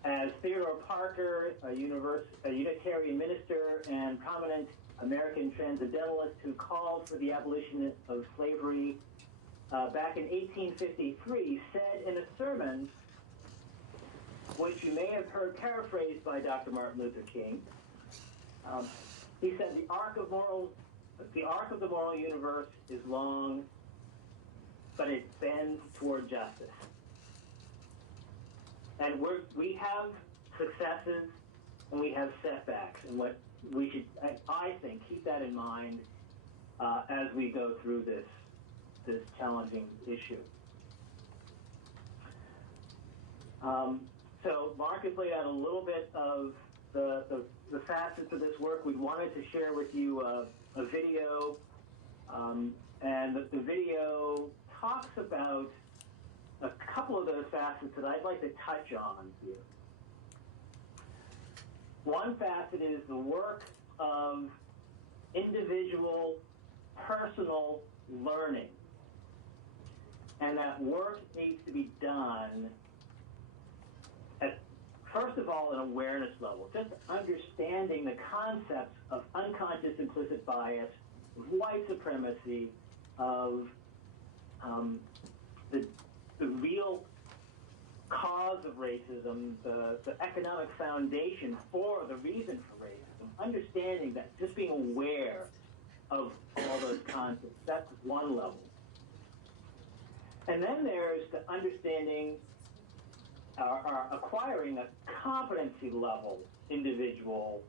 As Theodore Parker, a Unitarian minister and prominent American transcendentalist who called for the abolition of slavery back in 1853, said in a sermon, which you may have heard paraphrased by Dr. Martin Luther King, he said, the arc of the moral universe is long, but it bends toward justice. And we have successes and we have setbacks, and what we should, I think, keep that in mind as we go through this challenging issue. So Mark has laid out a little bit of the facets of this work. We wanted to share with you a video, and the video talks about a couple of those facets that I'd like to touch on here. One facet is the work of individual, personal learning. And that work needs to be done at, first of all, an awareness level, just understanding the concepts of unconscious implicit bias, of white supremacy, of the real cause of racism, the economic foundation for the reason for racism, understanding that, just being aware of all those concepts, that's one level. And then there's the understanding or acquiring a competency level individual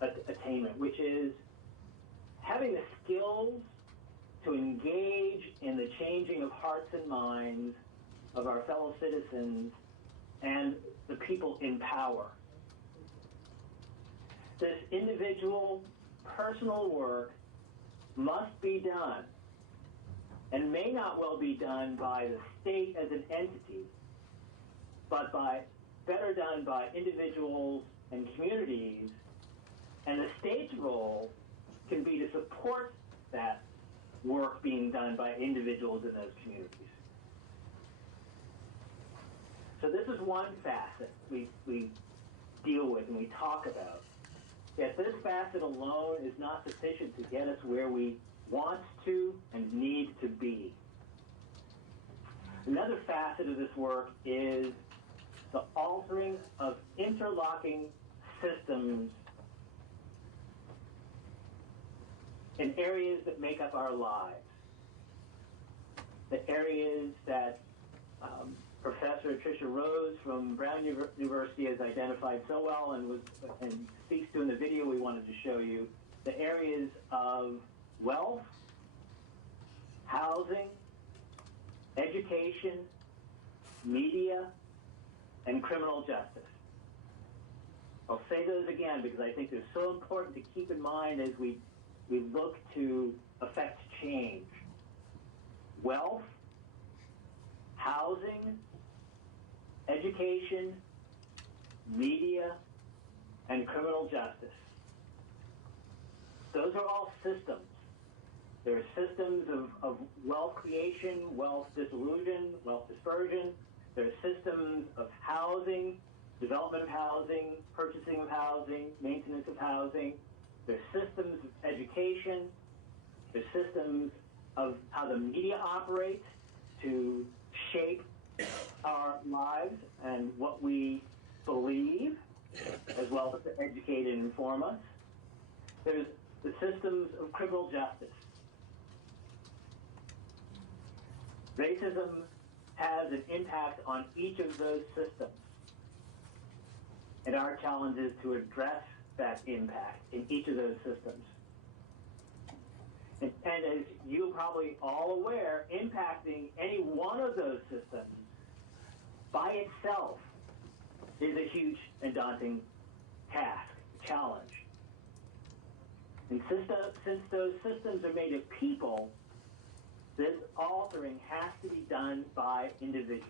attainment, which is having the skills to engage in the changing of hearts and minds of our fellow citizens and the people in power. This individual, personal work must be done, and may not well be done by the state as an entity, but better done by individuals and communities, and the state's role can be to support that work being done by individuals in those communities. So this is one facet we deal with and we talk about. Yet this facet alone is not sufficient to get us where we want to and need to be. Another facet of this work is the altering of interlocking systems in areas that make up our lives. The areas that Professor Tricia Rose from Brown University has identified so well and speaks to in the video we wanted to show you, the areas of wealth, housing, education, media, and criminal justice. I'll say those again because I think they're so important to keep in mind as we look to affect change. Wealth, housing, education, media, and criminal justice. Those are all systems. There are systems of wealth creation, wealth dissolution, wealth dispersion. There are systems of housing, development of housing, purchasing of housing, maintenance of housing. There are systems of education. There are systems of how the media operates to shape our lives and what we believe, as well as to educate and inform us. There's the systems of criminal justice. Racism has an impact on each of those systems. And our challenge is to address that impact in each of those systems. And as you're probably all aware, impacting any one of those systems by itself is a huge and daunting task, challenge. And since those systems are made of people, this altering has to be done by individuals.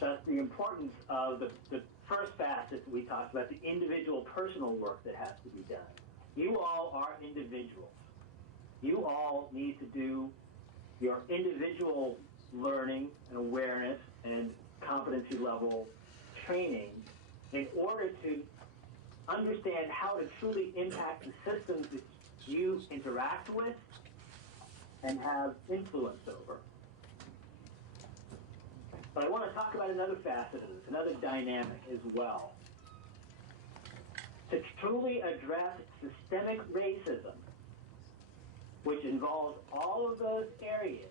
Thus, the importance of the first facet that we talked about, the individual personal work that has to be done. You all are individuals. You all need to do your individual learning and awareness and competency level training in order to understand how to truly impact the systems that you interact with and have influence over. But I want to talk about another facet of this, another dynamic as well. To truly address systemic racism, which involves all of those areas,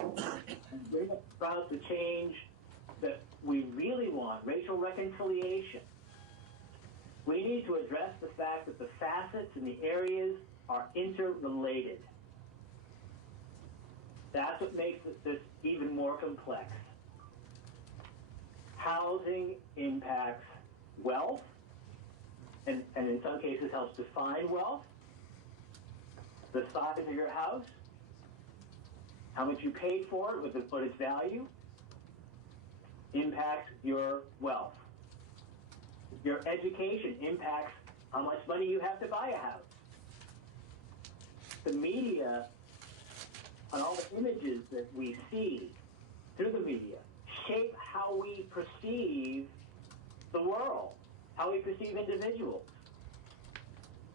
and bring about the change that we really want, racial reconciliation, we need to address the fact that the facets and the areas are interrelated. That's what makes this even more complex. Housing impacts wealth, and in some cases helps define wealth. The size of your house, how much you paid for it, what its value, impacts your wealth. Your education impacts how much money you have to buy a house. The media and all the images that we see through the media shape how we perceive the world, how we perceive individuals,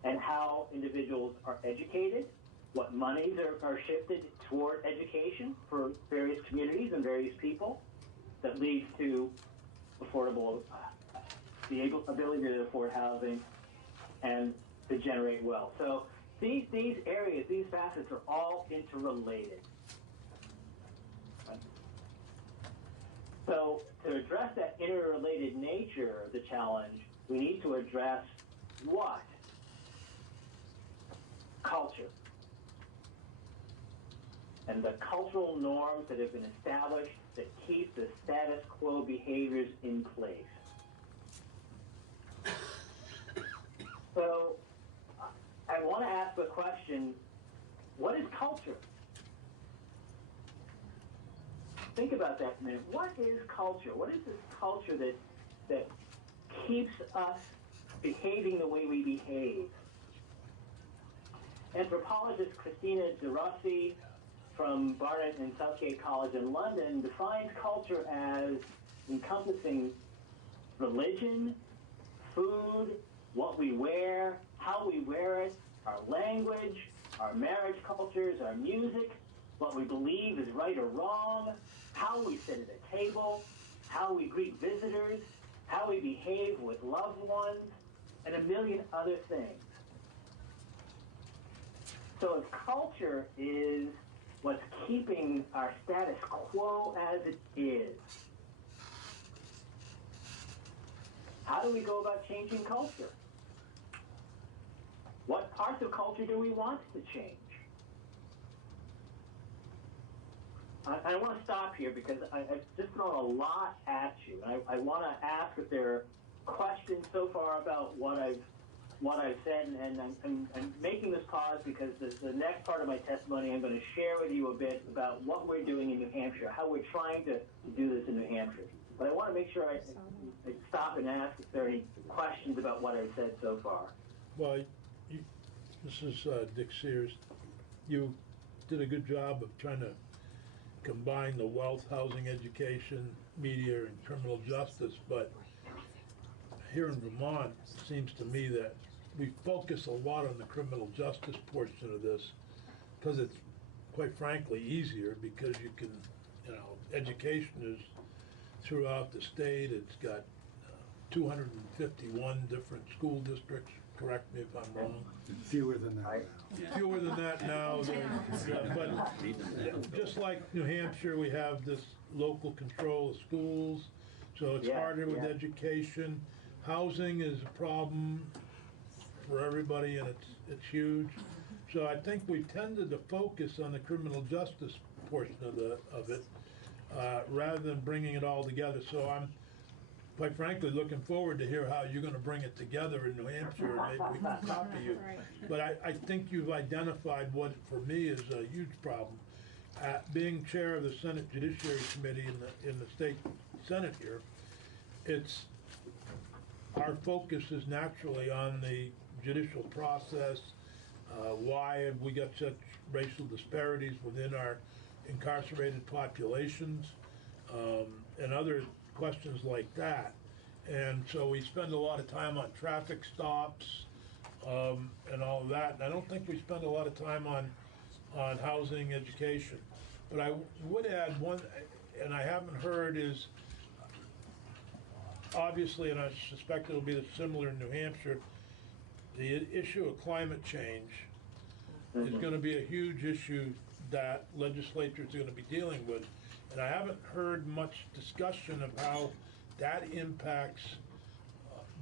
and how individuals are educated, what monies are shifted toward education for various communities and various people that leads to affordable, the ability to afford housing and to generate wealth. So these areas, these facets are all interrelated. So to address that interrelated nature of the challenge, we need to address what culture and the cultural norms that have been established that keep the status quo behaviors in place. So I want to ask the question, what is culture? Think about that a minute. What is culture? What is this culture that keeps us behaving the way we behave? Anthropologist Christina de Rossi from Barnet and Southgate College in London defines culture as encompassing religion, food, what we wear, how we wear it, our language, our marriage cultures, our music, what we believe is right or wrong, how we sit at a table, how we greet visitors, how we behave with loved ones, and a million other things. So if culture is what's keeping our status quo as it is, how do we go about changing culture? What parts of culture do we want to change? I want to stop here because I've just thrown a lot at you. I want to ask if there are questions so far about what I've said, and I'm making this pause because the next part of my testimony I'm going to share with you a bit about what we're doing in New Hampshire, how we're trying to do this in New Hampshire. But I want to make sure I stop and ask if there are any questions about what I've said so far. Well, this is Dick Sears. You did a good job of trying to combine the wealth, housing, education, media, and criminal justice, but here in Vermont, it seems to me that we focus a lot on the criminal justice portion of this because it's, quite frankly, easier because you can, education is throughout the state. It's got 251 different school districts. Correct me if I'm wrong. Fewer than that. Fewer than that now. But just like New Hampshire, we have this local control of schools, so it's harder with education. Housing is a problem for everybody, and it's huge. So I think we've tended to focus on the criminal justice portion of it rather than bringing it all together. So I'm, quite frankly, looking forward to hear how you're going to bring it together in New Hampshire, and maybe we can copy you. But I think you've identified what, for me, is a huge problem. Being chair of the Senate Judiciary Committee in the state Senate here, our focus is naturally on the judicial process. Why have we got such racial disparities within our incarcerated populations, and other questions like that. And so we spend a lot of time on traffic stops and all of that. And I don't think we spend a lot of time on housing, education. But I would add one, and I haven't heard, is obviously, and I suspect it'll be similar in New Hampshire, the issue of climate change is going to be a huge issue that legislatures are going to be dealing with. And I haven't heard much discussion of how that impacts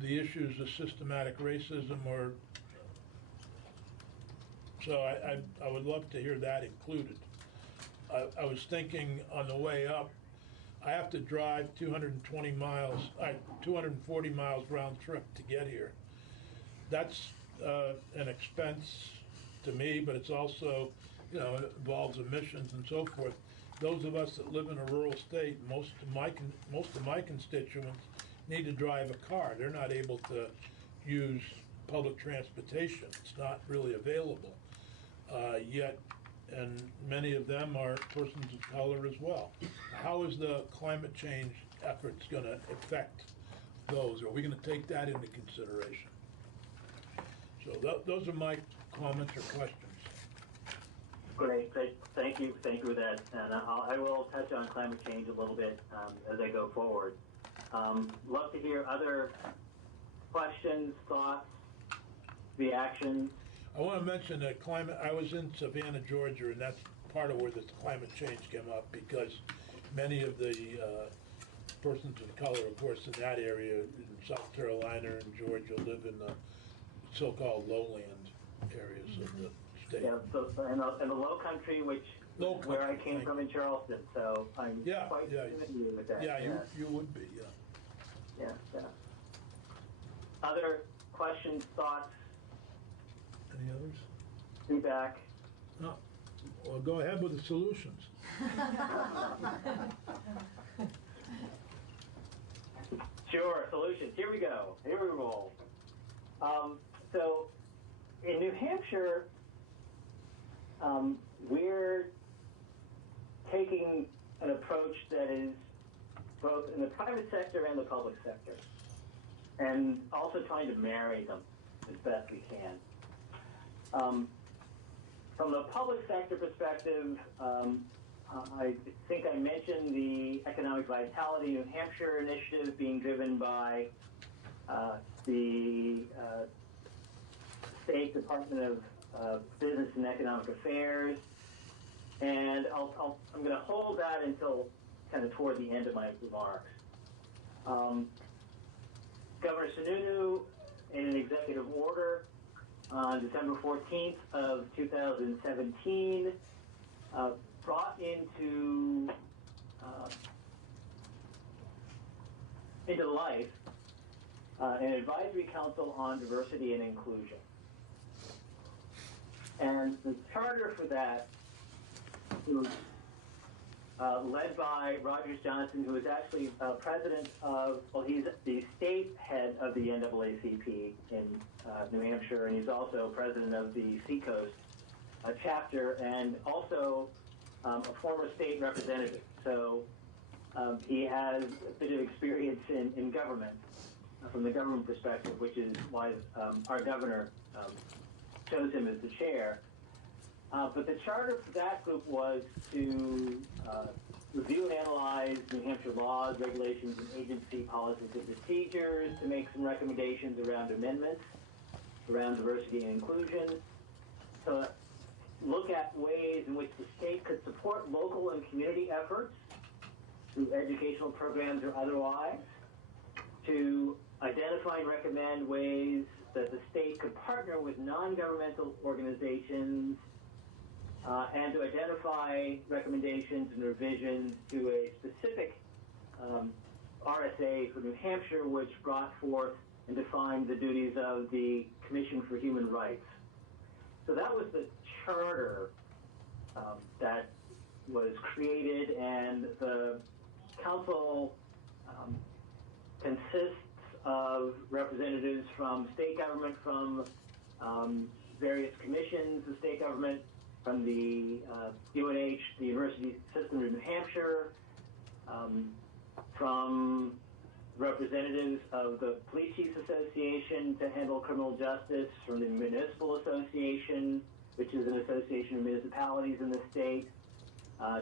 the issues of systematic racism, or so I would love to hear that included. I was thinking on the way up, I have to drive 240 miles round trip to get here. That's an expense to me, but it's also, it involves emissions and so forth. Those of us that live in a rural state, most of my constituents need to drive a car. They're not able to use public transportation. It's not really available yet, and many of them are persons of color as well. How is the climate change efforts going to affect those? Are we going to take that into consideration? So those are my comments or questions. Great. Thank you for that. And I will touch on climate change a little bit as I go forward. Love to hear other questions, thoughts, reactions. I want to mention that I was in Savannah, Georgia, and that's part of where this climate change came up, because many of the persons of color, of course, in that area, in South Carolina and Georgia, live in the so-called lowland areas of the state. Yeah, so, and the Low Country, which Low is where I Country, came thank from in Charleston, so I'm Yeah, quite yeah. familiar with that. Yeah, you would be, yeah. Yeah. Other questions, thoughts, Any others? feedback? No. Well, go ahead with the solutions. Sure, solutions. Here we go. Here we roll. So, in New Hampshire, we're taking an approach that is both in the private sector and the public sector, and also trying to marry them as best we can. From the public sector perspective, I think I mentioned the Economic Vitality New Hampshire initiative being driven by the State Department of Business and Economic Affairs, and I'm going to hold that until kind of toward the end of my remarks. Governor Sununu, in an executive order on December 14th of 2017, brought into life an advisory council on diversity and inclusion. And the charter for that was led by Rogers Johnson, who is actually president of, well, he's the state head of the NAACP in New Hampshire, and he's also president of the Seacoast chapter, and also a former state representative. So he has a bit of experience in government, from the government perspective, which is why our governor chose him as the chair. But the charter for that group was to review and analyze New Hampshire laws, regulations, and agency policies and procedures, to make some recommendations around amendments around diversity and inclusion, to look at ways in which the state could support local and community efforts through educational programs or otherwise, to identify and recommend ways that the state could partner with non-governmental organizations, and to identify recommendations and revisions to a specific RSA for New Hampshire, which brought forth and defined the duties of the Commission for Human Rights. So that was the charter that was created, and the council consists of representatives from state government, from various commissions of state government, from the UNH, the University System of New Hampshire, from representatives of the Police Chiefs Association to handle criminal justice, from the Municipal Association, which is an association of municipalities in the state,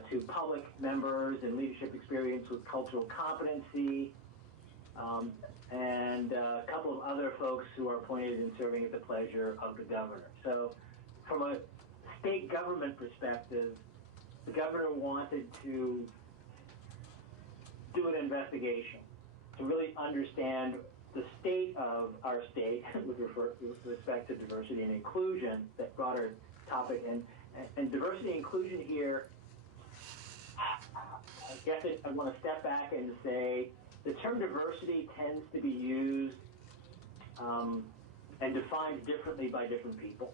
to public members and leadership experience with cultural competency, and a couple of other folks who are appointed and serving at the pleasure of the governor. So from a state government perspective, the governor wanted to do an investigation to really understand the state of our state with respect to diversity and inclusion, that broader topic. And diversity and inclusion here, I guess I want to step back and say the term diversity tends to be used and defined differently by different people.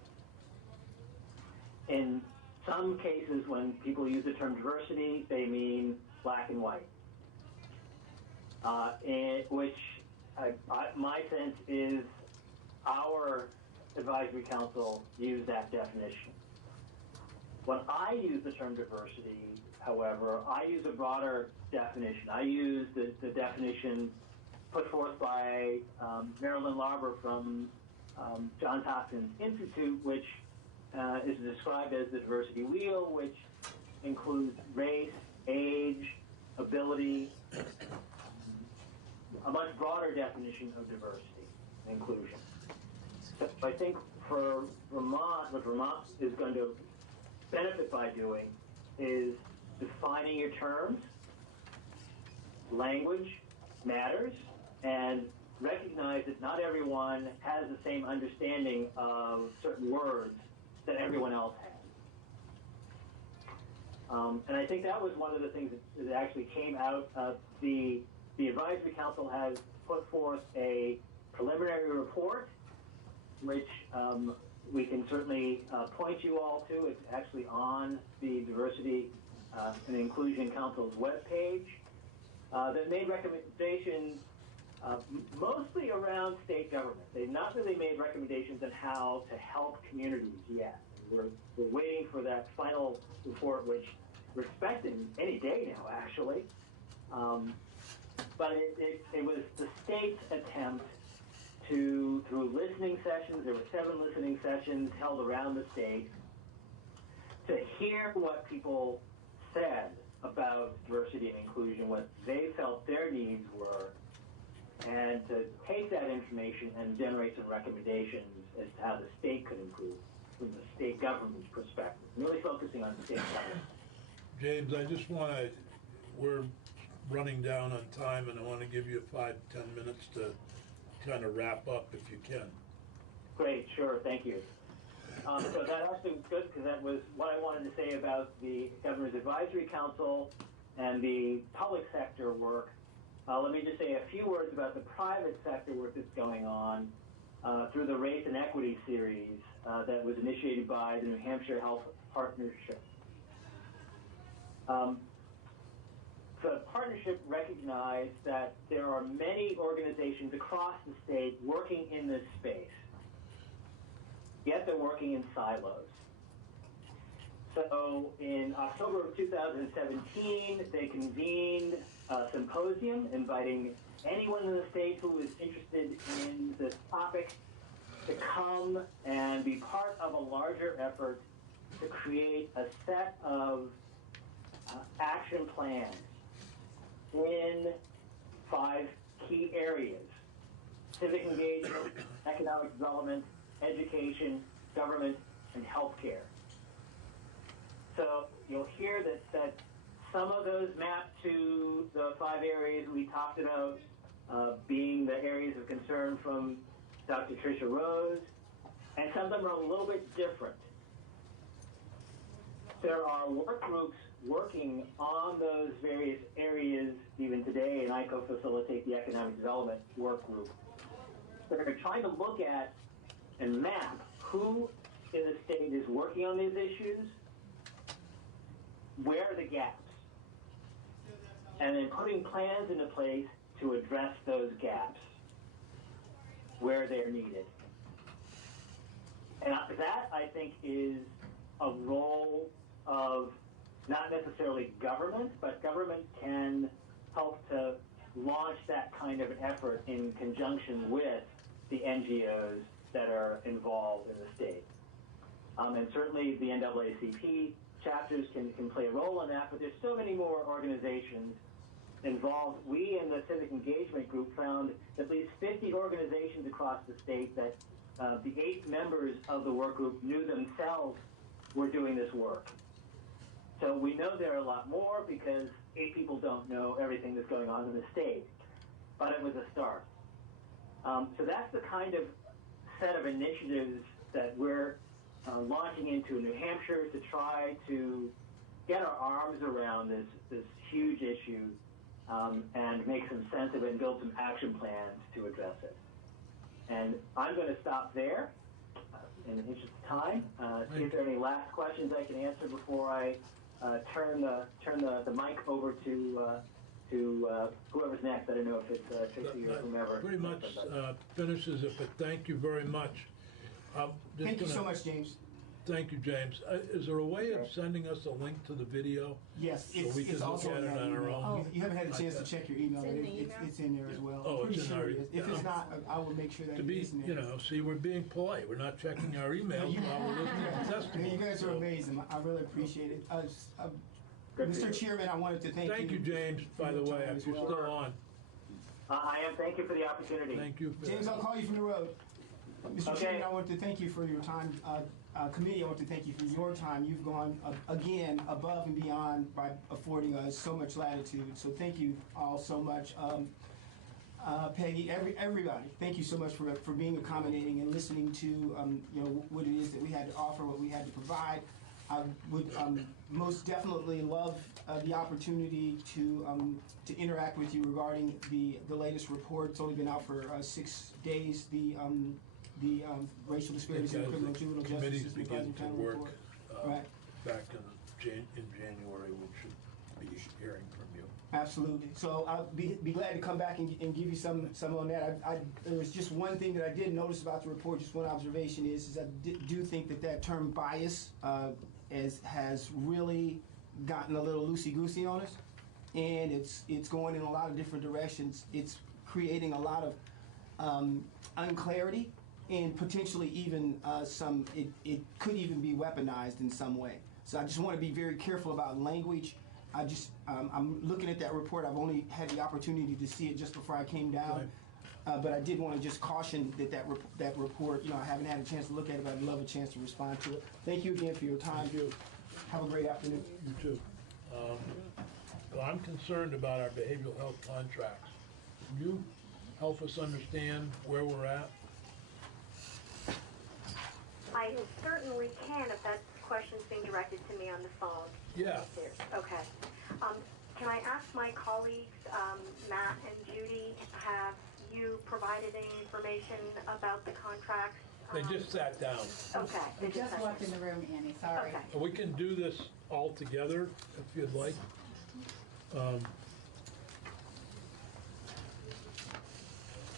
In some cases, when people use the term diversity, they mean black and white, which my sense is our advisory council used that definition. When I use the term diversity, however, I use a broader definition. I use the definition put forth by Marilyn Larber from Johns Hopkins Institute, which is described as the diversity wheel, which includes race, age, ability, a much broader definition of diversity and inclusion. So I think for Vermont, what Vermont is going to benefit by doing is defining your terms. Language matters, and recognize that not everyone has the same understanding of certain words that everyone else has. And I think that was one of the things that actually came out of the advisory council has put forth a preliminary report, which we can certainly point you all to. It's actually on the Diversity and Inclusion Council's webpage that made recommendations mostly around state government. They've not really made recommendations on how to help communities yet. We're waiting for that final report, which we're expecting any day now, actually. But it was the state's attempt to, through listening sessions, there were 7 listening sessions held around the state, to hear what people said about diversity and inclusion, what they felt their needs were, and to take that information and generate some recommendations as to how the state could improve from the state government's perspective, really focusing on state government. James, I just want to, we're running down on time, and I want to give you 5-10 minutes to kind of wrap up if you can. Great, sure, thank you. So that actually was good, because that was what I wanted to say about the Governor's Advisory Council and the public sector work. Let me just say a few words about the private sector work that's going on through the Race and Equity series that was initiated by the New Hampshire Health Partnership. The partnership recognized that there are many organizations across the state working in this space, yet they're working in silos. So in October of 2017, they convened a symposium inviting anyone in the state who is interested in this topic to come and be part of a larger effort to create a set of action plans in 5 key areas: civic engagement, economic development, education, government, and healthcare. So you'll hear that some of those map to the 5 areas we talked about, being the areas of concern from Dr. Tricia Rose, and some of them are a little bit different. There are work groups working on those various areas even today, and I co-facilitate the Economic Development Work Group. They're trying to look at and map who in the state is working on these issues, where are the gaps, and then putting plans into place to address those gaps where they're needed. And that, I think, is a role of not necessarily government, but government can help to launch that kind of an effort in conjunction with the NGOs that are involved in the state. And certainly the NAACP chapters can play a role in that, but there's so many more organizations involved. We in the Civic Engagement Group found at least 50 organizations across the state that the 8 members of the work group knew themselves were doing this work. So we know there are a lot more because 8 people don't know everything that's going on in the state, but it was a start. So that's the kind of set of initiatives that we're launching into New Hampshire to try to get our arms around this huge issue and make some sense of it and build some action plans to address it. And I'm going to stop there in the interest of time. See if there are any last questions I can answer before I turn the mic over to whoever's next. I don't know if it's Tracy or whomever. Pretty much finishes it, but thank you very much. Thank you so much, James. Thank you, James. Is there a way of sending us a link to the video? Yes, so we can also look at it on our own. You haven't had a chance to check your email, but it's in there as well. Oh, I'm pretty it's in sure our. it is. If it's not, I will make sure that to it be, is in there. you know, see, we're being polite. We're not checking our emails while we're listening to testimony. You guys are amazing. I really appreciate it. Mr. Chairman, I wanted to thank you. Thank you, James, by the way, if you're still on. I am. Thank you for the opportunity. Thank you. James, I'll call you from the road. Mr. Chairman, I want to thank you for your time. Committee, I want to thank you for your time. You've gone, again, above and beyond by affording us so much latitude. So thank you all so much. Peggy, everybody, thank you so much for being accommodating and listening to what it is that we had to offer, what we had to provide. I would most definitely love the opportunity to interact with you regarding the latest report. It's only been out for 6 days. The racial disparities in criminal juvenile justice system advisory panel report. Right. Back in January, we should be hearing from you. Absolutely. So I'll be glad to come back and give you some on that. There was just one thing that I did notice about the report, just one observation is I do think that term bias has really gotten a little loosey-goosey on us, and it's going in a lot of different directions. It's creating a lot of unclarity, and potentially even it could even be weaponized in some way. So I just want to be very careful about language. I'm looking at that report. I've only had the opportunity to see it just before I came down. But I did want to just caution that report, I haven't had a chance to look at it, but I'd love a chance to respond to it. Thank you again for your time. Thank you. Have a great afternoon. You too. Well, I'm concerned about our behavioral health contracts. Can you help us understand where we're at? I certainly can if that question's being directed to me on the phone. Yeah. Okay. Can I ask my colleagues, Matt and Judy, have you provided any information about the contracts? They just sat down. Okay. They just walked in the room, Annie, sorry. Okay. We can do this all together if you'd like.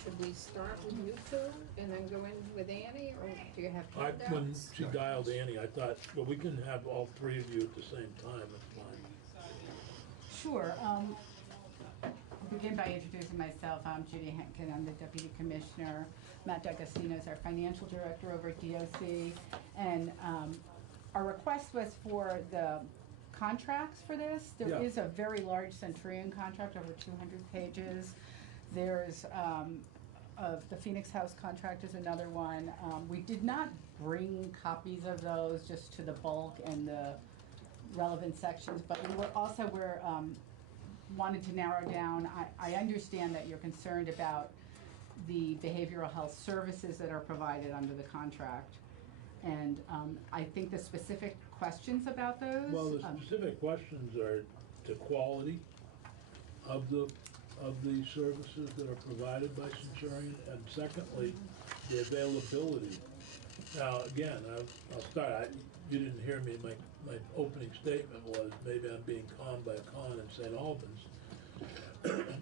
Should we start with you two and then go in with Annie, or do you have handouts? When she dialed Annie, I thought, well, we can have all three of you at the same time. It's fine. Sure. I'll begin by introducing myself. I'm Judy Henkin. I'm the Deputy Commissioner. Matt D'Agostino is our Financial Director over at DOC. And our request was for the contracts for this. There is a very large Centurion contract, over 200 pages. There's the Phoenix House contract is another one. We did not bring copies of those just to the bulk and the relevant sections, but we were also wanted to narrow down. I understand that you're concerned about the behavioral health services that are provided under the contract, and I think the specific questions about those. Well, the specific questions are the quality of the services that are provided by Centurion, and secondly, the availability. Now, again, I'll start. You didn't hear me. My opening statement was maybe I'm being conned by a con in St. Albans,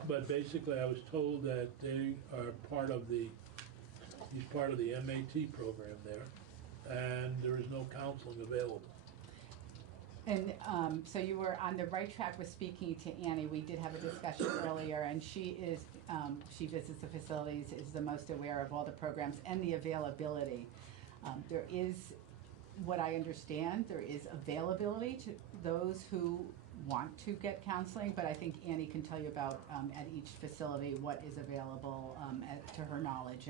but basically, I was told that they are part of the MAT program there, and there is no counseling available. And so you were on the right track with speaking to Annie. We did have a discussion earlier, and she visits the facilities, is the most aware of all the programs and the availability. There is, what I understand, there is availability to those who want to get counseling, but I think Annie can tell you about at each facility what is available to her knowledge,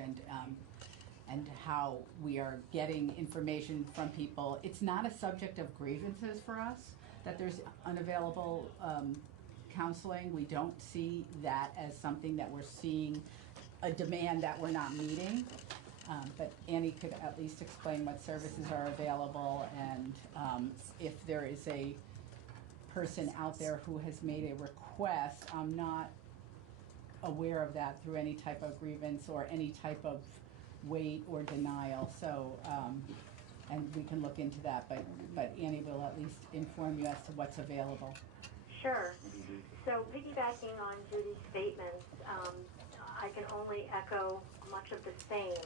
and how we are getting information from people. It's not a subject of grievances for us that there's unavailable counseling. We don't see that as something that we're seeing a demand that we're not meeting. But Annie could at least explain what services are available, and if there is a person out there who has made a request, I'm not aware of that through any type of grievance or any type of wait or denial. So, and we can look into that, but Annie will at least inform you as to what's available. Sure. So piggybacking on Judy's statements, I can only echo much of the same.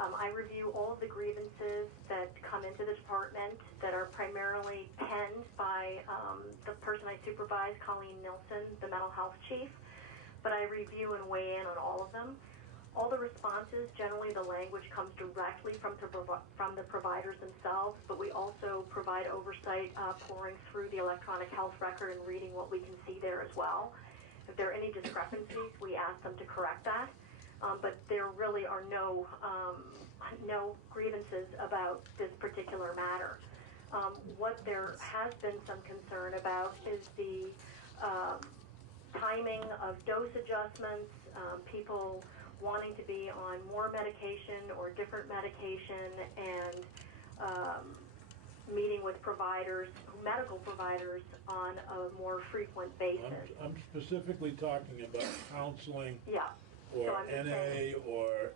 I review all of the grievances that come into the department that are primarily penned by the person I supervise, Colleen Nilsson, the mental health chief, but I review and weigh in on all of them. All the responses, generally the language comes directly from the providers themselves, but we also provide oversight pouring through the electronic health record and reading what we can see there as well. If there are any discrepancies, we ask them to correct that. But there really are no grievances about this particular matter. What there has been some concern about is the timing of dose adjustments, people wanting to be on more medication or different medication, and meeting with providers, medical providers, on a more frequent basis. I'm specifically talking about counseling. Yeah. Or So I'm just NA, saying- or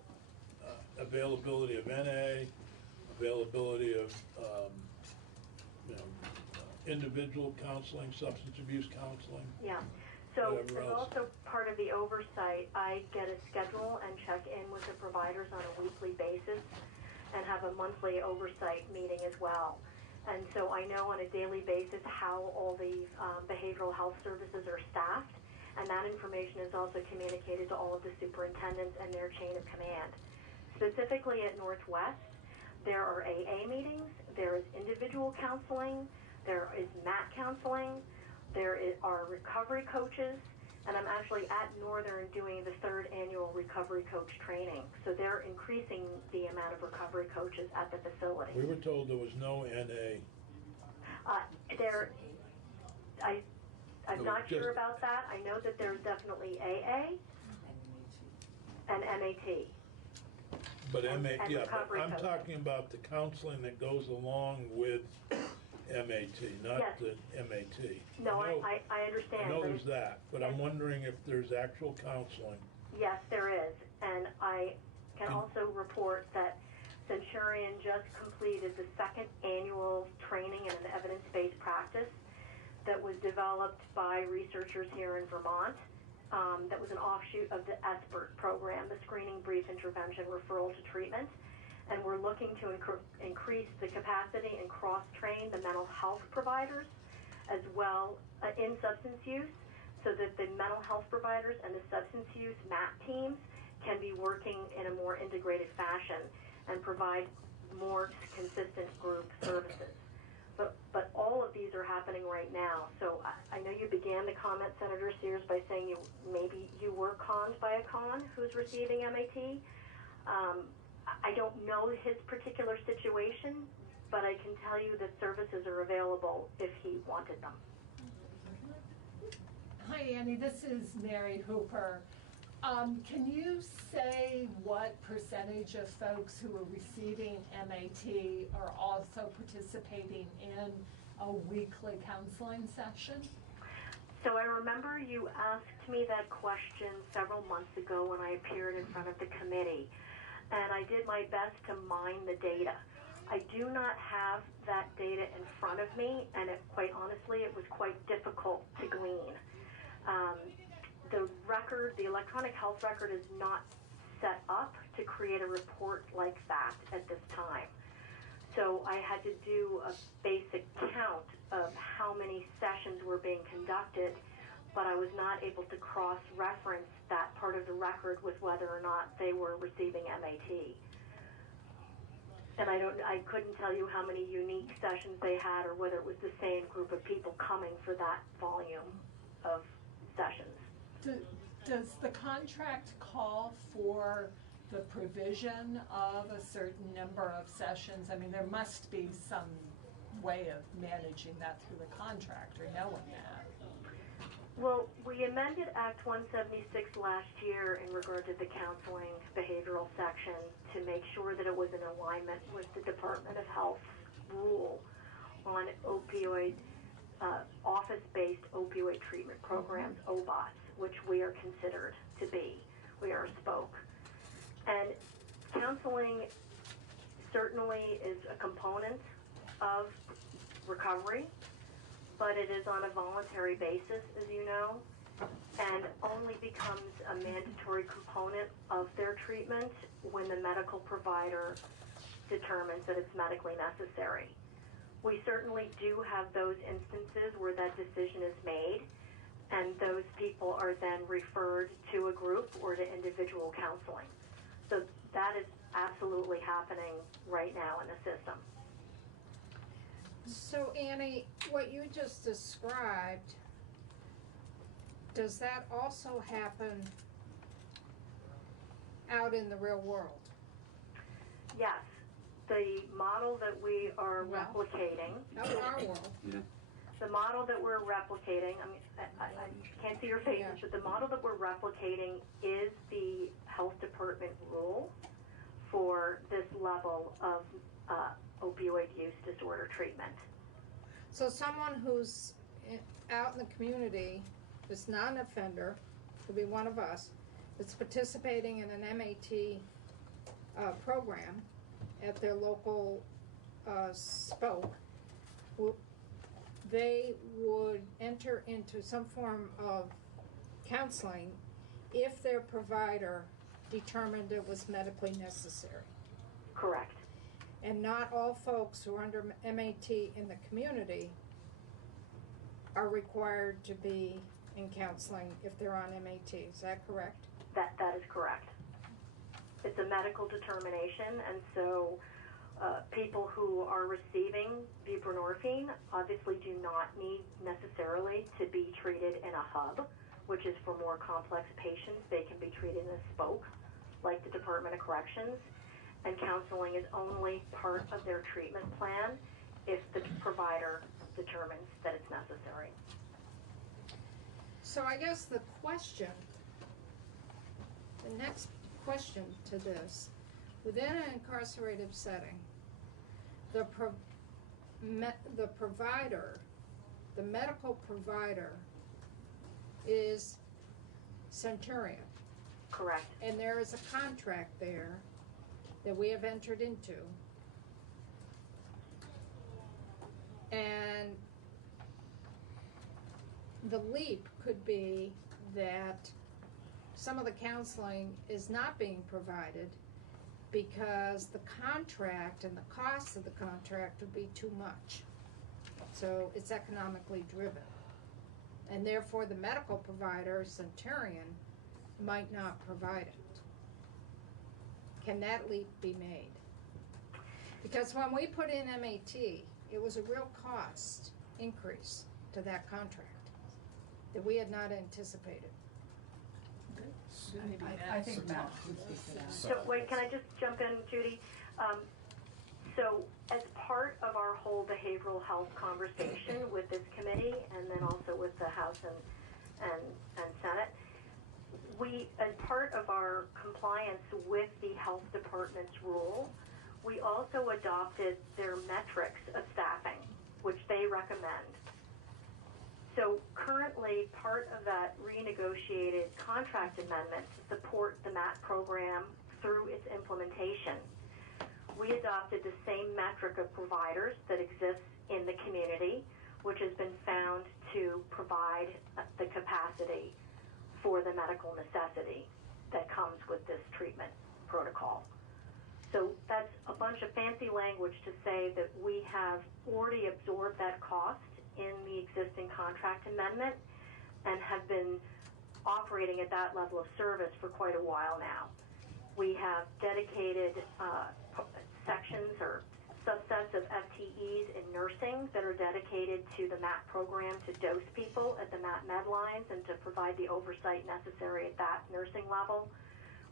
availability of NA, availability of, individual counseling, substance abuse counseling. Yeah. So Whatever as else. also part of the oversight, I get a schedule and check in with the providers on a weekly basis and have a monthly oversight meeting as well. And so I know on a daily basis how all the behavioral health services are staffed, and that information is also communicated to all of the superintendents and their chain of command. Specifically at Northwest, there are AA meetings, there is individual counseling, there is MAT counseling, are recovery coaches, and I'm actually at Northern doing the 3rd annual recovery coach training. So they're increasing the amount of recovery coaches at the facility. We were told there was no NA. I'm not sure about that. I know that there's definitely AA and MAT. But And yeah, but recovery I'm coaching. talking about the counseling that goes along with MAT, not Yes. the MAT. No, I know- I understand. I know but there's that, but I'm wondering if there's actual counseling. Yes, there is. And I can also report that Centurion just completed the 2nd annual training in an evidence-based practice that was developed by researchers here in Vermont. That was an offshoot of the SBIRT program, the Screening Brief Intervention Referral to Treatment. And we're looking to increase the capacity and cross-train the mental health providers as well in substance use, so that the mental health providers and the substance use MAT teams can be working in a more integrated fashion and provide more consistent group services. But all of these are happening right now. So I know you began the comment, Senator Sears, by saying maybe you were conned by a con who's receiving MAT. I don't know his particular situation, but I can tell you that services are available if he wanted them. Hi, Annie. This is Mary Hooper. Can you say what percentage of folks who are receiving MAT are also participating in a weekly counseling session? So I remember you asked me that question several months ago when I appeared in front of the committee, and I did my best to mine the data. I do not have that data in front of me, and quite honestly, it was quite difficult to glean. The electronic health record is not set up to create a report like that at this time. So I had to do a basic count of how many sessions were being conducted, but I was not able to cross-reference that part of the record with whether or not they were receiving MAT. And I couldn't tell you how many unique sessions they had or whether it was the same group of people coming for that volume of sessions. Does the contract call for the provision of a certain number of sessions? I mean, there must be some way of managing that through the contract or knowing that. Well, we amended Act 176 last year in regard to the counseling behavioral section to make sure that it was in alignment with the Department of Health rule on opioid, office-based opioid treatment programs, OBOTs, which we are considered to be. We are a spoke. And counseling certainly is a component of recovery, but it is on a voluntary basis, as you know, and only becomes a mandatory component of their treatment when the medical provider determines that it's medically necessary. We certainly do have those instances where that decision is made, and those people are then referred to a group or to individual counseling. So that is absolutely happening right now in the system. So Annie, what you just described, does that also happen out in the real world? Yes, the model that we are replicating. Out in our world. The model model that we're replicating, I mean, I can't see your faces, but the model that we're replicating is the health department rule for this level of opioid use disorder treatment. So someone who's out in the community, that's not an offender, could be one of us, that's participating in an MAT program at their local spoke, they would enter into some form of counseling if their provider determined it was medically necessary. Correct. And not all folks who are under MAT in the community are required to be in counseling if they're on MAT. Is that correct? That is correct. It's a medical determination, and so people who are receiving buprenorphine obviously do not need necessarily to be treated in a hub, which is for more complex patients. They can be treated in a spoke, like the Department of Corrections, and counseling is only part of their treatment plan if the provider determines that it's necessary. So I guess the next question to this, within an incarcerated setting, the provider, the medical provider, is Centurion. Correct. And there is a contract there that we have entered into. And the leap could be that some of the counseling is not being provided because the contract and the cost of the contract would be too much. So it's economically driven. And therefore the medical provider, Centurion, might not provide it. Can that leap be made? Because when we put in MAT, it was a real cost increase to that contract that we had not anticipated. I think Matt would speak to that. So wait, can I just jump in, Judy? So as part of our whole behavioral health conversation with this committee and then also with the House and Senate, we, as part of our compliance with the health department's rule, we also adopted their metrics of staffing, which they recommend. So currently, part of that renegotiated contract amendment to support the MAT program through its implementation, we adopted the same metric of providers that exists in the community, which has been found to provide the capacity for the medical necessity that comes with this treatment protocol. So that's a bunch of fancy language to say that we have already absorbed that cost in the existing contract amendment and have been operating at that level of service for quite a while now. We have dedicated sections or subsets of FTEs in nursing that are dedicated to the MAT program to dose people at the MAT med lines and to provide the oversight necessary at that nursing level.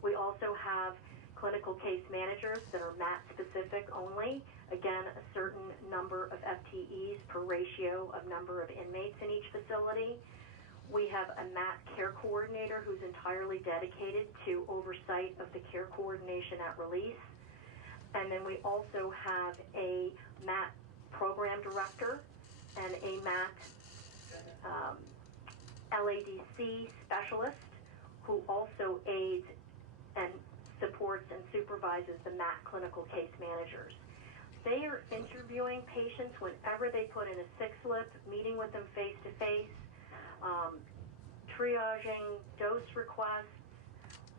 We also have clinical case managers that are MAT specific only. Again, a certain number of FTEs per ratio of number of inmates in each facility. We have a MAT care coordinator who's entirely dedicated to oversight of the care coordination at release. And then we also have a MAT program director and a MAT LADC specialist who also aids and supports and supervises the MAT clinical case managers. They are interviewing patients whenever they put in a sick slip, meeting with them face-to-face, triaging dose requests,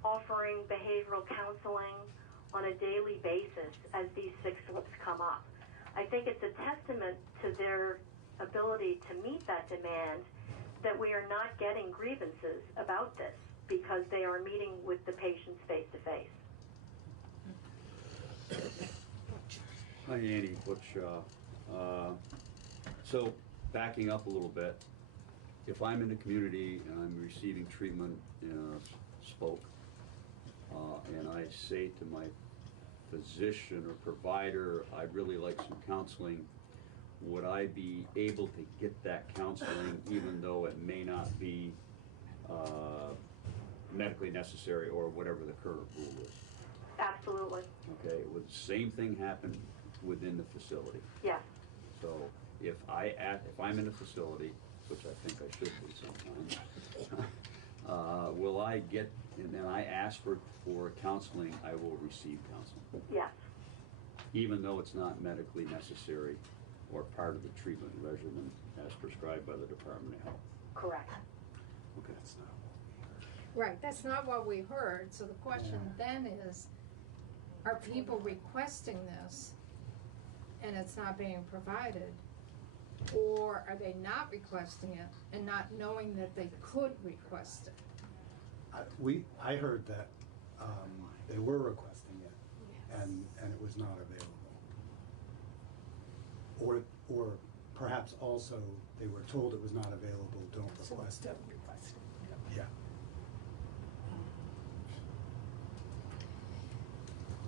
offering behavioral counseling on a daily basis as these sick slips come up. I think it's a testament to their ability to meet that demand that we are not getting grievances about this because they are meeting with the patients face-to-face. Hi, Andy Butch. So backing up a little bit, if I'm in the community and I'm receiving treatment in a spoke, and I say to my physician or provider, I'd really like some counseling, would I be able to get that counseling even though it may not be medically necessary or whatever the current rule is? Absolutely. Okay, would the same thing happen within the facility? Yes. So if I'm in a facility, which I think I should be sometimes, will I get, and then I ask for counseling, I will receive counseling? Yes. Even though it's not medically necessary or part of the treatment regimen as prescribed by the Department of Health? Correct. Okay, that's not. Right, that's not what we heard, so the question then is, are people requesting this and it's not being provided? Or are they not requesting it and not knowing that they could request it? I heard that they were requesting it, and it was not available. Or perhaps also they were told it was not available. Don't request it. Yeah.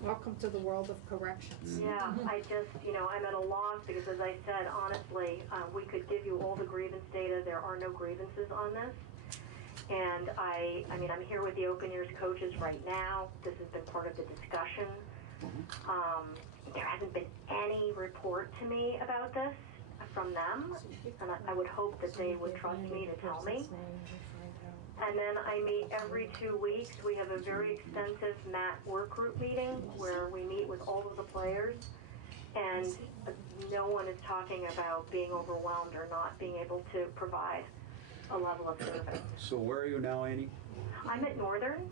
Welcome to the world of corrections. Yeah, I just, I'm at a loss because, as I said, honestly, we could give you all the grievance data. There are no grievances on this. And I mean, I'm here with the Open Ears coaches right now. This has been part of the discussion. There hasn't been any report to me about this from them, and I would hope that they would trust me to tell me. And then I meet every 2 weeks. We have a very extensive MAT work group meeting where we meet with all of the players, and no one is talking about being overwhelmed or not being able to provide a level of service. So where are you now, Annie? I'm at Northern.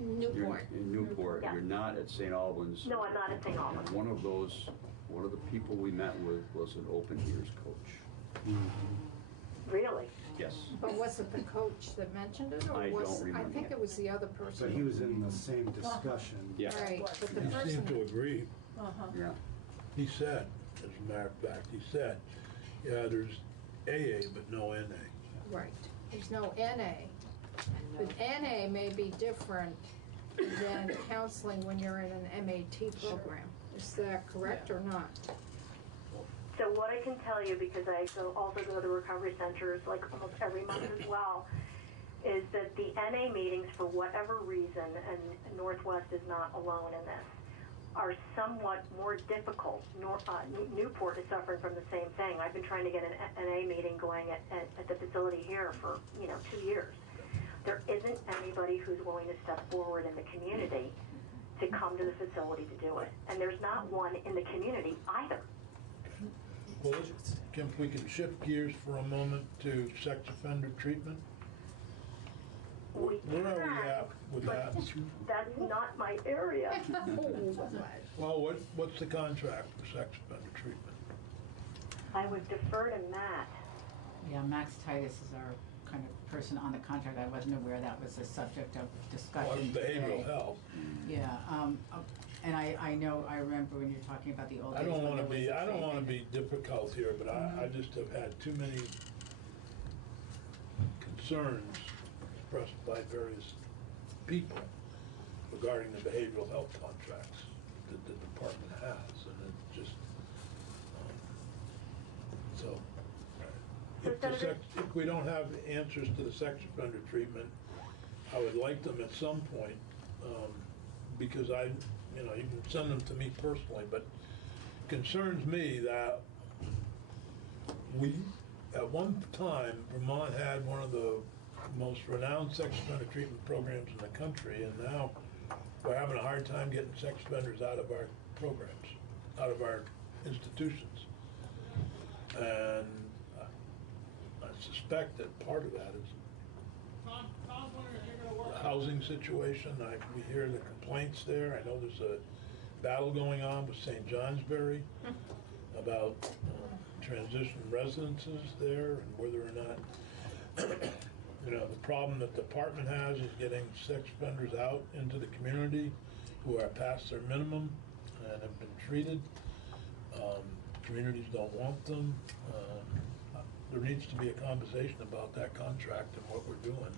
Newport. You're in Newport. Yeah. You're not at St. Albans. No, I'm not at St. Albans. One of the people we met with was an Open Ears coach. Really? Yes. But was it the coach that mentioned it, or I was, don't remember. I think it was the other person. But he was in the same discussion. Yeah. Right, but the He person. seemed to agree. Yeah. He said, as a matter of fact, he said, yeah, there's AA but no NA. Right, there's no NA. But NA may be different than counseling when you're in an MAT program. Is that correct or not? So what I can tell you, because I also go to recovery centers like almost every month as well, is that the NA meetings, for whatever reason, and Northwest is not alone in this, are somewhat more difficult. Newport is suffering from the same thing. I've been trying to get an NA meeting going at the facility here for 2 years. There isn't anybody who's willing to step forward in the community to come to the facility to do it. And there's not one in the community either. Well, Kim, we can shift gears for a moment to sex offender treatment. Where are we at with that? That's not my area. Well, what's the contract for sex offender treatment? I would defer to Matt. Yeah, Max Titus is our kind of person on the contract. I wasn't aware that was a subject of discussion Well, today. behavioral health. Yeah, and I remember when you're talking about the old days. I don't when want to there was be, a I don't thing. want to be difficult here, but I just have had too many concerns expressed by various people regarding the behavioral health contracts that the department has, and it just, if we don't have answers to the sex offender treatment, I would like them at some point, because you can send them to me personally, but it concerns me that at one time, Vermont had one of the most renowned sex offender treatment programs in the country, and now we're having a hard time getting sex offenders out of our programs, out of our institutions. And I suspect that part of that is the housing situation. We hear the complaints there. I know there's a battle going on with St. Johnsbury about transition residences there, and whether or not the problem that the department has is getting sex offenders out into the community who are past their minimum and have been treated. Communities don't want them. There needs to be a conversation about that contract and what we're doing,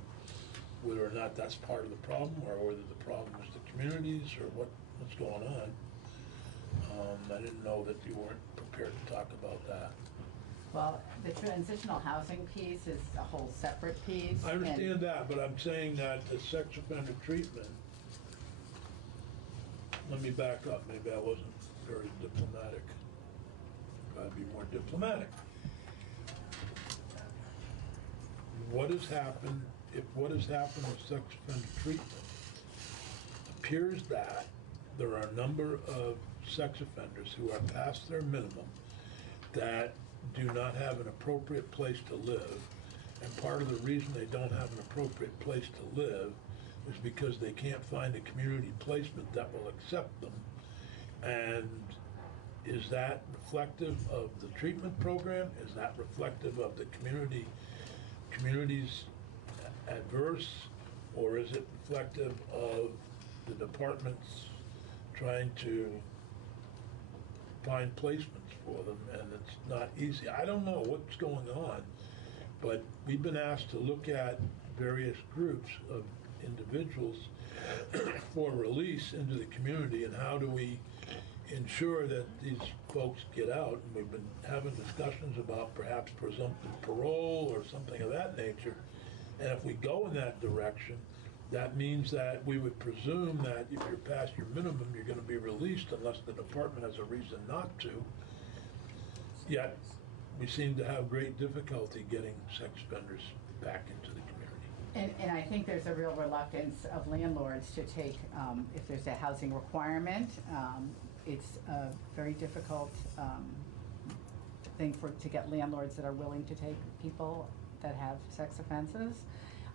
whether or not that's part of the problem or whether the problem is the communities or what's going on. I didn't know that you weren't prepared to talk about that. Well, the transitional housing piece is a whole separate piece. I understand that, but I'm saying that the sex offender treatment, let me back up, maybe I wasn't very diplomatic. Try to be more diplomatic. What has happened with sex offender treatment appears that there are a number of sex offenders who are past their minimum that do not have an appropriate place to live, and part of the reason they don't have an appropriate place to live is because they can't find a community placement that will accept them. And is that reflective of the treatment program? Is that reflective of the community's adverse, or is it reflective of the department's trying to find placements for them, and it's not easy? I don't know what's going on, but we've been asked to look at various groups of individuals for release into the community, and how do we ensure that these folks get out. And we've been having discussions about perhaps presumptive parole or something of that nature. And if we go in that direction, that means that we would presume that if you're past your minimum, you're going to be released unless the department has a reason not to. Yet, we seem to have great difficulty getting sex offenders back into the community. And I think there's a real reluctance of landlords to take, if there's a housing requirement, it's a very difficult thing to get landlords that are willing to take people that have sex offenses.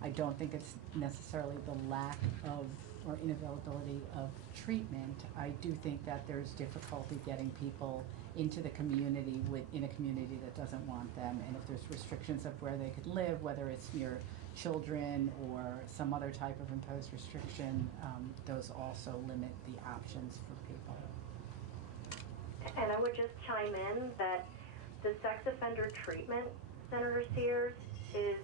I don't think it's necessarily the lack of or inavailability of treatment. I do think that there's difficulty getting people into the community in a community that doesn't want them, and if there's restrictions of where they could live, whether it's near children or some other type of imposed restriction, those also limit the options for people. And I would just chime in that the sex offender treatment, Senator Sears, is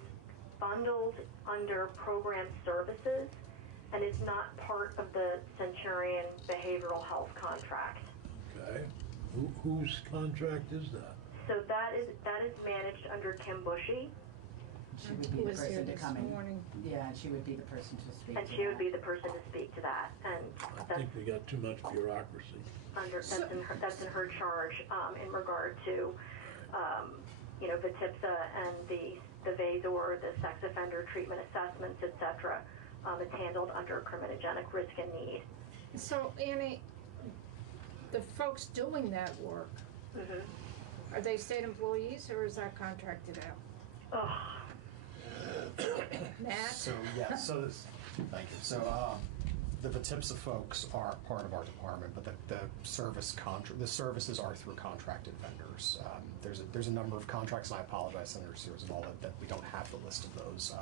bundled under program services and is not part of the Centurion behavioral health contract. Okay. Whose contract is that? So that is managed under Kim Bushy. She would be the person to come in. Yeah, and she would be the person to speak And to she that. would be the person to speak to that. And I think we got too much bureaucracy. that's in her charge in regard to, the TIPSA and the VASOR, the sex offender treatment assessments, etc. It's handled under criminogenic risk and need. So, Annie, the folks doing that work, are they state employees or is that contracted out? Matt? Thank you. So, the VTIPSA folks are part of our department, but the services are through contracted vendors. There's a number of contracts, and I apologize, Senator Sears, and all that we don't have the list of those.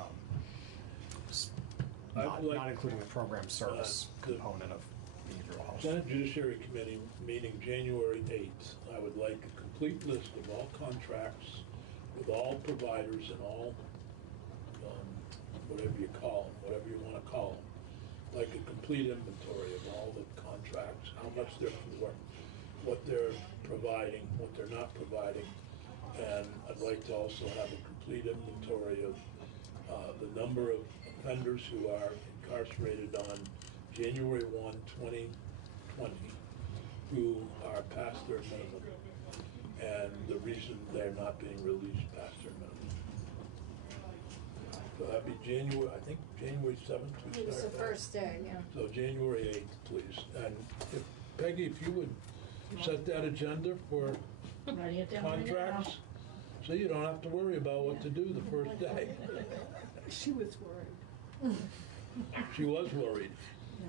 Not including the program service component of behavioral health. Senate Judiciary Committee meeting January 8th. I would like a complete list of all contracts with all providers and all, whatever you call them, whatever you want to call them. Like a complete inventory of all the contracts, how much they're for, what they're providing, what they're not providing. And I'd like to also have a complete inventory of the number of offenders who are incarcerated on January 1, 2020, who are past their minimum, and the reason they're not being released past their minimum. So that'd be January 7th. It was the first day, yeah. So January 8th, please. And Peggy, if you would set that agenda for contracts, so you don't have to worry about what to do the first day. She was worried. She was worried.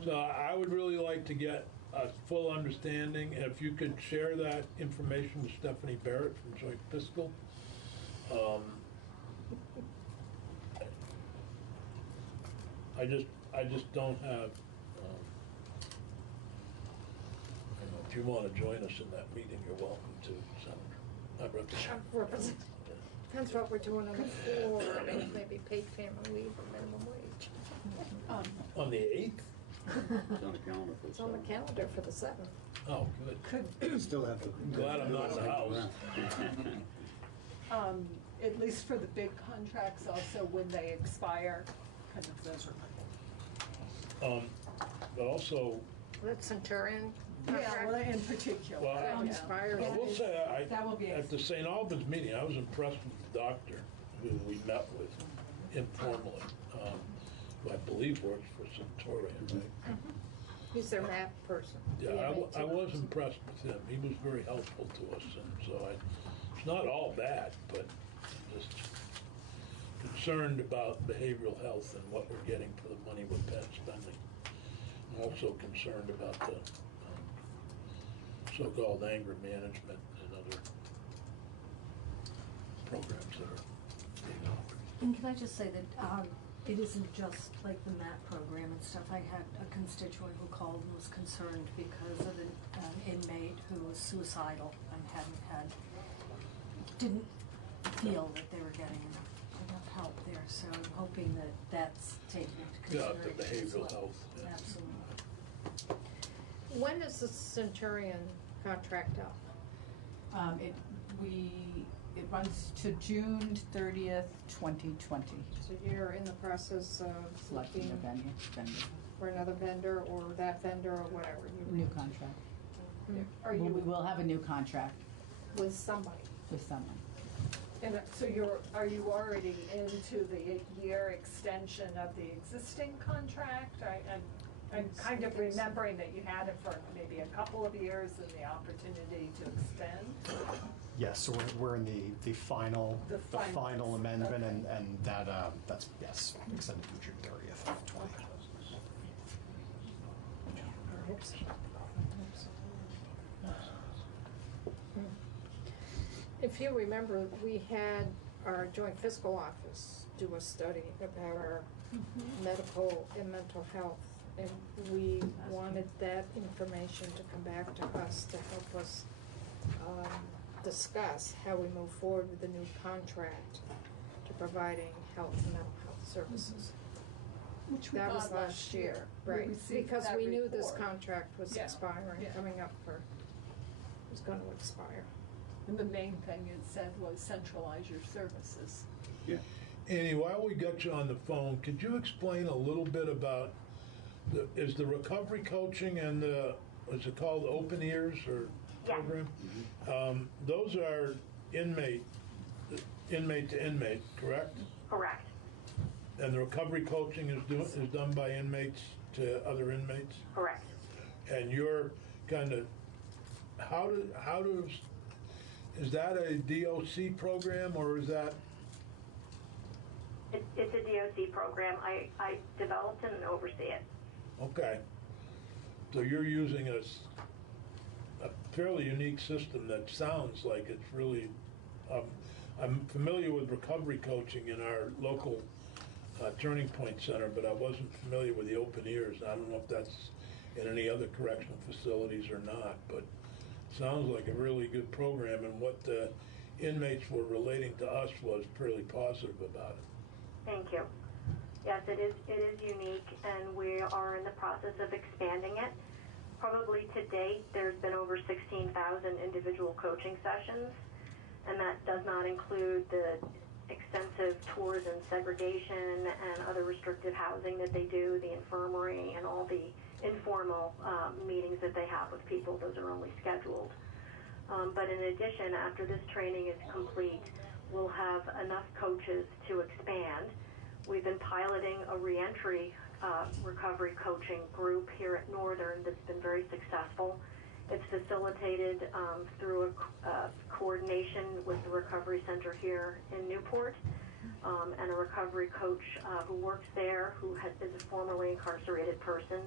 So I would really like to get a full understanding, and if you could share that information with Stephanie Barrett from Joint Fiscal. I just don't have, if you want to join us in that meeting, you're welcome to, Senator. Depends what we're doing on the floor, maybe paid family leave or minimum wage. On the 8th? It's on the calendar for the It's on the calendar for the 7th. Oh, good. Still have to. Glad I'm not in the house. At least for the big contracts, also when they expire, kind of those are. But also, That Centurion Yeah, contract? well, in particular. well, That yeah. expires. I will say, That will be at the St. Albans meeting, I was impressed with the doctor who we met with informally, who I believe works for Centurion, right? He's their map person. Yeah, The I MAT was person. impressed with him. He was very helpful to us, and so it's not all bad, but just concerned about behavioral health and what we're getting for the money with Penn spending. I'm also concerned about the so-called anger management and other programs that are being offered. And can I just say that it isn't just like the MAP program and stuff. I had a constituent who called and was concerned because of an inmate who was suicidal and didn't feel that they were getting enough help there. So I'm hoping that that's taken into Yeah, consideration. the as behavioral well. health. Yeah. Absolutely. When is the Centurion contract up? It runs to June 30th, 2020. So you're in the process of Selecting looking a vendor. for another vendor or that vendor or whatever. New contract. Are We you will have a new contract with somebody? with someone. And so are you already into the year extension of the existing contract? I'm kind of remembering that you had it for maybe a couple of years and the opportunity to extend. Yes, so we're in the final The final, amendment, okay. and that's yes, extended through June 30th of 20. If you remember, we had our joint fiscal office do a study about our medical and mental health, and we wanted that information to come back to us to help us discuss how we move forward with the new contract to providing health and mental health services. Which we That got was last year, We right, received because that we knew this report. contract was Yeah, expiring, yeah. coming up for, was gonna expire. And the main thing it said was centralize your services. Yeah. Annie, while we got you on the phone, could you explain a little bit about is the recovery coaching and is it called Open Ears or program? Those are inmate to inmate, correct? Correct. And the recovery coaching is done by inmates to other inmates? Correct. And you're kind of, is that a DOC program or is that? It's a DOC program. I developed it and oversee it. Okay. So you're using a fairly unique system that sounds like it's really, I'm familiar with recovery coaching in our local Turning Point Center, but I wasn't familiar with the Open Ears. I don't know if that's in any other correctional facilities or not, but it sounds like a really good program, and what the inmates were relating to us was fairly positive about it. Thank you. Yes, it is unique, and we are in the process of expanding it. Probably to date, there's been over 16,000 individual coaching sessions, and that does not include the extensive tours in segregation and other restrictive housing that they do, the infirmary, and all the informal meetings that they have with people. Those are only scheduled. But in addition, after this training is complete, we'll have enough coaches to expand. We've been piloting a reentry recovery coaching group here at Northern that's been very successful. It's facilitated through a coordination with the Recovery Center here in Newport, and a recovery coach who works there who is a formerly incarcerated person.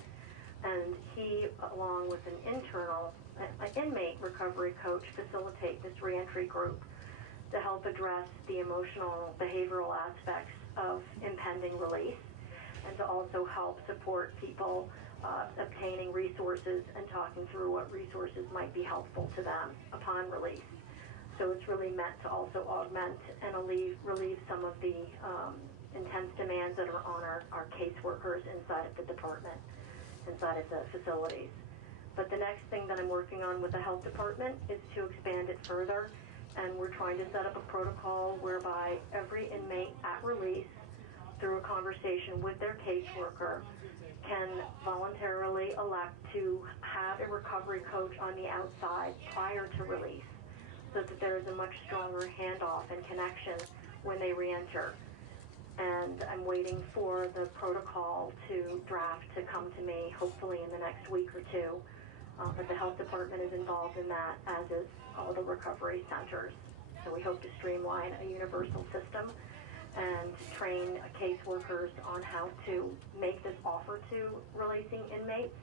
And he, along with an inmate recovery coach, facilitate this reentry group to help address the emotional, behavioral aspects of impending release, and to also help support people obtaining resources and talking through what resources might be helpful to them upon release. So it's really meant to also augment and relieve some of the intense demands that are on our caseworkers inside of the department. inside of the facilities. But the next thing that I'm working on with the health department is to expand it further, and we're trying to set up a protocol whereby every inmate at release, through a conversation with their caseworker, can voluntarily elect to have a recovery coach on the outside prior to release, so that there is a much stronger handoff and connection when they re-enter. And I'm waiting for the protocol to draft to come to me, hopefully in the next week or two. But the health department is involved in that, as is all the recovery centers. So we hope to streamline a universal system and train caseworkers on how to make this offer to releasing inmates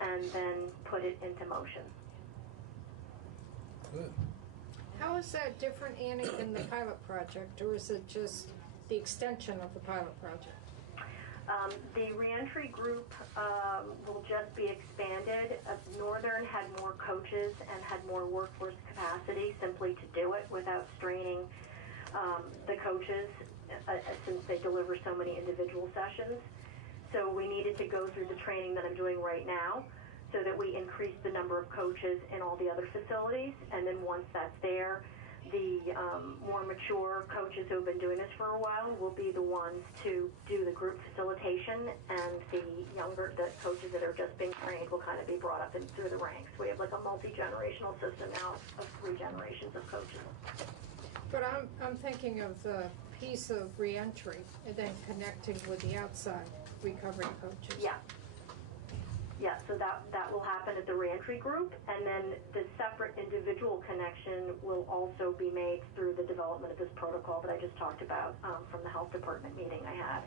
and then put it into motion. Good. How is that different, Annie, than the pilot project, or is it just the extension of the pilot project? The reentry group will just be expanded. Northern had more coaches and had more workforce capacity simply to do it without straining the coaches since they deliver so many individual sessions. So we needed to go through the training that I'm doing right now so that we increase the number of coaches in all the other facilities. And then once that's there, the more mature coaches who have been doing this for a while will be the ones to do the group facilitation, and the coaches that are just being trained will kind of be brought up through the ranks. We have like a multi-generational system now of 3 generations of coaches. But I'm thinking of the piece of reentry and then connecting with the outside recovery coaches. Yeah. Yeah, so that will happen at the reentry group, and then the separate individual connection will also be made through the development of this protocol that I just talked about from the health department meeting I had.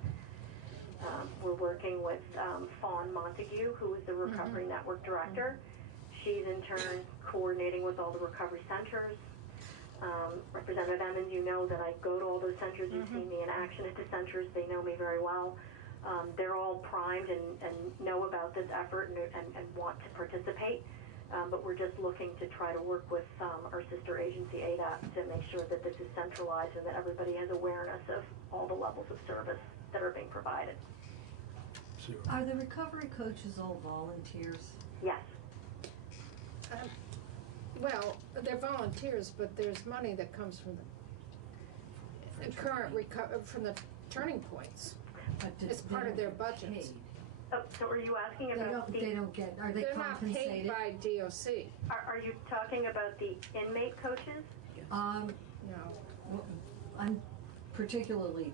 We're working with Fawn Montague, who is the Recovery Network Director. She's in turn coordinating with all the recovery centers. Representative Emmons, you know that I go to all those centers. You've seen me in action at the centers. They know me very well. They're all primed and know about this effort and want to participate, but we're just looking to try to work with our sister agency, ADAP, to make sure that this is centralized and that everybody has awareness of all the levels of service that are being provided. Are the recovery coaches all volunteers? Yes. Well, they're volunteers, but there's money that comes from the current from the turning points. It's part of their budget. Oh, so are you asking about they don't get, are they They're compensated? not paid by DOC. Are you talking about the inmate coaches? No. I'm particularly,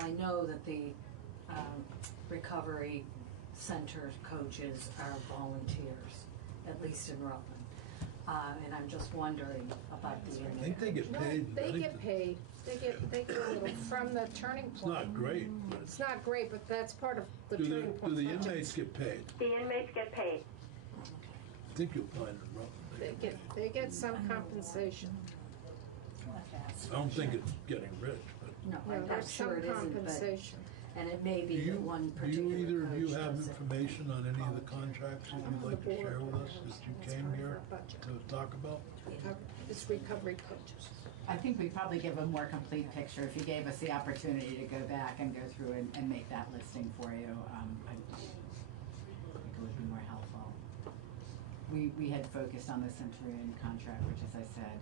I know that the recovery center coaches are volunteers, at least in Rutland. And I'm just wondering about the inmate. I think they get paid. They get paid. They get a little from the turning point. It's not great, but It's not great, but that's part of the turning point. do the inmates get paid? The inmates get paid. I think you'll find it rough. They get some compensation. I don't think it's getting rich, but. No, I'm there's sure some it isn't, but, compensation. and it may be that one Do particular you either of you coach have does it. information on any of the contracts that you'd like to share with us that you came here to talk about? It's recovery coaches. I think we'd probably give a more complete picture if you gave us the opportunity to go back and go through and make that listing for you. I think it would be more helpful. We had focused on the Centurion contract, which, as I said,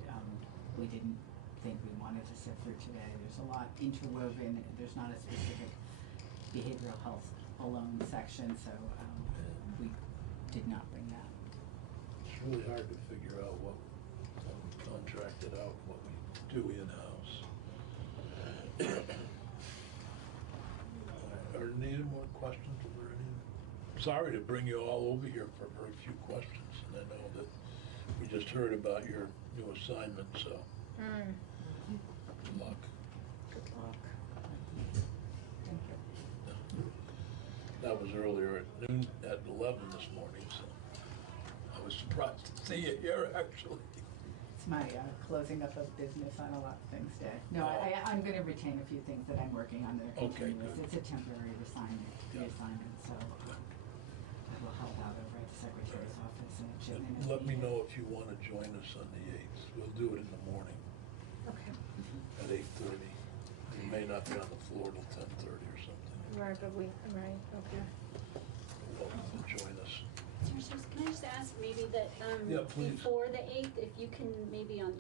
we didn't think we wanted to sit through today. There's a lot interwoven. There's not a specific behavioral health alone section, so we did not bring that. It's really hard to figure out what we contracted out, what we do in-house. Are there any more questions? Sorry to bring you all over here for very few questions, and I know that we just heard about your new assignment, so good luck. Good luck. That was earlier at noon, at 11 this morning, so I was surprised to see you here, actually. It's my closing up of business on a lot of things day. No, I'm going to retain a few things that I'm working on that are Okay, continuous. good. It's a temporary reassignment, so I will help out over at the Secretary's office and at Chittenden. Let me know if you want to join us on the 8th. We'll do it in the morning Okay. at 8:30. You may not be on the floor till 10:30 or something. Right, okay. join us. Can I just ask maybe that Yeah, please. before the 8th, if you can maybe on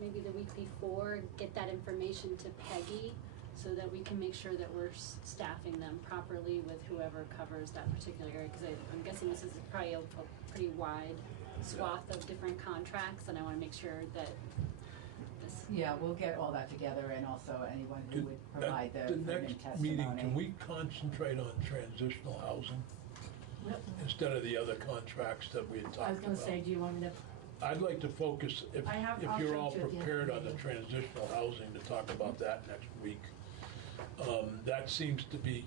maybe the week before, get that information to Peggy so that we can make sure that we're staffing them properly with whoever covers that particular area, because I'm guessing this is probably a pretty wide swath of different contracts, and I want to make sure that this. Yeah, we'll get all that together, and also anyone who would provide the At the written next testimony. meeting, can we concentrate on transitional housing? Yep. Instead of the other contracts that we had talked about? I was gonna say, do you want me to? I'd like to focus, if I'll you're show all you at the end of prepared the on the meeting. transitional housing, to talk about that next week. That seems to be,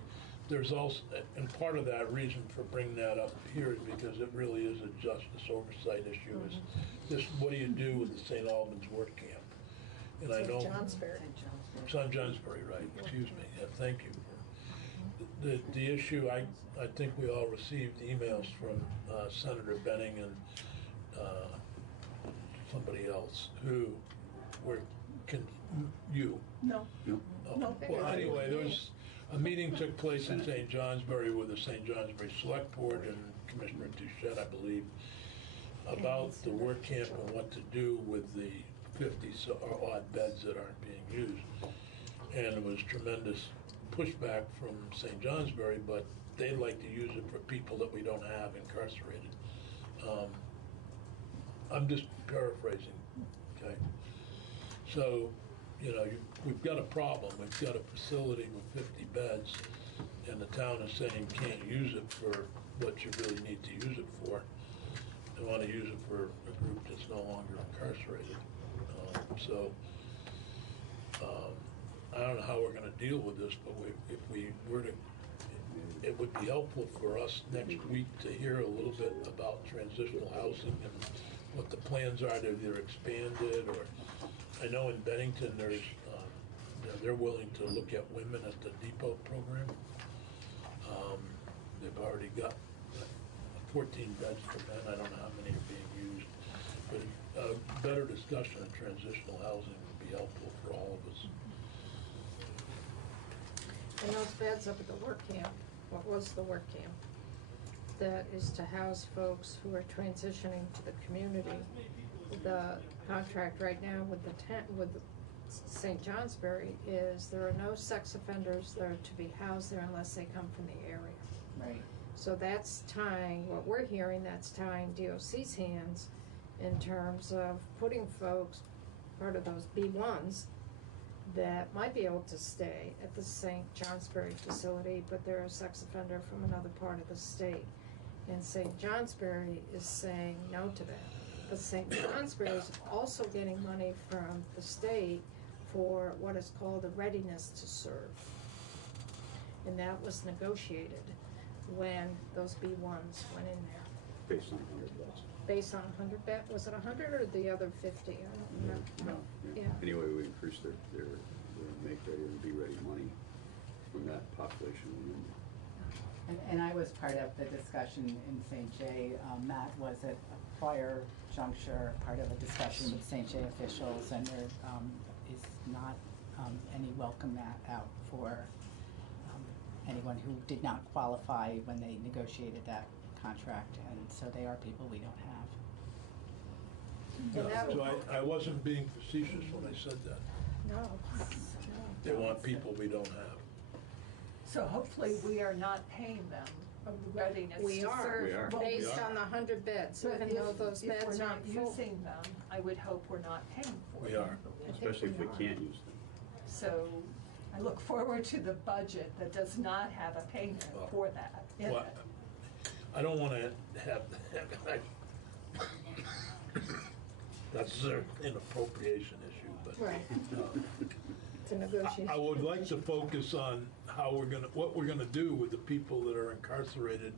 there's also, and part of that reason for bringing that up here is because it really is a justice oversight issue. Is this, what do you do with the St. Albans work camp? And I know. Johnsbury. St. Johnsbury, right, excuse me, yeah, thank you. The issue, I think we all received emails from Senator Benning and somebody else who were, you? No. Oh, No. Well, anyway, there was, a meeting took place in St. Johnsbury with the St. Johnsbury Select Board and Commissioner Duchette, I believe, about the work camp and what to do with the 50 or odd beds that aren't being used. And there was tremendous pushback from St. Johnsbury, but they'd like to use it for people that we don't have incarcerated. I'm just paraphrasing, okay? So, you know, we've got a problem. We've got a facility with 50 beds, and the town is saying you can't use it for what you really need to use it for. They want to use it for a group that's no longer incarcerated. I don't know how we're going to deal with this, but if we were to, it would be helpful for us next week to hear a little bit about transitional housing and what the plans are to either expand it, or I know in Bennington there's, they're willing to look at women at the depot program. They've already got 14 beds for men. I don't know how many are being used, but a better discussion of transitional housing would be helpful for all of us. And those beds up at the work camp, what was the work camp? That is to house folks who are transitioning to the community. The contract right now with with St. Johnsbury is there are no sex offenders that are to be housed there unless they come from the area. Right. So that's tying, what we're hearing, that's tying DOC's hands in terms of putting folks, part of those B1s, that might be able to stay at the St. Johnsbury facility, but they're a sex offender from another part of the state. And St. Johnsbury is saying no to that. But St. Johnsbury is also getting money from the state for what is called a readiness to serve. And that was negotiated when those B1s went in there. Based on 100 beds. Based on 100 bed, was it 100 or the other 50? I don't remember. No, Yeah. Anyway, we increased their make ready and be ready money from that population. And I was part of the discussion in St. J. Matt was at a prior juncture, part of a discussion with St. J officials, and there is not any welcome mat out for anyone who did not qualify when they negotiated that contract, and so they are people we don't have. So I wasn't being facetious when I said that. No. They want people we don't have. So hopefully we are not paying them of the readiness We to are, serve. Well, based on the 100 beds, But even though those if we're beds not aren't full. using them, I would hope we're not paying for them. We are. Especially if we can't use them. So I look forward to the budget that does not have a payment for that in Well, it. I don't want to have that's an appropriation issue, but. Right. It's a negotiation. I would like to focus on how what we're gonna do with the people that are incarcerated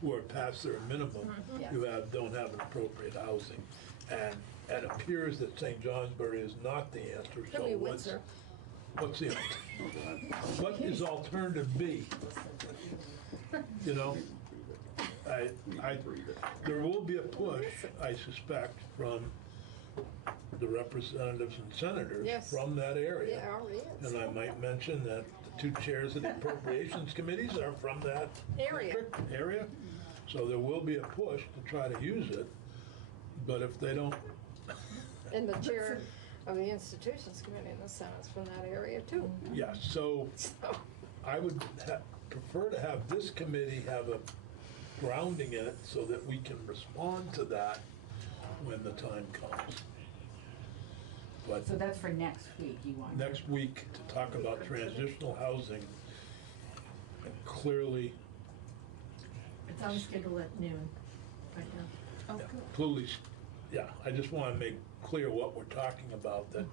who are past their minimum, Yes. who don't have an appropriate housing. And it appears that St. Johnsbury is not the answer, Could so be what's Windsor. the, what is alternative B? You know, there will be a push, I suspect, from the representatives and senators Yes. from that area. Yeah, already is. And I might mention that the two chairs of the appropriations committees are from that Area. area. So there will be a push to try to use it, but if they don't, And the chair of the Institutions Committee in the Senate's from that area too. yeah, so I would prefer to have this committee have a grounding in it so that we can respond to that when the time comes. But So that's for next week, you want? next week to talk about transitional housing, clearly, It's on schedule at noon right now. Oh, good. clearly, yeah, I just want to make clear what we're talking about, that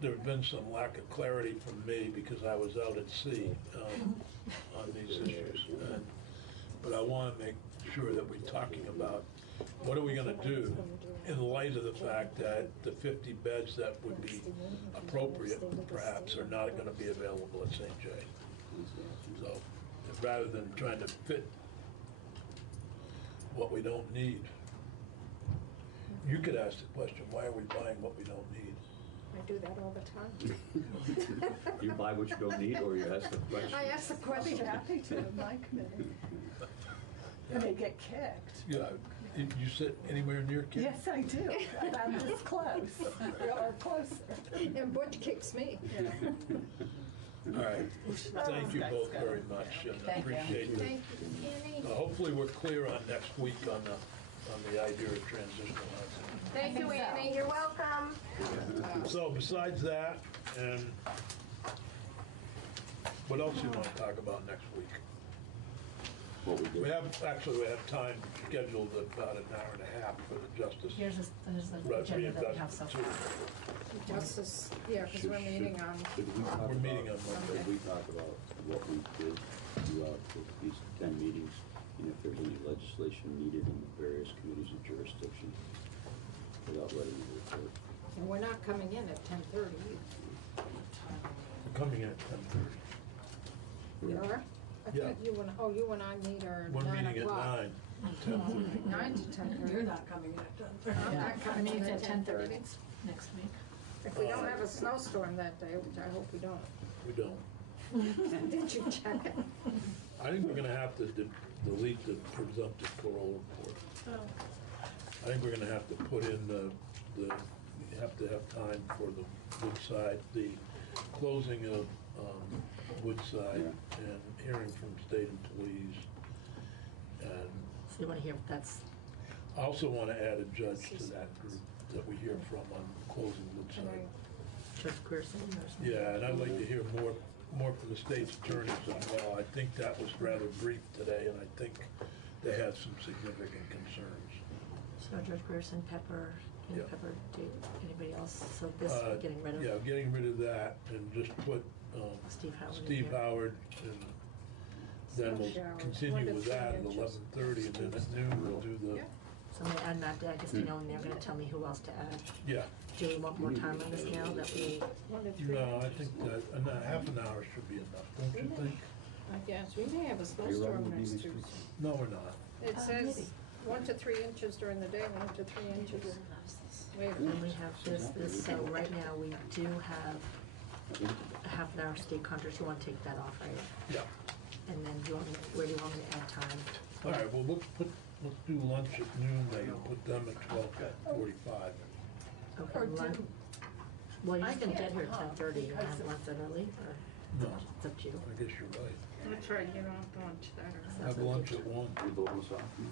there's been some lack of clarity from me because I was out at sea on these issues. But I want to make sure that we're talking about what are we going to do in light of the fact that the 50 beds that would be appropriate perhaps are not going to be available at St. J. So rather than trying to fit what we don't need, you could ask the question, why are we buying what we don't need? I do that all the time. You buy what you don't need, or you ask the question? I ask the I'd be question. happy to in my committee. And they get kicked. Yeah, you sit anywhere near kids? Yes, I do. About this close, or closer. And Butch kicks me. All right, thank you both very much, and Thank you. appreciate the, Thank you, Annie. hopefully we're clear on next week on the idea of transitional housing. Thank you, Annie. You're welcome. So besides that, and what else you want to talk about next week? What we did. We have time scheduled about an hour and a half for the justice. There's the Right, agenda that we have so reinvestment far. too. Justice, yeah, because we're meeting on, Should we talk We're meeting about- on Monday. Should we talk about what we did throughout these 10 meetings, and if there's any legislation needed in the various committees of jurisdiction, without letting you report? and we're not coming in at 10:30 We're coming in at 10:30. either. You are? I Yeah. thought you and I meet are We're 9 meeting at o'clock. 9, 10:30. 9 to 10:30. You're not coming in at 10:30. I'm not coming in at 10:30. Next week. If we don't have a snowstorm that day, which I hope we don't. We don't. Did you check it? I think we're gonna have to delete the presumptive parole report. I think we're gonna have to put in you have to have time for the Woodside, the closing of Woodside and hearing from state employees. And So you want to hear if that's, I also want to add a judge to that group that we hear from on closing Woodside. Judge Grierson or something? Yeah, and I'd like to hear more from the state's attorneys as well. I think that was rather brief today, and I think they had some significant concerns. So Judge Grierson, Pepper, Yeah. Pepper, anybody else? So this, we're getting rid of? Yeah, getting rid of that and just put Steve Howard in Steve here. Howard, and then we'll Showers, continue 1 to with 3 that at inches. 11:30, and then at noon we'll do the, So I'm gonna add Matt D'Agostino, and they're gonna tell me who else to add. yeah. Do we want more time on this now that we? 1 to 3. No, I think that half an hour should be enough, don't you think? I guess, we may have a snowstorm next Tuesday. No, we're not. It says 1 to 3 inches during the day, 1 to 3 inches later. Then we have this, so right now we do have a half an hour state contract, you wanna take that off, right? Yeah. And then do you want me, where do you want me to add time? All right, well, let's do lunch at noon, then put them at 12:45. Okay, Or lunch. do- Well, you're I just gonna get can't here at come 10:30, you because want lunch that early, or? No, It's up to you. I guess you're right. That's right, you don't have to lunch that early. Have lunch at 1. We vote on something?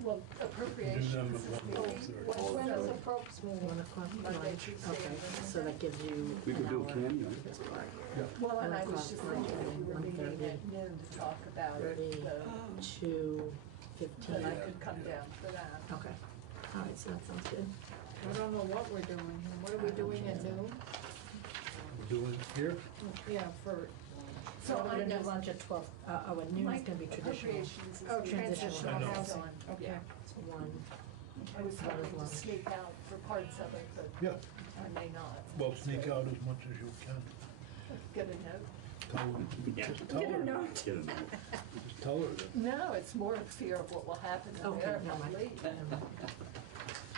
Well, appropriations. Do them at is 1:30. When is the meeting. approps meeting? 1 o'clock Monday, lunch, Tuesday, okay, and so that gives you We an could do hour. a cameo. This part. Well, and I 1 was just o'clock thinking if we were 1:30. meeting at noon to talk about 30 the, to 15. then I could come down for that. Okay, all right, so that sounds good. I don't know what we're doing here. What are we doing at noon? We're doing here? Yeah, for, So So we're I gonna do just- lunch at 12, at noon is gonna be traditional. Appropriations is. oh, Transitional transitional housing. housing, okay. So 1, I was What is hoping to lunch? sneak out for parts of it, but Yeah. I may not. Well, sneak out as much as you can. Get a note. Tell her, just tell Get a her. note. Get a note. Just tell her that. No, it's more fear of what will happen in Okay, there if never I mind. leave.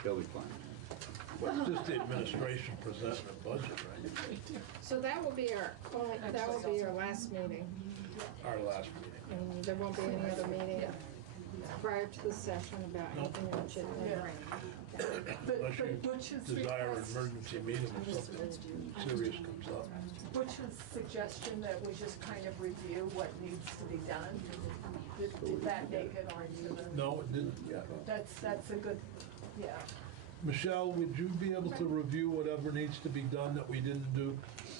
They'll be fine. Well, it's just the administration presenting a budget, right? So that will be our last meeting, Our last meeting. and there won't be any other meeting prior to the session about anything that should. Unless you desire an emergency meeting if something serious comes up. Butch's suggestion that we just kind of review what needs to be done, did that make it on you? No, it didn't yet. That's a good, yeah. Michelle, would you be able to review whatever needs to be done that we didn't do?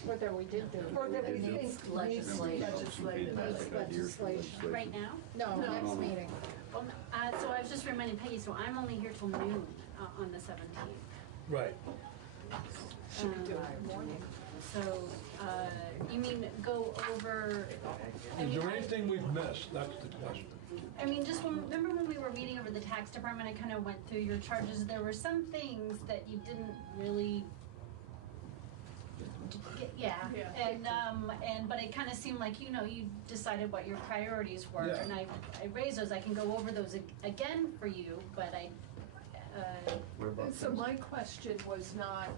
Or that we did do. Or that we think Needs legislation. Legislation. Right now? No, next meeting. Well, so I was just reminding Peggy, so I'm only here till noon on the 17th. Right. Should we do it in the morning? So, you mean go over? Is there anything we've missed? That's the question. I mean, just remember when we were meeting over the tax department, I kind of went through your charges. There were some things that you didn't really, but it kind of seemed like, you decided what your priorities were, Yeah. and I raised those. I can go over those again for you, but So my question was not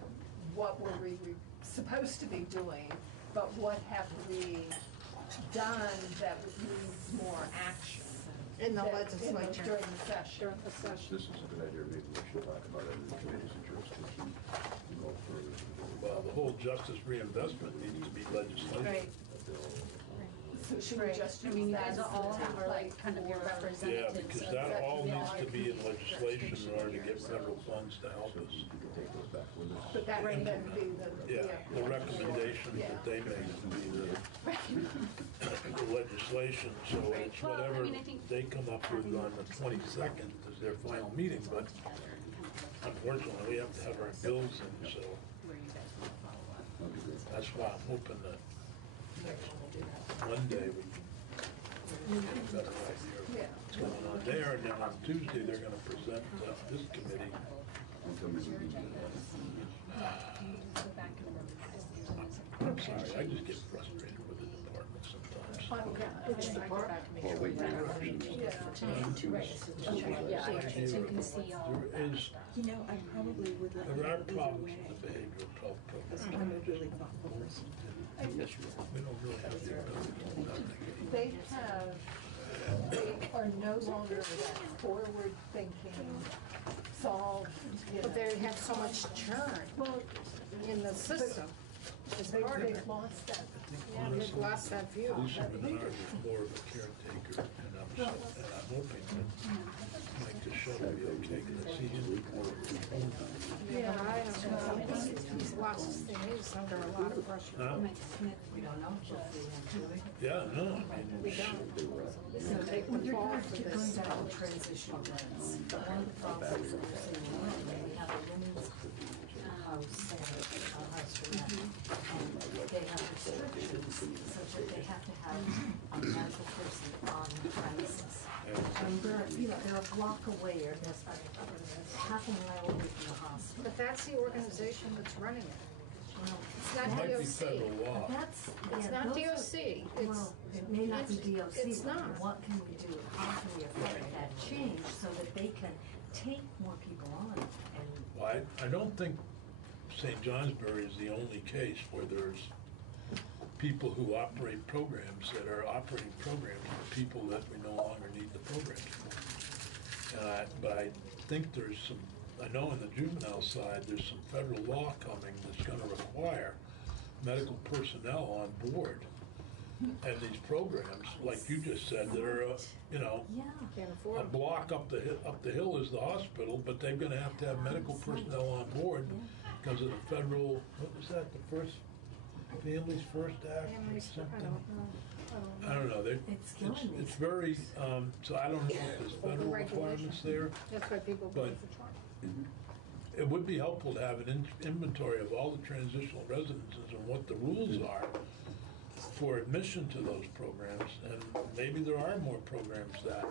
what were we supposed to be doing, but what have we done that needs more action? In the That- legislature. During the session. This is a good idea, maybe we should talk about it in the committee's jurisdiction and go further. Well, the whole justice reinvestment needs to be legislation. Right. So should we just I mean, you guys use all that are like kind of your Yeah, representatives. because of that all the- needs to be in legislation in order to get federal funds to help us. But that would then be the. Yeah, the recommendations that they make to be the legislation, so it's Well, I whatever mean, I think- they come up with on the 22nd is their final meeting, but unfortunately, we have to have our bills in, so that's why I'm hoping that next Monday we can get a better idea of what's going on there, and then on Tuesday, they're gonna present this committee. I'm sorry, I just get frustrated with the department sometimes. Which department? Well, wait, directions. Yeah, so you can see all. There is, I probably would let there are you problems with the behavioral health program. I'm a really thoughtful person. We don't really have the ability to navigate. They are no longer that forward-thinking, solve, But they have so much churn in the system. It's part of it. They've lost that. Yeah, they've lost that view. Lisa Menard is more of a caretaker, and I'm hoping that Mike DeShow will be okay, because I see him. Yeah, I don't know. He's lost his thing. He's under a lot of pressure. Huh? We don't know. Yeah, no, I We mean, don't. So Take when the you're fall going for to this. about transitional events, one of the problems that we're seeing now, we have a women's house and a house for men. And they have restrictions such that they have to have a medical person on premises. And they're a block away, or they're half a mile away from the hospital. But that's the organization that's running it. Well, It's not might be DOC. federal law. That's, It's yeah, not those are- DOC. It's, Well, it may not be DOC, it's but not. what can we do, how can we affect that change so that they can take more people on and well, I don't think St. Johnsbury is the only case where there's people who operate programs that are operating programs for people that we no longer need the programs for. But I think there's some, I know on the juvenile side, there's some federal law coming that's gonna require medical personnel on board. And these programs, like you just said, that are, Can't afford a it. block up the hill is the hospital, but they're gonna have to have medical personnel on board because of the federal, what was that, the first, Families First Act or Families, I something? don't know. I don't know, it's killing me. it's very, so I don't know if there's federal requirements there. That's why people But- vote for Trump. It would be helpful to have an inventory of all the transitional residences and what the rules are for admission to those programs, and maybe there are more programs that,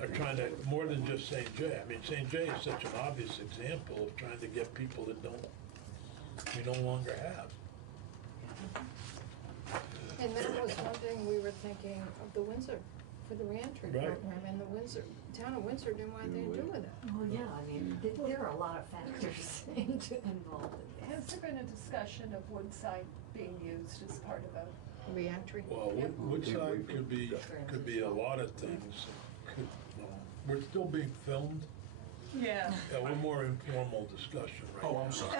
are trying to, more than just St. J. I mean, St. J is such an obvious example of trying to get people that we no longer have. And that was one thing we were thinking of the Windsor for the reentry Right. program, and the town of Windsor didn't want anything to do with it. Well, yeah, I mean, there are a lot of factors involved in Has there been a discussion of Woodside being used as part of a Reentry. Well, Woodside could be a lot of things. We're still being filmed. Yeah. Yeah, we're more informal discussion right now. Oh, I'm sorry.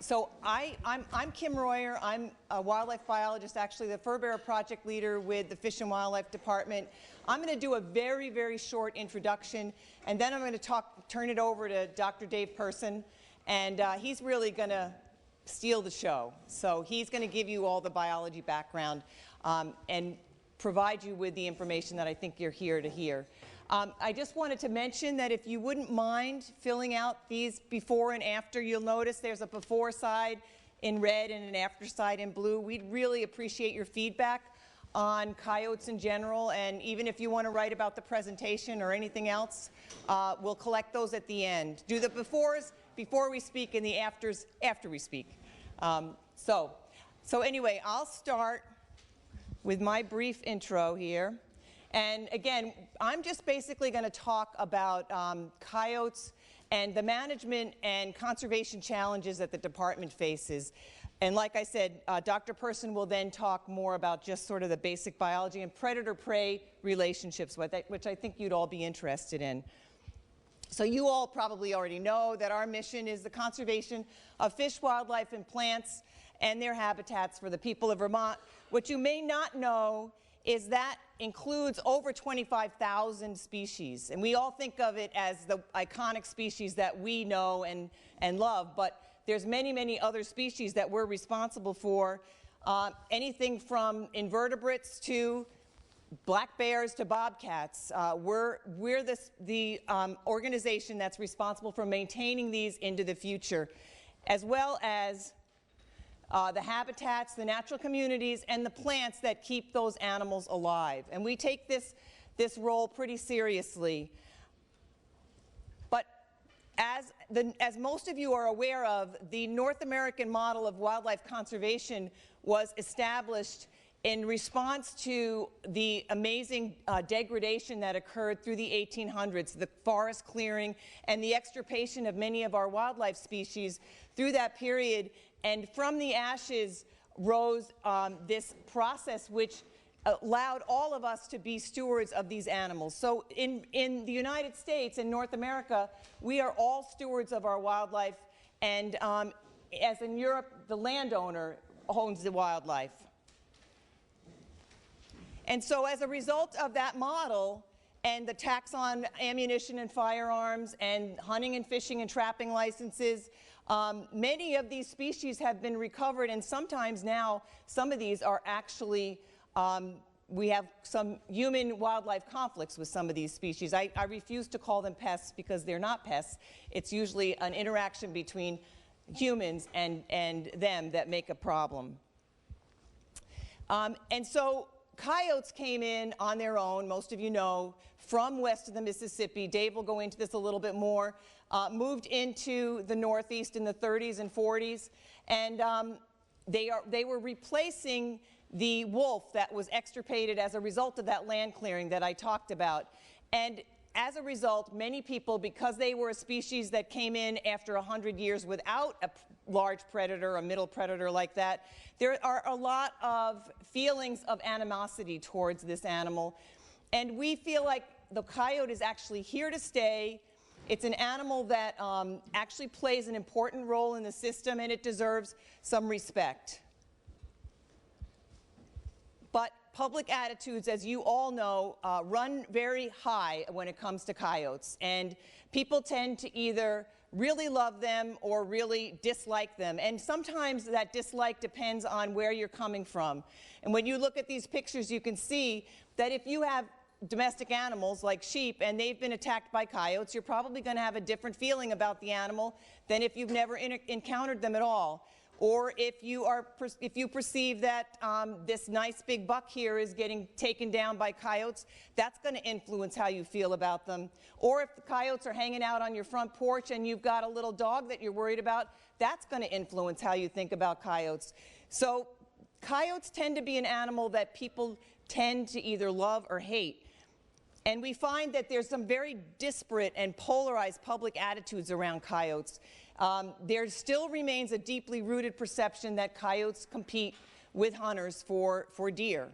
So I'm Kim Royer. I'm a wildlife biologist, actually the fur bearer project leader with the Fish and Wildlife Department. I'm going to do a very, very short introduction, and then I'm going to turn it over to Dr. Dave Person, and he's really going to steal the show. So he's going to give you all the biology background and provide you with the information that I think you're here to hear. I just wanted to mention that if you wouldn't mind filling out these before and after, you'll notice there's a before side in red and an after side in blue. We'd really appreciate your feedback on coyotes in general, and even if you want to write about the presentation or anything else, we'll collect those at the end. Do the befores before we speak and the afters after we speak. So anyway, I'll start with my brief intro here. And again, I'm just basically going to talk about coyotes and the management and conservation challenges that the department faces. And like I said, Dr. Person will then talk more about just sort of the basic biology and predator-prey relationships, which I think you'd all be interested in. So you all probably already know that our mission is the conservation of fish, wildlife, and plants and their habitats for the people of Vermont. What you may not know is that includes over 25,000 species. And we all think of it as the iconic species that we know and love, but there's many, many other species that we're responsible for, anything from invertebrates to black bears to bobcats. We're the organization that's responsible for maintaining these into the future, as well as the habitats, the natural communities, and the plants that keep those animals alive. And we take this role pretty seriously. But as most of you are aware of, the North American model of wildlife conservation was established in response to the amazing degradation that occurred through the 1800s, the forest clearing and the extirpation of many of our wildlife species through that period. And from the ashes rose this process which allowed all of us to be stewards of these animals. So in the United States, in North America, we are all stewards of our wildlife, and as in Europe, the landowner owns the wildlife. And so as a result of that model and the tax on ammunition and firearms and hunting and fishing and trapping licenses, many of these species have been recovered, and sometimes now some of these are actually, we have some human-wildlife conflicts with some of these species. I refuse to call them pests because they're not pests. It's usually an interaction between humans and them that make a problem. And so coyotes came in on their own, most of you know, from west of the Mississippi. Dave will go into this a little bit more. Moved into the Northeast in the 30s and 40s, and they were replacing the wolf that was extirpated as a result of that land clearing that I talked about. And as a result, many people, because they were a species that came in after 100 years without a large predator, a middle predator like that, there are a lot of feelings of animosity towards this animal. And we feel like the coyote is actually here to stay. It's an animal that actually plays an important role in the system, and it deserves some respect. But public attitudes, as you all know, run very high when it comes to coyotes. And people tend to either really love them or really dislike them. And sometimes that dislike depends on where you're coming from. And when you look at these pictures, you can see that if you have domestic animals like sheep and they've been attacked by coyotes, you're probably going to have a different feeling about the animal than if you've never encountered them at all. Or if you perceive that this nice big buck here is getting taken down by coyotes, that's going to influence how you feel about them. Or if the coyotes are hanging out on your front porch and you've got a little dog that you're worried about, that's going to influence how you think about coyotes. So coyotes tend to be an animal that people tend to either love or hate. And we find that there's some very disparate and polarized public attitudes around coyotes. There still remains a deeply rooted perception that coyotes compete with hunters for deer.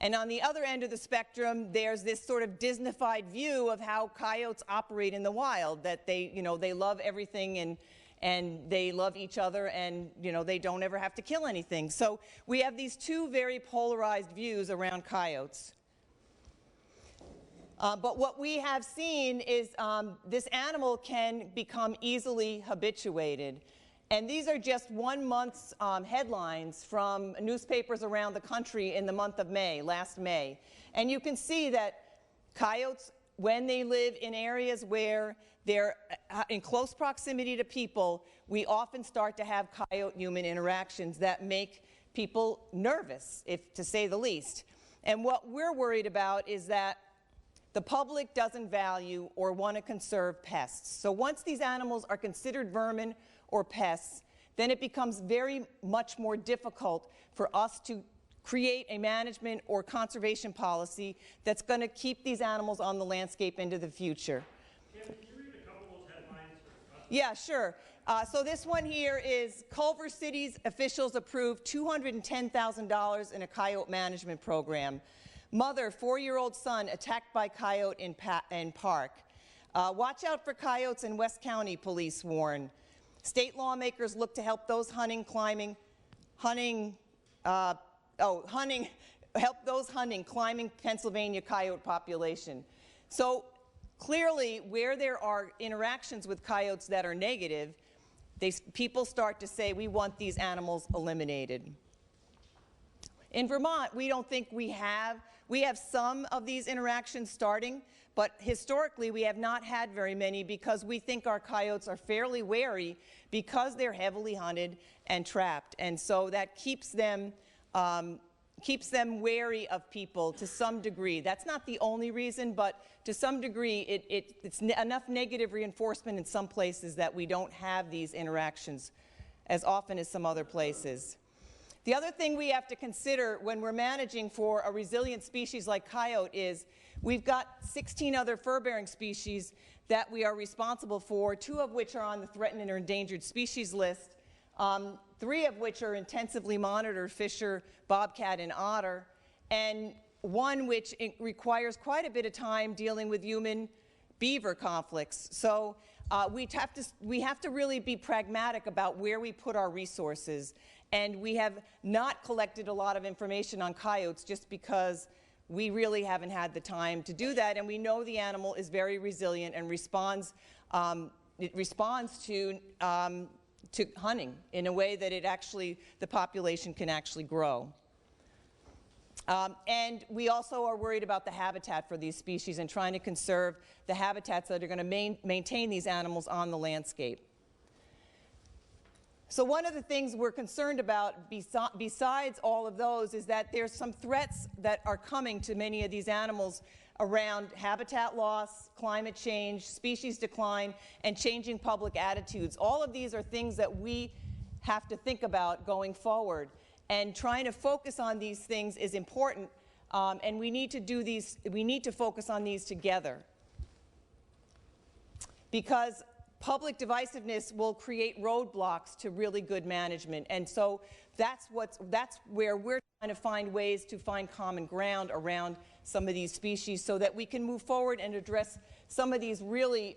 And on the other end of the spectrum, there's this sort of Disneyfied view of how coyotes operate in the wild, that they love everything and they love each other and, they don't ever have to kill anything. So we have these two very polarized views around coyotes. But what we have seen is this animal can become easily habituated. And these are just 1 month's headlines from newspapers around the country in the month of May, last May. And you can see that coyotes, when they live in areas where they're in close proximity to people, we often start to have coyote-human interactions that make people nervous, to say the least. And what we're worried about is that the public doesn't value or want to conserve pests. So once these animals are considered vermin or pests, then it becomes very much more difficult for us to create a management or conservation policy that's going to keep these animals on the landscape into the future. Can you read a couple of those headlines? Yeah, sure. So this one here is Culver City's officials approved $210,000 in a coyote management program. Mother, 4-year-old son attacked by coyote in park. Watch out for coyotes in West County, police warn. State lawmakers look to help those hunting climbing Pennsylvania coyote population. So clearly, where there are interactions with coyotes that are negative, people start to say, we want these animals eliminated. In Vermont, we don't think we have some of these interactions starting, but historically we have not had very many because we think our coyotes are fairly wary because they're heavily hunted and trapped. And so that keeps them wary of people to some degree. That's not the only reason, but to some degree it's enough negative reinforcement in some places that we don't have these interactions as often as some other places. The other thing we have to consider when we're managing for a resilient species like coyote is we've got 16 other fur-bearing species that we are responsible for, 2 of which are on the threatened and endangered species list, 3 of which are intensively monitored, fisher, bobcat, and otter, and 1 which requires quite a bit of time dealing with human-beaver conflicts. So we have to really be pragmatic about where we put our resources. And we have not collected a lot of information on coyotes just because we really haven't had the time to do that. And we know the animal is very resilient and responds to hunting in a way that the population can actually grow. And we also are worried about the habitat for these species and trying to conserve the habitats that are going to maintain these animals on the landscape. So one of the things we're concerned about besides all of those is that there's some threats that are coming to many of these animals around habitat loss, climate change, species decline, and changing public attitudes. All of these are things that we have to think about going forward. And trying to focus on these things is important, and we need to focus on these together. Because public divisiveness will create roadblocks to really good management. And so that's where we're trying to find ways to find common ground around some of these species so that we can move forward and address some of these really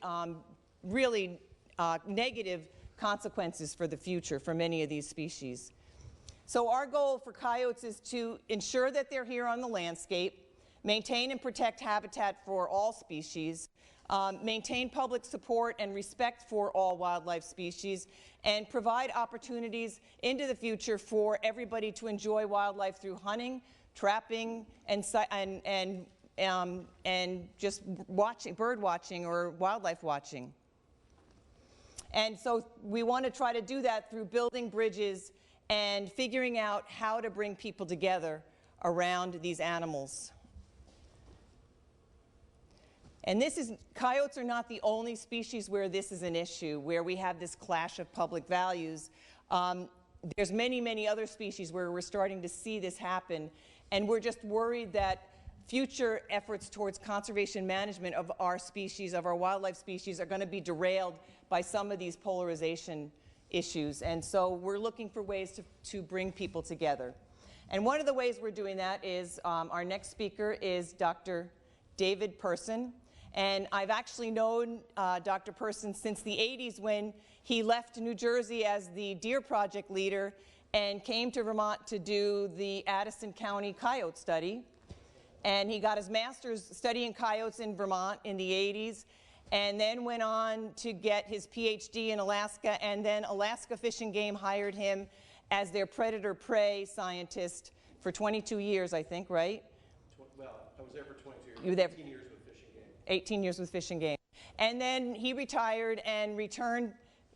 negative consequences for the future for many of these species. So our goal for coyotes is to ensure that they're here on the landscape, maintain and protect habitat for all species, maintain public support and respect for all wildlife species, and provide opportunities into the future for everybody to enjoy wildlife through hunting, trapping, and just watching, bird watching or wildlife watching. And so we want to try to do that through building bridges and figuring out how to bring people together around these animals. And coyotes are not the only species where this is an issue, where we have this clash of public values. There's many, many other species where we're starting to see this happen, and we're just worried that future efforts towards conservation management of our species, of our wildlife species, are going to be derailed by some of these polarization issues. And so we're looking for ways to bring people together. And one of the ways we're doing that is our next speaker is Dr. David Person. And I've actually known Dr. Person since the 80s, when he left New Jersey as the Deer Project leader and came to Vermont to do the Addison County coyote study. And he got his master's studying coyotes in Vermont in the 80s, and then went on to get his PhD in Alaska, and then Alaska Fish and Game hired him as their predator-prey scientist for 22 years, I think, right? Well, I was there for 22 years. You were there 18 years with Fish and Game. 18 years with Fish and Game. And then he retired and returned,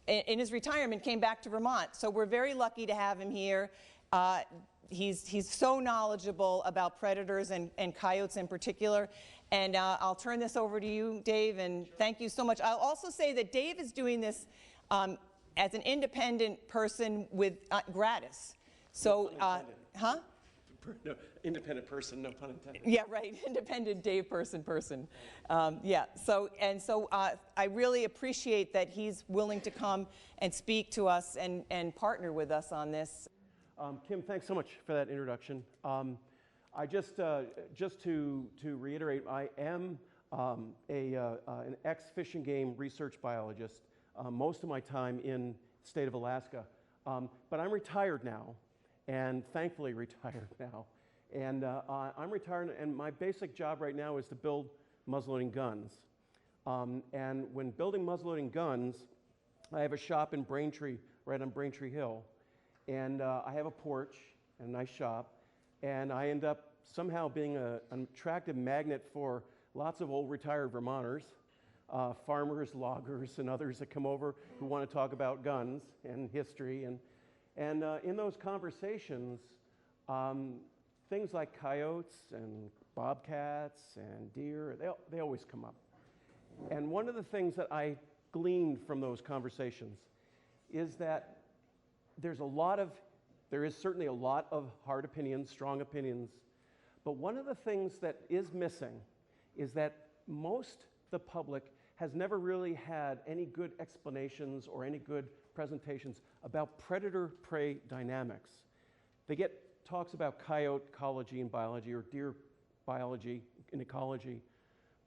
in his retirement, came back to Vermont. So we're very lucky to have him here. He's so knowledgeable about predators and coyotes in particular. And I'll turn this over to you, Dave, and thank you so much. I'll also say that Dave is doing this as an independent person with gratis. So, huh? No, independent person, no pun intended. Yeah, right. Independent Dave person. Yeah. So I really appreciate that he's willing to come and speak to us and partner with us on this. Kim, thanks so much for that introduction. I just to reiterate, I am an ex-Fish and Game research biologist. Most of my time in the state of Alaska, but I'm retired now, and thankfully retired now. And I'm retired, and my basic job right now is to build muzzleloading guns. And when building muzzleloading guns, I have a shop in Braintree, right on Braintree Hill. And I have a porch and a nice shop, and I end up somehow being an attractive magnet for lots of old retired Vermonters, farmers, loggers, and others that come over who want to talk about guns and history. And in those conversations, things like coyotes and bobcats and deer, they always come up. And one of the things that I gleaned from those conversations is that there is certainly a lot of hard opinions, strong opinions, but one of the things that is missing is that most the public has never really had any good explanations or any good presentations about predator-prey dynamics. They get talks about coyote ecology and biology, or deer biology and ecology,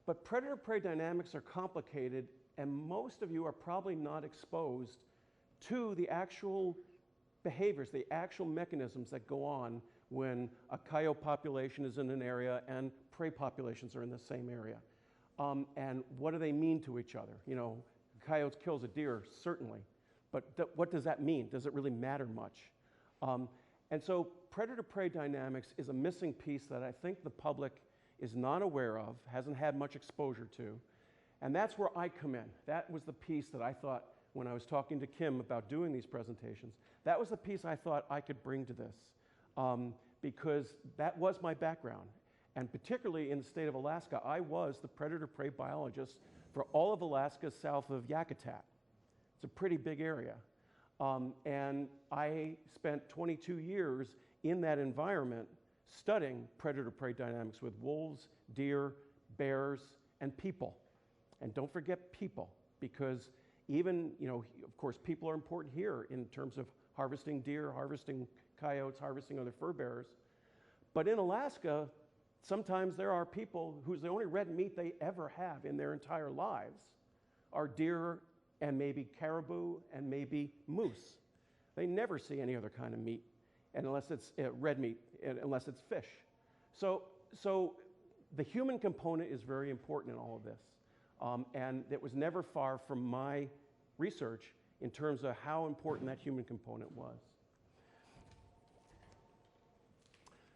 but predator-prey dynamics are complicated, and most of you are probably not exposed to the actual behaviors, the actual mechanisms that go on when a coyote population is in an area and prey populations are in the same area. And what do they mean to each other? You know, coyotes kills a deer, certainly, but what does that mean? Does it really matter much? And so predator-prey dynamics is a missing piece that I think the public is not aware of, hasn't had much exposure to, and that's where I come in. That was the piece that I thought, when I was talking to Kim about doing these presentations, that was the piece I thought I could bring to this, because that was my background. And particularly in the state of Alaska, I was the predator-prey biologist for all of Alaska south of Yakutat. It's a pretty big area. And I spent 22 years in that environment studying predator-prey dynamics with wolves, deer, bears, and people. And don't forget people, because even, of course, people are important here in terms of harvesting deer, harvesting coyotes, harvesting other fur bearers. But in Alaska, sometimes there are people whose the only red meat they ever have in their entire lives are deer and maybe caribou and maybe moose. They never see any other kind of meat and unless it's red meat, and unless it's fish. So the human component is very important in all of this. And it was never far from my research in terms of how important that human component was.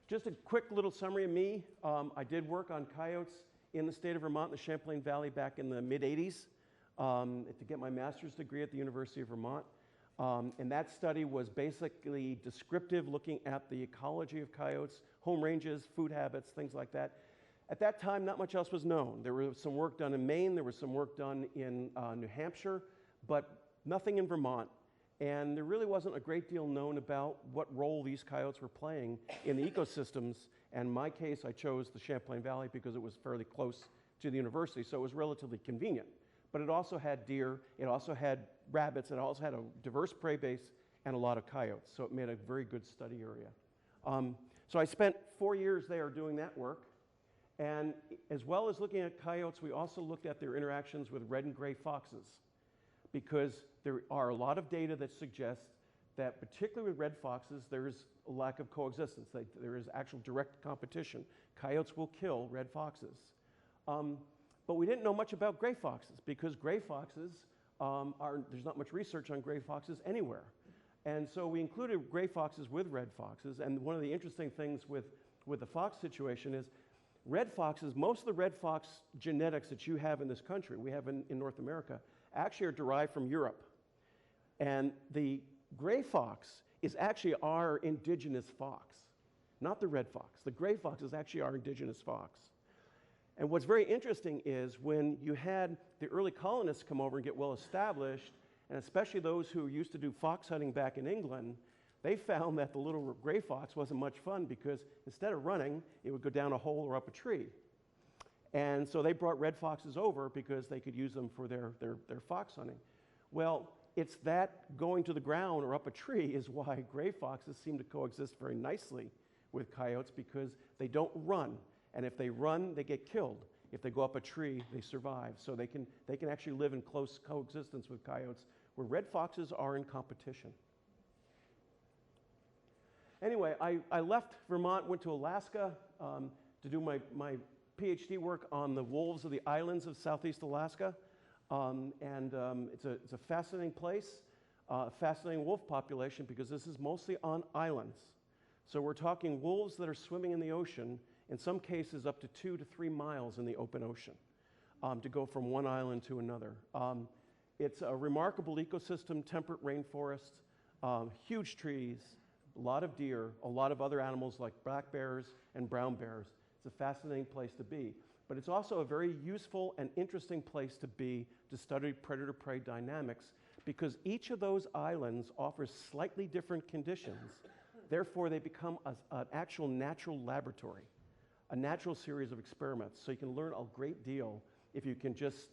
Just a quick little summary of me. I did work on coyotes in the state of Vermont, in the Champlain Valley, back in the mid-'80s to get my master's degree at the University of Vermont. And that study was basically descriptive, looking at the ecology of coyotes, home ranges, food habits, things like that. At that time, not much else was known. There was some work done in Maine, there was some work done in New Hampshire, but nothing in Vermont. And there really wasn't a great deal known about what role these coyotes were playing in the ecosystems. And in my case, I chose the Champlain Valley because it was fairly close to the university, so it was relatively convenient. But it also had deer, it also had rabbits, it also had a diverse prey base and a lot of coyotes, so it made a very good study area. So I spent 4 years there doing that work. And as well as looking at coyotes, we also looked at their interactions with red and gray foxes, because there are a lot of data that suggests that particularly with red foxes, there is a lack of coexistence. There is actual direct competition. Coyotes will kill red foxes. But we didn't know much about gray foxes, because gray foxes there's not much research on gray foxes anywhere. And so we included gray foxes with red foxes. And one of the interesting things with the fox situation is red foxes, most of the red fox genetics that you have in this country, we have in North America, actually are derived from Europe. And the gray fox is actually our indigenous fox, not the red fox. The gray fox is actually our indigenous fox. And what's very interesting is when you had the early colonists come over and get well established, and especially those who used to do fox hunting back in England, they found that the little gray fox wasn't much fun, because instead of running, it would go down a hole or up a tree. And so they brought red foxes over because they could use them for their fox hunting. Well, it's that going to the ground or up a tree is why gray foxes seem to coexist very nicely with coyotes, because they don't run. And if they run, they get killed. If they go up a tree, they survive. So they can actually live in close coexistence with coyotes, where red foxes are in competition. Anyway, I left Vermont, went to Alaska to do my PhD work on the wolves of the islands of Southeast Alaska. It's a fascinating place, a fascinating wolf population, because this is mostly on islands. So we're talking wolves that are swimming in the ocean, in some cases up to 2 to 3 miles in the open ocean, to go from one island to another. It's a remarkable ecosystem, temperate rainforests, huge trees, a lot of deer, a lot of other animals like black bears and brown bears. It's a fascinating place to be. But it's also a very useful and interesting place to be to study predator-prey dynamics, because each of those islands offers slightly different conditions. Therefore, they become an actual natural laboratory, a natural series of experiments. So you can learn a great deal if you can just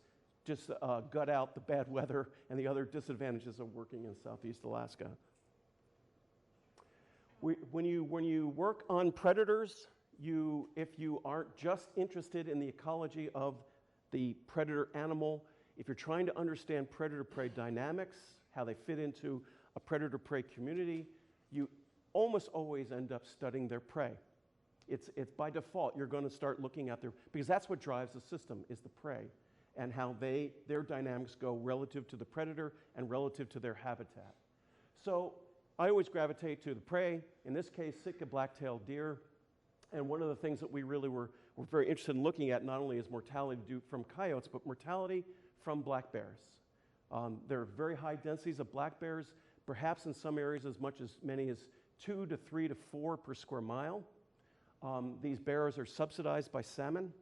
gut out the bad weather and the other disadvantages of working in Southeast Alaska. When you work on predators, if you aren't just interested in the ecology of the predator animal, if you're trying to understand predator-prey dynamics, how they fit into a predator-prey community, you almost always end up studying their prey. It's by default, you're going to start looking at because that's what drives the system, is the prey, and how their dynamics go relative to the predator and relative to their habitat. So I always gravitate to the prey, in this case, Sitka black-tailed deer. And one of the things that we really were very interested in looking at not only is mortality due from coyotes, but mortality from black bears. There are very high densities of black bears, perhaps in some areas as many as 2 to 3 to 4 per square mile. These bears are subsidized by salmon,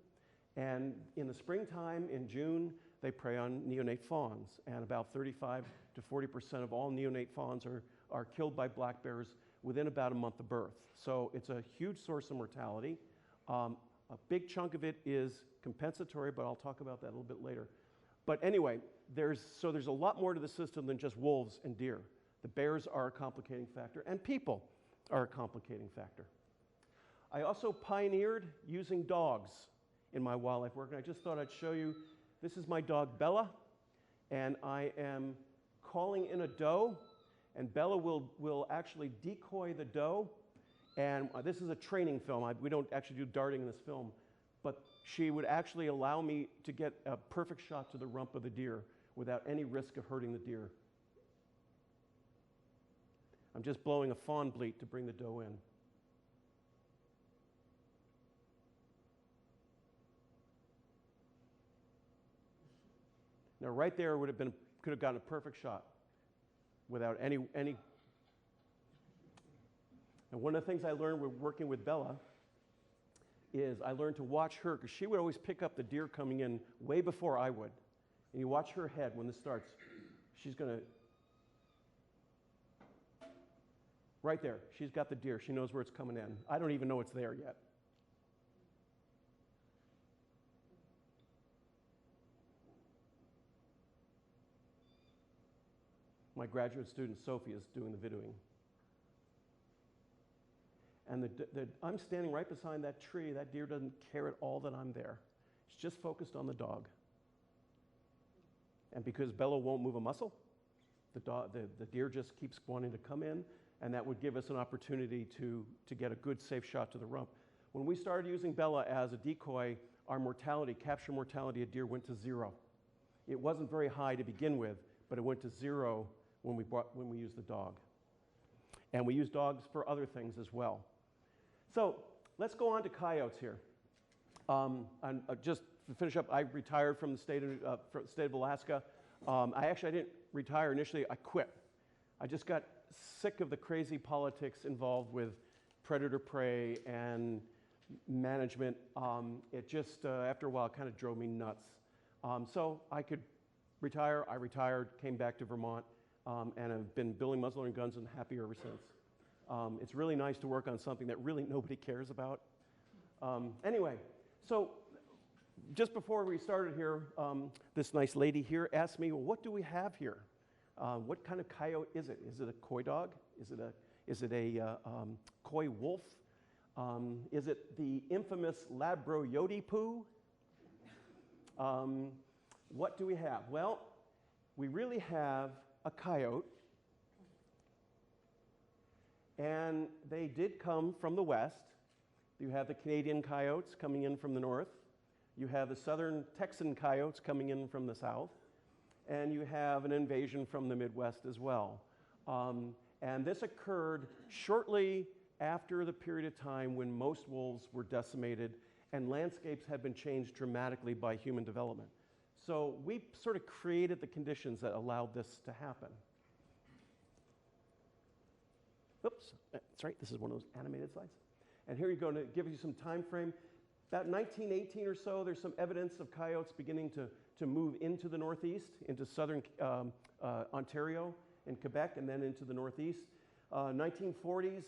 and in the springtime, in June, they prey on neonate fawns, and about 35 to 40% of all neonate fawns are killed by black bears within about a month of birth. So it's a huge source of mortality. A big chunk of it is compensatory, but I'll talk about that a little bit later. But anyway, there's a lot more to the system than just wolves and deer. The bears are a complicating factor, and people are a complicating factor. I also pioneered using dogs in my wildlife work, and I just thought I'd show you. This is my dog Bella, and I am calling in a doe, and Bella will actually decoy the doe. And this is a training film. We don't actually do darting in this film, but she would actually allow me to get a perfect shot to the rump of the deer without any risk of hurting the deer. I'm just blowing a fawn bleat to bring the doe in. Now, right there could have gotten a perfect shot without any. And one of the things I learned with working with Bella is I learned to watch her, because she would always pick up the deer coming in way before I would. And you watch her head when this starts. She's going to, right there, she's got the deer. She knows where it's coming in. I don't even know it's there yet. My graduate student, Sophie, is doing the videoing. And I'm standing right beside that tree. That deer doesn't care at all that I'm there. It's just focused on the dog. And because Bella won't move a muscle, the deer just keeps wanting to come in, and that would give us an opportunity to get a good, safe shot to the rump. When we started using Bella as a decoy, our mortality, capture mortality of deer went to 0. It wasn't very high to begin with, but it went to 0 when we used the dog. And we use dogs for other things as well. So let's go on to coyotes here. And just to finish up, I retired from the state of Alaska. I didn't retire initially, I quit. I just got sick of the crazy politics involved with predator-prey and management. It just, after a while, kind of drove me nuts. So I could retire. I retired, came back to Vermont, and have been building muzzleloading guns and happy ever since. It's really nice to work on something that really nobody cares about. Anyway, so just before we started here, this nice lady here asked me, well, what do we have here? What kind of coyote is it? Is it a coy dog? Is it a coy wolf? Is it the infamous Labro Yodi poo? What do we have? Well, we really have a coyote, and they did come from the west. You have the Canadian coyotes coming in from the north. You have the southern Texan coyotes coming in from the south. And you have an invasion from the Midwest as well. And this occurred shortly after the period of time when most wolves were decimated and landscapes had been changed dramatically by human development. So we sort of created the conditions that allowed this to happen. Oops, that's right, this is one of those animated slides. And here you're going to give you some time frame. About 1918 or so, there's some evidence of coyotes beginning to move into the northeast, into southern Ontario and Quebec, and then into the northeast. 1940s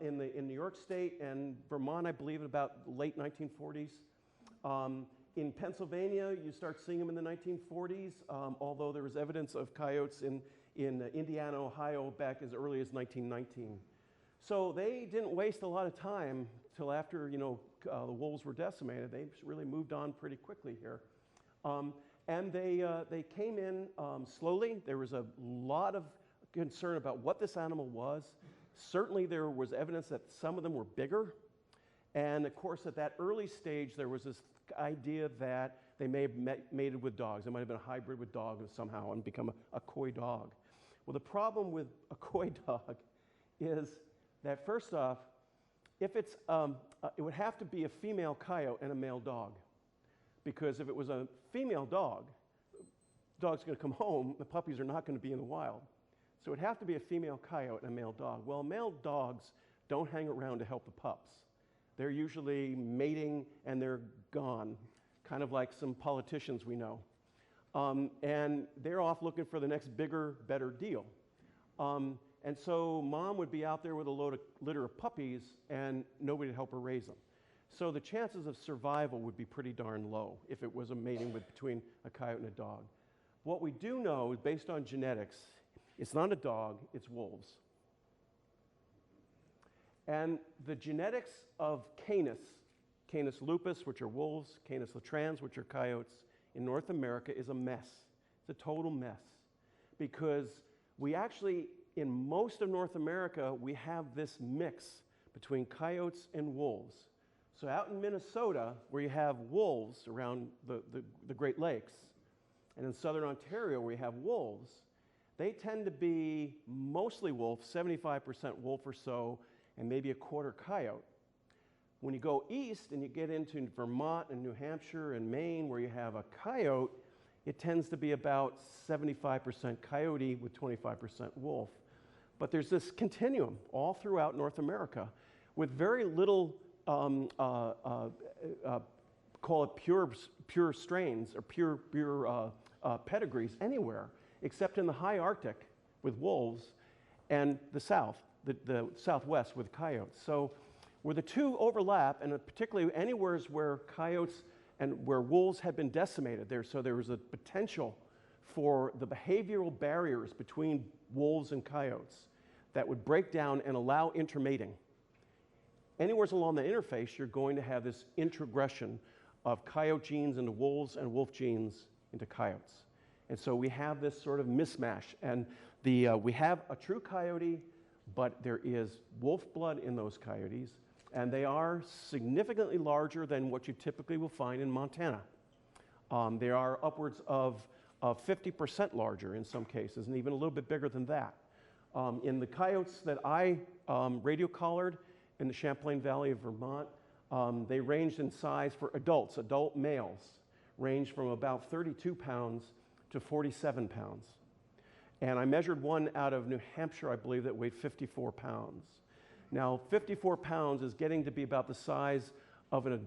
in New York State and Vermont, I believe, about late 1940s. In Pennsylvania, you start seeing them in the 1940s, although there was evidence of coyotes in Indiana, Ohio, back as early as 1919. So they didn't waste a lot of time till after the wolves were decimated. They really moved on pretty quickly here. And they came in slowly. There was a lot of concern about what this animal was. Certainly there was evidence that some of them were bigger. And of course, at that early stage, there was this idea that they may have mated with dogs. They might have been a hybrid with dogs somehow and become a coy dog. Well, the problem with a coy dog is that first off, if it's, it would have to be a female coyote and a male dog. Because if it was a female dog, the dog's going to come home, the puppies are not going to be in the wild. So it would have to be a female coyote and a male dog. Well, male dogs don't hang around to help the pups. They're usually mating and they're gone, kind of like some politicians we know. And they're off looking for the next bigger, better deal. And so mom would be out there with a litter of puppies and nobody to help her raise them. So the chances of survival would be pretty darn low if it was a mating between a coyote and a dog. What we do know is based on genetics, it's not a dog, it's wolves. And the genetics of Canis lupus, which are wolves, Canis latrans, which are coyotes, in North America is a mess. It's a total mess. Because we actually in most of North America, we have this mix between coyotes and wolves. So out in Minnesota, where you have wolves around the Great Lakes, and in southern Ontario, where you have wolves, they tend to be mostly wolf, 75% wolf or so, and maybe a quarter coyote. When you go east and you get into Vermont and New Hampshire and Maine, where you have a coyote, it tends to be about 75% coyote with 25% wolf. But there's this continuum all throughout North America with very little, call it pure strains or pure pedigrees anywhere, except in the high Arctic with wolves and the southwest with coyotes. So where the two overlap, and particularly anywhere where coyotes and where wolves had been decimated there, so there was a potential for the behavioral barriers between wolves and coyotes that would break down and allow intermating. Anywhere along the interface, you're going to have this introgression of coyote genes into wolves and wolf genes into coyotes. And so we have this sort of mismatch. And we have a true coyote, but there is wolf blood in those coyotes, and they are significantly larger than what you typically will find in Montana. They are upwards of 50% larger in some cases, and even a little bit bigger than that. In the coyotes that I radio-collared in the Champlain Valley of Vermont, they ranged in size for adults, adult males, range from about 32 pounds to 47 pounds. And I measured one out of New Hampshire, I believe, that weighed 54 pounds. Now, 54 pounds is getting to be about the size of a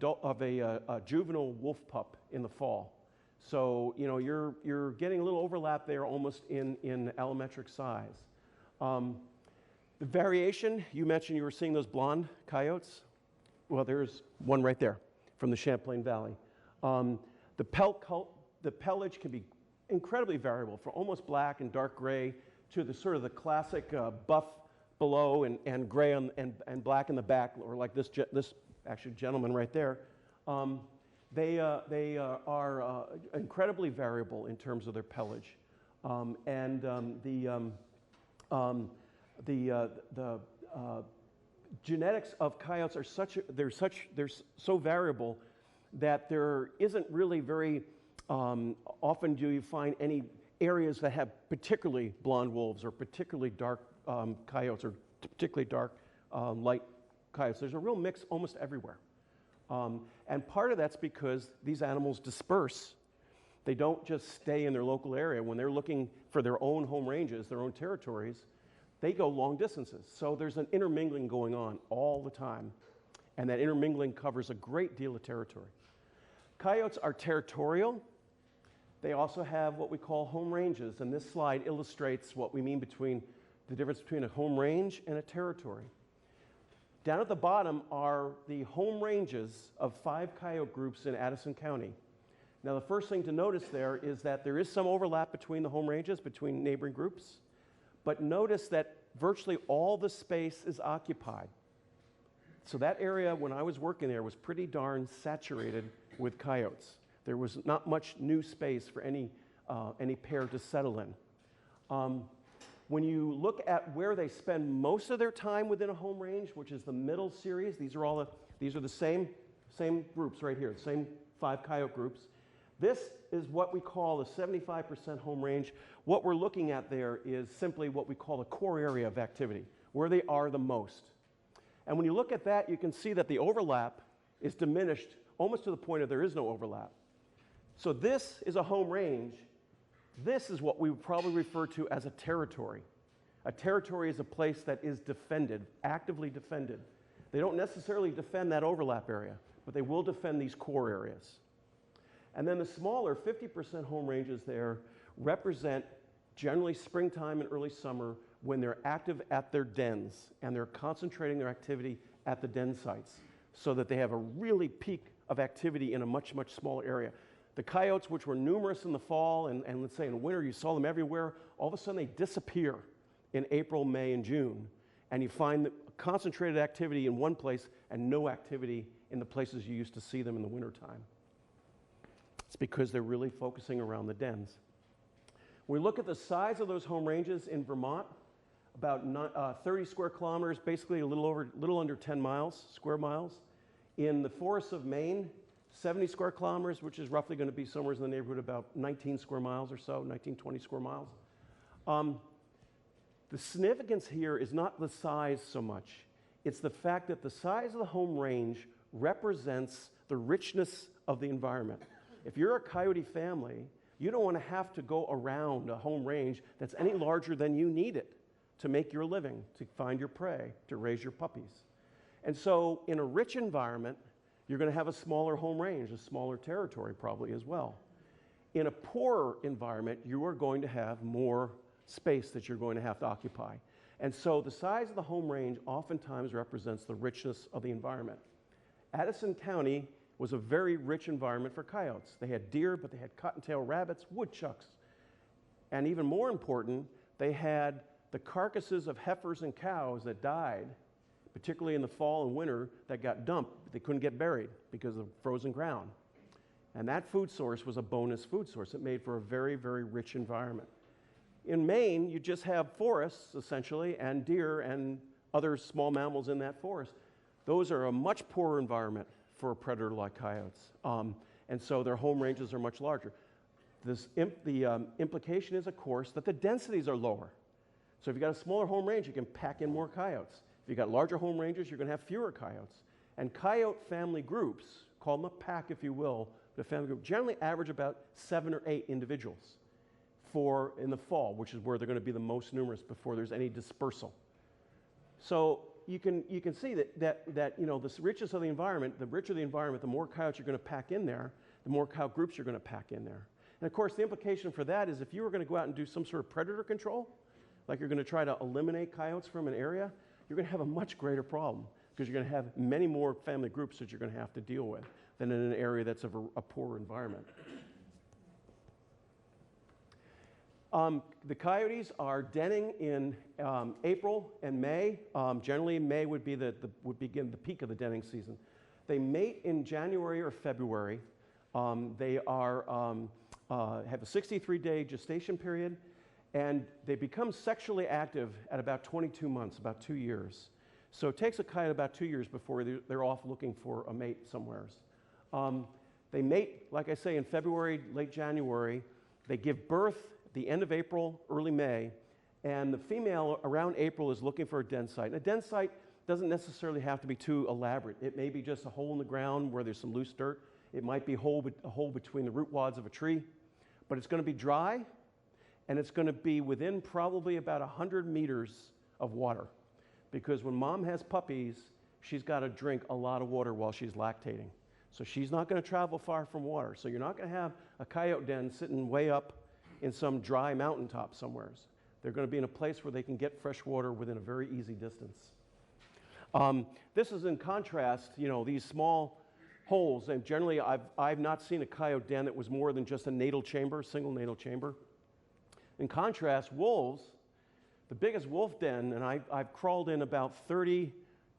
juvenile wolf pup in the fall. So, you know, you're getting a little overlap there almost in allometric size. The variation, you mentioned you were seeing those blonde coyotes. Well, there's one right there from the Champlain Valley. The pelage can be incredibly variable, from almost black and dark gray to the sort of the classic buff below and gray and black in the back, or like this actually gentleman right there. They are incredibly variable in terms of their pelage, the genetics of coyotes are they're so variable that there isn't really very often do you find any areas that have particularly blonde wolves or particularly dark coyotes or particularly dark light coyotes. There's a real mix almost everywhere. And part of that's because these animals disperse. They don't just stay in their local area. When they're looking for their own home ranges, their own territories, they go long distances. So there's an intermingling going on all the time. And that intermingling covers a great deal of territory. Coyotes are territorial. They also have what we call home ranges, and this slide illustrates what we mean between the difference between a home range and a territory. Down at the bottom are the home ranges of 5 coyote groups in Addison County. Now, the first thing to notice there is that there is some overlap between the home ranges, between neighboring groups, but notice that virtually all the space is occupied. So that area, when I was working there, was pretty darn saturated with coyotes. There was not much new space for any pair to settle in. When you look at where they spend most of their time within a home range, which is the middle series, these are the same groups right here, the same 5 coyote groups. This is what we call the 75% home range. What we're looking at there is simply what we call the core area of activity, where they are the most. And when you look at that, you can see that the overlap is diminished almost to the point of there is no overlap. So this is a home range. This is what we would probably refer to as a territory. A territory is a place that is defended, actively defended. They don't necessarily defend that overlap area, but they will defend these core areas. And then the smaller 50% home ranges there represent generally springtime and early summer when they're active at their dens and they're concentrating their activity at the den sites so that they have a really peak of activity in a much, much smaller area. The coyotes, which were numerous in the fall and let's say in winter, you saw them everywhere, all of a sudden they disappear in April, May, and June. And you find concentrated activity in one place and no activity in the places you used to see them in the wintertime. It's because they're really focusing around the dens. When we look at the size of those home ranges in Vermont, about 30 square kilometers, basically a little under 10 square miles. In the forests of Maine, 70 square kilometers, which is roughly going to be somewhere in the neighborhood of about 19 square miles or so, 19, 20 square miles. The significance here is not the size so much. It's the fact that the size of the home range represents the richness of the environment. If you're a coyote family, you don't want to have to go around a home range that's any larger than you need it to make your living, to find your prey, to raise your puppies. And so in a rich environment, you're going to have a smaller home range, a smaller territory probably as well. In a poorer environment, you are going to have more space that you're going to have to occupy. And so the size of the home range oftentimes represents the richness of the environment. Addison County was a very rich environment for coyotes. They had deer, but they had cottontail rabbits, woodchucks. And even more important, they had the carcasses of heifers and cows that died, particularly in the fall and winter, that got dumped. They couldn't get buried because of frozen ground. And that food source was a bonus food source. It made for a very, very rich environment. In Maine, you just have forests, essentially, and deer and other small mammals in that forest. Those are a much poorer environment for a predator like coyotes. And so their home ranges are much larger. The implication is, of course, that the densities are lower. So if you've got a smaller home range, you can pack in more coyotes. If you've got larger home ranges, you're going to have fewer coyotes. And coyote family groups, call them a pack if you will, the family group, generally average about 7 or 8 individuals in the fall, which is where they're going to be the most numerous before there's any dispersal. So you can see that you know, the richness of the environment, the richer the environment, the more coyotes you're going to pack in there, the more cow groups you're going to pack in there. And of course, the implication for that is if you were going to go out and do some sort of predator control, like you're going to try to eliminate coyotes from an area, you're going to have a much greater problem because you're going to have many more family groups that you're going to have to deal with than in an area that's of a poor environment. The coyotes are denning in April and May. Generally, May would begin the peak of the denning season. They mate in January or February. They have a 63-day gestation period, and they become sexually active at about 22 months, about 2 years. So it takes a coyote about 2 years before they're off looking for a mate somewhere. They mate, like I say, in February, late January. They give birth the end of April, early May, and the female around April is looking for a den site. And a den site doesn't necessarily have to be too elaborate. It may be just a hole in the ground where there's some loose dirt. It might be a hole between the root wads of a tree, but it's going to be dry, and it's going to be within probably about 100 meters of water, because when mom has puppies, she's got to drink a lot of water while she's lactating. So she's not going to travel far from water. So you're not going to have a coyote den sitting way up in some dry mountaintop somewheres. They're going to be in a place where they can get fresh water within a very easy distance. This is in contrast, you know, these small holes, and generally I've not seen a coyote den that was more than just a natal chamber, single natal chamber. In contrast, wolves, the biggest wolf den, and I've crawled in about 30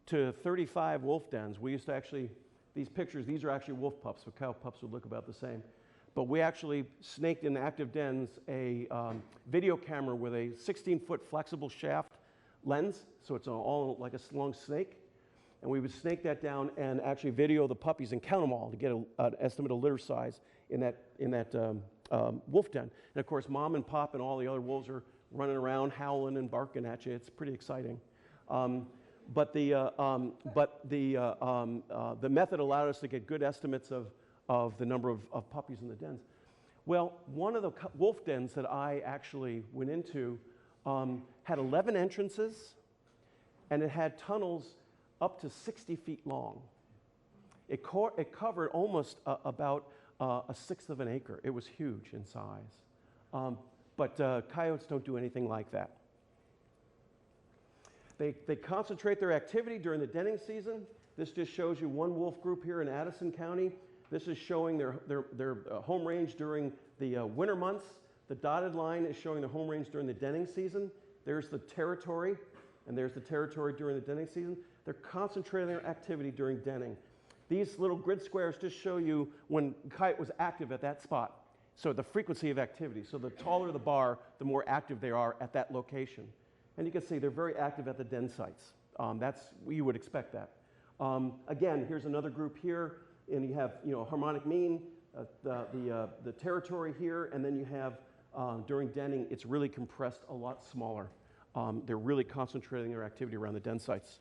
to 35 wolf dens. We used to actually, these are actually wolf pups, so cow pups would look about the same. But we actually snaked in active dens a video camera with a 16-foot flexible shaft lens, so it's all like a long snake. And we would snake that down and actually video the puppies and count them all to get an estimate of litter size in that wolf den. And of course, mom and pop and all the other wolves are running around howling and barking at you. It's pretty exciting. But the method allowed us to get good estimates of the number of puppies in the dens. Well, one of the wolf dens that I actually went into had 11 entrances, and it had tunnels up to 60 feet long. It covered almost about a sixth of an acre. It was huge in size. But coyotes don't do anything like that. They concentrate their activity during the denning season. This just shows you one wolf group here in Addison County. This is showing their home range during the winter months. The dotted line is showing the home range during the denning season. There's the territory, and there's the territory during the denning season. They're concentrating their activity during denning. These little grid squares just show you when coyote was active at that spot. So the frequency of activity. So the taller the bar, the more active they are at that location. And you can see they're very active at the den sites. You would expect that. Again, here's another group here, and you have harmonic mean, the territory here, and then you have during denning, it's really compressed a lot smaller. They're really concentrating their activity around the den sites.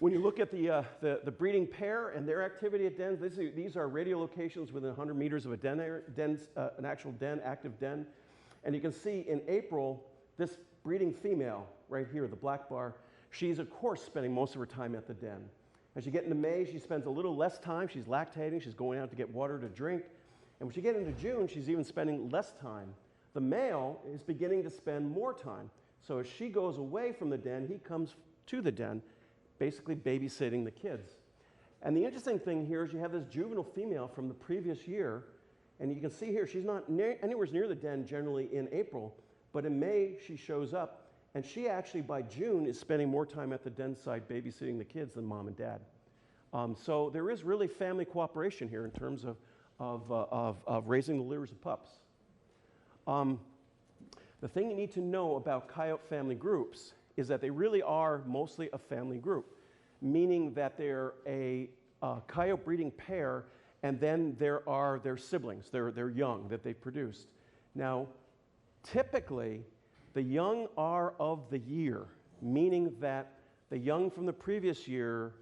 When you look at the breeding pair and their activity at dens, these are radiolocations within 100 meters of an actual den, active den. And you can see in April, this breeding female right here, the black bar, she's of course spending most of her time at the den. As you get into May, she spends a little less time. She's lactating, she's going out to get water to drink. And when you get into June, she's even spending less time. The male is beginning to spend more time. So as she goes away from the den, he comes to the den, basically babysitting the kids. And the interesting thing here is you have this juvenile female from the previous year, and you can see here she's not anywhere near the den generally in April, but in May she shows up, and she actually by June is spending more time at the den site babysitting the kids than mom and dad. So there is really family cooperation here in terms of raising the litters of pups. The thing you need to know about coyote family groups is that they really are mostly a family group, meaning that they're a coyote breeding pair, and then there are their siblings, their young that they've produced. Now, typically, the young are of the year, meaning that the young from the previous year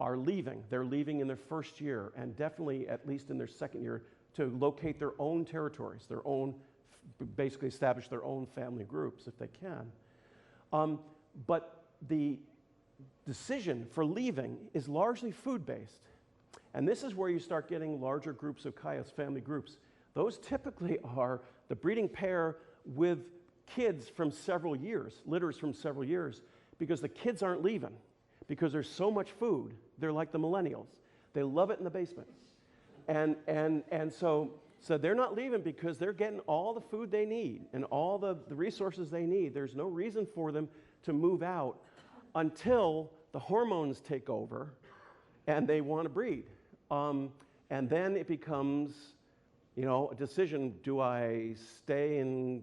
are leaving. They're leaving in their first year, and definitely at least in their second year, to locate their own territories, basically establish their own family groups if they can. But the decision for leaving is largely food-based. And this is where you start getting larger groups of coyotes, family groups. Those typically are the breeding pair with kids from several years, litters from several years, because the kids aren't leaving. Because there's so much food, they're like the millennials. They love it in the basement. And so they're not leaving because they're getting all the food they need and all the resources they need. There's no reason for them to move out until the hormones take over and they want to breed. And then it becomes, a decision: do I stay and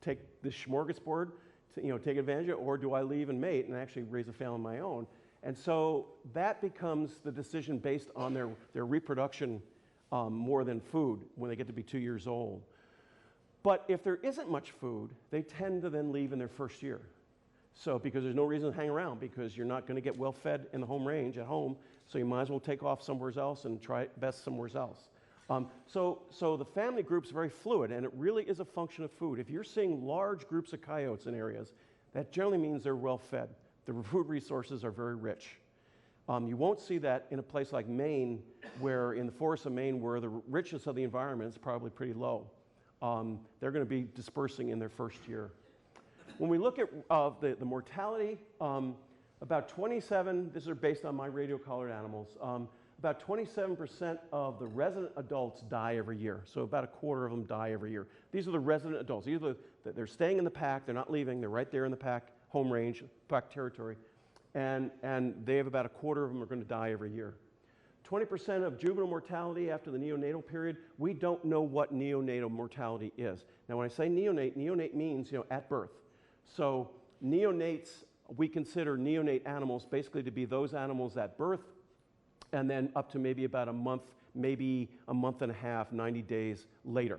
take this smorgasbord, take advantage of it, or do I leave and mate and actually raise a family of my own? And so that becomes the decision based on their reproduction more than food when they get to be 2 years old. But if there isn't much food, they tend to then leave in their first year. So because there's no reason to hang around, because you're not going to get well fed in the home range at home, so you might as well take off somewhere else and try it best somewhere else. So the family group's very fluid, and it really is a function of food. If you're seeing large groups of coyotes in areas, that generally means they're well fed. The food resources are very rich. You won't see that in a place like Maine, where in the forests of Maine, where the richness of the environment is probably pretty low. They're going to be dispersing in their first year. When we look at the mortality, about 27, these are based on my radio-collared animals, about 27% of the resident adults die every year. So about a quarter of them die every year. These are the resident adults. They're staying in the pack, they're not leaving, they're right there in the pack, home range, pack territory. And they have about a quarter of them are going to die every year. 20% of juvenile mortality after the neonatal period, we don't know what neonatal mortality is. Now when I say neonate means at birth. So neonates, we consider neonate animals basically to be those animals at birth, and then up to maybe about a month, maybe a month and a half, 90 days later.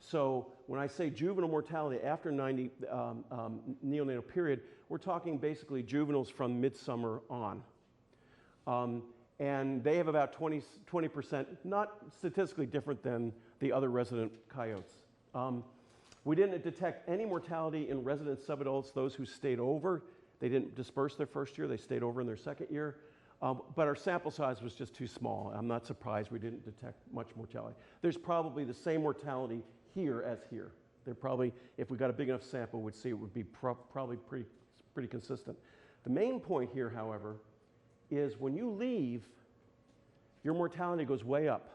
So when I say juvenile mortality after neonatal period, we're talking basically juveniles from midsummer on. And they have about 20%, not statistically different than the other resident coyotes. We didn't detect any mortality in resident subadults, those who stayed over. They didn't disperse their first year, they stayed over in their second year. But our sample size was just too small. I'm not surprised we didn't detect much mortality. There's probably the same mortality here as here. They're probably, if we got a big enough sample, we'd see it would be probably pretty consistent. The main point here, however, is when you leave, your mortality goes way up.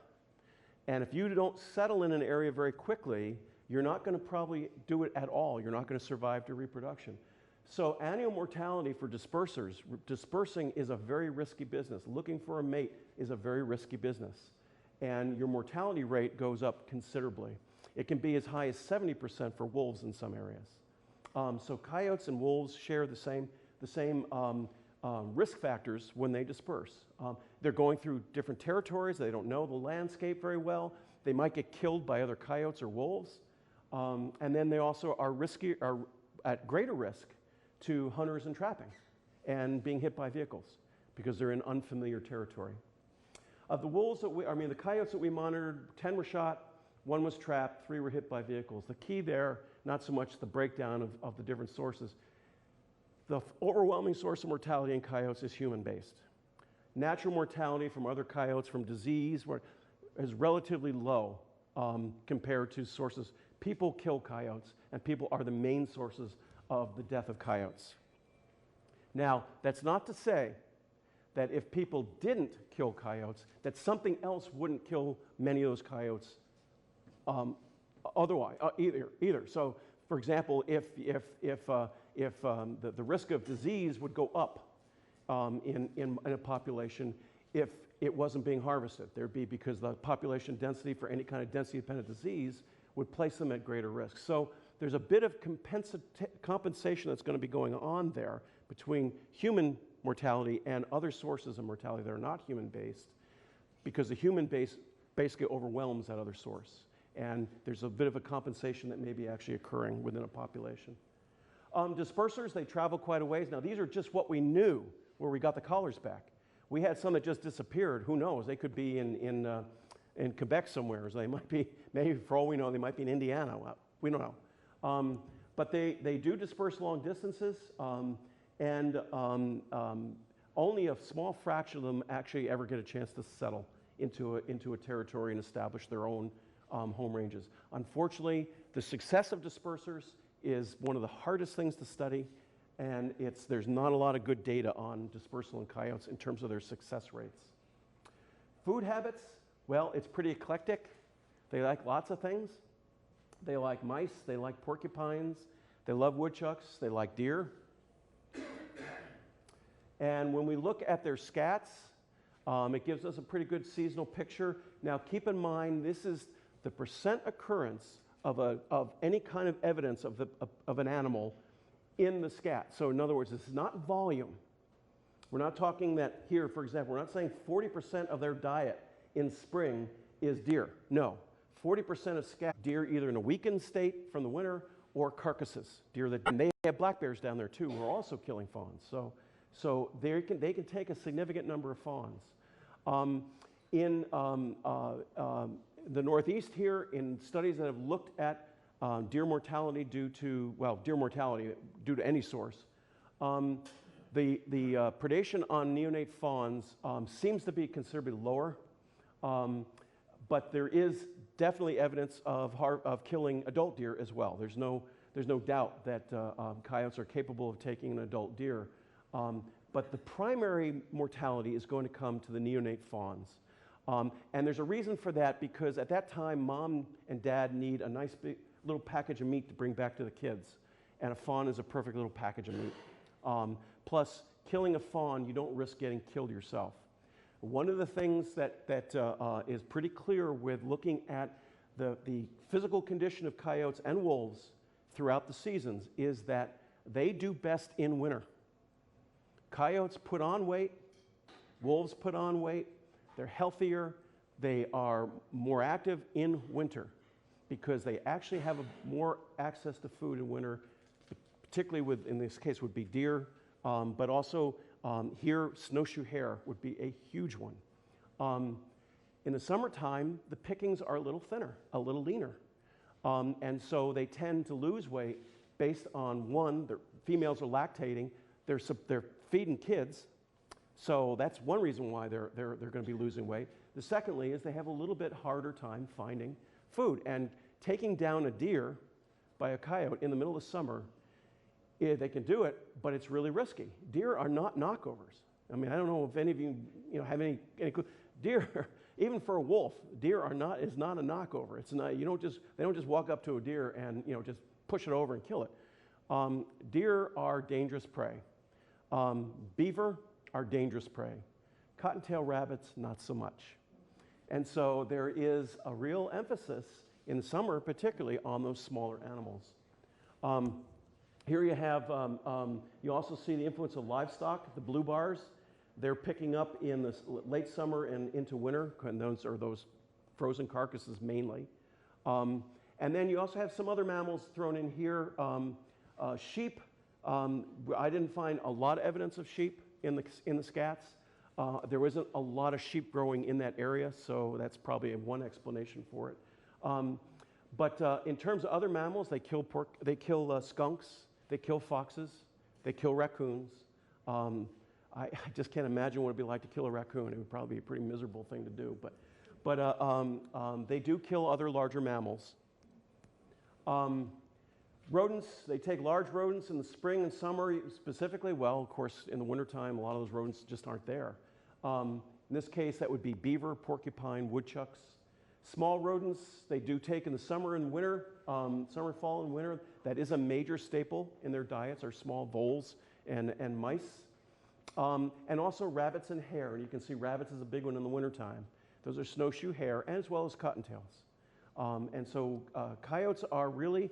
And if you don't settle in an area very quickly, you're not going to probably do it at all. You're not going to survive to reproduction. So annual mortality for dispersers, dispersing is a very risky business. Looking for a mate is a very risky business. And your mortality rate goes up considerably. It can be as high as 70% for wolves in some areas. So coyotes and wolves share the same risk factors when they disperse. They're going through different territories. They don't know the landscape very well. They might get killed by other coyotes or wolves. And then they also are at greater risk to hunters and trapping and being hit by vehicles because they're in unfamiliar territory. Of the wolves the coyotes that we monitored, 10 were shot, 1 was trapped, 3 were hit by vehicles. The key there, not so much the breakdown of the different sources. The overwhelming source of mortality in coyotes is human-based. Natural mortality from other coyotes, from disease, is relatively low compared to sources. People kill coyotes, and people are the main sources of the death of coyotes. Now, that's not to say that if people didn't kill coyotes, that something else wouldn't kill many of those coyotes otherwise, either. So, for example, if the risk of disease would go up in a population if it wasn't being harvested. There'd be, because the population density for any kind of density-dependent disease would place them at greater risk. So there's a bit of compensation that's going to be going on there between human mortality and other sources of mortality that are not human-based, because the human-based basically overwhelms that other source. And there's a bit of a compensation that may be actually occurring within a population. Dispersers, they travel quite a ways. Now, these are just what we knew where we got the collars back. We had some that just disappeared. Who knows? They could be in Quebec somewhere. They might be, maybe for all we know, they might be in Indiana. We don't know. But they do disperse long distances, and only a small fraction of them actually ever get a chance to settle into a territory and establish their own home ranges. Unfortunately, the success of dispersers is one of the hardest things to study, and there's not a lot of good data on dispersal in coyotes in terms of their success rates. Food habits, well, it's pretty eclectic. They like lots of things. They like mice, they like porcupines, they love woodchucks, they like deer. And when we look at their scats, it gives us a pretty good seasonal picture. Now, keep in mind, this is the percent occurrence of any kind of evidence of an animal in the scat. So in other words, this is not volume. We're not talking that here, for example, we're not saying 40% of their diet in spring is deer. No, 40% of scat deer either in a weakened state from the winter or carcasses. And they have black bears down there too who are also killing fawns. So they can take a significant number of fawns. In the Northeast here, in studies that have looked at deer mortality due to any source, the predation on neonate fawns seems to be considerably lower, but there is definitely evidence of killing adult deer as well. There's no doubt that coyotes are capable of taking an adult deer, but the primary mortality is going to come to the neonate fawns. And there's a reason for that, because at that time, mom and dad need a nice big little package of meat to bring back to the kids. And a fawn is a perfect little package of meat. Plus, killing a fawn, you don't risk getting killed yourself. One of the things that is pretty clear with looking at the physical condition of coyotes and wolves throughout the seasons is that they do best in winter. Coyotes put on weight, wolves put on weight. They're healthier, they are more active in winter because they actually have more access to food in winter, particularly in this case would be deer, but also here snowshoe hare would be a huge one. In the summertime, the pickings are a little thinner, a little leaner, and so they tend to lose weight based on, one, the females are lactating, they're feeding kids. So that's one reason why they're going to be losing weight. The secondly is they have a little bit harder time finding food. And taking down a deer by a coyote in the middle of summer, they can do it, but it's really risky. Deer are not knockovers. I mean, I don't know if any of you have any clue. Deer, even for a wolf, deer is not a knockover. It's not, they don't just walk up to a deer and just push it over and kill it. Deer are dangerous prey. Beaver are dangerous prey. Cottontail rabbits, not so much. And so there is a real emphasis in summer, particularly on those smaller animals. Here you have, you also see the influence of livestock, the blue bars. They're picking up in the late summer and into winter, and those are those frozen carcasses mainly. And then you also have some other mammals thrown in here. Sheep, I didn't find a lot of evidence of sheep in the scats. There isn't a lot of sheep growing in that area, so that's probably one explanation for it. But in terms of other mammals, they kill skunks, they kill foxes, they kill raccoons. I just can't imagine what it'd be like to kill a raccoon. It would probably be a pretty miserable thing to do. But they do kill other larger mammals. Rodents, they take large rodents in the spring and summer specifically. Well, of course, in the wintertime, a lot of those rodents just aren't there. In this case, that would be beaver, porcupine, woodchucks. Small rodents, they do take in the summer and winter, summer, fall, and winter. That is a major staple in their diets, are small voles and mice. And also rabbits and hare. And you can see rabbits is a big one in the wintertime. Those are snowshoe hare, as well as cottontails. And so coyotes are really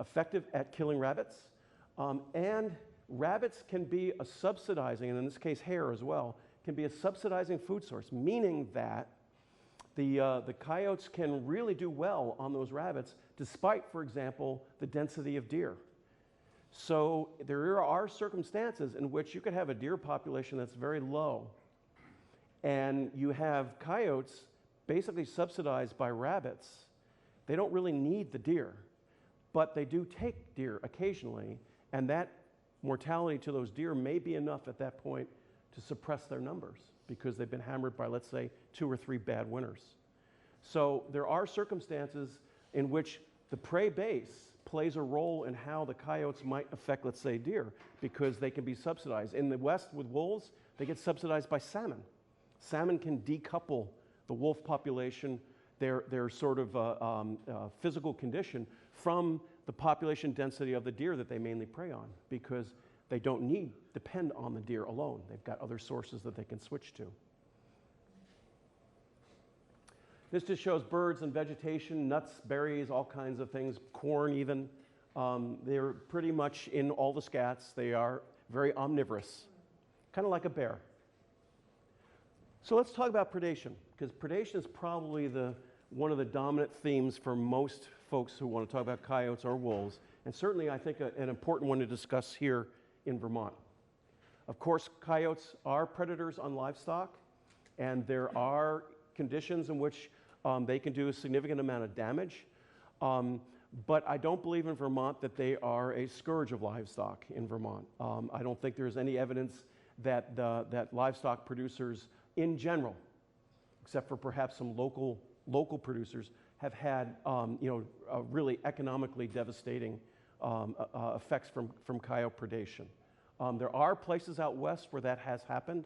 effective at killing rabbits. And rabbits can be a subsidizing, and in this case hare as well, can be a subsidizing food source, meaning that the coyotes can really do well on those rabbits, despite, for example, the density of deer. So there are circumstances in which you could have a deer population that's very low, and you have coyotes basically subsidized by rabbits. They don't really need the deer, but they do take deer occasionally, and that mortality to those deer may be enough at that point to suppress their numbers because they've been hammered by, let's say, 2 or 3 bad winters. So there are circumstances in which the prey base plays a role in how the coyotes might affect, let's say, deer, because they can be subsidized. In the West with wolves, they get subsidized by salmon. Salmon can decouple the wolf population, their sort of physical condition, from the population density of the deer that they mainly prey on, because they don't depend on the deer alone. They've got other sources that they can switch to. This just shows birds and vegetation, nuts, berries, all kinds of things, corn even. They're pretty much in all the scats. They are very omnivorous, kind of like a bear. So let's talk about predation, because predation is probably one of the dominant themes for most folks who want to talk about coyotes or wolves, and certainly I think an important one to discuss here in Vermont. Of course, coyotes are predators on livestock, and there are conditions in which they can do a significant amount of damage. But I don't believe in Vermont that they are a scourge of livestock in Vermont. I don't think there's any evidence that livestock producers in general, except for perhaps some local producers, have had really economically devastating effects from coyote predation. There are places out west where that has happened,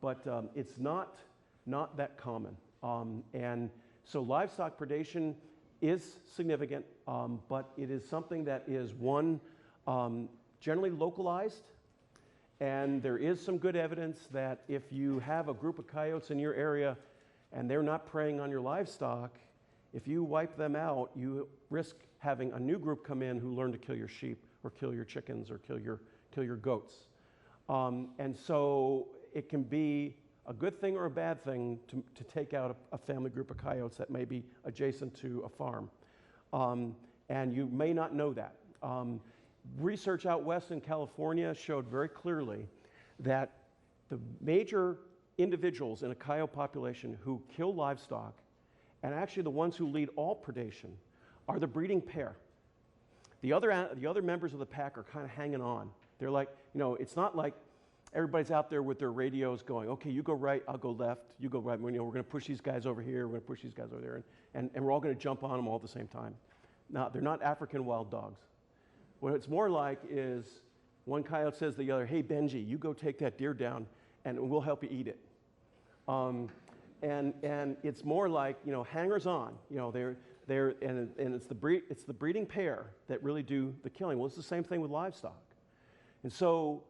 but it's not that common. And so livestock predation is significant, but it is something that is, one, generally localized, and there is some good evidence that if you have a group of coyotes in your area and they're not preying on your livestock, if you wipe them out, you risk having a new group come in who learn to kill your sheep or kill your chickens or kill your goats. And so it can be a good thing or a bad thing to take out a family group of coyotes that may be adjacent to a farm. And you may not know that. Research out west in California showed very clearly that the major individuals in a coyote population who kill livestock, and actually the ones who lead all predation, are the breeding pair. The other members of the pack are kind of hanging on. They're like, it's not like everybody's out there with their radios going, okay, you go right, I'll go left, you go right. We're going to push these guys over here, we're going to push these guys over there, and we're all going to jump on them all at the same time. Now, they're not African wild dogs. What it's more like is one coyote says to the other, hey, Benji, you go take that deer down, and we'll help you eat it. And it's more like, hangers on. And it's the breeding pair that really do the killing. Well, it's the same thing with livestock. And so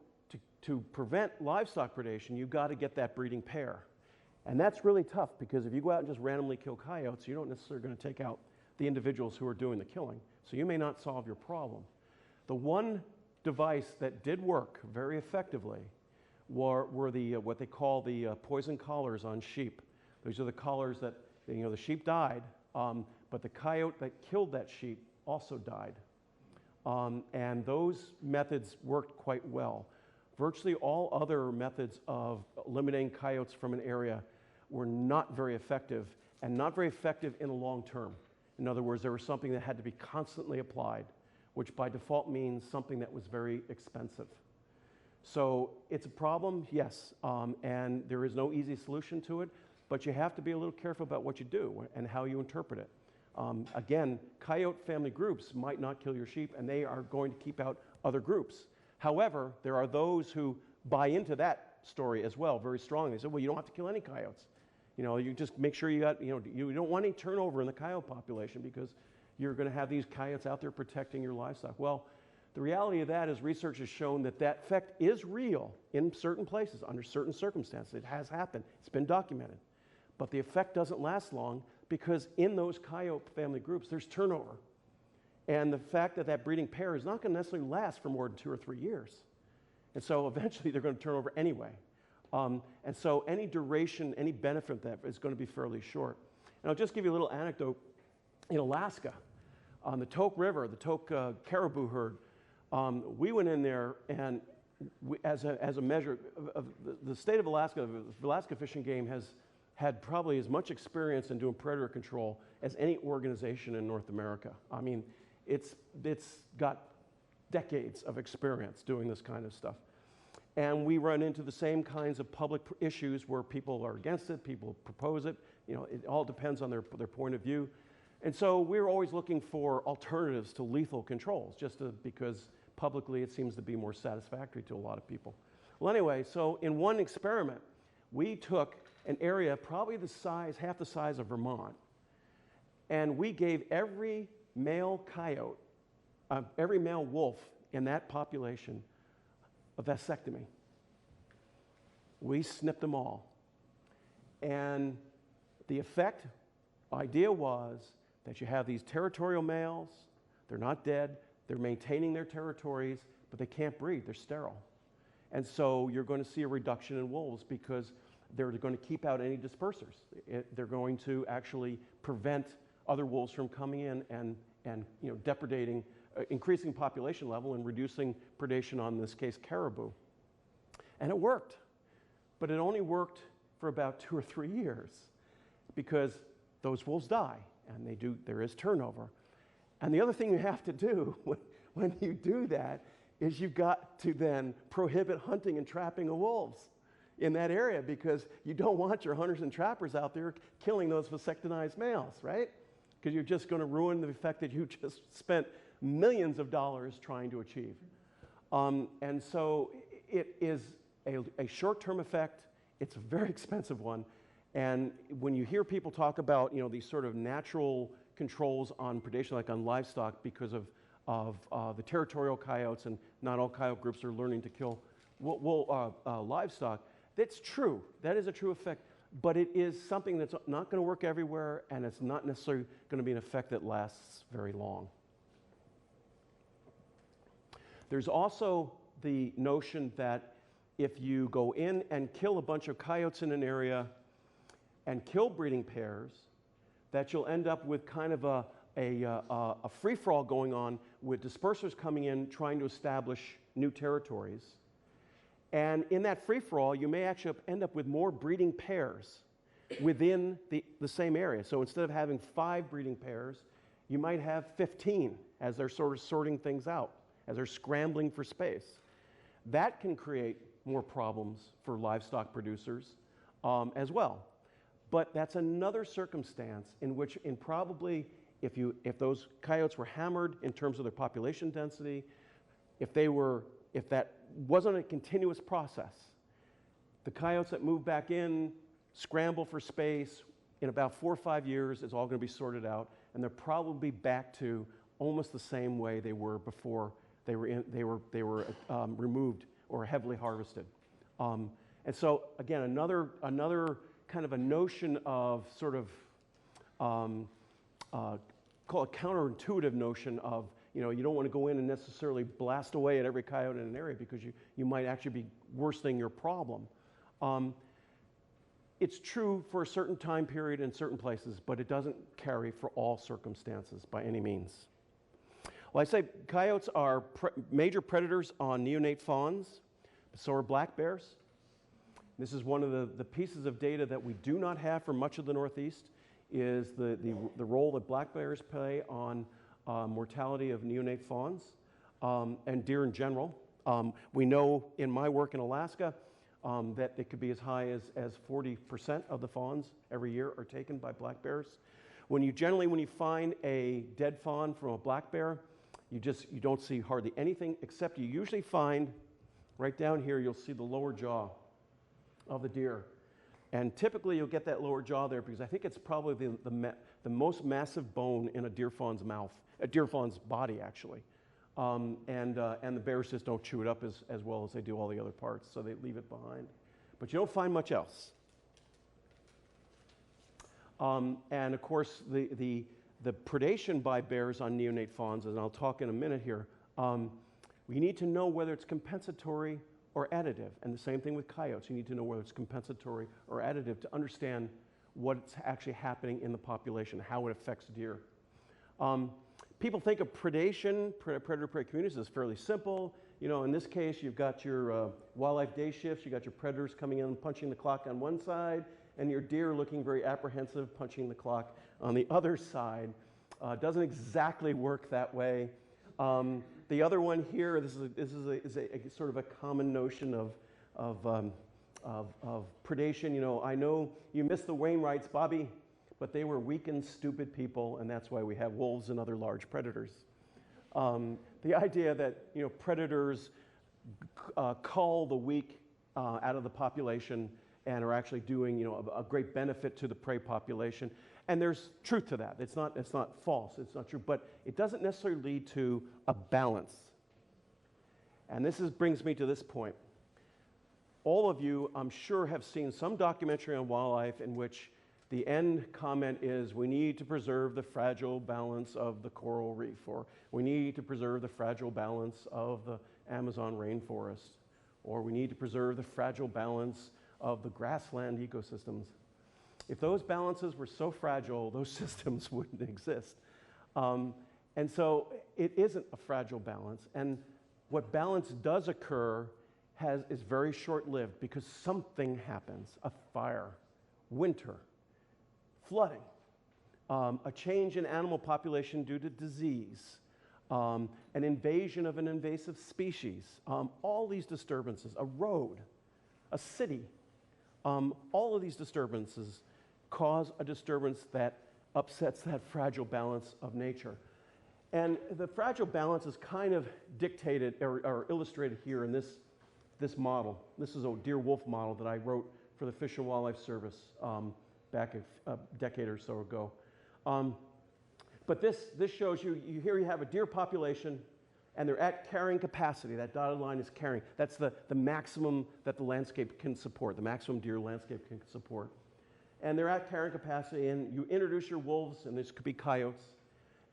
to prevent livestock predation, you've got to get that breeding pair. And that's really tough, because if you go out and just randomly kill coyotes, you're not necessarily going to take out the individuals who are doing the killing. So you may not solve your problem. The one device that did work very effectively were the what they call the poison collars on sheep. These are the collars that, you know, the sheep died, but the coyote that killed that sheep also died. And those methods worked quite well. Virtually all other methods of eliminating coyotes from an area were not very effective, and not very effective in the long term. In other words, there was something that had to be constantly applied, which by default means something that was very expensive. So it's a problem, yes, and there is no easy solution to it, but you have to be a little careful about what you do and how you interpret it. Again, coyote family groups might not kill your sheep, and they are going to keep out other groups. However, there are those who buy into that story as well very strongly. They say, well, you don't have to kill any coyotes. You know, you just make sure you got, you know, you don't want any turnover in the coyote population because you're going to have these coyotes out there protecting your livestock. Well, the reality of that is research has shown that that effect is real in certain places, under certain circumstances. It has happened. It's been documented. But the effect doesn't last long because in those coyote family groups, there's turnover. And the fact that that breeding pair is not going to necessarily last for more than 2 or 3 years. And so eventually they're going to turn over anyway. And so any duration, any benefit of that is going to be fairly short. And I'll just give you a little anecdote. In Alaska, on the Tok River, the Tok caribou herd, we went in there and as a measure of the state of Alaska, the Alaska Fish and Game has had probably as much experience in doing predator control as any organization in North America. I mean, it's got decades of experience doing this kind of stuff. And we run into the same kinds of public issues where people are against it, people propose it. You know, it all depends on their point of view. And so we're always looking for alternatives to lethal controls, because publicly it seems to be more satisfactory to a lot of people. Well, anyway, so in one experiment, we took an area probably the size, half the size of Vermont, and we gave every male coyote, every male wolf in that population a vasectomy. We snipped them all. And the effect, idea was that you have these territorial males, they're not dead, they're maintaining their territories, but they can't breed, they're sterile. And so you're going to see a reduction in wolves because they're going to keep out any dispersers. They're going to actually prevent other wolves from coming in and you know, depredating, increasing population level and reducing predation on, in this case, caribou. And it worked, but it only worked for about 2 or 3 years because those wolves die and there is turnover. And the other thing you have to do when you do that is you've got to then prohibit hunting and trapping of wolves in that area because you don't want your hunters and trappers out there killing those vasectomized males, right? Because you're just going to ruin the effect that you just spent millions of dollars trying to achieve. And so it is a short-term effect. It's a very expensive one. And when you hear people talk about, you know, these sort of natural controls on predation, like on livestock, because of the territorial coyotes, and not all coyote groups are learning to kill livestock, that's true. That is a true effect. But it is something that's not going to work everywhere, and it's not necessarily going to be an effect that lasts very long. There's also the notion that if you go in and kill a bunch of coyotes in an area and kill breeding pairs, that you'll end up with kind of a free-for-all going on with dispersers coming in trying to establish new territories. And in that free-for-all, you may actually end up with more breeding pairs within the same area. So instead of having 5 breeding pairs, you might have 15 as they're sort of sorting things out, as they're scrambling for space. That can create more problems for livestock producers as well. But that's another circumstance in which, if those coyotes were hammered in terms of their population density, if that wasn't a continuous process, the coyotes that move back in, scramble for space, in about 4 or 5 years, it's all going to be sorted out, and they're probably back to almost the same way they were before they were removed or heavily harvested. And so again, another kind of a notion of sort of call it counterintuitive notion of You know, you don't want to go in and necessarily blast away at every coyote in an area because you might actually be worsening your problem. It's true for a certain time period in certain places, but it doesn't carry for all circumstances by any means. Well, I say coyotes are major predators on neonate fawns, so are black bears. This is one of the pieces of data that we do not have for much of the Northeast, is the role that black bears play on mortality of neonate fawns and deer in general. We know in my work in Alaska that it could be as high as 40% of the fawns every year are taken by black bears. When you find a dead fawn from a black bear, you don't see hardly anything, except you usually find, right down here, you'll see the lower jaw of the deer. And typically you'll get that lower jaw there because I think it's probably the most massive bone in a deer fawn's mouth, a deer fawn's body actually. And the bears just don't chew it up as well as they do all the other parts, so they leave it behind. But you don't find much else. And of course, the predation by bears on neonate fawns, and I'll talk in a minute here, we need to know whether it's compensatory or additive. And the same thing with coyotes. You need to know whether it's compensatory or additive to understand what's actually happening in the population, how it affects deer. People think of predation, predator-prey communities, as fairly simple. You know, in this case, you've got your wildlife day shifts, you've got your predators coming in and punching the clock on one side, and your deer looking very apprehensive, punching the clock on the other side. Doesn't exactly work that way. The other one here, this is a sort of a common notion of predation. You know, I know you missed the Wainwrights, Bobby, but they were weak and stupid people, and that's why we have wolves and other large predators. The idea that, you know, predators cull the weak out of the population and are actually doing, you know, a great benefit to the prey population. And there's truth to that. It's not false, it's not true, but it doesn't necessarily lead to a balance. And this brings me to this point. All of you, I'm sure, have seen some documentary on wildlife in which the end comment is, we need to preserve the fragile balance of the coral reef, or we need to preserve the fragile balance of the Amazon rainforest, or we need to preserve the fragile balance of the grassland ecosystems. If those balances were so fragile, those systems wouldn't exist. And so it isn't a fragile balance. And what balance does occur is very short-lived because something happens, a fire, winter, flooding, a change in animal population due to disease, an invasion of an invasive species, all these disturbances, a road, a city, all of these disturbances cause a disturbance that upsets that fragile balance of nature. And the fragile balance is kind of dictated or illustrated here in this model. This is a deer-wolf model that I wrote for the Fish and Wildlife Service back a decade or so ago. But this shows you, here you have a deer population, and they're at carrying capacity. That dotted line is carrying. That's the maximum that the landscape can support, the maximum deer landscape can support. And they're at carrying capacity, and you introduce your wolves, and this could be coyotes,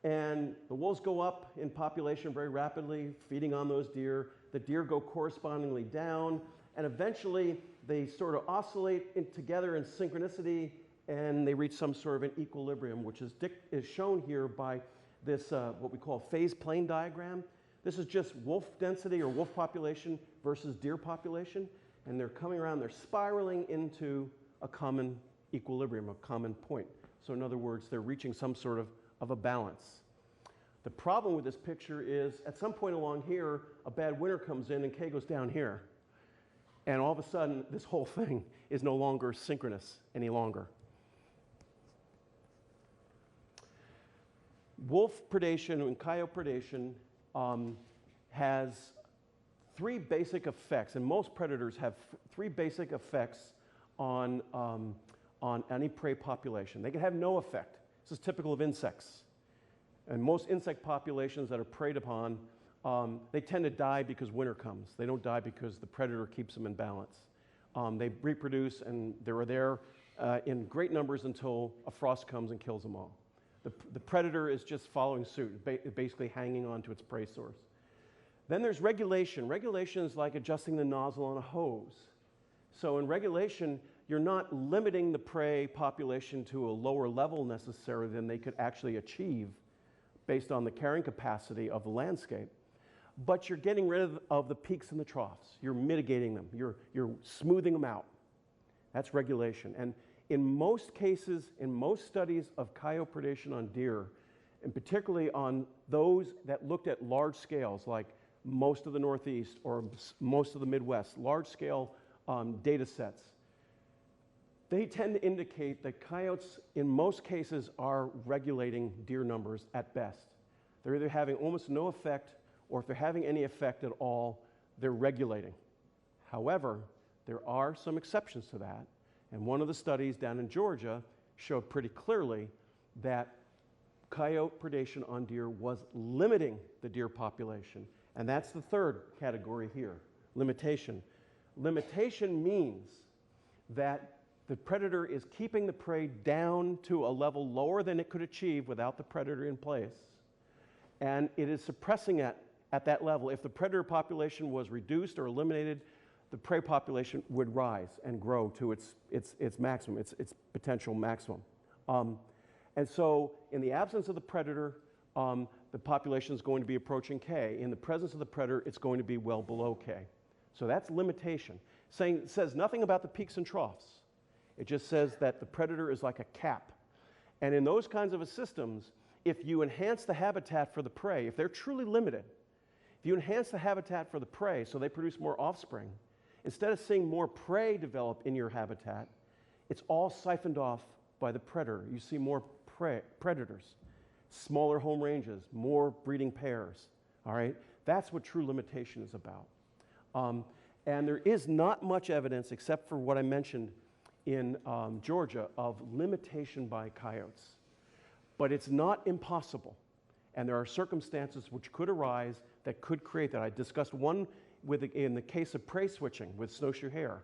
and the wolves go up in population very rapidly, feeding on those deer. The deer go correspondingly down, and eventually they sort of oscillate together in synchronicity, and they reach some sort of an equilibrium, which is shown here by this, what we call phase plane diagram. This is just wolf density or wolf population versus deer population, and they're coming around, they're spiraling into a common equilibrium, a common point. So in other words, they're reaching some sort of a balance. The problem with this picture is at some point along here, a bad winter comes in and K goes down here. And all of a sudden, this whole thing is no longer synchronous any longer. Wolf predation and coyote predation has three basic effects, and most predators have three basic effects on any prey population. They can have no effect. This is typical of insects. And most insect populations that are preyed upon, they tend to die because winter comes. They don't die because the predator keeps them in balance. They reproduce, and they're there in great numbers until a frost comes and kills them all. The predator is just following suit, basically hanging on to its prey source. Then there's regulation. Regulation is like adjusting the nozzle on a hose. So in regulation, you're not limiting the prey population to a lower level necessarily than they could actually achieve based on the carrying capacity of the landscape. But you're getting rid of the peaks and the troughs. You're mitigating them. You're smoothing them out. That's regulation. And in most cases, in most studies of coyote predation on deer, and particularly on those that looked at large scales, like most of the Northeast or most of the Midwest, large scale data sets, they tend to indicate that coyotes, in most cases, are regulating deer numbers at best. They're either having almost no effect, or if they're having any effect at all, they're regulating. However, there are some exceptions to that, and one of the studies down in Georgia showed pretty clearly that coyote predation on deer was limiting the deer population, and that's the third category here, limitation. Limitation means that the predator is keeping the prey down to a level lower than it could achieve without the predator in place, and it is suppressing it at that level. If the predator population was reduced or eliminated, the prey population would rise and grow to its maximum, its potential maximum. And so in the absence of the predator, the population is going to be approaching K. In the presence of the predator, it's going to be well below K. So that's limitation. It says nothing about the peaks and troughs. It just says that the predator is like a cap. And in those kinds of systems, if you enhance the habitat for the prey, if they're truly limited, if you enhance the habitat for the prey so they produce more offspring, instead of seeing more prey develop in your habitat, it's all siphoned off by the predator. You see more predators, smaller home ranges, more breeding pairs, all right? That's what true limitation is about. And there is not much evidence, except for what I mentioned in Georgia, of limitation by coyotes. But it's not impossible. And there are circumstances which could arise that could create that. I discussed one in the case of prey switching with snowshoe hare.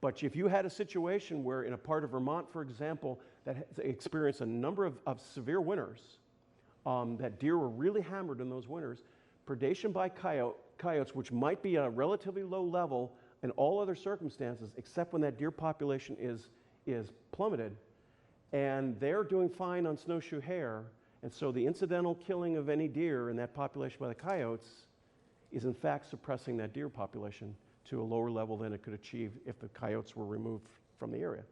But if you had a situation where in a part of Vermont, for example, that has experienced a number of severe winters, that deer were really hammered in those winters, predation by coyotes, which might be at a relatively low level in all other circumstances, except when that deer population is plummeted, and they're doing fine on snowshoe hare, and so the incidental killing of any deer in that population by the coyotes is in fact suppressing that deer population to a lower level than it could achieve if the coyotes were removed from the area.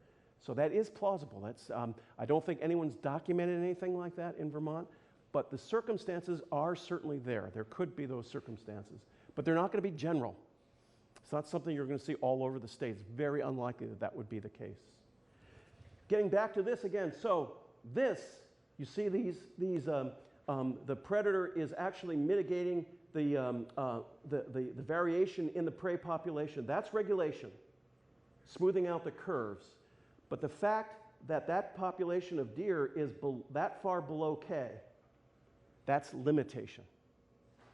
So that is plausible. That's, I don't think anyone's documented anything like that in Vermont, but the circumstances are certainly there. There could be those circumstances, but they're not going to be general. It's not something you're going to see all over the state. It's very unlikely that that would be the case. Getting back to this again, so this, you see the predator is actually mitigating the variation in the prey population. That's regulation, smoothing out the curves. But the fact that that population of deer is that far below K, that's limitation,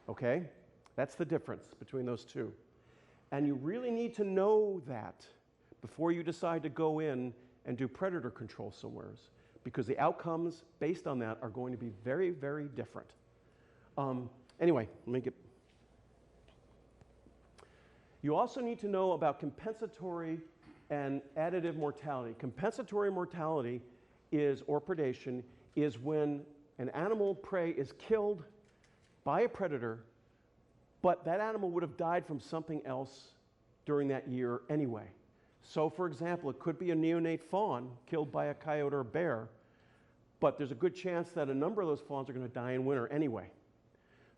okay? That's the difference between those two. And you really need to know that before you decide to go in and do predator control somewheres, because the outcomes based on that are going to be very, very different. Anyway, let me get... You also need to know about compensatory and additive mortality. Compensatory mortality is, or predation, is when an animal prey is killed by a predator, but that animal would have died from something else during that year anyway. So, for example, it could be a neonate fawn killed by a coyote or a bear, but there's a good chance that a number of those fawns are going to die in winter anyway.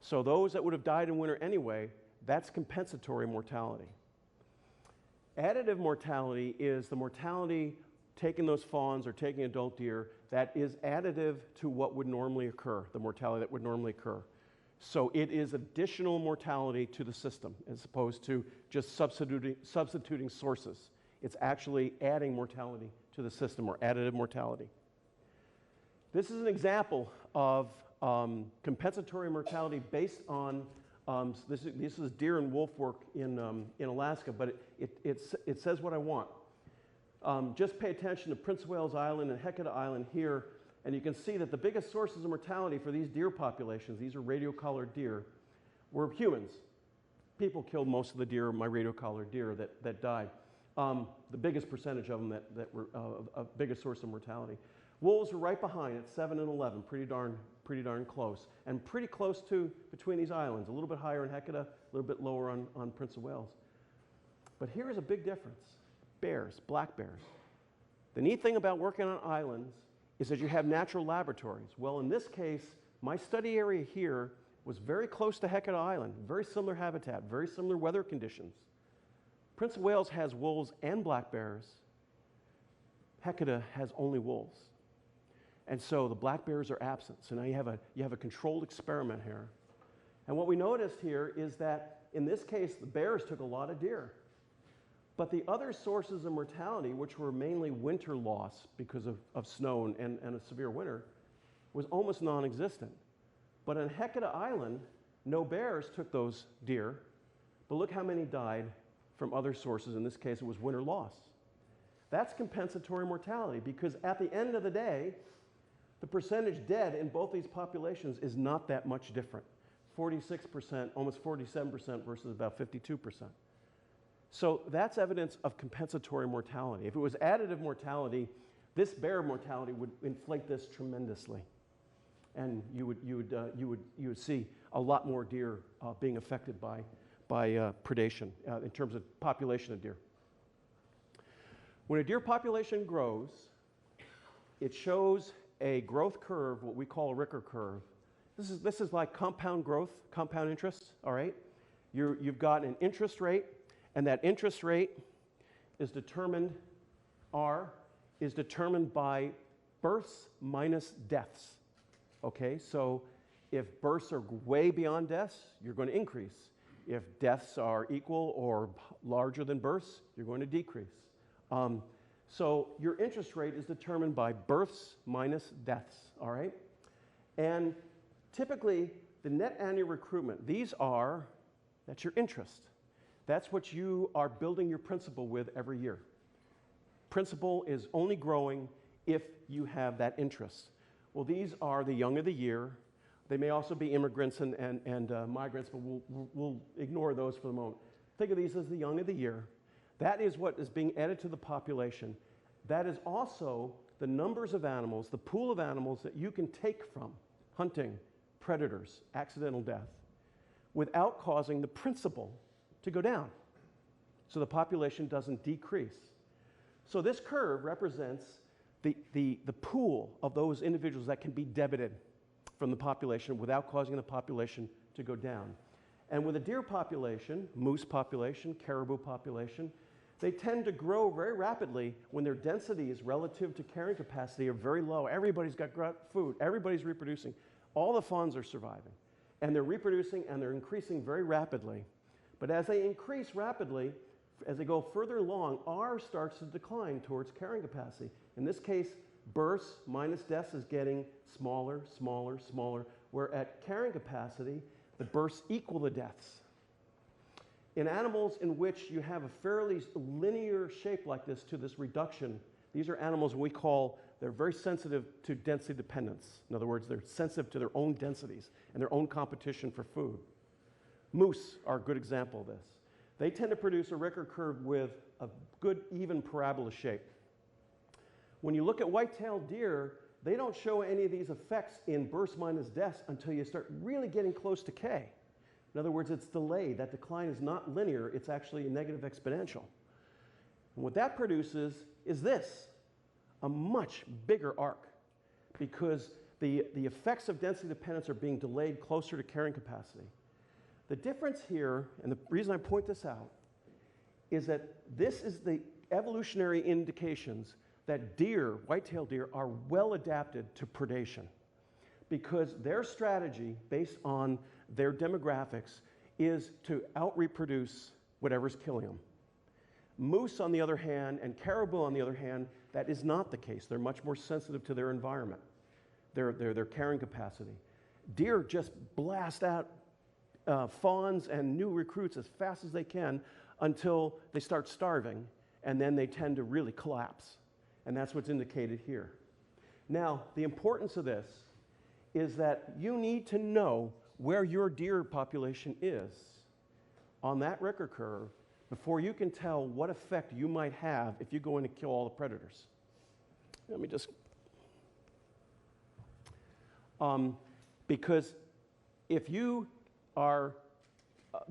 So those that would have died in winter anyway, that's compensatory mortality. Additive mortality is the mortality taking those fawns or taking adult deer that is additive to what would normally occur, the mortality that would normally occur. So it is additional mortality to the system as opposed to just substituting sources. It's actually adding mortality to the system, or additive mortality. This is an example of compensatory mortality based on, this is deer and wolf work in Alaska, but it says what I want. Just pay attention to Prince of Wales Island and Hecate Island here. And you can see that the biggest sources of mortality for these deer populations, these are radio-collared deer, were humans. People killed most of the deer, my radio-collared deer that died. The biggest percentage of them that were a biggest source of mortality. Wolves were right behind at 7 and 11, pretty darn close. And pretty close to between these islands, a little bit higher in Hecata, a little bit lower on Prince of Wales. But here is a big difference. Bears, black bears. The neat thing about working on islands is that you have natural laboratories. Well, in this case, my study area here was very close to Hecata Island, very similar habitat, very similar weather conditions. Prince of Wales has wolves and black bears. Hecata has only wolves. And so the black bears are absent. So now you have a controlled experiment here. And what we noticed here is that in this case, the bears took a lot of deer. But the other sources of mortality, which were mainly winter loss because of snow and a severe winter, was almost non-existent. But on Hecata Island, no bears took those deer, but look how many died from other sources. In this case, it was winter loss. That's compensatory mortality, because at the end of the day, the percentage dead in both these populations is not that much different. 46%, almost 47% versus about 52%. So that's evidence of compensatory mortality. If it was additive mortality, this bear mortality would inflate this tremendously. And you would see a lot more deer being affected by predation in terms of population of deer. When a deer population grows, it shows a growth curve, what we call a Ricker curve. This is like compound growth, compound interest, all right? You've got an interest rate, and that interest rate is determined, R, is determined by births minus deaths. Okay, so if births are way beyond deaths, you're going to increase. If deaths are equal or larger than births, you're going to decrease. So your interest rate is determined by births minus deaths, all right? And typically, the net annual recruitment, that's your interest. That's what you are building your principal with every year. Principal is only growing if you have that interest. Well, these are the young of the year. They may also be immigrants and migrants, but we'll ignore those for the moment. Think of these as the young of the year. That is what is being added to the population. That is also the numbers of animals, the pool of animals that you can take from hunting, predators, accidental death, without causing the principal to go down. So the population doesn't decrease. So this curve represents the pool of those individuals that can be debited from the population without causing the population to go down. And with a deer population, moose population, caribou population, they tend to grow very rapidly when their densities relative to carrying capacity are very low. Everybody's got food, everybody's reproducing. All the fawns are surviving. And they're reproducing and they're increasing very rapidly. But as they increase rapidly, as they go further along, R starts to decline towards carrying capacity. In this case, births minus deaths is getting smaller, smaller, smaller, where at carrying capacity, the births equal the deaths. In animals in which you have a fairly linear shape like this to this reduction, these are animals they're very sensitive to density dependence. In other words, they're sensitive to their own densities and their own competition for food. Moose are a good example of this. They tend to produce a Ricker curve with a good even parabola shape. When you look at white-tailed deer, they don't show any of these effects in births minus deaths until you start really getting close to K. In other words, it's delayed. That decline is not linear. It's actually a negative exponential. And what that produces is this, a much bigger arc, because the effects of density dependence are being delayed closer to carrying capacity. The difference here, and the reason I point this out, is that this is the evolutionary indications that deer, white-tailed deer, are well adapted to predation, because their strategy, based on their demographics, is to out-reproduce whatever's killing them. Moose, on the other hand, and caribou, on the other hand, that is not the case. They're much more sensitive to their environment, their carrying capacity. Deer just blast out fawns and new recruits as fast as they can until they start starving, and then they tend to really collapse. And that's what's indicated here. Now, the importance of this is that you need to know where your deer population is on that Richter curve before you can tell what effect you might have if you go in and kill all the predators. Let me just... because if you are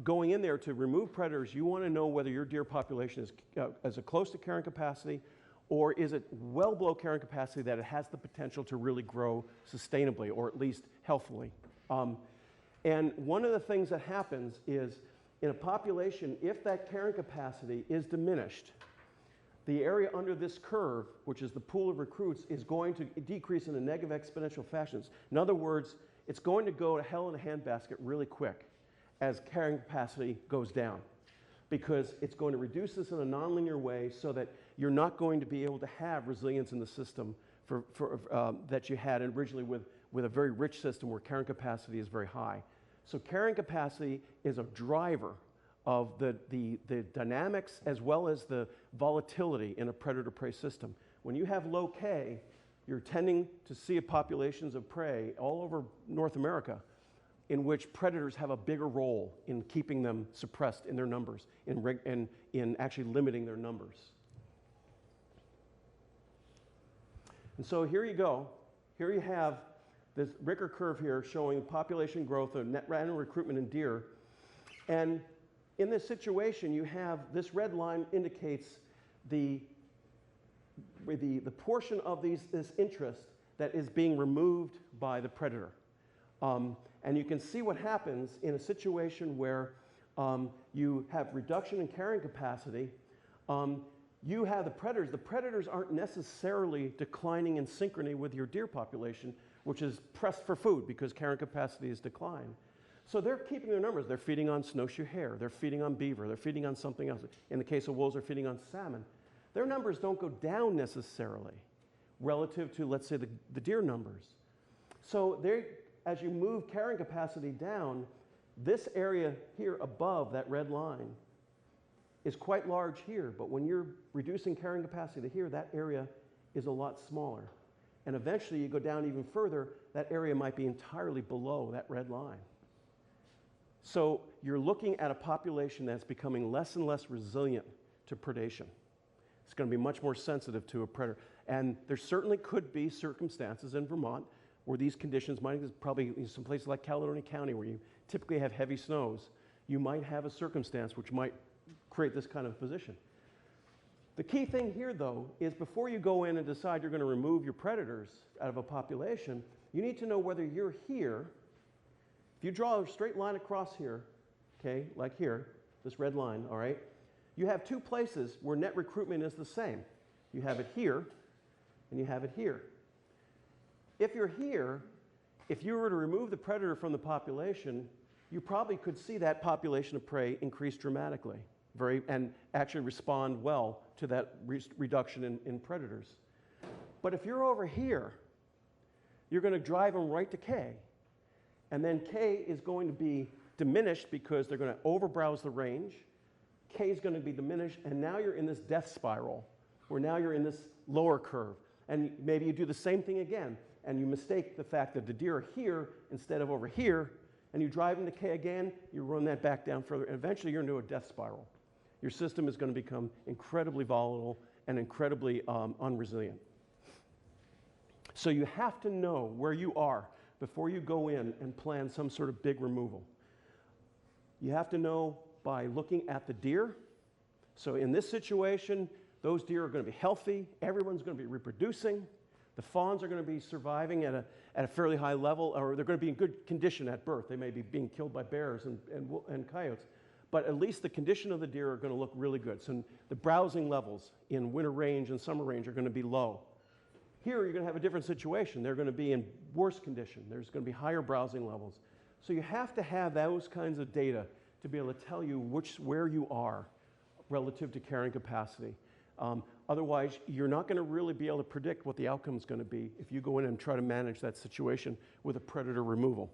going in there to remove predators, you want to know whether your deer population is it close to carrying capacity, or is it well below carrying capacity that it has the potential to really grow sustainably, or at least healthily. And one of the things that happens is in a population, if that carrying capacity is diminished, the area under this curve, which is the pool of recruits, is going to decrease in a negative exponential fashion. In other words, it's going to go to hell in a handbasket really quick as carrying capacity goes down, because it's going to reduce this in a nonlinear way so that you're not going to be able to have resilience in the system that you had originally with a very rich system where carrying capacity is very high. So carrying capacity is a driver of the dynamics as well as the volatility in a predator-prey system. When you have low K, you're tending to see populations of prey all over North America in which predators have a bigger role in keeping them suppressed in their numbers, in actually limiting their numbers. And so here you go. Here you have this Richter curve here showing population growth of net random recruitment in deer. And in this situation, you have this red line indicates the portion of this interest that is being removed by the predator. And you can see what happens in a situation where you have reduction in carrying capacity. You have the predators. The predators aren't necessarily declining in synchrony with your deer population, which is pressed for food because carrying capacity is declined. So they're keeping their numbers. They're feeding on snowshoe hare. They're feeding on beaver. They're feeding on something else. In the case of wolves, they're feeding on salmon. Their numbers don't go down necessarily relative to, let's say, the deer numbers. So as you move carrying capacity down, this area here above that red line is quite large here, but when you're reducing carrying capacity to here, that area is a lot smaller. And eventually you go down even further, that area might be entirely below that red line. So you're looking at a population that's becoming less and less resilient to predation. It's going to be much more sensitive to a predator. And there certainly could be circumstances in Vermont where these conditions might exist. Probably in some places like Caledonia County where you typically have heavy snows, you might have a circumstance which might create this kind of position. The key thing here, though, is before you go in and decide you're going to remove your predators out of a population, you need to know whether you're here. If you draw a straight line across here, okay, like here, this red line, all right, you have two places where net recruitment is the same. You have it here, and you have it here. If you're here, if you were to remove the predator from the population, you probably could see that population of prey increase dramatically and actually respond well to that reduction in predators. But if you're over here, you're going to drive them right to K. And then K is going to be diminished because they're going to overbrowse the range. K is going to be diminished, and now you're in this death spiral, where now you're in this lower curve. And maybe you do the same thing again, and you mistake the fact that the deer are here instead of over here, and you drive into K again, you run that back down further, and eventually you're into a death spiral. Your system is going to become incredibly volatile and incredibly unresilient. So you have to know where you are before you go in and plan some sort of big removal. You have to know by looking at the deer. So in this situation, those deer are going to be healthy. Everyone's going to be reproducing. The fawns are going to be surviving at a fairly high level, or they're going to be in good condition at birth. They may be being killed by bears and coyotes. But at least the condition of the deer are going to look really good. So the browsing levels in winter range and summer range are going to be low. Here, you're going to have a different situation. They're going to be in worse condition. There's going to be higher browsing levels. So you have to have those kinds of data to be able to tell you where you are relative to carrying capacity. Otherwise, you're not going to really be able to predict what the outcome is going to be if you go in and try to manage that situation with a predator removal.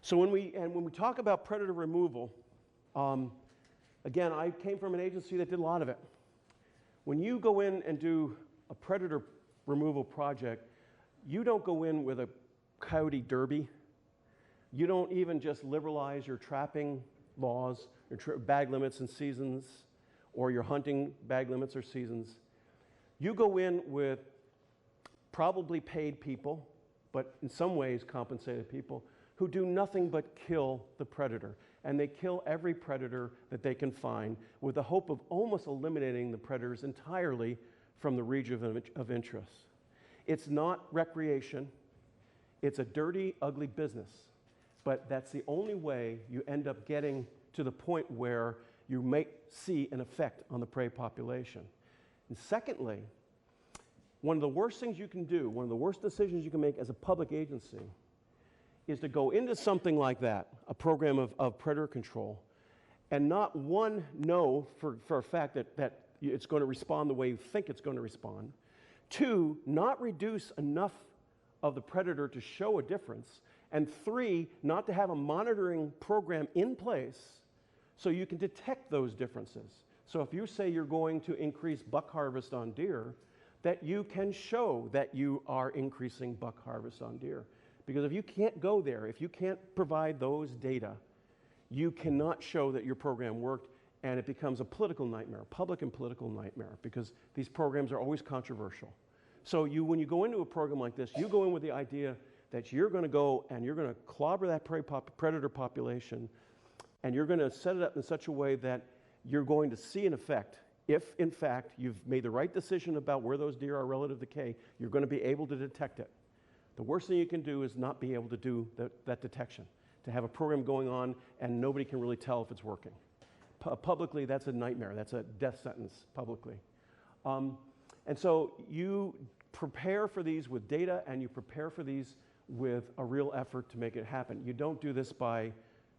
So when we talk about predator removal, again, I came from an agency that did a lot of it. When you go in and do a predator removal project, you don't go in with a coyote derby. You don't even just liberalize your trapping laws, your bag limits and seasons, or your hunting bag limits or seasons. You go in with probably paid people, but in some ways compensated people, who do nothing but kill the predator. And they kill every predator that they can find with the hope of almost eliminating the predators entirely from the region of interest. It's not recreation. It's a dirty, ugly business. But that's the only way you end up getting to the point where you may see an effect on the prey population. And secondly, one of the worst things you can do, one of the worst decisions you can make as a public agency, is to go into something like that, a program of predator control, and not one, know for a fact that it's going to respond the way you think it's going to respond. Two, not reduce enough of the predator to show a difference. And three, not to have a monitoring program in place so you can detect those differences. So if you say you're going to increase buck harvest on deer, that you can show that you are increasing buck harvest on deer. Because if you can't go there, if you can't provide those data, you cannot show that your program worked, and it becomes a political nightmare, a public and political nightmare, because these programs are always controversial. So when you go into a program like this, you go in with the idea that you're going to go and you're going to clobber that predator population, and you're going to set it up in such a way that you're going to see an effect. If, in fact, you've made the right decision about where those deer are relative to decay, you're going to be able to detect it. The worst thing you can do is not be able to do that detection, to have a program going on and nobody can really tell if it's working. Publicly, that's a nightmare. That's a death sentence publicly. And so you prepare for these with data, and you prepare for these with a real effort to make it happen. You don't do this by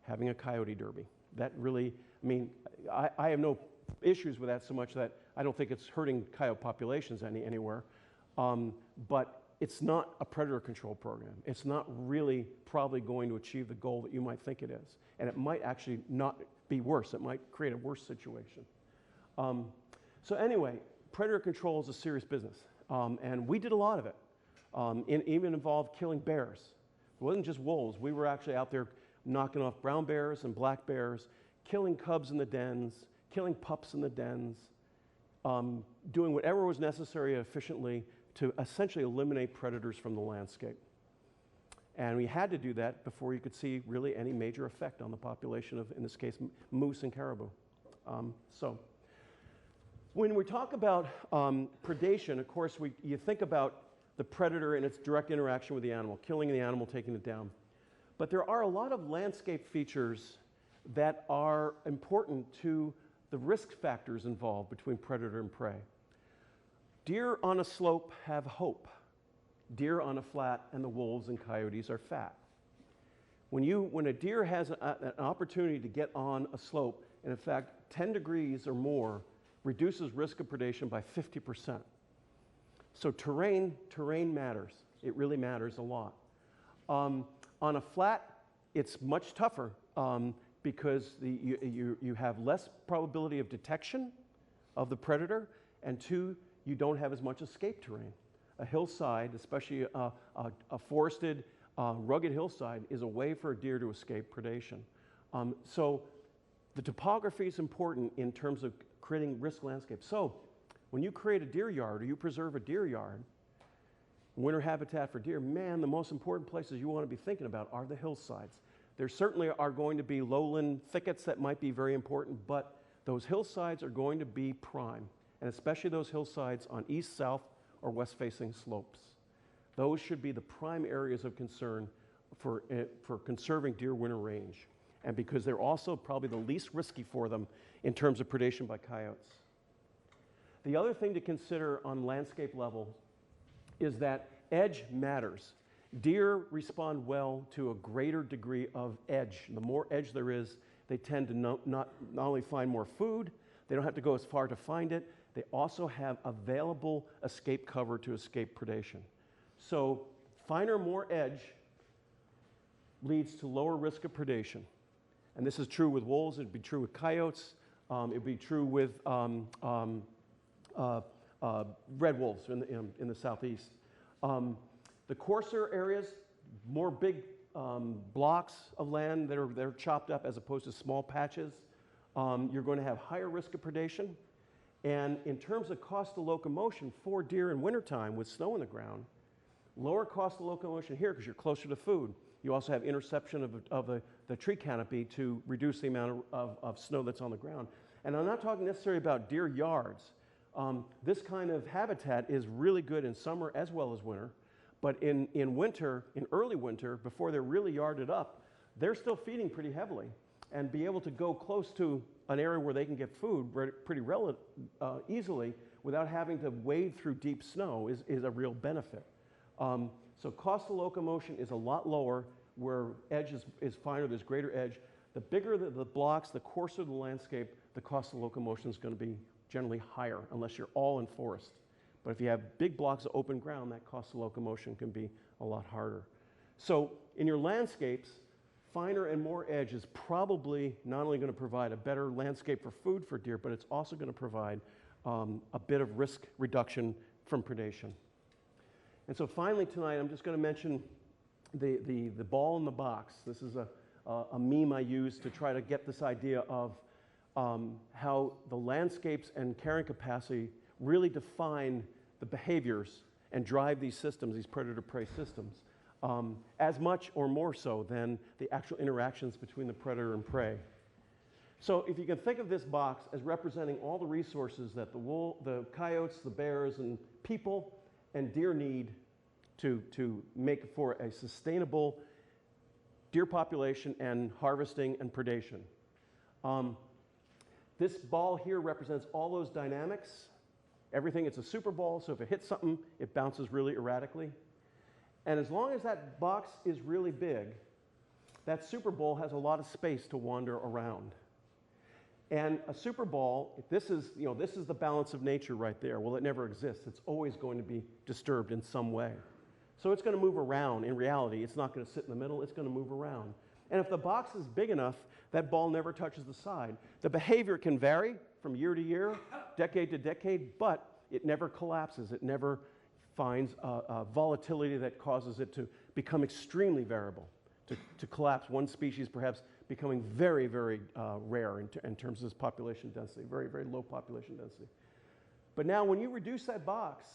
having a coyote derby. That really, I mean, I have no issues with that so much that I don't think it's hurting coyote populations anywhere. But it's not a predator control program. It's not really probably going to achieve the goal that you might think it is. And it might actually not be worse. It might create a worse situation. So anyway, predator control is a serious business. And we did a lot of it. It even involved killing bears. It wasn't just wolves. We were actually out there knocking off brown bears and black bears, killing cubs in the dens, killing pups in the dens, doing whatever was necessary efficiently to essentially eliminate predators from the landscape. And we had to do that before you could see really any major effect on the population of, in this case, moose and caribou. So when we talk about predation, of course, you think about the predator and its direct interaction with the animal, killing the animal, taking it down. But there are a lot of landscape features that are important to the risk factors involved between predator and prey. Deer on a slope have hope. Deer on a flat and the wolves and coyotes are fat. When a deer has an opportunity to get on a slope, and in fact 10 degrees or more reduces risk of predation by 50%. So terrain matters. It really matters a lot. On a flat, it's much tougher because you have less probability of detection of the predator, and two, you don't have as much escape terrain. A hillside, especially a forested, rugged hillside, is a way for a deer to escape predation. So the topography is important in terms of creating risk landscapes. So when you create a deer yard or you preserve a deer yard, winter habitat for deer, man, the most important places you want to be thinking about are the hillsides. There certainly are going to be lowland thickets that might be very important, but those hillsides are going to be prime, and especially those hillsides on east, south, or west-facing slopes. Those should be the prime areas of concern for conserving deer winter range, and because they're also probably the least risky for them in terms of predation by coyotes. The other thing to consider on landscape level is that edge matters. Deer respond well to a greater degree of edge. The more edge there is, they tend to not only find more food, they don't have to go as far to find it, they also have available escape cover to escape predation. So finer, more edge leads to lower risk of predation. And this is true with wolves, it'd be true with coyotes, it'd be true with red wolves in the southeast. The coarser areas, more big blocks of land that are chopped up as opposed to small patches, you're going to have higher risk of predation. And in terms of cost of locomotion for deer in wintertime with snow on the ground, lower cost of locomotion here because you're closer to food. You also have interception of the tree canopy to reduce the amount of snow that's on the ground. And I'm not talking necessarily about deer yards. This kind of habitat is really good in summer as well as winter. But in winter, in early winter, before they're really yarded up, they're still feeding pretty heavily. And be able to go close to an area where they can get food pretty easily without having to wade through deep snow is a real benefit. So cost of locomotion is a lot lower where edge is finer, there's greater edge. The bigger the blocks, the coarser the landscape, the cost of locomotion is going to be generally higher unless you're all in forest. But if you have big blocks of open ground, that cost of locomotion can be a lot harder. So in your landscapes, finer and more edge is probably not only going to provide a better landscape for food for deer, but it's also going to provide a bit of risk reduction from predation. And so finally tonight, I'm just going to mention the ball in the box. This is a meme I use to try to get this idea of how the landscapes and carrying capacity really define the behaviors and drive these systems, these predator-prey systems, as much or more so than the actual interactions between the predator and prey. So if you can think of this box as representing all the resources that the coyotes, the bears, and people and deer need to make for a sustainable deer population and harvesting and predation. This ball here represents all those dynamics. Everything, it's a super ball, so if it hits something, it bounces really erratically. And as long as that box is really big, that super ball has a lot of space to wander around. And a super ball, this is the balance of nature right there. Well, it never exists. It's always going to be disturbed in some way. So it's going to move around. In reality, it's not going to sit in the middle. It's going to move around. And if the box is big enough, that ball never touches the side. The behavior can vary from year to year, decade to decade, but it never collapses. It never finds a volatility that causes it to become extremely variable, to collapse. One species perhaps becoming very, very rare in terms of its population density, very, very low population density. But now when you reduce that box,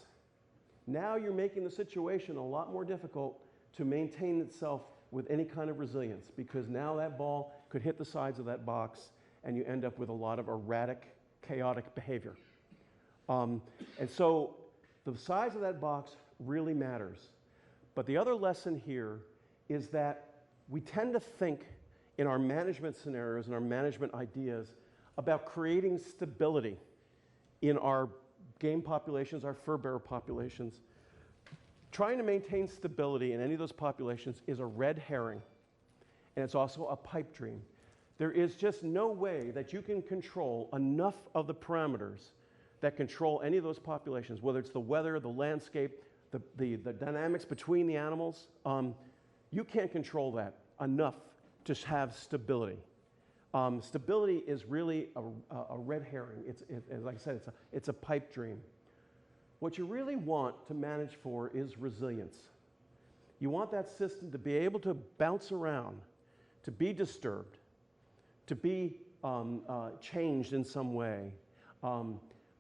now you're making the situation a lot more difficult to maintain itself with any kind of resilience, because now that ball could hit the sides of that box and you end up with a lot of erratic, chaotic behavior. And so the size of that box really matters. But the other lesson here is that we tend to think in our management scenarios and our management ideas about creating stability in our game populations, our fur bearer populations. Trying to maintain stability in any of those populations is a red herring, and it's also a pipe dream. There is just no way that you can control enough of the parameters that control any of those populations, whether it's the weather, the landscape, the dynamics between the animals. You can't control that enough to have stability. Stability is really a red herring. Like I said, it's a pipe dream. What you really want to manage for is resilience. You want that system to be able to bounce around, to be disturbed, to be changed in some way,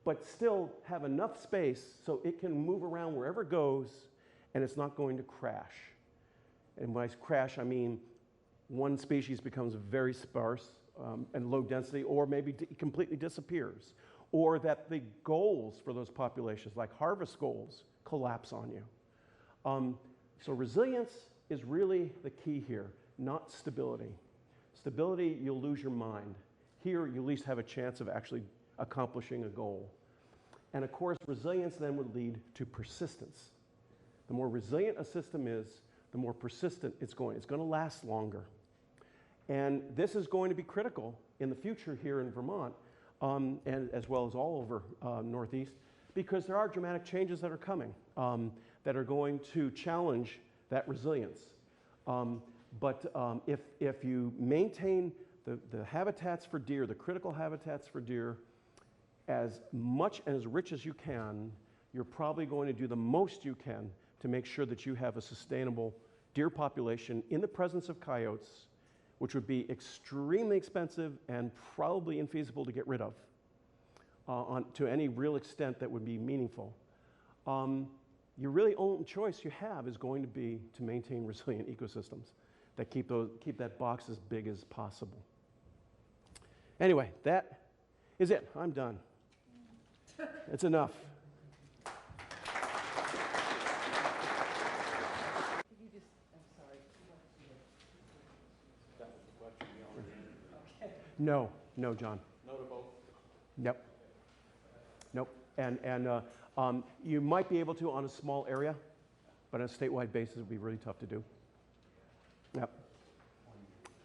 but still have enough space so it can move around wherever it goes and it's not going to crash. And when I crash, I mean one species becomes very sparse and low density, or maybe completely disappears, or that the goals for those populations, like harvest goals, collapse on you. So resilience is really the key here, not stability. Stability, you'll lose your mind. Here, you at least have a chance of actually accomplishing a goal. And of course, resilience then would lead to persistence. The more resilient a system is, the more persistent it's going. It's going to last longer. And this is going to be critical in the future here in Vermont, and as well as all over Northeast, because there are dramatic changes that are coming that are going to challenge that resilience. But if you maintain the habitats for deer, the critical habitats for deer, as much and as rich as you can, you're probably going to do the most you can to make sure that you have a sustainable deer population in the presence of coyotes, which would be extremely expensive and probably infeasible to get rid of to any real extent that would be meaningful. Your really only choice you have is going to be to maintain resilient ecosystems that keep that box as big as possible. Anyway, that is it. I'm done. It's enough. No, John. No to both? Nope. And you might be able to on a small area, but on a statewide basis, it would be really tough to do. Yep.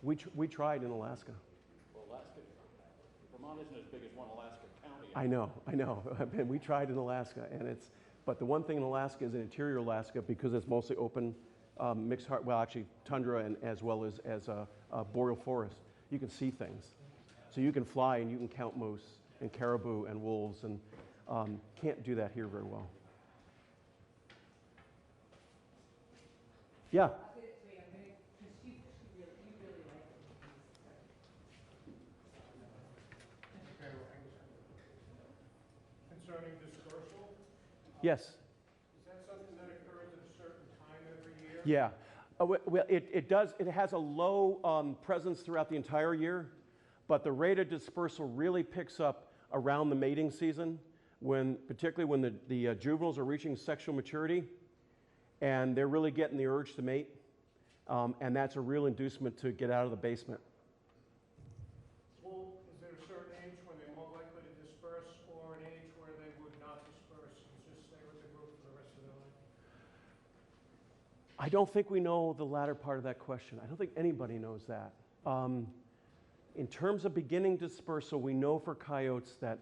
We tried in Alaska. Well, Alaska, Vermont isn't as big as one Alaska county. I know. And we tried in Alaska, but the one thing in Alaska is in interior Alaska, because it's mostly open, mixed, actually tundra and as well as boreal forest. You can see things. So you can fly and you can count moose and caribou and wolves, and can't do that here very well. Yeah. Concerning dispersal? Yes. Is that something that occurs at a certain time every year? Yeah. Well, it does. It has a low presence throughout the entire year, but the rate of dispersal really picks up around the mating season, particularly when the juveniles are reaching sexual maturity, and they're really getting the urge to mate, and that's a real inducement to get out of the basement. Well, is there a certain age when they're more likely to disperse, or an age where they would not disperse and just stay with the group for the rest of their life? I don't think we know the latter part of that question. I don't think anybody knows that. In terms of beginning dispersal, we know for coyotes that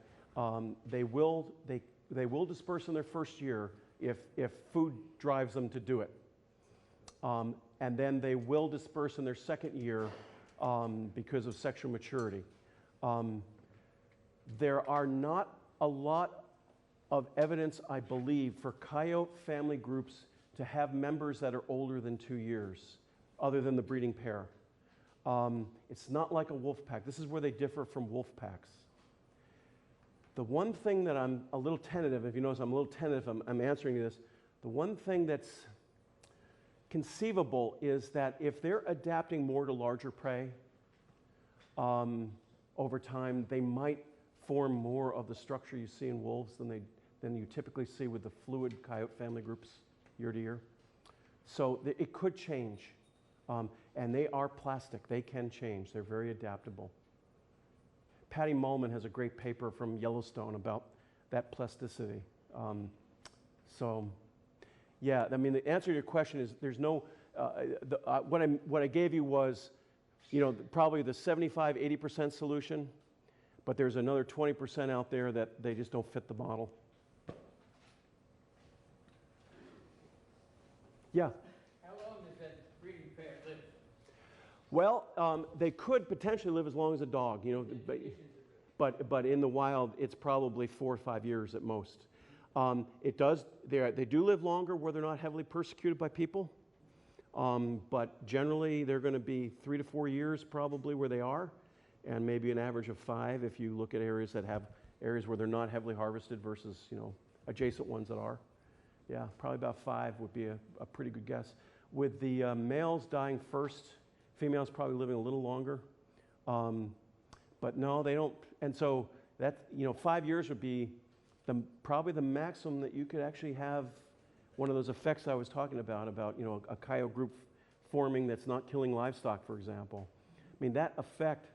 they will disperse in their first year if food drives them to do it. And then they will disperse in their second year because of sexual maturity. There are not a lot of evidence, I believe, for coyote family groups to have members that are older than 2 years, other than the breeding pair. It's not like a wolf pack. This is where they differ from wolf packs. The one thing that I'm a little tentative, if you notice I'm a little tentative, I'm answering this. The one thing that's conceivable is that if they're adapting more to larger prey over time, they might form more of the structure you see in wolves than you typically see with the fluid coyote family groups year to year. So it could change. And they are plastic. They can change. They're very adaptable. Patty Mullman has a great paper from Yellowstone about that plasticity. Yeah, I mean, the answer to your question is there's no, what I gave you was, probably the 75-80% solution, but there's another 20% out there that they just don't fit the model. Yeah. How long does that breeding pair live? Well, they could potentially live as long as a dog, but in the wild, it's probably 4 or 5 years at most. They do live longer where they're not heavily persecuted by people, but generally they're going to be 3 to 4 years probably where they are, and maybe an average of 5 if you look at areas where they're not heavily harvested versus adjacent ones that are. Yeah, probably about 5 would be a pretty good guess. With the males dying first, females probably living a little longer, but no, they don't. And so that 5 years would be probably the maximum that you could actually have one of those effects I was talking about a coyote group forming that's not killing livestock, for example. I mean, that effect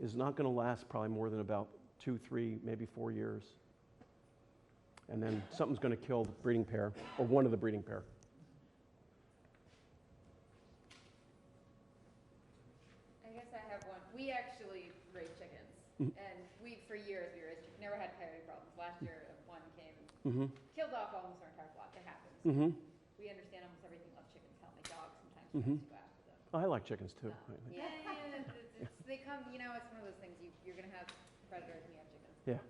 is not going to last probably more than about 2, 3, maybe 4 years. And then something's going to kill the breeding pair, or one of the breeding pair. I guess I have one. We actually raise chickens, and for years we raised chickens. Never had coyote problems. Last year, one came, killed off almost our entire flock. It happens. We understand almost everything about chickens. Help my dog sometimes tries to go after them. I like chickens too. Yeah. They come. It's one of those things. You're going to have predators when you have chickens. Yeah.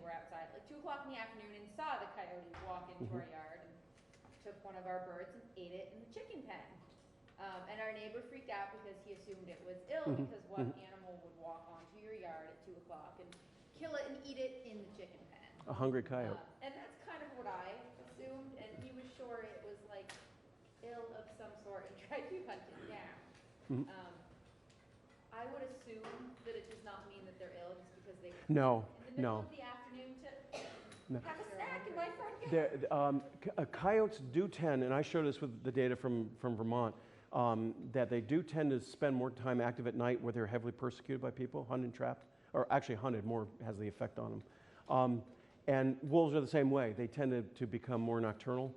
randomly were outside at like 2 o'clock in the afternoon and saw the coyote walk into our yard and took one of our birds and ate it in the chicken pen. And our neighbor freaked out because he assumed it was ill because what animal would walk onto your yard at 2 o'clock and kill it and eat it in the chicken pen? A hungry coyote. And that's kind of what I assumed, and he was sure it was like ill of some sort and tried to hunt it down. I would assume that it does not mean that they're ill just because they No, in the middle no. of the afternoon to No. have a snack in my front yard. Coyotes do tend, and I showed this with the data from Vermont, that they do tend to spend more time active at night where they're heavily persecuted by people, hunted and trapped, or actually hunted more has the effect on them. And wolves are the same way. They tend to become more nocturnal,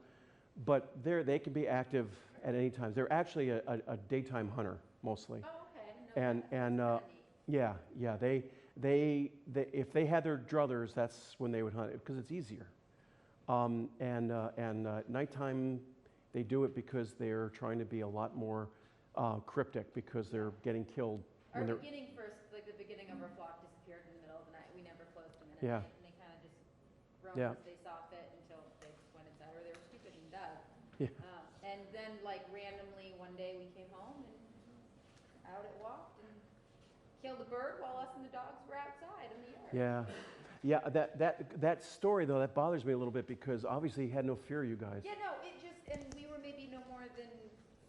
but they can be active at any time. They're actually a daytime hunter mostly. Oh, okay. I didn't know that. Yeah. They if they had their druthers, that's when they would hunt it because it's easier. At nighttime, they do it because they're trying to be a lot more cryptic because they're getting killed. Our beginning the beginning of our flock disappeared in the middle of the night. We never closed them in at Yeah. night, and they kind of just roamed Yeah. as they saw fit until they went inside, or they were stupid and died. Yeah. And then, like, randomly one day we came home and out it walked and killed a bird while us and the dogs were outside in the yard. Yeah. That story though, that bothers me a little bit because obviously he had no fear of you guys. Yeah, no, it just, and we were maybe no more than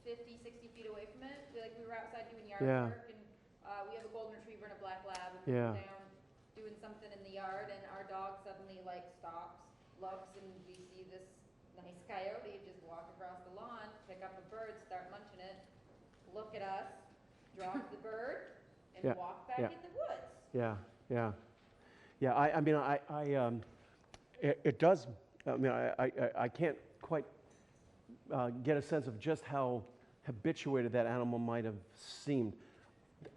50, 60 feet away from it. Like, we were outside doing yard work, and we have a golden retriever and a black lab, and we were down doing something in the yard, and our dog suddenly, like, stops, looks, and we see this nice coyote just walk across the lawn, pick up a bird, start munching it, look at us, drop the bird, and walk back in the woods. It does. I mean, I can't quite get a sense of just how habituated that animal might have seemed.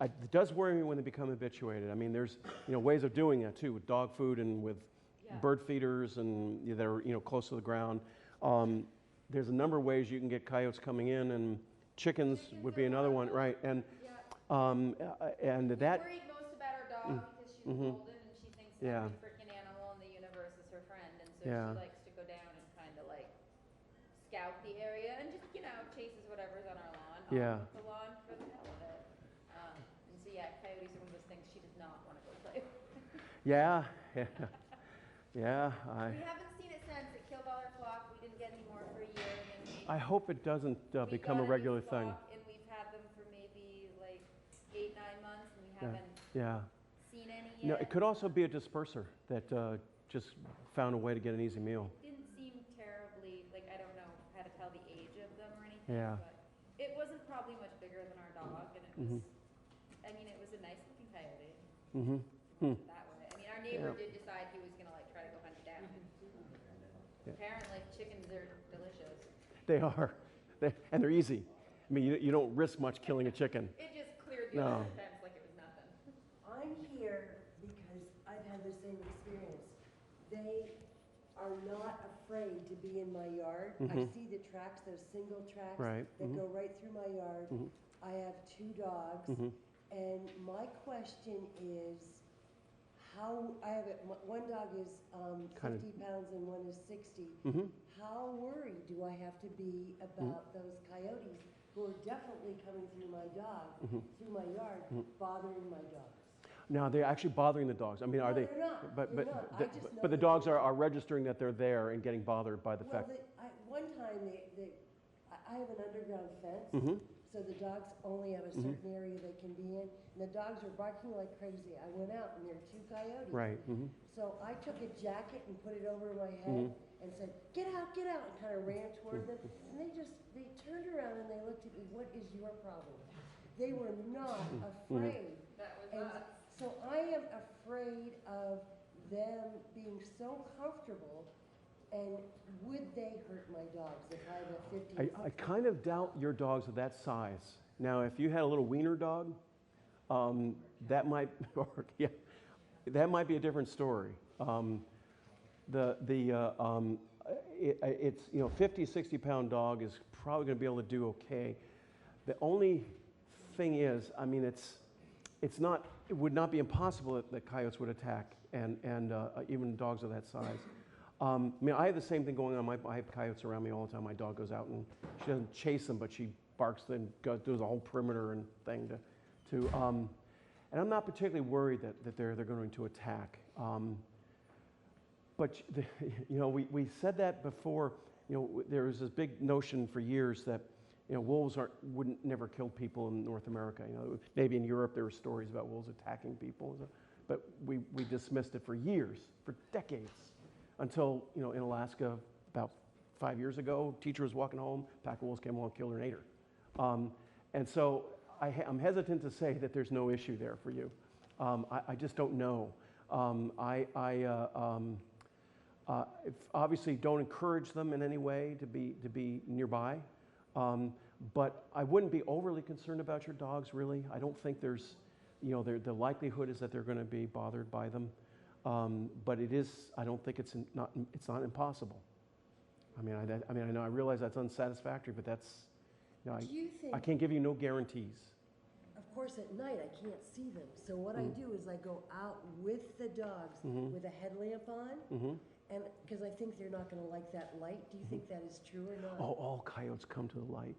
It does worry me when they become habituated. I mean, there's ways of doing that too, with dog food and with bird feeders and that are close to the ground. There's a number of ways you can get coyotes coming in, and chickens would be another one, right? And that. Worried most about our dog because she's golden and she thinks every freaking animal in the universe is her friend, and so she likes to go down and kind of like scout the area and just chases whatever's on our lawn. The lawn for the hell of it. And so coyotes are one of those things she does not want to go play with. We haven't seen it since. It killed all our flock. We didn't get any more for a year. And then I hope it doesn't become a regular thing. And we've had them for maybe like 8, 9 months, and we haven't seen any yet. No, it could also be a disperser that just found a way to get an easy meal. It didn't seem terribly, I don't know how to tell the age of them or anything, but it wasn't probably much bigger than our dog, and it was, it was a nice looking coyote. That way. I mean, our neighbor did decide he was going to try to go hunt it down. Apparently chickens are delicious. They are. And they're easy. I mean, you don't risk much killing a chicken. It just cleared the other fence like it was nothing. I'm here because I've had the same experience. They are not afraid to be in my yard. I see the tracks, those single tracks that go right through my yard. I have 2 dogs, and my question is, one dog is 50 pounds and one is 60. How worried do I have to be about those coyotes who are definitely coming through my yard, bothering my dogs? No, they're actually bothering the dogs. I mean, are they? They're not. But the dogs are registering that they're there and getting bothered by the fact. One time, I have an underground fence, so the dogs only have a certain area they can be in, and the dogs were barking like crazy. I went out, and there were 2 coyotes. Right. So I took a jacket and put it over my head and said, "Get out, get out," and kind of ran toward them. And they turned around and they looked at me. What is your problem? They were not afraid. That was and us. so I am afraid of them being so comfortable. And would they hurt my dogs if I have a 50? I kind of doubt your dogs are that size. Now, if you had a little wiener dog, that might work. Yeah, that might be a different story. It's 50, 60-pound dog is probably going to be able to do okay. The only thing is, I mean, it's not it would not be impossible that coyotes would attack, and even dogs of that size. I mean, I have the same thing going on. I have coyotes around me all the time. My dog goes out and she doesn't chase them, but she barks and does a whole perimeter and thing and I'm not particularly worried that they're going to attack. But you know, we said that before. You know, there was this big notion for years that, you know, wolves wouldn't never kill people in North America. You know, maybe in Europe there were stories about wolves attacking people, but we dismissed it for years, for decades, until, you know, in Alaska about 5 years ago, teacher was walking home, pack of wolves came along, killed her and ate her. And so I'm hesitant to say that there's no issue there for you. I just don't know. Obviously don't encourage them in any way to be nearby. But I wouldn't be overly concerned about your dogs, really. I don't think there's, you know, the likelihood is that they're going to be bothered by them. But it is, I don't think it's not impossible. I mean, I know, I realize that's unsatisfactory, but that's, you know, Do you think, I can't give you no guarantees. of course, at night I can't see them. So what I do is I go out with the dogs with a headlamp on, and because I think they're not going to like that light. Do you think that is true or not? Oh, all coyotes come to the light.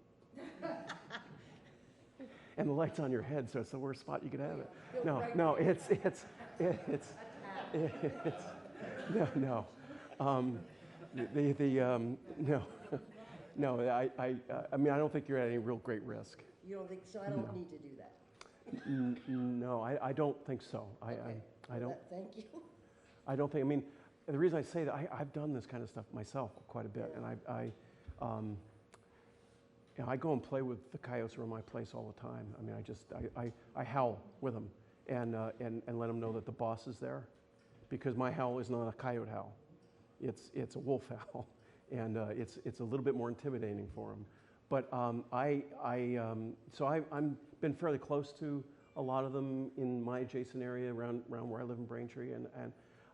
And the light's on your head, so it's the worst spot you could have it. No, it's no. No, I mean, I don't think you're at any real great risk. You don't think so? I don't need to do that. No, I don't think so. I don't. Thank you. I don't think. I mean, the reason I say that I've done this kind of stuff myself quite a bit, and you know, I go and play with the coyotes around my place all the time. I mean, I howl with them and let them know that the boss is there, because my howl is not a coyote howl. It's a wolf howl, and it's a little bit more intimidating for them. But so I've been fairly close to a lot of them in my adjacent area around where I live in Braintree, and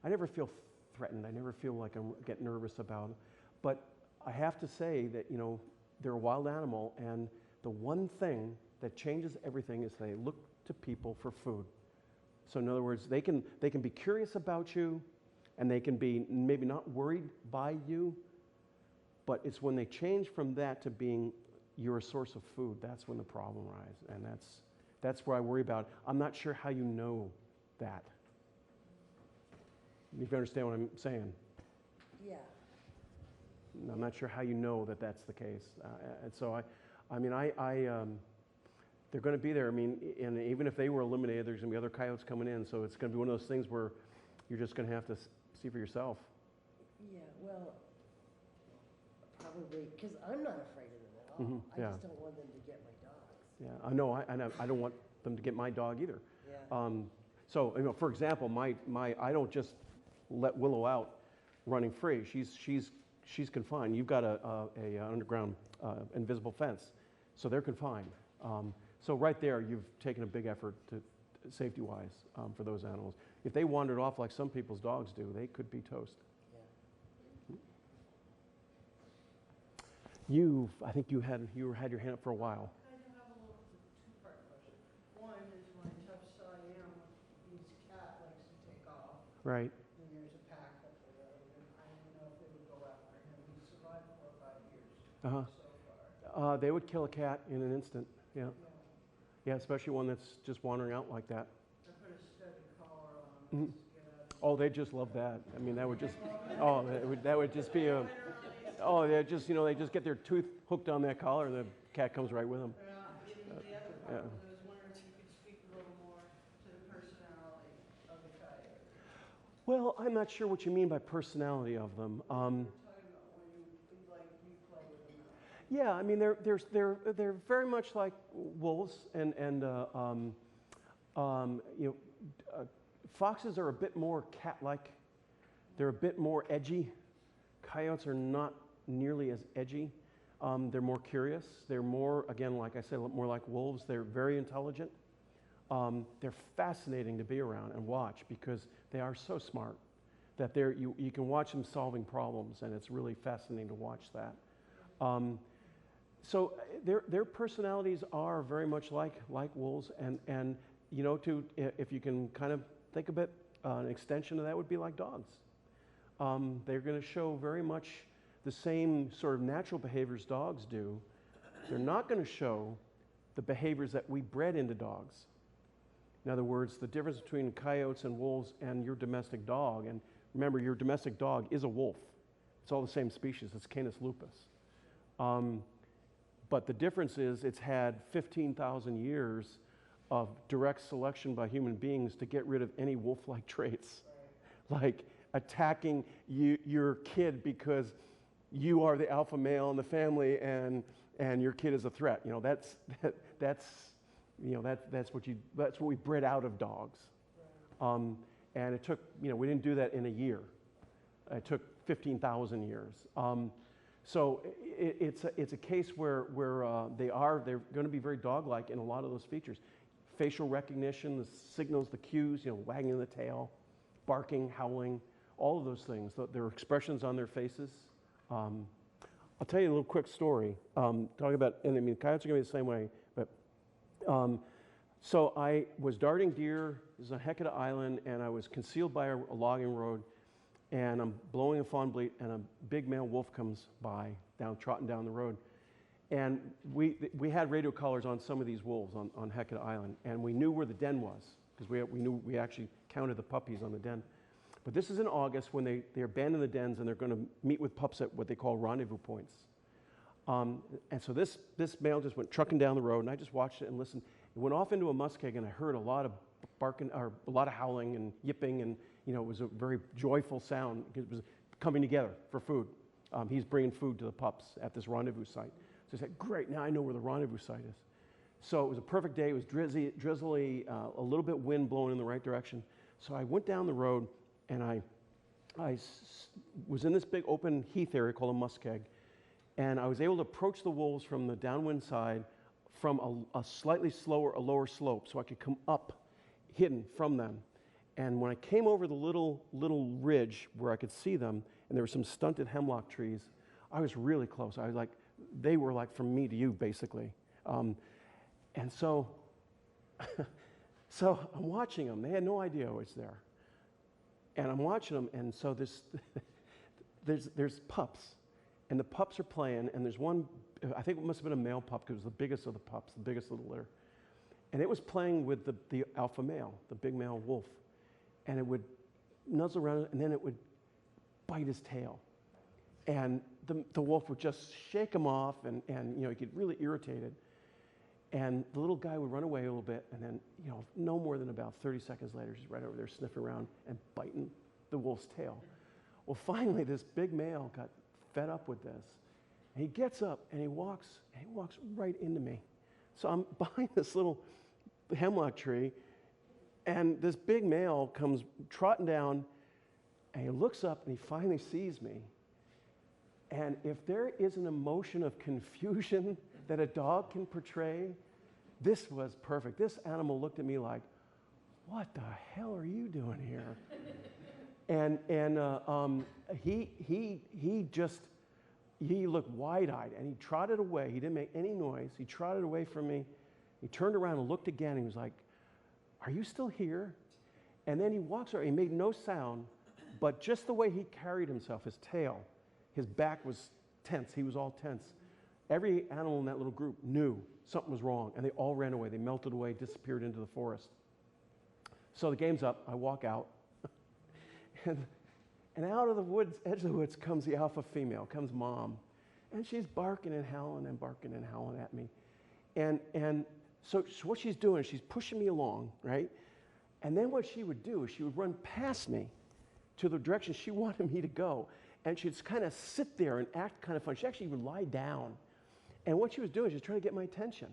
I never feel threatened. I never feel like I get nervous about them. But I have to say that, you know, they're a wild animal, and the one thing that changes everything is they look to people for food. So in other words, they can be curious about you, and they can be maybe not worried by you, but it's when they change from that to being you're a source of food, that's when the problem arises, and that's where I worry about. I'm not sure how you know that. If you understand what I'm saying. Yeah. I'm not sure how you know that that's the case. And so I mean, they're going to be there. I mean, and even if they were eliminated, there's going to be other coyotes coming in. So it's going to be one of those things where you're just going to have to see for yourself. Yeah, well, probably, because I'm not afraid of them at all. I just don't want them to get my dogs. Yeah, I know. I don't want them to get my dog either. Yeah. So, you know, for example, I don't just let Willow out running free. She's confined. You've got a underground invisible fence, so they're confined. So right there, you've taken a big effort to safety-wise for those animals. If they wandered off like some people's dogs do, they could be toast. Yeah. I think you had your hand up for a while. I have a little two-part question. One is my tough Siam, his cat likes to take off. Right. And there's a pack up the road, and I don't know if they would go after him. He's survived 4 or 5 years so far. They would kill a cat in an instant. Yeah. Yeah, especially one that's just wandering out like that. I put a studded collar on him. Oh, they just love that. I mean, that would just, that would just be a, they just, you know, they just get their tooth hooked on that collar, and the cat comes right with them. The other part was I was wondering if you could speak a little more to the personality of the coyote. Well, I'm not sure what you mean by personality of them. Yeah, I mean, they're very much like wolves, and you know, foxes are a bit more cat-like. They're a bit more edgy. Coyotes are not nearly as edgy. They're more curious. They're more, again, like I said, more like wolves. They're very intelligent. They're fascinating to be around and watch because they are so smart that you can watch them solving problems, and it's really fascinating to watch that. So their personalities are very much like wolves, and you know, if you can kind of think of it, an extension of that would be like dogs. They're going to show very much the same sort of natural behaviors dogs do. They're not going to show the behaviors that we bred into dogs. In other words, the difference between coyotes and wolves and your domestic dog, and remember, your domestic dog is a wolf. It's all the same species. It's Canis lupus. But the difference is it's had 15,000 years of direct selection by human beings to get rid of any wolf-like traits, like attacking your kid because you are the alpha male in the family and your kid is a threat. You know, that's what we bred out of dogs. And it took, you know, we didn't do that in a year. It took 15,000 years. So it's a case where they're going to be very dog-like in a lot of those features. Facial recognition, the signals, the cues, you know, wagging the tail, barking, howling, all of those things. Their expressions on their faces. I'll tell you a little quick story. Talking about, and I mean, coyotes are going to be the same way, but so I was darting deer. This is on Hecata Island, and I was concealed by a logging road, and I'm blowing a fawn bleat, and a big male wolf comes by, trotting down the road. And we had radio collars on some of these wolves on Hecata Island, and we knew where the den was, because we actually counted the puppies on the den. But this is in August when they abandon the dens and they're going to meet with pups at what they call rendezvous points. And so this male just went trucking down the road, and I just watched it and listened. It went off into a muskeg, and I heard a lot of barking, or a lot of howling and yipping, and you know, it was a very joyful sound because it was coming together for food. He's bringing food to the pups at this rendezvous site. So I said, great, now I know where the rendezvous site is. So it was a perfect day. It was drizzly, a little bit wind blowing in the right direction. So I went down the road, and I was in this big open heath area called a muskeg, and I was able to approach the wolves from the downwind side from a slightly lower slope, so I could come up hidden from them. And when I came over the little ridge where I could see them, and there were some stunted hemlock trees, I was really close. I was like, they were like from me to you, basically. And so, so I'm watching them. They had no idea I was there. And I'm watching them, and so there's pups, and the pups are playing, and there's one, I think it must have been a male pup because it was the biggest of the pups, the biggest of the litter. And it was playing with the alpha male, the big male wolf. And it would nuzzle around, and then it would bite his tail. And the wolf would just shake him off, and you know, he'd get really irritated. And the little guy would run away a little bit, and then, you know, no more than about 30 seconds later, he's right over there sniffing around and biting the wolf's tail. Well, finally, this big male got fed up with this. And he gets up, and he walks right into me. So I'm behind this little hemlock tree, and this big male comes trotting down, and he looks up, and he finally sees me. And if there is an emotion of confusion that a dog can portray, this was perfect. This animal looked at me like, what the hell are you doing here? And he looked wide-eyed, and he trotted away. He didn't make any noise. He trotted away from me. He turned around and looked again. And he was like, are you still here? And then he walks over. He made no sound, but just the way he carried himself, his tail, his back was tense. He was all tense. Every animal in that little group knew something was wrong, and they all ran away. They melted away, disappeared into the forest. So the game's up. I walk out, and out of the woods, edge of the woods, comes the alpha female, comes mom, and she's barking and howling at me. And so what she's doing is she's pushing me along, right? And then what she would do is she would run past me to the direction she wanted me to go, and she'd kind of sit there and act kind of funny. She actually would lie down. And what she was doing, she was trying to get my attention.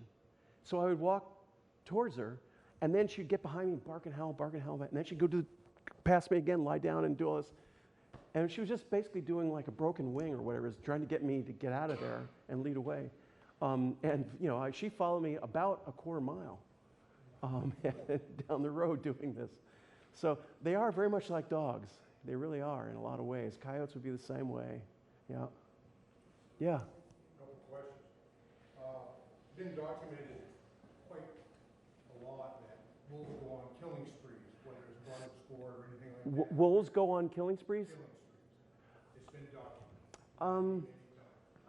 So I would walk towards her, and then she'd get behind me and bark and howl, and then she'd go past me again, lie down and do all this. And she was just basically doing like a broken wing or whatever, trying to get me to get out of there and lead away. And you know, she followed me about a quarter mile down the road doing this. So they are very much like dogs. They really are in a lot of ways. Coyotes would be the same way. Yeah. Yeah. Couple questions. Been documented quite a lot that wolves go on killing sprees, whether it's blood sport or anything like that. Wolves go on killing sprees? Killing sprees. It's been documented. I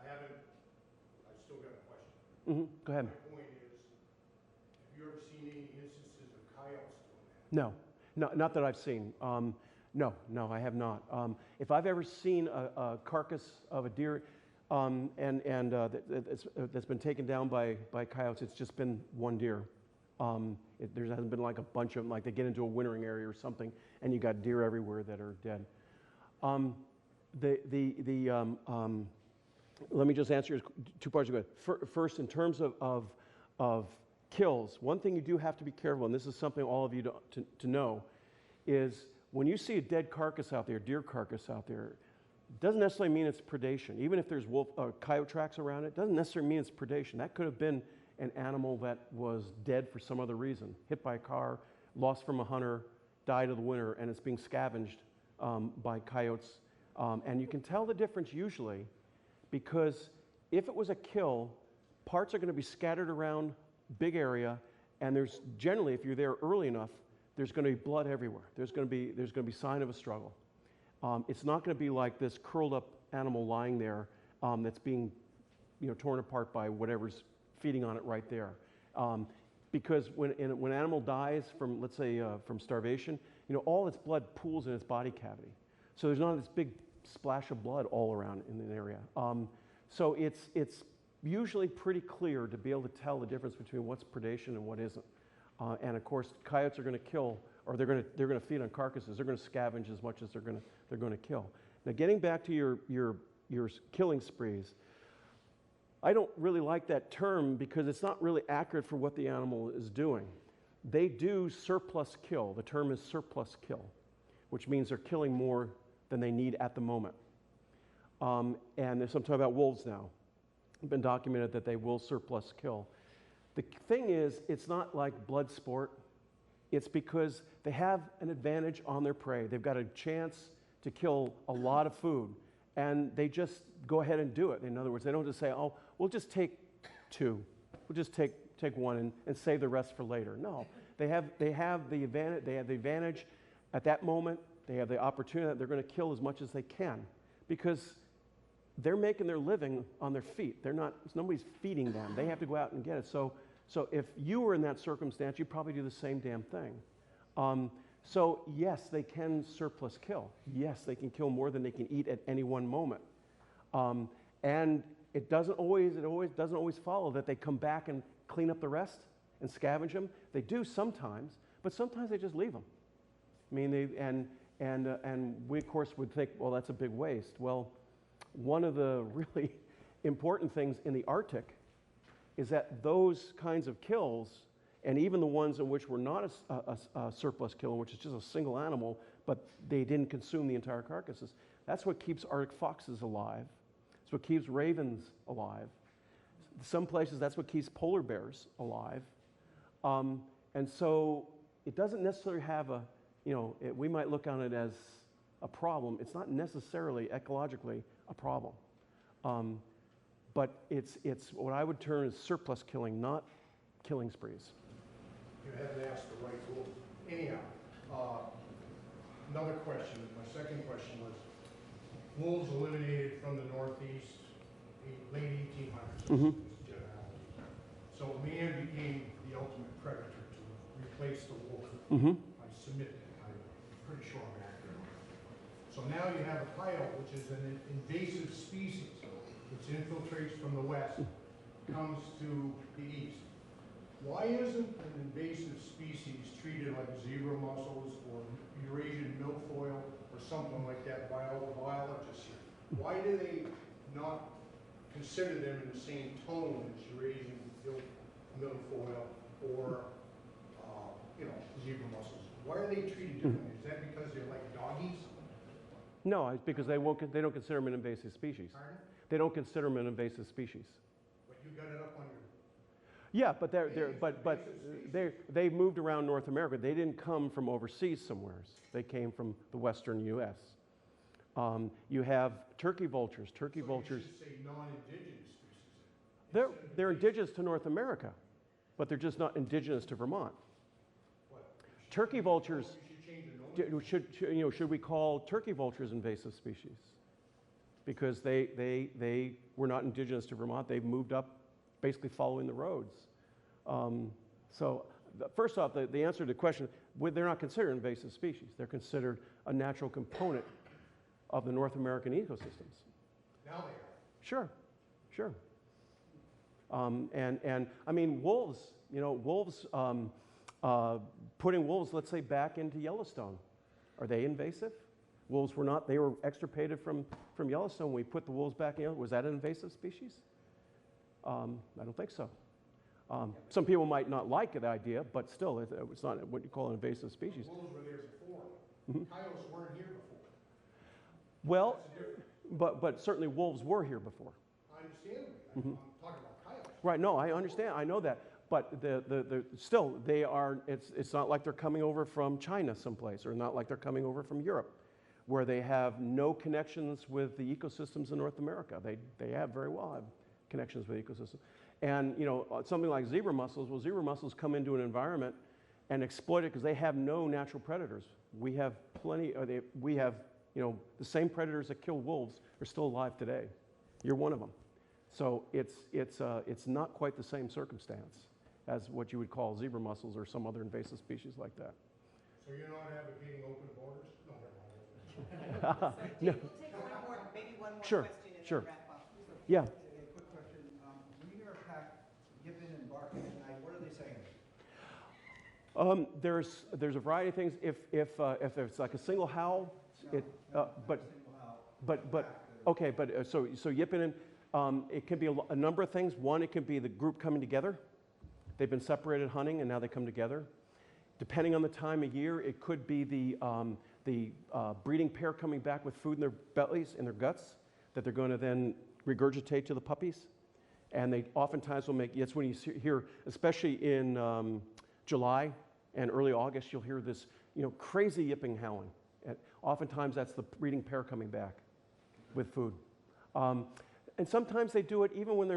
haven't, I've still got a question. Go ahead. My point is, have you ever seen any instances of coyotes doing that? No, not that I've seen. No, I have not. If I've ever seen a carcass of a deer that's been taken down by coyotes, it's just been one deer. There hasn't been like a bunch of them, like they get into a wintering area or something, and you got deer everywhere that are dead. Let me just answer your two parts of it. First, in terms of kills, one thing you do have to be careful, and this is something all of you to know, is when you see a dead carcass out there, deer carcass out there, it doesn't necessarily mean it's predation. Even if there's coyote tracks around it, doesn't necessarily mean it's predation. That could have been an animal that was dead for some other reason, hit by a car, lost from a hunter, died of the winter, and it's being scavenged by coyotes. And you can tell the difference usually because if it was a kill, parts are going to be scattered around big area, and there's generally, if you're there early enough, there's going to be blood everywhere. There's going to be sign of a struggle. It's not going to be like this curled up animal lying there that's being, torn apart by whatever's feeding on it right there. Because when an animal dies from, let's say, from starvation, all its blood pools in its body cavity. So there's not this big splash of blood all around in an area. So it's usually pretty clear to be able to tell the difference between what's predation and what isn't. And of course, coyotes are going to kill, or they're going to feed on carcasses. They're going to scavenge as much as they're going to kill. Now, getting back to your killing sprees, I don't really like that term because it's not really accurate for what the animal is doing. They do surplus kill. The term is surplus kill, which means they're killing more than they need at the moment. And there's some talk about wolves now. It's been documented that they will surplus kill. The thing is, it's not like blood sport. It's because they have an advantage on their prey. They've got a chance to kill a lot of food, and they just go ahead and do it. In other words, they don't just say, oh, we'll just take two. We'll just take one and save the rest for later. No, they have the advantage at that moment. They have the opportunity that they're going to kill as much as they can because they're making their living on their feet. Nobody's feeding them. They have to go out and get it. So if you were in that circumstance, you'd probably do the same damn thing. So yes, they can surplus kill. Yes, they can kill more than they can eat at any one moment. And it doesn't always follow that they come back and clean up the rest and scavenge them. They do sometimes, but sometimes they just leave them. I mean, and we of course would think, well, that's a big waste. Well, one of the really important things in the Arctic is that those kinds of kills, and even the ones in which were not a surplus kill, which is just a single animal, but they didn't consume the entire carcasses, that's what keeps Arctic foxes alive. It's what keeps ravens alive. Some places, that's what keeps polar bears alive. And so it doesn't necessarily have we might look on it as a problem. It's not necessarily ecologically a problem. But it's what I would term as surplus killing, not killing sprees. You haven't asked the right rules. Anyhow, another question. My second question was, wolves eliminated from the Northeast, late 1800s. Mm-hmm. So man became the ultimate predator to replace the wolf. Mm-hmm. I submit that. I'm pretty sure I'm accurate. So now you have a coyote, which is an invasive species, which infiltrates from the west, comes to the east. Why isn't an invasive species treated like zebra mussels or Eurasian milfoil or something like that by all the biologists here? Why do they not consider them in the same tone as Eurasian milfoil or zebra mussels? Why are they treated differently? Is that because they're like doggies? No, it's because they don't consider them an invasive species. Pardon? They don't consider them an invasive species. But you got it up on your... Yeah, but they moved around North America. They didn't come from overseas somewhere. They came from the western U.S. You have turkey vultures. Turkey vultures. You should say non-indigenous species. They're indigenous to North America, but they're just not indigenous to Vermont. What, turkey vultures, You should change the nomenclature. should we call turkey vultures invasive species? Because they were not indigenous to Vermont. They've moved up basically following the roads. First off, the answer to the question, they're not considered invasive species. They're considered a natural component of the North American ecosystems. Now they are. Sure, sure. And I mean, wolves, putting wolves, let's say, back into Yellowstone, are they invasive? Wolves were not, they were extirpated from Yellowstone. We put the wolves back in, was that an invasive species? I don't think so. Some people might not like the idea, but still, it's not what you call an invasive species. Wolves were there before. Mm-hmm. Coyotes weren't here before. Well, but certainly wolves were here before. I understand. Mm-hmm. I'm talking about coyotes. Right, no, I understand, I know that. But still, they are, it's not like they're coming over from China someplace, or not like they're coming over from Europe, where they have no connections with the ecosystems in North America. They have very well have connections with ecosystems. And something like zebra mussels, well, zebra mussels come into an environment and exploit it because they have no natural predators. We have plenty, we have, the same predators that kill wolves are still alive today. You're one of them. So it's not quite the same circumstance as what you would call zebra mussels or some other invasive species like that. So you're not advocating open borders? No, No. We'll take maybe one more Sure, question and sure. then wrap up. Yeah. A quick question. When you hear a pack yipping and barking at night, what are they saying? There's a variety of things. If it's like a single howl, so yipping, it can be a number of things. One, it can be the group coming together. They've been separated hunting and now they come together. Depending on the time of year, it could be the breeding pair coming back with food in their bellies, in their guts, that they're going to then regurgitate to the puppies. And they oftentimes will make, that's when you hear, especially in July and early August, you'll hear this crazy yipping howling. And oftentimes that's the breeding pair coming back with food. And sometimes they do it even when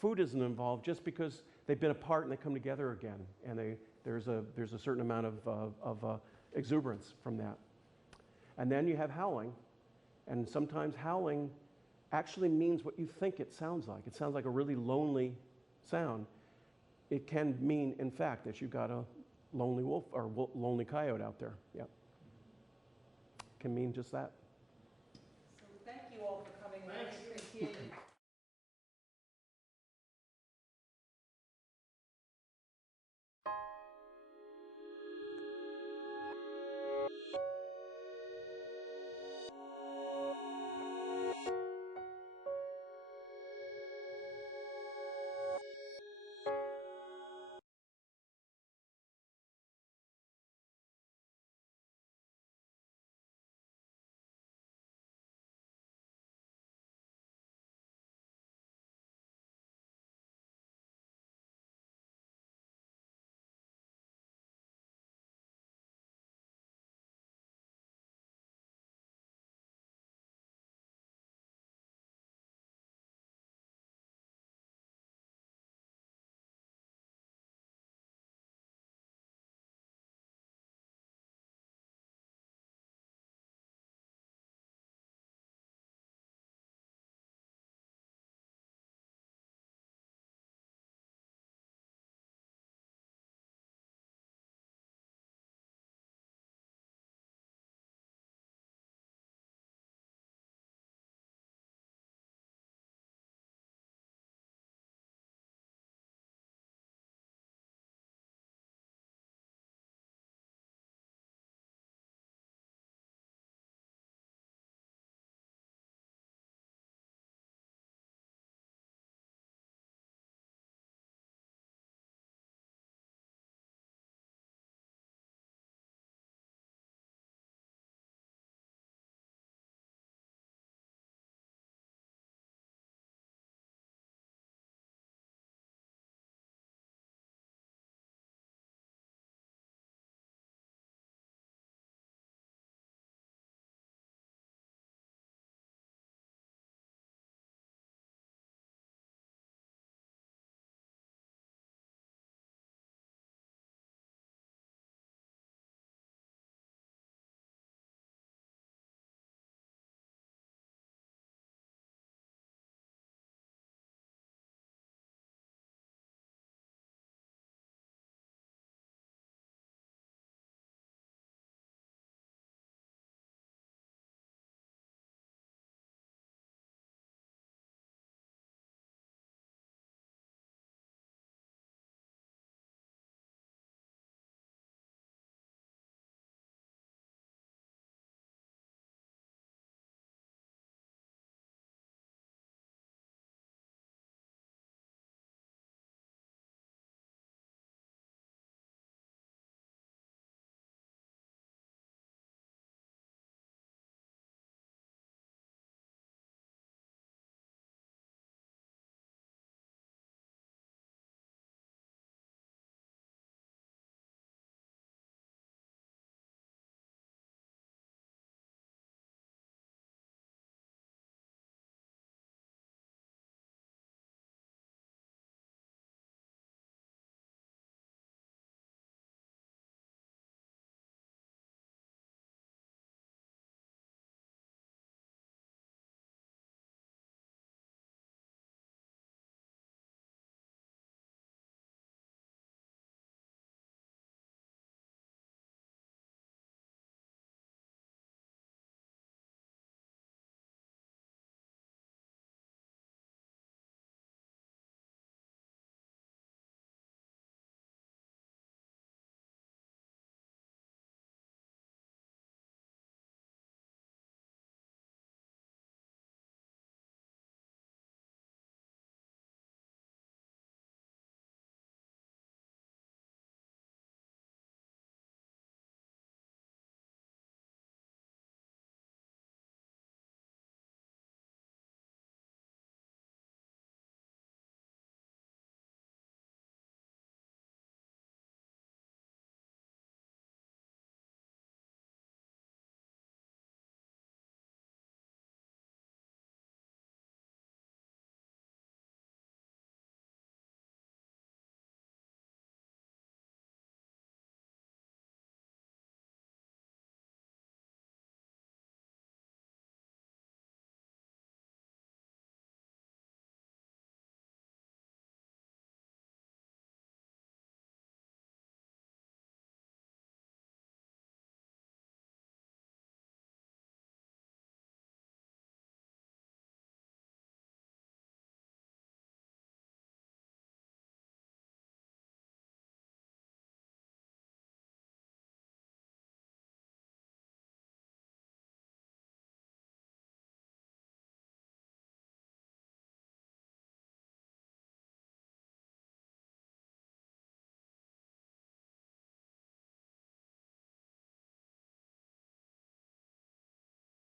food isn't involved, just because they've been apart and they come together again. And there's a certain amount of exuberance from that. And then you have howling. And sometimes howling actually means what you think it sounds like. It sounds like a really lonely sound. It can mean, in fact, that you've got a lonely wolf or lonely coyote out there. Yep. It can mean just that. So thank you all for coming. I really appreciate it.